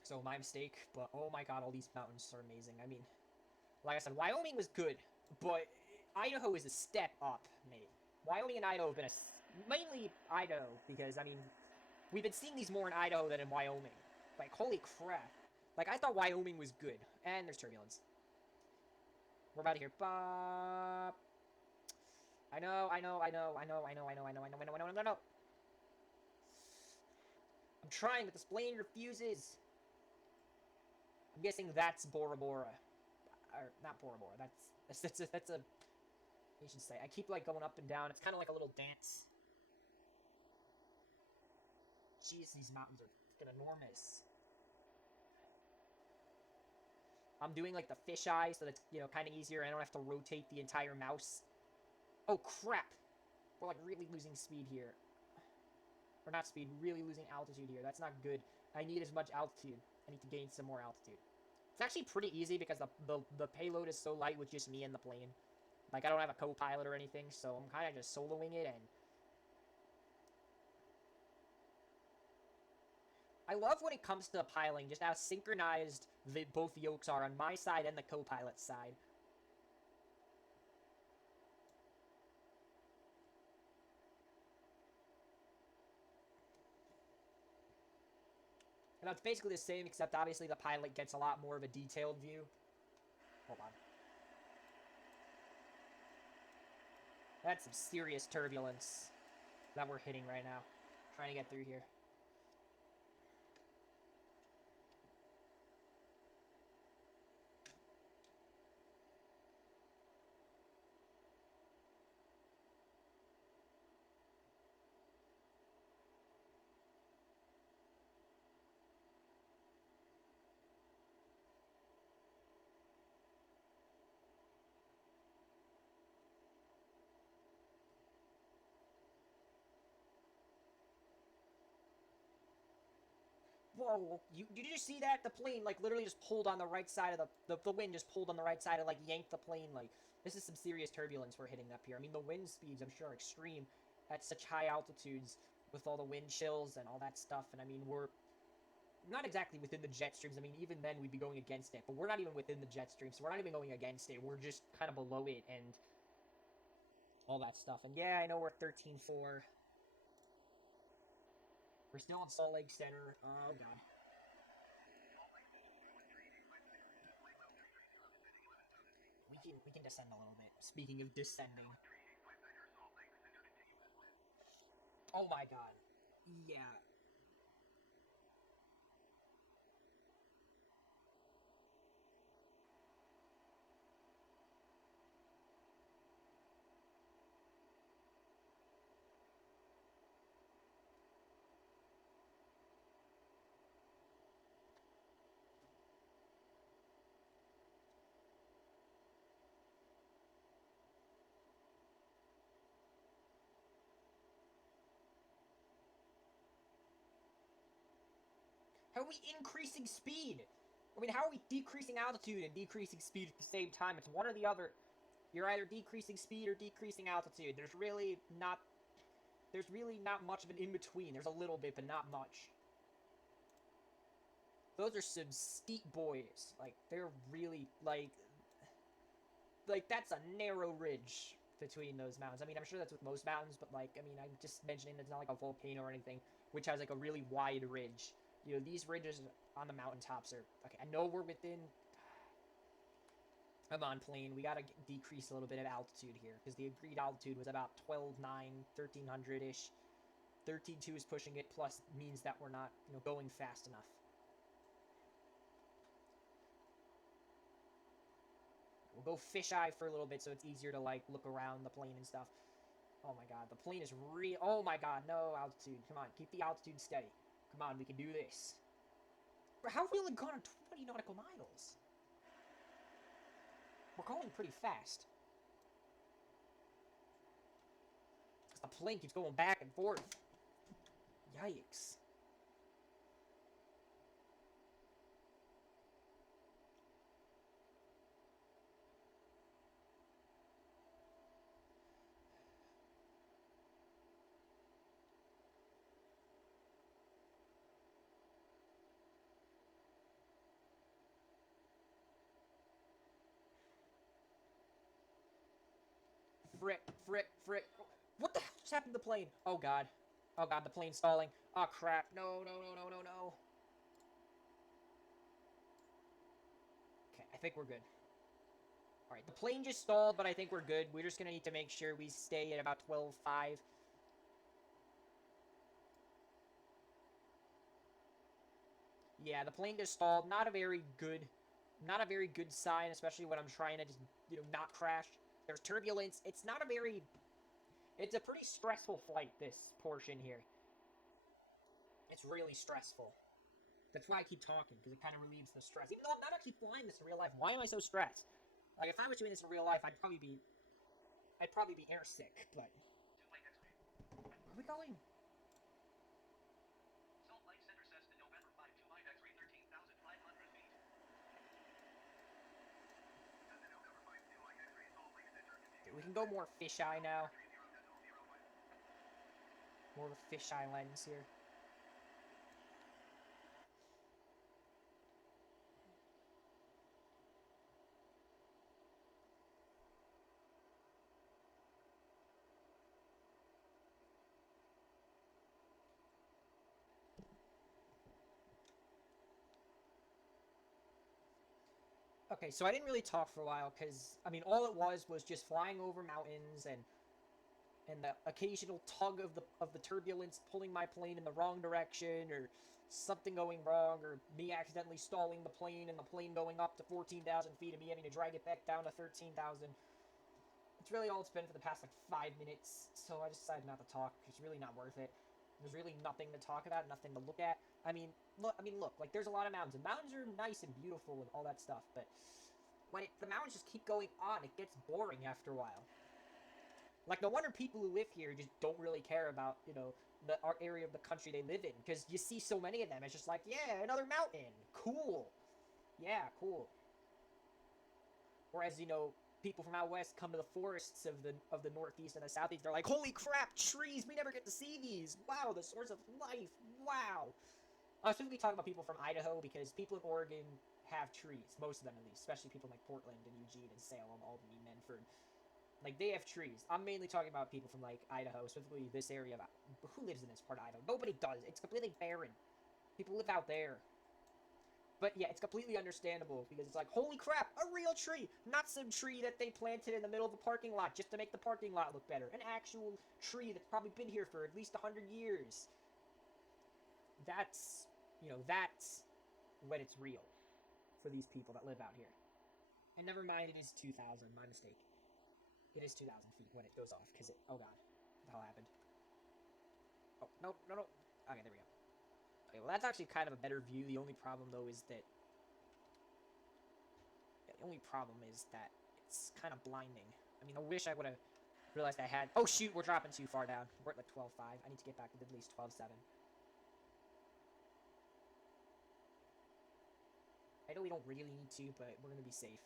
So my mistake, but oh my god, all these mountains are amazing. I mean, like I said, Wyoming was good, but Idaho is a step up, mate. Wyoming and Idaho have been mainly Idaho, because, I mean, we've been seeing these more in Idaho than in Wyoming. Like, holy crap. Like, I thought Wyoming was good. And there's turbulence. We're about to hear bop. I know. I'm trying, but this plane refuses. I'm guessing that's Bora Bora. Or, not Bora Bora. That's a you should say. I keep, like, going up and down. It's kind of like a little dance. Jeez, these mountains are freaking enormous. I'm doing, like, the fisheye, so that's, kind of easier. I don't have to rotate the entire mouse. Oh, crap! We're, like, really losing speed here. Or not speed, really losing altitude here. That's not good. I need as much altitude. I need to gain some more altitude. It's actually pretty easy because the payload is so light with just me and the plane. Like, I don't have a co-pilot or anything, so I'm kind of just soloing it, and I love when it comes to piling, just how synchronized both yokes are on my side and the co-pilot's side. And it's basically the same, except obviously the pilot gets a lot more of a detailed view. Hold on. That's some serious turbulence that we're hitting right now. Trying to get through here. Whoa, did you just see that? The plane, like, literally just pulled on the right side of the wind just pulled on the right side and, like, yanked the plane. Like, this is some serious turbulence we're hitting up here. I mean, the wind speeds, I'm sure, are extreme at such high altitudes with all the wind chills and all that stuff. And, I mean, we're not exactly within the jet streams. I mean, even then, we'd be going against it. But we're not even within the jet stream, so we're not even going against it. We're just kind of below it and all that stuff. And, yeah, I know we're 13-4. We're still in Salt Lake Center. Oh, God. We can descend a little bit. Speaking of descending. Oh my god. Yeah. How are we increasing speed? I mean, how are we decreasing altitude and decreasing speed at the same time? It's one or the other. You're either decreasing speed or decreasing altitude. There's really not much of an in-between. There's a little bit, but not much. Those are some steep boys. Like, they're really, like, that's a narrow ridge between those mountains. I mean, I'm sure that's with most mountains, but, like, I mean, I'm just mentioning it's not like a volcano or anything, which has, like, a really wide ridge. You know, these ridges on the mountaintops are... Okay, I know we're within... Come on, plane. We gotta decrease a little bit of altitude here, because the agreed altitude was about 12.9, 1300-ish. 13.2 is pushing it, plus means that we're not, you know, going fast enough. We'll go fisheye for a little bit so it's easier to, like, look around the plane and stuff. Oh my god, the plane is oh my god, no altitude. Come on, keep the altitude steady. Come on, we can do this. How have we only gone 20 nautical miles? We're going pretty fast. Because the plane keeps going back and forth. Yikes. Frick, frick, frick. What the hell just happened to the plane? Oh god. Oh god, the plane's stalling. Oh crap. No, no, no, no, no, no. Okay, I think we're good. Alright, the plane just stalled, but I think we're good. We're just gonna need to make sure we stay at about 12.5. Yeah, the plane just stalled. Not a very good sign, especially when I'm trying to just, you know, not crash. There's turbulence. It's a pretty stressful flight, this portion here. It's really stressful. That's why I keep talking, because it kind of relieves the stress. Even though I'm not actually flying this in real life, why am I so stressed? Like, if I was doing this in real life, I'd probably be airsick, but... Where are we going? Salt Lake Center says to November 5 to IDEX 13,500 feet. Okay, we can go more fisheye now. More of a fisheye lens here. Okay, so I didn't really talk for a while because I mean all it was just flying over mountains and the occasional tug of the turbulence pulling my plane in the wrong direction, or something going wrong, or me accidentally stalling the plane and the plane going up to 14,000 feet and me having to drag it back down to 13,000. It's really all it's been for the past like 5 minutes, so I just decided not to talk. It's really not worth it. There's really nothing to talk about, nothing to look at. Look, like there's a lot of mountains, and mountains are nice and beautiful and all that stuff, but the mountains just keep going on, it gets boring after a while. Like, no wonder people who live here just don't really care about, our area of the country they live in, because you see so many of them. It's just like, yeah, another mountain, cool, yeah, cool. Whereas, people from out west come to the forests of the northeast and the southeast. They're like, holy crap, trees! We never get to see these. Wow, the source of life. Wow. I was specifically talking about people from Idaho because people in Oregon have trees, most of them at least, especially people like Portland and Eugene and Salem, Albany, Medford. Like, they have trees. I'm mainly talking about people from, like, Idaho, specifically this area of... Who lives in this part of Idaho? Nobody does. It's completely barren. People live out there. But, yeah, it's completely understandable, because it's like, holy crap, a real tree! Not some tree that they planted in the middle of the parking lot just to make the parking lot look better. An actual tree that's probably been here for at least 100 years. That's when it's real for these people that live out here. And never mind, it is 2,000. My mistake. It is 2,000 feet when it goes off, because it... Oh, God. What the hell happened? Oh, no. Okay, there we go. Okay, well, that's actually kind of a better view. The only problem, though, is that... Yeah, the only problem is that it's kind of blinding. I mean, I wish I would have realized I had... Oh, shoot, we're dropping too far down. We're at, like, 12.5. I need to get back to at least 12.7. I know we don't really need to, but we're going to be safe.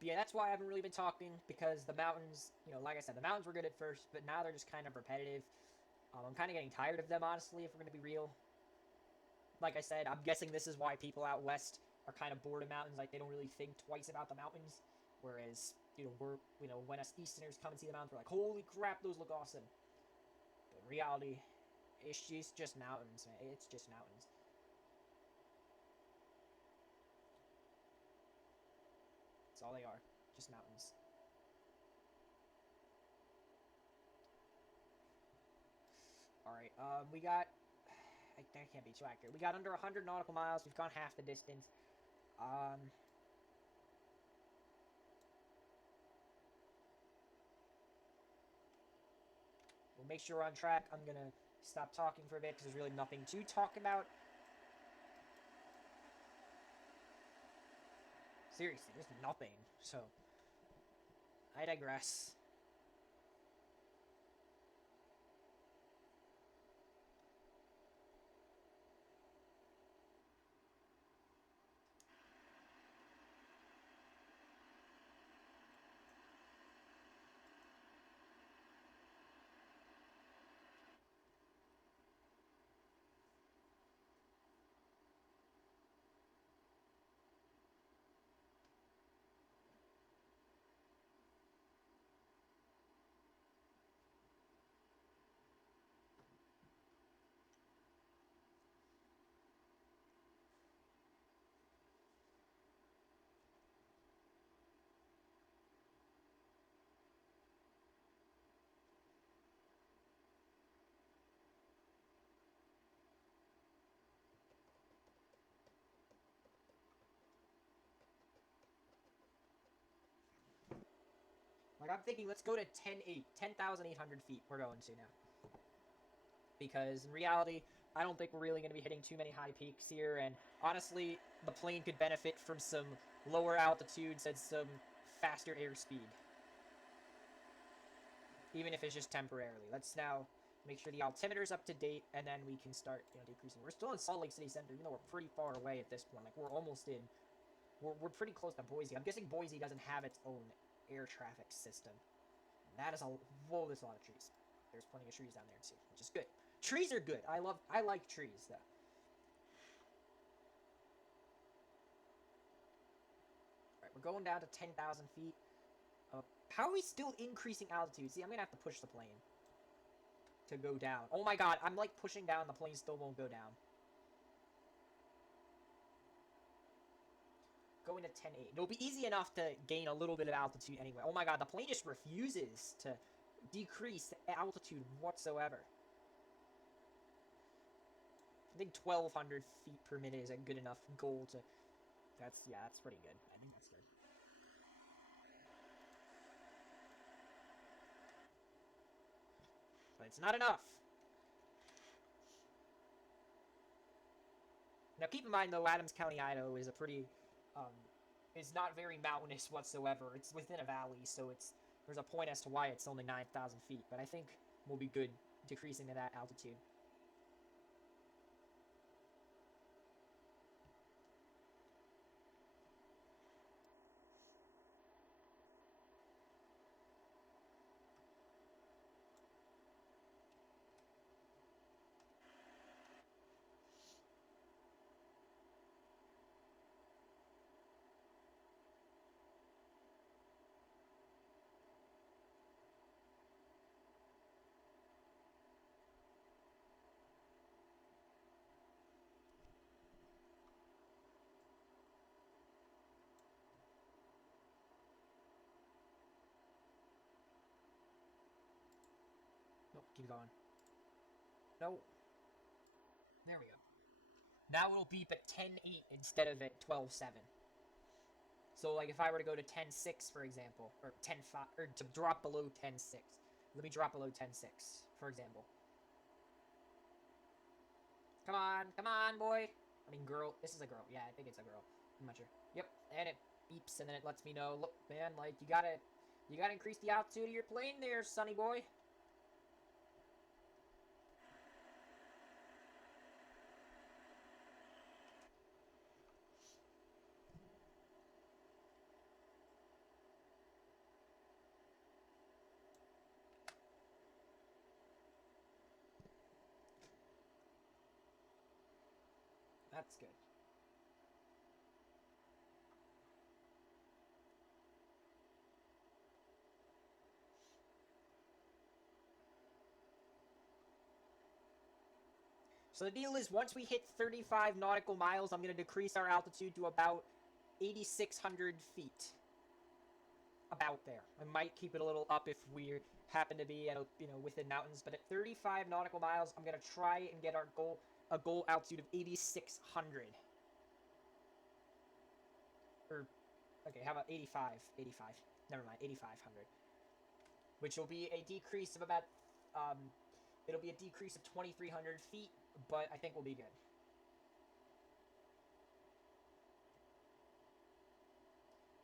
But yeah, that's why I haven't really been talking, because the mountains, like I said, the mountains were good at first, but now they're just kind of repetitive. I'm kind of getting tired of them, honestly, if we're going to be real. Like I said, I'm guessing this is why people out west are kind of bored of mountains. Like, they don't really think twice about the mountains. Whereas, when us Easterners come and see the mountains, we're like, holy crap, those look awesome. But in reality, it's just mountains, man. It's just mountains. That's all they are. Just mountains. Alright, we got... That can't be too accurate. We got under 100 nautical miles. We've gone half the distance. We'll make sure we're on track. I'm gonna stop talking for a bit, because there's really nothing to talk about. Seriously, there's nothing. So, I digress. Like, I'm thinking, let's go to 10,800 feet we're going to now. Because, in reality, I don't think we're really going to be hitting too many high peaks here, and honestly, the plane could benefit from some lower altitudes and some faster airspeed. Even if it's just temporarily. Let's now make sure the altimeter's up to date, and then we can start, decreasing. We're still in Salt Lake City Center, even though we're pretty far away at this point. Like, we're almost in. We're pretty close to Boise. I'm guessing Boise doesn't have its own air traffic system. And that is whoa, there's a lot of trees. There's plenty of trees down there, too, which is good. Trees are good. I like trees, though. Alright, we're going down to 10,000 feet. How are we still increasing altitude? See, I'm gonna have to push the plane to go down. Oh my god, I'm like pushing down, the plane still won't go down. Going to 10.8. It'll be easy enough to gain a little bit of altitude anyway. Oh my god, the plane just refuses to decrease the altitude whatsoever. I think 1,200 feet per minute is a good enough goal to... That's pretty good. I think that's good. But it's not enough. Now keep in mind though, Adams County, Idaho is a pretty... is not very mountainous whatsoever. It's within a valley, so there's a point as to why it's only 9,000 feet. But I think we'll be good decreasing to that altitude. Nope, keep going. No. There we go. Now it'll beep at 10.8 instead of at 12.7. So, like, if I were to go to 10.6, for example, or 10.5, or to drop below 10.6. Let me drop below 10.6, for example. Come on, boy. I mean, girl. This is a girl. Yeah, I think it's a girl. I'm not sure. Yep, and it beeps, and then it lets me know, look, man, like, you gotta increase the altitude of your plane there, sonny boy. That's good. So the deal is, once we hit 35 nautical miles, I'm going to decrease our altitude to about 8,600 feet. About there. I might keep it a little up if we happen to be at within mountains, but at 35 nautical miles, I'm going to try and get our goal altitude of 8,600. Or, okay, how about 85? 85. Never mind, 8,500. Which will be a decrease of about, it'll be a decrease of 2,300 feet, but I think we'll be good.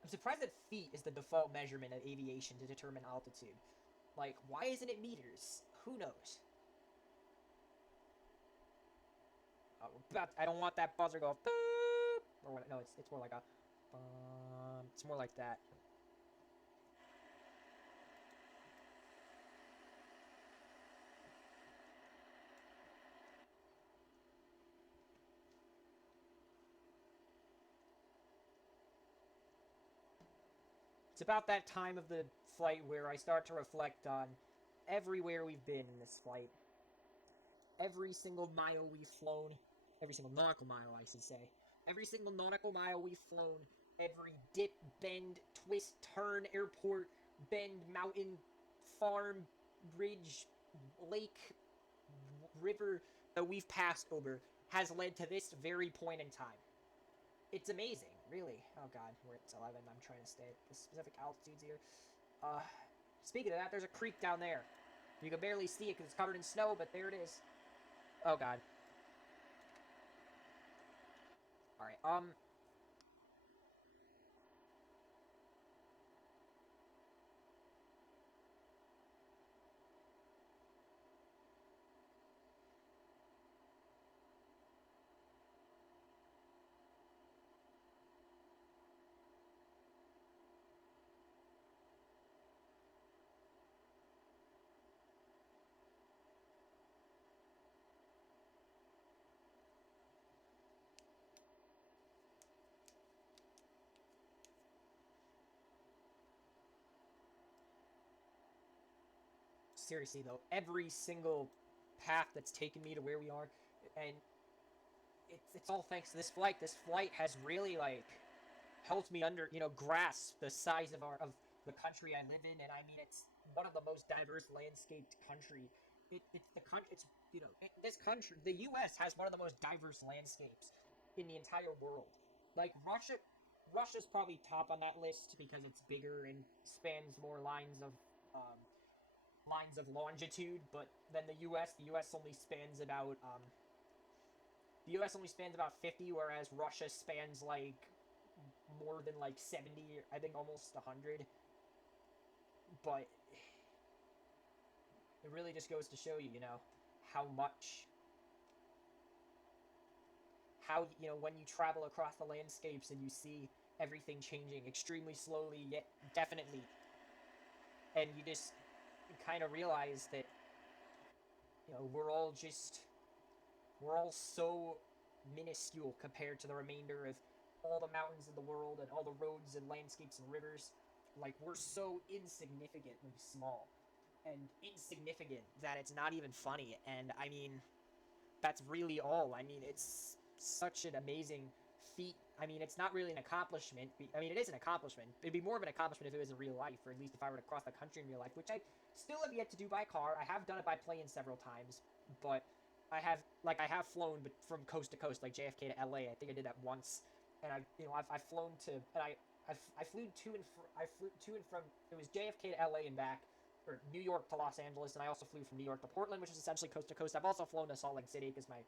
I'm surprised that feet is the default measurement of aviation to determine altitude. Like, why isn't it meters? Who knows? Oh, I don't want that buzzer go boop. Or what? No, it's more like a. It's more like that. It's about that time of the flight where I start to reflect on everywhere we've been in this flight. Every single mile we've flown. Every single nautical mile, I should say. Every single nautical mile we've flown. Every dip, bend, twist, turn, airport, bend, mountain, farm, ridge, lake, river that we've passed over has led to this very point in time. It's amazing, really. Oh god, we're at 11. I'm trying to stay at the specific altitudes here. Speaking of that, there's a creek down there. You can barely see it because it's covered in snow, but there it is. Oh god. Alright, seriously though, every single path that's taken me to where we are, and it's all thanks to this flight. This flight has really like helped me grasp the size of the country I live in, and I mean it's one of the most diverse landscaped country. This country, the U.S. has one of the most diverse landscapes in the entire world. Like Russia's probably top on that list because it's bigger and spans more um, lines of longitude. But then the U.S. only spans about 50, whereas Russia spans like more than like 70, I think almost 100. But it really just goes to show you, how much, when you travel across the landscapes and you see everything changing extremely slowly, yet definitely, and you just kind of realize that, we're all so minuscule compared to the remainder of all the mountains in the world and all the roads and landscapes and rivers. Like, we're so insignificantly small and insignificant that it's not even funny. And I mean, that's really all. I mean, it's such an amazing feat. I mean, it's not really an accomplishment. I mean, it is an accomplishment. It'd be more of an accomplishment if it was in real life, or at least if I were to cross the country in real life, which I still have yet to do by car. I have done it by plane several times, but I have flown from coast to coast, like JFK to LA. I think I did that once, and I've flown to, and I flew to and from. It was JFK to LA and back, or New York to Los Angeles, and I also flew from New York to Portland, which is essentially coast to coast. I've also flown to Salt Lake City because my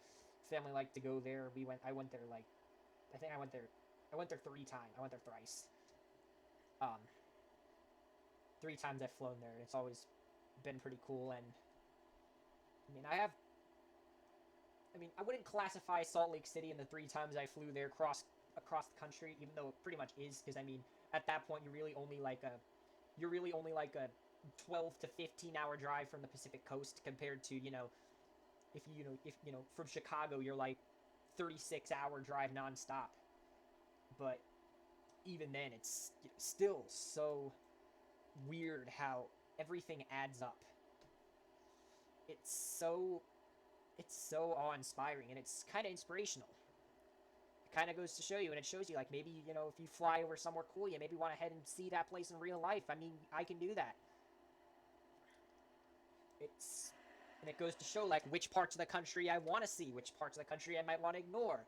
family liked to go there. I went there like, I think I went there 3 times. I went there thrice. 3 times I've flown there. It's always been pretty cool, and I mean, I wouldn't classify Salt Lake City in the 3 times I flew there across the country, even though it pretty much is, because I mean, at that point you're really only like a 12 to 15 hour drive from the Pacific Coast compared to, if from Chicago you're like 36-hour drive nonstop. But even then, it's still so weird how everything adds up. It's so awe-inspiring, and it's kind of inspirational. It kind of goes to show you, and it shows you, like, maybe, if you fly over somewhere cool, you maybe want to head and see that place in real life. I mean, I can do that. And it goes to show, like, which parts of the country I want to see, which parts of the country I might want to ignore.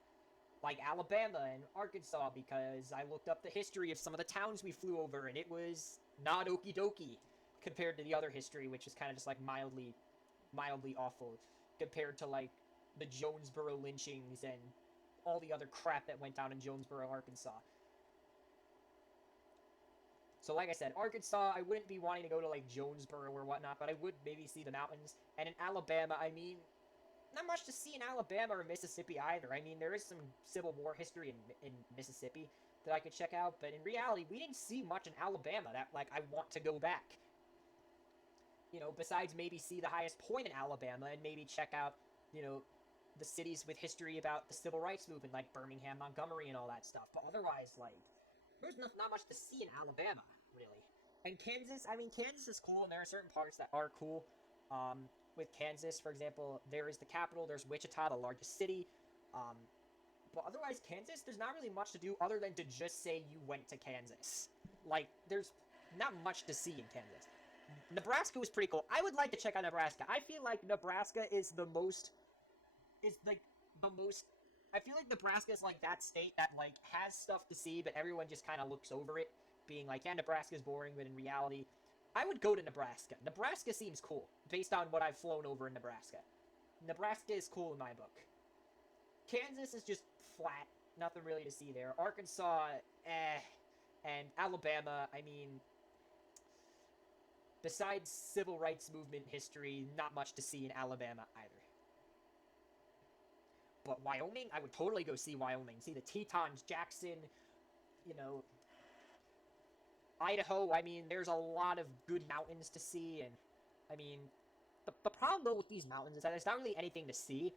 Like Alabama and Arkansas, because I looked up the history of some of the towns we flew over, and it was not okie dokie compared to the other history, which is kind of just, like, mildly awful compared to, like, the Jonesboro lynchings and all the other crap that went down in Jonesboro, Arkansas. So like I said, Arkansas, I wouldn't be wanting to go to, like, Jonesboro or whatnot, but I would maybe see the mountains. And in Alabama, I mean, not much to see in Alabama or Mississippi either. I mean, there is some Civil War history in Mississippi that I could check out, but in reality, we didn't see much in Alabama that, like, I want to go back. Besides maybe see the highest point in Alabama and maybe check out, the cities with history about the Civil Rights Movement, like Birmingham, Montgomery, and all that stuff. But otherwise, like, there's not much to see in Alabama, really. And Kansas, I mean, Kansas is cool, and there are certain parts that are cool. With Kansas, for example, there is the capital, there's Wichita, the largest city. But otherwise, Kansas, there's not really much to do other than to just say you went to Kansas. Like, there's not much to see in Kansas. Nebraska was pretty cool. I would like to check out Nebraska. I feel like Nebraska is the most... I feel like Nebraska is like that state that, like, has stuff to see, but everyone just kind of looks over it, being like, yeah, Nebraska's boring, but in reality, I would go to Nebraska. Nebraska seems cool, based on what I've flown over in Nebraska. Nebraska is cool in my book. Kansas is just flat. Nothing really to see there. Arkansas, and Alabama, I mean, besides civil rights movement history, not much to see in Alabama either. But Wyoming, I would totally go see Wyoming. See the Tetons, Jackson, Idaho. I mean, there's a lot of good mountains to see, and I mean, the problem though with these mountains is that there's not really anything to see.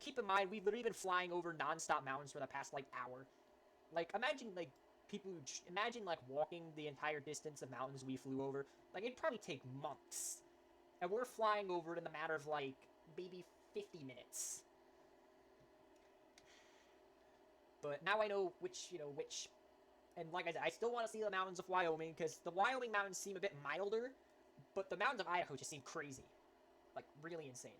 Keep in mind, we've literally been flying over non-stop mountains for the past, like, hour. Like, imagine like walking the entire distance of mountains we flew over. Like, it'd probably take months. And we're flying over it in the matter of, like, maybe 50 minutes. But now I know which. And like I said, I still want to see the mountains of Wyoming, because the Wyoming mountains seem a bit milder, but the mountains of Idaho just seem crazy. Like, really insane.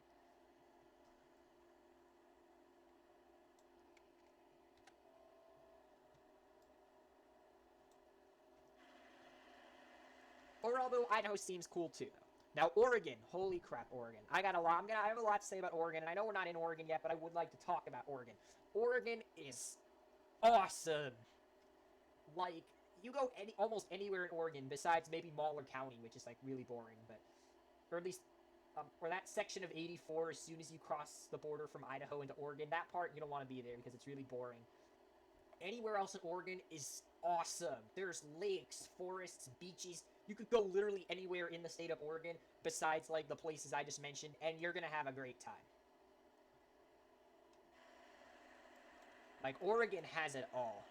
Or although Idaho seems cool too, though. Now, Oregon. Holy crap, Oregon. I have a lot to say about Oregon, and I know we're not in Oregon yet, but I would like to talk about Oregon. Oregon is awesome. Like, you go almost anywhere in Oregon besides maybe Moller County, which is, like, really boring, but... Or at least... or that section of 84, as soon as you cross the border from Idaho into Oregon, that part, you don't want to be there because it's really boring. Anywhere else in Oregon is awesome. There's lakes, forests, beaches. You could go literally anywhere in the state of Oregon besides, like, the places I just mentioned, and you're gonna have a great time. Like, Oregon has it all.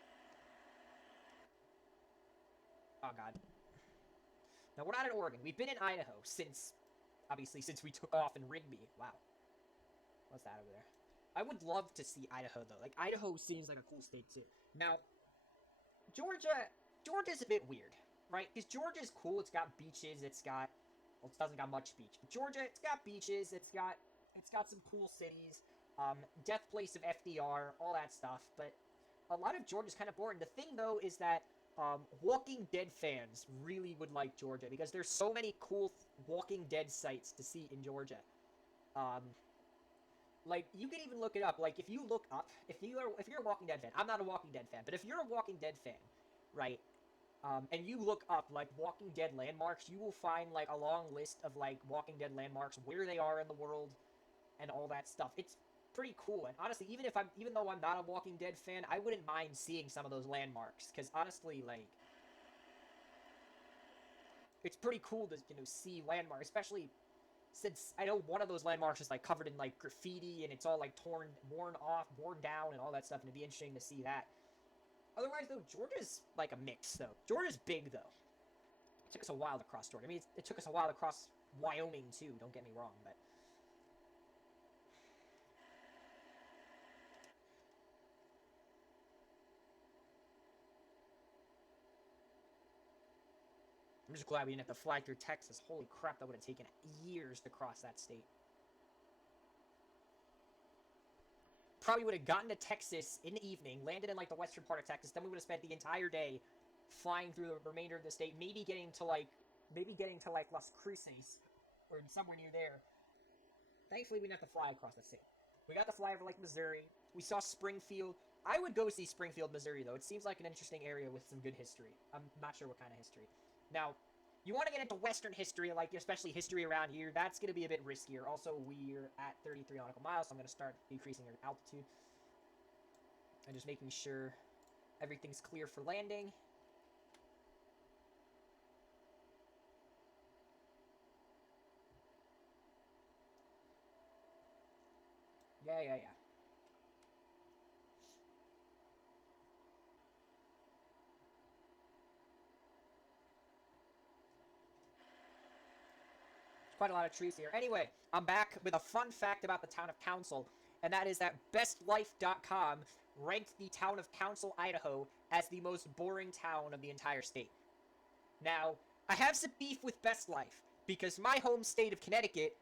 Oh, God. Now, we're not in Oregon. We've been in Idaho since, obviously, since we took off in Rigby. Wow. What's that over there? I would love to see Idaho, though. Like, Idaho seems like a cool state, too. Now, Georgia's a bit weird, right? Because Georgia's cool. It's got beaches. It's got... Well, it doesn't got much beach. But Georgia, it's got beaches. It's got some cool cities. Death place of FDR. All that stuff. But a lot of Georgia's kind of boring. The thing, though, is that Walking Dead fans really would like Georgia because there's so many cool Walking Dead sites to see in Georgia. Like, you can even look it up. Like, if you're a Walking Dead fan, I'm not a Walking Dead fan, but if you're a Walking Dead fan, right, and you look up, like, Walking Dead landmarks, you will find, like, a long list of, like, Walking Dead landmarks, where they are in the world, and all that stuff. It's pretty cool, and honestly, even though I'm not a Walking Dead fan, I wouldn't mind seeing some of those landmarks, because honestly, like, it's pretty cool to, see landmarks, especially since I know one of those landmarks is, like, covered in, like, graffiti, and it's all, like, worn off, worn down, and all that stuff, and it'd be interesting to see that. Otherwise, though, Georgia's, like, a mix, though. Georgia's big, though. It took us a while to cross Georgia. I mean, it took us a while to cross Wyoming, too, don't get me wrong, but... I'm just glad we didn't have to fly through Texas. Holy crap, that would have taken years to cross that state. Probably would have gotten to Texas in the evening, landed in, like, the western part of Texas, then we would have spent the entire day flying through the remainder of the state, maybe getting to, like, Las Cruces, or somewhere near there. Thankfully, we didn't have to fly across the state. We got to fly over, like, Missouri. We saw Springfield. I would go see Springfield, Missouri, though. It seems like an interesting area with some good history. I'm not sure what kind of history. Now, you want to get into Western history, like, especially history around here, that's going to be a bit riskier. Also, we're at 33 nautical miles, so I'm going to start decreasing our altitude. And just making sure everything's clear for landing. Yeah. Quite a lot of trees here. Anyway, I'm back with a fun fact about the town of Council, and that is that bestlife.com ranked the town of Council, Idaho as the most boring town of the entire state. Now, I have some beef with Best Life, because my home state of Connecticut,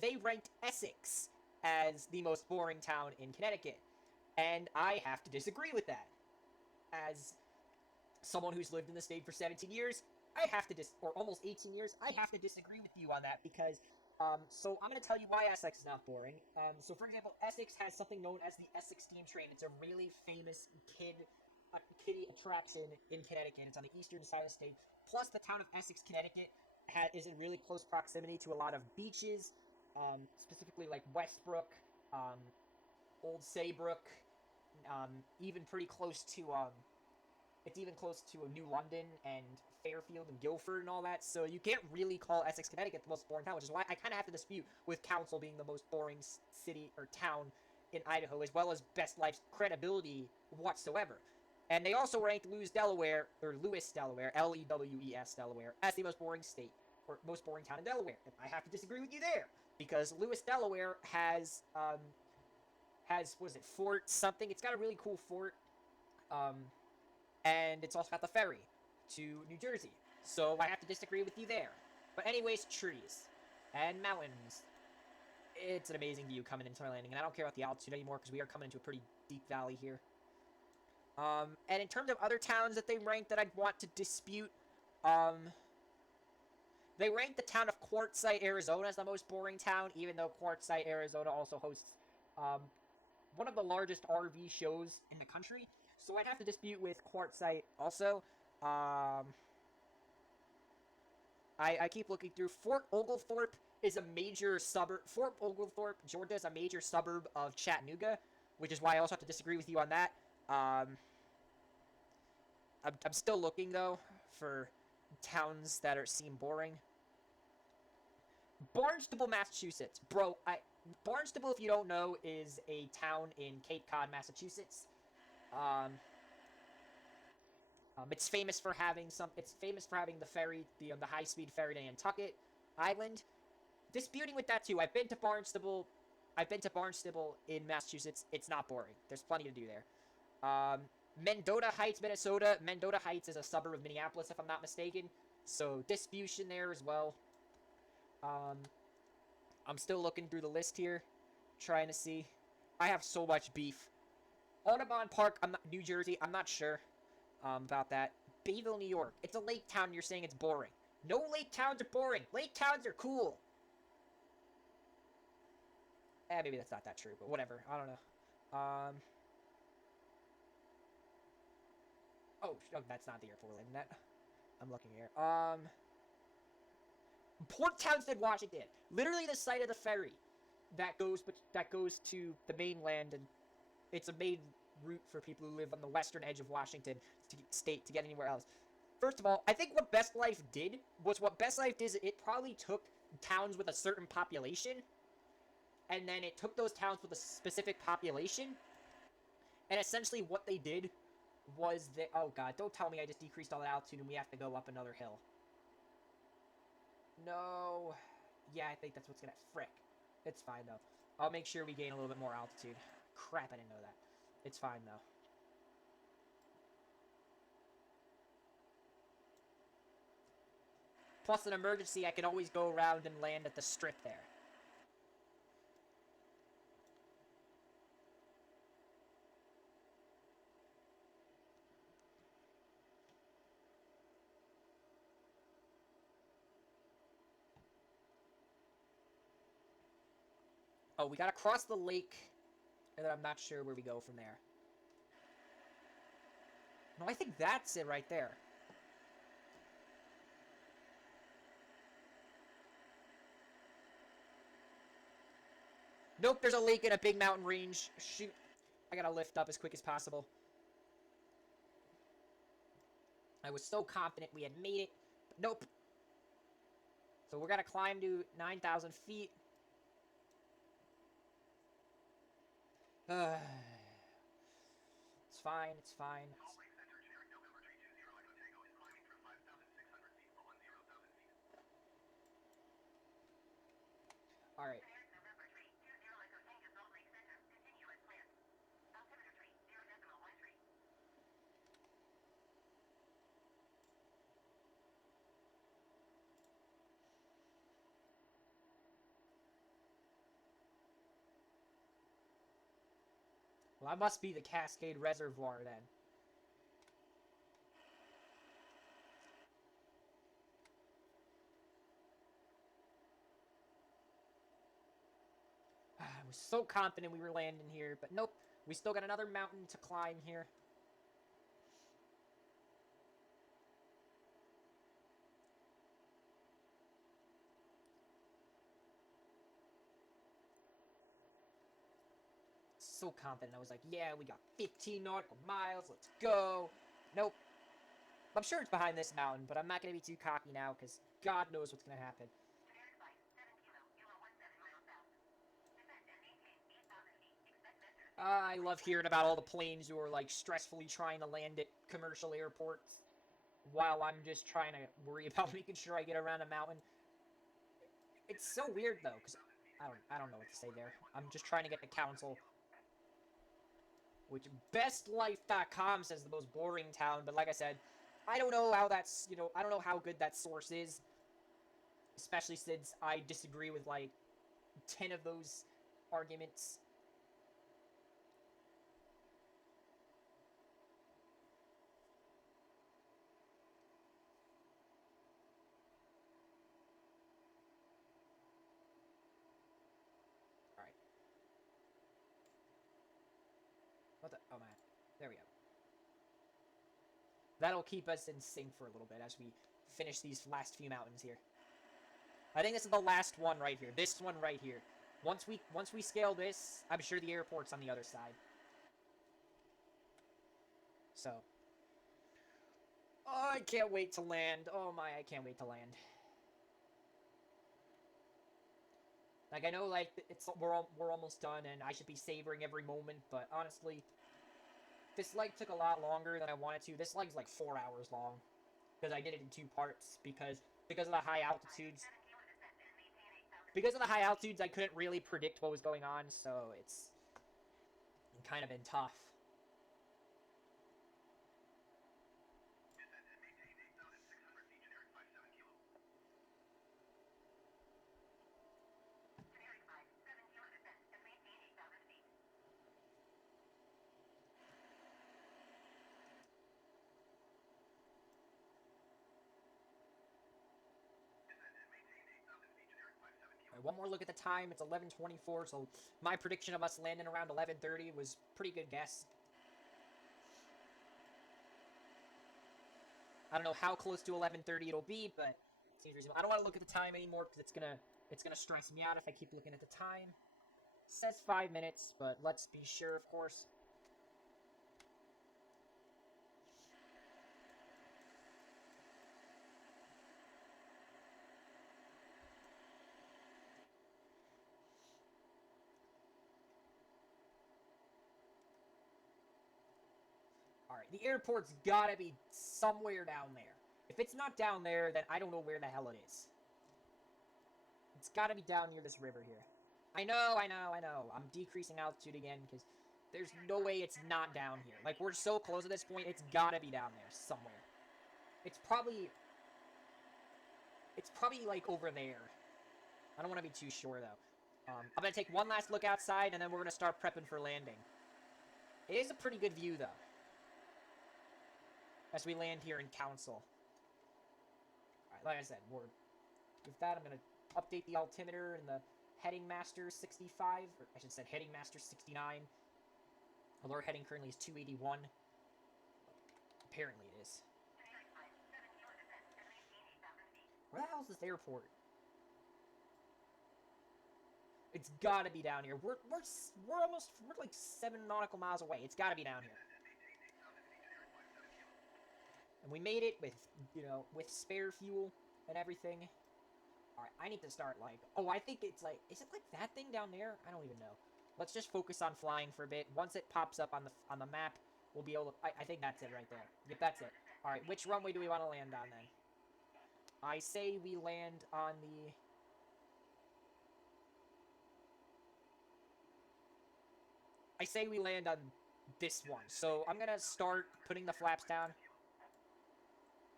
they ranked Essex as the most boring town in Connecticut, and I have to disagree with that. As someone who's lived in the state for 17 years, I have to or almost 18 years, I have to disagree with you on that because, so I'm going to tell you why Essex is not boring. So for example, Essex has something known as the Essex Steam Train. It's a really famous kiddie attraction in Connecticut. It's on the eastern side of the state. Plus, the town of Essex, Connecticut is in really close proximity to a lot of beaches, specifically like Westbrook, Old Saybrook, even pretty close to, it's even close to New London and Fairfield and Guilford and all that, so you can't really call Essex, Connecticut the most boring town, which is why I kind of have to dispute with Council being the most boring city or town in Idaho, as well as Best Life's credibility whatsoever. And they also ranked Lewes, Delaware, L-E-W-E-S, Delaware, as the most boring state. or most boring town in Delaware. And I have to disagree with you there because Lewis, Delaware has what is it, Fort something? It's got a really cool fort, um, and it's also got the ferry to New Jersey. So I have to disagree with you there. But anyways, trees and mountains. It's an amazing view coming into our landing, and I don't care about the altitude anymore because we are coming into a pretty deep valley here. And in terms of other towns that they rank that I'd want to dispute, they rank the town of Quartzsite, Arizona as the most boring town, even though Quartzsite, Arizona also hosts um, one of the largest RV shows in the country. So I'd have to dispute with Quartzsite also. I keep looking through. Fort Oglethorpe is a major suburb. Fort Oglethorpe, Georgia is a major suburb of Chattanooga, which is why I also have to disagree with you on that. I'm still looking, though, for towns that seem boring. Barnstable, Massachusetts. Bro, Barnstable, if you don't know, is a town in Cape Cod, Massachusetts. Um, it's famous for having the ferry, the high-speed ferry to Nantucket Island. Disputing with that too. I've been to Barnstable. In Massachusetts. It's not boring. There's plenty to do there. Mendota Heights, Minnesota. Mendota Heights is a suburb of Minneapolis, if I'm not mistaken. So disputation there as well. I'm still looking through the list here, trying to see. I have so much beef. Audubon Park, New Jersey. I'm not sure about that. Bayville, New York. It's a lake town. You're saying it's boring. No lake towns are boring. Lake towns are cool. Maybe that's not that true, but whatever. I don't know. Oh, that's not the airport we're landing at. I'm looking here. Port Townsend, Washington. Literally the site of the ferry that goes to the mainland, and it's a main route for people who live on the western edge of Washington state to get anywhere else. First of all, I think what Best Life did is it probably took towns with a certain population, and then it took those towns with a specific population, and essentially what they did was that, oh god, don't tell me I just decreased all the altitude and we have to go up another hill. No. Yeah, I think that's what's gonna, frick. It's fine though. I'll make sure we gain a little bit more altitude. Crap, I didn't know that. It's fine though. Plus, in emergency, I can always go around and land at the strip there. Oh, we gotta cross the lake, and then I'm not sure where we go from there. No, I think that's it right there. Nope, there's a lake in a big mountain range. Shoot. I gotta lift up as quick as possible. I was so confident we had made it, but nope. So we're gonna climb to 9,000 feet. It's fine, it's fine. Alright. Well, that must be the Cascade Reservoir then. I was so confident we were landing here, but nope. We still got another mountain to climb here. So confident. I was like, yeah, we got 15 nautical miles. Let's go. Nope. I'm sure it's behind this mountain, but I'm not going to be too cocky now because God knows what's going to happen. I love hearing about all the planes who are like stressfully trying to land at commercial airports. while I'm just trying to worry about making sure I get around a mountain. It's so weird though, because I don't know what to say there. I'm just trying to get the council, which bestlife.com says the most boring town, but like I said, I don't know how that's, I don't know how good that source is, especially since I disagree with like 10 of those arguments. Alright. What the? Oh man. There we go. That'll keep us in sync for a little bit as we finish these last few mountains here. I think this is the last one right here. This one right here. Once we scale this, I'm sure the airport's on the other side. So, oh, I can't wait to land. Oh my, I can't wait to land. Like I know, like we're almost done, and I should be savoring every moment. But honestly, this leg took a lot longer than I wanted to. This leg's like 4 hours long because I did it in 2 parts because of the high altitudes. Because of the high altitudes, I couldn't really predict what was going on, so it's kind of been tough. One more look at the time. It's 11:24, so my prediction of us landing around 11:30 was pretty good guess. I don't know how close to 11:30 it'll be, but it seems reasonable. I don't want to look at the time anymore because it's gonna stress me out if I keep looking at the time. It says 5 minutes, but let's be sure, of course. Alright, the airport's gotta be somewhere down there. If it's not down there, then I don't know where the hell it is. It's gotta be down near this river here. I know. I'm decreasing altitude again because there's no way it's not down here. Like, we're so close at this point, it's gotta be down there somewhere. It's probably like over there. I don't want to be too sure though. I'm gonna take one last look outside and then we're gonna start prepping for landing. It is a pretty good view though, as we land here in Council. Alright, like I said, with that I'm gonna update the altimeter and the heading master 65, or I should say heading master 69. Although our heading currently is 281. Apparently it is. Where the hell is this airport? It's gotta be down here. We're like 7 nautical miles away. It's gotta be down here. And we made it with, with spare fuel and everything. Alright, I need to start, like... Oh, I think it's, like... Is it, like, that thing down there? I don't even know. Let's just focus on flying for a bit. Once it pops up on the map, we'll be able to... I think that's it right there. Yep, that's it. Alright, which runway do we want to land on, then? I say we land on the... I say we land on this one. So, I'm gonna start putting the flaps down.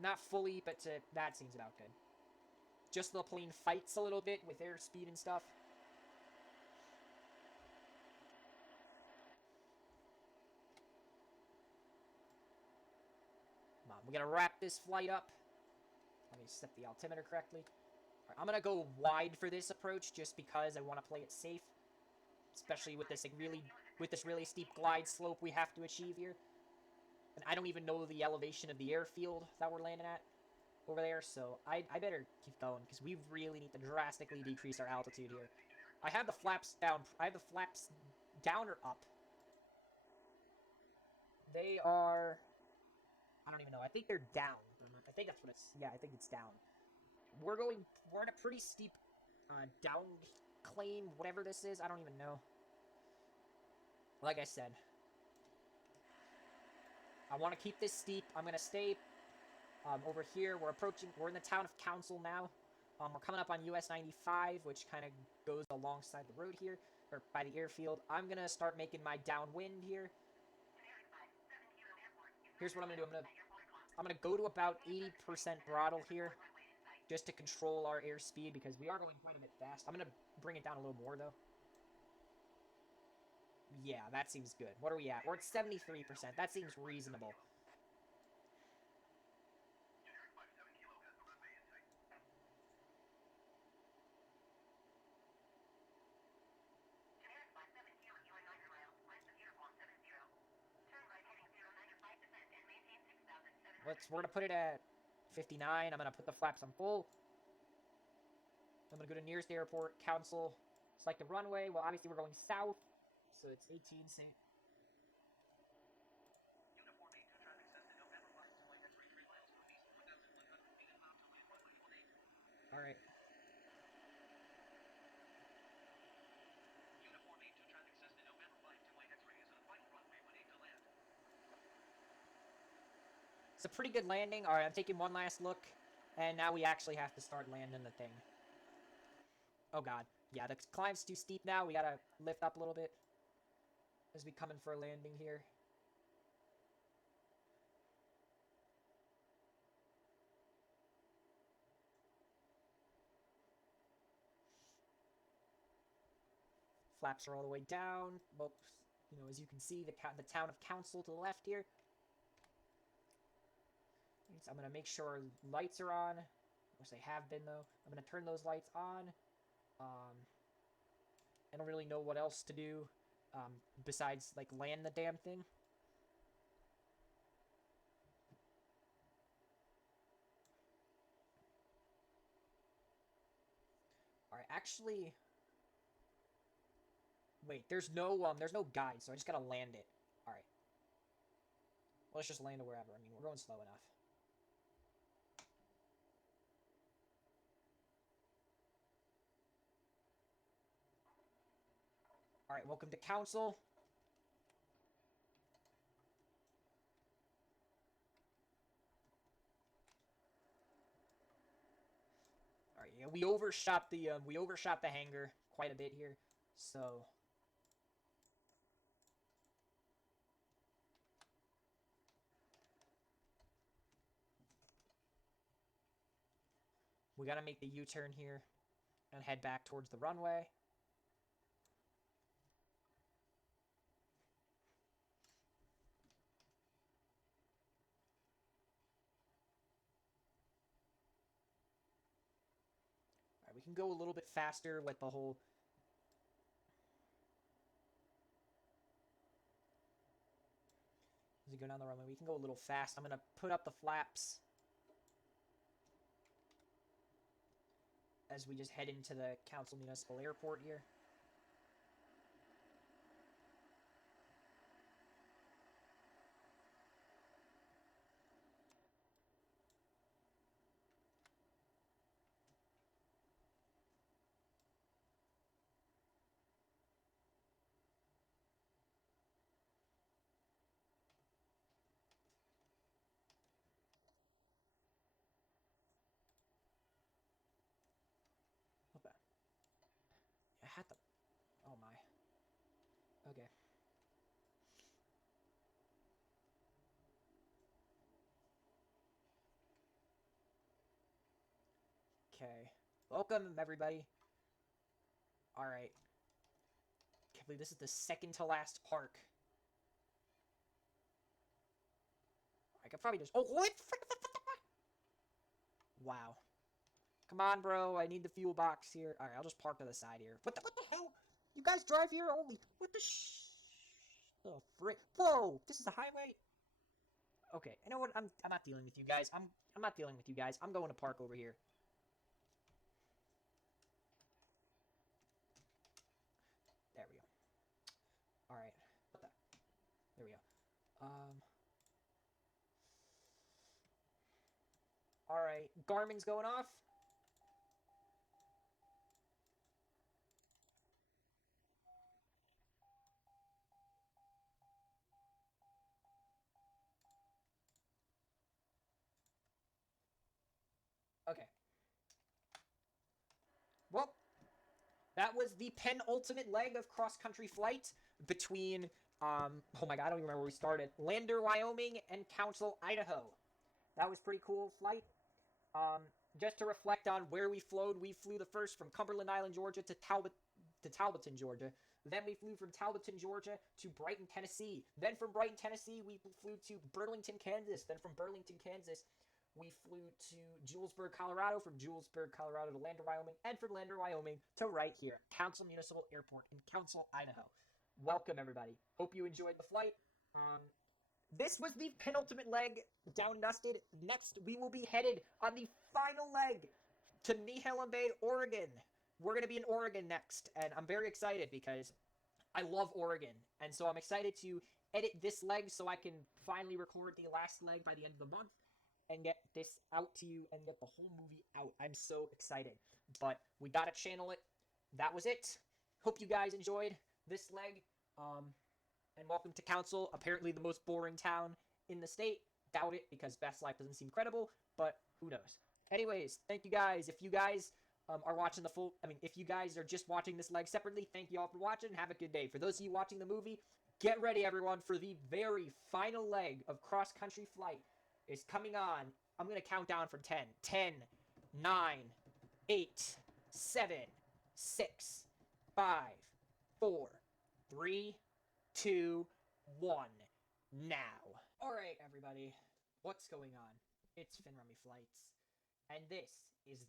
Not fully, but that seems about good. Just so the plane fights a little bit with airspeed and stuff. Come on, we gotta wrap this flight up. Let me set the altimeter correctly. Right, I'm gonna go wide for this approach just because I want to play it safe, especially with this really steep glide slope we have to achieve here. And I don't even know the elevation of the airfield that we're landing at over there, so I better keep going because we really need to drastically decrease our altitude here. I have the flaps down. I have the flaps down or up. They are... I don't even know. I think they're down. I think that's what it's... Yeah, I think it's down. We're in a pretty steep down claim, whatever this is. I don't even know. Like I said, I want to keep this steep. I'm going to stay Over here, we're in the town of Council now. We're coming up on US 95, which kind of goes alongside the road here, or by the airfield. I'm going to start making my downwind here. Here's what I'm going to do. I'm gonna go to about 80% throttle here, just to control our airspeed, because we are going quite a bit fast. I'm gonna bring it down a little more, though. Yeah, that seems good. What are we at? We're at 73%. That seems reasonable. We're gonna put it at 59. I'm gonna put the flaps on full. I'm gonna go to nearest airport, Council. Select the runway. Well, obviously we're going south, so it's 18. All right. Uniform 82 traffic Cessna November flight 28 X-ray is on final runway 18 to land. It's a pretty good landing. All right, I'm taking one last look, and now we actually have to start landing the thing. Oh god. Yeah, the climb's too steep now. We gotta lift up a little bit as we come in for a landing here. Flaps are all the way down. Well, you know, as you can see, the town of Council to the left here. So I'm gonna make sure lights are on, which they have been though. I'm gonna turn those lights on. I don't really know what else to do besides like land the damn thing. All right, actually, wait. There's no guide, so I just gotta land it. All right. Well, let's just land it wherever. I mean, we're going slow enough. All right, welcome to Council. All right, yeah, we overshot the hangar quite a bit here, so we gotta make the U-turn here and head back towards the runway. All right, we can go a little bit faster with the whole. As we go down the runway, we can go a little fast. I'm gonna put up the flaps as we just head into the Council Municipal Airport here. Okay. I had the. Oh my. Okay. Okay. Welcome, everybody. Alright. Can't believe this is the second to last park. I could probably just. Oh, what? Wow. Come on, bro. I need the fuel box here. Alright, I'll just park to the side here. What the hell? You guys drive here only. What the the frick? Whoa! This is a highway? Okay, you know what? I'm not dealing with you guys. I'm not dealing with you guys. I'm going to park over here. There we go. Alright. What the? There we go. Alright. Garmin's going off. Okay. Well, that was the penultimate leg of cross-country flight between, oh my god, I don't even remember where we started. Lander, Wyoming, and Council, Idaho. That was pretty cool flight. Um, just to reflect on where we flew the first from Cumberland Island, Georgia to Talbotton, Georgia. Then we flew from Talbotton, Georgia to Brighton, Tennessee. Then from Brighton, Tennessee, we flew to Burlington, Kansas. Then from Burlington, Kansas, we flew to Julesburg, Colorado. From Julesburg, Colorado to Lander, Wyoming. And from Lander, Wyoming to right here, Council Municipal Airport in Council, Idaho. Welcome, everybody. Hope you enjoyed the flight. This was the penultimate leg, down and dusted. Next, we will be headed on the final leg to Nehalem Bay, Oregon. We're going to be in Oregon next, and I'm very excited because I love Oregon. And so I'm excited to edit this leg so I can finally record the last leg by the end of the month and get this out to you and get the whole movie out. I'm so excited. But we got to channel it. That was it. Hope you guys enjoyed this leg. And welcome to Council, apparently the most boring town in the state. Doubt it, because Best Life doesn't seem credible, but who knows. Anyways, thank you guys. If you guys are watching the full, if you guys are just watching this leg separately, thank you all for watching. Have a good day. For those of you watching the movie, get ready, everyone, for the very final leg of cross-country flight. Is coming on. I'm going to count down from 10. 10, 9, 8, 7, 6, 5, 4, 3, 2, 1, now. Alright, everybody. What's going on? It's Finrummy Flights. And this is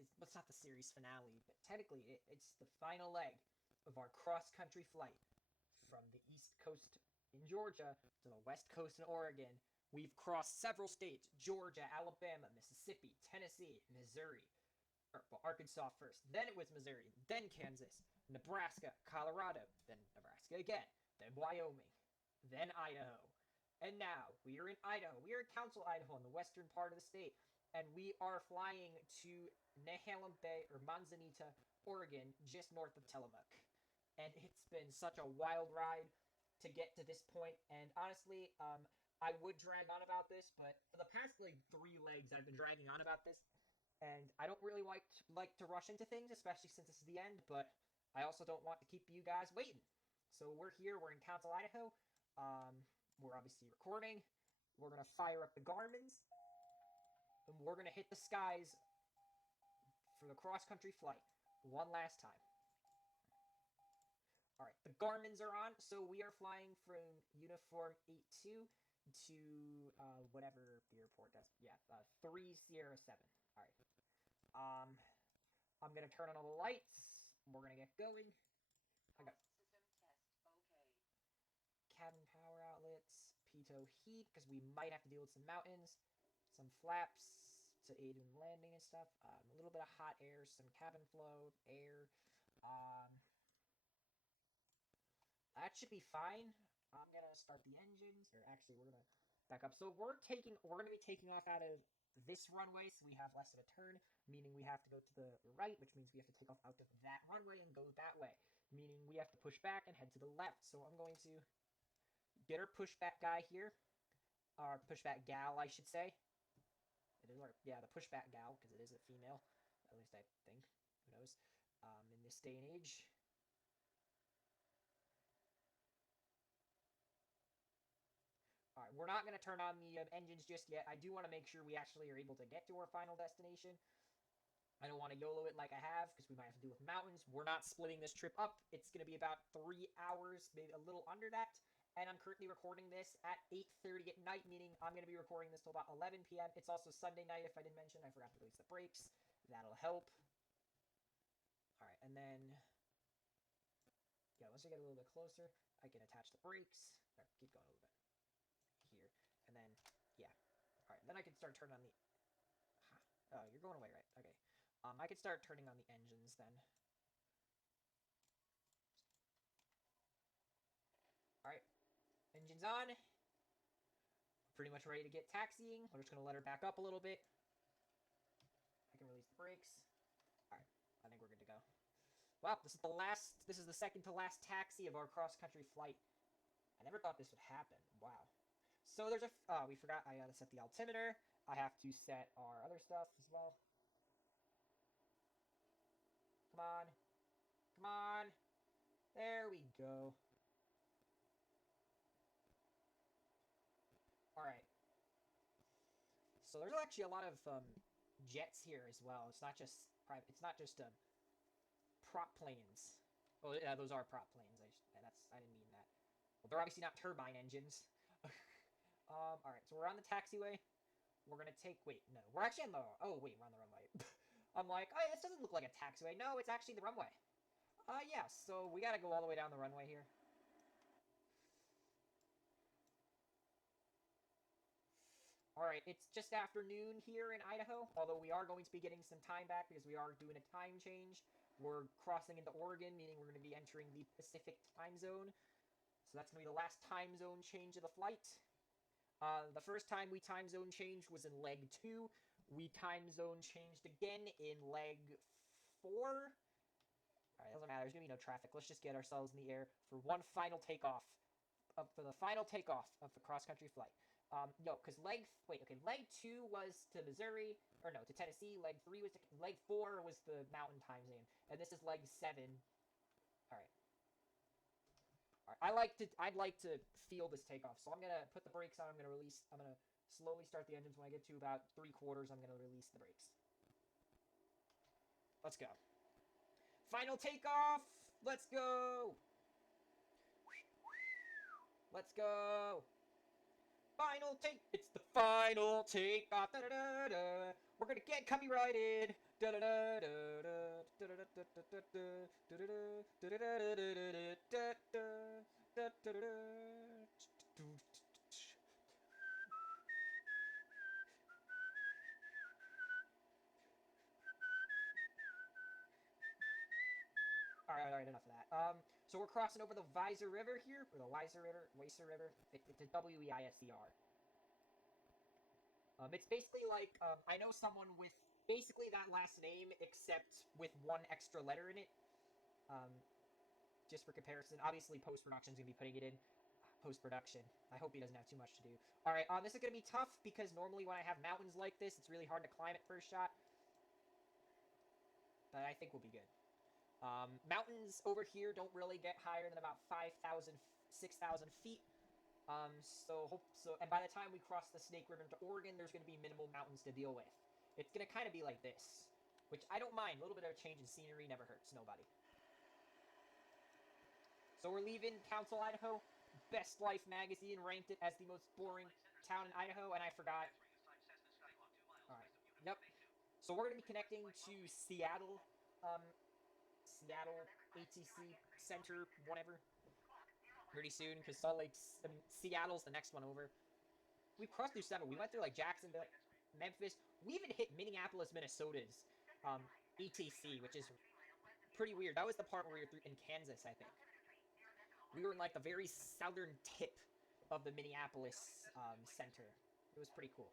it's not the series finale, but technically it's the final leg of our cross-country flight from the East Coast in Georgia to the West Coast in Oregon. We've crossed several states: Georgia, Alabama, Mississippi, Tennessee, Missouri. Well, Arkansas first, then it was Missouri, then Kansas, Nebraska, Colorado, then Nebraska again, then Wyoming, then Idaho. And now, we are in Idaho. We are in Council, Idaho, in the western part of the state. And we are flying to Nehalem Bay, or Manzanita, Oregon, just north of Tillamook. And it's been such a wild ride to get to this point. And honestly, I would drag on about this, but for the past, 3 legs, I've been dragging on about this. And I don't really like to rush into things, especially since this is the end, but I also don't want to keep you guys waiting. So we're here, we're in Council, Idaho. We're obviously recording. We're going to fire up the Garmins. And we're going to hit the skies for the cross-country flight one last time. Alright, the Garmins are on, so we are flying from Uniform 82 to whatever the airport does. Yeah, 3 Sierra 7. Alright. I'm going to turn on all the lights. We're going to get going. I got cabin power outlets, pitot heat, because we might have to deal with some mountains, some flaps to aid in landing and stuff, a little bit of hot air, some cabin flow, air. That should be fine. I'm going to start the engines, or actually we're going to back up. So we're going to be taking off out of this runway, so we have less of a turn, meaning we have to go to the right, which means we have to take off out of that runway and go that way, meaning we have to push back and head to the left. So I'm going to get our pushback guy here, or pushback gal, I should say. It is, yeah, the pushback gal, because it is a female, at least I think. Who knows? In this day and age. Alright, we're not going to turn on the engines just yet. I do want to make sure we actually are able to get to our final destination. I don't want to YOLO it like I have, because we might have to deal with mountains. We're not splitting this trip up. It's going to be about 3 hours, maybe a little under that. And I'm currently recording this at 8:30 at night, meaning I'm going to be recording this till about 11 p.m. It's also Sunday night, if I didn't mention. I forgot to release the brakes. That'll help. Alright, and then... yeah, once I get a little bit closer, I can attach the brakes. Or, keep going a little bit. Here. And then, yeah. Alright, then I can start turning on the... oh, you're going away, right? Okay. I can start turning on the engines then. Alright. Engines on. Pretty much ready to get taxiing. We're just going to let her back up a little bit. I can release the brakes. Alright. I think we're good to go. Well, this is the second to last taxi of our cross-country flight. I never thought this would happen. Wow. So there's we forgot I gotta set the altimeter. I have to set our other stuff as well. Come on. Come on. There we go. Alright. So there's actually a lot of jets here as well. It's not just private. It's not just prop planes. Oh yeah, those are prop planes. I didn't mean that. Well, they're obviously not turbine engines. All right, so we're on the taxiway. We're gonna take. Wait, no, we're actually on the. Oh wait, we're on the runway. I'm like, oh, this doesn't look like a taxiway. No, it's actually the runway. Yeah. So we gotta go all the way down the runway here. Alright, it's just afternoon here in Idaho, although we are going to be getting some time back because we are doing a time change. We're crossing into Oregon, meaning we're going to be entering the Pacific time zone. So that's going to be the last time zone change of the flight. The first time we time zone changed was in leg 2. We time zone changed again in leg 4. Alright, doesn't matter. There's going to be no traffic. Let's just get ourselves in the air for one final takeoff. For the final takeoff of the cross-country flight. Because leg 2 was to Missouri, or no, to Tennessee. Leg 3 was to, leg 4 was the mountain time zone, and this is leg 7. All right. I'd like to feel this takeoff, so I'm gonna put the brakes on. I'm gonna slowly start the engines. When I get to about 3/4, I'm gonna release the brakes. Let's go. Final takeoff. Let's go. Let's go. Final take. It's the final takeoff. Da, da, da, da. We're gonna get copyrighted. Da, da, da, da, da, da, da, da, da, da, da, da, da, da. Alright, enough of that. So we're crossing over the Weiser River here, or the Weiser River. It's a W-E-I-S-E-R. It's basically like, I know someone with basically that last name, except with one extra letter in it. Just for comparison. Obviously, post-production's gonna be putting it in. Post-production. I hope he doesn't have too much to do. Alright, this is gonna be tough, because normally when I have mountains like this, it's really hard to climb at first shot. But I think we'll be good. Mountains over here don't really get higher than about 5,000, 6,000 feet. And by the time we cross the Snake River into Oregon, there's going to be minimal mountains to deal with. It's going to kind of be like this, which I don't mind. A little bit of a change in scenery never hurts nobody. So we're leaving Council, Idaho. Best Life magazine ranked it as the most boring town in Idaho, and I forgot. Alright, yep. So we're going to be connecting to Seattle, Seattle ATC Center, whatever, pretty soon, because Seattle's the next one over. We've crossed through several. We went through, like, Jacksonville, Memphis. We even hit Minneapolis, Minnesota's ETC, which is pretty weird. That was the part where we were in Kansas, I think. We were in, like, the very southern tip of the Minneapolis center. It was pretty cool.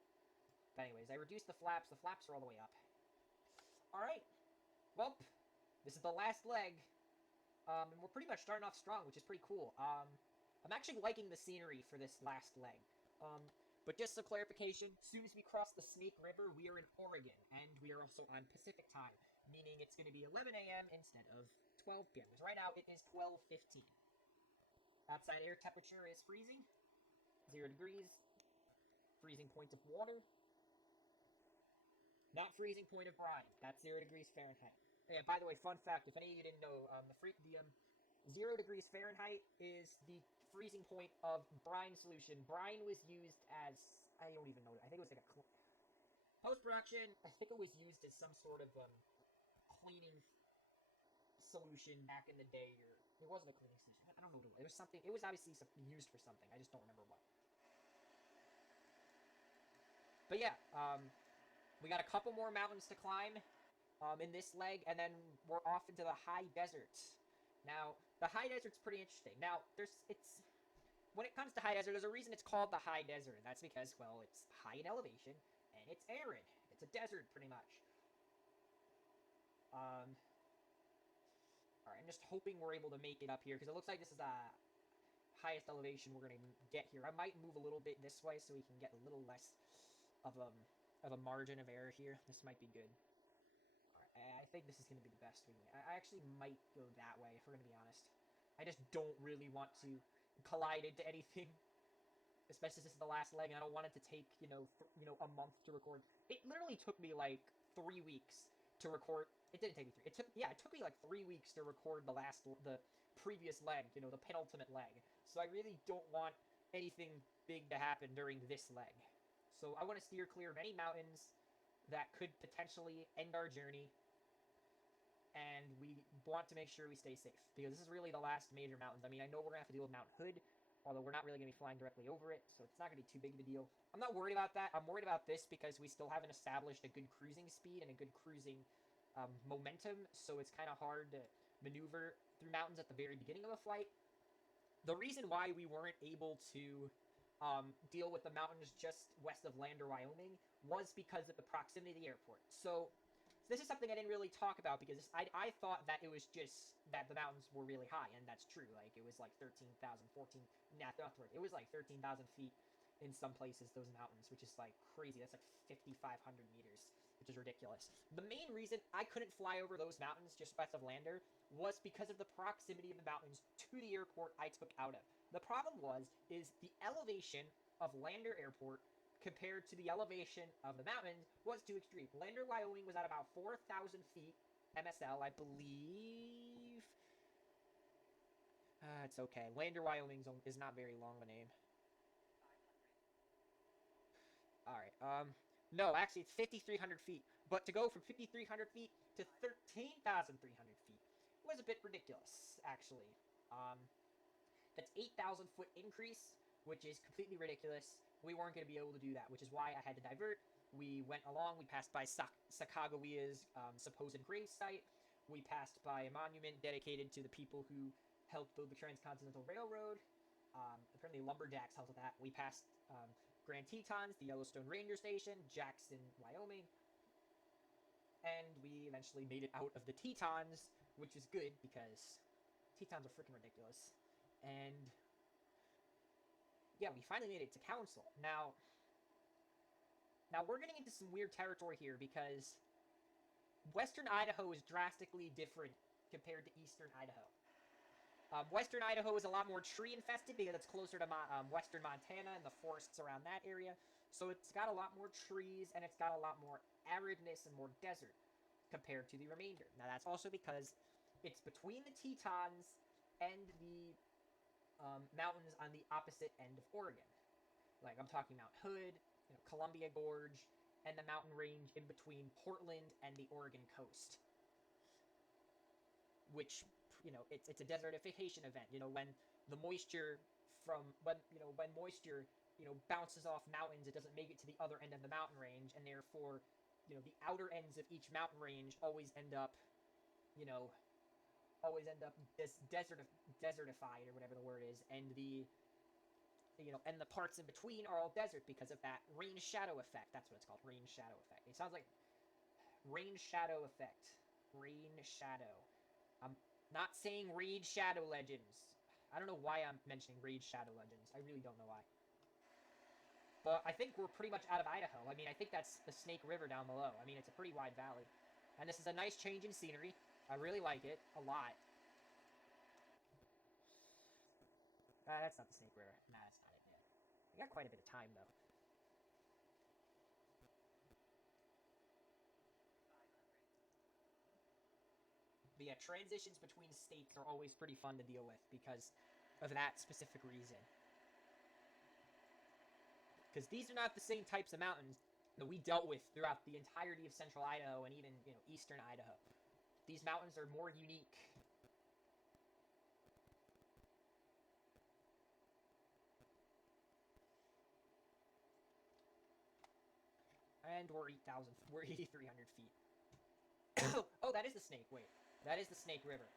But anyways, I reduced the flaps. The flaps are all the way up. Alright. Well, this is the last leg. And we're pretty much starting off strong, which is pretty cool. I'm actually liking the scenery for this last leg. But just some clarification, as soon as we cross the Snake River, we are in Oregon, and we are also on Pacific time, meaning it's going to be 11 a.m. instead of 12 p.m. Because right now it is 12:15. Outside air temperature is freezing, 0 degrees. Freezing point of water. Not freezing point of brine. That's 0 degrees Fahrenheit. Yeah, by the way, fun fact, if any of you didn't know, 0 degrees Fahrenheit is the freezing point of brine solution. Brine was used as, I don't even know, I think it was like a, post-production, I think it was used as some sort of, cleaning solution back in the day, or, it wasn't a cleaning solution, I don't know what it was. It was something, it was obviously used for something, I just don't remember what. But yeah, we got a couple more mountains to climb. In this leg, and then we're off into the high desert. Now, the high desert's pretty interesting. Now, when it comes to high desert, there's a reason it's called the high desert, and that's because, well, it's high in elevation, and it's arid. It's a desert, pretty much. Alright, I'm just hoping we're able to make it up here, because it looks like this is the highest elevation we're going to get here. I might move a little bit this way so we can get a little less of, of a margin of error here. This might be good. Alright, I think this is going to be the best we can. I actually might go that way, if we're going to be honest. I just don't really want to collide into anything. Especially since this is the last leg, and I don't want it to take, a month to record. It literally took me, like, 3 weeks to record. It didn't take me 3. It took me, like, 3 weeks to record the previous leg, the penultimate leg. So I really don't want anything big to happen during this leg. So I want to steer clear of any mountains that could potentially end our journey, and we want to make sure we stay safe, because this is really the last major mountains. I mean, I know we're going to have to deal with Mount Hood, although we're not really going to be flying directly over it, so it's not going to be too big of a deal. I'm not worried about that. I'm worried about this because we still haven't established a good cruising speed and a good cruising momentum, so it's kind of hard to maneuver through mountains at the very beginning of a flight. The reason why we weren't able to deal with the mountains just west of Lander, Wyoming, was because of the proximity of the airport. So this is something I didn't really talk about, because I thought that it was just that the mountains were really high, and that's true. Like, it was like 13,000, 14, northward. It was like 13,000 feet in some places, those mountains, which is like crazy. That's like 5,500 meters, which is ridiculous. The main reason I couldn't fly over those mountains just west of Lander was because of the proximity of the mountains to the airport I took out of. The problem is the elevation of Lander Airport compared to the elevation of the mountains was too extreme. Lander, Wyoming was at about 4,000 feet MSL, I believe. It's okay. Lander, Wyoming is not very long of a name. Alright, no, actually it's 5,300 feet. But to go from 5,300 feet to 13,300 feet was a bit ridiculous, actually. That's 8,000 foot increase, which is completely ridiculous. We weren't going to be able to do that, which is why I had to divert. We went along. We passed by Sacagawea's supposed grave site. We passed by a monument dedicated to the people who helped build the Transcontinental Railroad. Apparently lumberjacks helped with that. We passed Grand Tetons, the Yellowstone Ranger Station, Jackson, Wyoming. And we eventually made it out of the Tetons, which is good because Tetons are freaking ridiculous. And yeah, we finally made it to Council. Now we're getting into some weird territory here, because Western Idaho is drastically different compared to Eastern Idaho. Western Idaho is a lot more tree-infested because it's closer to western Montana and the forests around that area. So it's got a lot more trees, and it's got a lot more aridness and more desert compared to the remainder. Now, that's also because it's between the Tetons and the mountains on the opposite end of Oregon. Like, I'm talking Mount Hood, Columbia Gorge, and the mountain range in between Portland and the Oregon coast. Which, it's a desertification event. When the moisture when moisture, bounces off mountains, it doesn't make it to the other end of the mountain range, and therefore, the outer ends of each mountain range always end up desertified, or whatever the word is, and the parts in between are all desert because of that rain shadow effect. That's what it's called, rain shadow effect. It sounds like rain shadow effect. Rain shadow. I'm not saying Raid Shadow Legends. I don't know why I'm mentioning Raid Shadow Legends. I really don't know why. But I think we're pretty much out of Idaho. I mean, I think that's the Snake River down below. I mean, it's a pretty wide valley. And this is a nice change in scenery. I really like it a lot. That's not the Snake River. Nah, that's not it yet. We got quite a bit of time, though. But yeah, transitions between states are always pretty fun to deal with because of that specific reason. Because these are not the same types of mountains that we dealt with throughout the entirety of central Idaho and even, eastern Idaho. These mountains are more unique. And we're 8,300 feet. Oh, that is the Snake. Wait. That is the Snake River.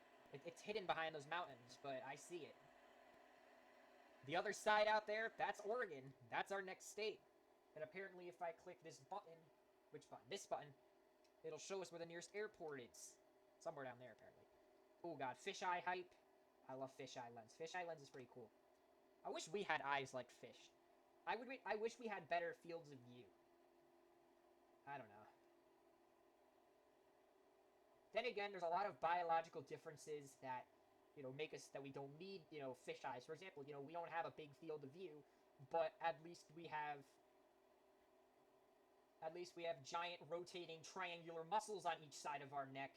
It's hidden behind those mountains, but I see it. The other side out there, that's Oregon. That's our next state. And apparently if I click this button, which button? This button, it'll show us where the nearest airport is. Somewhere down there, apparently. Oh god, fisheye hype. I love fisheye lens. Fisheye lens is pretty cool. I wish we had eyes like fish. I wish we had better fields of view. I don't know. Then again, there's a lot of biological differences that, make us that we don't need, fish eyes. For example, we don't have a big field of view, but at least we have giant rotating triangular muscles on each side of our neck,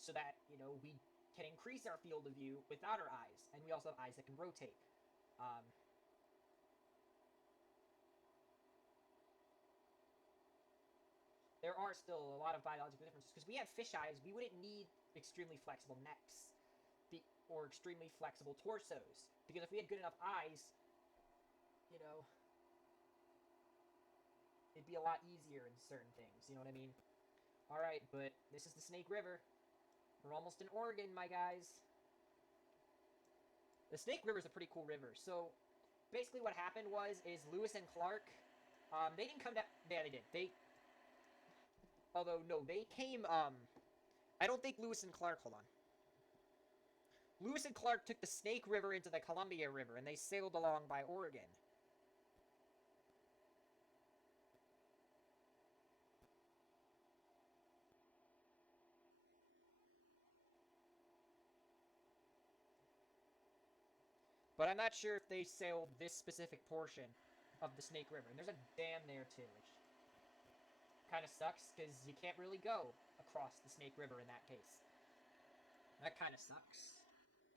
so that we can increase our field of view without our eyes, and we also have eyes that can rotate. There are still a lot of biological differences because we have fish eyes. We wouldn't need extremely flexible necks or extremely flexible torsos, because if we had good enough eyes, it'd be a lot easier in certain things. You know what I mean? All right, but this is the Snake River. We're almost in Oregon, my guys. The Snake River is a pretty cool river. So basically, what happened is Lewis and Clark. They didn't come down. Yeah, they did. Although no, they came. I don't think Lewis and Clark. Hold on. Lewis and Clark took the Snake River into the Columbia River, and they sailed along by Oregon. But I'm not sure if they sailed this specific portion of the Snake River. And there's a dam there, too, which kind of sucks, because you can't really go across the Snake River in that case. That kind of sucks.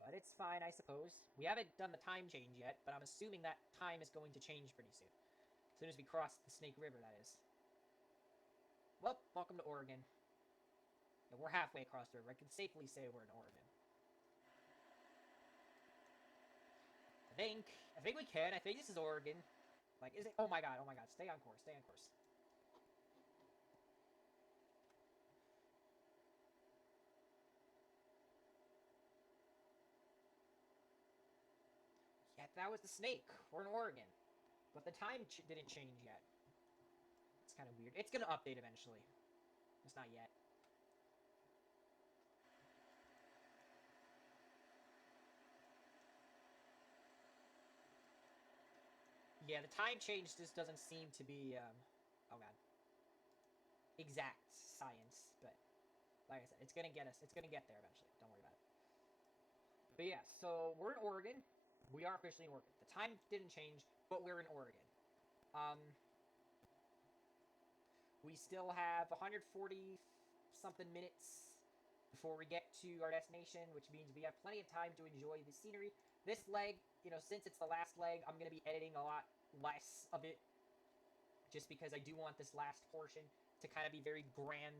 But it's fine, I suppose. We haven't done the time change yet, but I'm assuming that time is going to change pretty soon. As soon as we cross the Snake River, that is. Well, welcome to Oregon. Yeah, we're halfway across the river. I can safely say we're in Oregon. I think we can. I think this is Oregon. Like, is it? Oh my god, stay on course, stay on course. Yeah, that was the snake. We're in Oregon. But the time didn't change yet. It's kind of weird. It's gonna update eventually. It's not yet. Yeah, the time change just doesn't seem to be, oh god. Exact science, but like I said, it's gonna get us. It's gonna get there eventually. Don't worry about it. But yeah, so we're in Oregon. We are officially in Oregon. The time didn't change, but we're in Oregon. Um, we still have 140 something minutes before we get to our destination, which means we have plenty of time to enjoy the scenery. This leg, since it's the last leg, I'm going to be editing a lot less of it, just because I do want this last portion to kind of be very grand.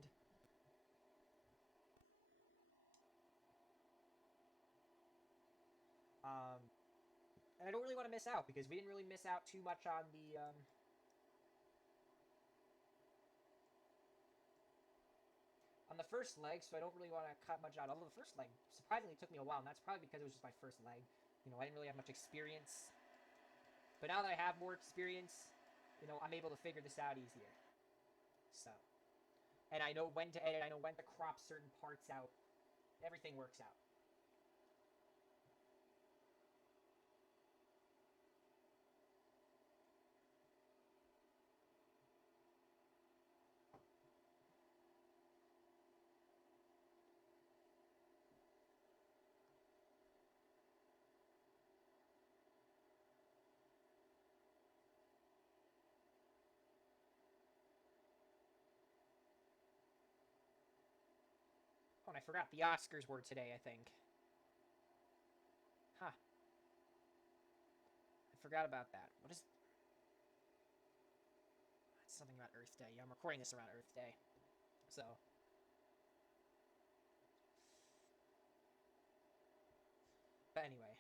And I don't really want to miss out, because we didn't really miss out too much on the first leg, so I don't really want to cut much out. Although the first leg surprisingly took me a while, and that's probably because it was just my first leg. I didn't really have much experience. But now that I have more experience, I'm able to figure this out easier. So. And I know when to edit, I know when to crop certain parts out. Everything works out. Oh, and I forgot the Oscars were today, I think. Huh. I forgot about that. What is... It's something about Earth Day. Yeah, I'm recording this around Earth Day. So... But anyway.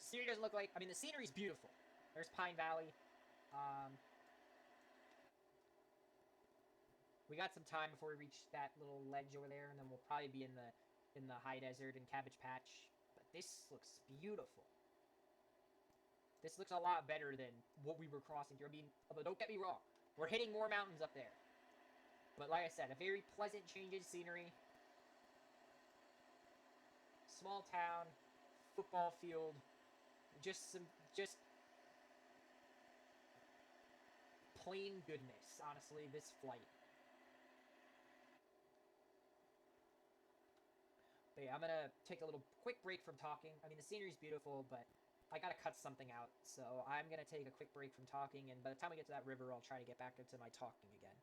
Scenery doesn't look like... I mean, the scenery's beautiful. There's Pine Valley. We got some time before we reach that little ledge over there, and then we'll probably be in the high desert and Cabbage Patch. But this looks beautiful. This looks a lot better than what we were crossing through. I mean, although don't get me wrong, we're hitting more mountains up there. But like I said, a very pleasant change in scenery. Small town, football field, just plain goodness, honestly, this flight. Okay, I'm gonna take a little quick break from talking. I mean, the scenery's beautiful, but I gotta cut something out. So I'm gonna take a quick break from talking, and by the time we get to that river, I'll try to get back into my talking again.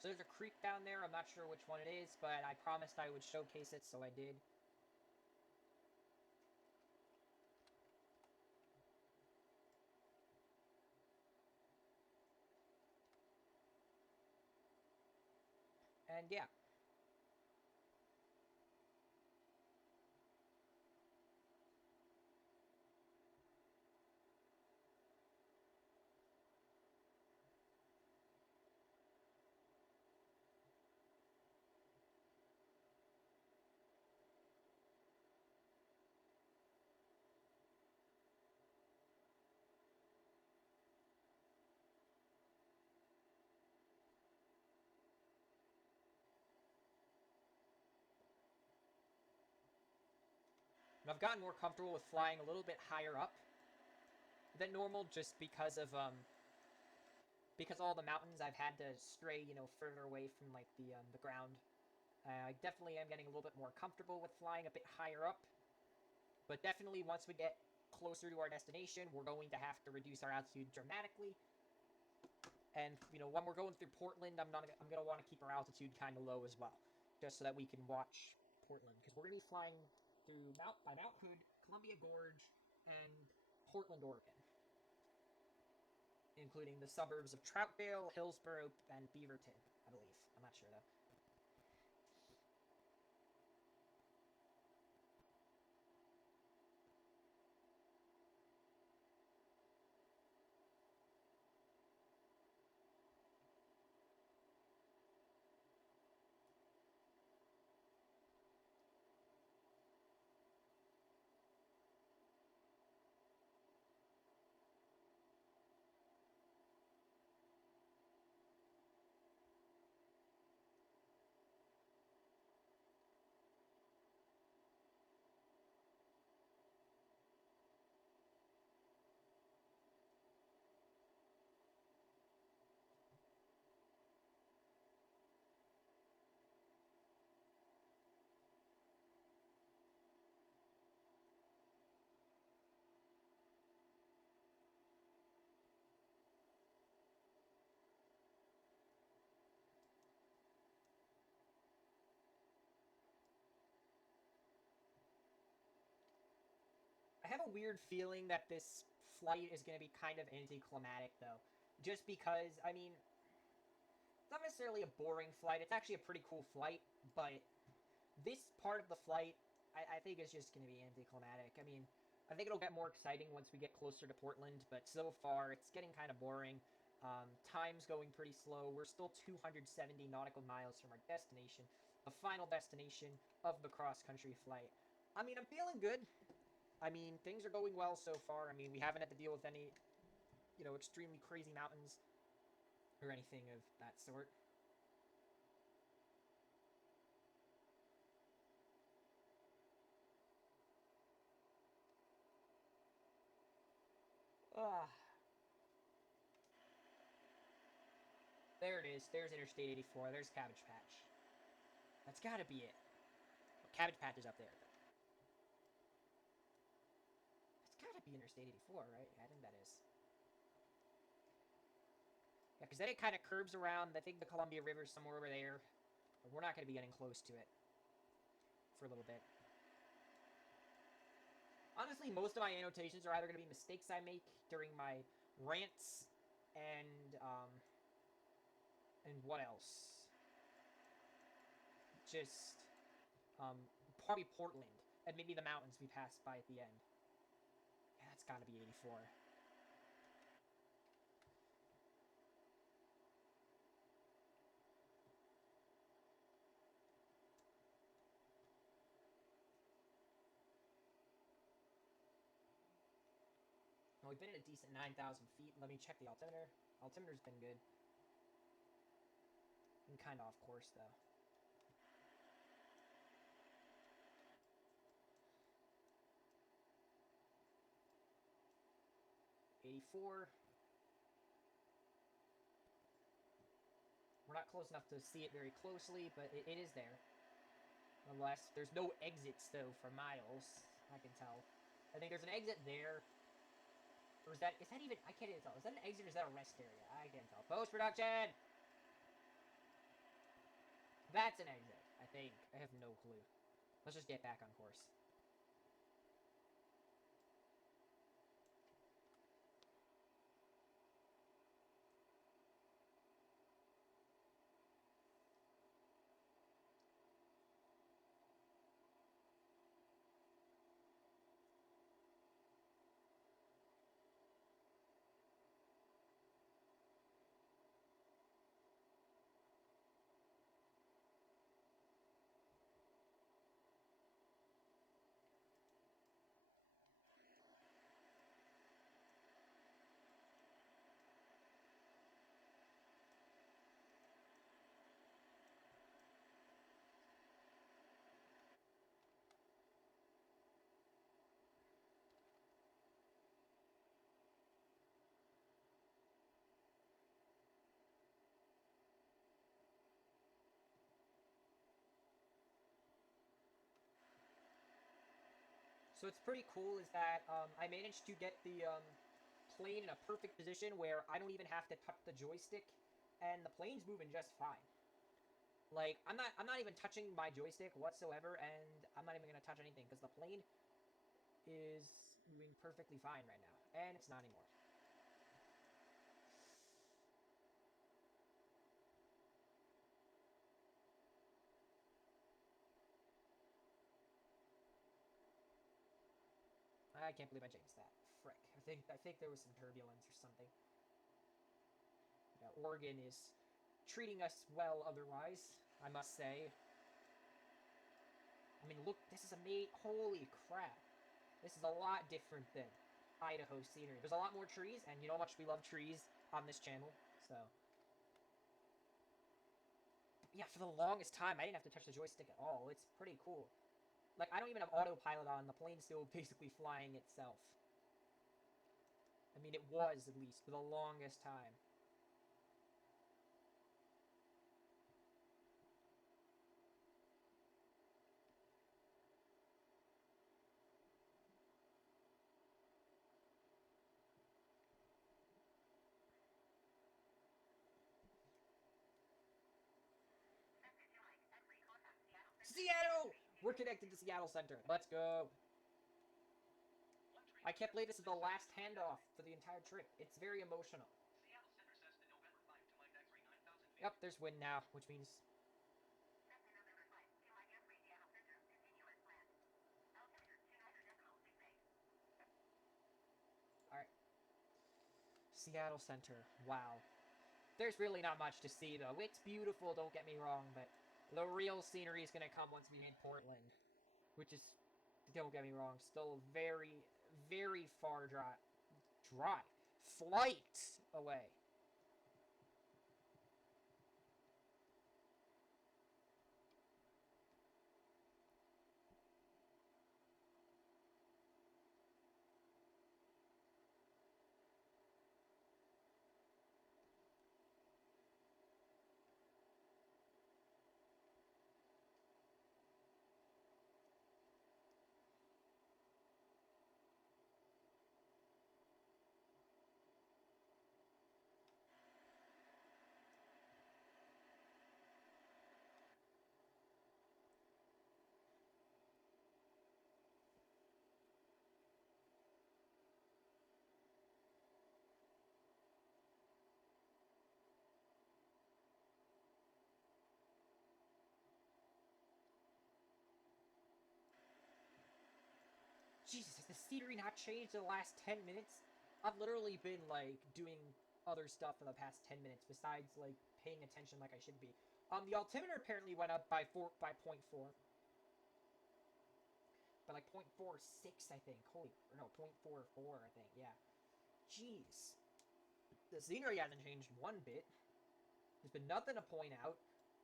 So there's a creek down there. I'm not sure which one it is, but I promised I would showcase it, so I did. And yeah. And I've gotten more comfortable with flying a little bit higher up than normal, just because all the mountains I've had to stray, further away from like the ground. I definitely am getting a little bit more comfortable with flying a bit higher up, but definitely once we get closer to our destination, we're going to have to reduce our altitude dramatically. And when we're going through Portland, I'm gonna want to keep our altitude kind of low as well, just so that we can watch Portland, because we're gonna be flying through Mount Hood, Columbia Gorge, and Portland, Oregon, including the suburbs of Troutdale, Hillsboro, and Beaverton, I believe. I'm not sure though. I have a weird feeling that this flight is going to be kind of anticlimactic, though. Just because, I mean, it's not necessarily a boring flight. It's actually a pretty cool flight, but this part of the flight, I think, is just going to be anticlimactic. I mean, I think it'll get more exciting once we get closer to Portland, but so far, it's getting kind of boring. Time's going pretty slow. We're still 270 nautical miles from our destination, the final destination of the cross-country flight. I mean, I'm feeling good. I mean, things are going well so far. I mean, we haven't had to deal with any, extremely crazy mountains or anything of that sort. Ah. There it is. There's Interstate 84. There's Cabbage Patch. That's gotta be it. Oh, Cabbage Patch is up there. That's gotta be Interstate 84, right? Yeah, I think that is. Yeah, because then it kind of curves around. I think the Columbia River's somewhere over there. But we're not going to be getting close to it for a little bit. Honestly, most of my annotations are either going to be mistakes I make during my rants and what else? Just probably Portland and maybe the mountains we passed by at the end. Yeah, that's got to be 84. Well, we've been at a decent 9,000 feet. Let me check the altimeter. Altimeter's been good. I'm kind of off course, though. '84. We're not close enough to see it very closely, but it is there. Nonetheless, there's no exits, though, for miles, I can tell. I think there's an exit there. Or is that even, I can't even tell. Is that an exit or is that a rest area? I can't tell. Post-production! That's an exit, I think. I have no clue. Let's just get back on course. So what's pretty cool is that I managed to get the plane in a perfect position where I don't even have to touch the joystick, and the plane's moving just fine. Like I'm not even touching my joystick whatsoever, and I'm not even gonna touch anything because the plane is moving perfectly fine right now, and it's not anymore. I can't believe I changed that. Frick. I think there was some turbulence or something. Yeah, Oregon is treating us well otherwise, I must say. I mean, look, this is holy crap. This is a lot different than Idaho scenery. There's a lot more trees, and you know how much we love trees on this channel, so. Yeah, for the longest time, I didn't have to touch the joystick at all. It's pretty cool. Like, I don't even have autopilot on. The plane's still basically flying itself. I mean, it was, at least, for the longest time. Seattle! We're connected to Seattle Center. Let's go. I can't believe this is the last handoff for the entire trip. It's very emotional. Seattle Center says the November flight to Mike X-ray 9,000 feet. Yep, there's wind now, which means... Alright. Seattle Center. Wow. There's really not much to see, though. It's beautiful, don't get me wrong, but the real scenery is going to come once we hit Portland. Which is, don't get me wrong, still very, very far flight away. scenery not changed in the last 10 minutes? I've literally been, like, doing other stuff for the past 10 minutes besides, like, paying attention like I should be. The altimeter apparently went up by 0.4. By, like, 0.46, I think. Holy... No, 0.44, I think. Yeah. Jeez. The scenery hasn't changed one bit. There's been nothing to point out.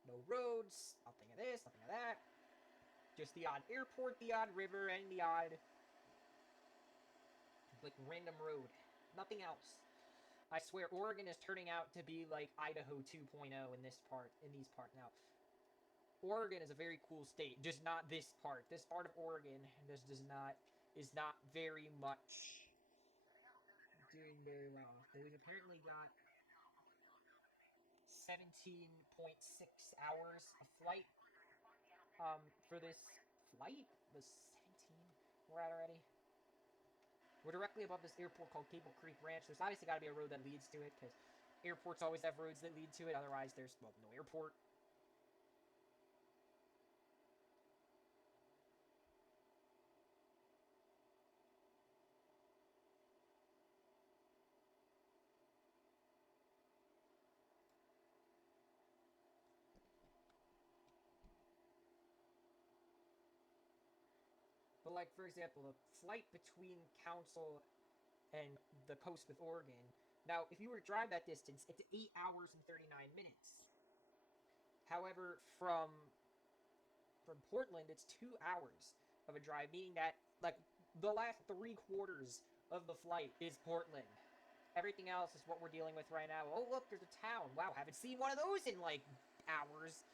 No roads, nothing of this, nothing of that. Just the odd airport, the odd river, and the odd, like, random road. Nothing else. I swear, Oregon is turning out to be like Idaho 2.0 in these parts now. Oregon is a very cool state, just not this part. This part of Oregon is not very much doing very well. We've apparently got 17.6 hours of flight for this flight. Was 17 we're at already? We're directly above this airport called Cable Creek Ranch. There's obviously got to be a road that leads to it, because airports always have roads that lead to it. Otherwise, there's, well, no airport. But, like, for example, the flight between Council and the coast with Oregon. Now, if you were to drive that distance, it's 8 hours and 39 minutes. However, from Portland, it's 2 hours of a drive, meaning that, like, the last 3/4 of the flight is Portland. Everything else is what we're dealing with right now. Oh, look, there's a town. Wow, haven't seen one of those in, like, hours.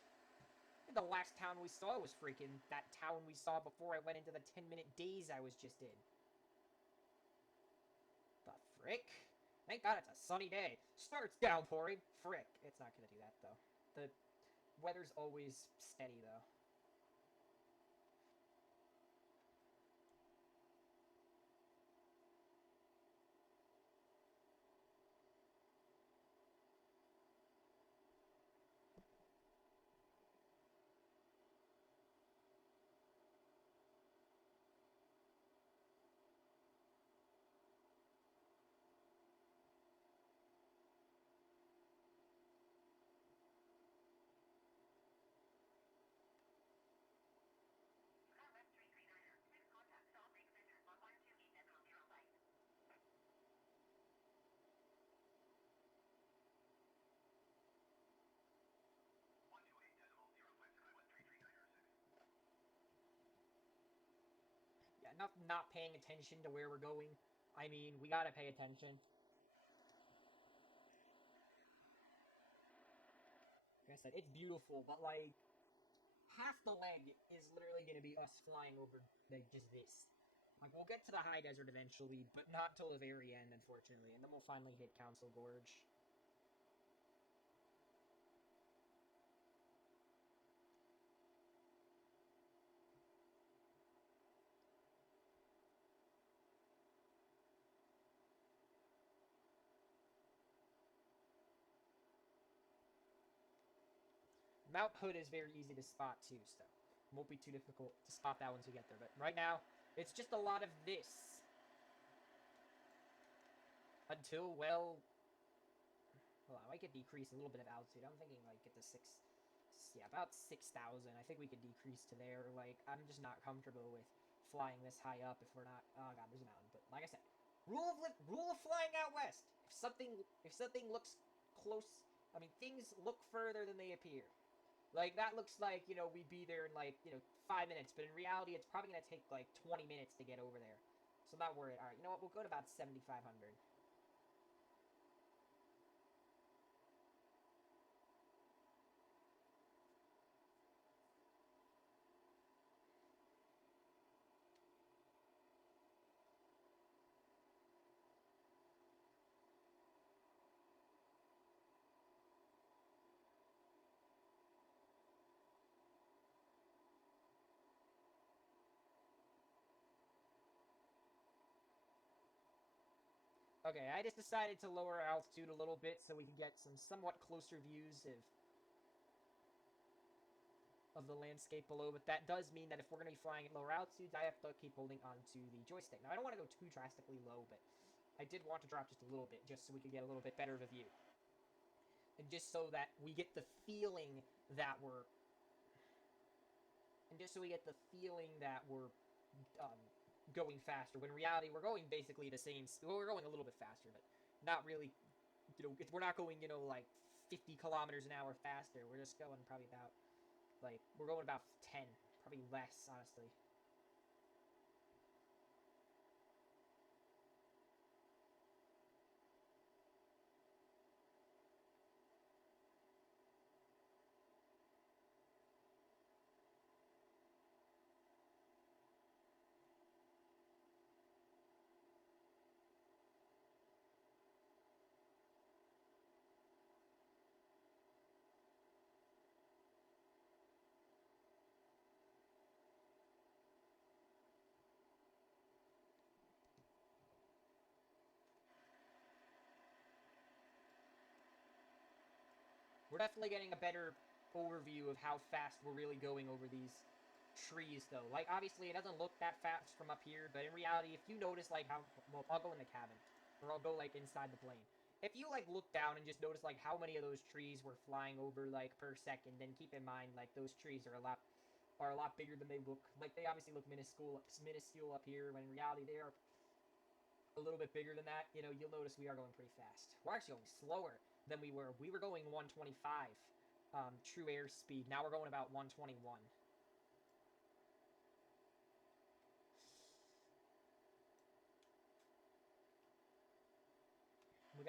The last town we saw was freaking that town we saw before I went into the 10-minute daze I was just in. The frick? Thank God it's a sunny day. Starts downpouring. Frick. It's not gonna do that, though. The weather's always steady, though. Yeah, not paying attention to where we're going. I mean, we gotta pay attention. Like I said, it's beautiful, but, like, half the leg is literally gonna be us flying over, like, just this. Like, we'll get to the high desert eventually, but not till the very end, unfortunately, and then we'll finally hit Council Gorge. Mount Hood is very easy to spot, too, so it won't be too difficult to spot that once we get there, but right now, it's just a lot of this. Until, well... Well, I might decrease a little bit of altitude. I'm thinking, like, get to 6... Yeah, about 6,000. I think we could decrease to there. Like, I'm just not comfortable with flying this high up if we're not... Oh, God, there's a mountain. But, like I said, rule of flying out west. If something looks close... I mean, things look further than they appear. Like, that looks like, you know, we'd be there in, like, you know, 5 minutes. But in reality, it's probably going to take, like, 20 minutes to get over there. So I'm not worried. Alright, you know what? We'll go to about 7,500. Okay, I just decided to lower our altitude a little bit so we can get some somewhat closer views of of the landscape below, but that does mean that if we're going to be flying at lower altitudes, I have to keep holding onto the joystick. Now, I don't want to go too drastically low, but I did want to drop just a little bit, just so we could get a little bit better of a view. And just so that we get the feeling that we're... going faster, when in reality, we're going basically the same... Well, we're going a little bit faster, but not really... we're not going, like 50 kilometers an hour faster. We're just going probably about... we're going about 10. Probably less, honestly. We're definitely getting a better overview of how fast we're really going over these trees, though. Like, obviously, it doesn't look that fast from up here, but in reality, if you notice, like, how... Well, I'll go in the cabin, or I'll go, like, inside the plane. If you, like, look down and just notice, like, how many of those trees we're flying over, like, per second, then keep in mind, like, those trees are a lot bigger than they look. Like, they obviously look minuscule up here, when in reality, they are a little bit bigger than that. You'll notice we are going pretty fast. We're actually going slower than we were. We were going 125 true airspeed. Now we're going about 121.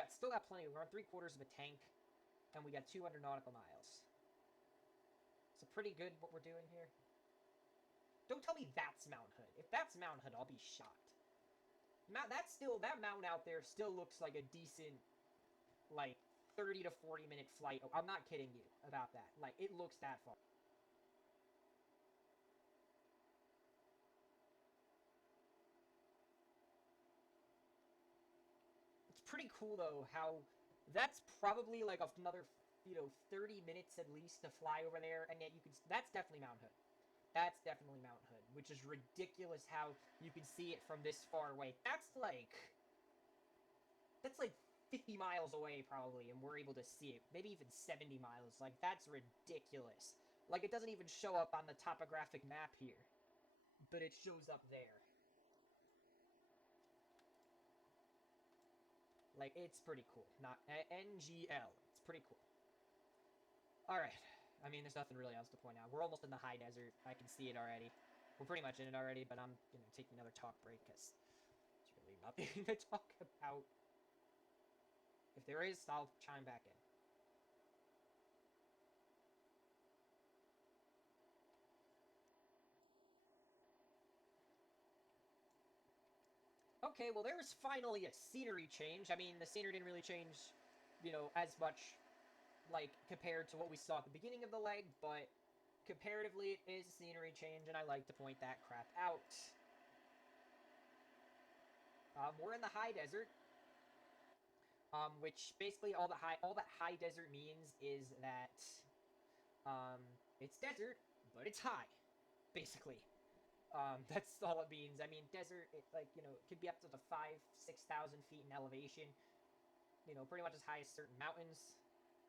Still got plenty. We're on 3/4 of a tank, and we got 200 nautical miles. So pretty good what we're doing here. Don't tell me that's Mount Hood. If that's Mount Hood, I'll be shocked. That mountain out there still looks like a decent, like, 30 to 40 minute flight. Oh, I'm not kidding you about that. Like, it looks that far. It's pretty cool, though, how that's probably, like, another, 30 minutes at least to fly over there, and yet you can... That's definitely Mount Hood. That's definitely Mount Hood, which is ridiculous how you can see it from this far away. That's like 50 miles away, probably, and we're able to see it. Maybe even 70 miles. Like, that's ridiculous. Like, it doesn't even show up on the topographic map here, but it shows up there. Like, it's pretty cool. Not NGL. It's pretty cool. Alright. I mean, there's nothing really else to point out. We're almost in the high desert. I can see it already. We're pretty much in it already, but I'm taking another talk break because there's really nothing to talk about. If there is, I'll chime back in. Okay, well, there was finally a scenery change. I mean, the scenery didn't really change, as much, like, compared to what we saw at the beginning of the leg, but comparatively, it is a scenery change, and I like to point that crap out. We're in the high desert, which basically all that high desert means is that, it's desert, but it's high, basically. That's all it means. I mean, desert, it could be up to 5,000-6,000 feet in elevation. Pretty much as high as certain mountains.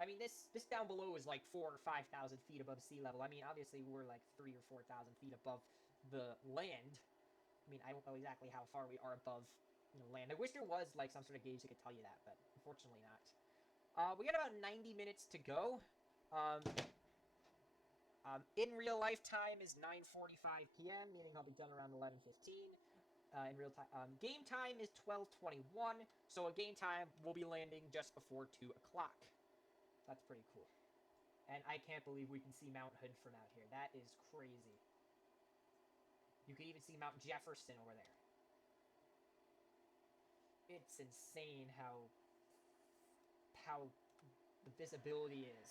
I mean, this down below is like 4,000 or 5,000 feet above sea level. I mean, obviously we're like 3,000 or 4,000 feet above the land. I mean, I don't know exactly how far we are above, land. I wish there was like some sort of gauge that could tell you that, but unfortunately not. We got about 90 minutes to go. In real life time is 9:45 p.m., meaning I'll be done around 11:15. In real time, game time is 12:21, so at game time we'll be landing just before 2 o'clock. That's pretty cool. And I can't believe we can see Mount Hood from out here. That is crazy. You can even see Mount Jefferson over there. It's insane how the visibility is.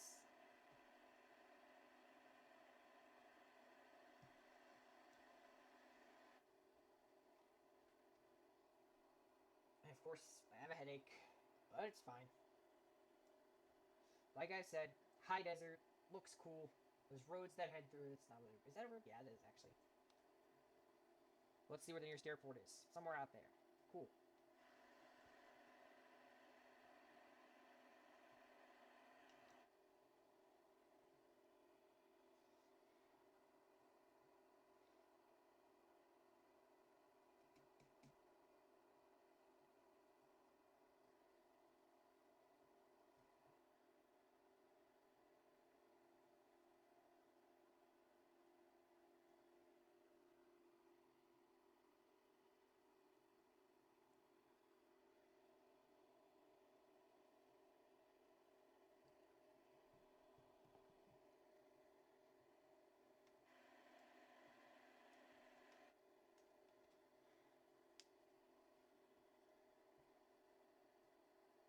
And of course, I have a headache, but it's fine. Like I said, high desert, looks cool. There's roads that head through. It's not really. Is that a road? Yeah, it is actually. Let's see where the nearest airport is. Somewhere out there. Cool.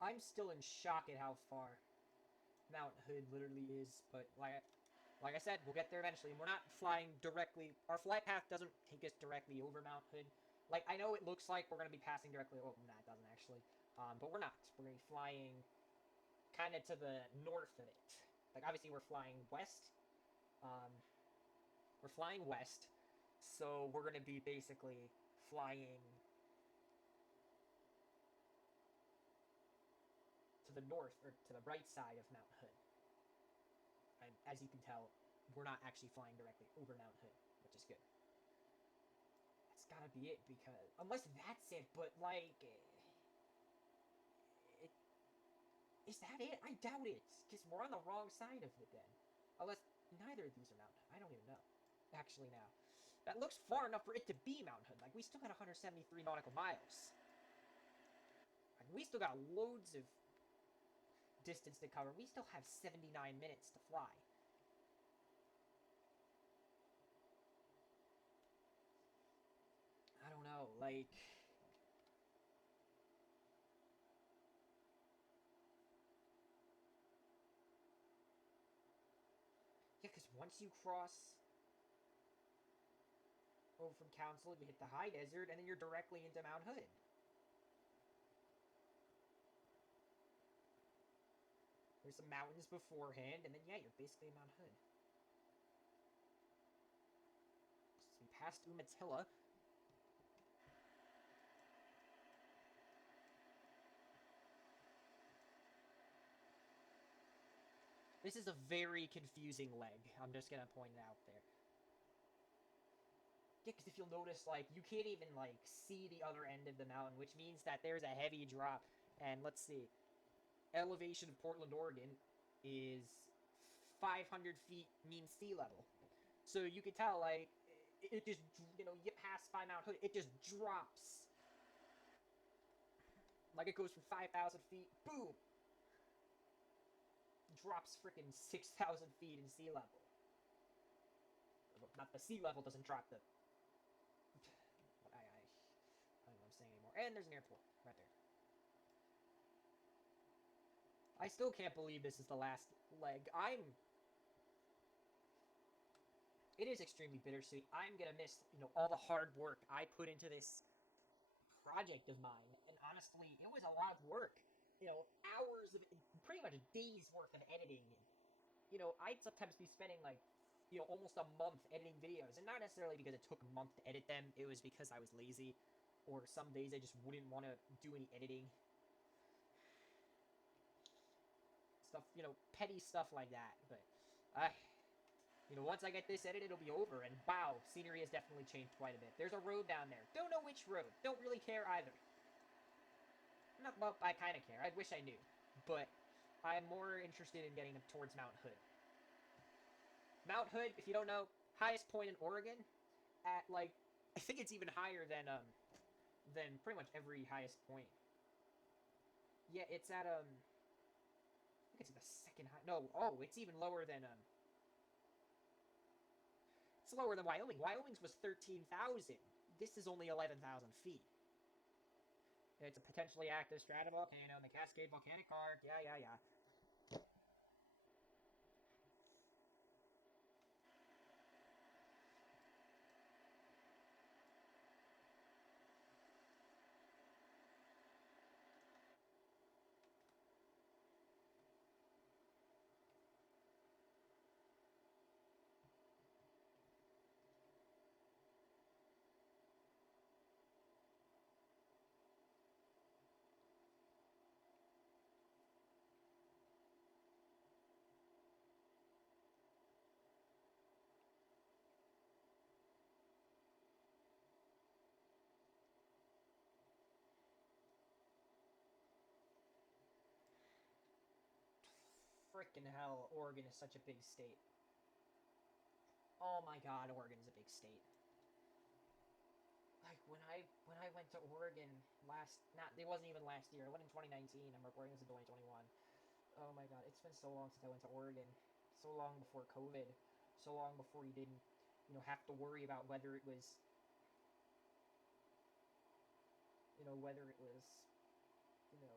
I'm still in shock at how far Mount Hood literally is, but like I said, we'll get there eventually. And we're not flying directly. Our flight path doesn't take us directly over Mount Hood. Like, I know it looks like we're going to be passing directly over. Nah, it doesn't actually. But we're not. We're going to be flying kind of to the north of it. Like, obviously, we're flying west. We're flying west. So we're going to be basically flying to the north, or to the right side of Mount Hood. And as you can tell, we're not actually flying directly over Mount Hood, which is good. That's gotta be it, because unless that's it, but like, is that it? I doubt it, because we're on the wrong side of it then. Unless neither of these are Mount Hood. I don't even know. Actually, now that looks far enough for it to be Mount Hood. Like, we still got 173 nautical miles. Like, we still got loads of distance to cover. We still have 79 minutes to fly. I don't know, like... Yeah, because once you cross over from Council, you hit the high desert, and then you're directly into Mount Hood. There's some mountains beforehand, and then, yeah, you're basically in Mount Hood. So we passed Umatilla. This is a very confusing leg. I'm just gonna point it out there. Yeah, because if you'll notice, like, you can't even, like, see the other end of the mountain, which means that there's a heavy drop. And let's see. Elevation of Portland, Oregon is 500 feet mean sea level. So you can tell, like, it just, you get past by Mount Hood, it just drops. Like, it goes from 5,000 feet, boom! Drops freaking 6,000 feet in sea level. Not the sea level doesn't drop the... I don't know what I'm saying anymore. And there's an airport right there. I still can't believe this is the last leg. It is extremely bittersweet. I'm gonna miss, all the hard work I put into this project of mine. And honestly, it was a lot of work. Hours of, pretty much a day's worth of editing. I'd sometimes be spending like, almost a month editing videos. And not necessarily because it took a month to edit them. It was because I was lazy. Or some days I just wouldn't want to do any editing. Stuff, petty stuff like that. But, once I get this edited, it'll be over. And wow, scenery has definitely changed quite a bit. There's a road down there. Don't know which road. Don't really care either. Not, well, I kind of care. I wish I knew. But I'm more interested in getting towards Mount Hood. Mount Hood, if you don't know, highest point in Oregon. At, like, I think it's even higher than pretty much every highest point. Yeah, it's at, I think it's the second high. No, oh, it's even lower than, it's lower than Wyoming. Wyoming's was 13,000. This is only 11,000 feet. It's a potentially active stratovolcano, the Cascade Volcanic Arc. Yeah. frickin' hell, Oregon is such a big state. Oh my god, Oregon is a big state. Like when I went to Oregon it wasn't even last year. I went in 2019. I'm recording this in 2021. Oh my god, it's been so long since I went to Oregon. So long before COVID. So long before you didn't, have to worry about whether it was, whether it was, you know,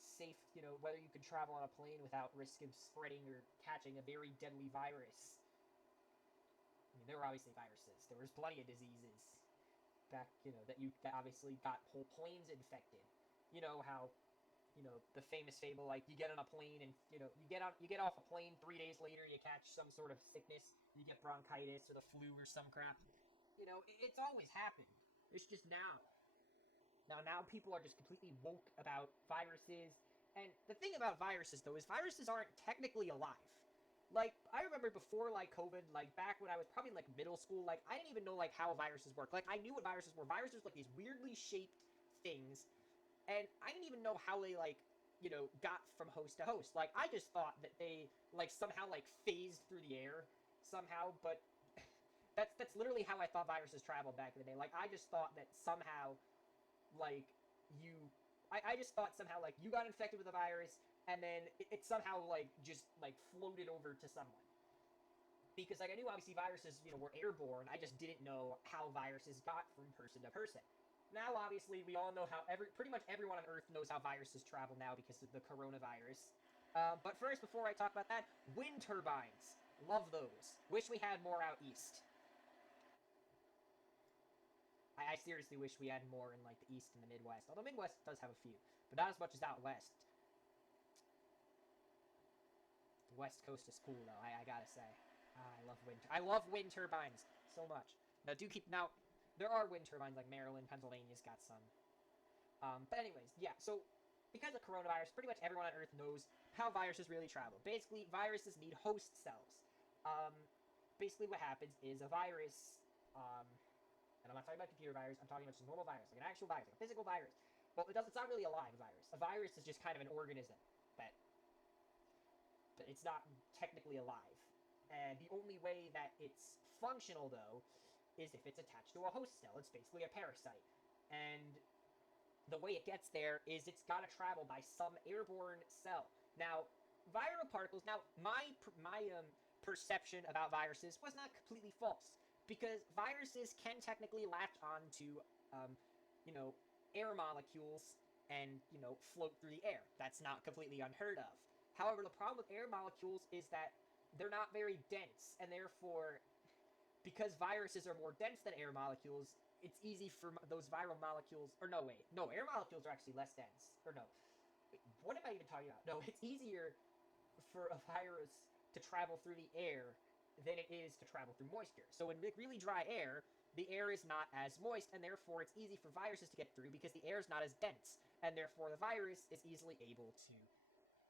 safe, whether you could travel on a plane without risk of spreading or catching a very deadly virus. I mean, there were obviously viruses. There was plenty of diseases back, that obviously got whole planes infected. You know how, the famous fable, like, you get on a plane and, you get off a plane 3 days later, you catch some sort of sickness, you get bronchitis or the flu or some crap. It's always happened. It's just now. Now people are just completely woke about viruses. And the thing about viruses, though, is viruses aren't technically alive. Like, I remember before, like, COVID, like, back when I was probably, like, middle school, like, I didn't even know, like, how viruses work. Like, I knew what viruses were. Viruses were, like, these weirdly shaped things, and I didn't even know how they, like, got from host to host. Like, I just thought that they, like, somehow, like, phased through the air somehow, but that's literally how I thought viruses traveled back in the day. Like, I just thought that somehow, like, I just thought somehow, like, you got infected with a virus, and then it somehow, like, just, like, floated over to someone. Because, like, I knew, obviously, viruses, were airborne. I just didn't know how viruses got from person to person. Now, obviously, we all know how pretty much everyone on Earth knows how viruses travel now because of the coronavirus. But first, before I talk about that, wind turbines. Love those. Wish we had more out east. I seriously wish we had more in, like, the east and the Midwest. Although Midwest does have a few, but not as much as out west. The West Coast is cool, though, I gotta say. I love wind turbines so much. Now, there are wind turbines, like Maryland, Pennsylvania's got some. But anyways, yeah, so because of coronavirus, pretty much everyone on Earth knows how viruses really travel. Basically, viruses need host cells. Um, Basically what happens is a virus, and I'm not talking about computer virus, I'm talking about just a normal virus, like an actual virus, like a physical virus. Well, it's not really a live virus. A virus is just kind of an organism that but it's not technically alive. And the only way that it's functional, though, is if it's attached to a host cell. It's basically a parasite. And the way it gets there is it's got to travel by some airborne cell. Now, viral particles. Now, my perception about viruses was not completely false because viruses can technically latch onto, you know, air molecules and float through the air. That's not completely unheard of. However, the problem with air molecules is that they're not very dense, and therefore, because viruses are more dense than air molecules, it's easy for those viral molecules. Or no, wait, no, air molecules are actually less dense. Or no, wait, what am I even talking about? No, it's easier for a virus to travel through the air than it is to travel through moisture. So in really dry air, the air is not as moist, and therefore it's easy for viruses to get through because the air is not as dense, and therefore the virus is easily able to.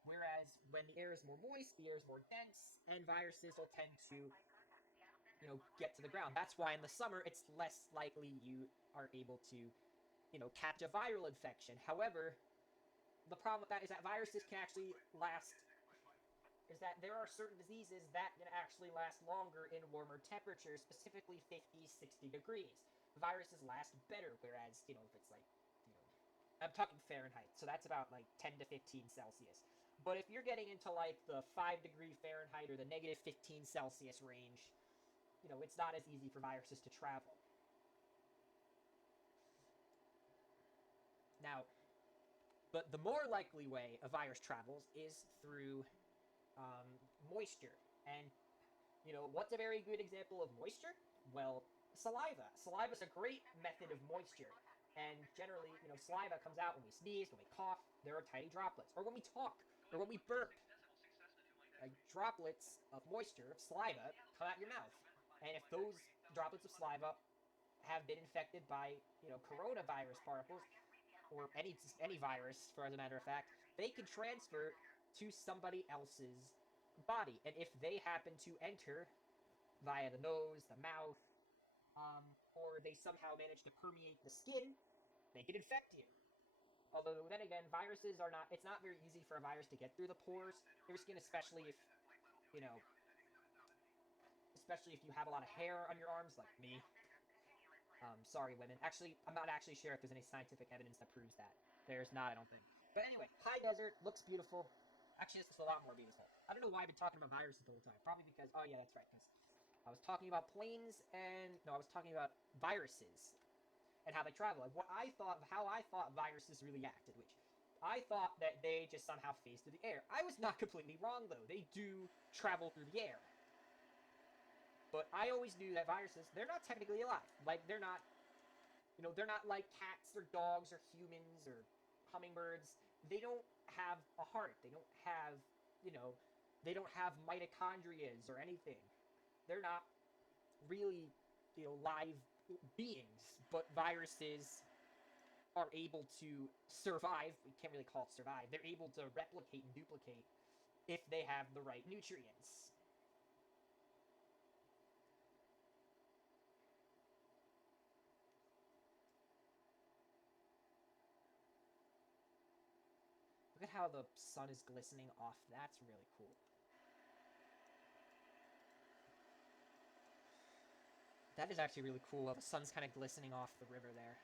Whereas when the air is more moist, the air is more dense, and viruses will tend to, get to the ground. That's why in the summer it's less likely you are able to, catch a viral infection. However, the problem with that is that viruses can actually last is that there are certain diseases that can actually last longer in warmer temperatures, specifically 50, 60 degrees. Viruses last better, whereas, if it's like, I'm talking Fahrenheit, so that's about like 10 to 15 Celsius. But if you're getting into like the 5-degree Fahrenheit or the negative 15 Celsius range, it's not as easy for viruses to travel. Now, but the more likely way a virus travels is through moisture. And, what's a very good example of moisture? Well, saliva. Saliva is a great method of moisture. And generally, saliva comes out when we sneeze, when we cough, there are tiny droplets. Or when we talk, or when we burp. Droplets of moisture, of saliva, come out your mouth. And if those droplets of saliva have been infected by, coronavirus particles, or any virus, for as a matter of fact, they can transfer to somebody else's body. And if they happen to enter via the nose, the mouth, or they somehow manage to permeate the skin, they can infect you. Although then again, viruses are not. It's not very easy for a virus to get through the pores of your skin, especially if you know, especially if you have a lot of hair on your arms, like me. Sorry, women. Actually, I'm not actually sure if there's any scientific evidence that proves that. There's not, I don't think. But anyway, high desert looks beautiful. Actually, this is a lot more beautiful. I don't know why I've been talking about viruses the whole time. Probably because, oh yeah, that's right. Because I was talking about planes and no, I was talking about viruses and how they travel. And how I thought viruses really acted, which I thought that they just somehow phase through the air. I was not completely wrong though. They do travel through the air. But I always knew that viruses, they're not technically alive. Like, they're not, they're not like cats or dogs or humans or hummingbirds. They don't have a heart. They don't have, you know, they don't have mitochondrias or anything. They're not really, live beings. But viruses are able to survive. We can't really call it survive. They're able to replicate and duplicate if they have the right nutrients. Look at how the sun is glistening off. That's really cool. That is actually really cool. The sun's kind of glistening off the river there.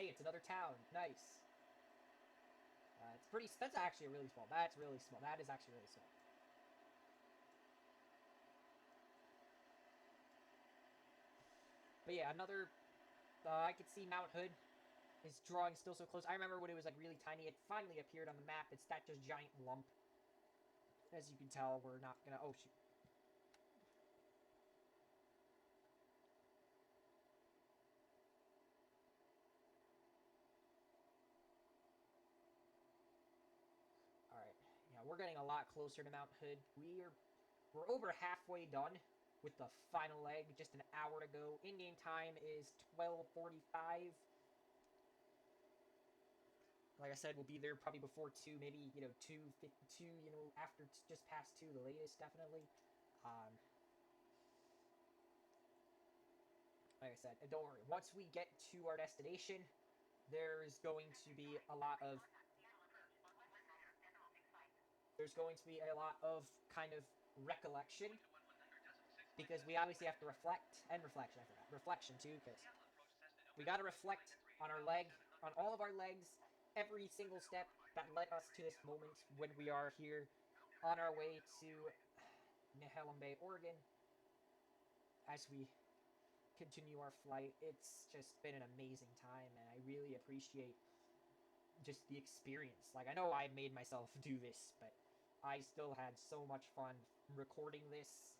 Hey, it's another town. Nice. It's pretty. That's actually really small. That's really small. That is actually really small. But yeah, another. I could see Mount Hood. His drawing's still so close. I remember when it was like really tiny. It finally appeared on the map. It's that just giant lump. As you can tell, we're not gonna. Oh shoot. All right. Yeah, we're getting a lot closer to Mount Hood. We're over halfway done with the final leg. Just an hour to go. In-game time is 12:45. Like I said, we'll be there probably before 2, maybe, 2:52, after just past 2, the latest, definitely. Um, like I said, don't worry. Once we get to our destination, there's going to be a lot of kind of recollection, because we obviously have to reflect, and reflection, I forgot. Reflection, too, because we got to reflect on our leg, on all of our legs, every single step that led us to this moment when we are here on our way to Nehalem Bay, Oregon, as we continue our flight. It's just been an amazing time, and I really appreciate just the experience. Like, I know I made myself do this, but I still had so much fun recording this,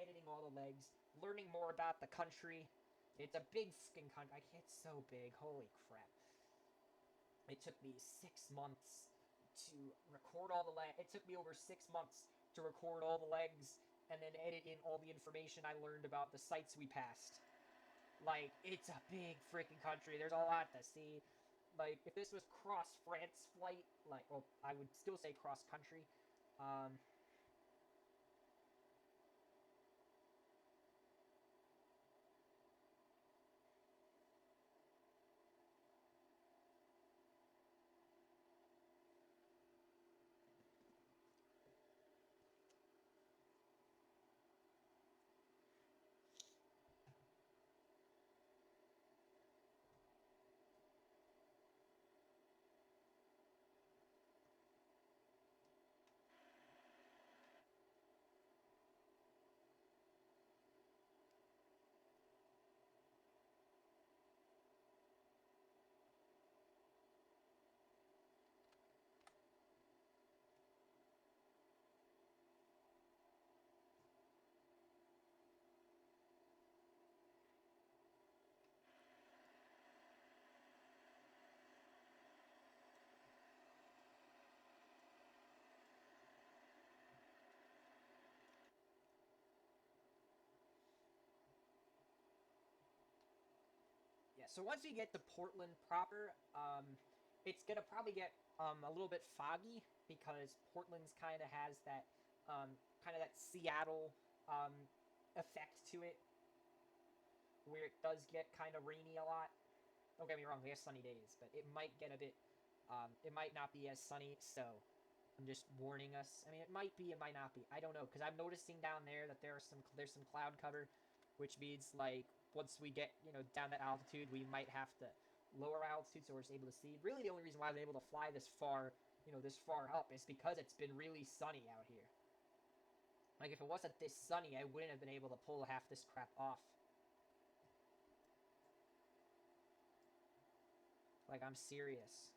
editing all the legs, learning more about the country. It's a big fucking country. It's so big. Holy crap. It took me 6 months to record all the legs. It took me over 6 months to record all the legs and then edit in all the information I learned about the sites we passed. Like, it's a big freaking country. There's a lot to see. Like, if this was cross-France flight, well, I would still say cross-country. Yeah, so once we get to Portland proper, it's gonna probably get a little bit foggy, because Portland's kind of has that Seattle um, effect to it, where it does get kind of rainy a lot. Don't get me wrong, we have sunny days, but it might get a bit. It might not be as sunny, so I'm just warning us. I mean, it might be, it might not be. I don't know, because I'm noticing down there that there's some cloud cover, which means, like, once we get down that altitude, we might have to lower altitude so we're just able to see. Really, the only reason why I was able to fly this far, this far up, is because it's been really sunny out here. Like, if it wasn't this sunny, I wouldn't have been able to pull half this crap off. Like, I'm serious.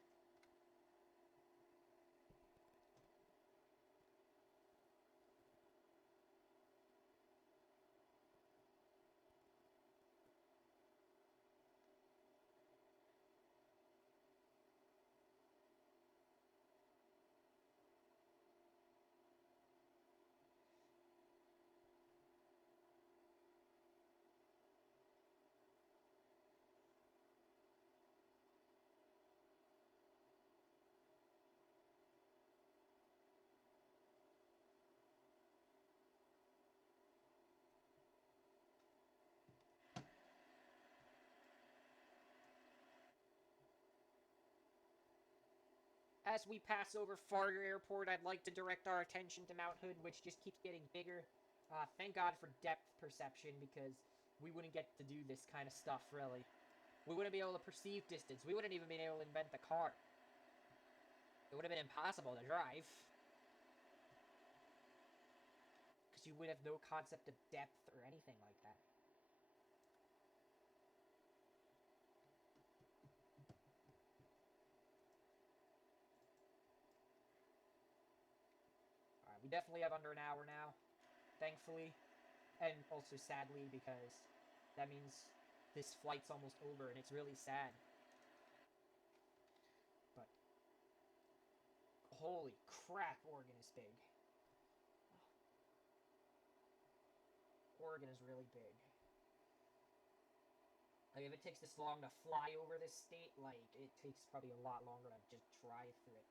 As we pass over Fargo Airport, I'd like to direct our attention to Mount Hood, which just keeps getting bigger. Thank God for depth perception, because we wouldn't get to do this kind of stuff, really. We wouldn't be able to perceive distance. We wouldn't even be able to invent the car. It would have been impossible to drive, because you would have no concept of depth or anything like that. definitely have under an hour now, thankfully. And also sadly, because that means this flight's almost over, and it's really sad. But holy crap, Oregon is big. Oregon is really big. Like, if it takes this long to fly over this state, like, it takes probably a lot longer to just drive through it.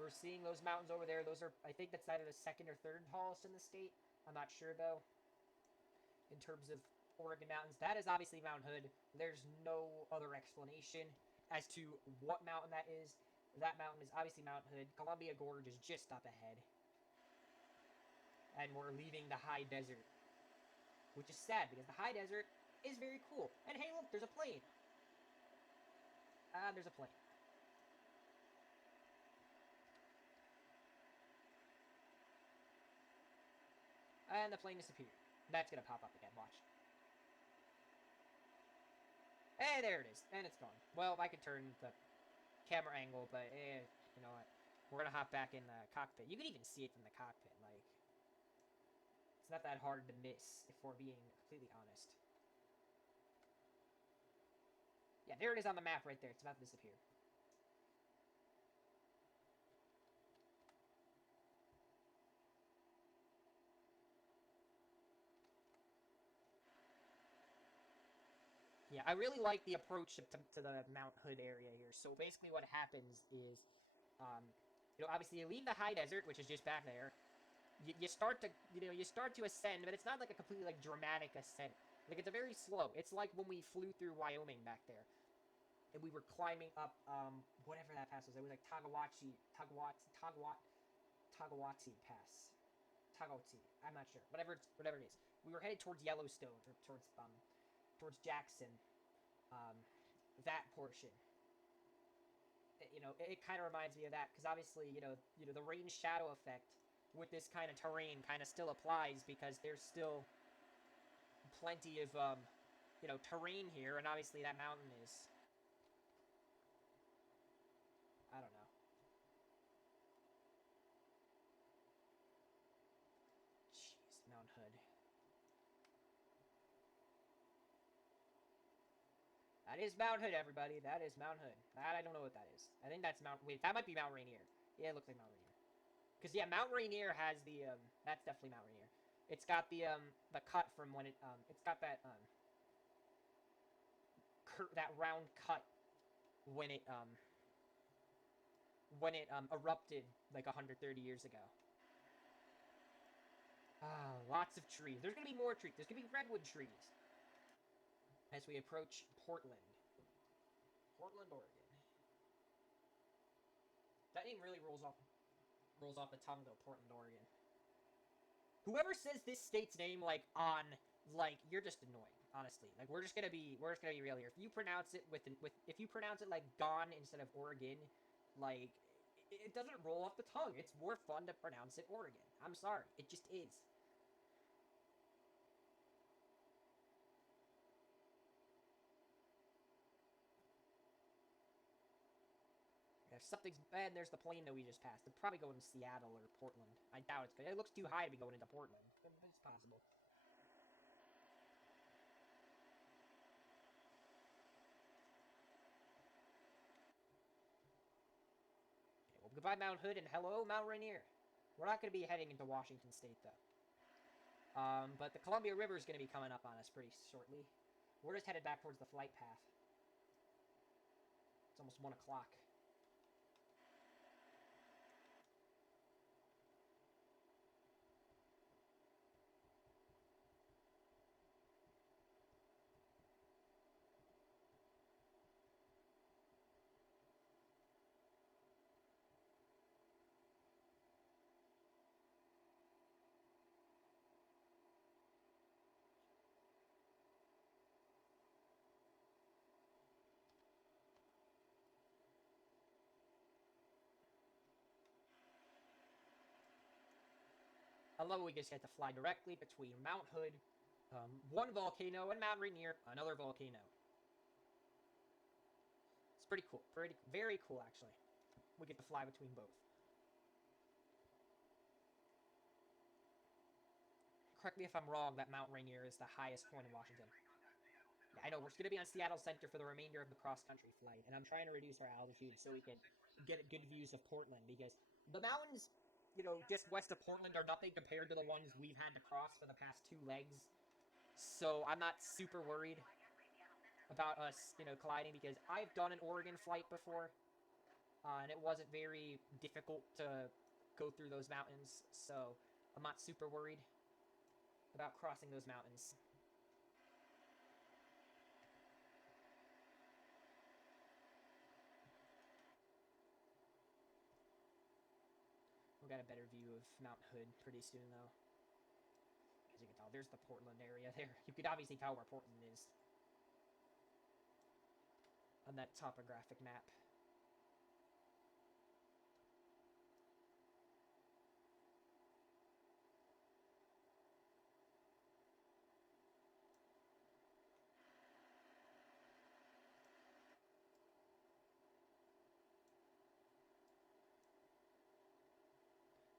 So we're seeing those mountains over there. Those are, I think that's either the second or third tallest in the state. I'm not sure, though, in terms of Oregon mountains. That is obviously Mount Hood. There's no other explanation as to what mountain that is. That mountain is obviously Mount Hood. Columbia Gorge is just up ahead. And we're leaving the high desert, which is sad because the high desert is very cool. And hey, look, there's a plane. There's a plane. And the plane disappeared. That's gonna pop up again, watch. Hey, there it is. And it's gone. Well, I could turn the camera angle, but you know what? We're gonna hop back in the cockpit. You can even see it from the cockpit, like... It's not that hard to miss, if we're being completely honest. Yeah, there it is on the map right there. It's about to disappear. Yeah, I really like the approach to the Mount Hood area here. So basically what happens is, you know, obviously you leave the high desert, which is just back there. You start to, you start to ascend, but it's not like a completely, like, dramatic ascent. Like, it's a very slow. It's like when we flew through Wyoming back there. And we were climbing up, whatever that pass was. It was like Tagawatzi Pass. Tagawatzi. I'm not sure. Whatever it is. We were headed towards Yellowstone, or towards Jackson. That portion. It kind of reminds me of that, because obviously, the rain shadow effect with this kind of terrain kind of still applies, because there's still plenty of, terrain here, and obviously that mountain is... I don't know. Jeez, Mount Hood. That is Mount Hood, everybody. That is Mount Hood. That, I don't know what that is. I think that's Mount... Wait, that might be Mount Rainier. Yeah, it looks like Mount Rainier. Because, yeah, Mount Rainier has the, That's definitely Mount Rainier. It's got the cut from when it, It's got that, that round cut when it, erupted, like, 130 years ago. Ah, lots of trees. There's gonna be more trees. There's gonna be redwood trees. As we approach Portland. Portland, Oregon. That name really rolls off the tongue, though, Portland, Oregon. Whoever says this state's name, like, you're just annoying, honestly. Like, we're just gonna be real here. If you pronounce it if you pronounce it like Gone instead of Oregon, like, it doesn't roll off the tongue. It's more fun to pronounce it Oregon. I'm sorry. It just is. If something's bad, there's the plane that we just passed. They're probably going to Seattle or Portland. I doubt it's good. It looks too high to be going into Portland. But it's possible. Goodbye, Mount Hood, and hello, Mount Rainier. We're not going to be heading into Washington State, though. But the Columbia River is going to be coming up on us pretty shortly. We're just headed back towards the flight path. It's almost 1 o'clock. I love we just get to fly directly between Mount Hood, one volcano, and Mount Rainier, another volcano. It's pretty cool. Very cool, actually. We get to fly between both. Correct me if I'm wrong, that Mount Rainier is the highest point in Washington. Yeah, I know, we're going to be on Seattle Center for the remainder of the cross-country flight, and I'm trying to reduce our altitude so we can get good views of Portland, because the mountains, you know, just west of Portland are nothing compared to the ones we've had to cross for the past 2 legs. So I'm not super worried about us, you know, colliding, because I've done an Oregon flight before, and it wasn't very difficult to go through those mountains, so I'm not super worried about crossing those mountains. We'll get a better view of Mount Hood pretty soon, though. As you can tell, there's the Portland area there. You could obviously tell where Portland is on that topographic map.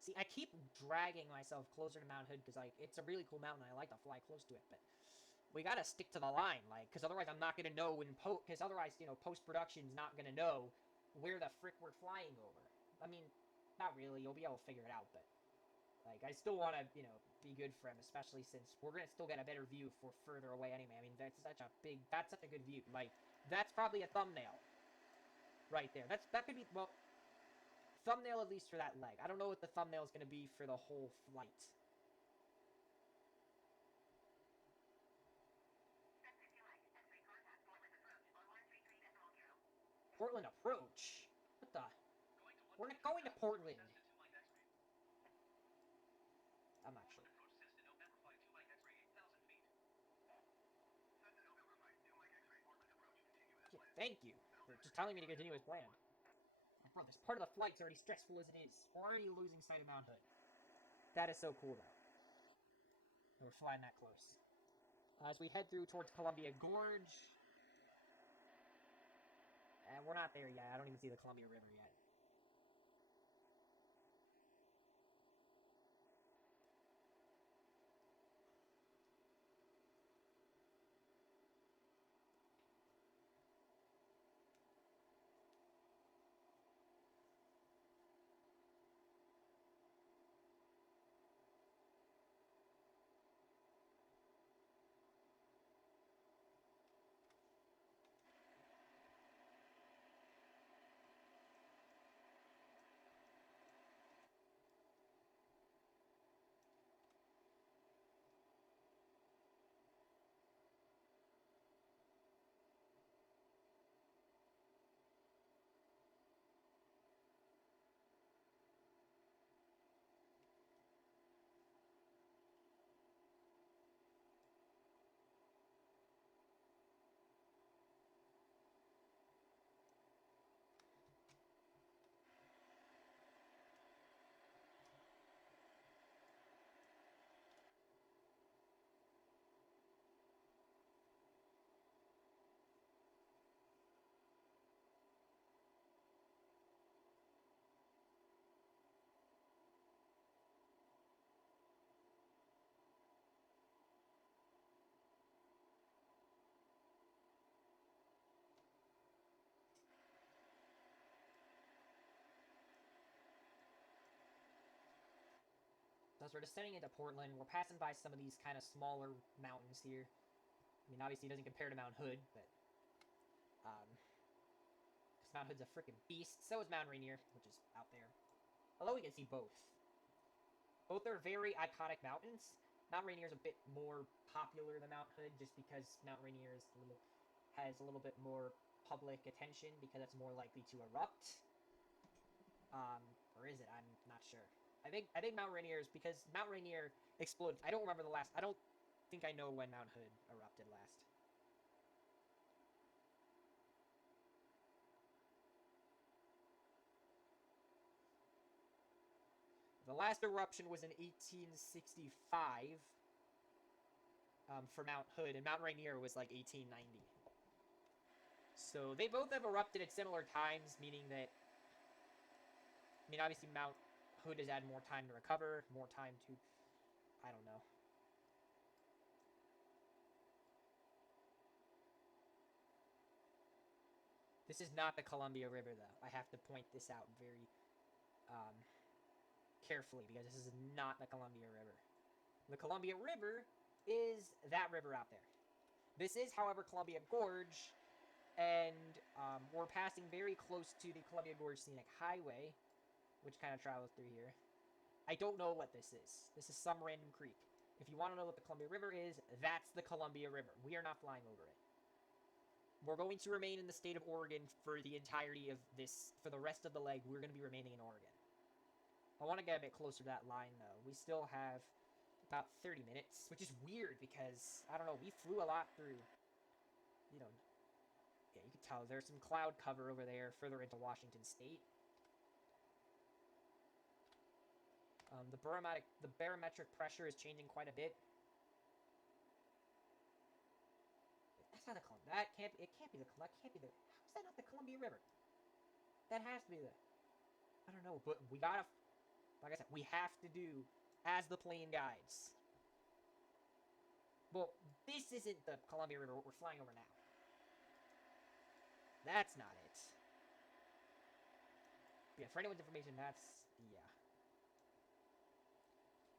See, I keep dragging myself closer to Mount Hood because, like, it's a really cool mountain. I like to fly close to it, but we gotta stick to the line, like, because otherwise I'm not gonna know when because otherwise, you know, post-production's not gonna know where the frick we're flying over. I mean, not really. You'll be able to figure it out, but, like, I still want to, you know, be good for him, especially since we're gonna still get a better view for further away anyway. I mean, that's such a good view. Like, that's probably a thumbnail right there. That could be, well, thumbnail at least for that leg. I don't know what the thumbnail is going to be for the whole flight. Portland approach? What the? We're not going to Portland. I'm not sure. Yeah, thank you for just telling me to continue as planned. Bro, this part of the flight's already stressful as it is. Already losing sight of Mount Hood. That is so cool, though. And we're flying that close. As we head through towards Columbia Gorge. And we're not there yet. I don't even see the Columbia River yet. as we're descending into Portland, we're passing by some of these kind of smaller mountains here. I mean, obviously it doesn't compare to Mount Hood, but because Mount Hood's a freaking beast. So is Mount Rainier, which is out there. Although we can see both. Both are very iconic mountains. Mount Rainier is a bit more popular than Mount Hood, just because Mount Rainier has a little bit more public attention because it's more likely to erupt. Or is it? I'm not sure. I think Mount Rainier is because Mount Rainier exploded. I don't remember the last. I don't think I know when Mount Hood erupted last. The last eruption was in 1865 for Mount Hood, and Mount Rainier was like 1890. So they both have erupted at similar times, meaning that, I mean, obviously Mount Hood has had more time to recover, more time to, I don't know. This is not the Columbia River, though. I have to point this out very carefully, because this is not the Columbia River. The Columbia River is that river out there. This is, however, Columbia Gorge, and we're passing very close to the Columbia Gorge Scenic Highway, which kind of travels through here. I don't know what this is. This is some random creek. If you want to know what the Columbia River is, that's the Columbia River. We are not flying over it. We're going to remain in the state of Oregon for the entirety of this. For the rest of the leg, we're going to be remaining in Oregon. I want to get a bit closer to that line, though. We still have about 30 minutes, which is weird because, I don't know, we flew a lot through, you know, yeah, you can tell there's some cloud cover over there further into Washington State. The barometric pressure is changing quite a bit. That's not the Columbia. It can't be the. How is that not the Columbia River? That has to be the. I don't know, but we gotta. Like I said, we have to do as the plane guides. Well, this isn't the Columbia River. What we're flying over now. That's not it. But yeah, for anyone's information, that's yeah.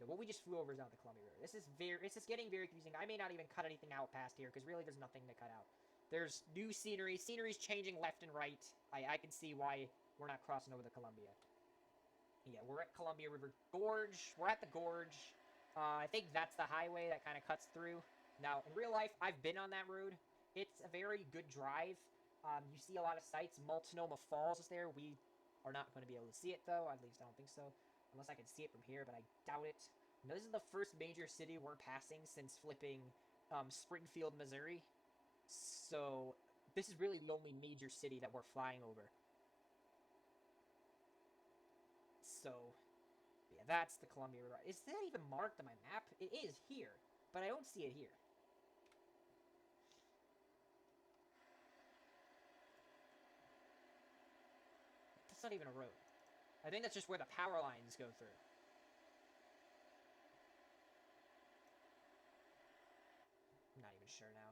What we just flew over is not the Columbia River. This is getting very confusing. I may not even cut anything out past here, because really there's nothing to cut out. There's new scenery. Scenery's changing left and right. I can see why we're not crossing over the Columbia. Yeah, we're at Columbia River Gorge. We're at the gorge. I think that's the highway that kind of cuts through. Now, in real life, I've been on that road. It's a very good drive. You see a lot of sights. Multnomah Falls is there. We are not going to be able to see it, though. At least I don't think so. Unless I can see it from here, but I doubt it. Now, this is the first major city we're passing since flipping Springfield, Missouri. So, this is really the only major city that we're flying over. So, yeah, that's the Columbia River. Is that even marked on my map? It is here, but I don't see it here. That's not even a road. I think that's just where the power lines go through. I'm not even sure now.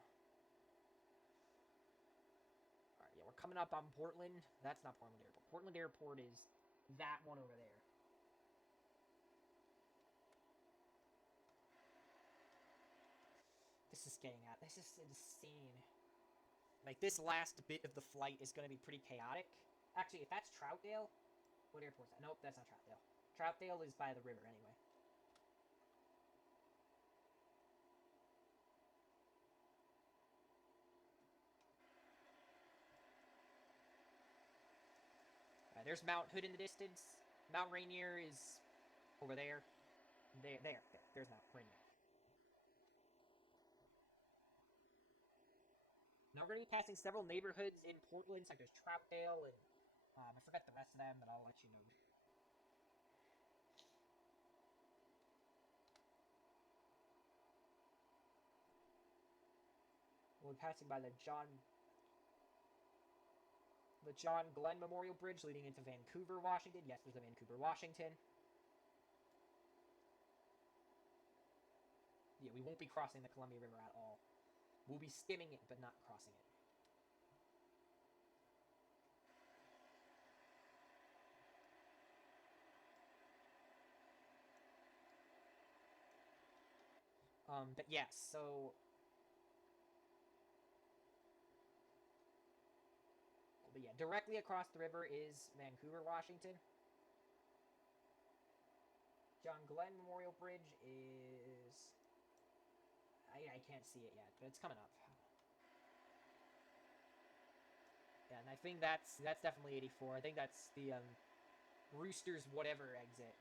Alright, yeah, we're coming up on Portland. That's not Portland Airport. Portland Airport is that one over there. This is insane. Like, this last bit of the flight is going to be pretty chaotic. Actually, if that's Troutdale, what airport is that? Nope, that's not Troutdale. Troutdale is by the river, anyway. Alright, there's Mount Hood in the distance. Mount Rainier is over there. There's Mount Rainier. Now we're going to be passing several neighborhoods in Portland, like there's Troutdale, and I forgot the rest of them, but I'll let you know. We'll be passing by the John Glenn Memorial Bridge leading into Vancouver, Washington. Yes, there's a Vancouver, Washington. Yeah, we won't be crossing the Columbia River at all. We'll be skimming it, but not crossing it. But yes, so... But yeah, directly across the river is Vancouver, Washington. John Glenn Memorial Bridge is... I can't see it yet, but it's coming up. Yeah, and I think that's definitely 84. I think that's the Roosters whatever exit.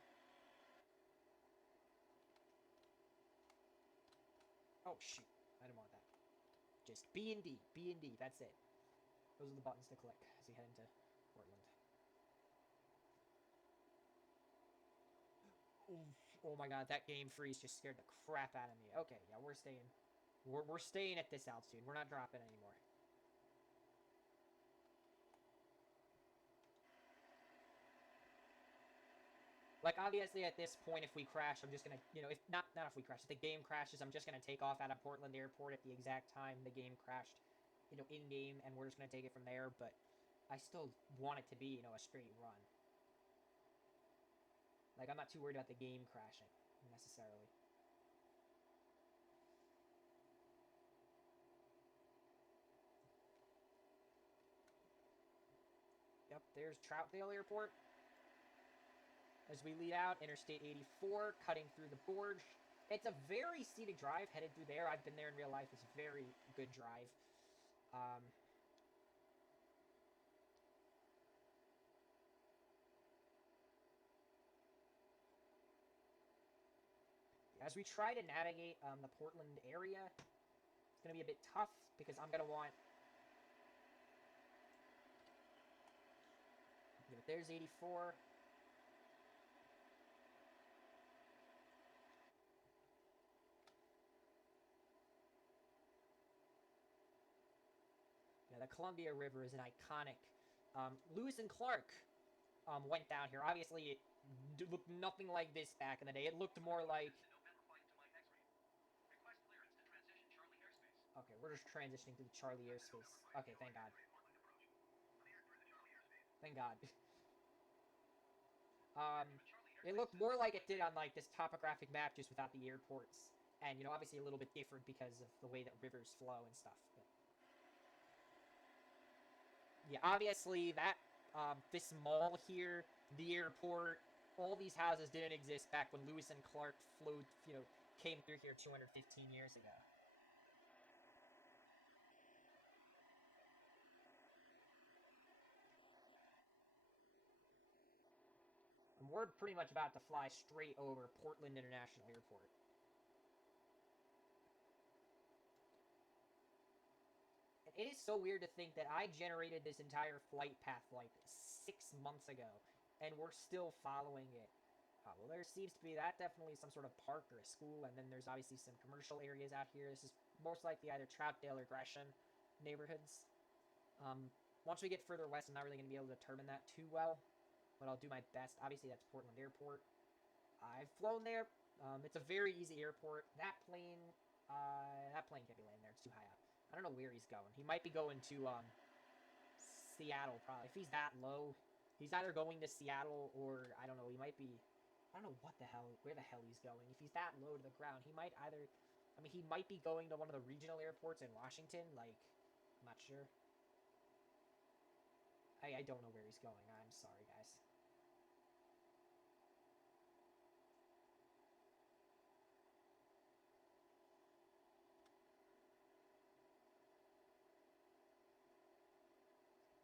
Oh shoot, I didn't want that. Just B and D, B and D. That's it. Those are the buttons to click as you head into Portland. Oh my god, that game freeze just scared the crap out of me. Okay, yeah, we're staying. We're staying at this altitude. We're not dropping anymore. Like, obviously, at this point, if we crash, I'm just gonna, if not if we crash, if the game crashes, I'm just gonna take off out of Portland Airport at the exact time the game crashed, in game, and we're just gonna take it from there. But I still want it to be, a straight run. Like, I'm not too worried about the game crashing necessarily. Yep, there's Troutdale Airport. As we lead out, Interstate 84, cutting through the gorge. It's a very scenic drive headed through there. I've been there in real life. It's a very good drive. As we try to navigate the Portland area, it's going to be a bit tough because I'm going to want... Yeah, but there's 84. Yeah, the Columbia River is an iconic... Lewis and Clark went down here. Obviously, it looked nothing like this back in the day. It looked more like... Okay, we're just transitioning to the Charlie airspace. Okay, thank God. Thank God. It looked more like it did on, like, this topographic map just without the airports. And, obviously a little bit different because of the way that rivers flow and stuff. But... yeah, obviously that, this mall here, the airport, all these houses didn't exist back when Lewis and Clark flew, came through here 215 years ago. And we're pretty much about to fly straight over Portland International Airport. And it is so weird to think that I generated this entire flight path like 6 months ago, and we're still following it. Well, there seems to be definitely some sort of park or a school, and then there's obviously some commercial areas out here. This is most likely either Troutdale or Gresham neighborhoods. Once we get further west, I'm not really going to be able to determine that too well, but I'll do my best. Obviously, that's Portland Airport. I've flown there. It's a very easy airport. That plane can't be landing there. It's too high up. I don't know where he's going. He might be going to Seattle, probably. If he's that low, he's either going to Seattle or, I don't know, he might be... I don't know where the hell he's going. If he's that low to the ground, he might either... I mean, he might be going to one of the regional airports in Washington, like, I'm not sure. I don't know where he's going. I'm sorry, guys.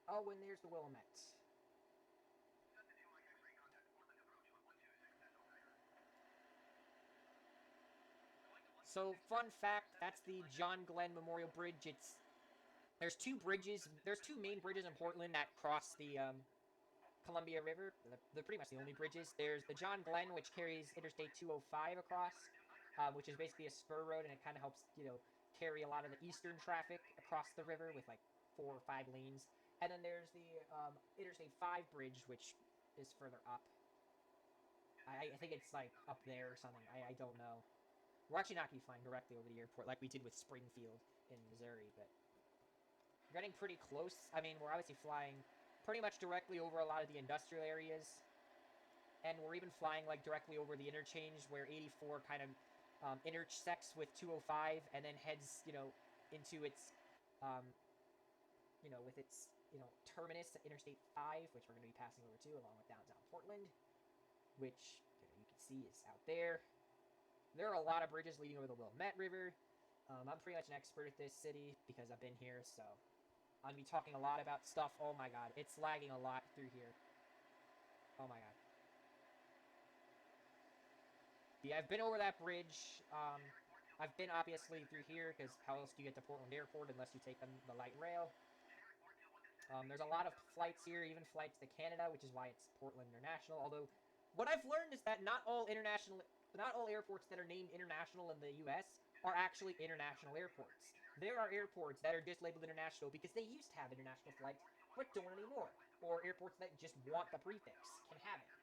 Oh, and there's the Willamette. So, fun fact, that's the John Glenn Memorial Bridge. There's two bridges. There's two main bridges in Portland that cross the Columbia River. They're pretty much the only bridges. There's the John Glenn, which carries Interstate 205 across, which is basically a spur road, and it kind of helps, carry a lot of the eastern traffic across the river with, like, 4 or 5 lanes. And then there's the Interstate 5 bridge, which is further up. I think it's, like, up there or something. I don't know. We're actually not going to be flying directly over the airport like we did with Springfield in Missouri, but we're getting pretty close. I mean, we're obviously flying pretty much directly over a lot of the industrial areas, and we're even flying, like, directly over the interchange where 84 kind of intersects with 205 and then heads, into its, with its, terminus at Interstate 5, which we're going to be passing over to along with downtown Portland, which you can see is out there. There are a lot of bridges leading over the Willamette River. I'm pretty much an expert at this city because I've been here, so I'm going to be talking a lot about stuff. Oh my god, it's lagging a lot through here. Oh my god. Yeah, I've been over that bridge. I've been obviously through here because how else do you get to Portland Airport unless you take the light rail? There's a lot of flights here, even flights to Canada, which is why it's Portland International. Although, what I've learned is that not all airports that are named international in the U.S. are actually international airports. There are airports that are just labeled international because they used to have international flights, but don't anymore. Or airports that just want the prefix can have it.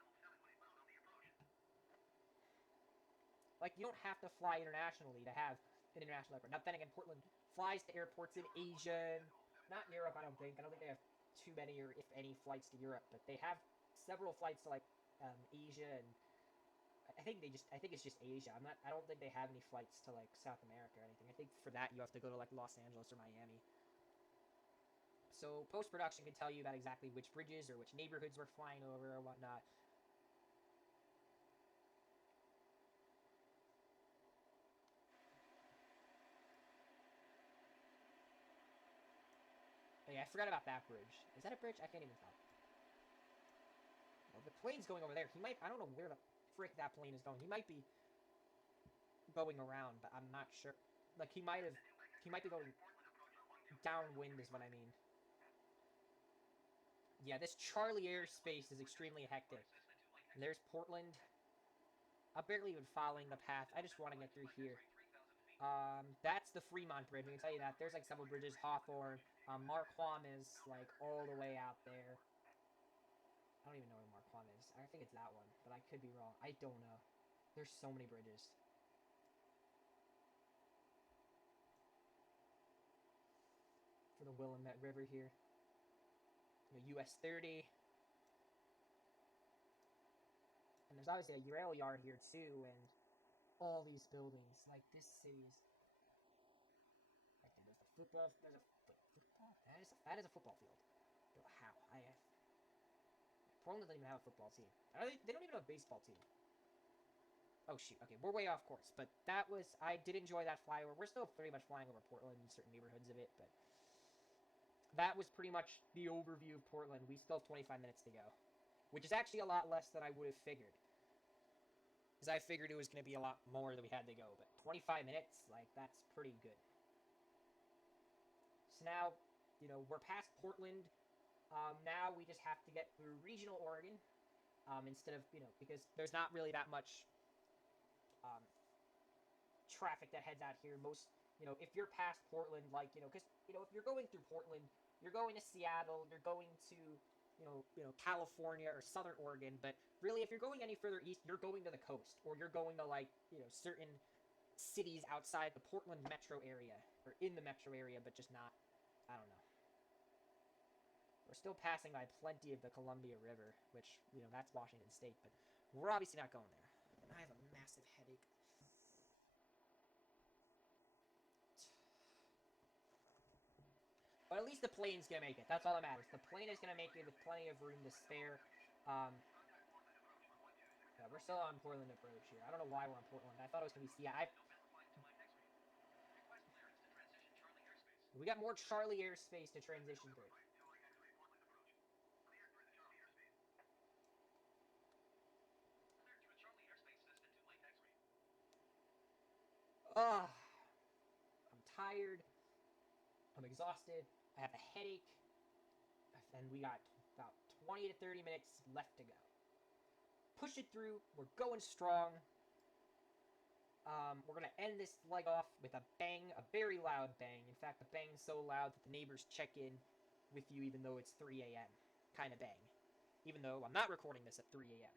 Like, you don't have to fly internationally to have an international airport. Now, then again, Portland flies to airports in Asia, not Europe, I don't think. I don't think they have too many or if any flights to Europe, but they have several flights to like Asia, and I think it's just Asia. I don't think they have any flights to like South America or anything. I think for that you have to go to like Los Angeles or Miami. So post-production can tell you about exactly which bridges or which neighborhoods we're flying over or whatnot. Oh, yeah, I forgot about that bridge. Is that a bridge? I can't even tell. Well, the plane's going over there. I don't know where the frick that plane is going. He might be going around, but I'm not sure. Like, he might be going downwind is what I mean. Yeah, this Charlie airspace is extremely hectic. And there's Portland. I'm barely even following the path. I just want to get through here. That's the Fremont Bridge. I can tell you that. There's like several bridges. Hawthorne. Marquam is like all the way out there. I don't even know where Marquam is. I think it's that one, but I could be wrong. I don't know. There's so many bridges. For the Willamette River here. US 30. And there's obviously a rail yard here too, and all these buildings. Like, this city's... Like, there's the football... There's a football? That is a football field. But how? Portland doesn't even have a football team. They don't even have a baseball team. Oh, shoot. Okay, we're way off course. But that was... I did enjoy that flyover. We're still pretty much flying over Portland in certain neighborhoods of it, but... That was pretty much the overview of Portland. We still have 25 minutes to go. Which is actually a lot less than I would have figured. Because I figured it was going to be a lot more than we had to go. But 25 minutes, like, that's pretty good. So now, we're past Portland. Now we just have to get through regional Oregon. Instead of, because there's not really that much traffic that heads out here. Most, if you're past Portland, like, because, if you're going through Portland, you're going to Seattle, you're going to, California or Southern Oregon, but really, if you're going any further east, you're going to the coast, or you're going to, like, certain cities outside the Portland metro area, or in the metro area, but just not, I don't know. We're still passing by plenty of the Columbia River, which, that's Washington State, but we're obviously not going there. And I have a massive headache. But at least the plane's gonna make it. That's all that matters. The plane is gonna make it with plenty of room to spare. Yeah, we're still on Portland approach here. I don't know why we're on Portland. I thought it was gonna be Seattle. We got more Charlie airspace to transition through. Ugh. I'm tired. I'm exhausted. I have a headache. And we got about 20 to 30 minutes left to go. Push it through. We're going strong. We're going to end this leg off with a bang, a very loud bang. In fact, a bang so loud that the neighbors check in with you even though it's 3 a.m. kind of bang. Even though I'm not recording this at 3 a.m.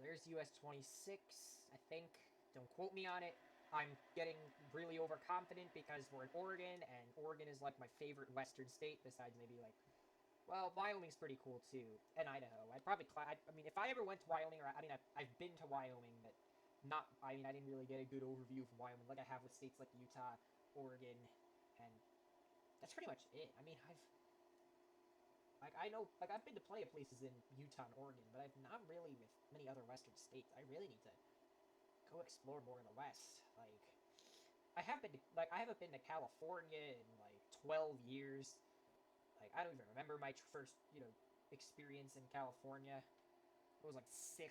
So there's US 26, I think. Don't quote me on it. I'm getting really overconfident because we're in Oregon, and Oregon is like my favorite Western state, besides maybe like, well, Wyoming's pretty cool too, and Idaho. I'd probably, I mean, if I ever went to Wyoming, or I mean, I've been to Wyoming, but not, I mean, I didn't really get a good overview of Wyoming like I have with states like Utah, Oregon, and that's pretty much it. I mean, I know, like, I've been to plenty of places in Utah and Oregon, but I've not really with many other Western states. I really need to go explore more in the West. Like, I haven't been to California in like 12 years. Like, I don't even remember my first, experience in California. It was like 6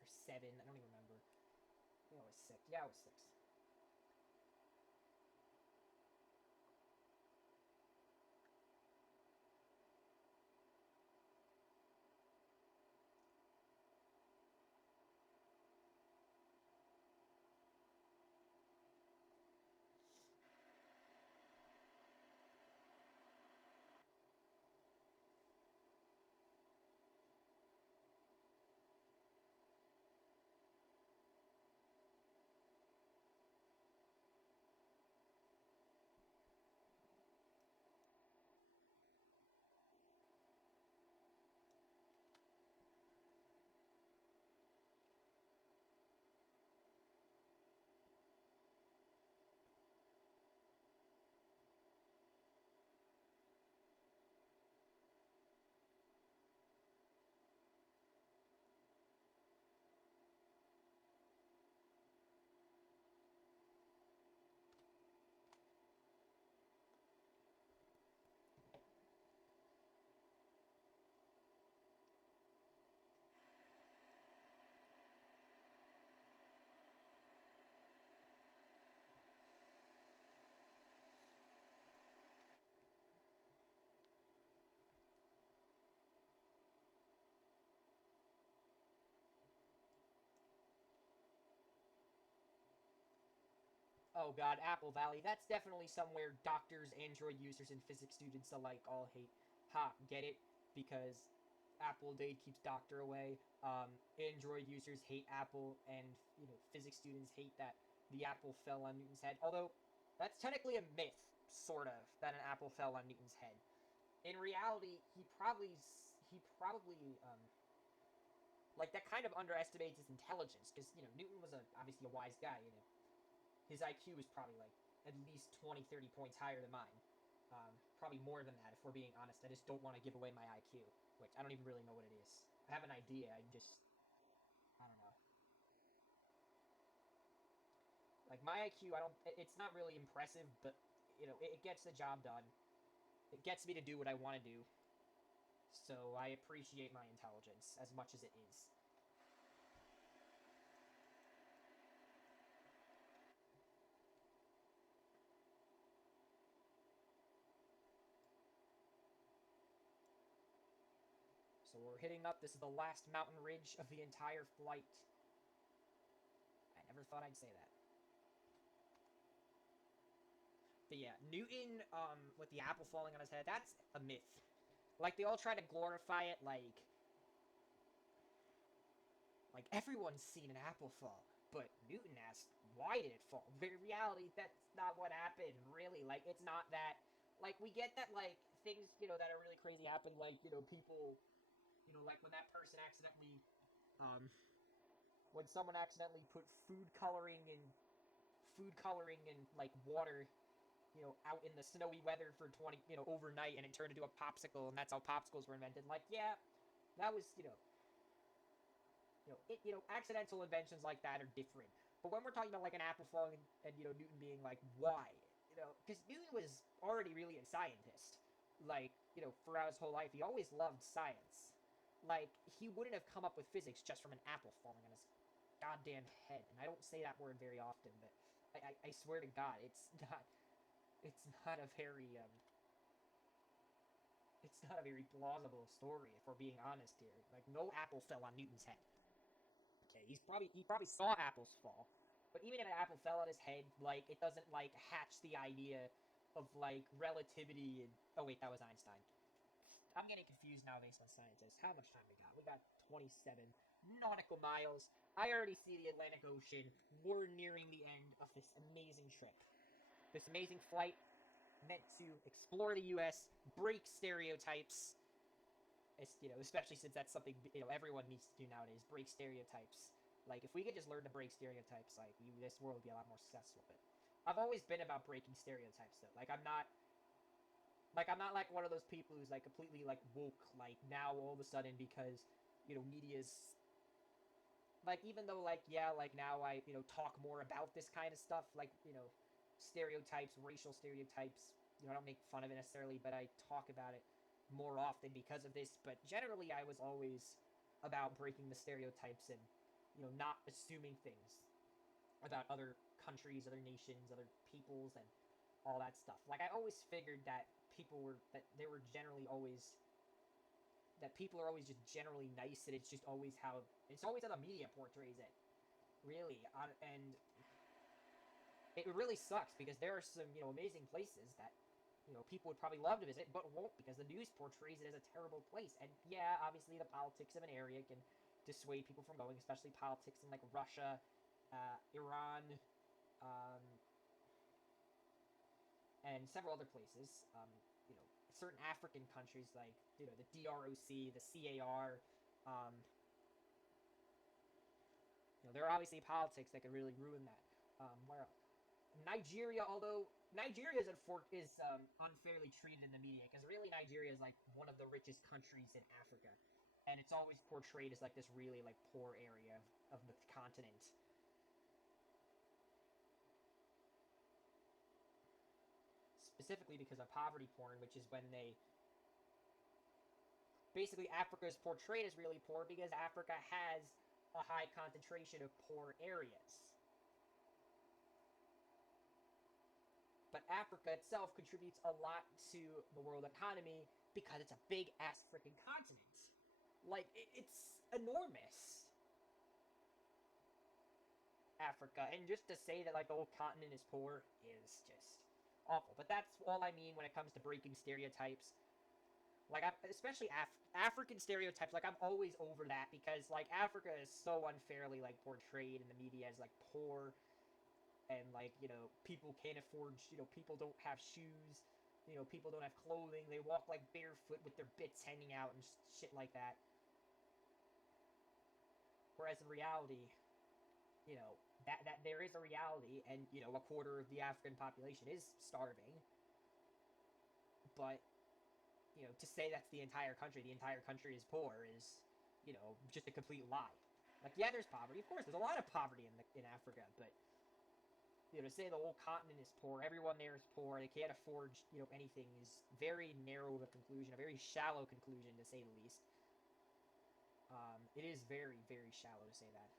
or 7. I don't even remember. I think it was 6. Yeah, it was 6. Oh god, Apple Valley. That's definitely somewhere doctors, Android users, and physics students alike all hate. Ha, get it? Because Apple Day keeps Doctor away. Android users hate Apple, and physics students hate that the apple fell on Newton's head. Although that's technically a myth, sort of, that an apple fell on Newton's head. In reality, he probably like that kind of underestimates his intelligence because Newton was obviously a wise guy. His IQ is probably like at least 20, 30 points higher than mine. Probably more than that, if we're being honest. I just don't want to give away my IQ, which I don't even really know what it is. I have an idea. I don't know. Like my IQ, I don't. It's not really impressive, but it gets the job done. It gets me to do what I want to do. So I appreciate my intelligence as much as it is. So we're hitting up. This is the last mountain ridge of the entire flight. I never thought I'd say that. But yeah, Newton, with the apple falling on his head, that's a myth. Like, they all try to glorify it like everyone's seen an apple fall. But Newton asked, why did it fall? But in reality, that's not what happened, really. Like, it's not that. Like, we get that, like, things, that are really crazy happen. Like, people, like when that person accidentally, um, when someone accidentally put food coloring in like water, out in the snowy weather for 20, overnight, and it turned into a popsicle, and that's how popsicles were invented. Like, yeah, that was, accidental inventions like that are different. But when we're talking about like an apple falling and Newton being like, why, because Newton was already really a scientist, like throughout his whole life, he always loved science. Like he wouldn't have come up with physics just from an apple falling on his goddamn head. And I don't say that word very often, but I swear to God, it's not a very it's not a very plausible story if we're being honest here. Like no apple fell on Newton's head. Okay, he probably saw apples fall, but even if an apple fell on his head, like it doesn't like hatch the idea of like relativity and oh wait, that was Einstein. I'm getting confused now based on scientists. How much time we got? We got 27 nautical miles. I already see the Atlantic Ocean. We're nearing the end of this amazing trip. This amazing flight meant to explore the U.S., break stereotypes. Especially since that's something everyone needs to do nowadays. Break stereotypes. Like, if we could just learn to break stereotypes, this world would be a lot more successful. But I've always been about breaking stereotypes, though. I'm not like one of those people who's like completely like woke like now all of a sudden because media's like, even though now I talk more about this kind of stuff, stereotypes, racial stereotypes. I don't make fun of it necessarily, but I talk about it more often because of this. But generally, I was always about breaking the stereotypes and not assuming things about other countries, other nations, other peoples, and all that stuff. Like, I always figured that people are always just generally nice, and it's always how the media portrays it, really. And it really sucks because there are some amazing places that people would probably love to visit but won't, because the news portrays it as a terrible place. And yeah, obviously the politics of an area can dissuade people from going, especially politics in like Russia, Iran, and several other places. Certain African countries like the DROC, the CAR. There are obviously politics that could really ruin that. Where Nigeria, although Nigeria is unfairly treated in the media, because really Nigeria is like one of the richest countries in Africa, and it's always portrayed as like this really like poor area of the continent. Specifically because of poverty porn, which is when basically Africa is portrayed as really poor because Africa has a high concentration of poor areas. But Africa itself contributes a lot to the world economy because it's a big ass freaking continent. Like, it's enormous. Africa. And just to say that like the whole continent is poor is just awful. But that's all I mean when it comes to breaking stereotypes. Like, especially African stereotypes. Like, I'm always over that because like Africa is so unfairly like portrayed in the media as like poor, and like people can't afford. People don't have shoes. People don't have clothing. They walk like barefoot with their bits hanging out and shit like that. Whereas in reality, that there is a reality, and a quarter of the African population is starving. But to say that's the entire country is poor is just a complete lie. Like, yeah, there's poverty, of course there's a lot of poverty in Africa, but to say the whole continent is poor, everyone there is poor, they can't afford anything, is very narrow of a conclusion, a very shallow conclusion, to say the least. It is very, very shallow to say that.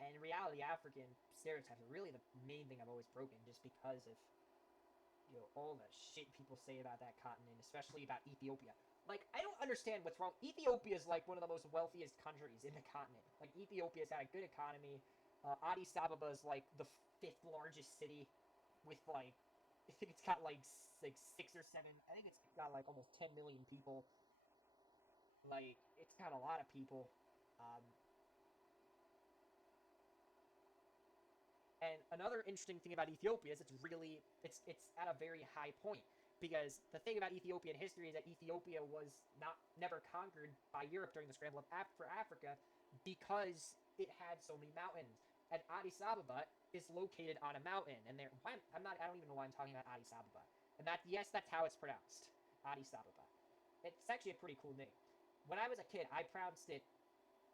And in reality, African stereotypes are really the main thing I've always broken, just because of all the shit people say about that continent, especially about Ethiopia. Like, I don't understand what's wrong. Ethiopia is like one of the most wealthiest countries in the continent. Like, Ethiopia's got a good economy. Addis Ababa is like the fifth largest city, with like, I think it's got like 6 or 7. I think it's got like almost 10 million people. Like, it's got a lot of people. Um, And another interesting thing about Ethiopia is it's at a very high point, because the thing about Ethiopian history is that Ethiopia was never conquered by Europe during the scramble for Africa, because it had so many mountains. And Addis Ababa is located on a mountain, and I don't even know why I'm talking about Addis Ababa. And that's how it's pronounced, Addis Ababa. It's actually a pretty cool name. When I was a kid, I pronounced it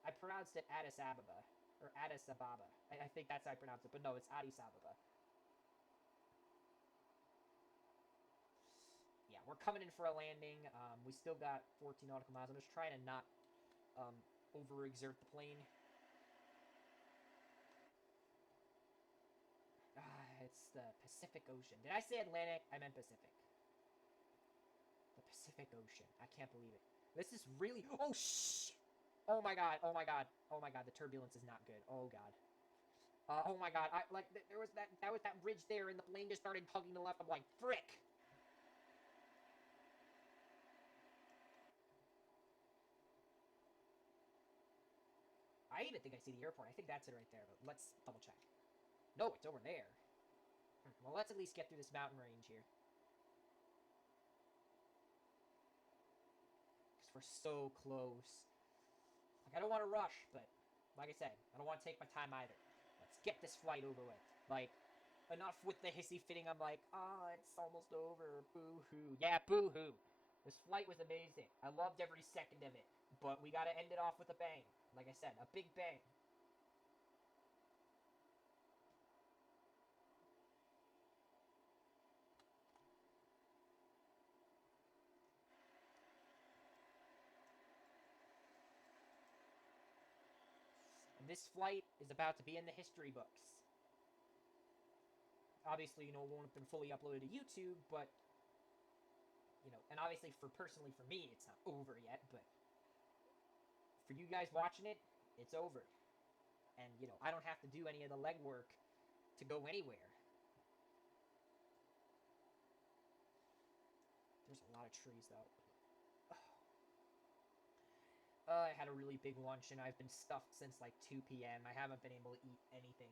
Addis Ababa. Or Addis Ababa. I think that's how I pronounce it, but no, it's Addis Ababa. Yeah, we're coming in for a landing. We still got 14 nautical miles. I'm just trying to not overexert the plane. It's the Pacific Ocean. Did I say Atlantic? I meant Pacific. The Pacific Ocean. I can't believe it. This is really... Oh, shh! Oh my god, oh my god, oh my god, the turbulence is not good. Oh god. Oh my god, there was that ridge there, and the plane just started hugging the left. I'm like, frick! I even think I see the airport. I think that's it right there, but let's double check. No, it's over there. Well, let's at least get through this mountain range here. Because we're so close. Like, I don't want to rush, but like I said, I don't want to take my time either. Let's get this flight over with. Like, enough with the hissy fitting. I'm like, it's almost over. Boo-hoo. Yeah, boo-hoo. This flight was amazing. I loved every second of it. But we gotta end it off with a bang. Like I said, a big bang. And this flight is about to be in the history books. Obviously, it won't have been fully uploaded to YouTube, but, and obviously personally for me, it's not over yet, but for you guys watching it, it's over. And, I don't have to do any of the legwork to go anywhere. There's a lot of trees, though. I had a really big lunch, and I've been stuffed since, like, 2 p.m. I haven't been able to eat anything.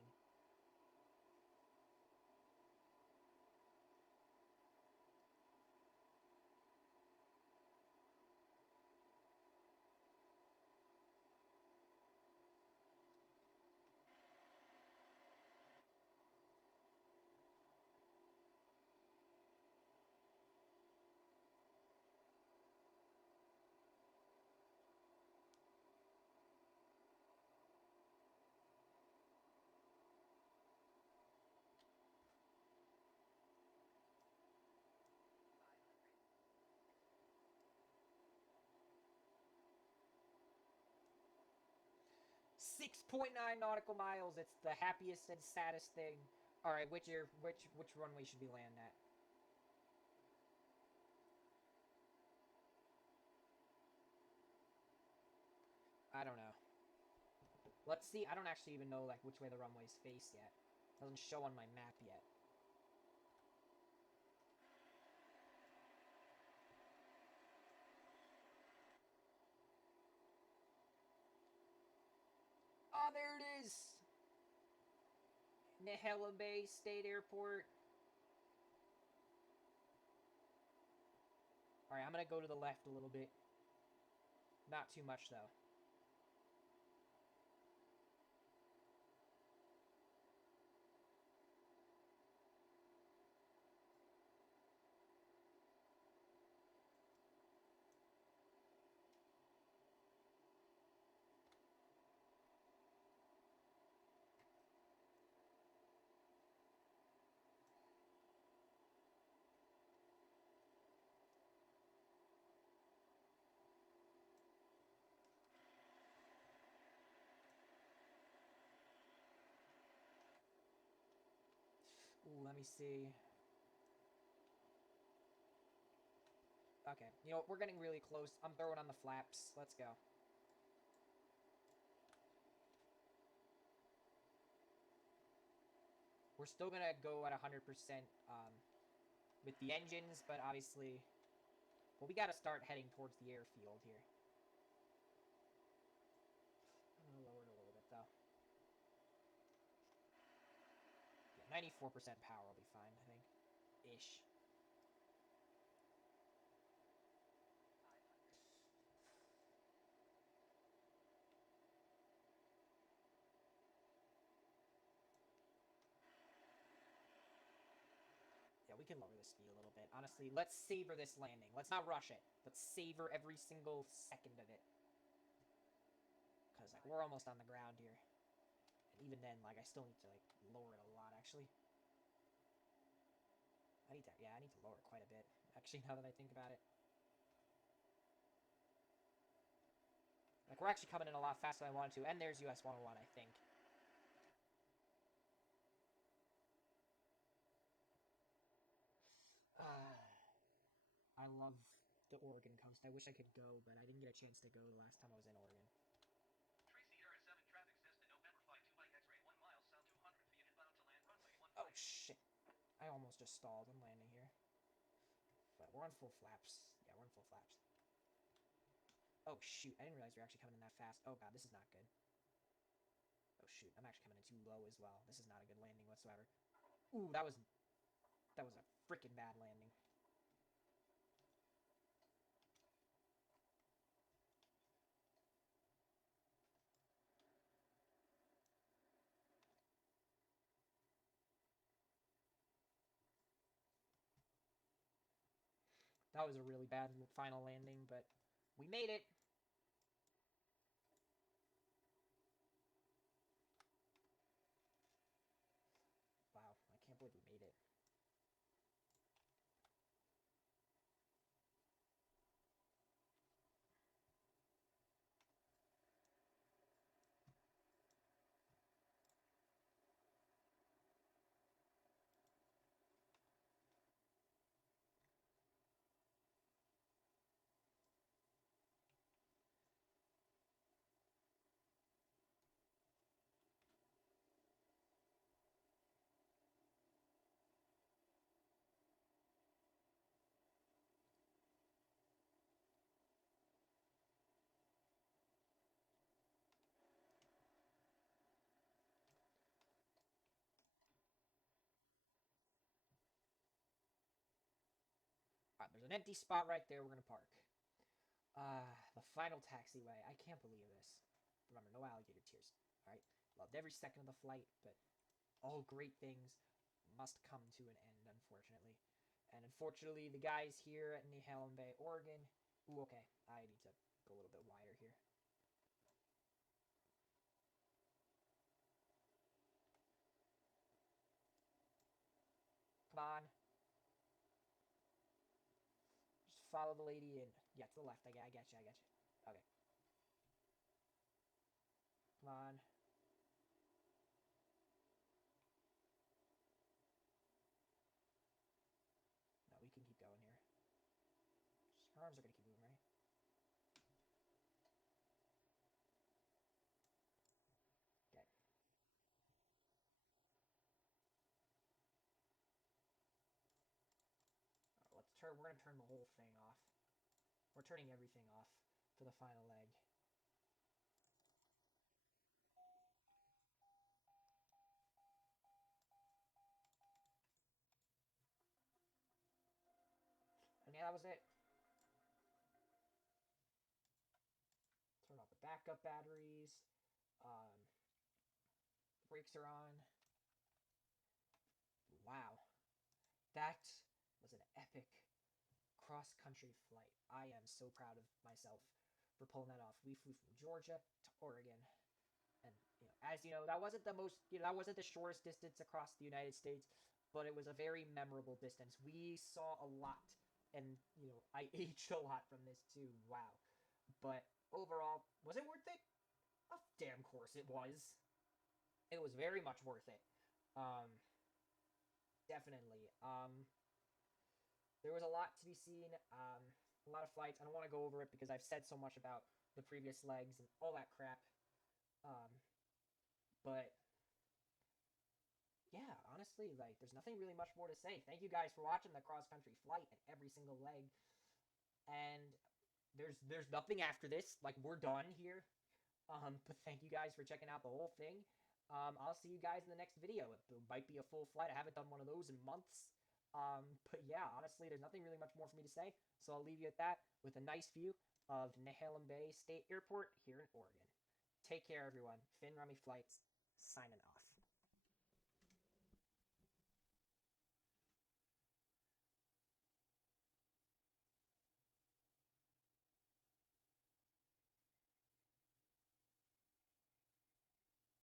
.9 nautical miles. It's the happiest and saddest thing. All right, which runway should we land at? I don't know. Let's see. I don't actually even know like which way the runway's face yet. Doesn't show on my map yet. Oh, there it is. Nehalem Bay State Airport. All right, I'm gonna go to the left a little bit. Not too much though. Ooh, let me see. Okay, we're getting really close. I'm throwing on the flaps. Let's go. We're still gonna go at 100% with the engines, but obviously, well, we gotta start heading towards the airfield here. I'm gonna lower it a little bit though. Yeah, 94% power will be fine, I think. Ish. Yeah, we can lower the speed a little bit. Honestly, let's savor this landing. Let's not rush it. Let's savor every single second of it. Because, like, we're almost on the ground here. And even then, like, I still need to, like, lower it a lot, actually. I need to lower it quite a bit. Actually, now that I think about it. Like, we're actually coming in a lot faster than I wanted to. And there's US 101, I think. I love the Oregon coast. I wish I could go, but I didn't get a chance to go the last time I was in Oregon. Tracy Air 7 traffic says the November flight 2 Mike X-ray 1 mile south 200 feet inbound to land runway 15. Oh, shit. I almost just stalled in landing here. But we're on full flaps. Yeah, we're on full flaps. Oh, shoot. I didn't realize we were actually coming in that fast. Oh, God, this is not good. Oh shoot, I'm actually coming in too low as well. This is not a good landing whatsoever. Ooh, that was a freaking bad landing. That was a really bad final landing, but we made it. Wow, I can't believe we made it. Alright, there's an empty spot right there. We're gonna park. The final taxiway. I can't believe this. Remember, no alligator tears. Alright? Loved every second of the flight, but all great things must come to an end, unfortunately. And unfortunately, the guys here at Nehalem Bay, Oregon... Ooh, okay. I need to go a little bit wider here. Come on. Just follow the lady in. Yeah, to the left. I get you. Okay. Come on. No, we can keep going here. Her arms are going to keep moving, right? Okay. Let's turn. We're going to turn the whole thing off. We're turning everything off for the final leg. And yeah, that was it. Turn off the backup batteries. Brakes are on. Wow. That was an epic cross-country flight. I am so proud of myself for pulling that off. We flew from Georgia to Oregon. And, as you know, that wasn't the most, that wasn't the shortest distance across the United States, but it was a very memorable distance. We saw a lot, and, I aged a lot from this too. Wow. But overall, was it worth it? Of damn course it was. It was very much worth it. Um, Definitely. There was a lot to be seen. A lot of flights. I don't want to go over it because I've said so much about the previous legs and all that crap. But yeah, honestly, there's nothing really much more to say. Thank you guys for watching the cross-country flight and every single leg. And there's nothing after this. We're done here. But thank you guys for checking out the whole thing. I'll see you guys in the next video. It might be a full flight. I haven't done one of those in months. But yeah, honestly, there's nothing really much more for me to say. So I'll leave you at that with a nice view of Nehalem Bay State Airport here in Oregon. Take care, everyone. Finn Rummy Flights, signing off.